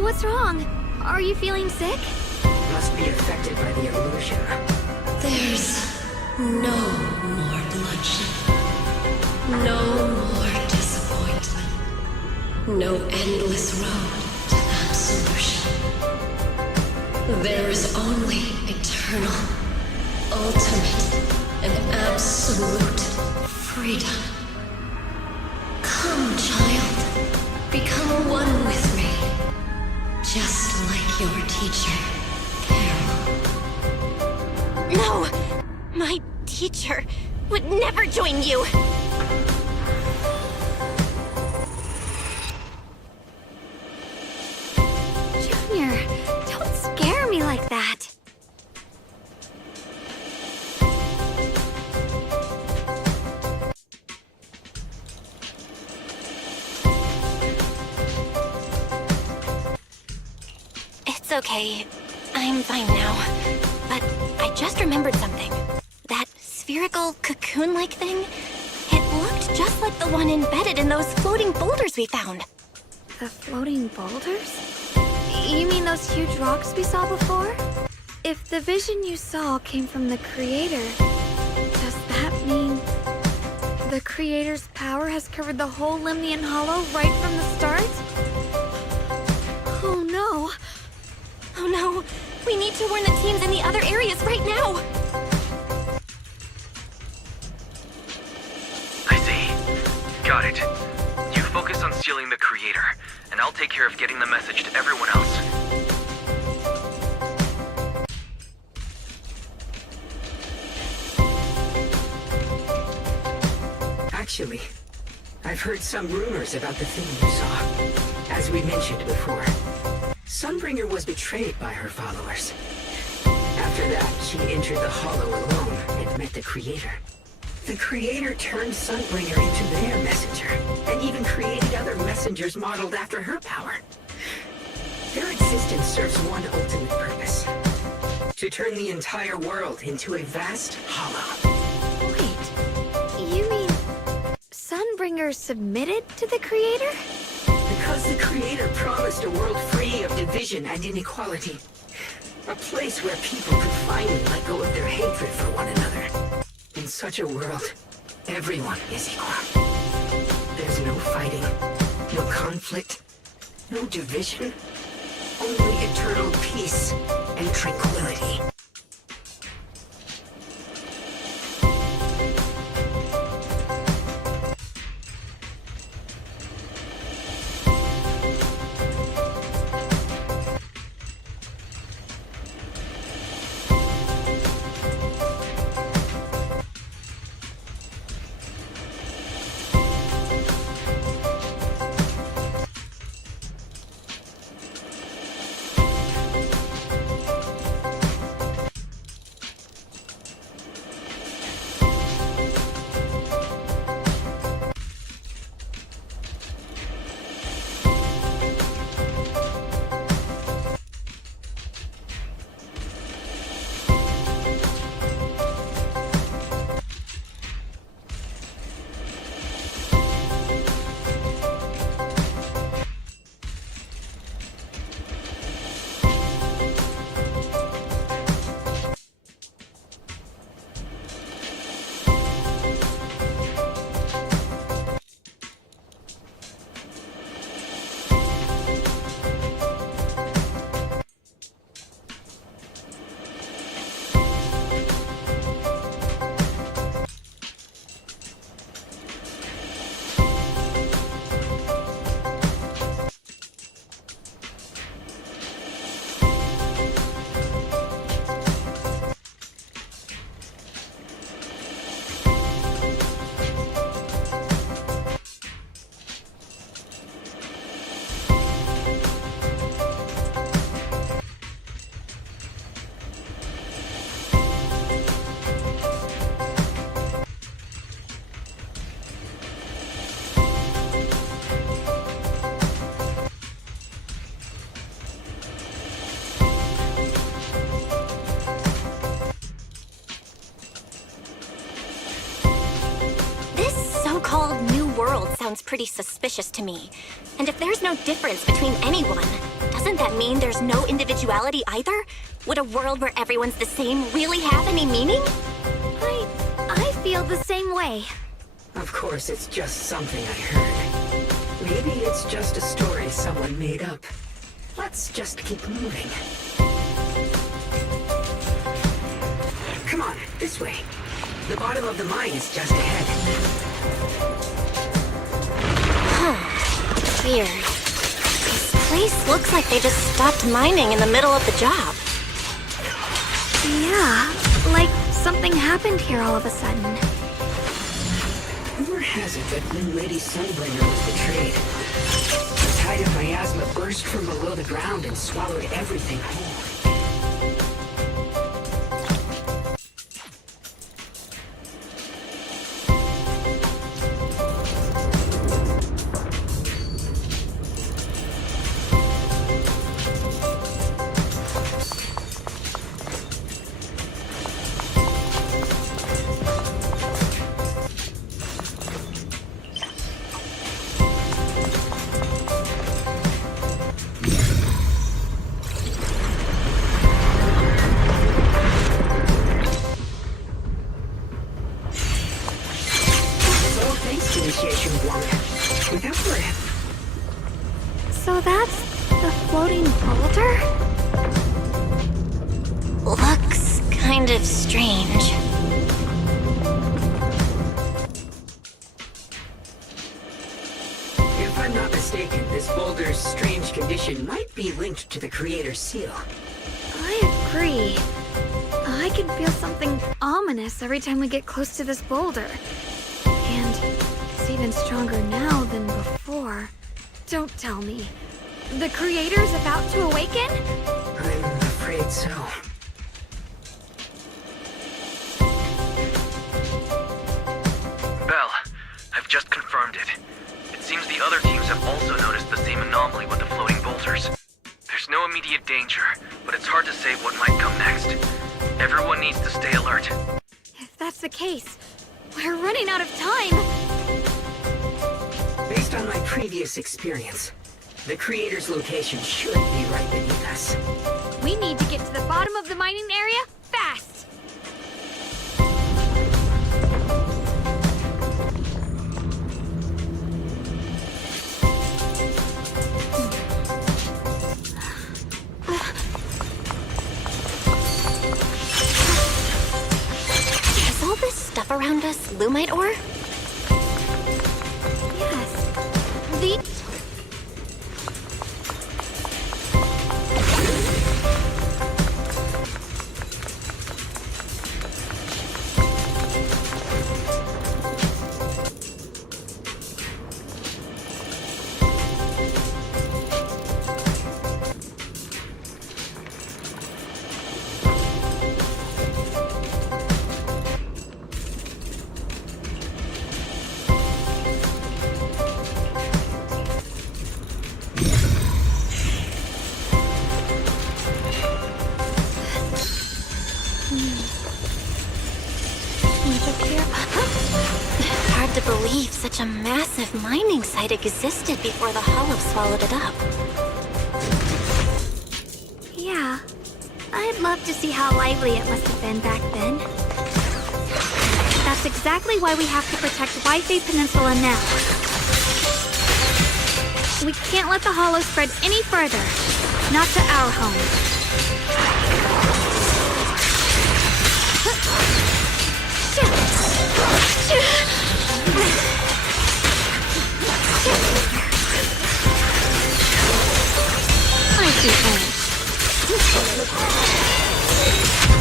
what's wrong? Are you feeling sick? Must be affected by the illusion. There's no more bloodshed. No more disappointment. No endless road to the There is only eternal, ultimate, and absolute freedom. Come, child. Become one with me. Just like your teacher, Carol. No! My teacher would never join you! Junior, don't scare me like that. It's okay. I'm fine now. But I just remembered something. That spherical cocoon-like thing? It looked just like the one embedded in those floating boulders we found. The floating boulders? You mean those huge rocks we saw before? If the vision you saw came from the Creator, does that mean the Creator's power has covered the whole Lemnian Hollow right from the start? Oh no! Oh no! We need to warn the teams in the other areas right now! I see. Got it. You focus on stealing the Creator, and I'll take care of getting the message to everyone else. Actually, I've heard some rumors about the thing you saw. As we mentioned before, Sunbringer was betrayed by her followers. After that, she entered the Hollow alone and met the Creator. The Creator turned Sunbringer into their messenger, and even created other messengers modeled after her power. Their existence serves one ultimate purpose: to turn the entire world into a vast hollow. Wait, you mean Sunbringer submitted to the Creator? Because the Creator promised a world free of division and inequality. A place where people could finally let go of their hatred for one another. In such a world, everyone is equal. There's no fighting, no conflict, no division, only eternal peace and tranquility. So-called New World sounds pretty suspicious to me. And if there's no difference between anyone, doesn't that mean there's no individuality either? Would a world where everyone's the same really have any meaning? I feel the same way. Of course, it's just something I heard. Maybe it's just a story someone made up. Let's just keep moving. Come on, this way. The bottom of the mine is just ahead. Huh. Weird. This place looks like they just stopped mining in the middle of the job. Yeah, like something happened here all of a sudden. Rumor has it that when Lady Sunbringer was betrayed, the tide of miasma burst from below the ground and swallowed everything whole. So that's the floating boulder? Looks kind of strange. If I'm not mistaken, this boulder's strange condition might be linked to the Creator's seal. I agree. I can feel something ominous every time we get close to this boulder. And it's even stronger now than before. Don't tell me. The Creator's about to awaken? I'm afraid so. Belle, I've just confirmed it. It seems the other teams have also noticed the same anomaly with the floating boulders. There's no immediate danger, but it's hard to say what might come next. Everyone needs to stay alert. If that's the case, we're running out of time. Based on my previous experience, the Creator's location should be right beneath us. We need to get to the bottom of the mining area fast. Is all this stuff around us Lumite ore? Yes. The... Hard to believe such a massive mining site existed before the Hollow swallowed it up. Yeah. I'd love to see how lively it must have been back then. That's exactly why we have to protect Wi-Fi Peninsula now. We can't let the Hollow spread any further. Not to our home.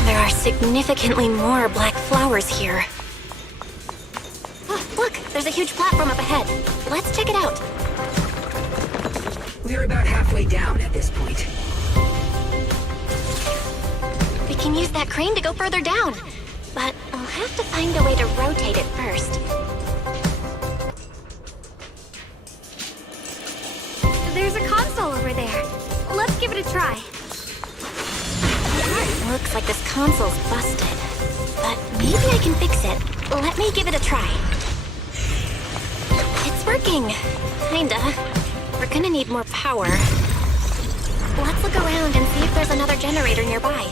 There are significantly more black flowers here. Oh, look, there's a huge platform up ahead. Let's check it out. We're about halfway down at this point. We can use that crane to go further down. But I'll have to find a way to rotate it first. There's a console over there. Let's give it a try. Looks like this console's busted. But maybe I can fix it. Let me give it a try. It's working. Kinda. We're gonna need more power. Let's look around and see if there's another generator nearby.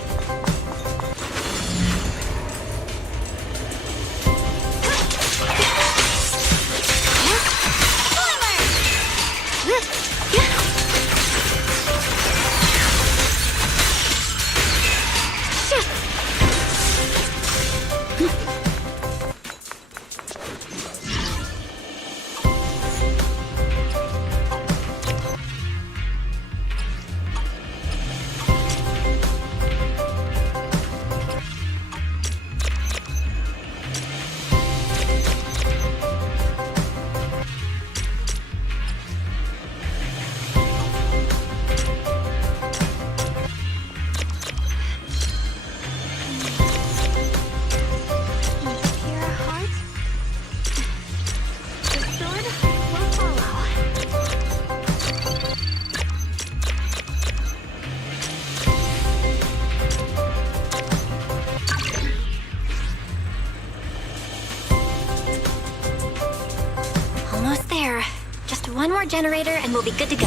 One more generator and we'll be good to go.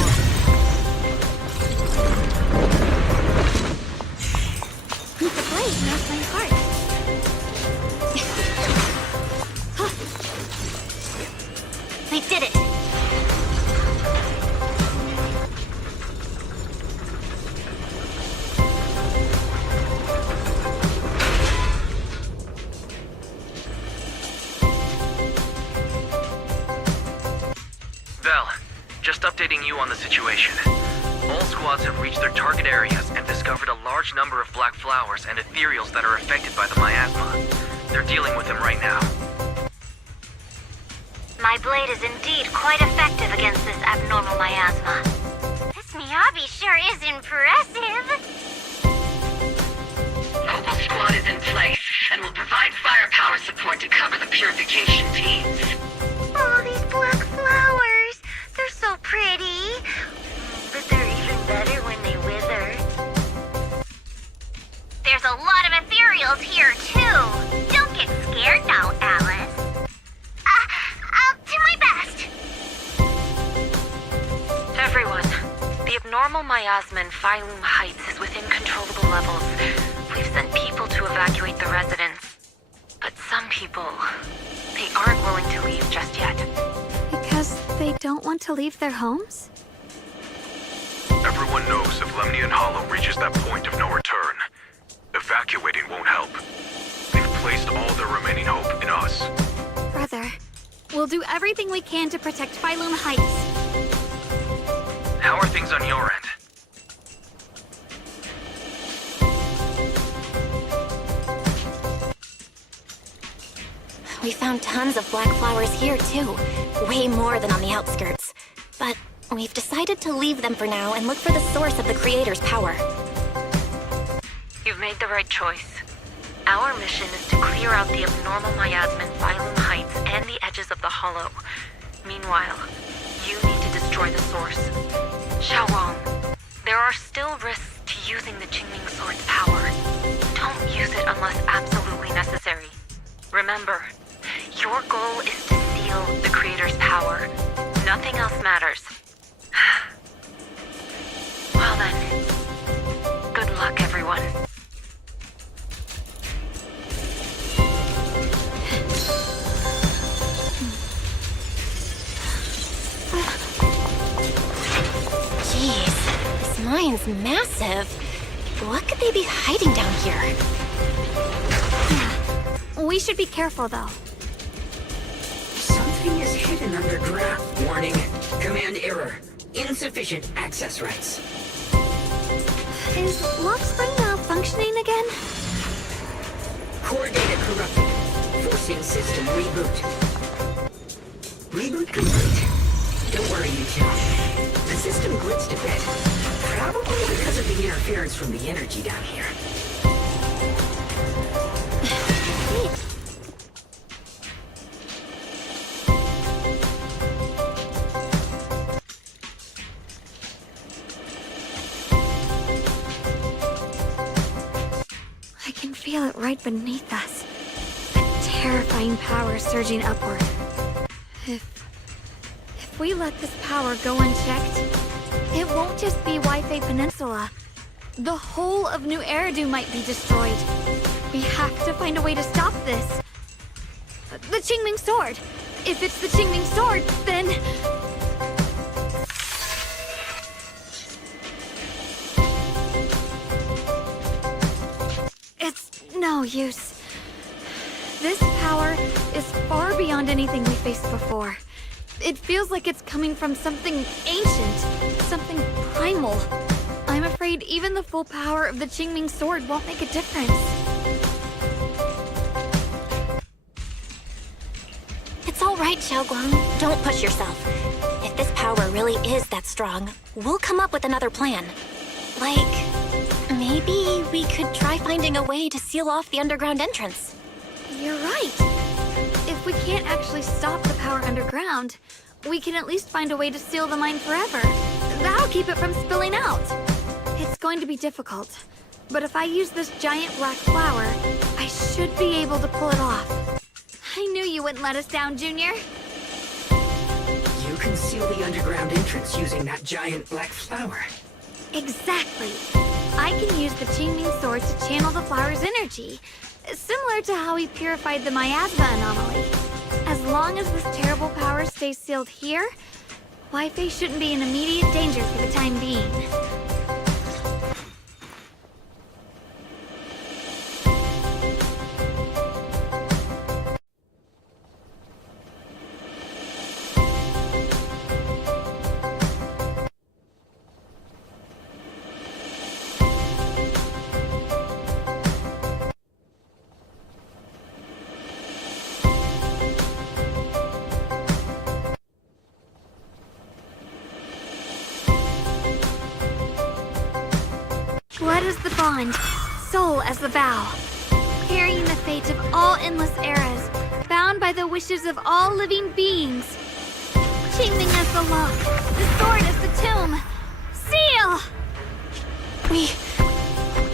The blaze melts my heart. We did it! Val, just updating you on the situation. All squads have reached their target areas and discovered a large number of black flowers and ethereals that are affected by the miasma. They're dealing with them right now. My blade is indeed quite effective against this abnormal miasma. This Miyabi sure is impressive. Local squad is in place and will provide firepower support to cover the purification teams. Oh, these black flowers. They're so pretty. But they're even better when they wither. There's a lot of ethereals here, too. Don't get scared now, Alice. I'll do my best. Everyone, the abnormal miasma in Phylum Heights is within controllable levels. We've sent people to evacuate the residents. But some people, they aren't willing to leave just yet. Because they don't want to leave their homes? Everyone knows if Lemnian Hollow reaches that point of no return, evacuating won't help. They've placed all their remaining hope in us. Brother, we'll do everything we can to protect Phylum Heights. How are things on your end? We found tons of black flowers here, too. Way more than on the outskirts. But we've decided to leave them for now and look for the source of the Creator's power. You've made the right choice. Our mission is to clear out the abnormal miasma in Phylum Heights and the edges of the Hollow. Meanwhile, you need to destroy the source. Shunguang, there are still risks to using the Qingming Sword's power. Don't use it unless absolutely necessary. Remember, your goal is to seal the Creator's power. Nothing else matters. Well then, good luck, everyone. Jeez, this mine's massive. What could they be hiding down here? We should be careful, though. Something is hidden underground. Warning. Command error. Insufficient access rights. Is Lock Spring malfunctioning again? Core data corrupted. Forcing system reboot. Reboot complete. Don't worry, you two. The system glitched a bit. Probably because of the interference from the energy down here. I can feel it right beneath us. A terrifying power surging upward. If we let this power go unchecked, it won't just be Wi-Fi Peninsula. The whole of New Eridu might be destroyed. We have to find a way to stop this. The Qingming Sword! If it's the Qingming Sword, then... It's no use. This power is far beyond anything we faced before. It feels like it's coming from something ancient, something primal. I'm afraid even the full power of the Qingming Sword won't make a difference. It's all right, Shunguang. Don't push yourself. If this power really is that strong, we'll come up with another plan. Like, maybe we could try finding a way to seal off the underground entrance. You're right. If we can't actually stop the power underground, we can at least find a way to seal the mine forever. That'll keep it from spilling out. It's going to be difficult, but if I use this giant black flower, I should be able to pull it off. I knew you wouldn't let us down, Junior. You conceal the underground entrance using that giant black flower. Exactly. I can use the Qingming sword to channel the flower's energy, similar to how we purified the miasma anomaly. As long as this terrible power stays sealed here, Wi-Fi shouldn't be in immediate danger for the time being. Blood as the bond, soul as the vow. Carrying the fate of all endless eras, bound by the wishes of all living beings. Qingming as the lock, the sword as the tomb. Seal!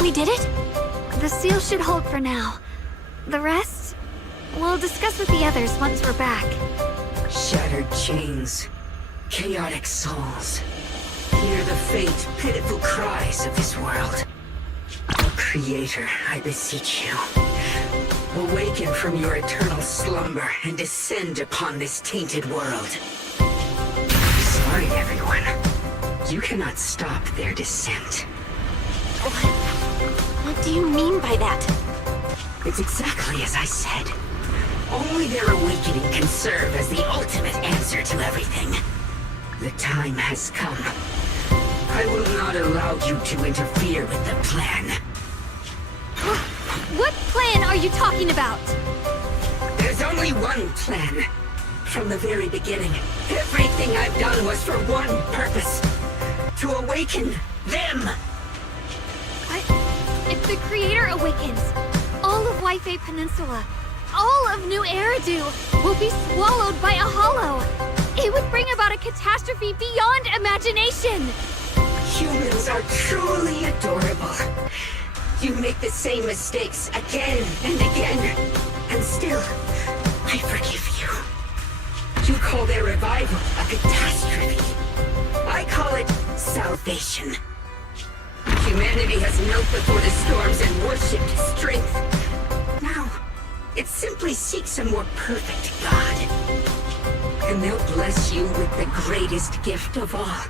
We did it? The seal should hold for now. The rest, we'll discuss with the others once we're back. Shattered chains, chaotic souls. Hear the faint, pitiful cries of this world. Oh, Creator, I beseech you. Awaken from your eternal slumber and descend upon this tainted world. Sorry, everyone. You cannot stop their descent. What do you mean by that? It's exactly as I said. Only their awakening can serve as the ultimate answer to everything. The time has come. I will not allow you to interfere with the plan. What plan are you talking about? There's only one plan. From the very beginning, everything I've done was for one purpose. To awaken them. If the Creator awakens, all of Wi-Fi Peninsula, all of New Eridu will be swallowed by a hollow. It would bring about a catastrophe beyond imagination. Humans are truly adorable. You make the same mistakes again and again, and still, I forgive you. You call their revival a catastrophe. I call it salvation. Humanity has knelt before the storms and worshipped strength. Now, it simply seeks a more perfect God. And they'll bless you with the greatest gift of all.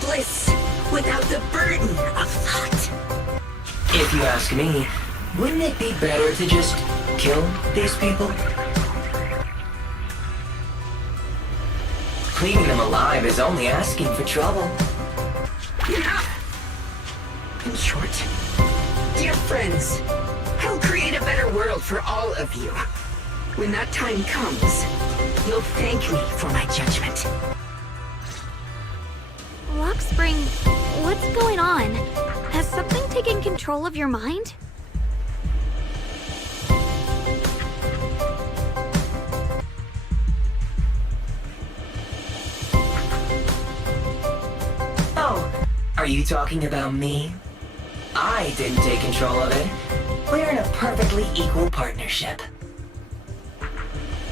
Bliss without the burden of thought. If you ask me, wouldn't it be better to just kill these people? Leaving them alive is only asking for trouble. Enough! In short, dear friends, I'll create a better world for all of you. When that time comes, you'll thank me for my judgment. Lockspring, what's going on? Has something taken control of your mind? Oh, are you talking about me? I didn't take control of it. We're in a perfectly equal partnership.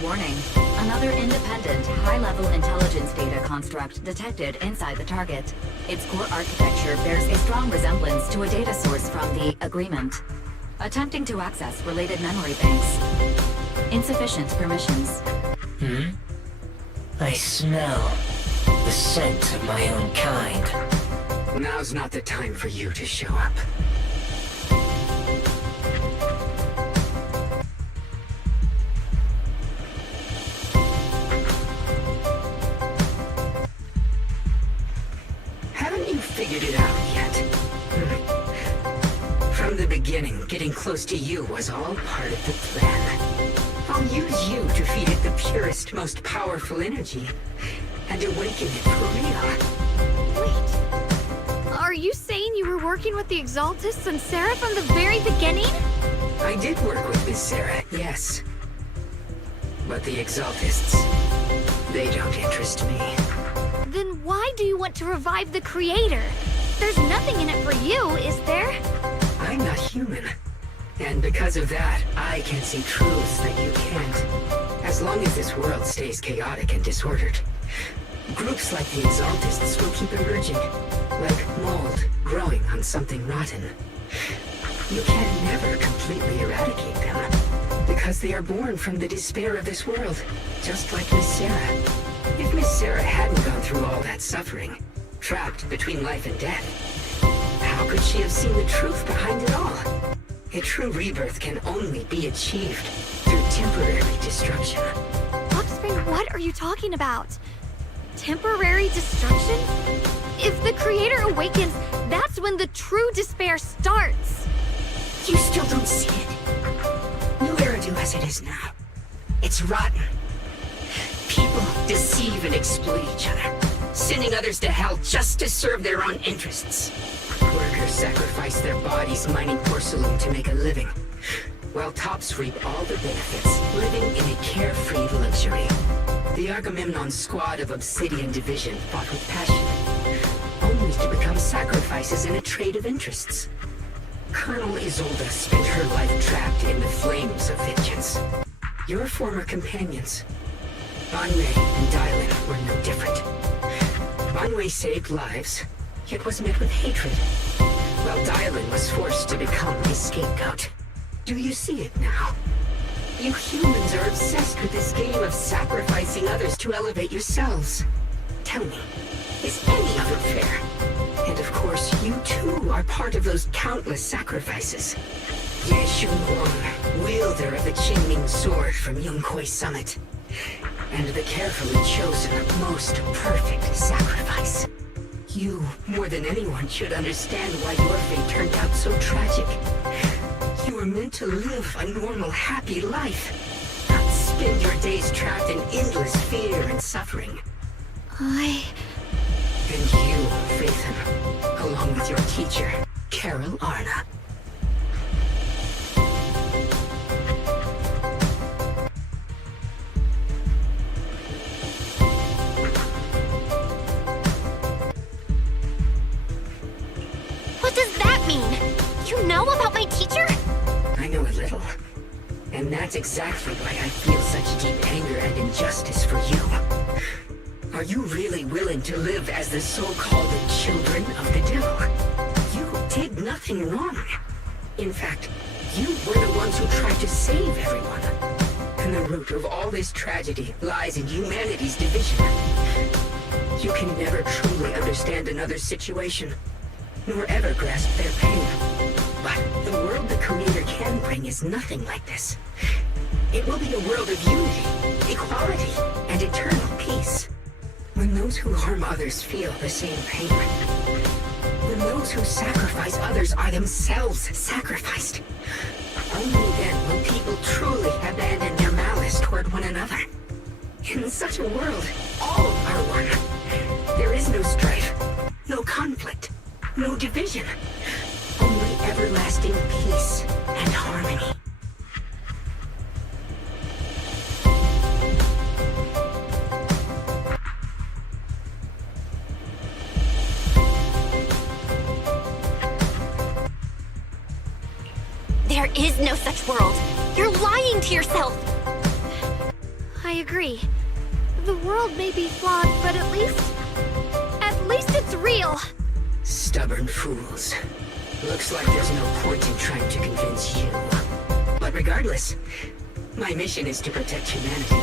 Warning. Another independent, high-level intelligence data construct detected inside the target. Its core architecture bears a strong resemblance to a data source from the Agreement. Attempting to access related memory banks. Insufficient permissions. I smell the scent of my own kind. Now's not the time for you to show up. Haven't you figured it out yet? From the beginning, getting close to you was all part of the plan. I'll use you to feed it the purest, most powerful energy, and awaken it for real. Wait. Are you saying you were working with the Exaltists and Sarah from the very beginning? I did work with Miss Sarah, yes. But the Exaltists, they don't interest me. Then why do you want to revive the Creator? There's nothing in it for you, is there? I'm not human. And because of that, I can see truths that you can't. As As long as this world stays chaotic and disordered, groups like the Exaltists will keep emerging, like mold growing on something rotten. You can never completely eradicate them, because they are born from the despair of this world, just like Miss Sarah. If Miss Sarah hadn't gone through all that suffering, trapped between life and death, how could she have seen the truth behind it all? A true rebirth can only be achieved through temporary destruction. Offspring, what are you talking about? Temporary destruction? If the Creator awakens, that's when the true despair starts. You still don't see it. New Eridu as it is now. It's rotten. People deceive and exploit each other, sending others to hell just to serve their own interests. Workers sacrifice their bodies mining porcelain to make a living, while tops reap all the benefits, living in a carefree luxury. The Agamemnon squad of Obsidian Division fought with passion, only to become sacrifices in a trade of interests. Colonel Isolde spent her life trapped in the flames of vengeance. Your former companions, Banwei and Dylan, were no different. Banwei saved lives, yet was met with hatred, while Dylan was forced to become a scapegoat. Do you see it now? You humans are obsessed with this game of sacrificing others to elevate yourselves. Tell me, is any of it fair? And of course, you too are part of those countless sacrifices. Ye Shunguang, wielder of the Qingming sword from Yongkoi Summit, and the carefully chosen, most perfect sacrifice. You, more than anyone, should understand why your fate turned out so tragic. You were meant to live a normal, happy life, not spend your days trapped in endless fear and suffering. And you, Phaethon, along with your teacher, Carol Arna. What does that mean? You know about my teacher? I know a little. And that's exactly why I feel such deep anger and injustice for you. Are you really willing to live as the so-called children of the devil? You did nothing wrong. In fact, you were the ones who tried to save everyone. And the root of all this tragedy lies in humanity's division. You can never truly understand another's situation, nor ever grasp their pain. But the world the Creator can bring is nothing like this. It will be a world of unity, equality, and eternal peace. When those who harm others feel the same pain. When those who sacrifice others are themselves sacrificed. Only then will people truly abandon their malice toward one another. In such a world, all are one. There is no strife, no conflict, no division. Only everlasting peace and harmony. There is no such world. You're lying to yourself. I agree. The world may be flawed, but at least it's real. Stubborn fools. Looks like there's no point in trying to convince you. But regardless, my mission is to protect humanity.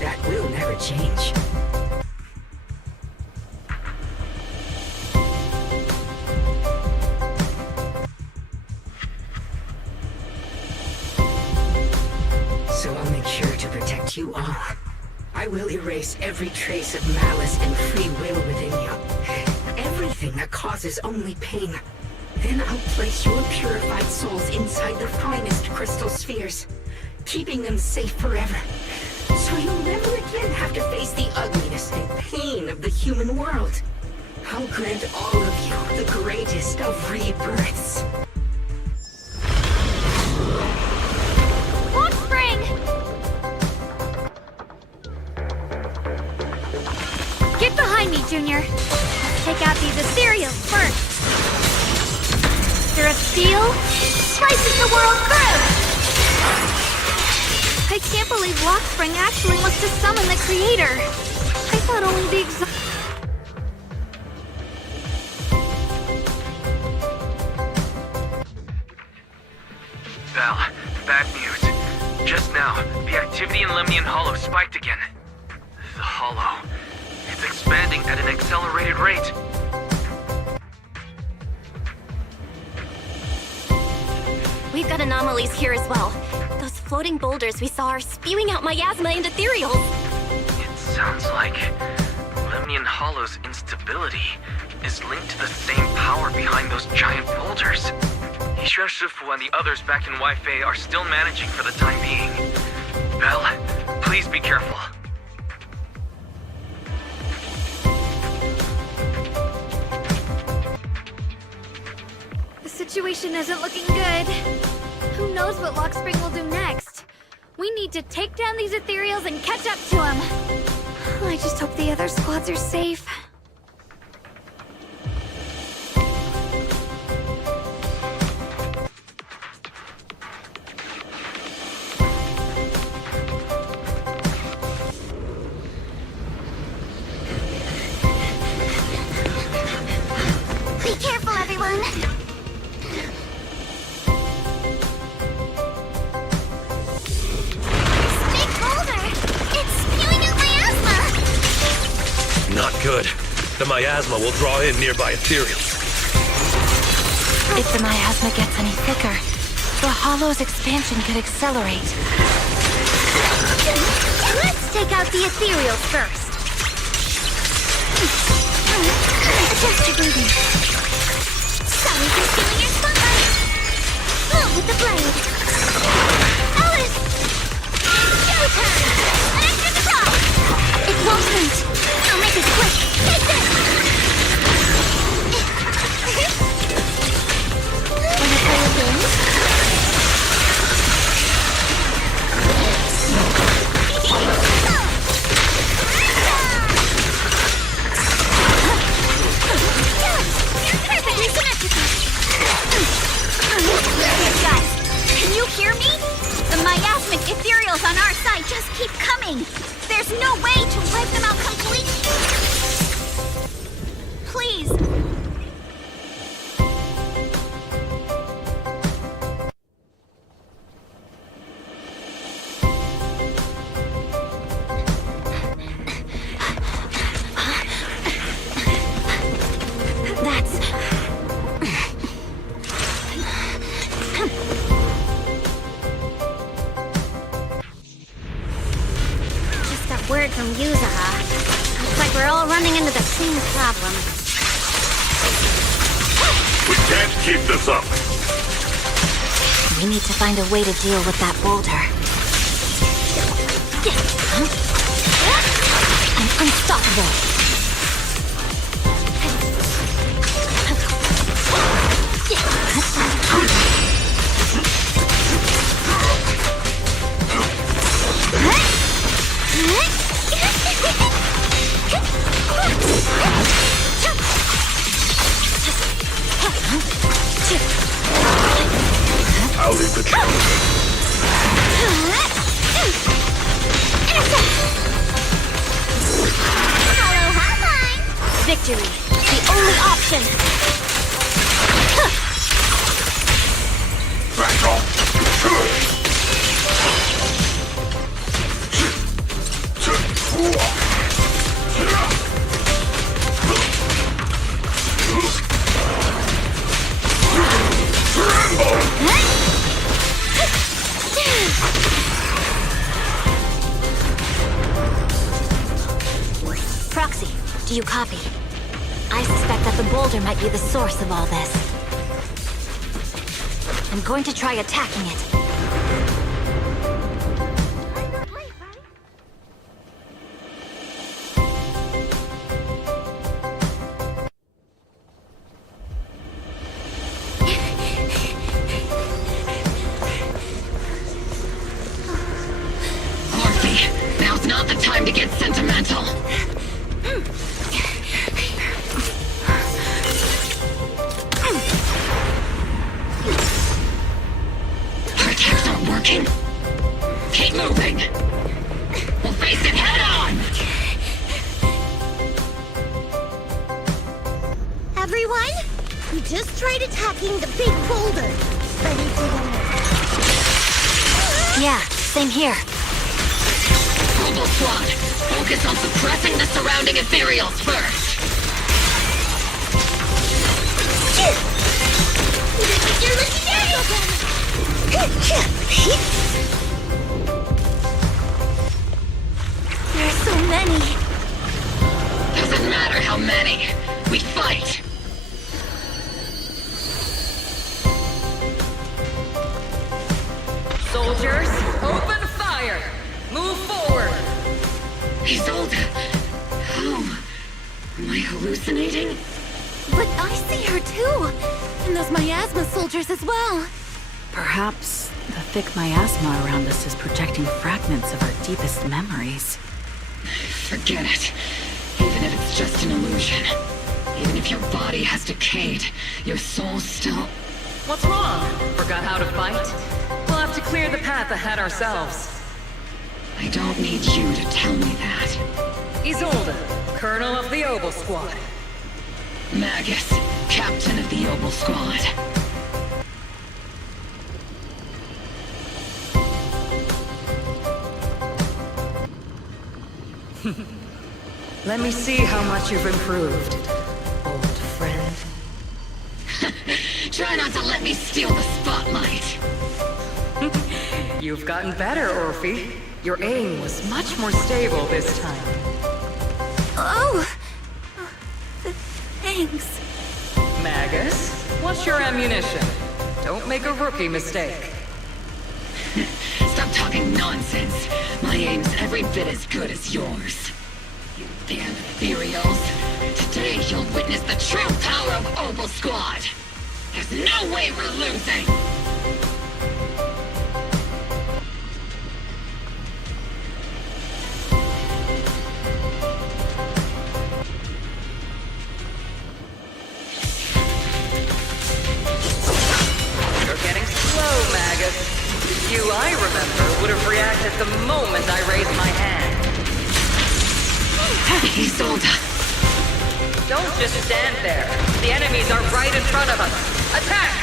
That will never change. So I'll make sure to protect you all. I will erase every trace of malice and free will within you. Everything that causes only pain. Then I'll place your purified souls inside the finest crystal spheres, keeping them safe forever. So you'll never again have to face the ugliness and pain of the human world. I'll grant all of you the greatest of rebirths. Offspring! Get behind me, Junior. Let's take out these ethereals first. Of steel slices the world through! I can't believe Lockspring actually wants to summon the creator. I thought only the Val, bad news. Just now, the activity in Lemnian Hollow spiked again. The Hollow. It's expanding at an accelerated rate. We've got anomalies here as well. Those floating boulders we saw are spewing out miasma and ethereals. It sounds like Lemnian Hollow's instability is linked to the same power behind those giant boulders. Yishuan Shifu and the others back in Wi-Fi are still managing for the time being. Belle, please be careful. The situation isn't looking good. Who knows what Lockspring will do next? We need to take down these ethereals and catch up to him. I just hope the other squads are safe. Be careful, everyone! Big boulder! It's spewing out miasma! Not good. The miasma will draw in nearby ethereals. If the miasma gets any thicker, the Hollow's expansion could accelerate. Let's take out the ethereals first. Adjust your breathing. Sorry for stealing your spotlight. Pull with the blade. Alice! Showtime! Electric shock! It won't hurt. I'll make it quick. Take this! Wanna play a game? Perfectly symmetrical. Guys, can you hear me? The miasmic ethereals on our side just keep coming. There's no way to wipe them out completely. Please. Word from Yuzaha. Looks like we're all running into the same problem. We can't keep this up. We need to find a way to deal with that boulder. I'm unstoppable. I'll leave the charge. Hello, hotline! Victory, the only option. Back off. Proxy, do you copy? I suspect that the boulder might be the source of all this. I'm going to try attacking it. Morphe, now's not the time to get sentimental. Our attacks aren't working. Keep moving. We'll face it head on! Everyone, we just tried attacking the big boulder, but it didn't work. Yeah, same here. Robo Squad, focus on suppressing the surrounding ethereals first! You're looking at There's so many. Doesn't matter how many. We fight! Soldiers, open fire! Move forward! Isolde! How? Am I hallucinating? But I see her too! And those miasma soldiers as well! Perhaps the thick miasma around us is projecting fragments of our deepest memories. Forget it. Even if it's just an illusion. Even if your body has decayed, your soul still... What's wrong? Forgot how to fight? We'll have to clear the path ahead ourselves. I don't need you to tell me that. Isolde, Colonel of the Oboe Squad. Magus, Captain of the Oboe Squad. Let me see how much you've improved, old friend. Try not to let me steal the spotlight. You've gotten better, Orphe. Your aim was much more stable this time. Oh! Thanks. Magus, what's your ammunition? Don't make a rookie mistake. Stop talking nonsense. My aim's every bit as good as yours. You damn ethereals. Today you'll witness the true power of Oboe Squad. There's no way we're losing. You're getting slow, Magus. You, I remember, would have reacted the moment I raised my hand. Isolde. Don't just stand there. The enemies are right in front of us. Attack!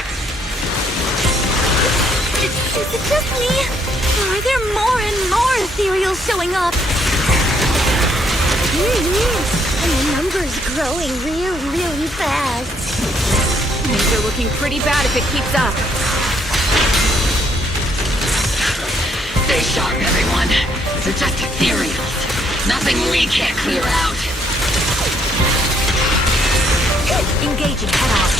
Is it just me? Or are there more and more ethereals showing up? And the number's growing really fast. Things are looking pretty bad if it keeps up. Stay sharp, everyone. They're just ethereals. Nothing we can't clear out. Engaging head on.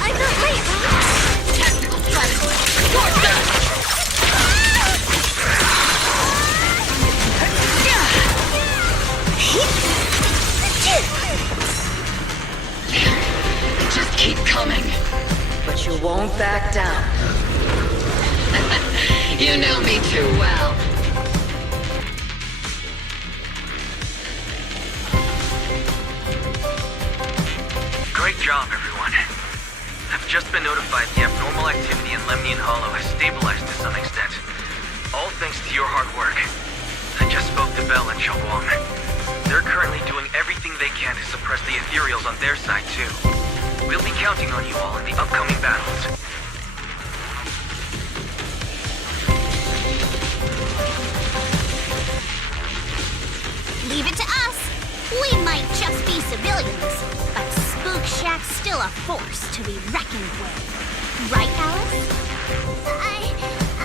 I got late. Tactical strategy. Scorch them! They just keep coming. But you won't back down. You know me too well. Great job, everyone. I've just been notified the abnormal activity in Lemnian Hollow has stabilized to some extent. All thanks to your hard work. I just spoke to Bell and Shunguang. They're currently doing everything they can to suppress the ethereals on their side, too. We'll be counting on you all in the upcoming battles. Leave it to us. We might just be civilians, but Spook Shack's still a force to be reckoned with. Right, Alice?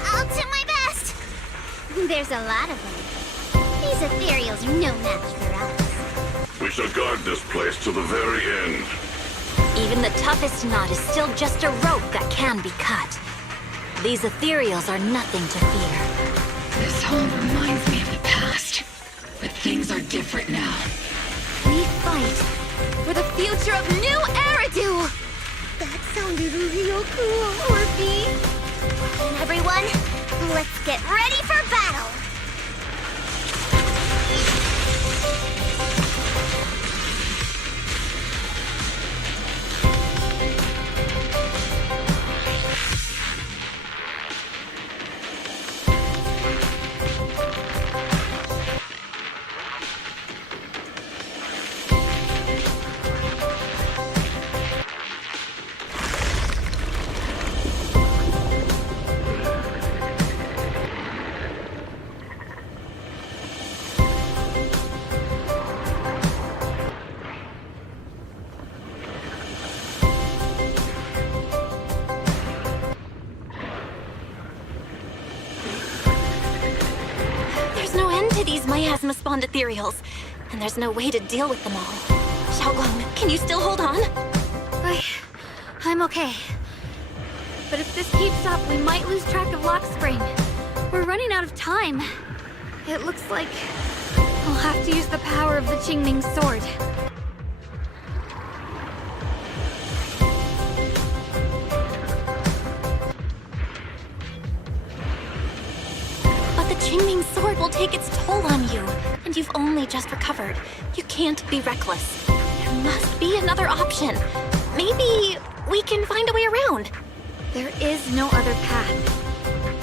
I'll do my best. There's a lot of them. These ethereals are no match for us. We shall guard this place to the very end. Even the toughest knot is still just a rope that can be cut. These ethereals are nothing to fear. This home reminds me of the past. But things are different now. We fight for the future of New Eridu! That sounded real cool, Orphe. And everyone, let's get ready for battle! miasma-spawned ethereals, and there's no way to deal with them all. Shunguang, can you still hold on? I'm okay. But if this keeps up, we might lose track of Lock Spring. We're running out of time. It looks like I'll have to use the power of the Qingming sword. But the Qingming sword will take its toll on you, and you've only just recovered. You can't be reckless. There must be another option. Maybe we can find a way around. There is no other path.